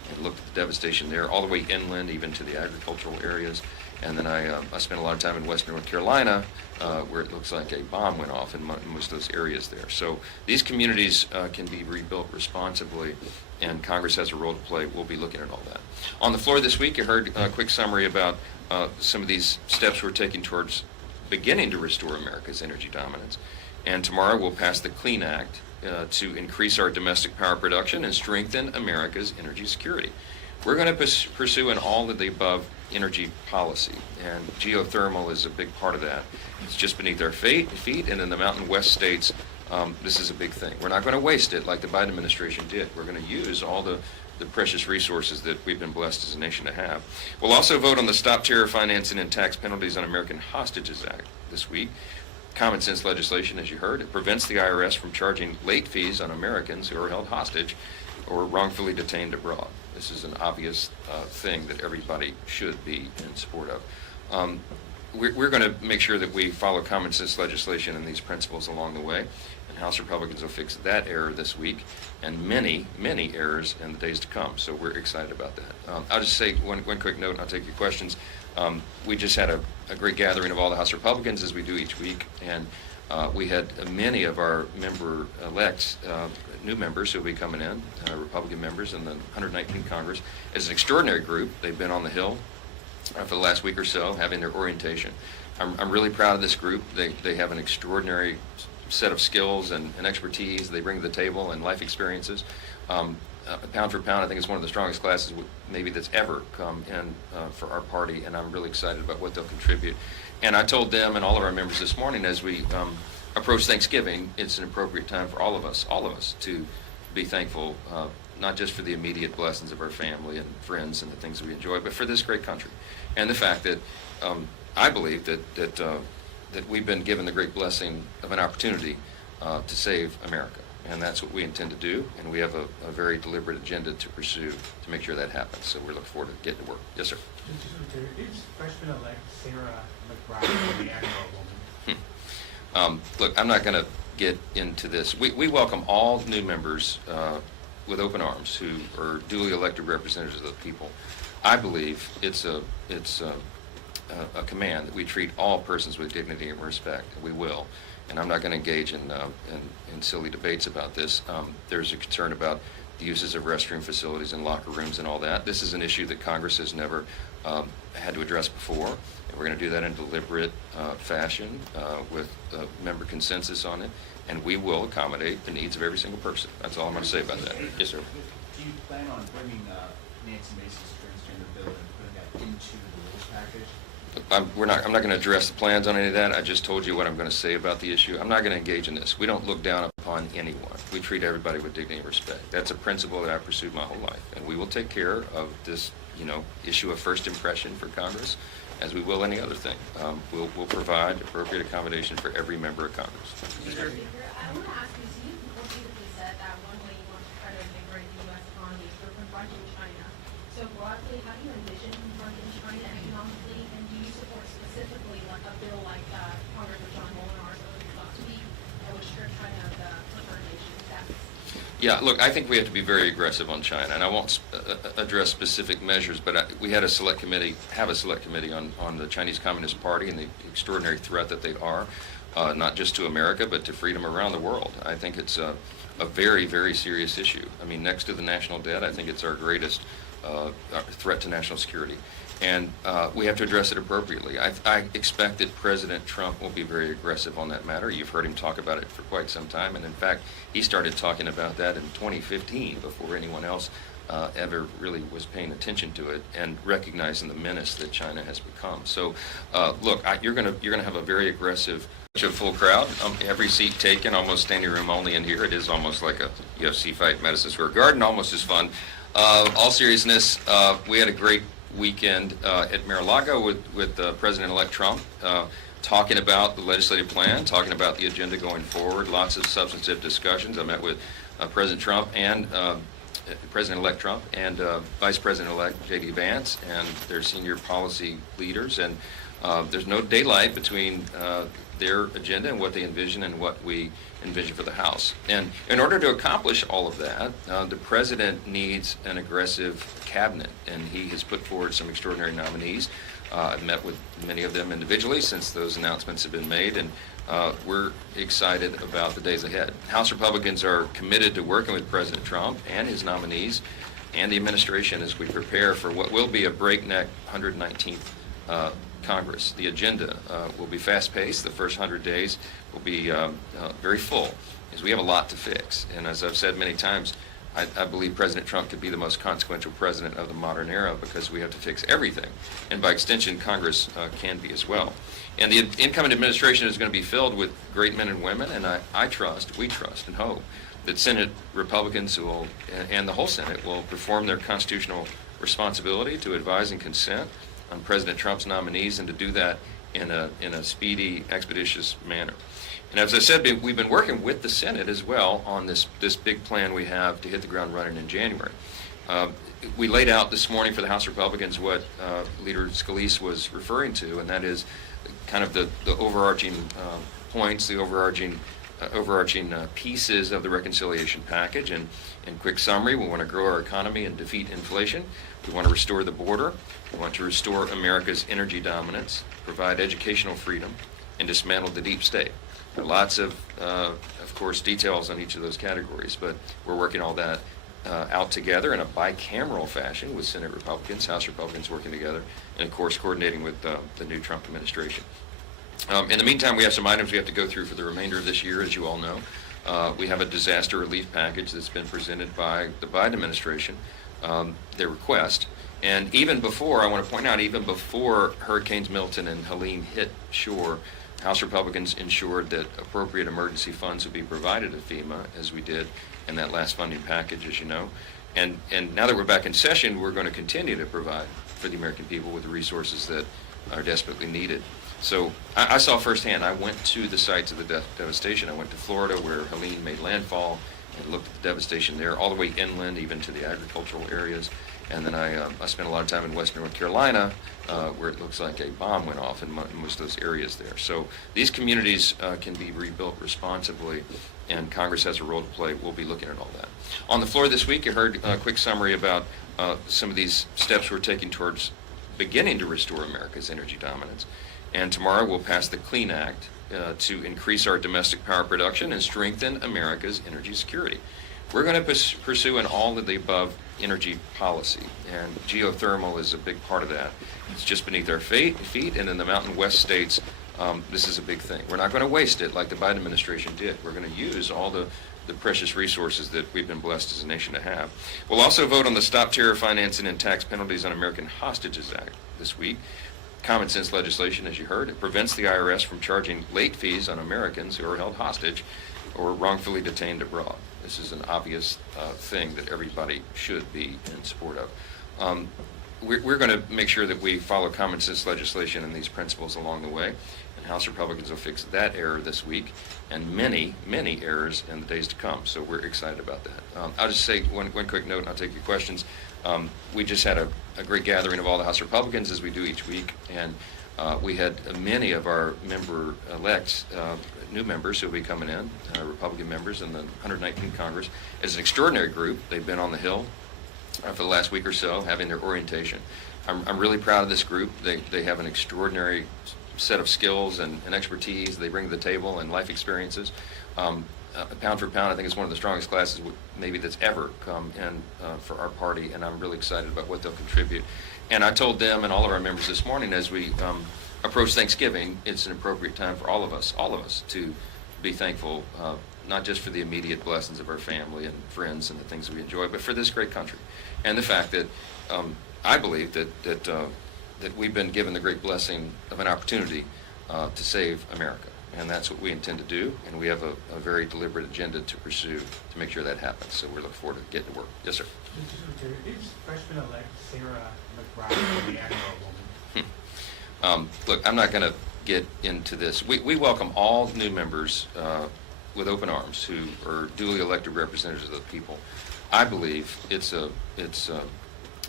and looked at the devastation there, all the way inland, even to the agricultural areas. And then I spent a lot of time in western North Carolina, where it looks like a bomb went off in most of those areas there. So these communities can be rebuilt responsibly, and Congress has a role to play. We'll be looking at all that. On the floor this week, you heard a quick summary about some of these steps we're taking towards beginning to restore America's energy dominance. And tomorrow we'll pass the Clean Act to increase our domestic power production and strengthen America's energy security. We're going to pursue an all of the above energy policy, and geothermal is a big part of that. It's just beneath our feet, and in the Mountain West states, this is a big thing. We're not going to waste it like the Biden administration did. We're going to use all the precious resources that we've been blessed as a nation to have. We'll also vote on the Stop Terror Financing and Tax Penalties on American Hostages Act this week. Common sense legislation, as you heard. It prevents the IRS from charging late fees on Americans who are held hostage or wrongfully detained abroad. This is an obvious thing that everybody should be in support of. We're going to make sure that we follow common sense legislation and these principles along the way, and House Republicans will fix that error this week and many, many errors in the days to come. So we're excited about that. I'll just say one quick note, and I'll take your questions. We just had a great gathering of all the House Republicans, as we do each week, and we had many of our member-elects, new members who will be coming in, Republican members in the 119th Congress. It's an extraordinary group. They've been on the Hill for the last week or so, having their orientation. I'm really proud of this group. They have an extraordinary set of skills and expertise they bring to the table and life experiences. Pound for pound, I think it's one of the strongest classes maybe that's ever come in for our party, and I'm really excited about what they'll contribute. And I told them and all of our members this morning, as we approach Thanksgiving, it's an appropriate time for all of us to be thankful, not just for the immediate blessings of our family and friends and the things we enjoy, but for this great country. And the fact that I believe that we've been given the great blessing of an opportunity to save America. And that's what we intend to do, and we have a very deliberate agenda to pursue to make sure that happens. So we're looking forward to getting to work. Yes, sir. Is freshman-elect Sarah McBride the Emmer woman? Look, I'm not going to get into this. We welcome all new members with open arms who are duly elected representatives of the people. I believe it's a command that we treat all persons with dignity and respect. We will. And I'm not going to engage in silly debates about this. There's a concern about the uses of restroom facilities and locker rooms and all that. This is an issue that Congress has never had to address before, and we're going to do that in a deliberate fashion with member consensus on it, and we will accommodate the needs of every single person. That's all I'm going to say about that. Yes, sir. Do you plan on bringing Nancy Mace's transgender bill and putting that into the rules package? I'm not going to address the plans on any of that. I just told you what I'm going to say about the issue. I'm not going to engage in this. We don't look down upon anyone. We treat everybody with dignity and respect. That's a principle that I've pursued my whole life, and we will take care of this, issue of first impression for Congress, as we will any other thing. We'll provide appropriate accommodation for every member of Congress. Mr. Speaker, I want to ask you, so you repeatedly said that one way you want to try to invigorate the U.S. economy is through confronting China. So broadly, how do you envision confronting China economically, and do you support specifically like a bill like Congressman John Molinar's thought to be that would strip China of the preferred nation status? Yeah, look, I think we have to be very aggressive on China, and I won't address specific measures, but we had a select committee on the Chinese Communist Party and the extraordinary threat that they are, not just to America, but to freedom around the world. I think it's a very, very serious issue. I mean, next to the national debt, I think it's our greatest threat to national security. And we have to address it appropriately. I expect that President Trump will be very aggressive on that matter. You've heard him talk about it for quite some time, and in fact, he started talking about that in 2015 before anyone else ever really was paying attention to it and recognizing the menace that China has become. So, look, you're going to have a very aggressive, full crowd. Every seat taken, almost standing room only in here. It is almost like a UFC fight in Madison Square Garden, almost as fun. All seriousness, we had a great weekend at Mar-a-Lago with President-elect Trump, talking about the legislative plan, talking about the agenda going forward, lots of substantive discussions. I met with President Trump and President-elect Trump and Vice President-elect J.D. Vance and their senior policy leaders, and there's no daylight between their agenda and what they envision and what we envision for the House. And in order to accomplish all of that, the President needs an aggressive cabinet, and he has put forward some extraordinary nominees. I've met with many of them individually since those announcements have been made, and we're excited about the days ahead. House Republicans are committed to working with President Trump and his nominees and the administration as we prepare for what will be a breakneck 119th Congress. The agenda will be fast-paced. The first 100 days will be very full, as we have a lot to fix. And as I've said many times, I believe President Trump could be the most consequential president of the modern era because we have to fix everything. And by extension, Congress can be as well. And the incoming administration is going to be filled with great men and women, and we trust and hope that Senate Republicans will, and the whole Senate will perform their constitutional responsibility to advise and consent on President Trump's nominees, and to do that in a speedy, expeditious manner. And as I said, we've been working with the Senate as well on this big plan we have to hit the ground running in January. We laid out this morning for the House Republicans what Leader Scalise was referring to, and that is kind of the overarching points, the overarching pieces of the reconciliation package. And in quick summary, we want to grow our economy and defeat inflation. We want to restore the border. We want to restore America's energy dominance, provide educational freedom, and dismantle the deep state. There are lots of course, details on each of those categories, but we're working all that out together in a bicameral fashion with Senate Republicans, House Republicans working together, and of course coordinating with the new Trump administration. In the meantime, we have some items we have to go through for the remainder of this year, as you all know. We have a disaster relief package that's been presented by the Biden administration, their request. And even before, I want to point out, even before Hurricanes Milton and Helene hit shore, House Republicans ensured that appropriate emergency funds would be provided to FEMA, as we did in that last funding package, as you know. And now that we're back in session, we're going to continue to provide for the American people with the resources that are desperately needed. So I saw firsthand. I went to the sites of the devastation. I went to Florida, where Helene made landfall, and looked at the devastation there, all the way inland, even to the agricultural areas. And then I spent a lot of time in western North Carolina, where it looks like a bomb went off in most of those areas there. So these communities can be rebuilt responsibly, and Congress has a role to play. We'll be looking at all that. On the floor this week, you heard a quick summary about some of these steps we're taking towards beginning to restore America's energy dominance. And tomorrow we'll pass the Clean Act to increase our domestic power production and strengthen America's energy security. We're going to pursue an all-of-the-above energy policy, and geothermal is a big part of that. It's just beneath our feet, and in the Mountain West states, this is a big thing. We're not going to waste it like the Biden administration did. We're going to use all the precious resources that we've been blessed as a nation to have. We'll also vote on the Stop Terror Financing and Tax Penalties on American Hostages Act this week. Common sense legislation, as you heard. It prevents the IRS from charging late fees on Americans who are held hostage or wrongfully detained abroad. This is an obvious thing that everybody should be in support of. We're going to make sure that we follow common sense legislation and these principles along the way, and House Republicans will fix that error this week and many, many errors in the days to come. So we're excited about that. I'll just say one quick note, and I'll take your questions. We just had a great gathering of all the House Republicans, as we do each week, and we had many of our member-elects, new members who will be coming in, Republican members in the 119th Congress, as an extraordinary group. They've been on the Hill for the last week or so, having their orientation. I'm really proud of this group. They have an extraordinary set of skills and expertise they bring to the table, and life experiences. Pound for pound, I think it's one of the strongest classes maybe that's ever come in for our party, and I'm really excited about what they'll contribute. And I told them and all of our members this morning, as we approach Thanksgiving, it's an appropriate time for all of us to be thankful, not just for the immediate blessings of our family and friends and the things we enjoy, but for this great country, and the fact that I believe that we've been given the great blessing of an opportunity to save America. And that's what we intend to do, and we have a very deliberate agenda to pursue to make sure that happens. So we're looking forward to getting to work. Yes, sir. Mr. Secretary, is freshman-elect Sarah McBride the Admiral woman? Look, I'm not going to get into this. We welcome all new members with open arms who are duly elected representatives of the people. I believe it's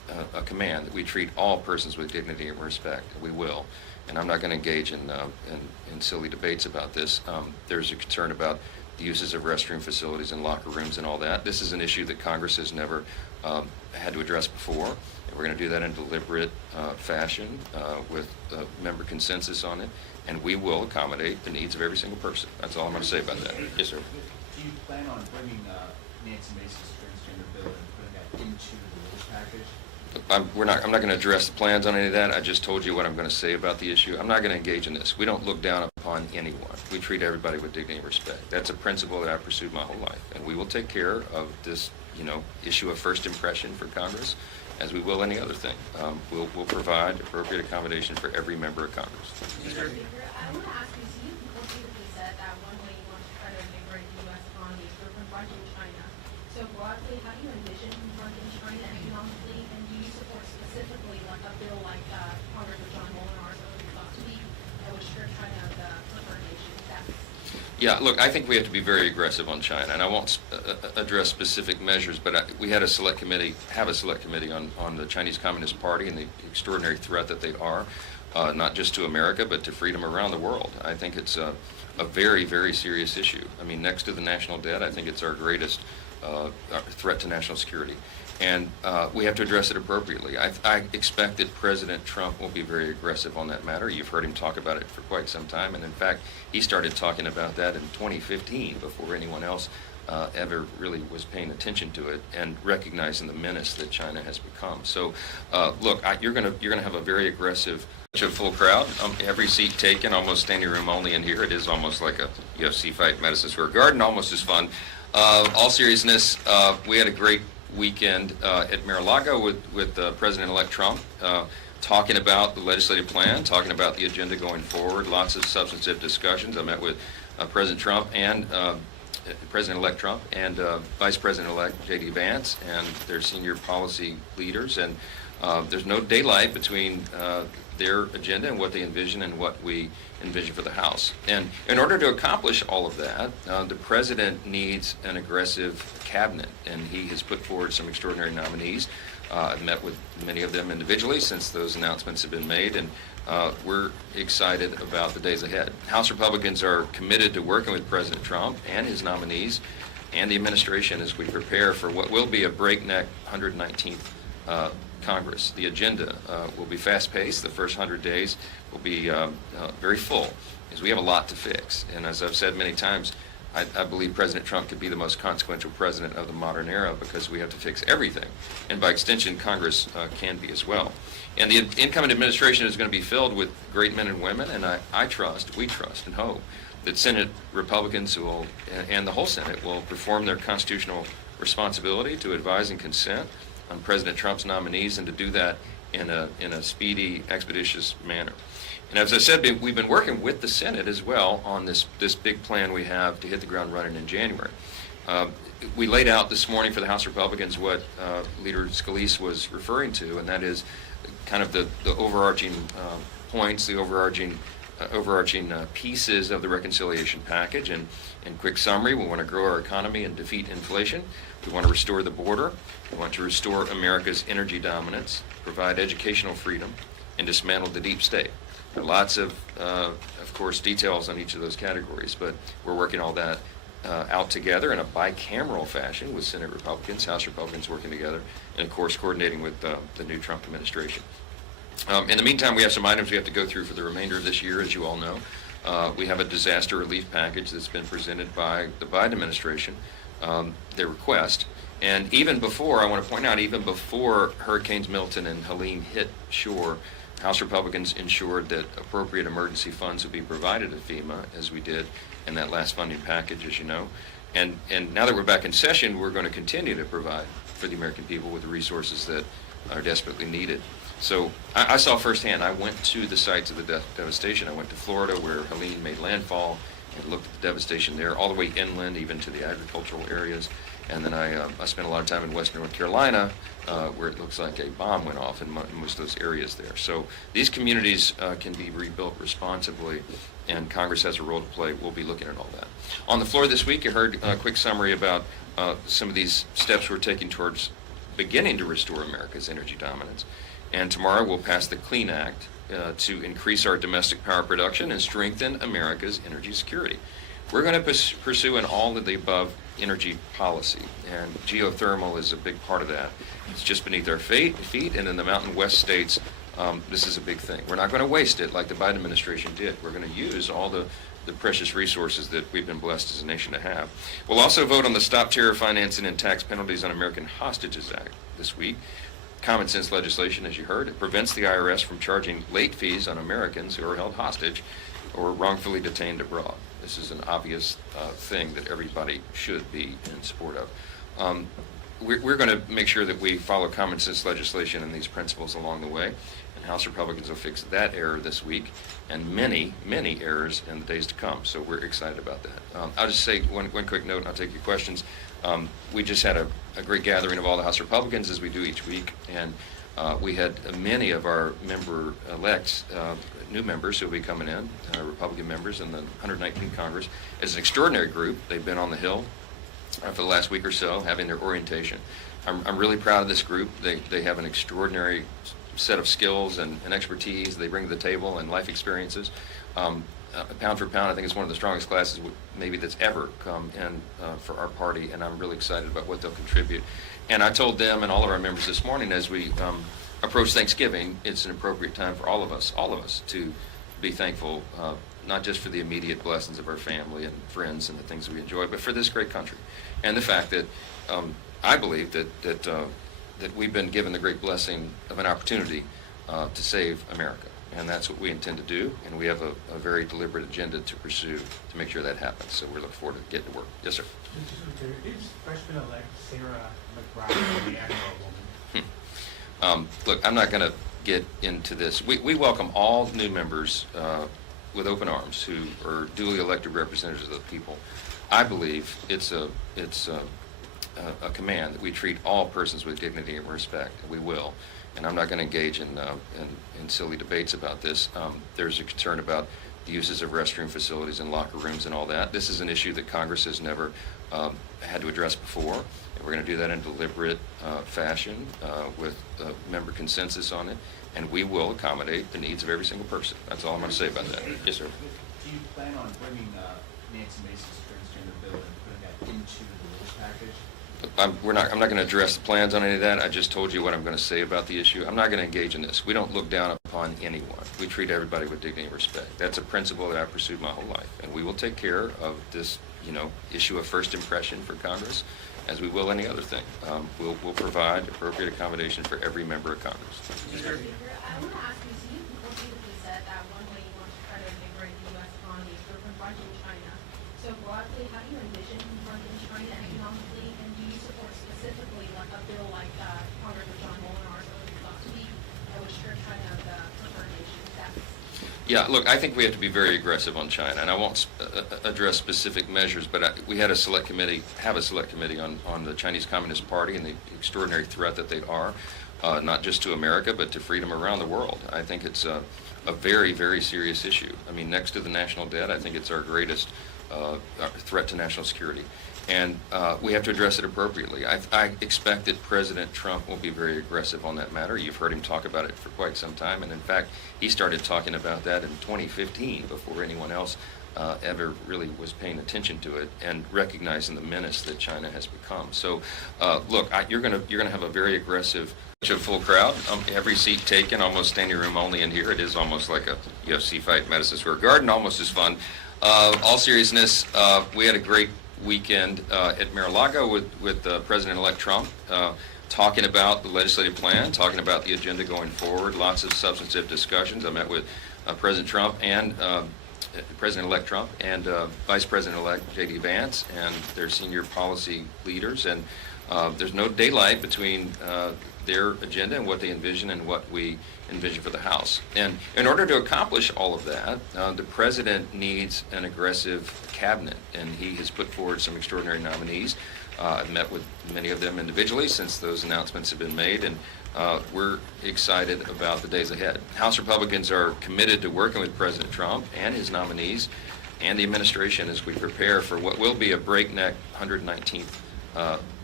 a command that we treat all persons with dignity and respect. We will. And I'm not going to engage in silly debates about this. There's a concern about the uses of restroom facilities and locker rooms and all that. This is an issue that Congress has never had to address before. And we're going to do that in deliberate fashion with member consensus on it. And we will accommodate the needs of every single person. That's all I'm going to say about that. Yes, sir. Do you plan on bringing Nancy Mace's transgender bill and putting that into the rules package? I'm not going to address the plans on any of that. I just told you what I'm going to say about the issue. I'm not going to engage in this. We don't look down upon anyone. We treat everybody with dignity and respect. That's a principle that I've pursued my whole life. And we will take care of this, issue of first impression for Congress, as we will any other thing. We'll provide appropriate accommodation for every member of Congress. Mr. Speaker, I want to ask you, so you repeatedly said that one way you want to try to liberate the U.S. economy is through confronting China. So broadly, how do you envision confronting China economically, and do you support specifically like a bill like Congressman John Molinar's earlier last week that would strip China of the preferred nation status? Yeah, look, I think we have to be very aggressive on China, and I won't address specific measures, but we had a select committee on the Chinese Communist Party and the extraordinary threat that they are, not just to America, but to freedom around the world. I think it's a very, very serious issue. I mean, next to the national debt, I think it's our greatest threat to national security. And we have to address it appropriately. I expect that President Trump will be very aggressive on that matter. You've heard him talk about it for quite some time. And in fact, he started talking about that in 2015 before anyone else ever really was paying attention to it and recognizing the menace that China has become. So look, you're gonna have a very aggressive, full crowd. Every seat taken, almost standing room only in here. It is almost like a UFC fight in Madison Square Garden, almost as fun. All seriousness, we had a great weekend at Mar-a-Lago with President-elect Trump talking about the legislative plan, talking about the agenda going forward, lots of substantive discussions. I met with President Trump and President-elect Trump and Vice President-elect J.D. Vance and their senior policy leaders, and there's no daylight between their agenda and what they envision and what we envision for the House. And in order to accomplish all of that, the President needs an aggressive cabinet, and he has put forward some extraordinary nominees. I've met with many of them individually since those announcements have been made, and we're excited about the days ahead. House Republicans are committed to working with President Trump and his nominees and the administration as we prepare for what will be a breakneck 119th Congress. The agenda will be fast-paced. The first 100 days will be very full, because we have a lot to fix. And as I've said many times, I believe President Trump could be the most consequential president of the modern era, because we have to fix everything. And by extension, Congress can be as well. And the incoming administration is going to be filled with great men and women, and we trust and hope that Senate Republicans and the whole Senate will perform their constitutional responsibility to advise and consent on President Trump's nominees, and to do that in a speedy, expeditious manner. And as I said, we've been working with the Senate as well on this big plan we have to hit the ground running in January. We laid out this morning for the House Republicans what Leader Scalise was referring to, and that is kind of the overarching points, the overarching pieces of the reconciliation package. And in quick summary, we want to grow our economy and defeat inflation. We want to restore the border. We want to restore America's energy dominance, provide educational freedom, and dismantle the deep state. There are lots of course, details on each of those categories, but we're working all that out together in a bicameral fashion with Senate Republicans, House Republicans working together, and of course coordinating with the new Trump administration. In the meantime, we have some items we have to go through for the remainder of this year, as you all know. We have a disaster relief package that's been presented by the Biden administration, their request. And even before, I want to point out, even before Hurricanes Milton and Helene hit shore, House Republicans ensured that appropriate emergency funds would be provided to FEMA, as we did in that last funding package, as you know. And now that we're back in session, we're going to continue to provide for the American people with the resources that are desperately needed. So I saw firsthand. I went to the sites of the devastation. I went to Florida, where Helene made landfall, and looked at the devastation there, all the way inland, even to the agricultural areas. And then I spent a lot of time in western North Carolina, where it looks like a bomb went off in most of those areas there. So these communities can be rebuilt responsibly, and Congress has a role to play. We'll be looking at all that. On the floor this week, you heard a quick summary about some of these steps we're taking towards beginning to restore America's energy dominance. And tomorrow we'll pass the Clean Act to increase our domestic power production and strengthen America's energy security. We're going to pursue an all of the above energy policy, and geothermal is a big part of that. It's just beneath our feet, and in the Mountain West states, this is a big thing. We're not going to waste it like the Biden administration did. We're going to use all the precious resources that we've been blessed as a nation to have. We'll also vote on the Stop Terror Financing and Tax Penalties on American Hostages Act this week. Common sense legislation, as you heard. It prevents the IRS from charging late fees on Americans who are held hostage or wrongfully detained abroad. This is an obvious thing that everybody should be in support of. We're going to make sure that we follow common sense legislation and these principles along the way, and House Republicans will fix that error this week and many, many errors in the days to come. So we're excited about that. I'll just say one quick note, and I'll take your questions. We just had a great gathering of all the House Republicans, as we do each week, and we had many of our member-elects, new members who will be coming in, Republican members in the 119th Congress. It's an extraordinary group. They've been on the Hill for the last week or so, having their orientation. I'm really proud of this group. They have an extraordinary set of skills and expertise they bring to the table and life experiences. Pound for pound, I think it's one of the strongest classes maybe that's ever come in for our party, and I'm really excited about what they'll contribute. And I told them and all of our members this morning, as we approach Thanksgiving, it's an appropriate time for all of us to be thankful, not just for the immediate blessings of our family and friends and the things that we enjoy, but for this great country. And the fact that I believe that we've been given the great blessing of an opportunity to save America. And that's what we intend to do, and we have a very deliberate agenda to pursue to make sure that happens. So we're looking forward to getting to work. Yes, sir. Is freshman-elect Sarah McBride the Admiral woman? Look, I'm not going to get into this. We welcome all new members with open arms who are duly elected representatives of the people. I believe it's a command that we treat all persons with dignity and respect, and we will. And I'm not going to engage in silly debates about this. There's a concern about the uses of restroom facilities and locker rooms and all that. This is an issue that Congress has never had to address before. And we're going to do that in a deliberate fashion with member consensus on it. And we will accommodate the needs of every single person. That's all I'm going to say about that. Yes, sir. Do you plan on bringing Nancy Mace's transgender bill and putting that into the rules package? I'm not going to address the plans on any of that. I just told you what I'm going to say about the issue. I'm not going to engage in this. We don't look down upon anyone. We treat everybody with dignity and respect. That's a principle that I've pursued my whole life. And we will take care of this, issue of first impression for Congress, as we will any other thing. We'll provide appropriate accommodation for every member of Congress. Speaker, I want to ask you, so you repeatedly said that one way you want to try to invigorate the U.S. economy is through confronting China. So broadly, how do you envision confronting China economically, and do you support specifically like a bill like Congressman John Molinar's last week, which turned China the preferred nation status? Yeah, look, I think we have to be very aggressive on China, and I won't address specific measures, but we have a select committee on the Chinese Communist Party and the extraordinary threat that they are, not just to America, but to freedom around the world. I think it's a very, very serious issue. I mean, next to the national debt, I think it's our greatest threat to national security. And we have to address it appropriately. I expect that President Trump will be very aggressive on that matter. You've heard him talk about it for quite some time. And in fact, he started talking about that in 2015 before anyone else ever really was paying attention to it and recognizing the menace that China has become. So look, you're gonna have a very aggressive, full crowd, every seat taken, almost standing room only in here. It is almost like a UFC fight in Madison Square Garden, almost as fun. All seriousness, we had a great weekend at Mar-a-Lago with President-elect Trump, talking about the legislative plan, talking about the agenda going forward, lots of substantive discussions. I met with President Trump and President-elect Trump and Vice President-elect J.D. Vance and their senior policy leaders, and there's no daylight between their agenda and what they envision and what we envision for the House. And in order to accomplish all of that, the President needs an aggressive cabinet, and he has put forward some extraordinary nominees. I've met with many of them individually since those announcements have been made, and we're excited about the days ahead. House Republicans are committed to working with President Trump and his nominees and the administration as we prepare for what will be a breakneck 119th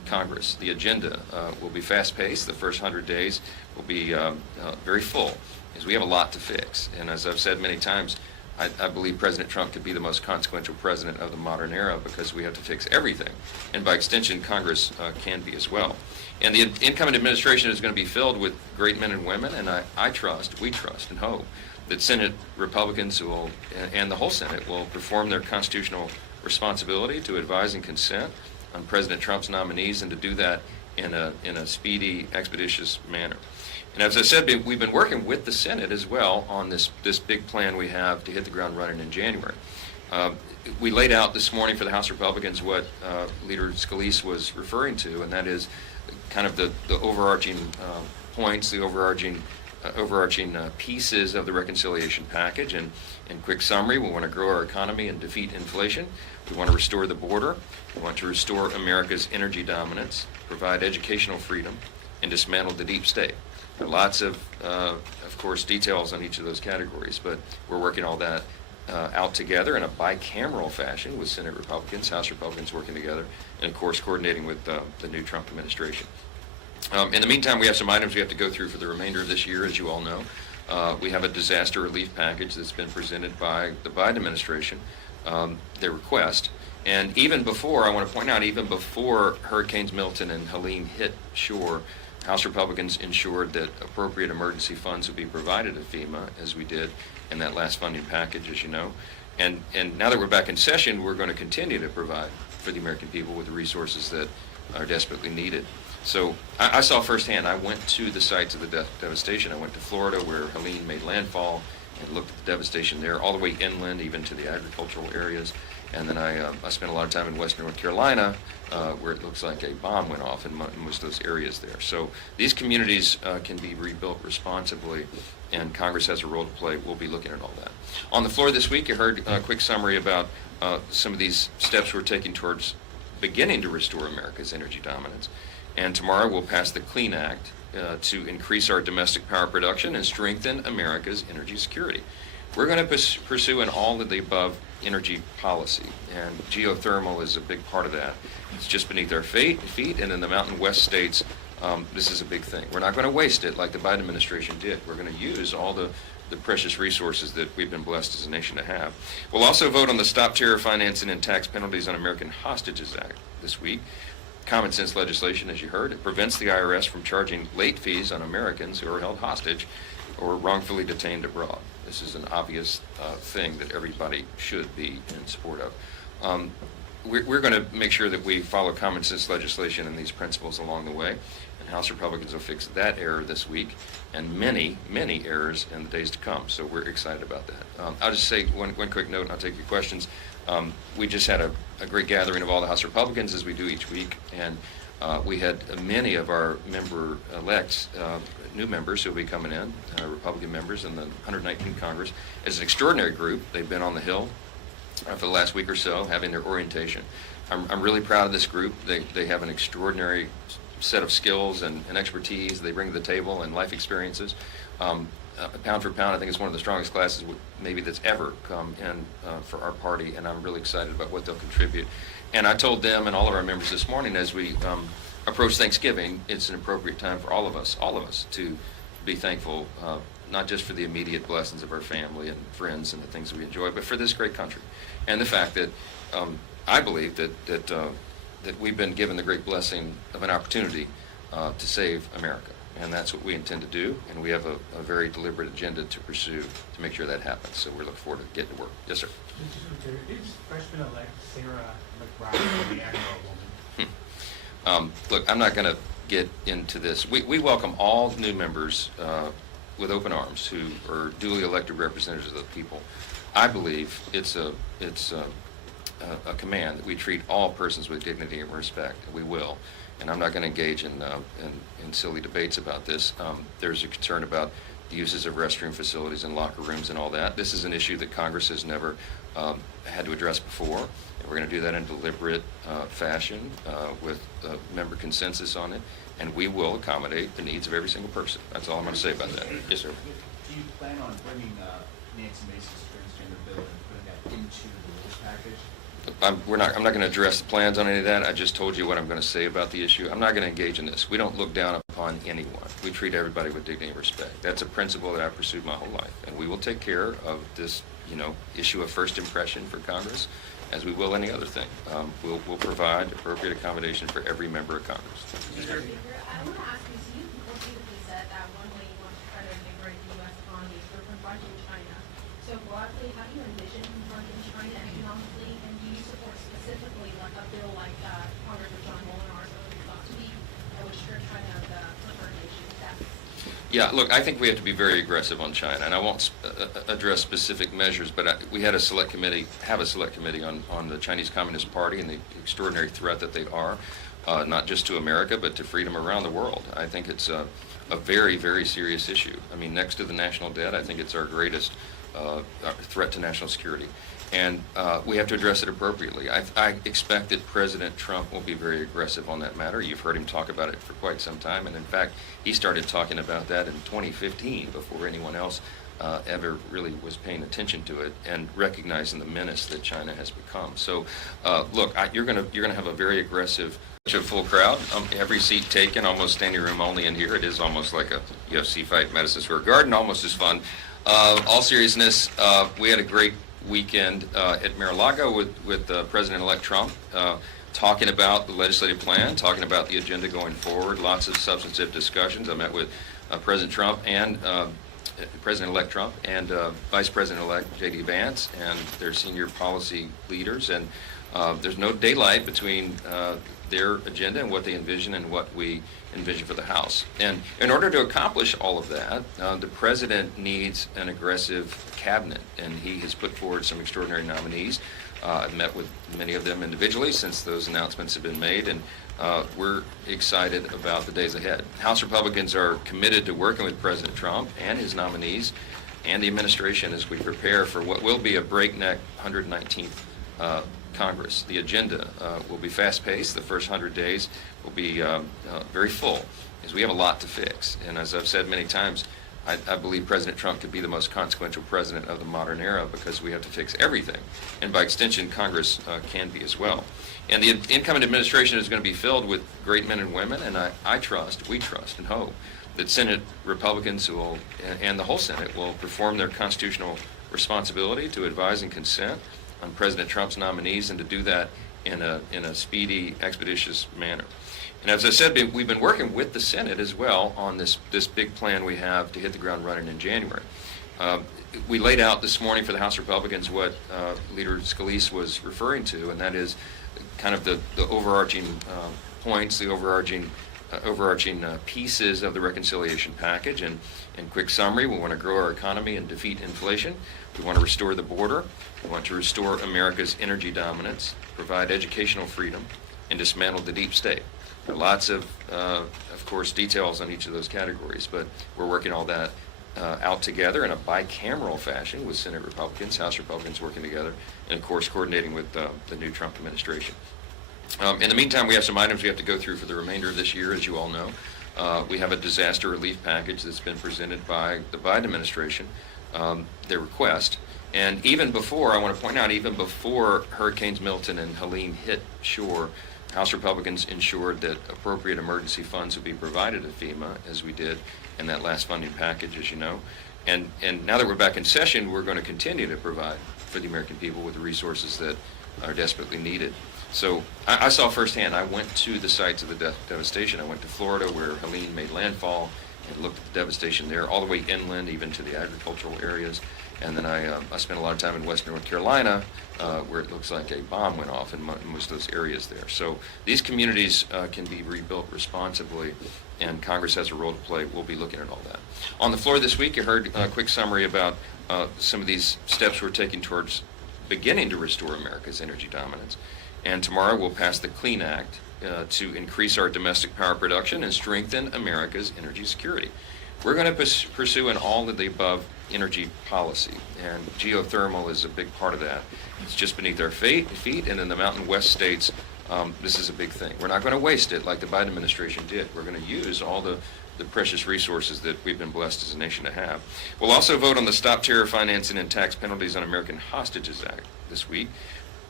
Congress. The agenda will be fast-paced. The first 100 days will be very full, because we have a lot to fix. And as I've said many times, I believe President Trump could be the most consequential president of the modern era, because we have to fix everything. And by extension, Congress can be as well. And the incoming administration is going to be filled with great men and women, and we trust and hope that Senate Republicans and the whole Senate will perform their constitutional responsibility to advise and consent on President Trump's nominees, and to do that in a speedy, expeditious manner. And as I said, we've been working with the Senate as well on this big plan we have to hit the ground running in January. We laid out this morning for the House Republicans what Leader Scalise was referring to, and that is kind of the overarching points, the overarching pieces of the reconciliation package. And in quick summary, we want to grow our economy and defeat inflation. We want to restore the border. We want to restore America's energy dominance, provide educational freedom, and dismantle the deep state. There are lots of course, details on each of those categories, but we're working all that out together in a bicameral fashion with Senate Republicans, House Republicans working together, and of course coordinating with the new Trump administration. In the meantime, we have some items we have to go through for the remainder of this year, as you all know. We have a disaster relief package that's been presented by the Biden administration, their request. And even before, I want to point out, even before Hurricanes Milton and Helene hit shore, House Republicans ensured that appropriate emergency funds would be provided to FEMA, as we did in that last funding package, as you know. And now that we're back in session, we're going to continue to provide for the American people with the resources that are desperately needed. So I saw firsthand. I went to the sites of the devastation. I went to Florida, where Helene made landfall, and looked at the devastation there, all the way inland, even to the agricultural areas. And then I spent a lot of time in western North Carolina, where it looks like a bomb went off in most of those areas there. So these communities can be rebuilt responsibly, and Congress has a role to play. We'll be looking at all that. On the floor this week, you heard a quick summary about some of these steps we're taking towards beginning to restore America's energy dominance. And tomorrow we'll pass the Clean Act to increase our domestic power production and strengthen America's energy security. We're going to pursue an all of the above energy policy, and geothermal is a big part of that. It's just beneath our feet, and in the Mountain West states, this is a big thing. We're not going to waste it like the Biden administration did. We're going to use all the precious resources that we've been blessed as a nation to have. We'll also vote on the Stop Terror Financing and Tax Penalties on American Hostages Act this week. Common sense legislation, as you heard. It prevents the IRS from charging late fees on Americans who are held hostage or wrongfully detained abroad. This is an obvious thing that everybody should be in support of. We're going to make sure that we follow common sense legislation and these principles along the way, and House Republicans will fix that error this week and many, many errors in the days to come. So we're excited about that. I'll just say one quick note, and I'll take your questions. We just had a great gathering of all the House Republicans, as we do each week, and we had many of our member-elects, new members who will be coming in, Republican members in the 119th Congress. As an extraordinary group, they've been on the Hill for the last week or so, having their orientation. I'm really proud of this group. They have an extraordinary set of skills and expertise they bring to the table, and life experiences. Pound for pound, I think it's one of the strongest classes maybe that's ever come in for our party, and I'm really excited about what they'll contribute. And I told them and all of our members this morning, as we approach Thanksgiving, it's an appropriate time for all of us to be thankful, not just for the immediate blessings of our family and friends and the things that we enjoy, but for this great country, and the fact that I believe that we've been given the great blessing of an opportunity to save America. And that's what we intend to do, and we have a very deliberate agenda to pursue to make sure that happens. So we're looking forward to getting to work. Yes, sir. Is freshman-elect Sarah McBride the Admiral woman? Look, I'm not going to get into this. We welcome all new members with open arms who are duly elected representatives of the people. I believe it's a command that we treat all persons with dignity and respect, and we will. And I'm not going to engage in silly debates about this. There's a concern about the uses of restroom facilities and locker rooms and all that. This is an issue that Congress has never had to address before. And we're going to do that in a deliberate fashion with member consensus on it. And we will accommodate the needs of every single person. That's all I'm going to say about that. Yes, sir. Do you plan on bringing Nancy Mace's transgender bill and putting that into the rules package? I'm not going to address the plans on any of that. I just told you what I'm going to say about the issue. I'm not going to engage in this. We don't look down upon anyone. We treat everybody with dignity and respect. That's a principle that I've pursued my whole life, and we will take care of this, issue of first impression for Congress, as we will any other thing. We'll provide appropriate accommodation for every member of Congress. Mr. Speaker, I want to ask you, so you repeatedly said that one way you want to try to invigorate the U.S. economy is through confronting China. So broadly, how do you envision confronting China economically, and do you support specifically like a bill like Congressman John Molinar's last week that would strip China of the preferred nation status? Yeah, look, I think we have to be very aggressive on China, and I won't address specific measures, but we have a select committee on the Chinese Communist Party and the extraordinary threat that they are, not just to America, but to freedom around the world. I think it's a very, very serious issue. I mean, next to the national debt, I think it's our greatest threat to national security. And we have to address it appropriately. I expect that President Trump will be very aggressive on that matter. You've heard him talk about it for quite some time, and in fact, he started talking about that in 2015 before anyone else ever really was paying attention to it and recognizing the menace that China has become. So, look, you're gonna have a very aggressive, full crowd. Every seat taken, almost standing room only in here. It is almost like a UFC fight, Madison Square Garden, almost as fun. All seriousness, we had a great weekend at Mar-a-Lago with President-elect Trump, talking about the legislative plan, talking about the agenda going forward, lots of substantive discussions. I met with President Trump and President-elect Trump and Vice President-elect J.D. Vance and their senior policy leaders, and there's no daylight between their agenda and what they envision and what we envision for the House. And in order to accomplish all of that, the President needs an aggressive cabinet, and he has put forward some extraordinary nominees. I've met with many of them individually since those announcements have been made, and we're excited about the days ahead. House Republicans are committed to working with President Trump and his nominees and the administration as we prepare for what will be a breakneck 119th Congress. The agenda will be fast-paced. The first 100 days will be very full, as we have a lot to fix. And as I've said many times, I believe President Trump could be the most consequential president of the modern era because we have to fix everything. And by extension, Congress can be as well. And the incoming administration is going to be filled with great men and women, and we trust and hope that Senate Republicans and the whole Senate will perform their constitutional responsibility to advise and consent on President Trump's nominees, and to do that in a speedy, expeditious manner. And as I said, we've been working with the Senate as well on this big plan we have to hit the ground running in January. We laid out this morning for the House Republicans what Leader Scalise was referring to, and that is kind of the overarching points, the overarching pieces of the reconciliation package. And in quick summary, we want to grow our economy and defeat inflation. We want to restore the border. We want to restore America's energy dominance, provide educational freedom, and dismantle the deep state. There are lots of course, details on each of those categories, but we're working all that out together in a bicameral fashion with Senate Republicans, House Republicans working together, and of course coordinating with the new Trump administration. In the meantime, we have some items we have to go through for the remainder of this year, as you all know. We have a disaster relief package that's been presented by the Biden administration, their request. And even before, I want to point out, even before Hurricanes Milton and Helene hit shore, House Republicans ensured that appropriate emergency funds would be provided to FEMA, as we did in that last funding package, as you know. And now that we're back in session, we're going to continue to provide for the American people with the resources that are desperately needed. So I saw firsthand. I went to the sites of the devastation. I went to Florida, where Helene made landfall, and looked at the devastation there, all the way inland, even to the agricultural areas. And then I spent a lot of time in western North Carolina, where it looks like a bomb went off in most of those areas there. So these communities can be rebuilt responsibly, and Congress has a role to play. We'll be looking at all that. On the floor this week, you heard a quick summary about some of these steps we're taking towards beginning to restore America's energy dominance. And tomorrow we'll pass the Clean Act to increase our domestic power production and strengthen America's energy security. We're going to pursue an all-of-the-above energy policy, and geothermal is a big part of that. It's just beneath our feet, and in the Mountain West states, this is a big thing. We're not going to waste it like the Biden administration did. We're going to use all the precious resources that we've been blessed as a nation to have. We'll also vote on the Stop Terror Financing and Tax Penalties on American Hostages Act this week.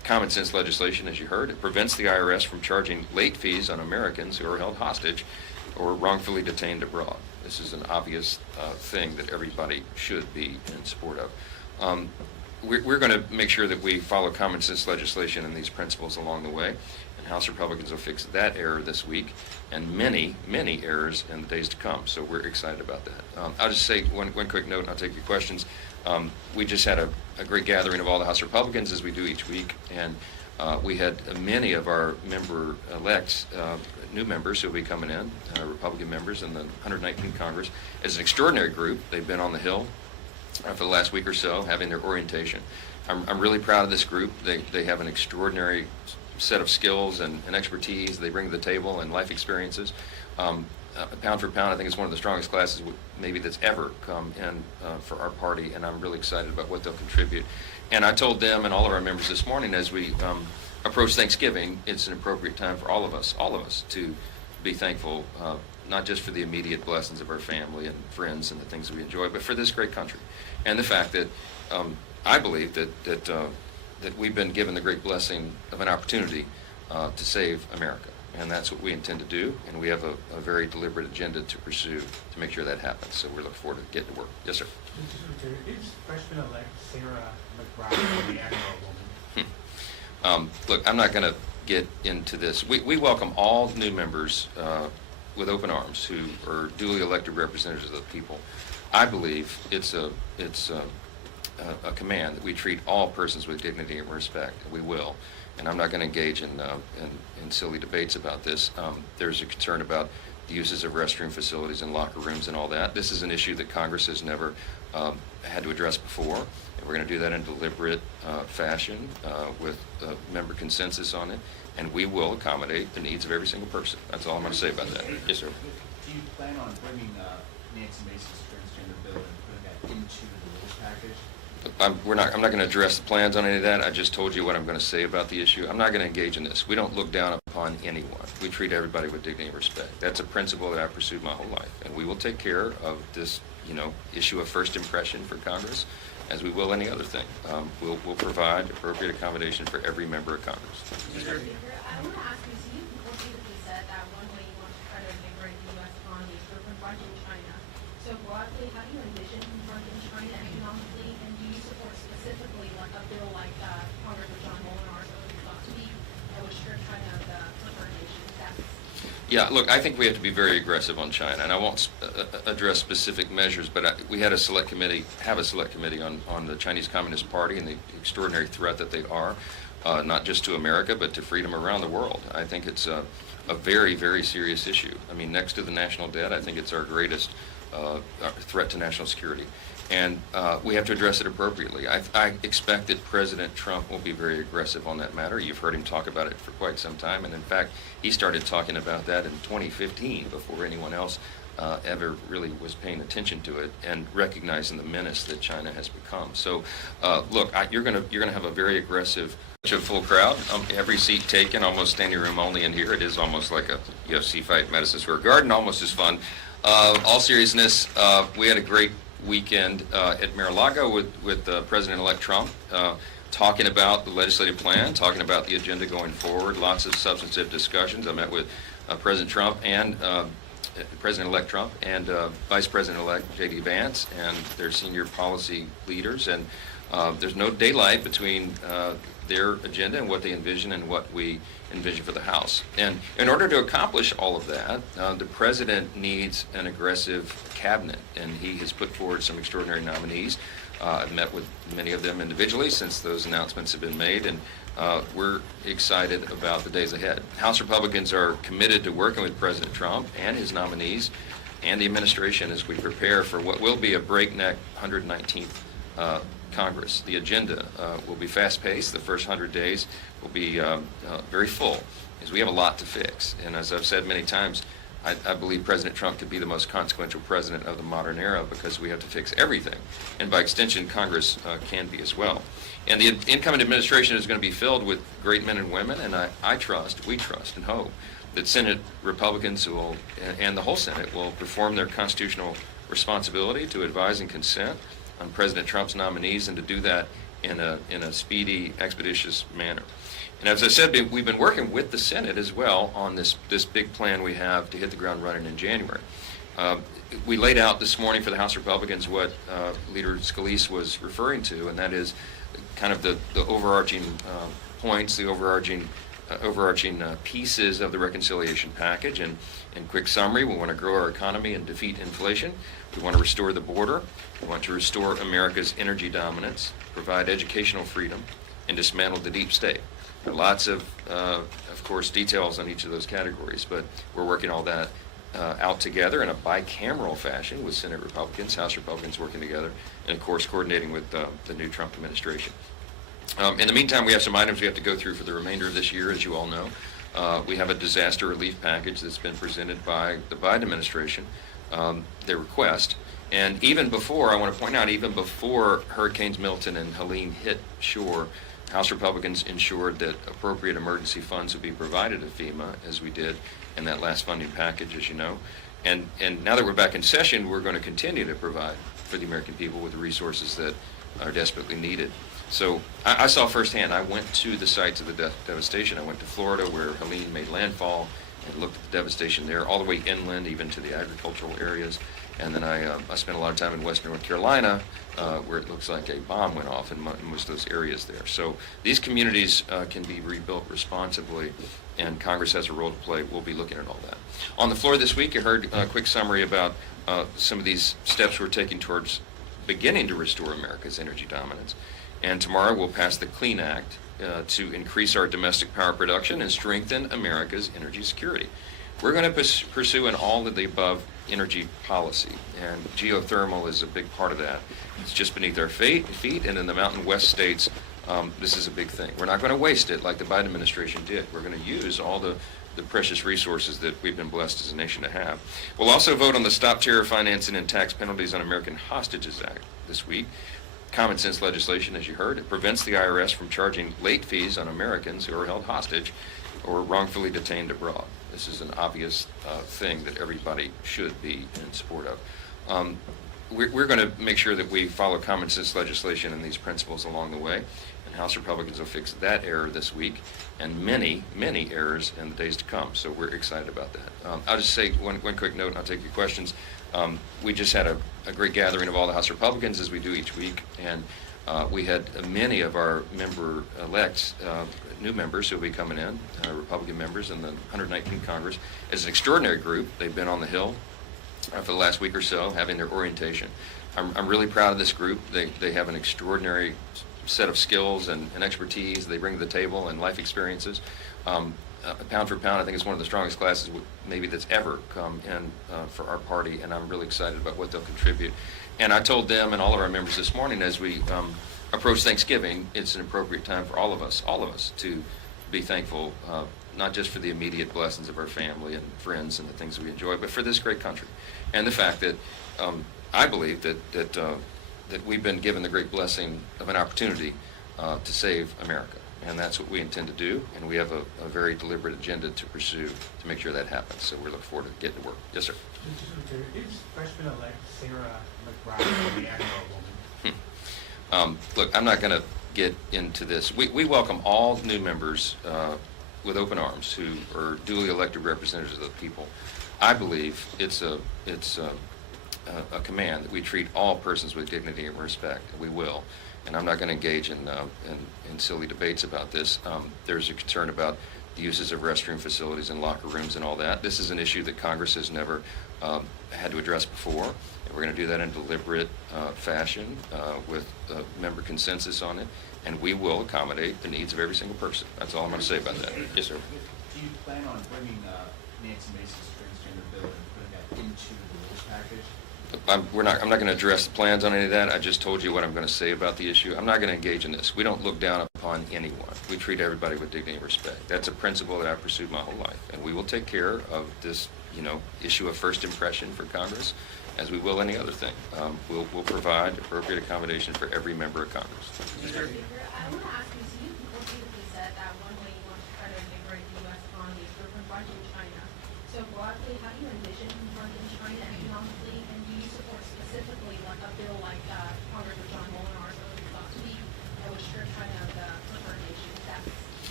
common sense legislation, as you heard. It prevents the IRS from charging late fees on Americans who are held hostage or wrongfully detained abroad. This is an obvious thing that everybody should be in support of. We're going to make sure that we follow common sense legislation and these principles along the way, and House Republicans will fix that error this week and many, many errors in the days to come. So we're excited about that. I'll just say one quick note, and I'll take your questions. We just had a great gathering of all the House Republicans, as we do each week, and we had many of our member-elects, new members who will be coming in, Republican members in the 119th Congress. As an extraordinary group, they've been on the Hill for the last week or so, having their orientation. I'm really proud of this group. They have an extraordinary set of skills and expertise they bring to the table and life experiences. Pound for pound, I think it's one of the strongest classes maybe that's ever come in for our party, and I'm really excited about what they'll contribute. And I told them and all of our members this morning, as we approach Thanksgiving, it's an appropriate time for all of us to be thankful, not just for the immediate blessings of our family and friends and the things that we enjoy, but for this great country. And the fact that I believe that we've been given the great blessing of an opportunity to save America. And that's what we intend to do, and we have a very deliberate agenda to pursue to make sure that happens. So we're looking forward to getting to work. Yes, sir. Is freshman-elect Sarah McBride the Admiral woman? Look, I'm not going to get into this. We welcome all new members with open arms who are duly elected representatives of the people. I believe it's a command that we treat all persons with dignity and respect. We will. And I'm not going to engage in silly debates about this. There's a concern about the uses of restroom facilities and locker rooms and all that. This is an issue that Congress has never had to address before. And we're going to do that in a deliberate fashion with member consensus on it. And we will accommodate the needs of every single person. That's all I'm going to say about that. Yes, sir. Do you plan on bringing Nancy Mace's transgender bill and putting that into the rules package? I'm not going to address the plans on any of that. I just told you what I'm going to say about the issue. I'm not going to engage in this. We don't look down upon anyone. We treat everybody with dignity and respect. That's a principle that I've pursued my whole life. And we will take care of this, issue of first impression for Congress, as we will any other thing. We'll provide appropriate accommodation for every member of Congress. I want to ask you, so you repeatedly said that one way you want to try to invigorate the U.S. economy is through confronting China. So broadly, how do you envision confronting China economically, and do you support specifically like a bill like Congressman John Molinar's last week that would strip China of the preferred nation status? Yeah, look, I think we have to be very aggressive on China, and I won't address specific measures, but we had a select committee on the Chinese Communist Party and the extraordinary threat that they are, not just to America, but to freedom around the world. I think it's a very, very serious issue. I mean, next to the national debt, I think it's our greatest threat to national security. And we have to address it appropriately. I expect that President Trump will be very aggressive on that matter. You've heard him talk about it for quite some time, and in fact, he started talking about that in 2015 before anyone else ever really was paying attention to it and recognizing the menace that China has become. So, look, you're gonna have a very aggressive, full crowd. Every seat taken, almost standing room only in here. It is almost like a UFC fight, Madison Square Garden, almost as fun. All seriousness, we had a great weekend at Mar-a-Lago with President-elect Trump, talking about the legislative plan, talking about the agenda going forward, lots of substantive discussions. I met with President Trump and President-elect Trump and Vice President-elect J.D. Vance and their senior policy leaders, and there's no daylight between their agenda and what they envision and what we envision for the House. And in order to accomplish all of that, the President needs an aggressive cabinet, and he has put forward some extraordinary nominees. I've met with many of them individually since those announcements have been made, and we're excited about the days ahead. House Republicans are committed to working with President Trump and his nominees and the administration as we prepare for what will be a breakneck 119th Congress. The agenda will be fast-paced. The first 100 days will be very full, as we have a lot to fix. And as I've said many times, I believe President Trump could be the most consequential president of the modern era because we have to fix everything. And by extension, Congress can be as well. And the incoming administration is going to be filled with great men and women, and we trust and hope that Senate Republicans and the whole Senate will perform their constitutional responsibility to advise and consent on President Trump's nominees, and to do that in a speedy, expeditious manner. And as I said, we've been working with the Senate as well on this big plan we have to hit the ground running in January. We laid out this morning for the House Republicans what Leader Scalise was referring to, and that is kind of the overarching points, the overarching pieces of the reconciliation package. And in quick summary, we want to grow our economy and defeat inflation. We want to restore the border. We want to restore America's energy dominance, provide educational freedom, and dismantle the deep state. There are lots of course, details on each of those categories, but we're working all that out together in a bicameral fashion with Senate Republicans, House Republicans working together, and of course coordinating with the new Trump administration. In the meantime, we have some items we have to go through for the remainder of this year, as you all know. We have a disaster relief package that's been presented by the Biden administration, their request. And even before, I want to point out, even before Hurricanes Milton and Helene hit shore, House Republicans ensured that appropriate emergency funds would be provided to FEMA, as we did in that last funding package, as you know. And now that we're back in session, we're going to continue to provide for the American people with the resources that are desperately needed. So I saw firsthand. I went to the sites of the devastation. I went to Florida, where Helene made landfall, and looked at the devastation there, all the way inland, even to the agricultural areas. And then I spent a lot of time in western North Carolina, where it looks like a bomb went off in most of those areas there. So these communities can be rebuilt responsibly, and Congress has a role to play. We'll be looking at all that. On the floor this week, you heard a quick summary about some of these steps we're taking towards beginning to restore America's energy dominance. And tomorrow we'll pass the Clean Act to increase our domestic power production and strengthen America's energy security. We're going to pursue an all of the above energy policy, and geothermal is a big part of that. It's just beneath our feet, and in the Mountain West states, this is a big thing. We're not going to waste it like the Biden administration did. We're going to use all the precious resources that we've been blessed as a nation to have. We'll also vote on the Stop Terror Financing and Tax Penalties on American Hostages Act this week. Common sense legislation, as you heard. It prevents the IRS from charging late fees on Americans who are held hostage or wrongfully detained abroad. This is an obvious thing that everybody should be in support of. We're going to make sure that we follow common sense legislation and these principles along the way, and House Republicans will fix that error this week and many, many errors in the days to come. So we're excited about that. I'll just say one quick note, and I'll take your questions. We just had a great gathering of all the House Republicans, as we do each week, and we had many of our member-elects, new members who will be coming in, Republican members in the 119th Congress. It's an extraordinary group. They've been on the Hill for the last week or so, having their orientation. I'm really proud of this group. They have an extraordinary set of skills and expertise they bring to the table, and life experiences. Pound for pound, I think it's one of the strongest classes maybe that's ever come in for our party, and I'm really excited about what they'll contribute. And I told them and all of our members this morning, as we approach Thanksgiving, it's an appropriate time for all of us to be thankful, not just for the immediate blessings of our family and friends and the things we enjoy, but for this great country, and the fact that I believe that we've been given the great blessing of an opportunity to save America. And that's what we intend to do, and we have a very deliberate agenda to pursue to make sure that happens. So we're looking forward to getting to work. Yes, sir. Is freshman-elect Sarah McBride the Admiral woman? Look, I'm not going to get into this. We welcome all new members with open arms who are duly elected representatives of the people. I believe it's a command that we treat all persons with dignity and respect. We will. And I'm not going to engage in silly debates about this. There's a concern about the uses of restroom facilities and locker rooms and all that. This is an issue that Congress has never had to address before. And we're going to do that in a deliberate fashion with member consensus on it. And we will accommodate the needs of every single person. That's all I'm going to say about that. Yes, sir. Do you plan on bringing Nancy Mace's transgender bill and putting that into the rules package? I'm not going to address the plans on any of that. I just told you what I'm going to say about the issue. I'm not going to engage in this. We don't look down upon anyone. We treat everybody with dignity and respect. That's a principle that I've pursued my whole life, and we will take care of this, issue of first impression for Congress, as we will any other thing. We'll provide appropriate accommodation for every member of Congress. Mr. Speaker, I want to ask you, so you repeatedly said that one way you want to try to invigorate the U.S. economy is through confronting China. So broadly, how do you envision confronting China economically, and do you support specifically like a bill like Congressman John Molinar's thought to be, which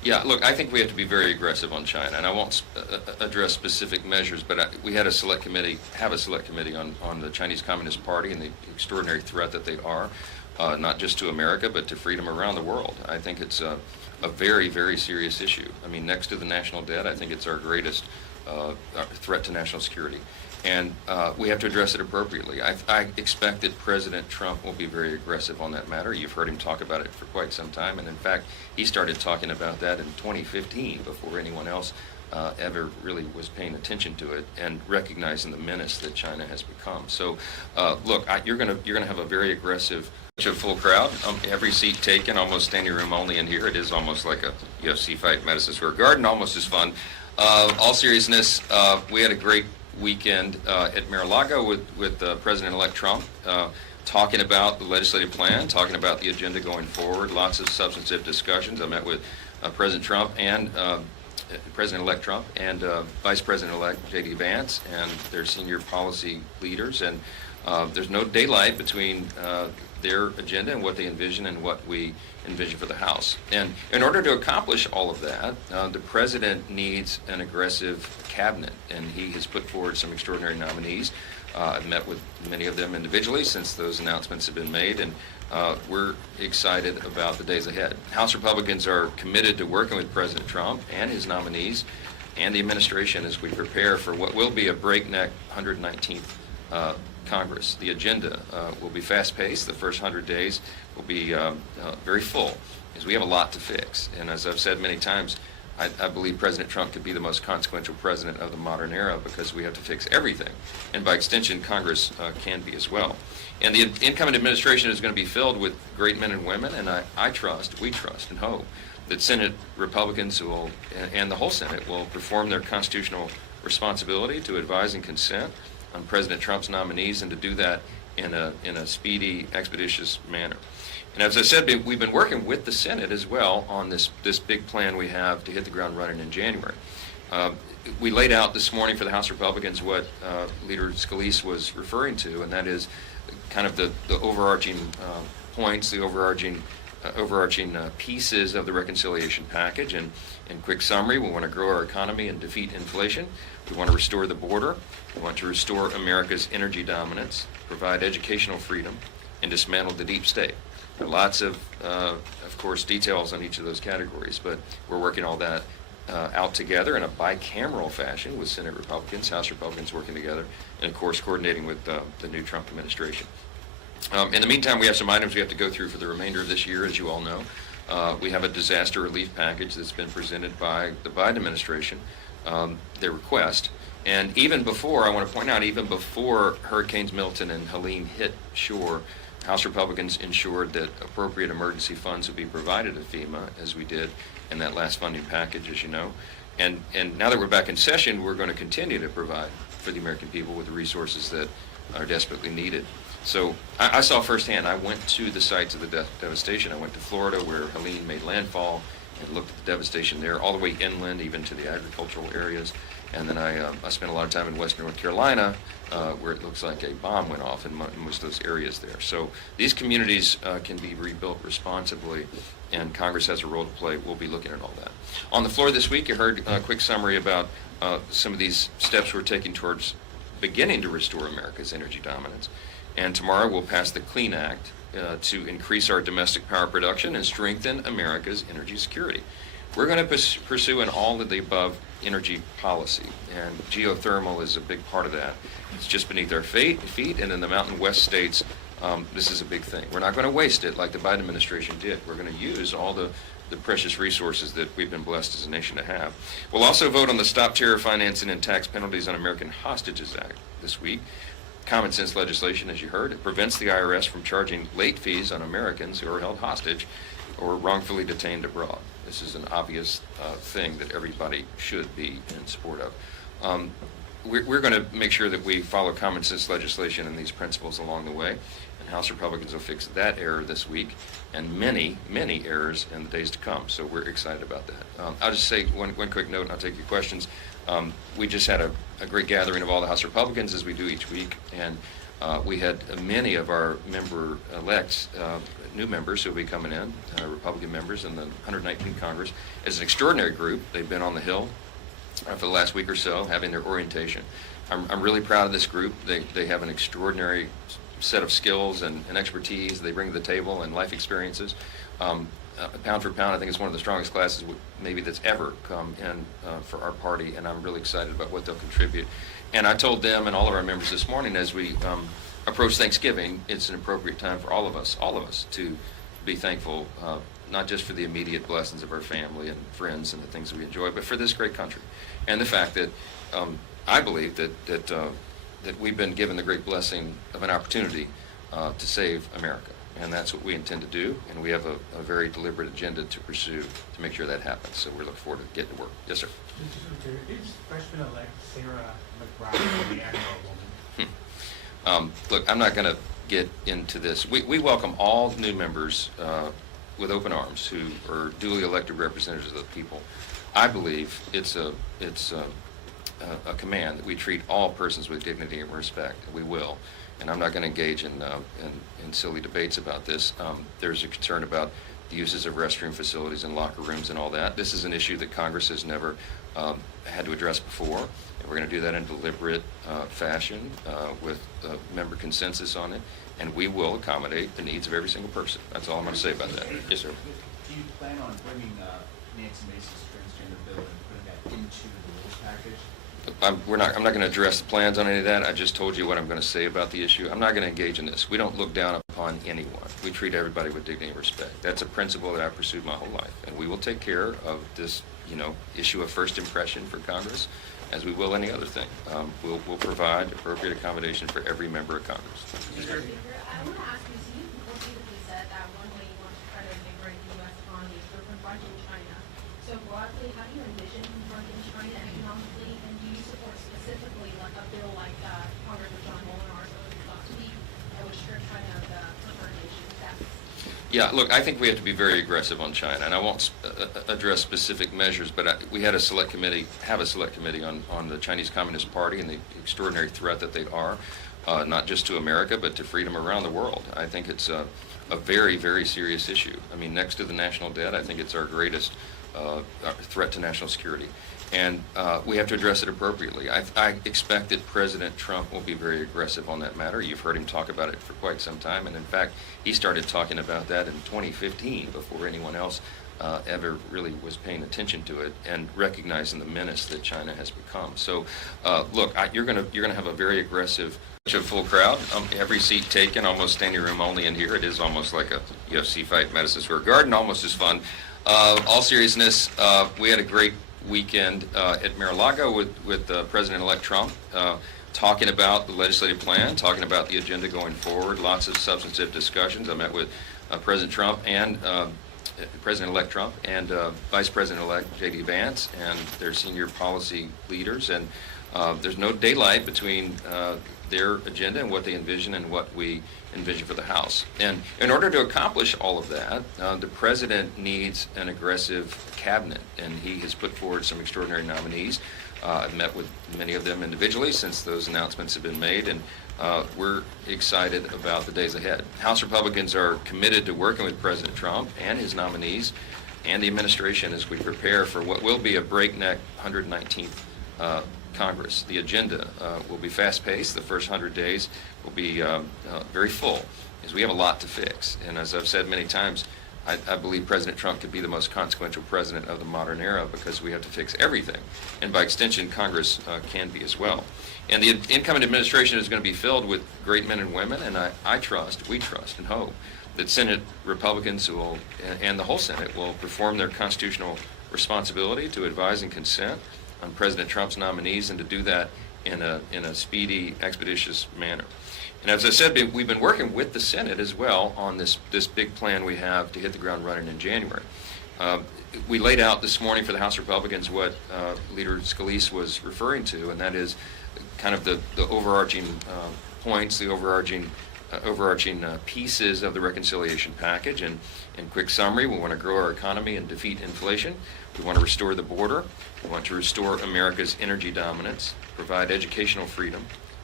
Yeah, look, I think we have to be very aggressive on China, and I won't address specific measures, but we had a select committee on the Chinese Communist Party and the extraordinary threat that they are, not just to America, but to freedom around the world. I think it's a very, very serious issue. I mean, next to the national debt, I think it's our greatest threat to national security. And we have to address it appropriately. I expect that President Trump will be very aggressive on that matter. You've heard him talk about it for quite some time, and in fact, he started talking about that in 2015 before anyone else ever really was paying attention to it and recognizing the menace that China has become. So, look, you're gonna have a very aggressive, full crowd. Every seat taken, almost standing room only in here. It is almost like a UFC fight in Madison Square Garden, almost as fun. All seriousness, we had a great weekend at Mar-a-Lago with President-elect Trump, talking about the legislative plan, talking about the agenda going forward, lots of substantive discussions. I met with President Trump and President-elect Trump and Vice President-elect J.D. Vance and their senior policy leaders, and there's no daylight between their agenda and what they envision and what we envision for the House. And in order to accomplish all of that, the President needs an aggressive cabinet, and he has put forward some extraordinary nominees. I've met with many of them individually since those announcements have been made, and we're excited about the days ahead. House Republicans are committed to working with President Trump and his nominees and the administration as we prepare for what will be a breakneck 119th Congress. The agenda will be fast-paced. The first 100 days will be very full, because we have a lot to fix. And as I've said many times, I believe President Trump could be the most consequential president of the modern era, because we have to fix everything. And by extension, Congress can be as well. And the incoming administration is going to be filled with great men and women, and we trust and hope that Senate Republicans and the whole Senate will perform their constitutional responsibility to advise and consent on President Trump's nominees, and to do that in a speedy, expeditious manner. And as I said, we've been working with the Senate as well on this big plan we have to hit the ground running in January. We laid out this morning for the House Republicans what Leader Scalise was referring to, and that is kind of the overarching points, the overarching pieces of the reconciliation package. And in quick summary, we want to grow our economy and defeat inflation. We want to restore the border. We want to restore America's energy dominance, provide educational freedom, and dismantle the deep state. There are lots of course, details on each of those categories, but we're working all that out together in a bicameral fashion with Senate Republicans, House Republicans working together, and of course coordinating with the new Trump administration. In the meantime, we have some items we have to go through for the remainder of this year, as you all know. We have a disaster relief package that's been presented by the Biden administration, their request. And even before, I want to point out, even before Hurricanes Milton and Helene hit shore, House Republicans ensured that appropriate emergency funds would be provided to FEMA, as we did in that last funding package, as you know. And now that we're back in session, we're going to continue to provide for the American people with the resources that are desperately needed. So I saw firsthand. I went to the sites of the devastation. I went to Florida, where Helene made landfall, and looked at the devastation there, all the way inland, even to the agricultural areas. And then I spent a lot of time in western North Carolina, where it looks like a bomb went off in most of those areas there. So these communities can be rebuilt responsibly, and Congress has a role to play. We'll be looking at all that. On the floor this week, you heard a quick summary about some of these steps we're taking towards beginning to restore America's energy dominance. And tomorrow we'll pass the Clean Act to increase our domestic power production and strengthen America's energy security. We're going to pursue an all of the above energy policy, and geothermal is a big part of that. It's just beneath our feet, and in the Mountain West states, this is a big thing. We're not going to waste it like the Biden administration did. We're going to use all the precious resources that we've been blessed as a nation to have. We'll also vote on the Stop Terror Financing and Tax Penalties on American Hostages Act this week. Common sense legislation, as you heard. It prevents the IRS from charging late fees on Americans who are held hostage or wrongfully detained abroad. This is an obvious thing that everybody should be in support of. We're going to make sure that we follow common sense legislation and these principles along the way, and House Republicans will fix that error this week and many, many errors in the days to come. So we're excited about that. I'll just say one quick note, and I'll take your questions. We just had a great gathering of all the House Republicans, as we do each week, and We had many of our member-elects, new members who will be coming in, Republican members in the 119th Congress, as an extraordinary group. They've been on the Hill for the last week or so, having their orientation. I'm really proud of this group. They have an extraordinary set of skills and expertise they bring to the table and life experiences. Pound for pound, I think it's one of the strongest classes maybe that's ever come in for our party, and I'm really excited about what they'll contribute. And I told them and all of our members this morning, as we approach Thanksgiving, it's an appropriate time for all of us to be thankful, not just for the immediate blessings of our family and friends and the things that we enjoy, but for this great country. And the fact that I believe that we've been given the great blessing of an opportunity to save America. And that's what we intend to do, and we have a very deliberate agenda to pursue to make sure that happens. So we're looking forward to getting to work. Yes, sir. Mr. Secretary, is freshman-elect Sarah McBride the Admiral woman? Look, I'm not going to get into this. We welcome all new members with open arms who are duly elected representatives of the people. I believe it's a command that we treat all persons with dignity and respect. We will. And I'm not going to engage in silly debates about this. There's a concern about the uses of restroom facilities and locker rooms and all that. This is an issue that Congress has never had to address before. And we're going to do that in deliberate fashion with member consensus on it. And we will accommodate the needs of every single person. That's all I'm going to say about that. Yes, sir. Do you plan on bringing Nancy Mace's transgender bill and putting that into the rules package? I'm not going to address the plans on any of that. I just told you what I'm going to say about the issue. I'm not going to engage in this. We don't look down upon anyone. We treat everybody with dignity and respect. That's a principle that I've pursued my whole life. And we will take care of this, issue of first impression for Congress, as we will any other thing. We'll provide appropriate accommodation for every member of Congress. Mr. Speaker, I want to ask you, so you repeatedly said that one way you want to try to invigorate the U.S. economy is through confronting China. So broadly, how do you envision confronting China economically, and do you support specifically like a bill like Congressman John Molinar's last week that would strip China of the preferred nation status? Yeah, look, I think we have to be very aggressive on China, and I won't address specific measures, but we had a select committee on the Chinese Communist Party and the extraordinary threat that they are, not just to America, but to freedom around the world. I think it's a very, very serious issue. I mean, next to the national debt, I think it's our greatest threat to national security. And we have to address it appropriately. I expect that President Trump will be very aggressive on that matter. You've heard him talk about it for quite some time. And in fact, he started talking about that in 2015 before anyone else ever really was paying attention to it and recognizing the menace that China has become. So look, you're going to have a very aggressive, full crowd. Every seat taken, almost standing room only in here. It is almost like a UFC fight in Madison Square Garden, almost as fun. All seriousness, we had a great weekend at Mar-a-Lago with President-elect Trump talking about the legislative plan, talking about the agenda going forward, lots of substantive discussions. I met with President Trump and President-elect Trump and Vice President-elect J.D. Vance and their senior policy leaders, and there's no daylight between their agenda and what they envision and what we envision for the House. And in order to accomplish all of that, the President needs an aggressive cabinet, and he has put forward some extraordinary nominees. I've met with many of them individually since those announcements have been made, and we're excited about the days ahead. House Republicans are committed to working with President Trump and his nominees and the administration as we prepare for what will be a breakneck 119th Congress. The agenda will be fast-paced. The first 100 days will be very full, as we have a lot to fix. And as I've said many times, I believe President Trump could be the most consequential president of the modern era because we have to fix everything. And by extension, Congress can be as well. And the incoming administration is going to be filled with great men and women, and we trust and hope that Senate Republicans and the whole Senate will perform their constitutional responsibility to advise and consent on President Trump's nominees, and to do that in a speedy, expeditious manner. And as I said, we've been working with the Senate as well on this big plan we have to hit the ground running in January. We laid out this morning for the House Republicans what Leader Scalise was referring to, and that is kind of the overarching points, the overarching pieces of the reconciliation package. And in quick summary, we want to grow our economy and defeat inflation. We want to restore the border. We want to restore America's energy dominance, provide educational freedom,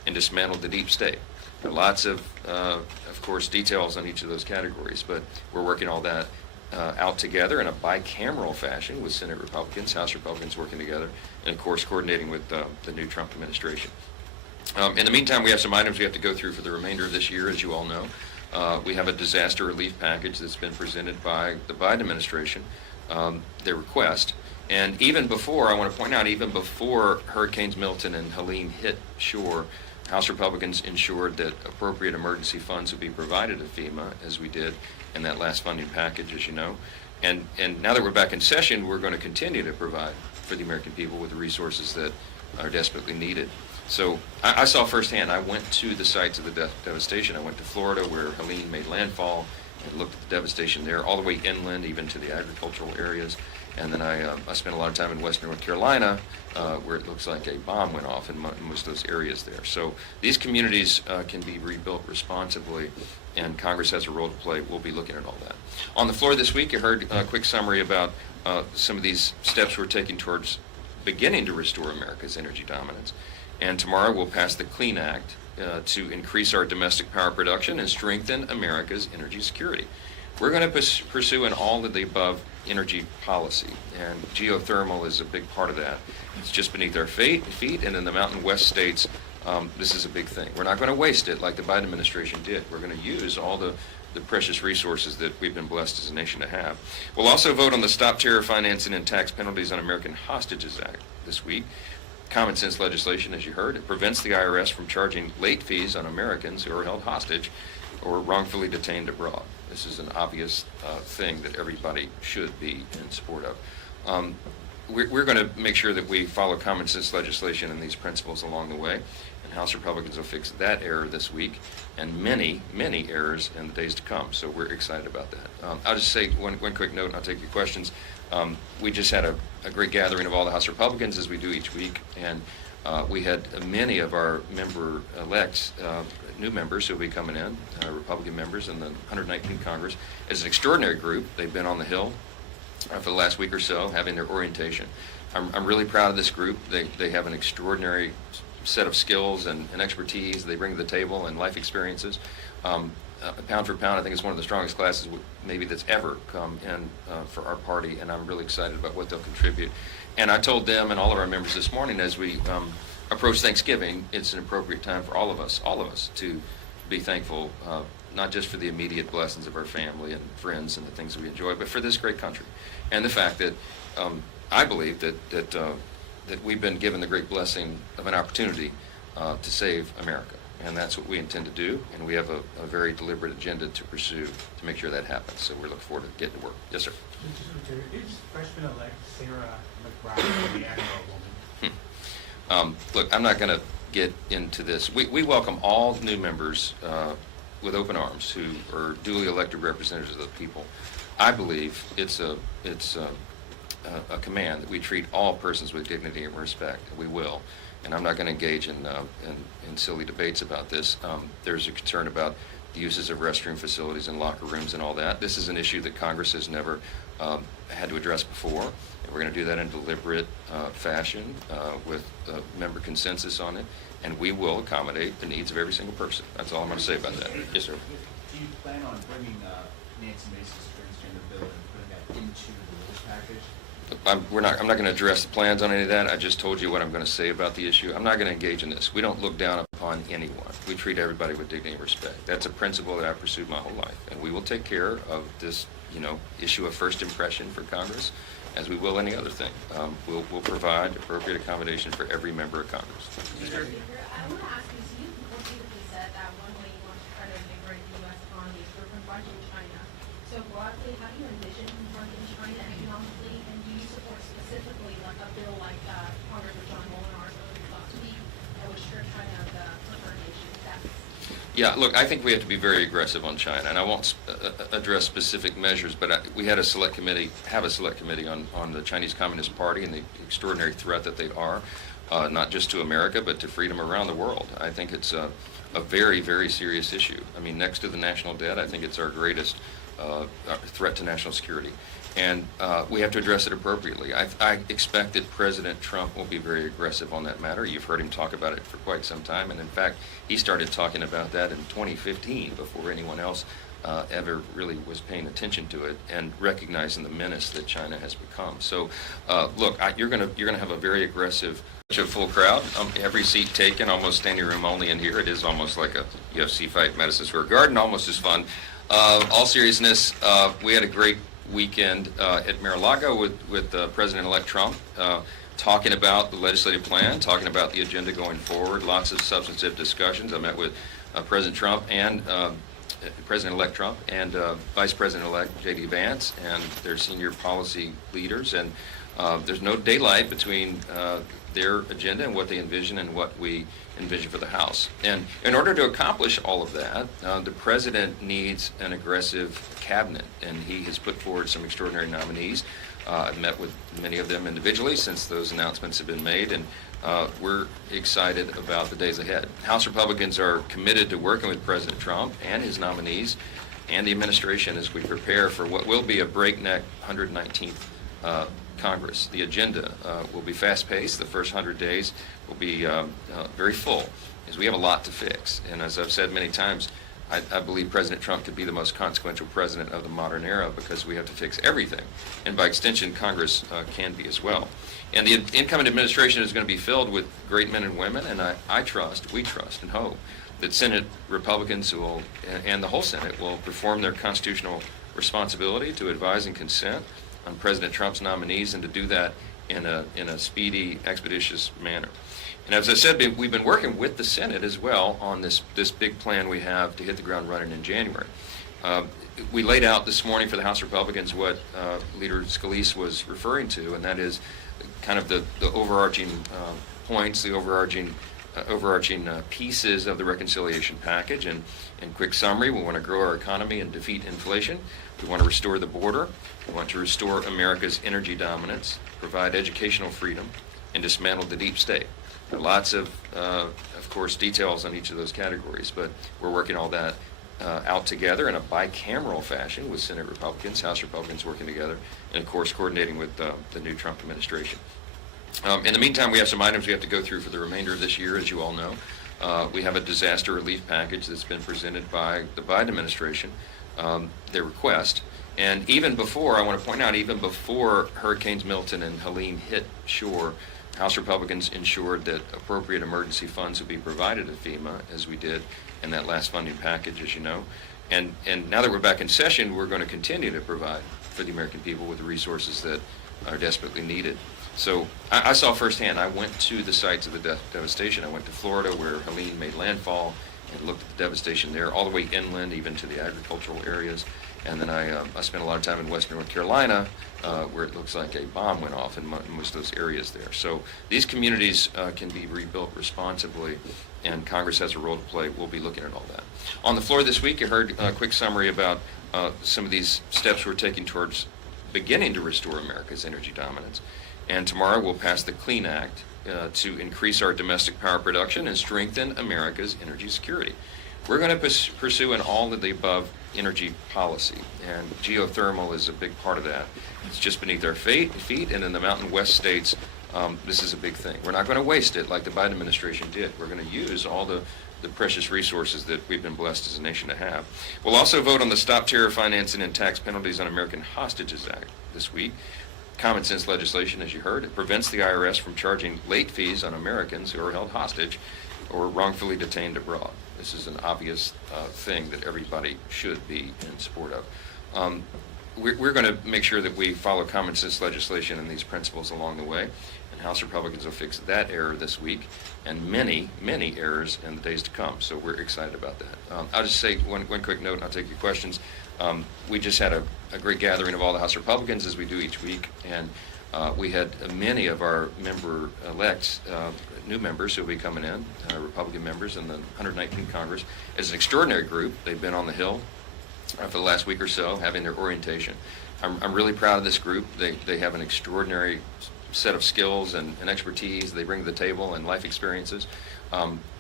and dismantle the deep state. There are lots of course, details on each of those categories, but we're working all that out together in a bicameral fashion with Senate Republicans, House Republicans working together, and of course coordinating with the new Trump administration. In the meantime, we have some items we have to go through for the remainder of this year, as you all know. We have a disaster relief package that's been presented by the Biden administration, their request. And even before, I want to point out, even before Hurricanes Milton and Helene hit shore, House Republicans ensured that appropriate emergency funds would be provided to FEMA, as we did in that last funding package, as you know. And now that we're back in session, we're going to continue to provide for the American people with the resources that are desperately needed. So I saw firsthand. I went to the sites of the devastation. I went to Florida, where Helene made landfall, and looked at the devastation there, all the way inland, even to the agricultural areas. And then I spent a lot of time in western North Carolina, where it looks like a bomb went off in most of those areas there. So these communities can be rebuilt responsibly, and Congress has a role to play. We'll be looking at all that. On the floor this week, you heard a quick summary about some of these steps we're taking towards beginning to restore America's energy dominance. And tomorrow we'll pass the Clean Act to increase our domestic power production and strengthen America's energy security. We're going to pursue an all of the above energy policy, and geothermal is a big part of that. It's just beneath our feet, and in the Mountain West states, this is a big thing. We're not going to waste it like the Biden administration did. We're going to use all the precious resources that we've been blessed as a nation to have. We'll also vote on the Stop Terror Financing and Tax Penalties on American Hostages Act this week. Common sense legislation, as you heard. It prevents the IRS from charging late fees on Americans who are held hostage or wrongfully detained abroad. This is an obvious thing that everybody should be in support of. We're going to make sure that we follow common sense legislation and these principles along the way, and House Republicans will fix that error this week and many, many errors in the days to come. So we're excited about that. I'll just say one quick note, and I'll take your questions. We just had a great gathering of all the House Republicans, as we do each week, and we had many of our member-elects, new members who will be coming in, Republican members in the 119th Congress. As an extraordinary group, they've been on the Hill for the last week or so, having their orientation. I'm really proud of this group. They have an extraordinary set of skills and expertise they bring to the table, and life experiences. Pound for pound, I think it's one of the strongest classes maybe that's ever come in for our party, and I'm really excited about what they'll contribute. And I told them and all of our members this morning, as we approach Thanksgiving, it's an appropriate time for all of us to be thankful, not just for the immediate blessings of our family and friends and the things that we enjoy, but for this great country, and the fact that I believe that we've been given the great blessing of an opportunity to save America. And that's what we intend to do, and we have a very deliberate agenda to pursue to make sure that happens. So we're looking forward to getting to work. Yes, sir. Is freshman-elect Sarah McBride the Admiral woman? Look, I'm not going to get into this. We welcome all new members with open arms who are duly elected representatives of the people. I believe it's a command that we treat all persons with dignity and respect, and we will. And I'm not going to engage in silly debates about this. There's a concern about the uses of restroom facilities and locker rooms and all that. This is an issue that Congress has never had to address before. And we're going to do that in deliberate fashion with member consensus on it. And we will accommodate the needs of every single person. That's all I'm going to say about that. Yes, sir. Do you plan on bringing Nancy Mace's transgender bill and putting that into the rules package? I'm not going to address the plans on any of that. I just told you what I'm going to say about the issue. I'm not going to engage in this. We don't look down upon anyone. We treat everybody with dignity and respect. That's a principle that I've pursued my whole life. And we will take care of this, issue of first impression for Congress, as we will any other thing. We'll provide appropriate accommodation for every member of Congress. Mr. Speaker, I want to ask you, so you repeatedly said that one way you want to try to liberate the U.S. economy is through confronting China. So broadly, how do you envision confronting China economically, and do you support specifically like a bill like Congressman John Molinar's last week that would strip China of the preferred nation status? Yeah, look, I think we have to be very aggressive on China, and I won't address specific measures, but we had a select committee on the Chinese Communist Party and the extraordinary threat that they are, not just to America, but to freedom around the world. I think it's a very, very serious issue. I mean, next to the national debt, I think it's our greatest threat to national security. And we have to address it appropriately. I expect that President Trump will be very aggressive on that matter. You've heard him talk about it for quite some time, and in fact, he started talking about that in 2015 before anyone else ever really was paying attention to it and recognizing the menace that China has become. So, look, you're gonna have a very aggressive, full crowd. Every seat taken, almost standing room only in here. It is almost like a UFC fight in Madison Square Garden, almost as fun. All seriousness, we had a great weekend at Mar-a-Lago with President-elect Trump, talking about the legislative plan, talking about the agenda going forward, lots of substantive discussions. I met with President Trump and President-elect Trump and Vice President-elect J.D. Vance and their senior policy leaders, and there's no daylight between their agenda and what they envision and what we envision for the House. And in order to accomplish all of that, the President needs an aggressive cabinet, and he has put forward some extraordinary nominees. I've met with many of them individually since those announcements have been made, and we're excited about the days ahead. House Republicans are committed to working with President Trump and his nominees and the administration as we prepare for what will be a breakneck 119th Congress. The agenda will be fast-paced. The first 100 days will be very full, as we have a lot to fix. And as I've said many times, I believe President Trump could be the most consequential president of the modern era because we have to fix everything. And by extension, Congress can be as well. And the incoming administration is going to be filled with great men and women, and we trust and hope that Senate Republicans will, and the whole Senate will perform their constitutional responsibility to advise and consent on President Trump's nominees, and to do that in a speedy, expeditious manner. And as I said, we've been working with the Senate as well on this big plan we have to hit the ground running in January. We laid out this morning for the House Republicans what Leader Scalise was referring to, and that is kind of the overarching points, the overarching pieces of the reconciliation package. And in quick summary, we want to grow our economy and defeat inflation. We want to restore the border. We want to restore America's energy dominance, provide educational freedom, and dismantle the deep state. There are lots of course, details on each of those categories, but we're working all that out together in a bicameral fashion with Senate Republicans, House Republicans working together, and of course coordinating with the new Trump administration. In the meantime, we have some items we have to go through for the remainder of this year, as you all know. We have a disaster relief package that's been presented by the Biden administration, their request. And even before, I want to point out, even before Hurricanes Milton and Helene hit shore, House Republicans ensured that appropriate emergency funds would be provided to FEMA, as we did in that last funding package, as you know. And now that we're back in session, we're going to continue to provide for the American people with the resources that are desperately needed. So I saw firsthand. I went to the sites of the devastation. I went to Florida, where Helene made landfall, and looked at the devastation there, all the way inland, even to the agricultural areas. And then I spent a lot of time in western North Carolina, where it looks like a bomb went off in most of those areas there. So these communities can be rebuilt responsibly, and Congress has a role to play. We'll be looking at all that. On the floor this week, you heard a quick summary about some of these steps we're taking towards beginning to restore America's energy dominance. And tomorrow we'll pass the Clean Act to increase our domestic power production and strengthen America's energy security. We're going to pursue an all of the above energy policy, and geothermal is a big part of that. It's just beneath our feet, and in the Mountain West states, this is a big thing. We're not going to waste it like the Biden administration did. We're going to use all the precious resources that we've been blessed as a nation to have. We'll also vote on the Stop Terror Financing and Tax Penalties on American Hostages Act this week. Common sense legislation, as you heard. It prevents the IRS from charging late fees on Americans who are held hostage or wrongfully detained abroad. This is an obvious thing that everybody should be in support of. We're going to make sure that we follow common sense legislation and these principles along the way, and House Republicans will fix that error this week and many, many errors in the days to come. So we're excited about that. I'll just say one quick note, and I'll take your questions. We just had a great gathering of all the House Republicans, as we do each week, and we had many of our member-elects, new members who will be coming in, Republican members in the 119th Congress. As an extraordinary group, they've been on the Hill for the last week or so, having their orientation. I'm really proud of this group. They have an extraordinary set of skills and expertise they bring to the table and life experiences.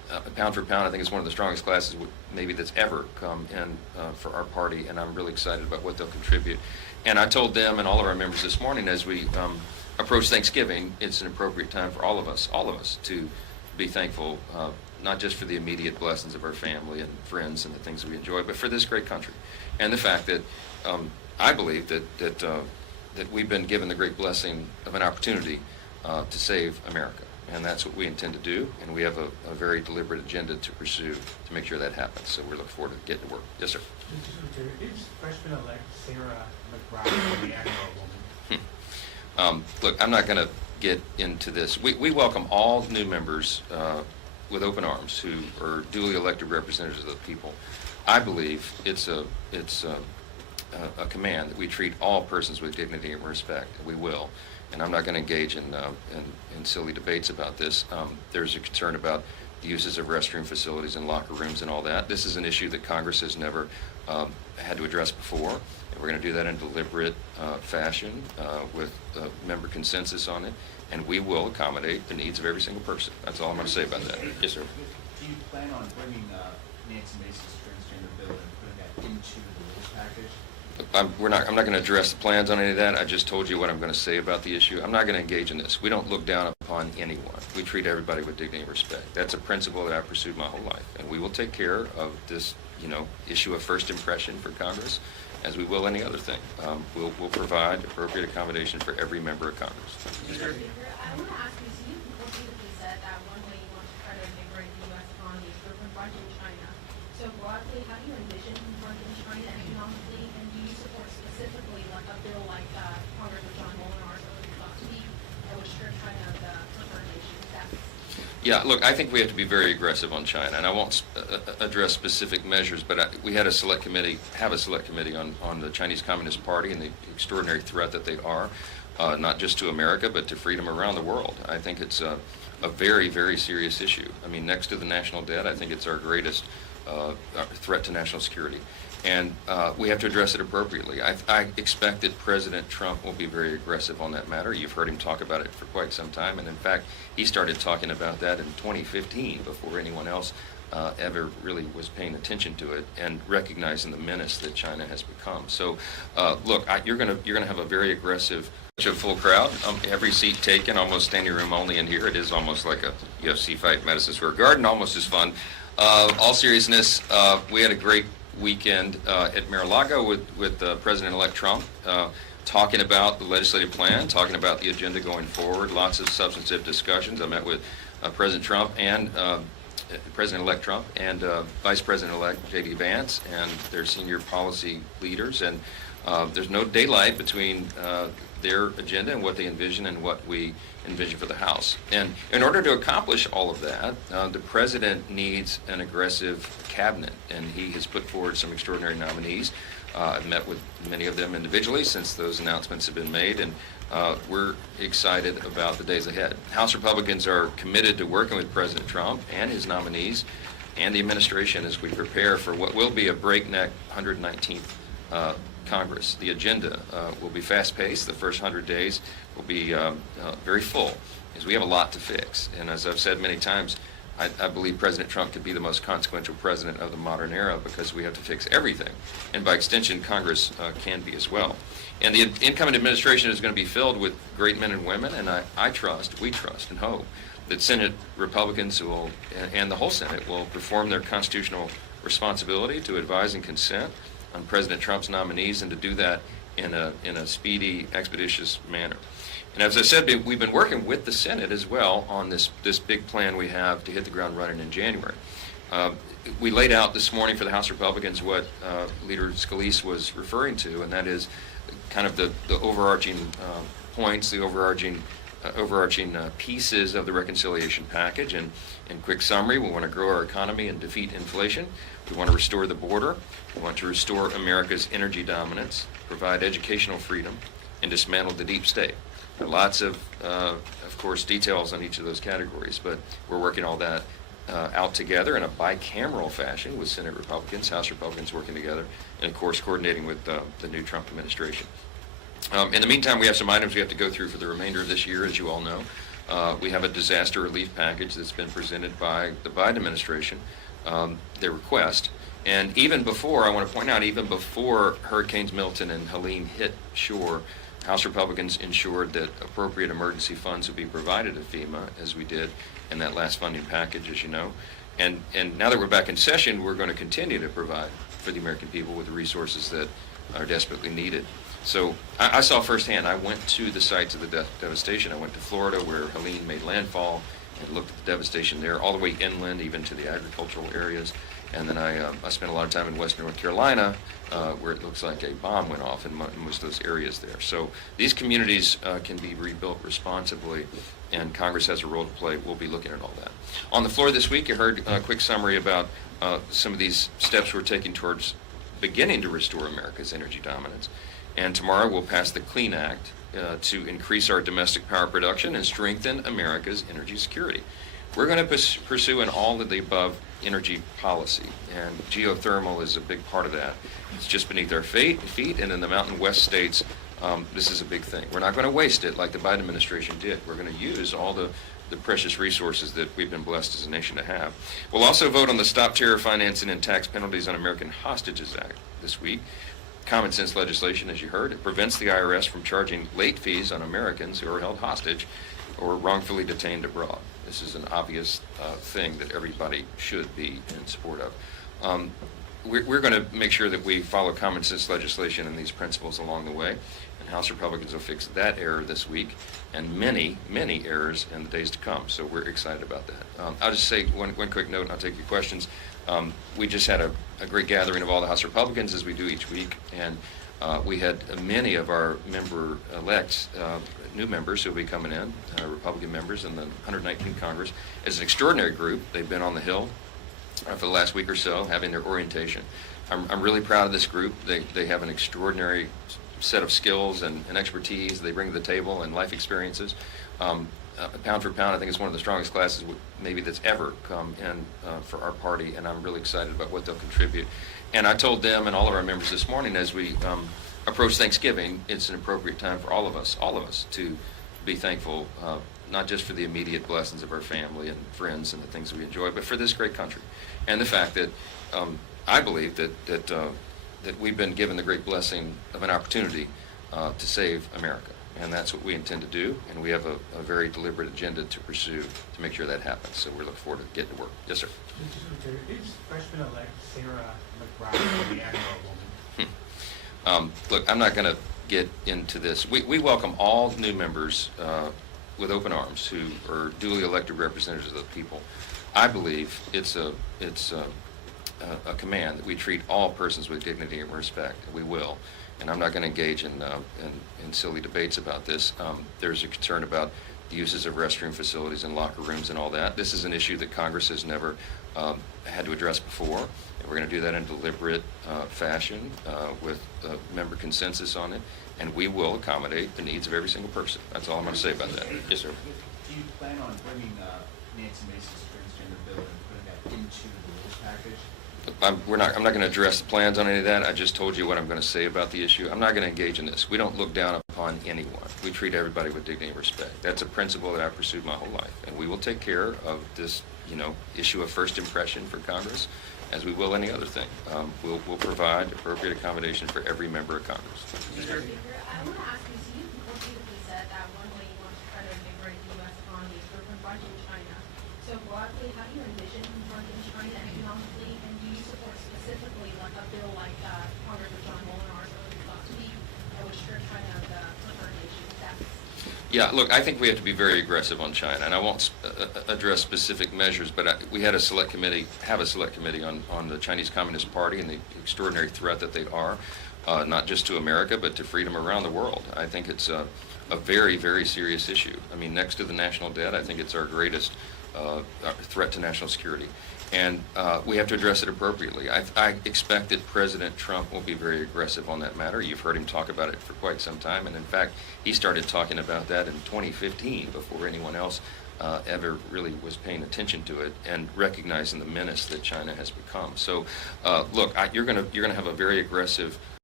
pound for pound, I think it's one of the strongest classes maybe that's ever come in for our party, and I'm really excited about what they'll contribute. And I told them and all of our members this morning as we approach Thanksgiving, it's an appropriate time for all of us to be thankful, not just for the immediate blessings of our family and friends and the things that we enjoy, but for this great country. And the fact that I believe that we've been given the great blessing of an opportunity to save America. And that's what we intend to do, and we have a very deliberate agenda to pursue to make sure that happens. So we're looking forward to getting to work. Yes, sir. Is freshman-elect Sarah McBride the Admiral woman? Look, I'm not going to get into this. We welcome all new members with open arms who are duly elected representatives of the people. I believe it's a command that we treat all persons with dignity and respect. We will. And I'm not going to engage in silly debates about this. There's a concern about the uses of restroom facilities and locker rooms and all that. This is an issue that Congress has never had to address before. And we're going to do that in a deliberate fashion with member consensus on it. And we will accommodate the needs of every single person. That's all I'm going to say about that. Yes, sir. Do you plan on bringing Nancy Mace's transgender bill and putting that into the rules package? I'm not going to address the plans on any of that. I just told you what I'm going to say about the issue. I'm not going to engage in this. We don't look down upon anyone. We treat everybody with dignity and respect. That's a principle that I've pursued my whole life. And we will take care of this, issue of first impression for Congress, as we will any other thing. We'll provide appropriate accommodation for every member of Congress. Leader, I want to ask you, so you repeatedly said that one way you want to try to invigorate the U.S. economy is through confronting China. So broadly, how do you envision confronting China economically, and do you support specifically like a bill like Congressman John Molinar's last week that would strip China of the preferred nation status? Yeah, look, I think we have to be very aggressive on China, and I won't address specific measures, but we have a select committee on the Chinese Communist Party and the extraordinary threat that they are, not just to America, but to freedom around the world. I think it's a very, very serious issue. I mean, next to the national debt, I think it's our greatest threat to national security. And we have to address it appropriately. I expect that President Trump will be very aggressive on that matter. You've heard him talk about it for quite some time, and in fact, he started talking about that in 2015 before anyone else ever really was paying attention to it and recognizing the menace that China has become. So, look, you're gonna have a very aggressive, full crowd. Every seat taken, almost standing room only in here. It is almost like a UFC fight, Madison Square Garden, almost as fun. All seriousness, we had a great weekend at Mar-a-Lago with President-elect Trump, talking about the legislative plan, talking about the agenda going forward, lots of substantive discussions. I met with President Trump and President-elect Trump and Vice President-elect J.D. Vance and their senior policy leaders, and there's no daylight between their agenda and what they envision and what we envision for the House. And in order to accomplish all of that, the President needs an aggressive cabinet, and he has put forward some extraordinary nominees. I've met with many of them individually since those announcements have been made, and we're excited about the days ahead. House Republicans are committed to working with President Trump and his nominees and the administration as we prepare for what will be a breakneck 119th Congress. The agenda will be fast-paced. The first 100 days will be very full, as we have a lot to fix. And as I've said many times, I believe President Trump could be the most consequential president of the modern era because we have to fix everything. And by extension, Congress can be as well. And the incoming administration is going to be filled with great men and women, and we trust and hope that Senate Republicans and the whole Senate will perform their constitutional responsibility to advise and consent on President Trump's nominees, and to do that in a speedy, expeditious manner. And as I said, we've been working with the Senate as well on this big plan we have to hit the ground running in January. We laid out this morning for the House Republicans what Leader Scalise was referring to, and that is kind of the overarching points, the overarching pieces of the reconciliation package. And in quick summary, we want to grow our economy and defeat inflation. We want to restore the border. We want to restore America's energy dominance, provide educational freedom, and dismantle the deep state. There are lots of course, details on each of those categories, but we're working all that out together in a bicameral fashion with Senate Republicans, House Republicans working together, and of course coordinating with the new Trump administration. In the meantime, we have some items we have to go through for the remainder of this year, as you all know. We have a disaster relief package that's been presented by the Biden administration, their request. And even before, I want to point out, even before Hurricanes Milton and Helene hit shore, House Republicans ensured that appropriate emergency funds would be provided to FEMA, as we did in that last funding package, as you know. And now that we're back in session, we're going to continue to provide for the American people with the resources that are desperately needed. So I saw firsthand. I went to the sites of the devastation. I went to Florida, where Helene made landfall, and looked at the devastation there, all the way inland, even to the agricultural areas. And then I spent a lot of time in western North Carolina, where it looks like a bomb went off in most of those areas there. So these communities can be rebuilt responsibly, and Congress has a role to play. We'll be looking at all that. On the floor this week, you heard a quick summary about some of these steps we're taking towards beginning to restore America's energy dominance. And tomorrow we'll pass the Clean Act to increase our domestic power production and strengthen America's energy security. We're going to pursue an all of the above energy policy, and geothermal is a big part of that. It's just beneath our feet, and in the Mountain West states, this is a big thing. We're not going to waste it like the Biden administration did. We're going to use all the precious resources that we've been blessed as a nation to have. We'll also vote on the Stop Terror Financing and Tax Penalties on American Hostages Act this week. Common sense legislation, as you heard. It prevents the IRS from charging late fees on Americans who are held hostage or wrongfully detained abroad. This is an obvious thing that everybody should be in support of. We're going to make sure that we follow common sense legislation and these principles along the way, and House Republicans will fix that error this week and many, many errors in the days to come. So we're excited about that. I'll just say one quick note, and I'll take your questions. We just had a great gathering of all the House Republicans, as we do each week, and we had many of our member-elects, new members who will be coming in, Republican members in the 119th Congress. As an extraordinary group, they've been on the Hill for the last week or so, having their orientation. I'm really proud of this group. They have an extraordinary set of skills and expertise they bring to the table, and life experiences. Pound for pound, I think it's one of the strongest classes maybe that's ever come in for our party, and I'm really excited about what they'll contribute. And I told them and all of our members this morning, as we approach Thanksgiving, it's an appropriate time for all of us to be thankful, not just for the immediate blessings of our family and friends and the things we enjoy, but for this great country, and the fact that I believe that we've been given the great blessing of an opportunity to save America. And that's what we intend to do, and we have a very deliberate agenda to pursue to make sure that happens. So we're looking forward to getting to work. Yes, sir. Is freshman-elect Sarah McBride the Emmer woman? Look, I'm not going to get into this. We welcome all new members with open arms who are duly elected representatives of the people. I believe it's a command that we treat all persons with dignity and respect, and we will. And I'm not going to engage in silly debates about this. There's a concern about the uses of restroom facilities and locker rooms and all that. This is an issue that Congress has never had to address before. And we're going to do that in a deliberate fashion with member consensus on it. And we will accommodate the needs of every single person. That's all I'm going to say about that. Yes, sir. Do you plan on bringing Nancy Mace's transgender bill and putting that into the rules package? I'm not going to address the plans on any of that. I just told you what I'm going to say about the issue. I'm not going to engage in this. We don't look down upon anyone. We treat everybody with dignity and respect. That's a principle that I've pursued my whole life. And we will take care of this, issue of first impression for Congress, as we will any other thing. We'll provide appropriate accommodation for every member of Congress. Mr. Speaker, I want to ask you, so you repeatedly said that one way you want to try to invigorate the U.S. economy is through confronting China. So broadly, how do you envision confronting China economically, and do you support specifically like a bill like Congressman John Molinar's last week that would strip China of the preferred nation status? Yeah, look, I think we have to be very aggressive on China, and I won't address specific measures, but we had a select committee on the Chinese Communist Party and the extraordinary threat that they are, not just to America, but to freedom around the world. I think it's a very, very serious issue. I mean, next to the national debt, I think it's our greatest threat to national security. And we have to address it appropriately. I expect that President Trump will be very aggressive on that matter. You've heard him talk about it for quite some time, and in fact, he started talking about that in 2015 before anyone else ever really was paying attention to it and recognizing the menace that China has become. So, look, you're going to have a very aggressive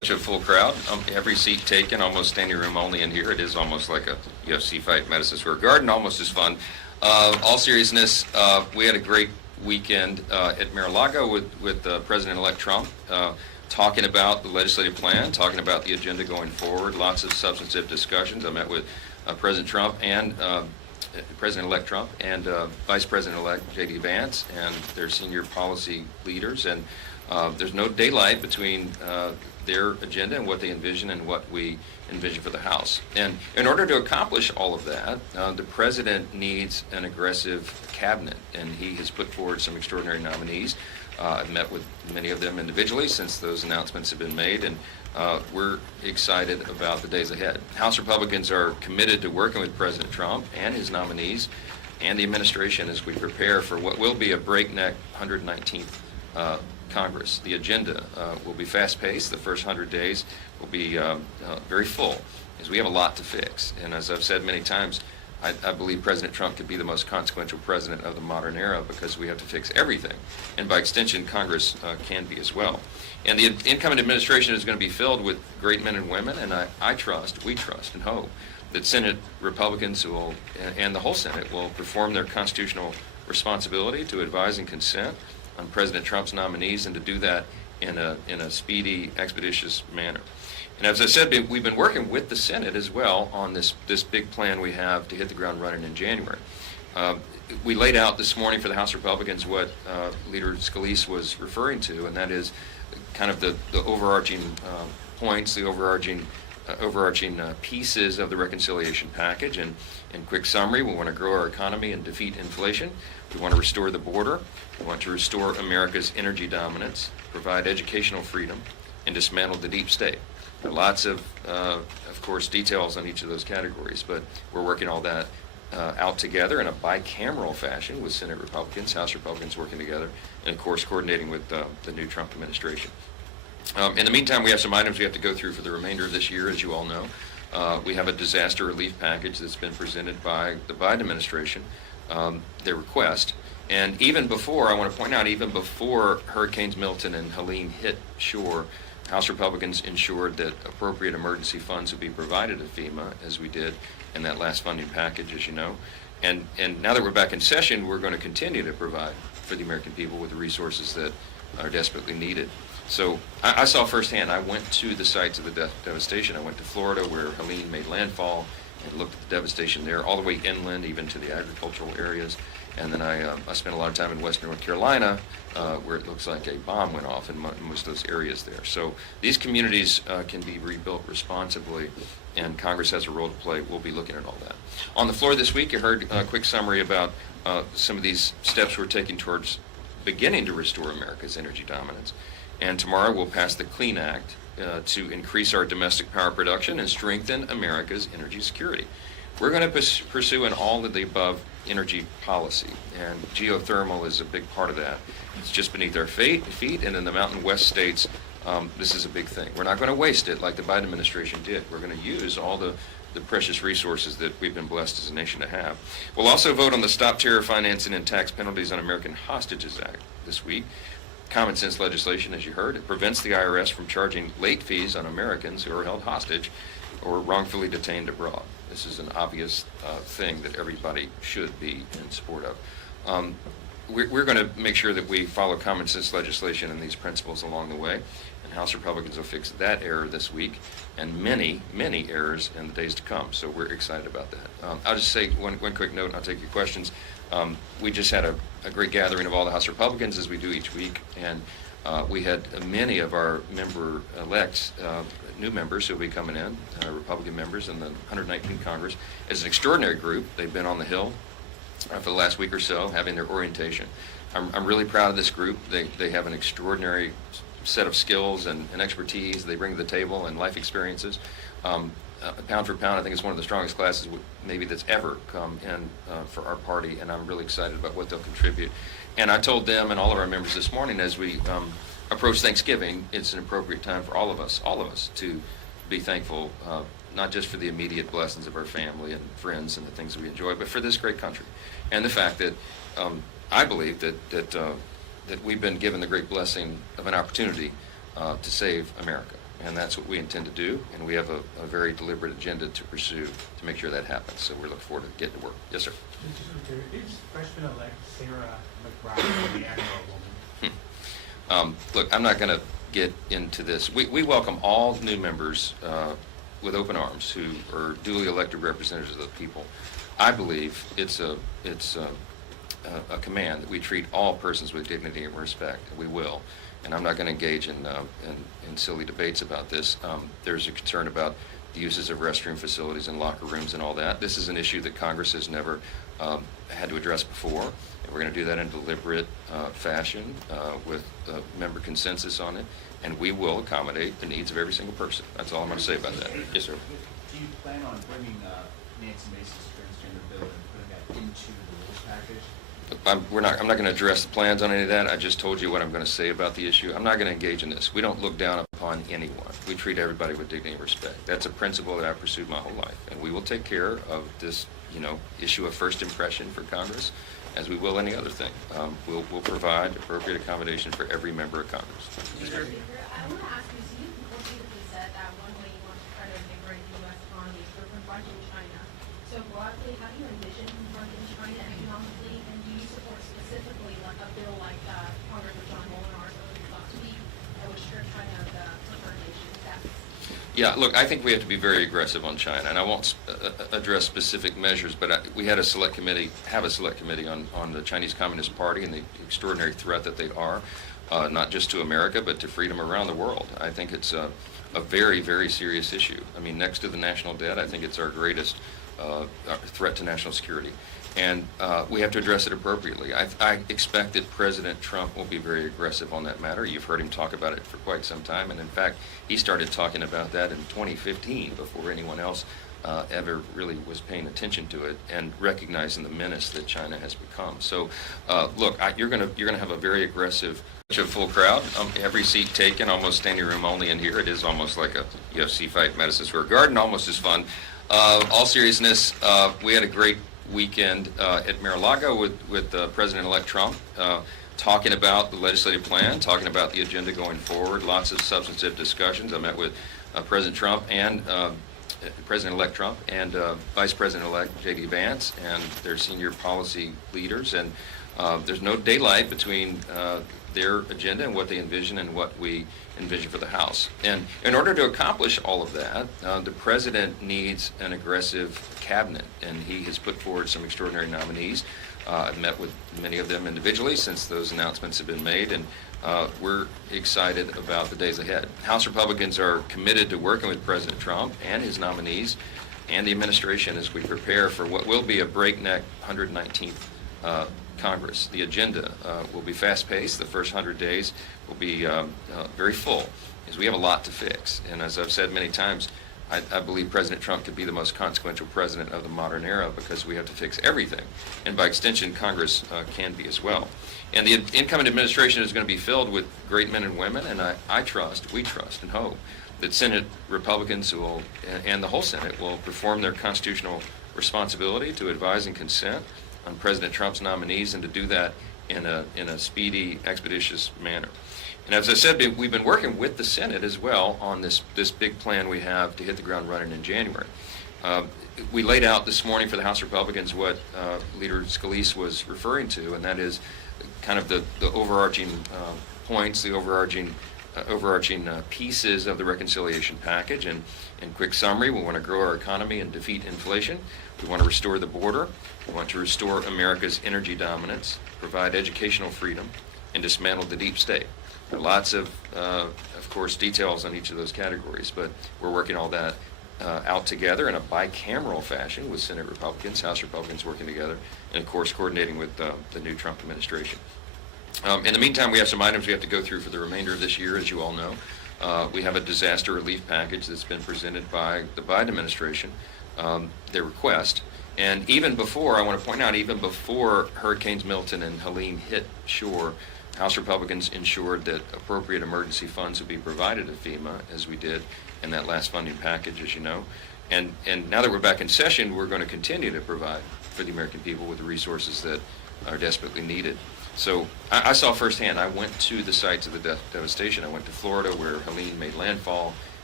A full crowd, every seat taken, almost standing room only in here. It is almost like a UFC fight, Madison Square Garden, almost as fun. All seriousness, we had a great weekend at Mar-a-Lago with President-elect Trump, talking about the legislative plan, talking about the agenda going forward, lots of substantive discussions. I met with President Trump and President-elect Trump and Vice President-elect J.D. Vance and their senior policy leaders, and there's no daylight between their agenda and what they envision and what we envision for the House. And in order to accomplish all of that, the President needs an aggressive cabinet, and he has put forward some extraordinary nominees. I've met with many of them individually since those announcements have been made, and we're excited about the days ahead. House Republicans are committed to working with President Trump and his nominees and the administration as we prepare for what will be a breakneck 119th Congress. The agenda will be fast-paced. The first 100 days will be very full, as we have a lot to fix. And as I've said many times, I believe President Trump could be the most consequential president of the modern era because we have to fix everything. And by extension, Congress can be as well. And the incoming administration is going to be filled with great men and women, and we trust and hope that Senate Republicans will, and the whole Senate will perform their constitutional responsibility to advise and consent on President Trump's nominees, and to do that in a speedy, expeditious manner. And as I said, we've been working with the Senate as well on this big plan we have to hit the ground running in January. We laid out this morning for the House Republicans what Leader Scalise was referring to, and that is kind of the overarching points, the overarching pieces of the reconciliation package. And in quick summary, we want to grow our economy and defeat inflation. We want to restore the border. We want to restore America's energy dominance, provide educational freedom, and dismantle the deep state. There are lots of course, details on each of those categories, but we're working all that out together in a bicameral fashion with Senate Republicans, House Republicans working together, and of course coordinating with the new Trump administration. In the meantime, we have some items we have to go through for the remainder of this year, as you all know. We have a disaster relief package that's been presented by the Biden administration, their request. And even before, I want to point out, even before Hurricanes Milton and Helene hit shore, House Republicans ensured that appropriate emergency funds would be provided to FEMA, as we did in that last funding package, as you know. And now that we're back in session, we're going to continue to provide for the American people with the resources that are desperately needed. So I saw firsthand. I went to the sites of the devastation. I went to Florida, where Helene made landfall, and looked at the devastation there, all the way inland, even to the agricultural areas. And then I spent a lot of time in western North Carolina, where it looks like a bomb went off in most of those areas there. So these communities can be rebuilt responsibly, and Congress has a role to play. We'll be looking at all that. On the floor this week, you heard a quick summary about some of these steps we're taking towards beginning to restore America's energy dominance. And tomorrow we'll pass the Clean Act to increase our domestic power production and strengthen America's energy security. We're going to pursue an all of the above energy policy, and geothermal is a big part of that. It's just beneath our feet, and in the Mountain West states, this is a big thing. We're not going to waste it like the Biden administration did. We're going to use all the precious resources that we've been blessed as a nation to have. We'll also vote on the Stop Terror Financing and Tax Penalties on American Hostages Act this week. Common sense legislation, as you heard. It prevents the IRS from charging late fees on Americans who are held hostage or wrongfully detained abroad. This is an obvious thing that everybody should be in support of. We're going to make sure that we follow common sense legislation and these principles along the way, and House Republicans will fix that error this week and many, many errors in the days to come. So we're excited about that. I'll just say one quick note, and I'll take your questions. We just had a great gathering of all the House Republicans, as we do each week, and we had many of our member-elects, new members who will be coming in, Republican members in the 119th Congress. It's an extraordinary group. They've been on the Hill for the last week or so, having their orientation. I'm really proud of this group. They have an extraordinary set of skills and expertise they bring to the table, and life experiences. Pound for pound, I think it's one of the strongest classes maybe that's ever come in for our party, and I'm really excited about what they'll contribute. And I told them and all of our members this morning, as we approach Thanksgiving, it's an appropriate time for all of us to be thankful, not just for the immediate blessings of our family and friends and the things we enjoy, but for this great country, and the fact that I believe that we've been given the great blessing of an opportunity to save America. and that's what we intend to do, and we have a very deliberate agenda to pursue to make sure that happens. So we're looking forward to getting to work. Yes, sir. Is freshman-elect Sarah McBride the Emmer woman? Look, I'm not going to get into this. We welcome all new members with open arms who are duly elected representatives of the people. I believe it's a command that we treat all persons with dignity and respect, and we will. And I'm not going to engage in silly debates about this. There's a concern about the uses of restroom facilities and locker rooms and all that. This is an issue that Congress has never had to address before, and we're going to do that in a deliberate fashion with member consensus on it, and we will accommodate the needs of every single person. That's all I'm going to say about that. Yes, sir. Do you plan on bringing Nancy Mace's transgender bill and putting that into the rules package? I'm not going to address the plans on any of that. I just told you what I'm going to say about the issue. I'm not going to engage in this. We don't look down upon anyone. We treat everybody with dignity and respect. That's a principle that I've pursued my whole life, and we will take care of this, issue of first impression for Congress, as we will any other thing. We'll provide appropriate accommodation for every member of Congress. Mr. Speaker, I want to ask you, so you repeatedly said that one way you want to try to invigorate the U.S. economy is through confronting China. So broadly, how do you envision confronting China economically, and do you support specifically like a bill like Congressman John Molinar's bill thought to be that would strip China of the preferred nation status? Yeah, look, I think we have to be very aggressive on China, and I won't address specific measures, but we have a select committee on the Chinese Communist Party and the extraordinary threat that they are, not just to America, but to freedom around the world. I think it's a very, very serious issue. I mean, next to the national debt, I think it's our greatest threat to national security. And we have to address it appropriately. I expect that President Trump will be very aggressive on that matter. You've heard him talk about it for quite some time, and in fact, he started talking about that in 2015 before anyone else ever really was paying attention to it and recognizing the menace that China has become. So, look, you're gonna have a very aggressive, full crowd. Every seat taken, almost standing room only in here. It is almost like a UFC fight in Madison Square Garden, almost as fun. All seriousness, we had a great weekend at Mar-a-Lago with President-elect Trump, talking about the legislative plan, talking about the agenda going forward, lots of substantive discussions. I met with President Trump and President-elect Trump and Vice President-elect J.D. Vance and their senior policy leaders, and there's no daylight between their agenda and what they envision and what we envision for the House. And in order to accomplish all of that, the President needs an aggressive cabinet, and he has put forward some extraordinary nominees. I've met with many of them individually since those announcements have been made, and we're excited about the days ahead. House Republicans are committed to working with President Trump and his nominees and the administration as we prepare for what will be a breakneck 119th Congress. The agenda will be fast-paced. The first 100 days will be very full, as we have a lot to fix. And as I've said many times, I believe President Trump could be the most consequential president of the modern era because we have to fix everything. And by extension, Congress can be as well. And the incoming administration is going to be filled with great men and women, and we trust and hope that Senate Republicans and the whole Senate will perform their constitutional responsibility to advise and consent on President Trump's nominees, and to do that in a speedy, expeditious manner. And as I said, we've been working with the Senate as well on this big plan we have to hit the ground running in January. We laid out this morning for the House Republicans what Leader Scalise was referring to, and that is kind of the overarching points, the overarching pieces of the reconciliation package. And in quick summary, we want to grow our economy and defeat inflation. We want to restore the border. We want to restore America's energy dominance, provide educational freedom, and dismantle the deep state. There are lots of course, details on each of those categories, but we're working all that out together in a bicameral fashion with Senate Republicans, House Republicans working together, and of course coordinating with the new Trump administration. In the meantime, we have some items we have to go through for the remainder of this year, as you all know. We have a disaster relief package that's been presented by the Biden administration, their request. And even before, I want to point out, even before Hurricanes Milton and Helene hit shore, House Republicans ensured that appropriate emergency funds would be provided to FEMA, as we did in that last funding package, as you know. And now that we're back in session, we're going to continue to provide for the American people with the resources that are desperately needed. So I saw firsthand. I went to the sites of the devastation. I went to Florida, where Helene made landfall,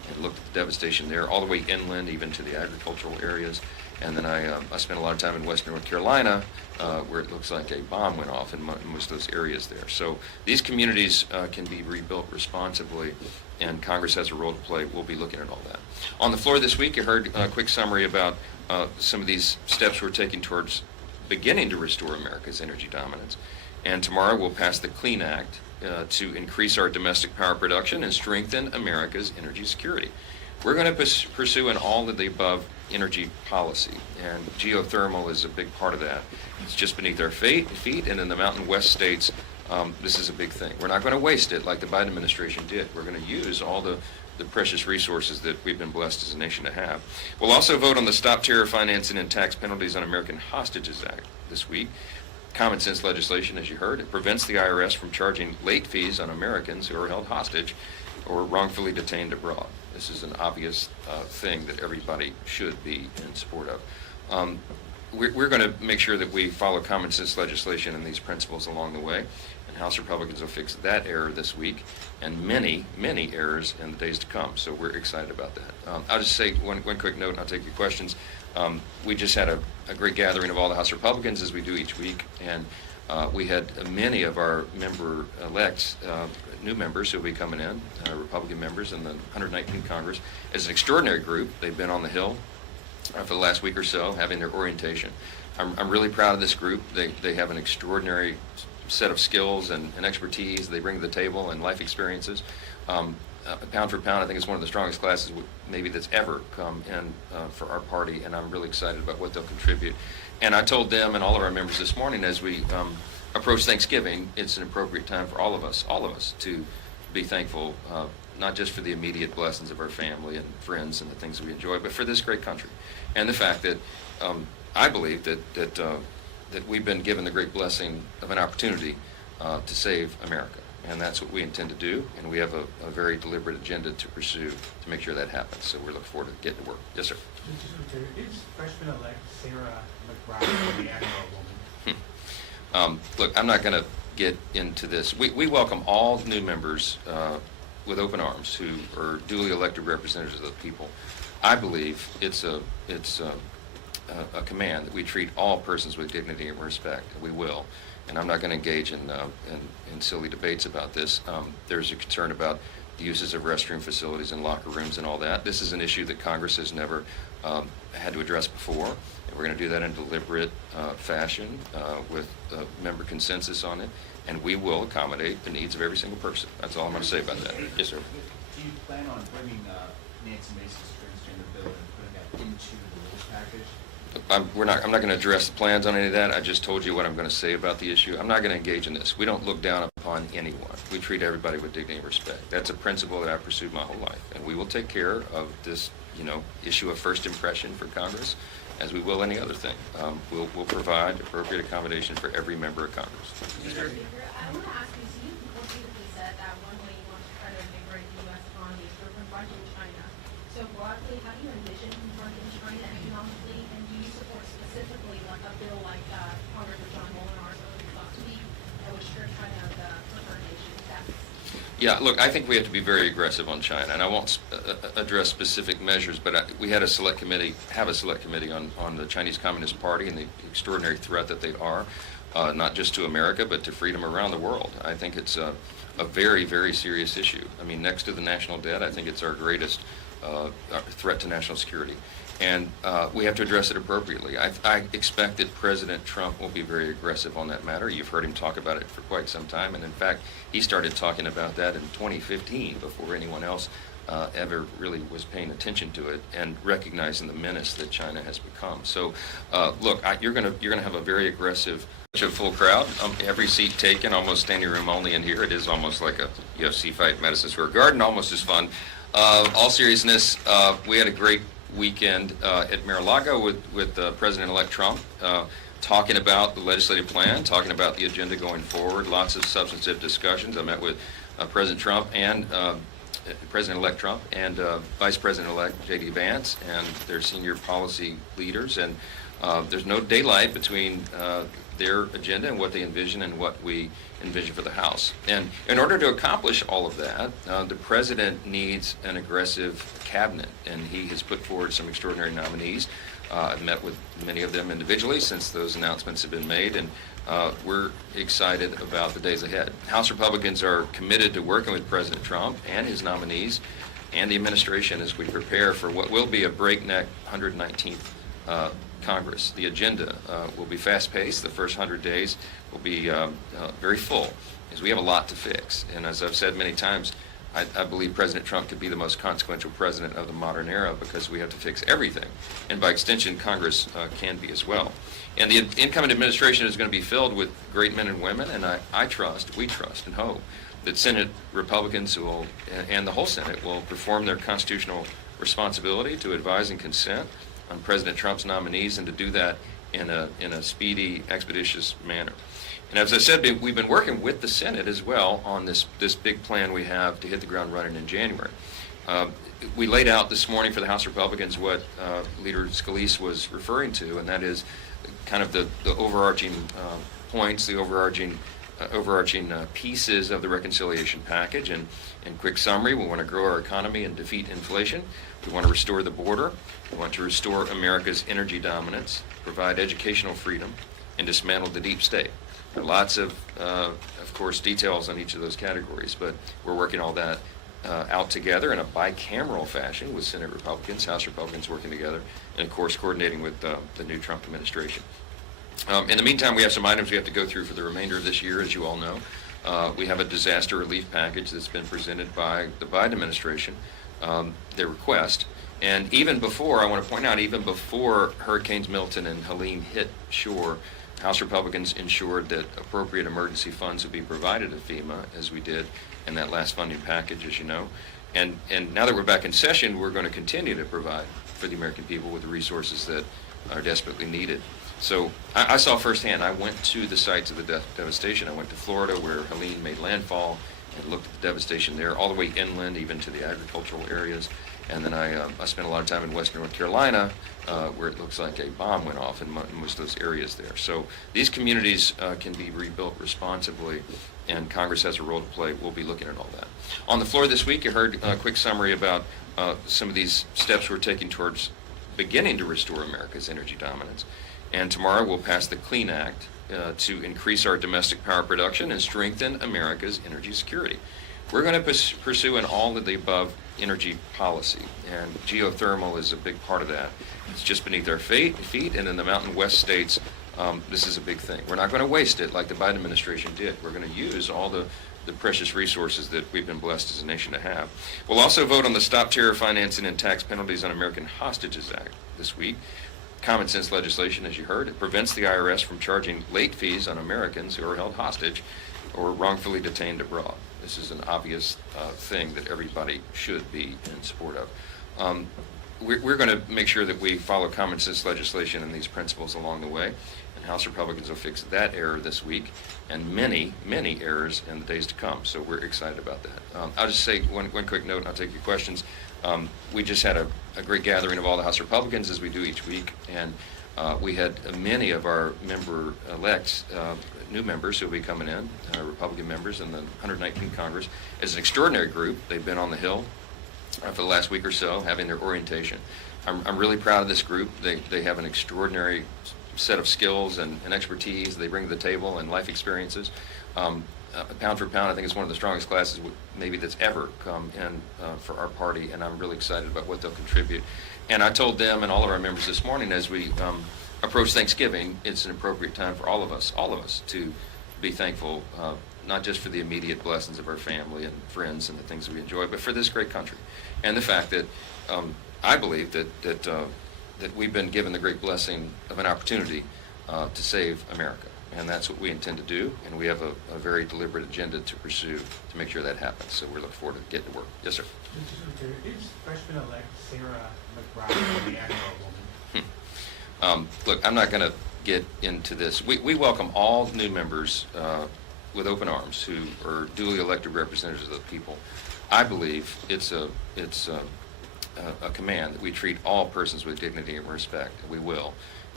and looked at the devastation there, all the way inland, even to the agricultural areas. And then I spent a lot of time in western North Carolina, where it looks like a bomb went off in most of those areas there. So these communities can be rebuilt responsibly, and Congress has a role to play. We'll be looking at all that. On the floor this week, you heard a quick summary about some of these steps we're taking towards beginning to restore America's energy dominance. And tomorrow we'll pass the Clean Act to increase our domestic power production and strengthen America's energy security. We're going to pursue an all of the above energy policy, and geothermal is a big part of that. It's just beneath our feet, and in the Mountain West states, this is a big thing. We're not going to waste it like the Biden administration did. We're going to use all the precious resources that we've been blessed as a nation to have. We'll also vote on the Stop Terror Financing and Tax Penalties on American Hostages Act this week. Common sense legislation, as you heard. It prevents the IRS from charging late fees on Americans who are held hostage or wrongfully detained abroad. This is an obvious thing that everybody should be in support of. We're going to make sure that we follow common sense legislation and these principles along the way. And House Republicans will fix that error this week and many, many errors in the days to come. So we're excited about that. I'll just say one quick note, and I'll take your questions. We just had a great gathering of all the House Republicans, as we do each week, and we had many of our member-elects, new members who will be coming in, Republican members in the 119th Congress, as an extraordinary group. They've been on the Hill for the last week or so, having their orientation. I'm really proud of this group. They have an extraordinary set of skills and expertise they bring to the table and life experiences. Pound for pound, I think it's one of the strongest classes maybe that's ever come in for our party, and I'm really excited about what they'll contribute. And I told them and all of our members this morning, as we approach Thanksgiving, it's an appropriate time for all of us to be thankful, not just for the immediate blessings of our family and friends and the things we enjoy, but for this great country. And the fact that I believe that we've been given the great blessing of an opportunity to save America. And that's what we intend to do, and we have a very deliberate agenda to pursue to make sure that happens. So we're looking forward to getting to work. Yes, sir. Is freshman-elect Sarah McBride the Admiral woman? Look, I'm not going to get into this. We welcome all new members with open arms who are duly elected representatives of the people. I believe it's a command that we treat all persons with dignity and respect, and we will. And I'm not going to engage in silly debates about this. There's a concern about the uses of restroom facilities and locker rooms and all that. This is an issue that Congress has never had to address before, and we're going to do that in a deliberate fashion with member consensus on it, and we will accommodate the needs of every single person. That's all I'm going to say about that. Yes, sir. Do you plan on bringing Nancy Mace's transgender bill and putting that into the rules package? I'm not going to address the plans on any of that. I just told you what I'm going to say about the issue. I'm not going to engage in this. We don't look down upon anyone. We treat everybody with dignity and respect. That's a principle that I've pursued my whole life, and we will take care of this, issue of first impression for Congress, as we will any other thing. We'll provide appropriate accommodation for every member of Congress. Mr. Speaker, I want to ask you, so you repeatedly said that one way you want to try to invigorate the U.S. economy is through confronting China. So broadly, how do you envision confronting China economically, and do you support specifically like a bill like Congressman John Molinar's last week that would strip China of the preferred nation status? Yeah, look, I think we have to be very aggressive on China, and I won't address specific measures, but we have a select committee on the Chinese Communist Party and the extraordinary threat that they are, not just to America, but to freedom around the world. I think it's a very, very serious issue. I mean, next to the national debt, I think it's our greatest threat to national security. And we have to address it appropriately. I expect that President Trump will be very aggressive on that matter. You've heard him talk about it for quite some time, and in fact, he started talking about that in 2015 before anyone else ever really was paying attention to it and recognizing the menace that China has become. So, look, you're going to have a very aggressive, full crowd. Every seat taken, almost standing room only in here. It is almost like a UFC fight in Madison Square Garden, almost as fun. All seriousness, we had a great weekend at Mar-a-Lago with President-elect Trump, talking about the legislative plan, talking about the agenda going forward, lots of substantive discussions. I met with President Trump and President-elect Trump and Vice President-elect J.D. Vance and their senior policy leaders, and there's no daylight between their agenda and what they envision and what we envision for the House. And in order to accomplish all of that, the President needs an aggressive cabinet, and he has put forward some extraordinary nominees. I've met with many of them individually since those announcements have been made, and we're excited about the days ahead. House Republicans are committed to working with President Trump and his nominees and the administration as we prepare for what will be a breakneck 119th Congress. The agenda will be fast-paced. The first 100 days will be very full, as we have a lot to fix. And as I've said many times, I believe President Trump could be the most consequential president of the modern era because we have to fix everything. And by extension, Congress can be as well. And the incoming administration is going to be filled with great men and women, and we trust and hope that Senate Republicans will, and the whole Senate will perform their constitutional responsibility to advise and consent on President Trump's nominees, and to do that in a speedy, expeditious manner. And as I said, we've been working with the Senate as well on this big plan we have to hit the ground running in January. We laid out this morning for the House Republicans what Leader Scalise was referring to, and that is kind of the overarching points, the overarching pieces of the reconciliation package. And in quick summary, we want to grow our economy and defeat inflation. We want to restore the border. We want to restore America's energy dominance, provide educational freedom, and dismantle the deep state. There are lots of course, details on each of those categories, but we're working all that out together in a bicameral fashion with Senate Republicans, House Republicans working together, and of course coordinating with the new Trump administration. In the meantime, we have some items we have to go through for the remainder of this year, as you all know. We have a disaster relief package that's been presented by the Biden administration, their request. And even before, I want to point out, even before Hurricanes Milton and Helene hit shore, House Republicans ensured that appropriate emergency funds would be provided to FEMA, as we did in that last funding package, as you know. And now that we're back in session, we're going to continue to provide for the American people with the resources that are desperately needed. So I saw firsthand. I went to the sites of the devastation. I went to Florida, where Helene made landfall, and looked at the devastation there, all the way inland, even to the agricultural areas. And then I spent a lot of time in western North Carolina, where it looks like a bomb went off in most of those areas there. So these communities can be rebuilt responsibly, and Congress has a role to play. We'll be looking at all that. On the floor this week, you heard a quick summary about some of these steps we're taking towards beginning to restore America's energy dominance. And tomorrow we'll pass the CLEAN Act to increase our domestic power production and strengthen America's energy security. We're going to pursue an all-of-the-above energy policy, and geothermal is a big part of that. It's just beneath our feet, and in the Mountain West states, this is a big thing. We're not going to waste it like the Biden administration did. We're going to use all the precious resources that we've been blessed as a nation to have. We'll also vote on the Stop Terror Financing and Tax Penalties on American Hostages Act this week. Common sense legislation, as you heard. It prevents the IRS from charging late fees on Americans who are held hostage or wrongfully detained abroad. This is an obvious thing that everybody should be in support of. We're going to make sure that we follow common sense legislation and these principles along the way, and House Republicans will fix that error this week and many, many errors in the days to come. So we're excited about that. I'll just say one quick note, and I'll take your questions. We just had a great gathering of all the House Republicans, as we do each week, and we had many of our member-elects, new members who will be coming in, Republican members in the 119th Congress. As an extraordinary group, they've been on the Hill for the last week or so, having their orientation. I'm really proud of this group. They have an extraordinary set of skills and expertise they bring to the table, and life experiences. Pound for pound, I think it's one of the strongest classes maybe that's ever come in for our party, and I'm really excited about what they'll contribute. And I told them and all of our members this morning, as we approach Thanksgiving, it's an appropriate time for all of us to be thankful, not just for the immediate blessings of our family and friends and the things that we enjoy, but for this great country, and the fact that I believe that we've been given the great blessing of an opportunity to save America. And that's what we intend to do, and we have a very deliberate agenda to pursue to make sure that happens. So we're looking forward to getting to work. Yes, sir. Is freshman-elect Sarah McBride the Admiral woman? Look, I'm not going to get into this. We welcome all new members with open arms who are duly elected representatives of the people. I believe it's a command that we treat all persons with dignity and respect, and we will.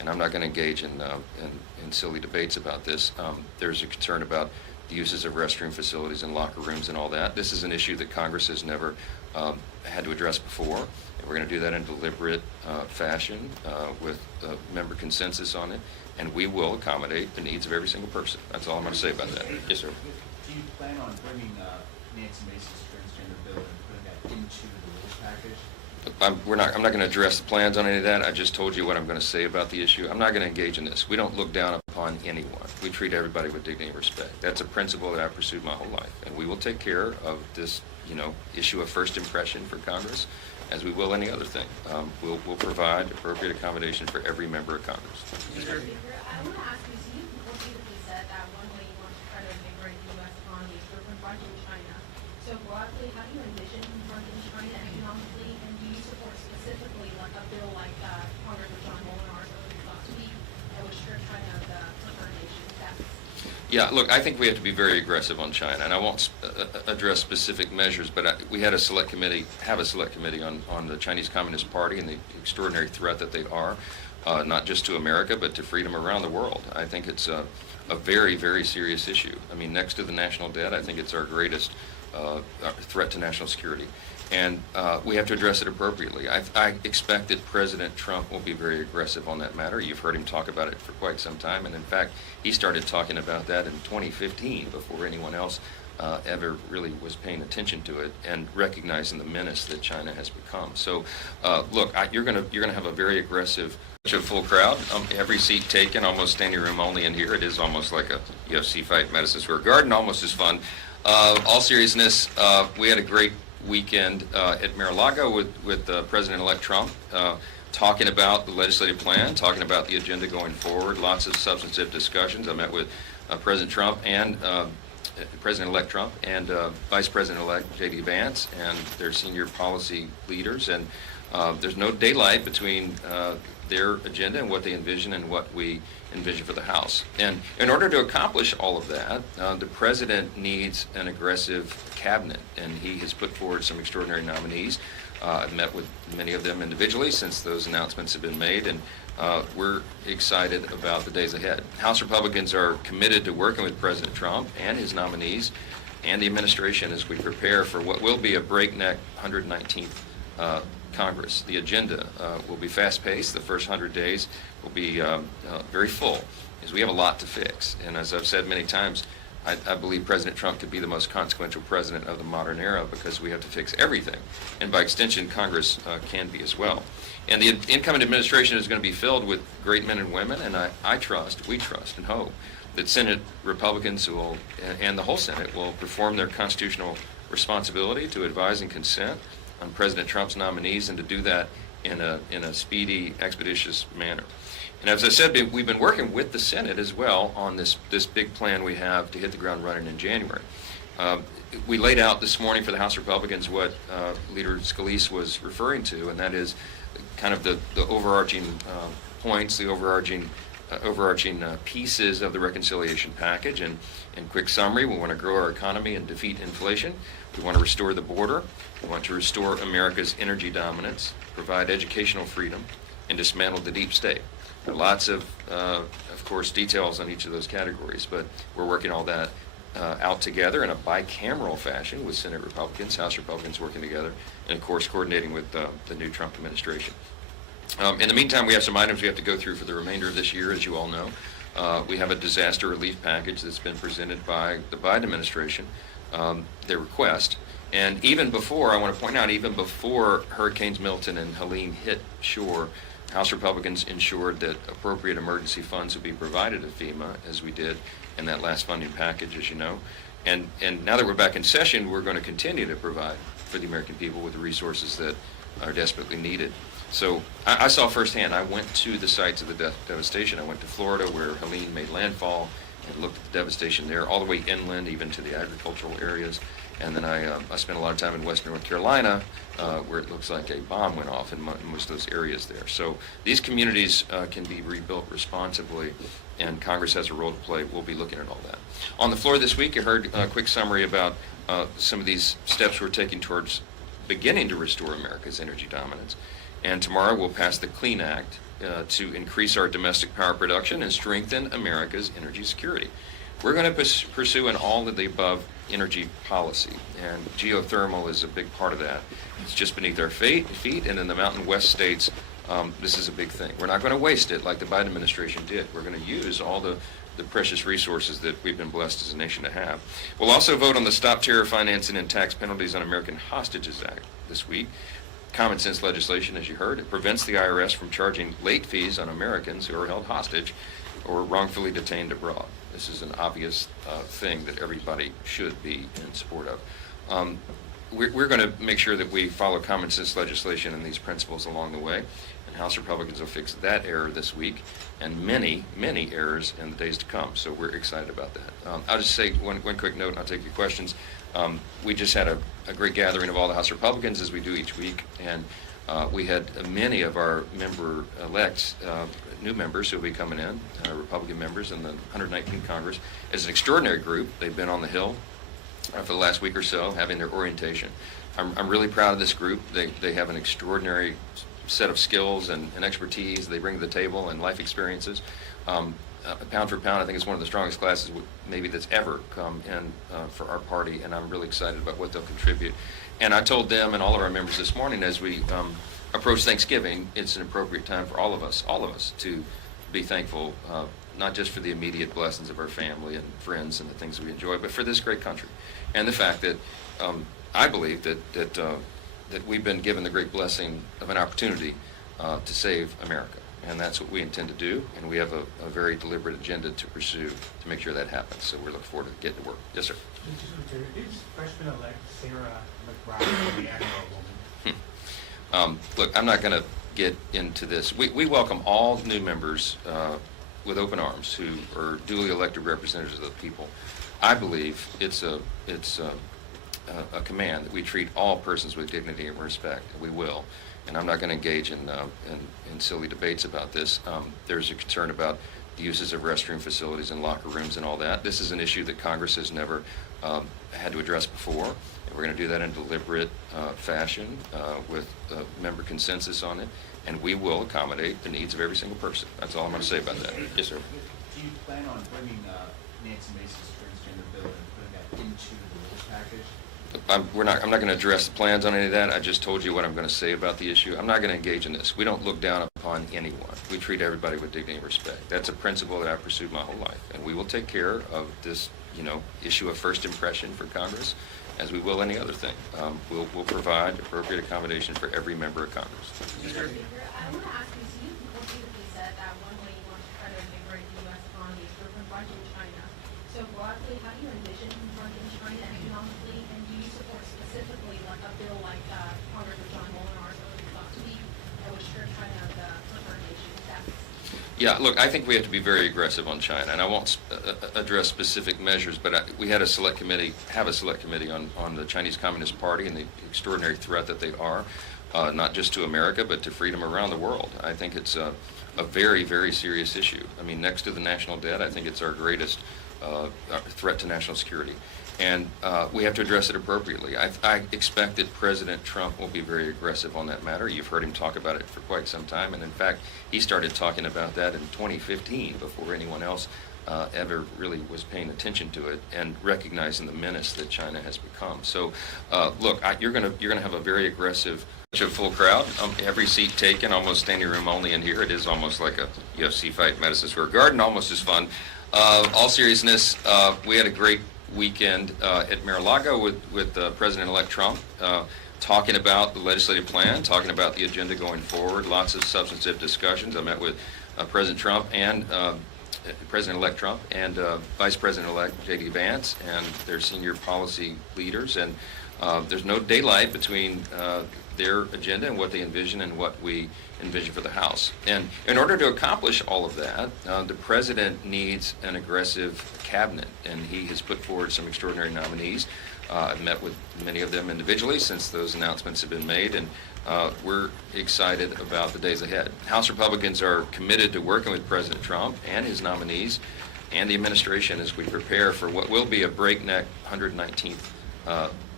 and I'm not going to engage in silly debates about this. There's a concern about the uses of restroom facilities and locker rooms and all that. This is an issue that Congress has never had to address before, and we're going to do that in deliberate fashion with member consensus on it, and we will accommodate the needs of every single person. That's all I'm going to say about that. Yes, sir. Do you plan on bringing Nancy Mace's transgender bill and putting that into the rules package? I'm not going to address the plans on any of that. I just told you what I'm going to say about the issue. I'm not going to engage in this. We don't look down upon anyone. We treat everybody with dignity and respect. That's a principle that I've pursued my whole life, and we will take care of this, issue of first impression for Congress, as we will any other thing. We'll provide appropriate accommodation for every member of Congress. Mr. Speaker, I want to ask you, so you repeatedly said that one way you want to try to invigorate the U.S. economy is through confronting China. So broadly, how do you envision confronting China economically, and do you support specifically like a bill like Congressman John Molinar's last week that would strip China of the preferred nation status? Yeah, look, I think we have to be very aggressive on China, and I won't address specific measures, but we had a select committee on the Chinese Communist Party and the extraordinary threat that they are, not just to America, but to freedom around the world. I think it's a very, very serious issue. I mean, next to the national debt, I think it's our greatest threat to national security. And we have to address it appropriately. I expect that President Trump will be very aggressive on that matter. You've heard him talk about it for quite some time, and in fact, he started talking about that in 2015 before anyone else ever really was paying attention to it and recognizing the menace that China has become. So, look, you're gonna have a very aggressive, full crowd. Every seat taken, almost standing room only in here. It is almost like a UFC fight in Madison Square Garden, almost as fun. All seriousness, we had a great weekend at Mar-a-Lago with President-elect Trump, talking about the legislative plan, talking about the agenda going forward, lots of substantive discussions. I met with President Trump and President-elect Trump and Vice President-elect J.D. Vance and their senior policy leaders, and there's no daylight between their agenda and what they envision and what we envision for the House. And in order to accomplish all of that, the President needs an aggressive cabinet, and he has put forward some extraordinary nominees. I've met with many of them individually since those announcements have been made, and we're excited about the days ahead. House Republicans are committed to working with President Trump and his nominees and the administration as we prepare for what will be a breakneck 119th Congress. The agenda will be fast-paced. The first 100 days will be very full, as we have a lot to fix. And as I've said many times, I believe President Trump could be the most consequential president of the modern era because we have to fix everything. And by extension, Congress can be as well. And the incoming administration is going to be filled with great men and women, and we trust and hope that Senate Republicans and the whole Senate will perform their constitutional responsibility to advise and consent on President Trump's nominees, and to do that in a speedy, expeditious manner. And as I said, we've been working with the Senate as well on this big plan we have to hit the ground running in January. We laid out this morning for the House Republicans what Leader Scalise was referring to, and that is kind of the overarching points, the overarching pieces of the reconciliation package. And in quick summary, we want to grow our economy and defeat inflation. We want to restore the border. We want to restore America's energy dominance, provide educational freedom, and dismantle the deep state. There are lots of course, details on each of those categories, but we're working all that out together in a bicameral fashion with Senate Republicans, House Republicans working together, and of course coordinating with the new Trump administration. In the meantime, we have some items we have to go through for the remainder of this year, as you all know. We have a disaster relief package that's been presented by the Biden administration, their request. And even before, I want to point out, even before Hurricanes Milton and Helene hit shore, House Republicans ensured that appropriate emergency funds would be provided to FEMA, as we did in that last funding package, as you know. And now that we're back in session, we're going to continue to provide for the American people with the resources that are desperately needed. So I saw firsthand. I went to the sites of the devastation. I went to Florida, where Helene made landfall, and looked at the devastation there, all the way inland, even to the agricultural areas. And then I spent a lot of time in western North Carolina, where it looks like a bomb went off in most of those areas there. So these communities can be rebuilt responsibly, and Congress has a role to play. We'll be looking at all that. On the floor this week, you heard a quick summary about some of these steps we're taking towards beginning to restore America's energy dominance. And tomorrow we'll pass the Clean Act to increase our domestic power production and strengthen America's energy security. We're going to pursue an all of the above energy policy, and geothermal is a big part of that. It's just beneath our feet, and in the Mountain West states, this is a big thing. We're not going to waste it like the Biden administration did. We're going to use all the precious resources that we've been blessed as a nation to have. We'll also vote on the Stop Terror Financing and Tax Penalties on American Hostages Act this week. Common sense legislation, as you heard. It prevents the IRS from charging late fees on Americans who are held hostage or wrongfully detained abroad. This is an obvious thing that everybody should be in support of. We're going to make sure that we follow common sense legislation and these principles along the way, and House Republicans will fix that error this week and many, many errors in the days to come. So we're excited about that. I'll just say one quick note, and I'll take your questions. We just had a great gathering of all the House Republicans, as we do each week, and we had many of our member-elects, new members who will be coming in, Republican members in the 119th Congress. As an extraordinary group, they've been on the Hill for the last week or so, having their orientation. I'm really proud of this group. They have an extraordinary set of skills and expertise they bring to the table and life experiences. Pound for pound, I think it's one of the strongest classes maybe that's ever come in for our party, and I'm really excited about what they'll contribute. And I told them and all of our members this morning, as we approach Thanksgiving, it's an appropriate time for all of us to be thankful, not just for the immediate blessings of our family and friends and the things we enjoy, but for this great country. And the fact that I believe that we've been given the great blessing of an opportunity to save America. And that's what we intend to do, and we have a very deliberate agenda to pursue to make sure that happens. So we're looking forward to getting to work. Yes, sir. Is freshman-elect Sarah McBride the Admiral woman? Look, I'm not going to get into this. We welcome all new members with open arms who are duly elected representatives of the people. I believe it's a command that we treat all persons with dignity and respect, and we will. And I'm not going to engage in silly debates about this. There's a concern about the uses of restroom facilities and locker rooms and all that. This is an issue that Congress has never had to address before. And we're going to do that in a deliberate fashion with member consensus on it. And we will accommodate the needs of every single person. That's all I'm going to say about that. Yes, sir. Do you plan on bringing Nancy Mace's transgender bill and putting that into the rules package? I'm not going to address the plans on any of that. I just told you what I'm going to say about the issue. I'm not going to engage in this. We don't look down upon anyone. We treat everybody with dignity and respect. That's a principle that I've pursued my whole life. And we will take care of this, issue of first impression for Congress, as we will any other thing. We'll provide appropriate accommodation for every member of Congress. Mr. Speaker, I want to ask you, so you repeatedly said that one way you want to try to invigorate the U.S. economy is through confronting China. So broadly, how do you envision confronting China economically, and do you support specifically like a bill like Congressman John Molinar's last week that would strip China of the preferred nation status? Yeah, look, I think we have to be very aggressive on China, and I won't address specific measures, but we had a select committee on the Chinese Communist Party and the extraordinary threat that they are, not just to America, but to freedom around the world. I think it's a very, very serious issue. I mean, next to the national debt, I think it's our greatest threat to national security. And we have to address it appropriately. I expect that President Trump will be very aggressive on that matter. You've heard him talk about it for quite some time, and in fact, he started talking about that in 2015 before anyone else ever really was paying attention to it and recognizing the menace that China has become. So, look, you're gonna have a very aggressive, full crowd. Every seat taken, almost standing room only in here. It is almost like a UFC fight, Madison Square Garden, almost as fun. All seriousness, we had a great weekend at Mar-a-Lago with President-elect Trump, talking about the legislative plan, talking about the agenda going forward, lots of substantive discussions. I met with President Trump and President-elect Trump and Vice President-elect J.D. Vance and their senior policy leaders, and there's no daylight between their agenda and what they envision and what we envision for the House. And in order to accomplish all of that, the President needs an aggressive cabinet, and he has put forward some extraordinary nominees. I've met with many of them individually since those announcements have been made, and we're excited about the days ahead. House Republicans are committed to working with President Trump and his nominees and the administration as we prepare for what will be a breakneck 119th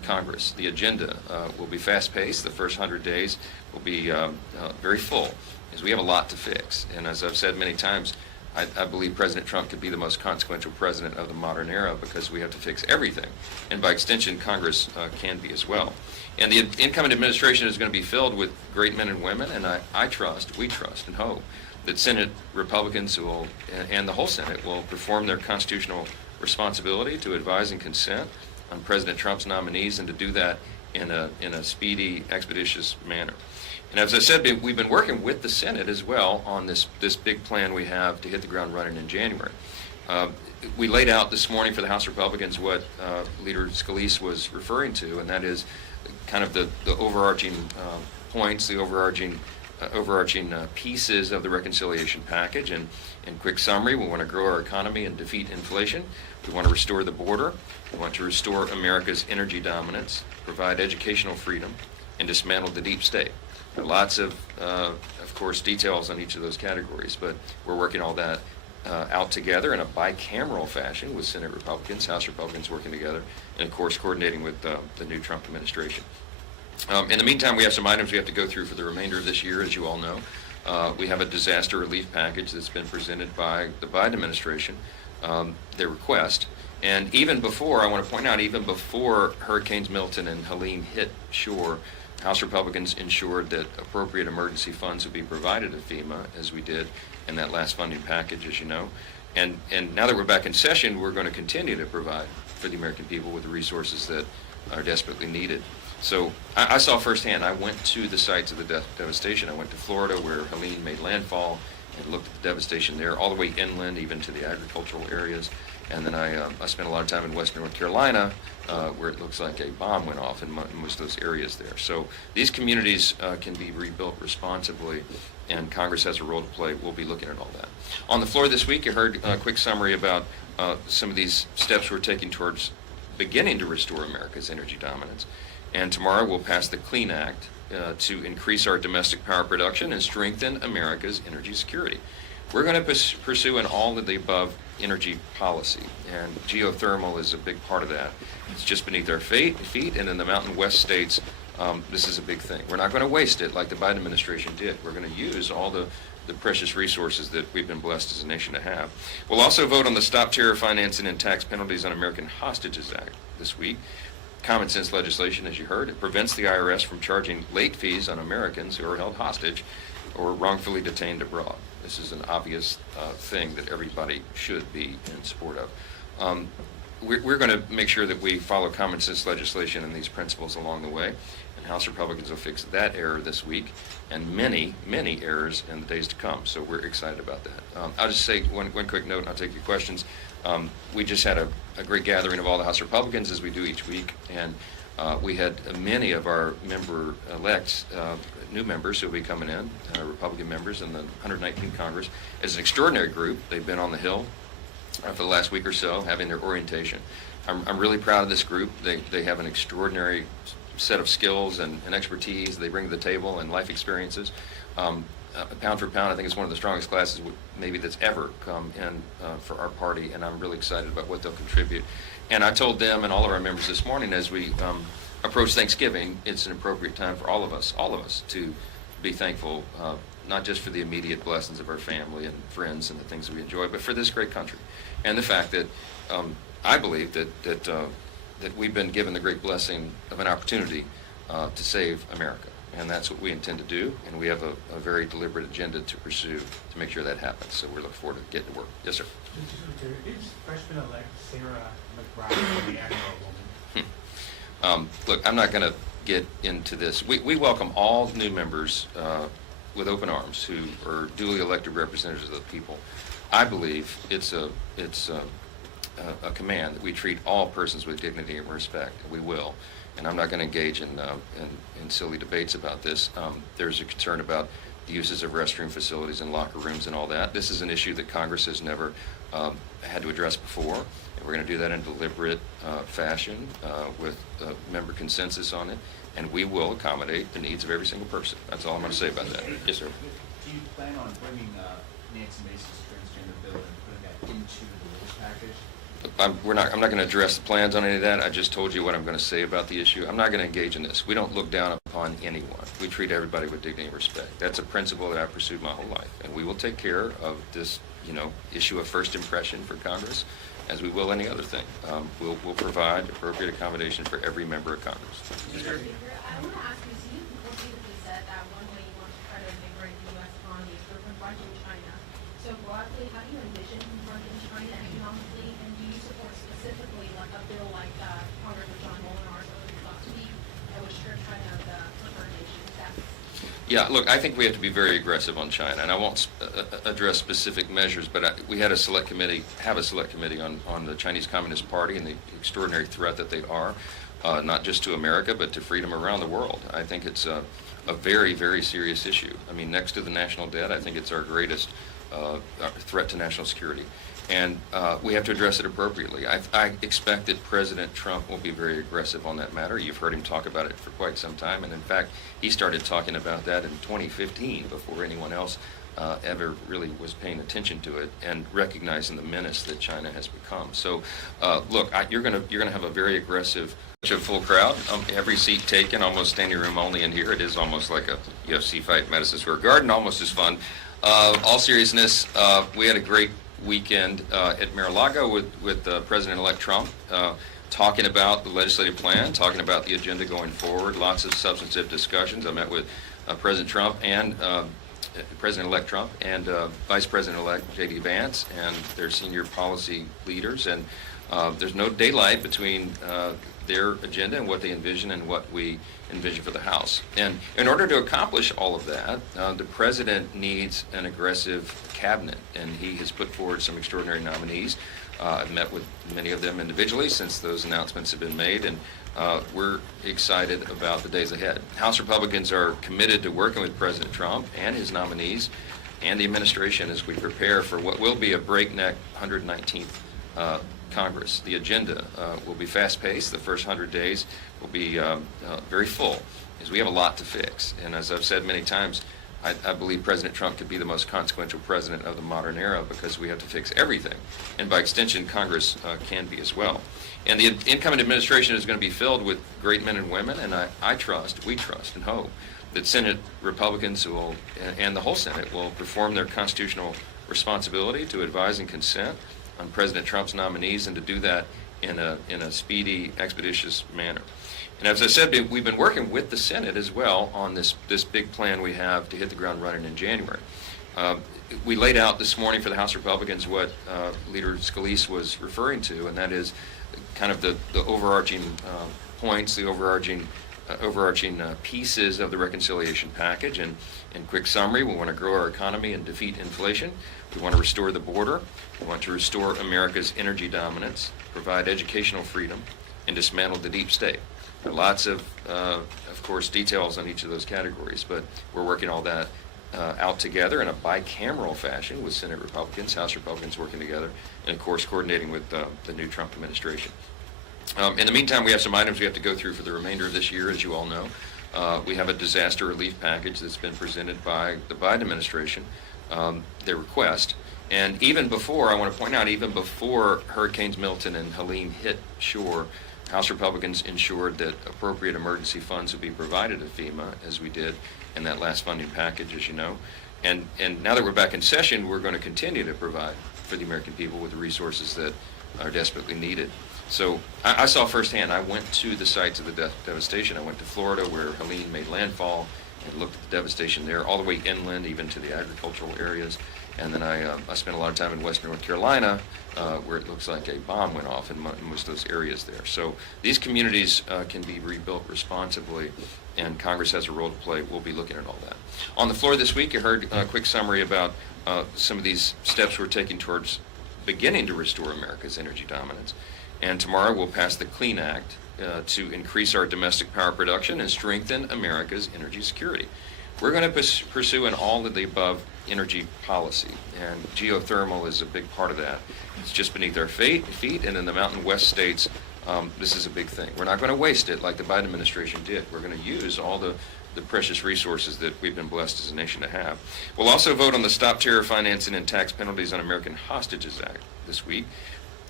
Congress. The agenda will be fast-paced. The first 100 days will be very full, as we have a lot to fix. And as I've said many times, I believe President Trump could be the most consequential president of the modern era because we have to fix everything. And by extension, Congress can be as well. And the incoming administration is going to be filled with great men and women, and we trust and hope that Senate Republicans will, and the whole Senate will perform their constitutional responsibility to advise and consent on President Trump's nominees, and to do that in a speedy, expeditious manner. And as I said, we've been working with the Senate as well on this big plan we have to hit the ground running in January. We laid out this morning for the House Republicans what Leader Scalise was referring to, and that is kind of the overarching points, the overarching pieces of the reconciliation package. And in quick summary, we want to grow our economy and defeat inflation. We want to restore the border. We want to restore America's energy dominance, provide educational freedom, and dismantle the deep state. There are lots of course, details on each of those categories, but we're working all that out together in a bicameral fashion with Senate Republicans, House Republicans working together, and of course coordinating with the new Trump administration. In the meantime, we have some items we have to go through for the remainder of this year, as you all know. We have a disaster relief package that's been presented by the Biden administration, their request. And even before, I want to point out, even before Hurricanes Milton and Helene hit shore, House Republicans ensured that appropriate emergency funds would be provided to FEMA, as we did in that last funding package, as you know. And now that we're back in session, we're going to continue to provide for the American people with the resources that are desperately needed. So I saw firsthand. I went to the sites of the devastation. I went to Florida, where Helene made landfall, and looked at the devastation there, all the way inland, even to the agricultural areas. And then I spent a lot of time in western North Carolina, where it looks like a bomb went off in most of those areas there. So these communities can be rebuilt responsibly, and Congress has a role to play. We'll be looking at all that. On the floor this week, you heard a quick summary about some of these steps we're taking towards beginning to restore America's energy dominance. And tomorrow we'll pass the Clean Act to increase our domestic power production and strengthen America's energy security. We're going to pursue an all of the above energy policy, and geothermal is a big part of that. It's just beneath our feet, and in the Mountain West states, this is a big thing. We're not going to waste it like the Biden administration did. We're going to use all the precious resources that we've been blessed as a nation to have. We'll also vote on the Stop Terror Financing and Tax Penalties on American Hostages Act this week. Common sense legislation, as you heard. It prevents the IRS from charging late fees on Americans who are held hostage or wrongfully detained abroad. This is an obvious thing that everybody should be in support of. We're going to make sure that we follow common sense legislation and these principles along the way, and House Republicans will fix that error this week and many, many errors in the days to come. So we're excited about that. I'll just say one quick note, and I'll take your questions. We just had a great gathering of all the House Republicans, as we do each week, and we had many of our member-elects, new members who will be coming in, Republican members in the 119th Congress, as an extraordinary group. They've been on the Hill for the last week or so, having their orientation. I'm really proud of this group. They have an extraordinary set of skills and expertise they bring to the table, and life experiences. Pound for pound, I think it's one of the strongest classes maybe that's ever come in for our party, and I'm really excited about what they'll contribute. And I told them and all of our members this morning, as we approach Thanksgiving, it's an appropriate time for all of us to be thankful, not just for the immediate blessings of our family and friends and the things that we enjoy, but for this great country, and the fact that I believe that we've been given the great blessing of an opportunity to save America. And that's what we intend to do, and we have a very deliberate agenda to pursue to make sure that happens. So we're looking forward to getting to work. Yes, sir. Is freshman-elect Sarah McBride the Admiral woman? Look, I'm not going to get into this. We welcome all new members with open arms who are duly elected representatives of the people. I believe it's a command that we treat all persons with dignity and respect. We will. And I'm not going to engage in silly debates about this. There's a concern about the uses of restroom facilities and locker rooms and all that. This is an issue that Congress has never had to address before. And we're going to do that in a deliberate fashion with member consensus on it. And we will accommodate the needs of every single person. That's all I'm going to say about that. Yes, sir. Do you plan on bringing Nancy Mace's transgender bill and putting that into the rules package? I'm not going to address the plans on any of that. I just told you what I'm going to say about the issue. I'm not going to engage in this. We don't look down upon anyone. We treat everybody with dignity and respect. That's a principle that I've pursued my whole life. And we will take care of this, issue of first impression for Congress, as we will any other thing. We'll provide appropriate accommodation for every member of Congress. Mr. Speaker, I want to ask you, so you repeatedly said that one way you want to try to invigorate the U.S. economy is through confronting China. So broadly, how do you envision confronting China economically, and do you support specifically like a bill like Congressman John Molinar's last week that would strip China of the preferred nation status? Yeah, look, I think we have to be very aggressive on China, and I won't address specific measures, but we have a select committee on the Chinese Communist Party and the extraordinary threat that they are, not just to America, but to freedom around the world. I think it's a very, very serious issue. I mean, next to the national debt, I think it's our greatest threat to national security. And we have to address it appropriately. I expect that President Trump will be very aggressive on that matter. You've heard him talk about it for quite some time, and in fact, he started talking about that in 2015 before anyone else ever really was paying attention to it and recognizing the menace that China has become. So, look, you're gonna have a very aggressive, full crowd. Every seat taken, almost standing room only in here. It is almost like a UFC fight, Madison Square Garden, almost as fun. All seriousness, we had a great weekend at Mar-a-Lago with President-elect Trump, talking about the legislative plan, talking about the agenda going forward, lots of substantive discussions. I met with President Trump and President-elect Trump and Vice President-elect J.D. Vance and their senior policy leaders, and there's no daylight between their agenda and what they envision and what we envision for the House. And in order to accomplish all of that, the President needs an aggressive cabinet, and he has put forward some extraordinary nominees. I've met with many of them individually since those announcements have been made, and we're excited about the days ahead. House Republicans are committed to working with President Trump and his nominees and the administration as we prepare for what will be a breakneck 119th Congress. The agenda will be fast-paced. The first 100 days will be very full, as we have a lot to fix. And as I've said many times, I believe President Trump could be the most consequential president of the modern era because we have to fix everything. And by extension, Congress can be as well. And the incoming administration is going to be filled with great men and women, and we trust and hope that Senate Republicans and the whole Senate will perform their constitutional responsibility to advise and consent on President Trump's nominees, and to do that in a speedy, expeditious manner. And as I said, we've been working with the Senate as well on this big plan we have to hit the ground running in January. We laid out this morning for the House Republicans what Leader Scalise was referring to, and that is kind of the overarching points, the overarching pieces of the reconciliation package. And in quick summary, we want to grow our economy and defeat inflation. We want to restore the border. We want to restore America's energy dominance, provide educational freedom, and dismantle the deep state. There are lots of course, details on each of those categories, but we're working all that out together in a bicameral fashion with Senate Republicans, House Republicans working together, and of course coordinating with the new Trump administration. In the meantime, we have some items we have to go through for the remainder of this year, as you all know. We have a disaster relief package that's been presented by the Biden administration, their request. And even before, I want to point out, even before Hurricanes Milton and Helene hit shore, House Republicans ensured that appropriate emergency funds would be provided to FEMA, as we did in that last funding package, as you know. And now that we're back in session, we're going to continue to provide for the American people with the resources that are desperately needed. So I saw firsthand. I went to the sites of the devastation. I went to Florida, where Helene made landfall, and looked at the devastation there, all the way inland, even to the agricultural areas. And then I spent a lot of time in western North Carolina, where it looks like a bomb went off in most of those areas there. So these communities can be rebuilt responsibly, and Congress has a role to play. We'll be looking at all that. On the floor this week, you heard a quick summary about some of these steps we're taking towards beginning to restore America's energy dominance. And tomorrow we'll pass the Clean Act to increase our domestic power production and strengthen America's energy security. We're going to pursue an all-of-the-above energy policy, and geothermal is a big part of that. It's just beneath our feet, and in the Mountain West states, this is a big thing. We're not going to waste it like the Biden administration did. We're going to use all the precious resources that we've been blessed as a nation to have. We'll also vote on the Stop Terror Financing and Tax Penalties on American Hostages Act this week.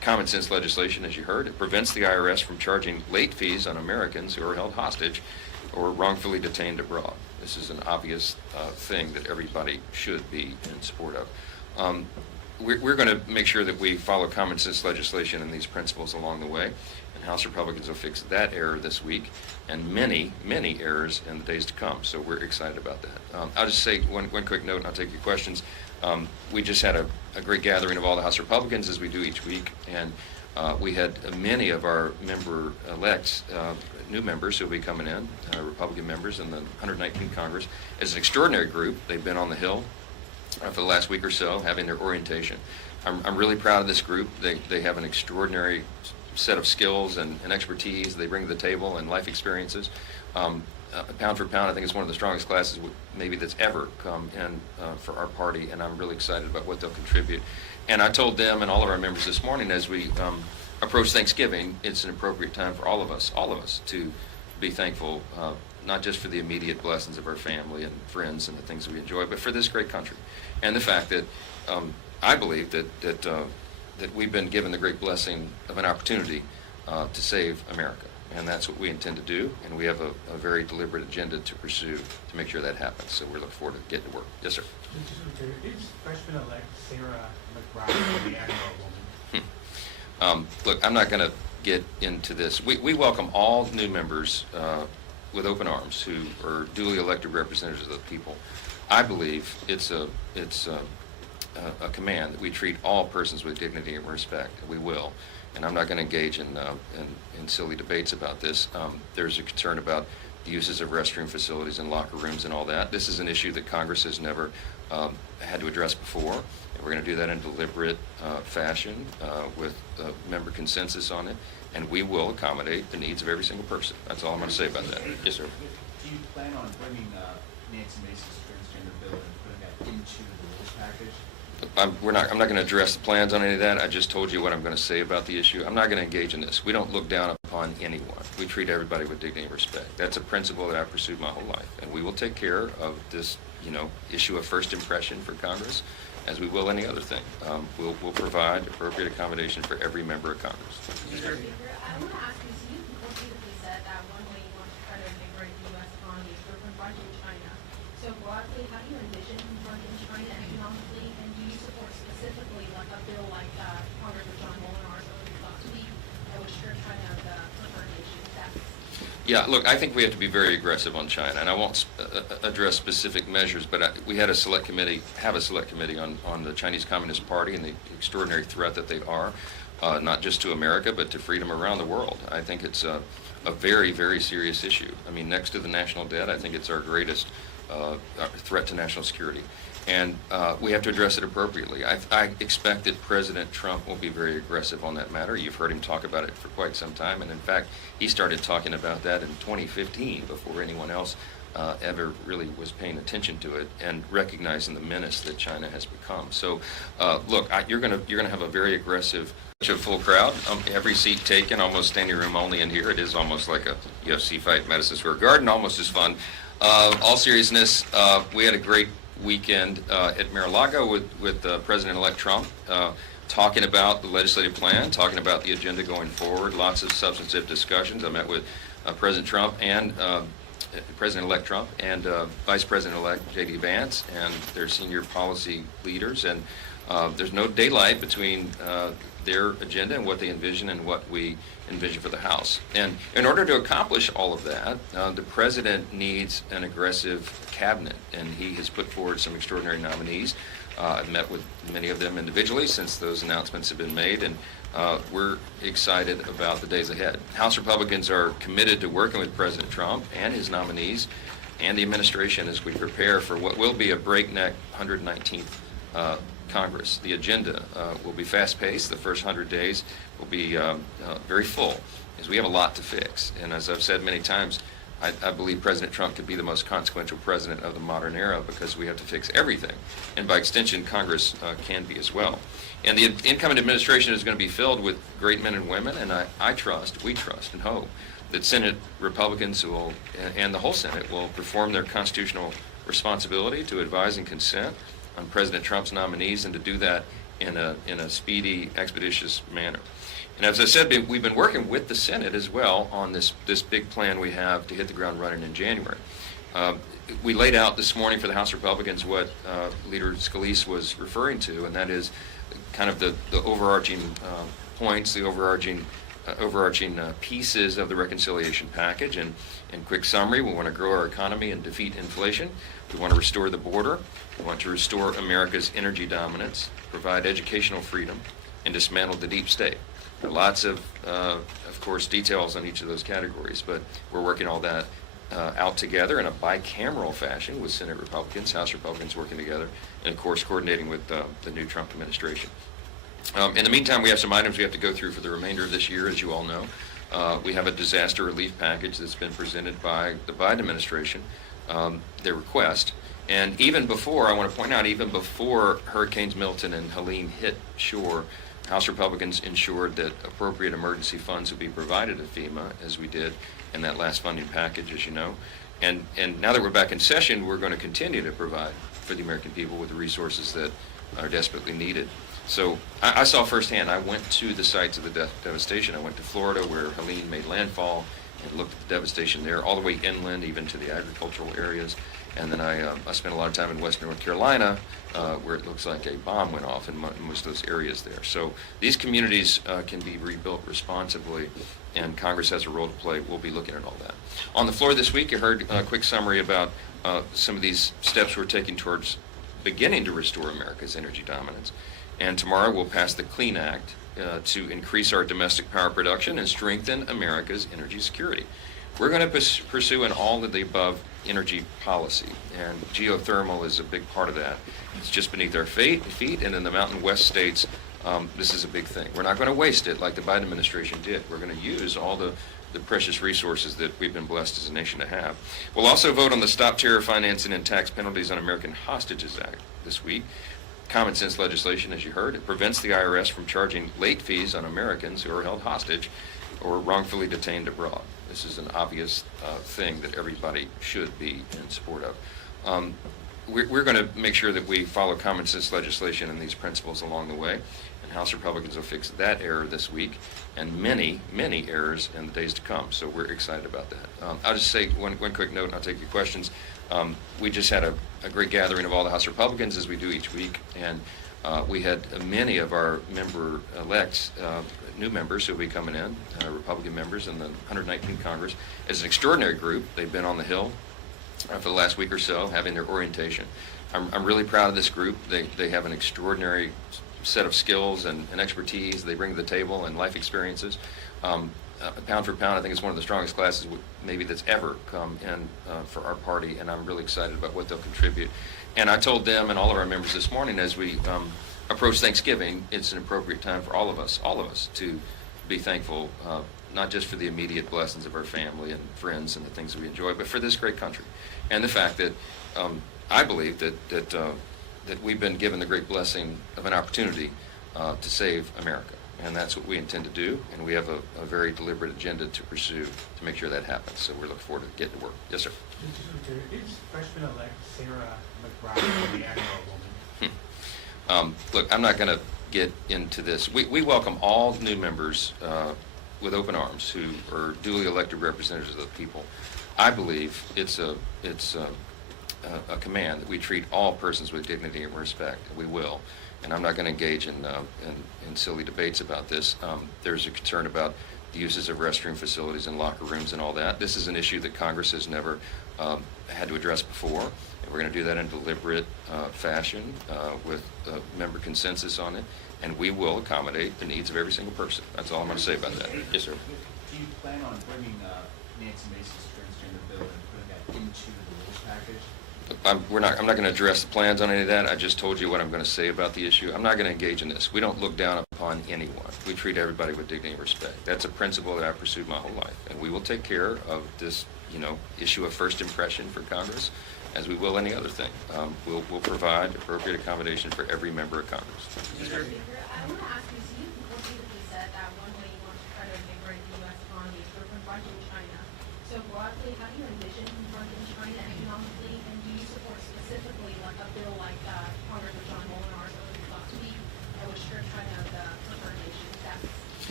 common sense legislation, as you heard. It prevents the IRS from charging late fees on Americans who are held hostage or wrongfully detained abroad. This is an obvious thing that everybody should be in support of. We're going to make sure that we follow common sense legislation and these principles along the way, and House Republicans will fix that error this week and many, many errors in the days to come. So we're excited about that. I'll just say one quick note, and I'll take your questions. We just had a great gathering of all the House Republicans, as we do each week, and we had many of our member-elects, new members who will be coming in, Republican members in the 119th Congress. It's an extraordinary group. They've been on the Hill for the last week or so, having their orientation. I'm really proud of this group. They have an extraordinary set of skills and expertise they bring to the table and life experiences. Pound for pound, I think it's one of the strongest classes maybe that's ever come in for our party, and I'm really excited about what they'll contribute. And I told them and all of our members this morning, as we approach Thanksgiving, it's an appropriate time for all of us to be thankful, not just for the immediate blessings of our family and friends and the things we enjoy, but for this great country. And the fact that I believe that we've been given the great blessing of an opportunity to save America. And that's what we intend to do, and we have a very deliberate agenda to pursue to make sure that happens. So we're looking forward to getting to work. Yes, sir. Is freshman-elect Sarah McBride the Emmer woman? Look, I'm not going to get into this. We welcome all new members with open arms who are duly elected representatives of the people. I believe it's a command that we treat all persons with dignity and respect. We will. And I'm not going to engage in silly debates about this. There's a concern about the uses of restroom facilities and locker rooms and all that. This is an issue that Congress has never had to address before. And we're going to do that in a deliberate fashion with member consensus on it. And we will accommodate the needs of every single person. That's all I'm going to say about that. Yes, sir. Do you plan on bringing Nancy Mace's transgender bill and putting that into the rules package? I'm not going to address the plans on any of that. I just told you what I'm going to say about the issue. I'm not going to engage in this. We don't look down upon anyone. We treat everybody with dignity and respect. That's a principle that I've pursued my whole life. And we will take care of this, issue of first impression for Congress, as we will any other thing. We'll provide appropriate accommodation for every member of Congress. Mr. Speaker, I want to ask you, so you repeatedly said that one way you want to try to invigorate the U.S. economy is through confronting China. So broadly, how do you envision confronting China economically, and do you support specifically like a bill like Congressman John Molinar's thought to be that would strip China of the preferred nation status? Yeah, look, I think we have to be very aggressive on China, and I won't address specific measures, but we had a select committee on the Chinese Communist Party and the extraordinary threat that they are, not just to America, but to freedom around the world. I think it's a very, very serious issue. I mean, next to the national debt, I think it's our greatest threat to national security. And we have to address it appropriately. I expect that President Trump will be very aggressive on that matter. You've heard him talk about it for quite some time, and in fact, he started talking about that in 2015 before anyone else ever really was paying attention to it and recognizing the menace that China has become. So, look, you're going to have a very aggressive, full crowd. Every seat taken, almost standing room only in here. It is almost like a UFC fight at Madison Square Garden, almost as fun. All seriousness, we had a great weekend at Mar-a-Lago with President-elect Trump, talking about the legislative plan, talking about the agenda going forward, lots of substantive discussions. I met with President Trump and President-elect Trump and Vice President-elect J.D. Vance and their senior policy leaders, and there's no daylight between their agenda and what they envision and what we envision for the House. And in order to accomplish all of that, the President needs an aggressive cabinet, and he has put forward some extraordinary nominees. I've met with many of them individually since those announcements have been made, and we're excited about the days ahead. House Republicans are committed to working with President Trump and his nominees and the administration as we prepare for what will be a breakneck 119th Congress. The agenda will be fast-paced. The first 100 days will be very full, as we have a lot to fix. And as I've said many times, I believe President Trump could be the most consequential president of the modern era because we have to fix everything. And by extension, Congress can be as well. And the incoming administration is going to be filled with great men and women, and we trust and hope that Senate Republicans and the whole Senate will perform their constitutional responsibility to advise and consent on President Trump's nominees, and to do that in a speedy, expeditious manner. And as I said, we've been working with the Senate as well on this big plan we have to hit the ground running in January. We laid out this morning for the House Republicans what Leader Scalise was referring to, and that is kind of the overarching points, the overarching pieces of the reconciliation package. And in quick summary, we want to grow our economy and defeat inflation. We want to restore the border. We want to restore America's energy dominance, provide educational freedom, and dismantle the deep state. There are lots of course, details on each of those categories, but we're working all that out together in a bicameral fashion with Senate Republicans, House Republicans working together, and of course coordinating with the new Trump administration. In the meantime, we have some items we have to go through for the remainder of this year, as you all know. We have a disaster relief package that's been presented by the Biden administration, their request. And even before, I want to point out, even before Hurricanes Milton and Helene hit shore, House Republicans ensured that appropriate emergency funds would be provided to FEMA, as we did in that last funding package, as you know. And now that we're back in session, we're going to continue to provide for the American people with the resources that are desperately needed. So I saw firsthand. I went to the sites of the devastation. I went to Florida, where Helene made landfall, and looked at the devastation there, all the way inland, even to the agricultural areas. And then I spent a lot of time in western North Carolina, where it looks like a bomb went off in most of those areas there. So these communities can be rebuilt responsibly, and Congress has a role to play. We'll be looking at all that. On the floor this week, you heard a quick summary about some of these steps we're taking towards beginning to restore America's energy dominance. And tomorrow we'll pass the Clean Act to increase our domestic power production and strengthen America's energy security. We're going to pursue an all of the above energy policy, and geothermal is a big part of that. It's just beneath our feet, and in the Mountain West states, this is a big thing. We're not going to waste it like the Biden administration did. We're going to use all the precious resources that we've been blessed as a nation to have. We'll also vote on the Stop Terror Financing and Tax Penalties on American Hostages Act this week. Common sense legislation, as you heard. It prevents the IRS from charging late fees on Americans who are held hostage or wrongfully detained abroad. This is an obvious thing that everybody should be in support of. We're going to make sure that we follow common sense legislation and these principles along the way, and House Republicans will fix that error this week and many, many errors in the days to come. So we're excited about that. I'll just say one quick note, and I'll take your questions. We just had a great gathering of all the House Republicans, as we do each week, and we had many of our member-elects, new members who will be coming in, Republican members in the 119th Congress, as an extraordinary group. They've been on the Hill for the last week or so, having their orientation. I'm really proud of this group. They have an extraordinary set of skills and expertise they bring to the table, and life experiences. Pound for pound, I think it's one of the strongest classes maybe that's ever come in for our party, and I'm really excited about what they'll contribute. And I told them and all of our members this morning, as we approach Thanksgiving, it's an appropriate time for all of us to be thankful, not just for the immediate blessings of our family and friends and the things that we enjoy, but for this great country, and the fact that I believe that we've been given the great blessing of an opportunity to save America. And that's what we intend to do, and we have a very deliberate agenda to pursue to make sure that happens. So we're looking forward to getting to work. Yes, sir. Is freshman-elect Sarah McBride the Admiral woman? Look, I'm not going to get into this. We welcome all new members with open arms who are duly elected representatives of the people. I believe it's a command that we treat all persons with dignity and respect, and we will. And I'm not going to engage in silly debates about this. There's a concern about the uses of restroom facilities and locker rooms and all that. This is an issue that Congress has never had to address before, and we're going to do that in deliberate fashion with member consensus on it, and we will accommodate the needs of every single person. That's all I'm going to say about that. Yes, sir. Do you plan on bringing Nancy Mace's transgender bill and putting that into the rules package? I'm not going to address the plans on any of that. I just told you what I'm going to say about the issue. I'm not going to engage in this. We don't look down upon anyone. We treat everybody with dignity and respect. That's a principle that I've pursued my whole life, and we will take care of this, issue of first impression for Congress, as we will any other thing. We'll provide appropriate accommodation for every member of Congress. Mr. Speaker, I want to ask you, so you repeatedly said that one way you want to try to invigorate the U.S. economy is through confronting China. So broadly, how do you envision confronting China economically, and do you support specifically like a bill like Congressman John Molinar's last week that would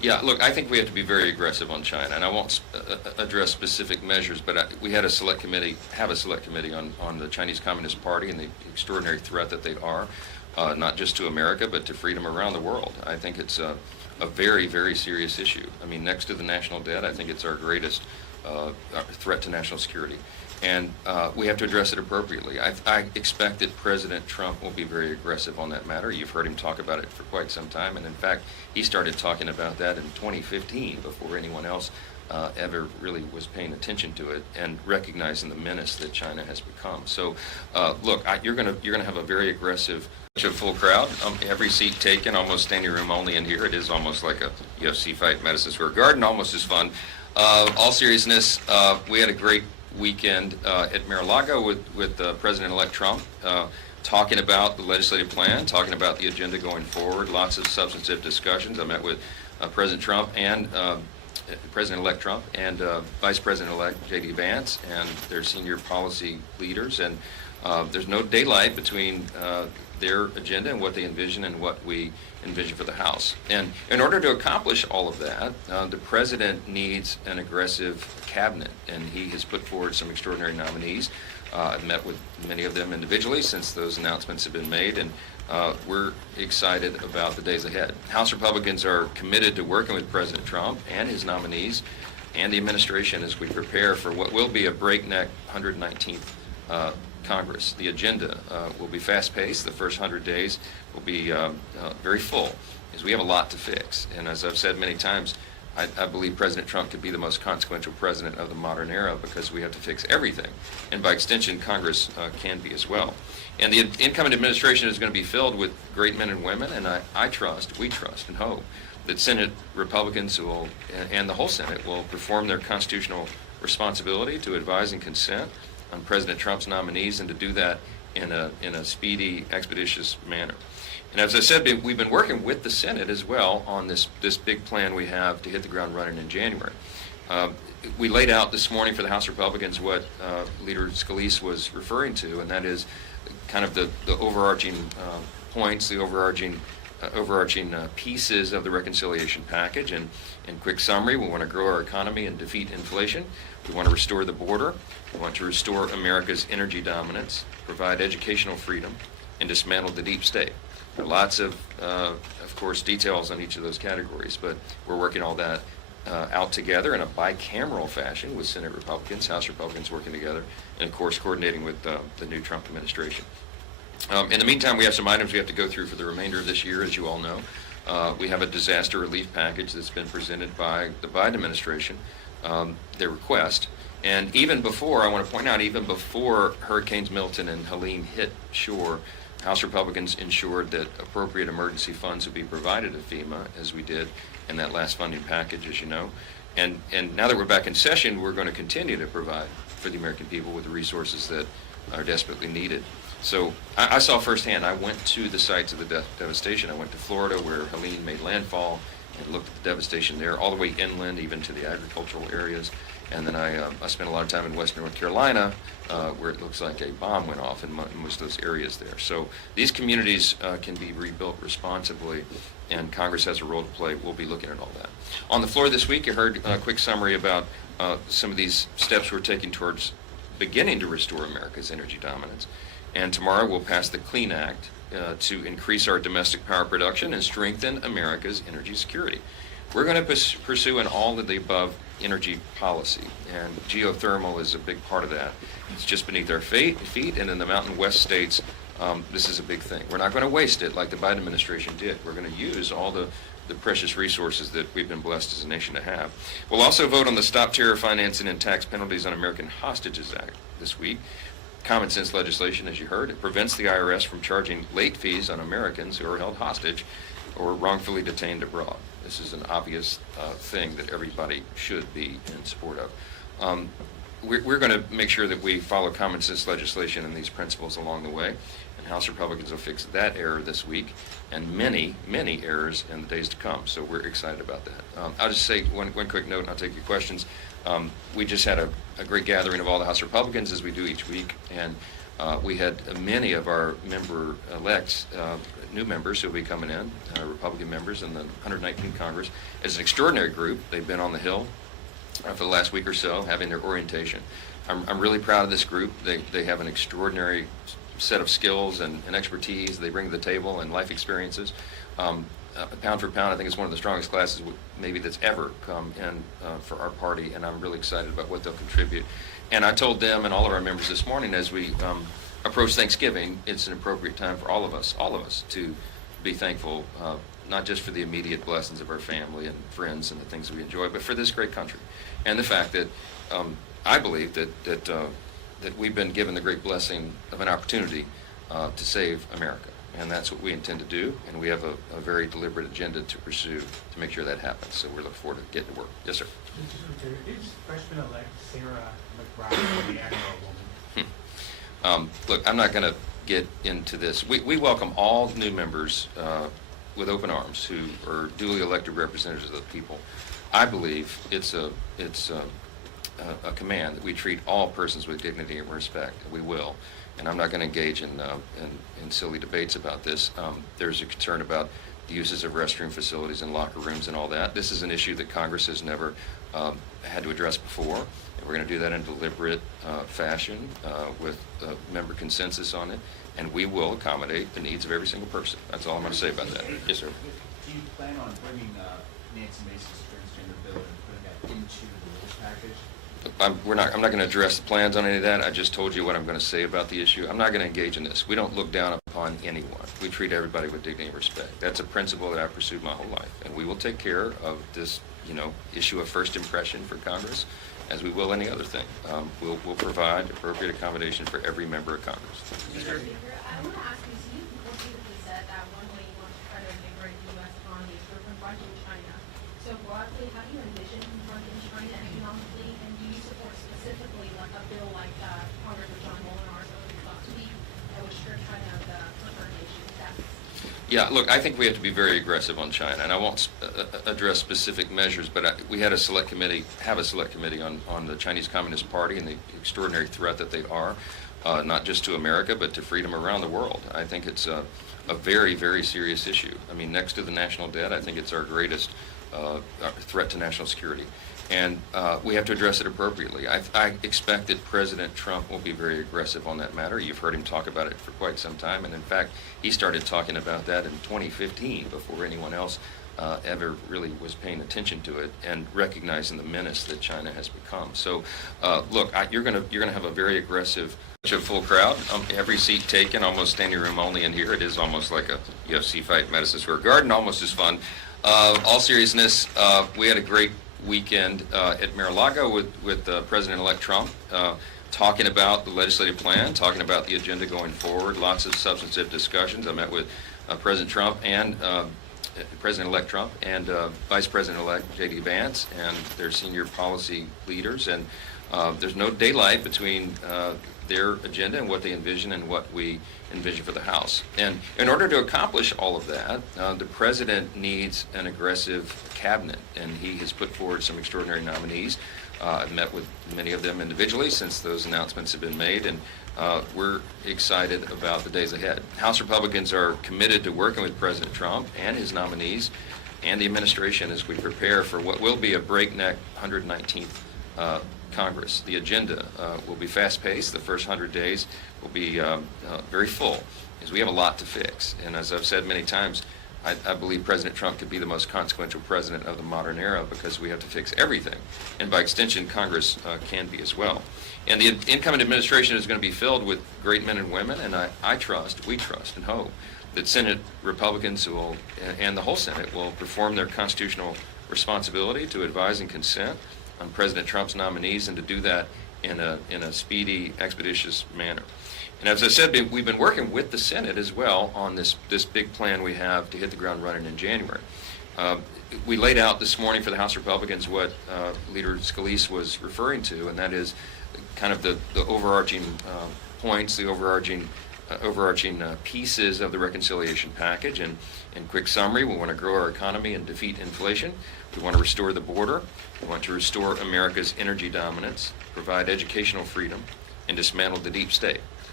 Yeah, look, I think we have to be very aggressive on China, and I won't address specific measures, but we had a select committee on the Chinese Communist Party and the extraordinary threat that they are, not just to America, but to freedom around the world. I think it's a very, very serious issue. I mean, next to the national debt, I think it's our greatest threat to national security. And we have to address it appropriately. I expect that President Trump will be very aggressive on that matter. You've heard him talk about it for quite some time, and in fact, he started talking about that in 2015 before anyone else ever really was paying attention to it and recognizing the menace that China has become. So, look, you're gonna have a very aggressive, full crowd. Every seat taken, almost standing room only in here. It is almost like a UFC fight in Madison Square Garden, almost as fun. All seriousness, we had a great weekend at Mar-a-Lago with President-elect Trump, talking about the legislative plan, talking about the agenda going forward, lots of substantive discussions. I met with President Trump and President-elect Trump and Vice President-elect J.D. Vance and their senior policy leaders, and there's no daylight between their agenda and what they envision and what we envision for the House. And in order to accomplish all of that, the President needs an aggressive cabinet, and he has put forward some extraordinary nominees. I've met with many of them individually since those announcements have been made, and we're excited about the days ahead. House Republicans are committed to working with President Trump and his nominees and the administration as we prepare for what will be a breakneck 119th Congress. The agenda will be fast-paced. The first 100 days will be very full, because we have a lot to fix. And as I've said many times, I believe President Trump could be the most consequential president of the modern era, because we have to fix everything. And by extension, Congress can be as well. And the incoming administration is going to be filled with great men and women, and we trust and hope that Senate Republicans will, and the whole Senate, will perform their constitutional responsibility to advise and consent on President Trump's nominees, and to do that in a speedy, expeditious manner. And as I said, we've been working with the Senate as well on this big plan we have to hit the ground running in January. We laid out this morning for the House Republicans what Leader Scalise was referring to, and that is kind of the overarching points, the overarching pieces of the reconciliation package. And in quick summary, we want to grow our economy and defeat inflation. We want to restore the border. We want to restore America's energy dominance, provide educational freedom, and dismantle the deep state. There are lots of course, details on each of those categories, but we're working all that out together in a bicameral fashion with Senate Republicans, House Republicans working together, and of course coordinating with the new Trump administration. In the meantime, we have some items we have to go through for the remainder of this year, as you all know. We have a disaster relief package that's been presented by the Biden administration, their request. And even before, I want to point out, even before Hurricanes Milton and Helene hit shore, House Republicans ensured that appropriate emergency funds would be provided to FEMA, as we did in that last funding package, as you know. And now that we're back in session, we're going to continue to provide for the American people with the resources that are desperately needed. So I saw firsthand. I went to the sites of the devastation. I went to Florida, where Helene made landfall, and looked at the devastation there, all the way inland, even to the agricultural areas. And then I spent a lot of time in western North Carolina, where it looks like a bomb went off in most of those areas there. So these communities can be rebuilt responsibly, and Congress has a role to play. We'll be looking at all that. On the floor this week, you heard a quick summary about some of these steps we're taking towards beginning to restore America's energy dominance. And tomorrow we'll pass the CLEAN Act to increase our domestic power production and strengthen America's energy security. We're going to pursue an all-of-the-above energy policy, and geothermal is a big part of that. It's just beneath our feet, and in the Mountain West states, this is a big thing. We're not going to waste it like the Biden administration did. We're going to use all the precious resources that we've been blessed as a nation to have. We'll also vote on the Stop Terror Financing and Tax Penalties on American Hostages Act this week. Common sense legislation, as you heard. It prevents the IRS from charging late fees on Americans who are held hostage or wrongfully detained abroad. This is an obvious thing that everybody should be in support of. We're going to make sure that we follow common sense legislation and these principles along the way, and House Republicans will fix that error this week and many, many errors in the days to come. So we're excited about that. I'll just say one quick note, and I'll take your questions. We just had a great gathering of all the House Republicans, as we do each week, and We had many of our member-elects, new members who will be coming in, Republican members in the 119th Congress. It's an extraordinary group. They've been on the Hill for the last week or so, having their orientation. I'm really proud of this group. They have an extraordinary set of skills and expertise they bring to the table and life experiences. Pound for pound, I think it's one of the strongest classes maybe that's ever come in for our party, and I'm really excited about what they'll contribute. And I told them and all of our members this morning as we approach Thanksgiving, it's an appropriate time for all of us to be thankful, not just for the immediate blessings of our family and friends and the things we enjoy, but for this great country. And the fact that I believe that we've been given the great blessing of an opportunity to save America. And that's what we intend to do, and we have a very deliberate agenda to pursue to make sure that happens. So we're looking forward to getting to work. Yes, sir. Is freshman-elect Sarah McBride the Admiral woman? Look, I'm not going to get into this. We welcome all new members with open arms who are duly elected representatives of the people. I believe it's a command that we treat all persons with dignity and respect, and we will. And I'm not going to engage in silly debates about this. There's a concern about the uses of restroom facilities and locker rooms and all that. This is an issue that Congress has never had to address before. And we're going to do that in a deliberate fashion with member consensus on it. And we will accommodate the needs of every single person. That's all I'm going to say about that. Yes, sir. Do you plan on bringing Nancy Mace's transgender bill and putting that into the rules package? I'm not going to address the plans on any of that. I just told you what I'm going to say about the issue. I'm not going to engage in this. We don't look down upon anyone. We treat everybody with dignity and respect. That's a principle that I've pursued my whole life. And we will take care of this, issue of first impression for Congress, as we will any other thing. We'll provide appropriate accommodation for every member of Congress. Leader, I want to ask you, so you repeatedly said that one way you want to try to invigorate the U.S. economy is through confronting China. So broadly, how do you envision confronting China economically, and do you support specifically like a bill like Congressman John Molinar's last week that would strip China of the preferred nation status? Yeah, look, I think we have to be very aggressive on China, and I won't address specific measures, but we had a select committee on the Chinese Communist Party and the extraordinary threat that they are, not just to America, but to freedom around the world. I think it's a very, very serious issue. I mean, next to the national debt, I think it's our greatest threat to national security. And we have to address it appropriately. I expect that President Trump will be very aggressive on that matter. You've heard him talk about it for quite some time, and in fact, he started talking about that in 2015 before anyone else ever really was paying attention to it and recognizing the menace that China has become. So, look, you're gonna have a very aggressive, full crowd. Every seat taken, almost standing room only in here. It is almost like a UFC fight in Madison Square Garden, almost as fun. All seriousness, we had a great weekend at Mar-a-Lago with President-elect Trump, talking about the legislative plan, talking about the agenda going forward, lots of substantive discussions. I met with President Trump and President-elect Trump and Vice President-elect J.D. Vance and their senior policy leaders, and there's no daylight between their agenda and what they envision and what we envision for the House. And in order to accomplish all of that, the President needs an aggressive cabinet, and he has put forward some extraordinary nominees. I've met with many of them individually since those announcements have been made, and we're excited about the days ahead. House Republicans are committed to working with President Trump and his nominees and the administration as we prepare for what will be a breakneck 119th Congress. The agenda will be fast-paced. The first 100 days will be very full, because we have a lot to fix. And as I've said many times, I believe President Trump could be the most consequential president of the modern era, because we have to fix everything. And by extension, Congress can be as well. And the incoming administration is going to be filled with great men and women, and we trust and hope that Senate Republicans and the whole Senate will perform their constitutional responsibility to advise and consent on President Trump's nominees, and to do that in a speedy, expeditious manner. And as I said, we've been working with the Senate as well on this big plan we have to hit the ground running in January. We laid out this morning for the House Republicans what Leader Scalise was referring to, and that is kind of the overarching points, the overarching pieces of the reconciliation package. And in quick summary, we want to grow our economy and defeat inflation. We want to restore the border. We want to restore America's energy dominance, provide educational freedom, and dismantle the deep state.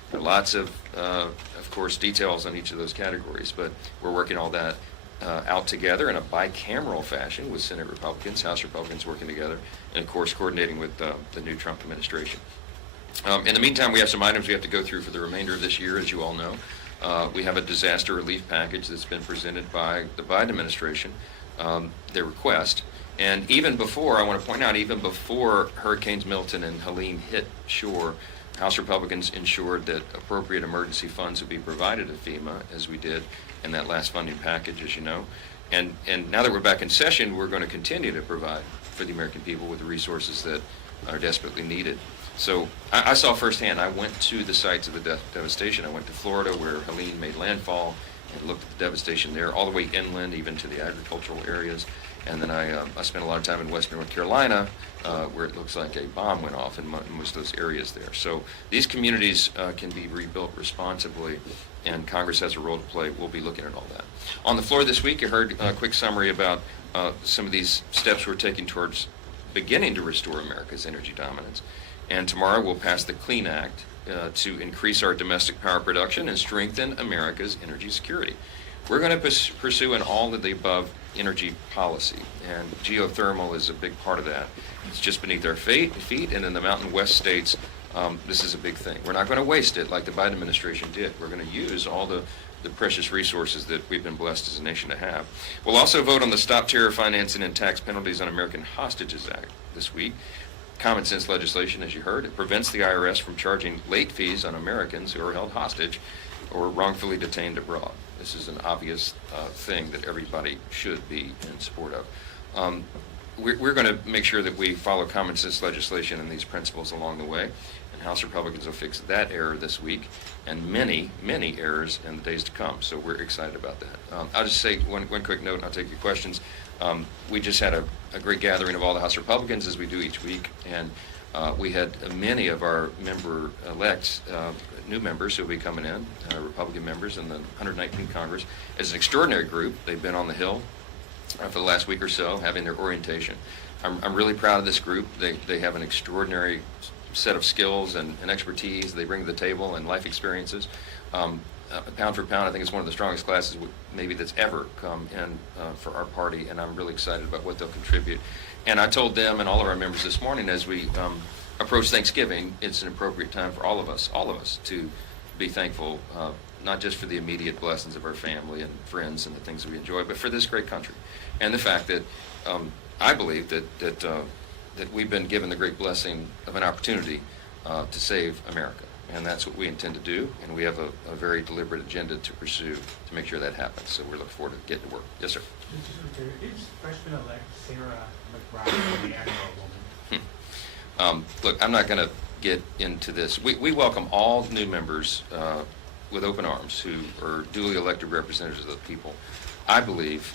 There are lots of course, details on each of those categories, but we're working all that out together in a bicameral fashion with Senate Republicans, House Republicans working together, and of course coordinating with the new Trump administration. In the meantime, we have some items we have to go through for the remainder of this year, as you all know. We have a disaster relief package that's been presented by the Biden administration, their request. And even before, I want to point out, even before Hurricanes Milton and Helene hit shore, House Republicans ensured that appropriate emergency funds would be provided to FEMA, as we did in that last funding package, as you know. And now that we're back in session, we're going to continue to provide for the American people with the resources that are desperately needed. So I saw firsthand. I went to the sites of the devastation. I went to Florida, where Helene made landfall, and looked at the devastation there, all the way inland, even to the agricultural areas. And then I spent a lot of time in western North Carolina, where it looks like a bomb went off in most of those areas there. So these communities can be rebuilt responsibly, and Congress has a role to play. We'll be looking at all that. On the floor this week, you heard a quick summary about some of these steps we're taking towards beginning to restore America's energy dominance. And tomorrow we'll pass the Clean Act to increase our domestic power production and strengthen America's energy security. We're going to pursue an all of the above energy policy, and geothermal is a big part of that. It's just beneath our feet, and in the Mountain West states, this is a big thing. We're not going to waste it like the Biden administration did. We're going to use all the precious resources that we've been blessed as a nation to have. We'll also vote on the Stop Terror Financing and Tax Penalties on American Hostages Act this week. Common sense legislation, as you heard. It prevents the IRS from charging late fees on Americans who are held hostage or wrongfully detained abroad. This is an obvious thing that everybody should be in support of. We're going to make sure that we follow common sense legislation and these principles along the way, and House Republicans will fix that error this week and many, many errors in the days to come. So we're excited about that. I'll just say one quick note, and I'll take your questions. We just had a great gathering of all the House Republicans, as we do each week, and we had many of our member-elects, new members who will be coming in, Republican members in the 119th Congress. As an extraordinary group, they've been on the Hill for the last week or so, having their orientation. I'm really proud of this group. They have an extraordinary set of skills and expertise they bring to the table, and life experiences. Pound for pound, I think it's one of the strongest classes maybe that's ever come in for our party, and I'm really excited about what they'll contribute. And I told them and all of our members this morning, as we approach Thanksgiving, it's an appropriate time for all of us to be thankful, not just for the immediate blessings of our family and friends and the things that we enjoy, but for this great country, and the fact that I believe that we've been given the great blessing of an opportunity to save America. And that's what we intend to do, and we have a very deliberate agenda to pursue to make sure that happens. So we're looking forward to getting to work. Yes, sir. Is freshman-elect Sarah McBride the Admiral woman? Look, I'm not going to get into this. We welcome all new members with open arms who are duly elected representatives of the people. I believe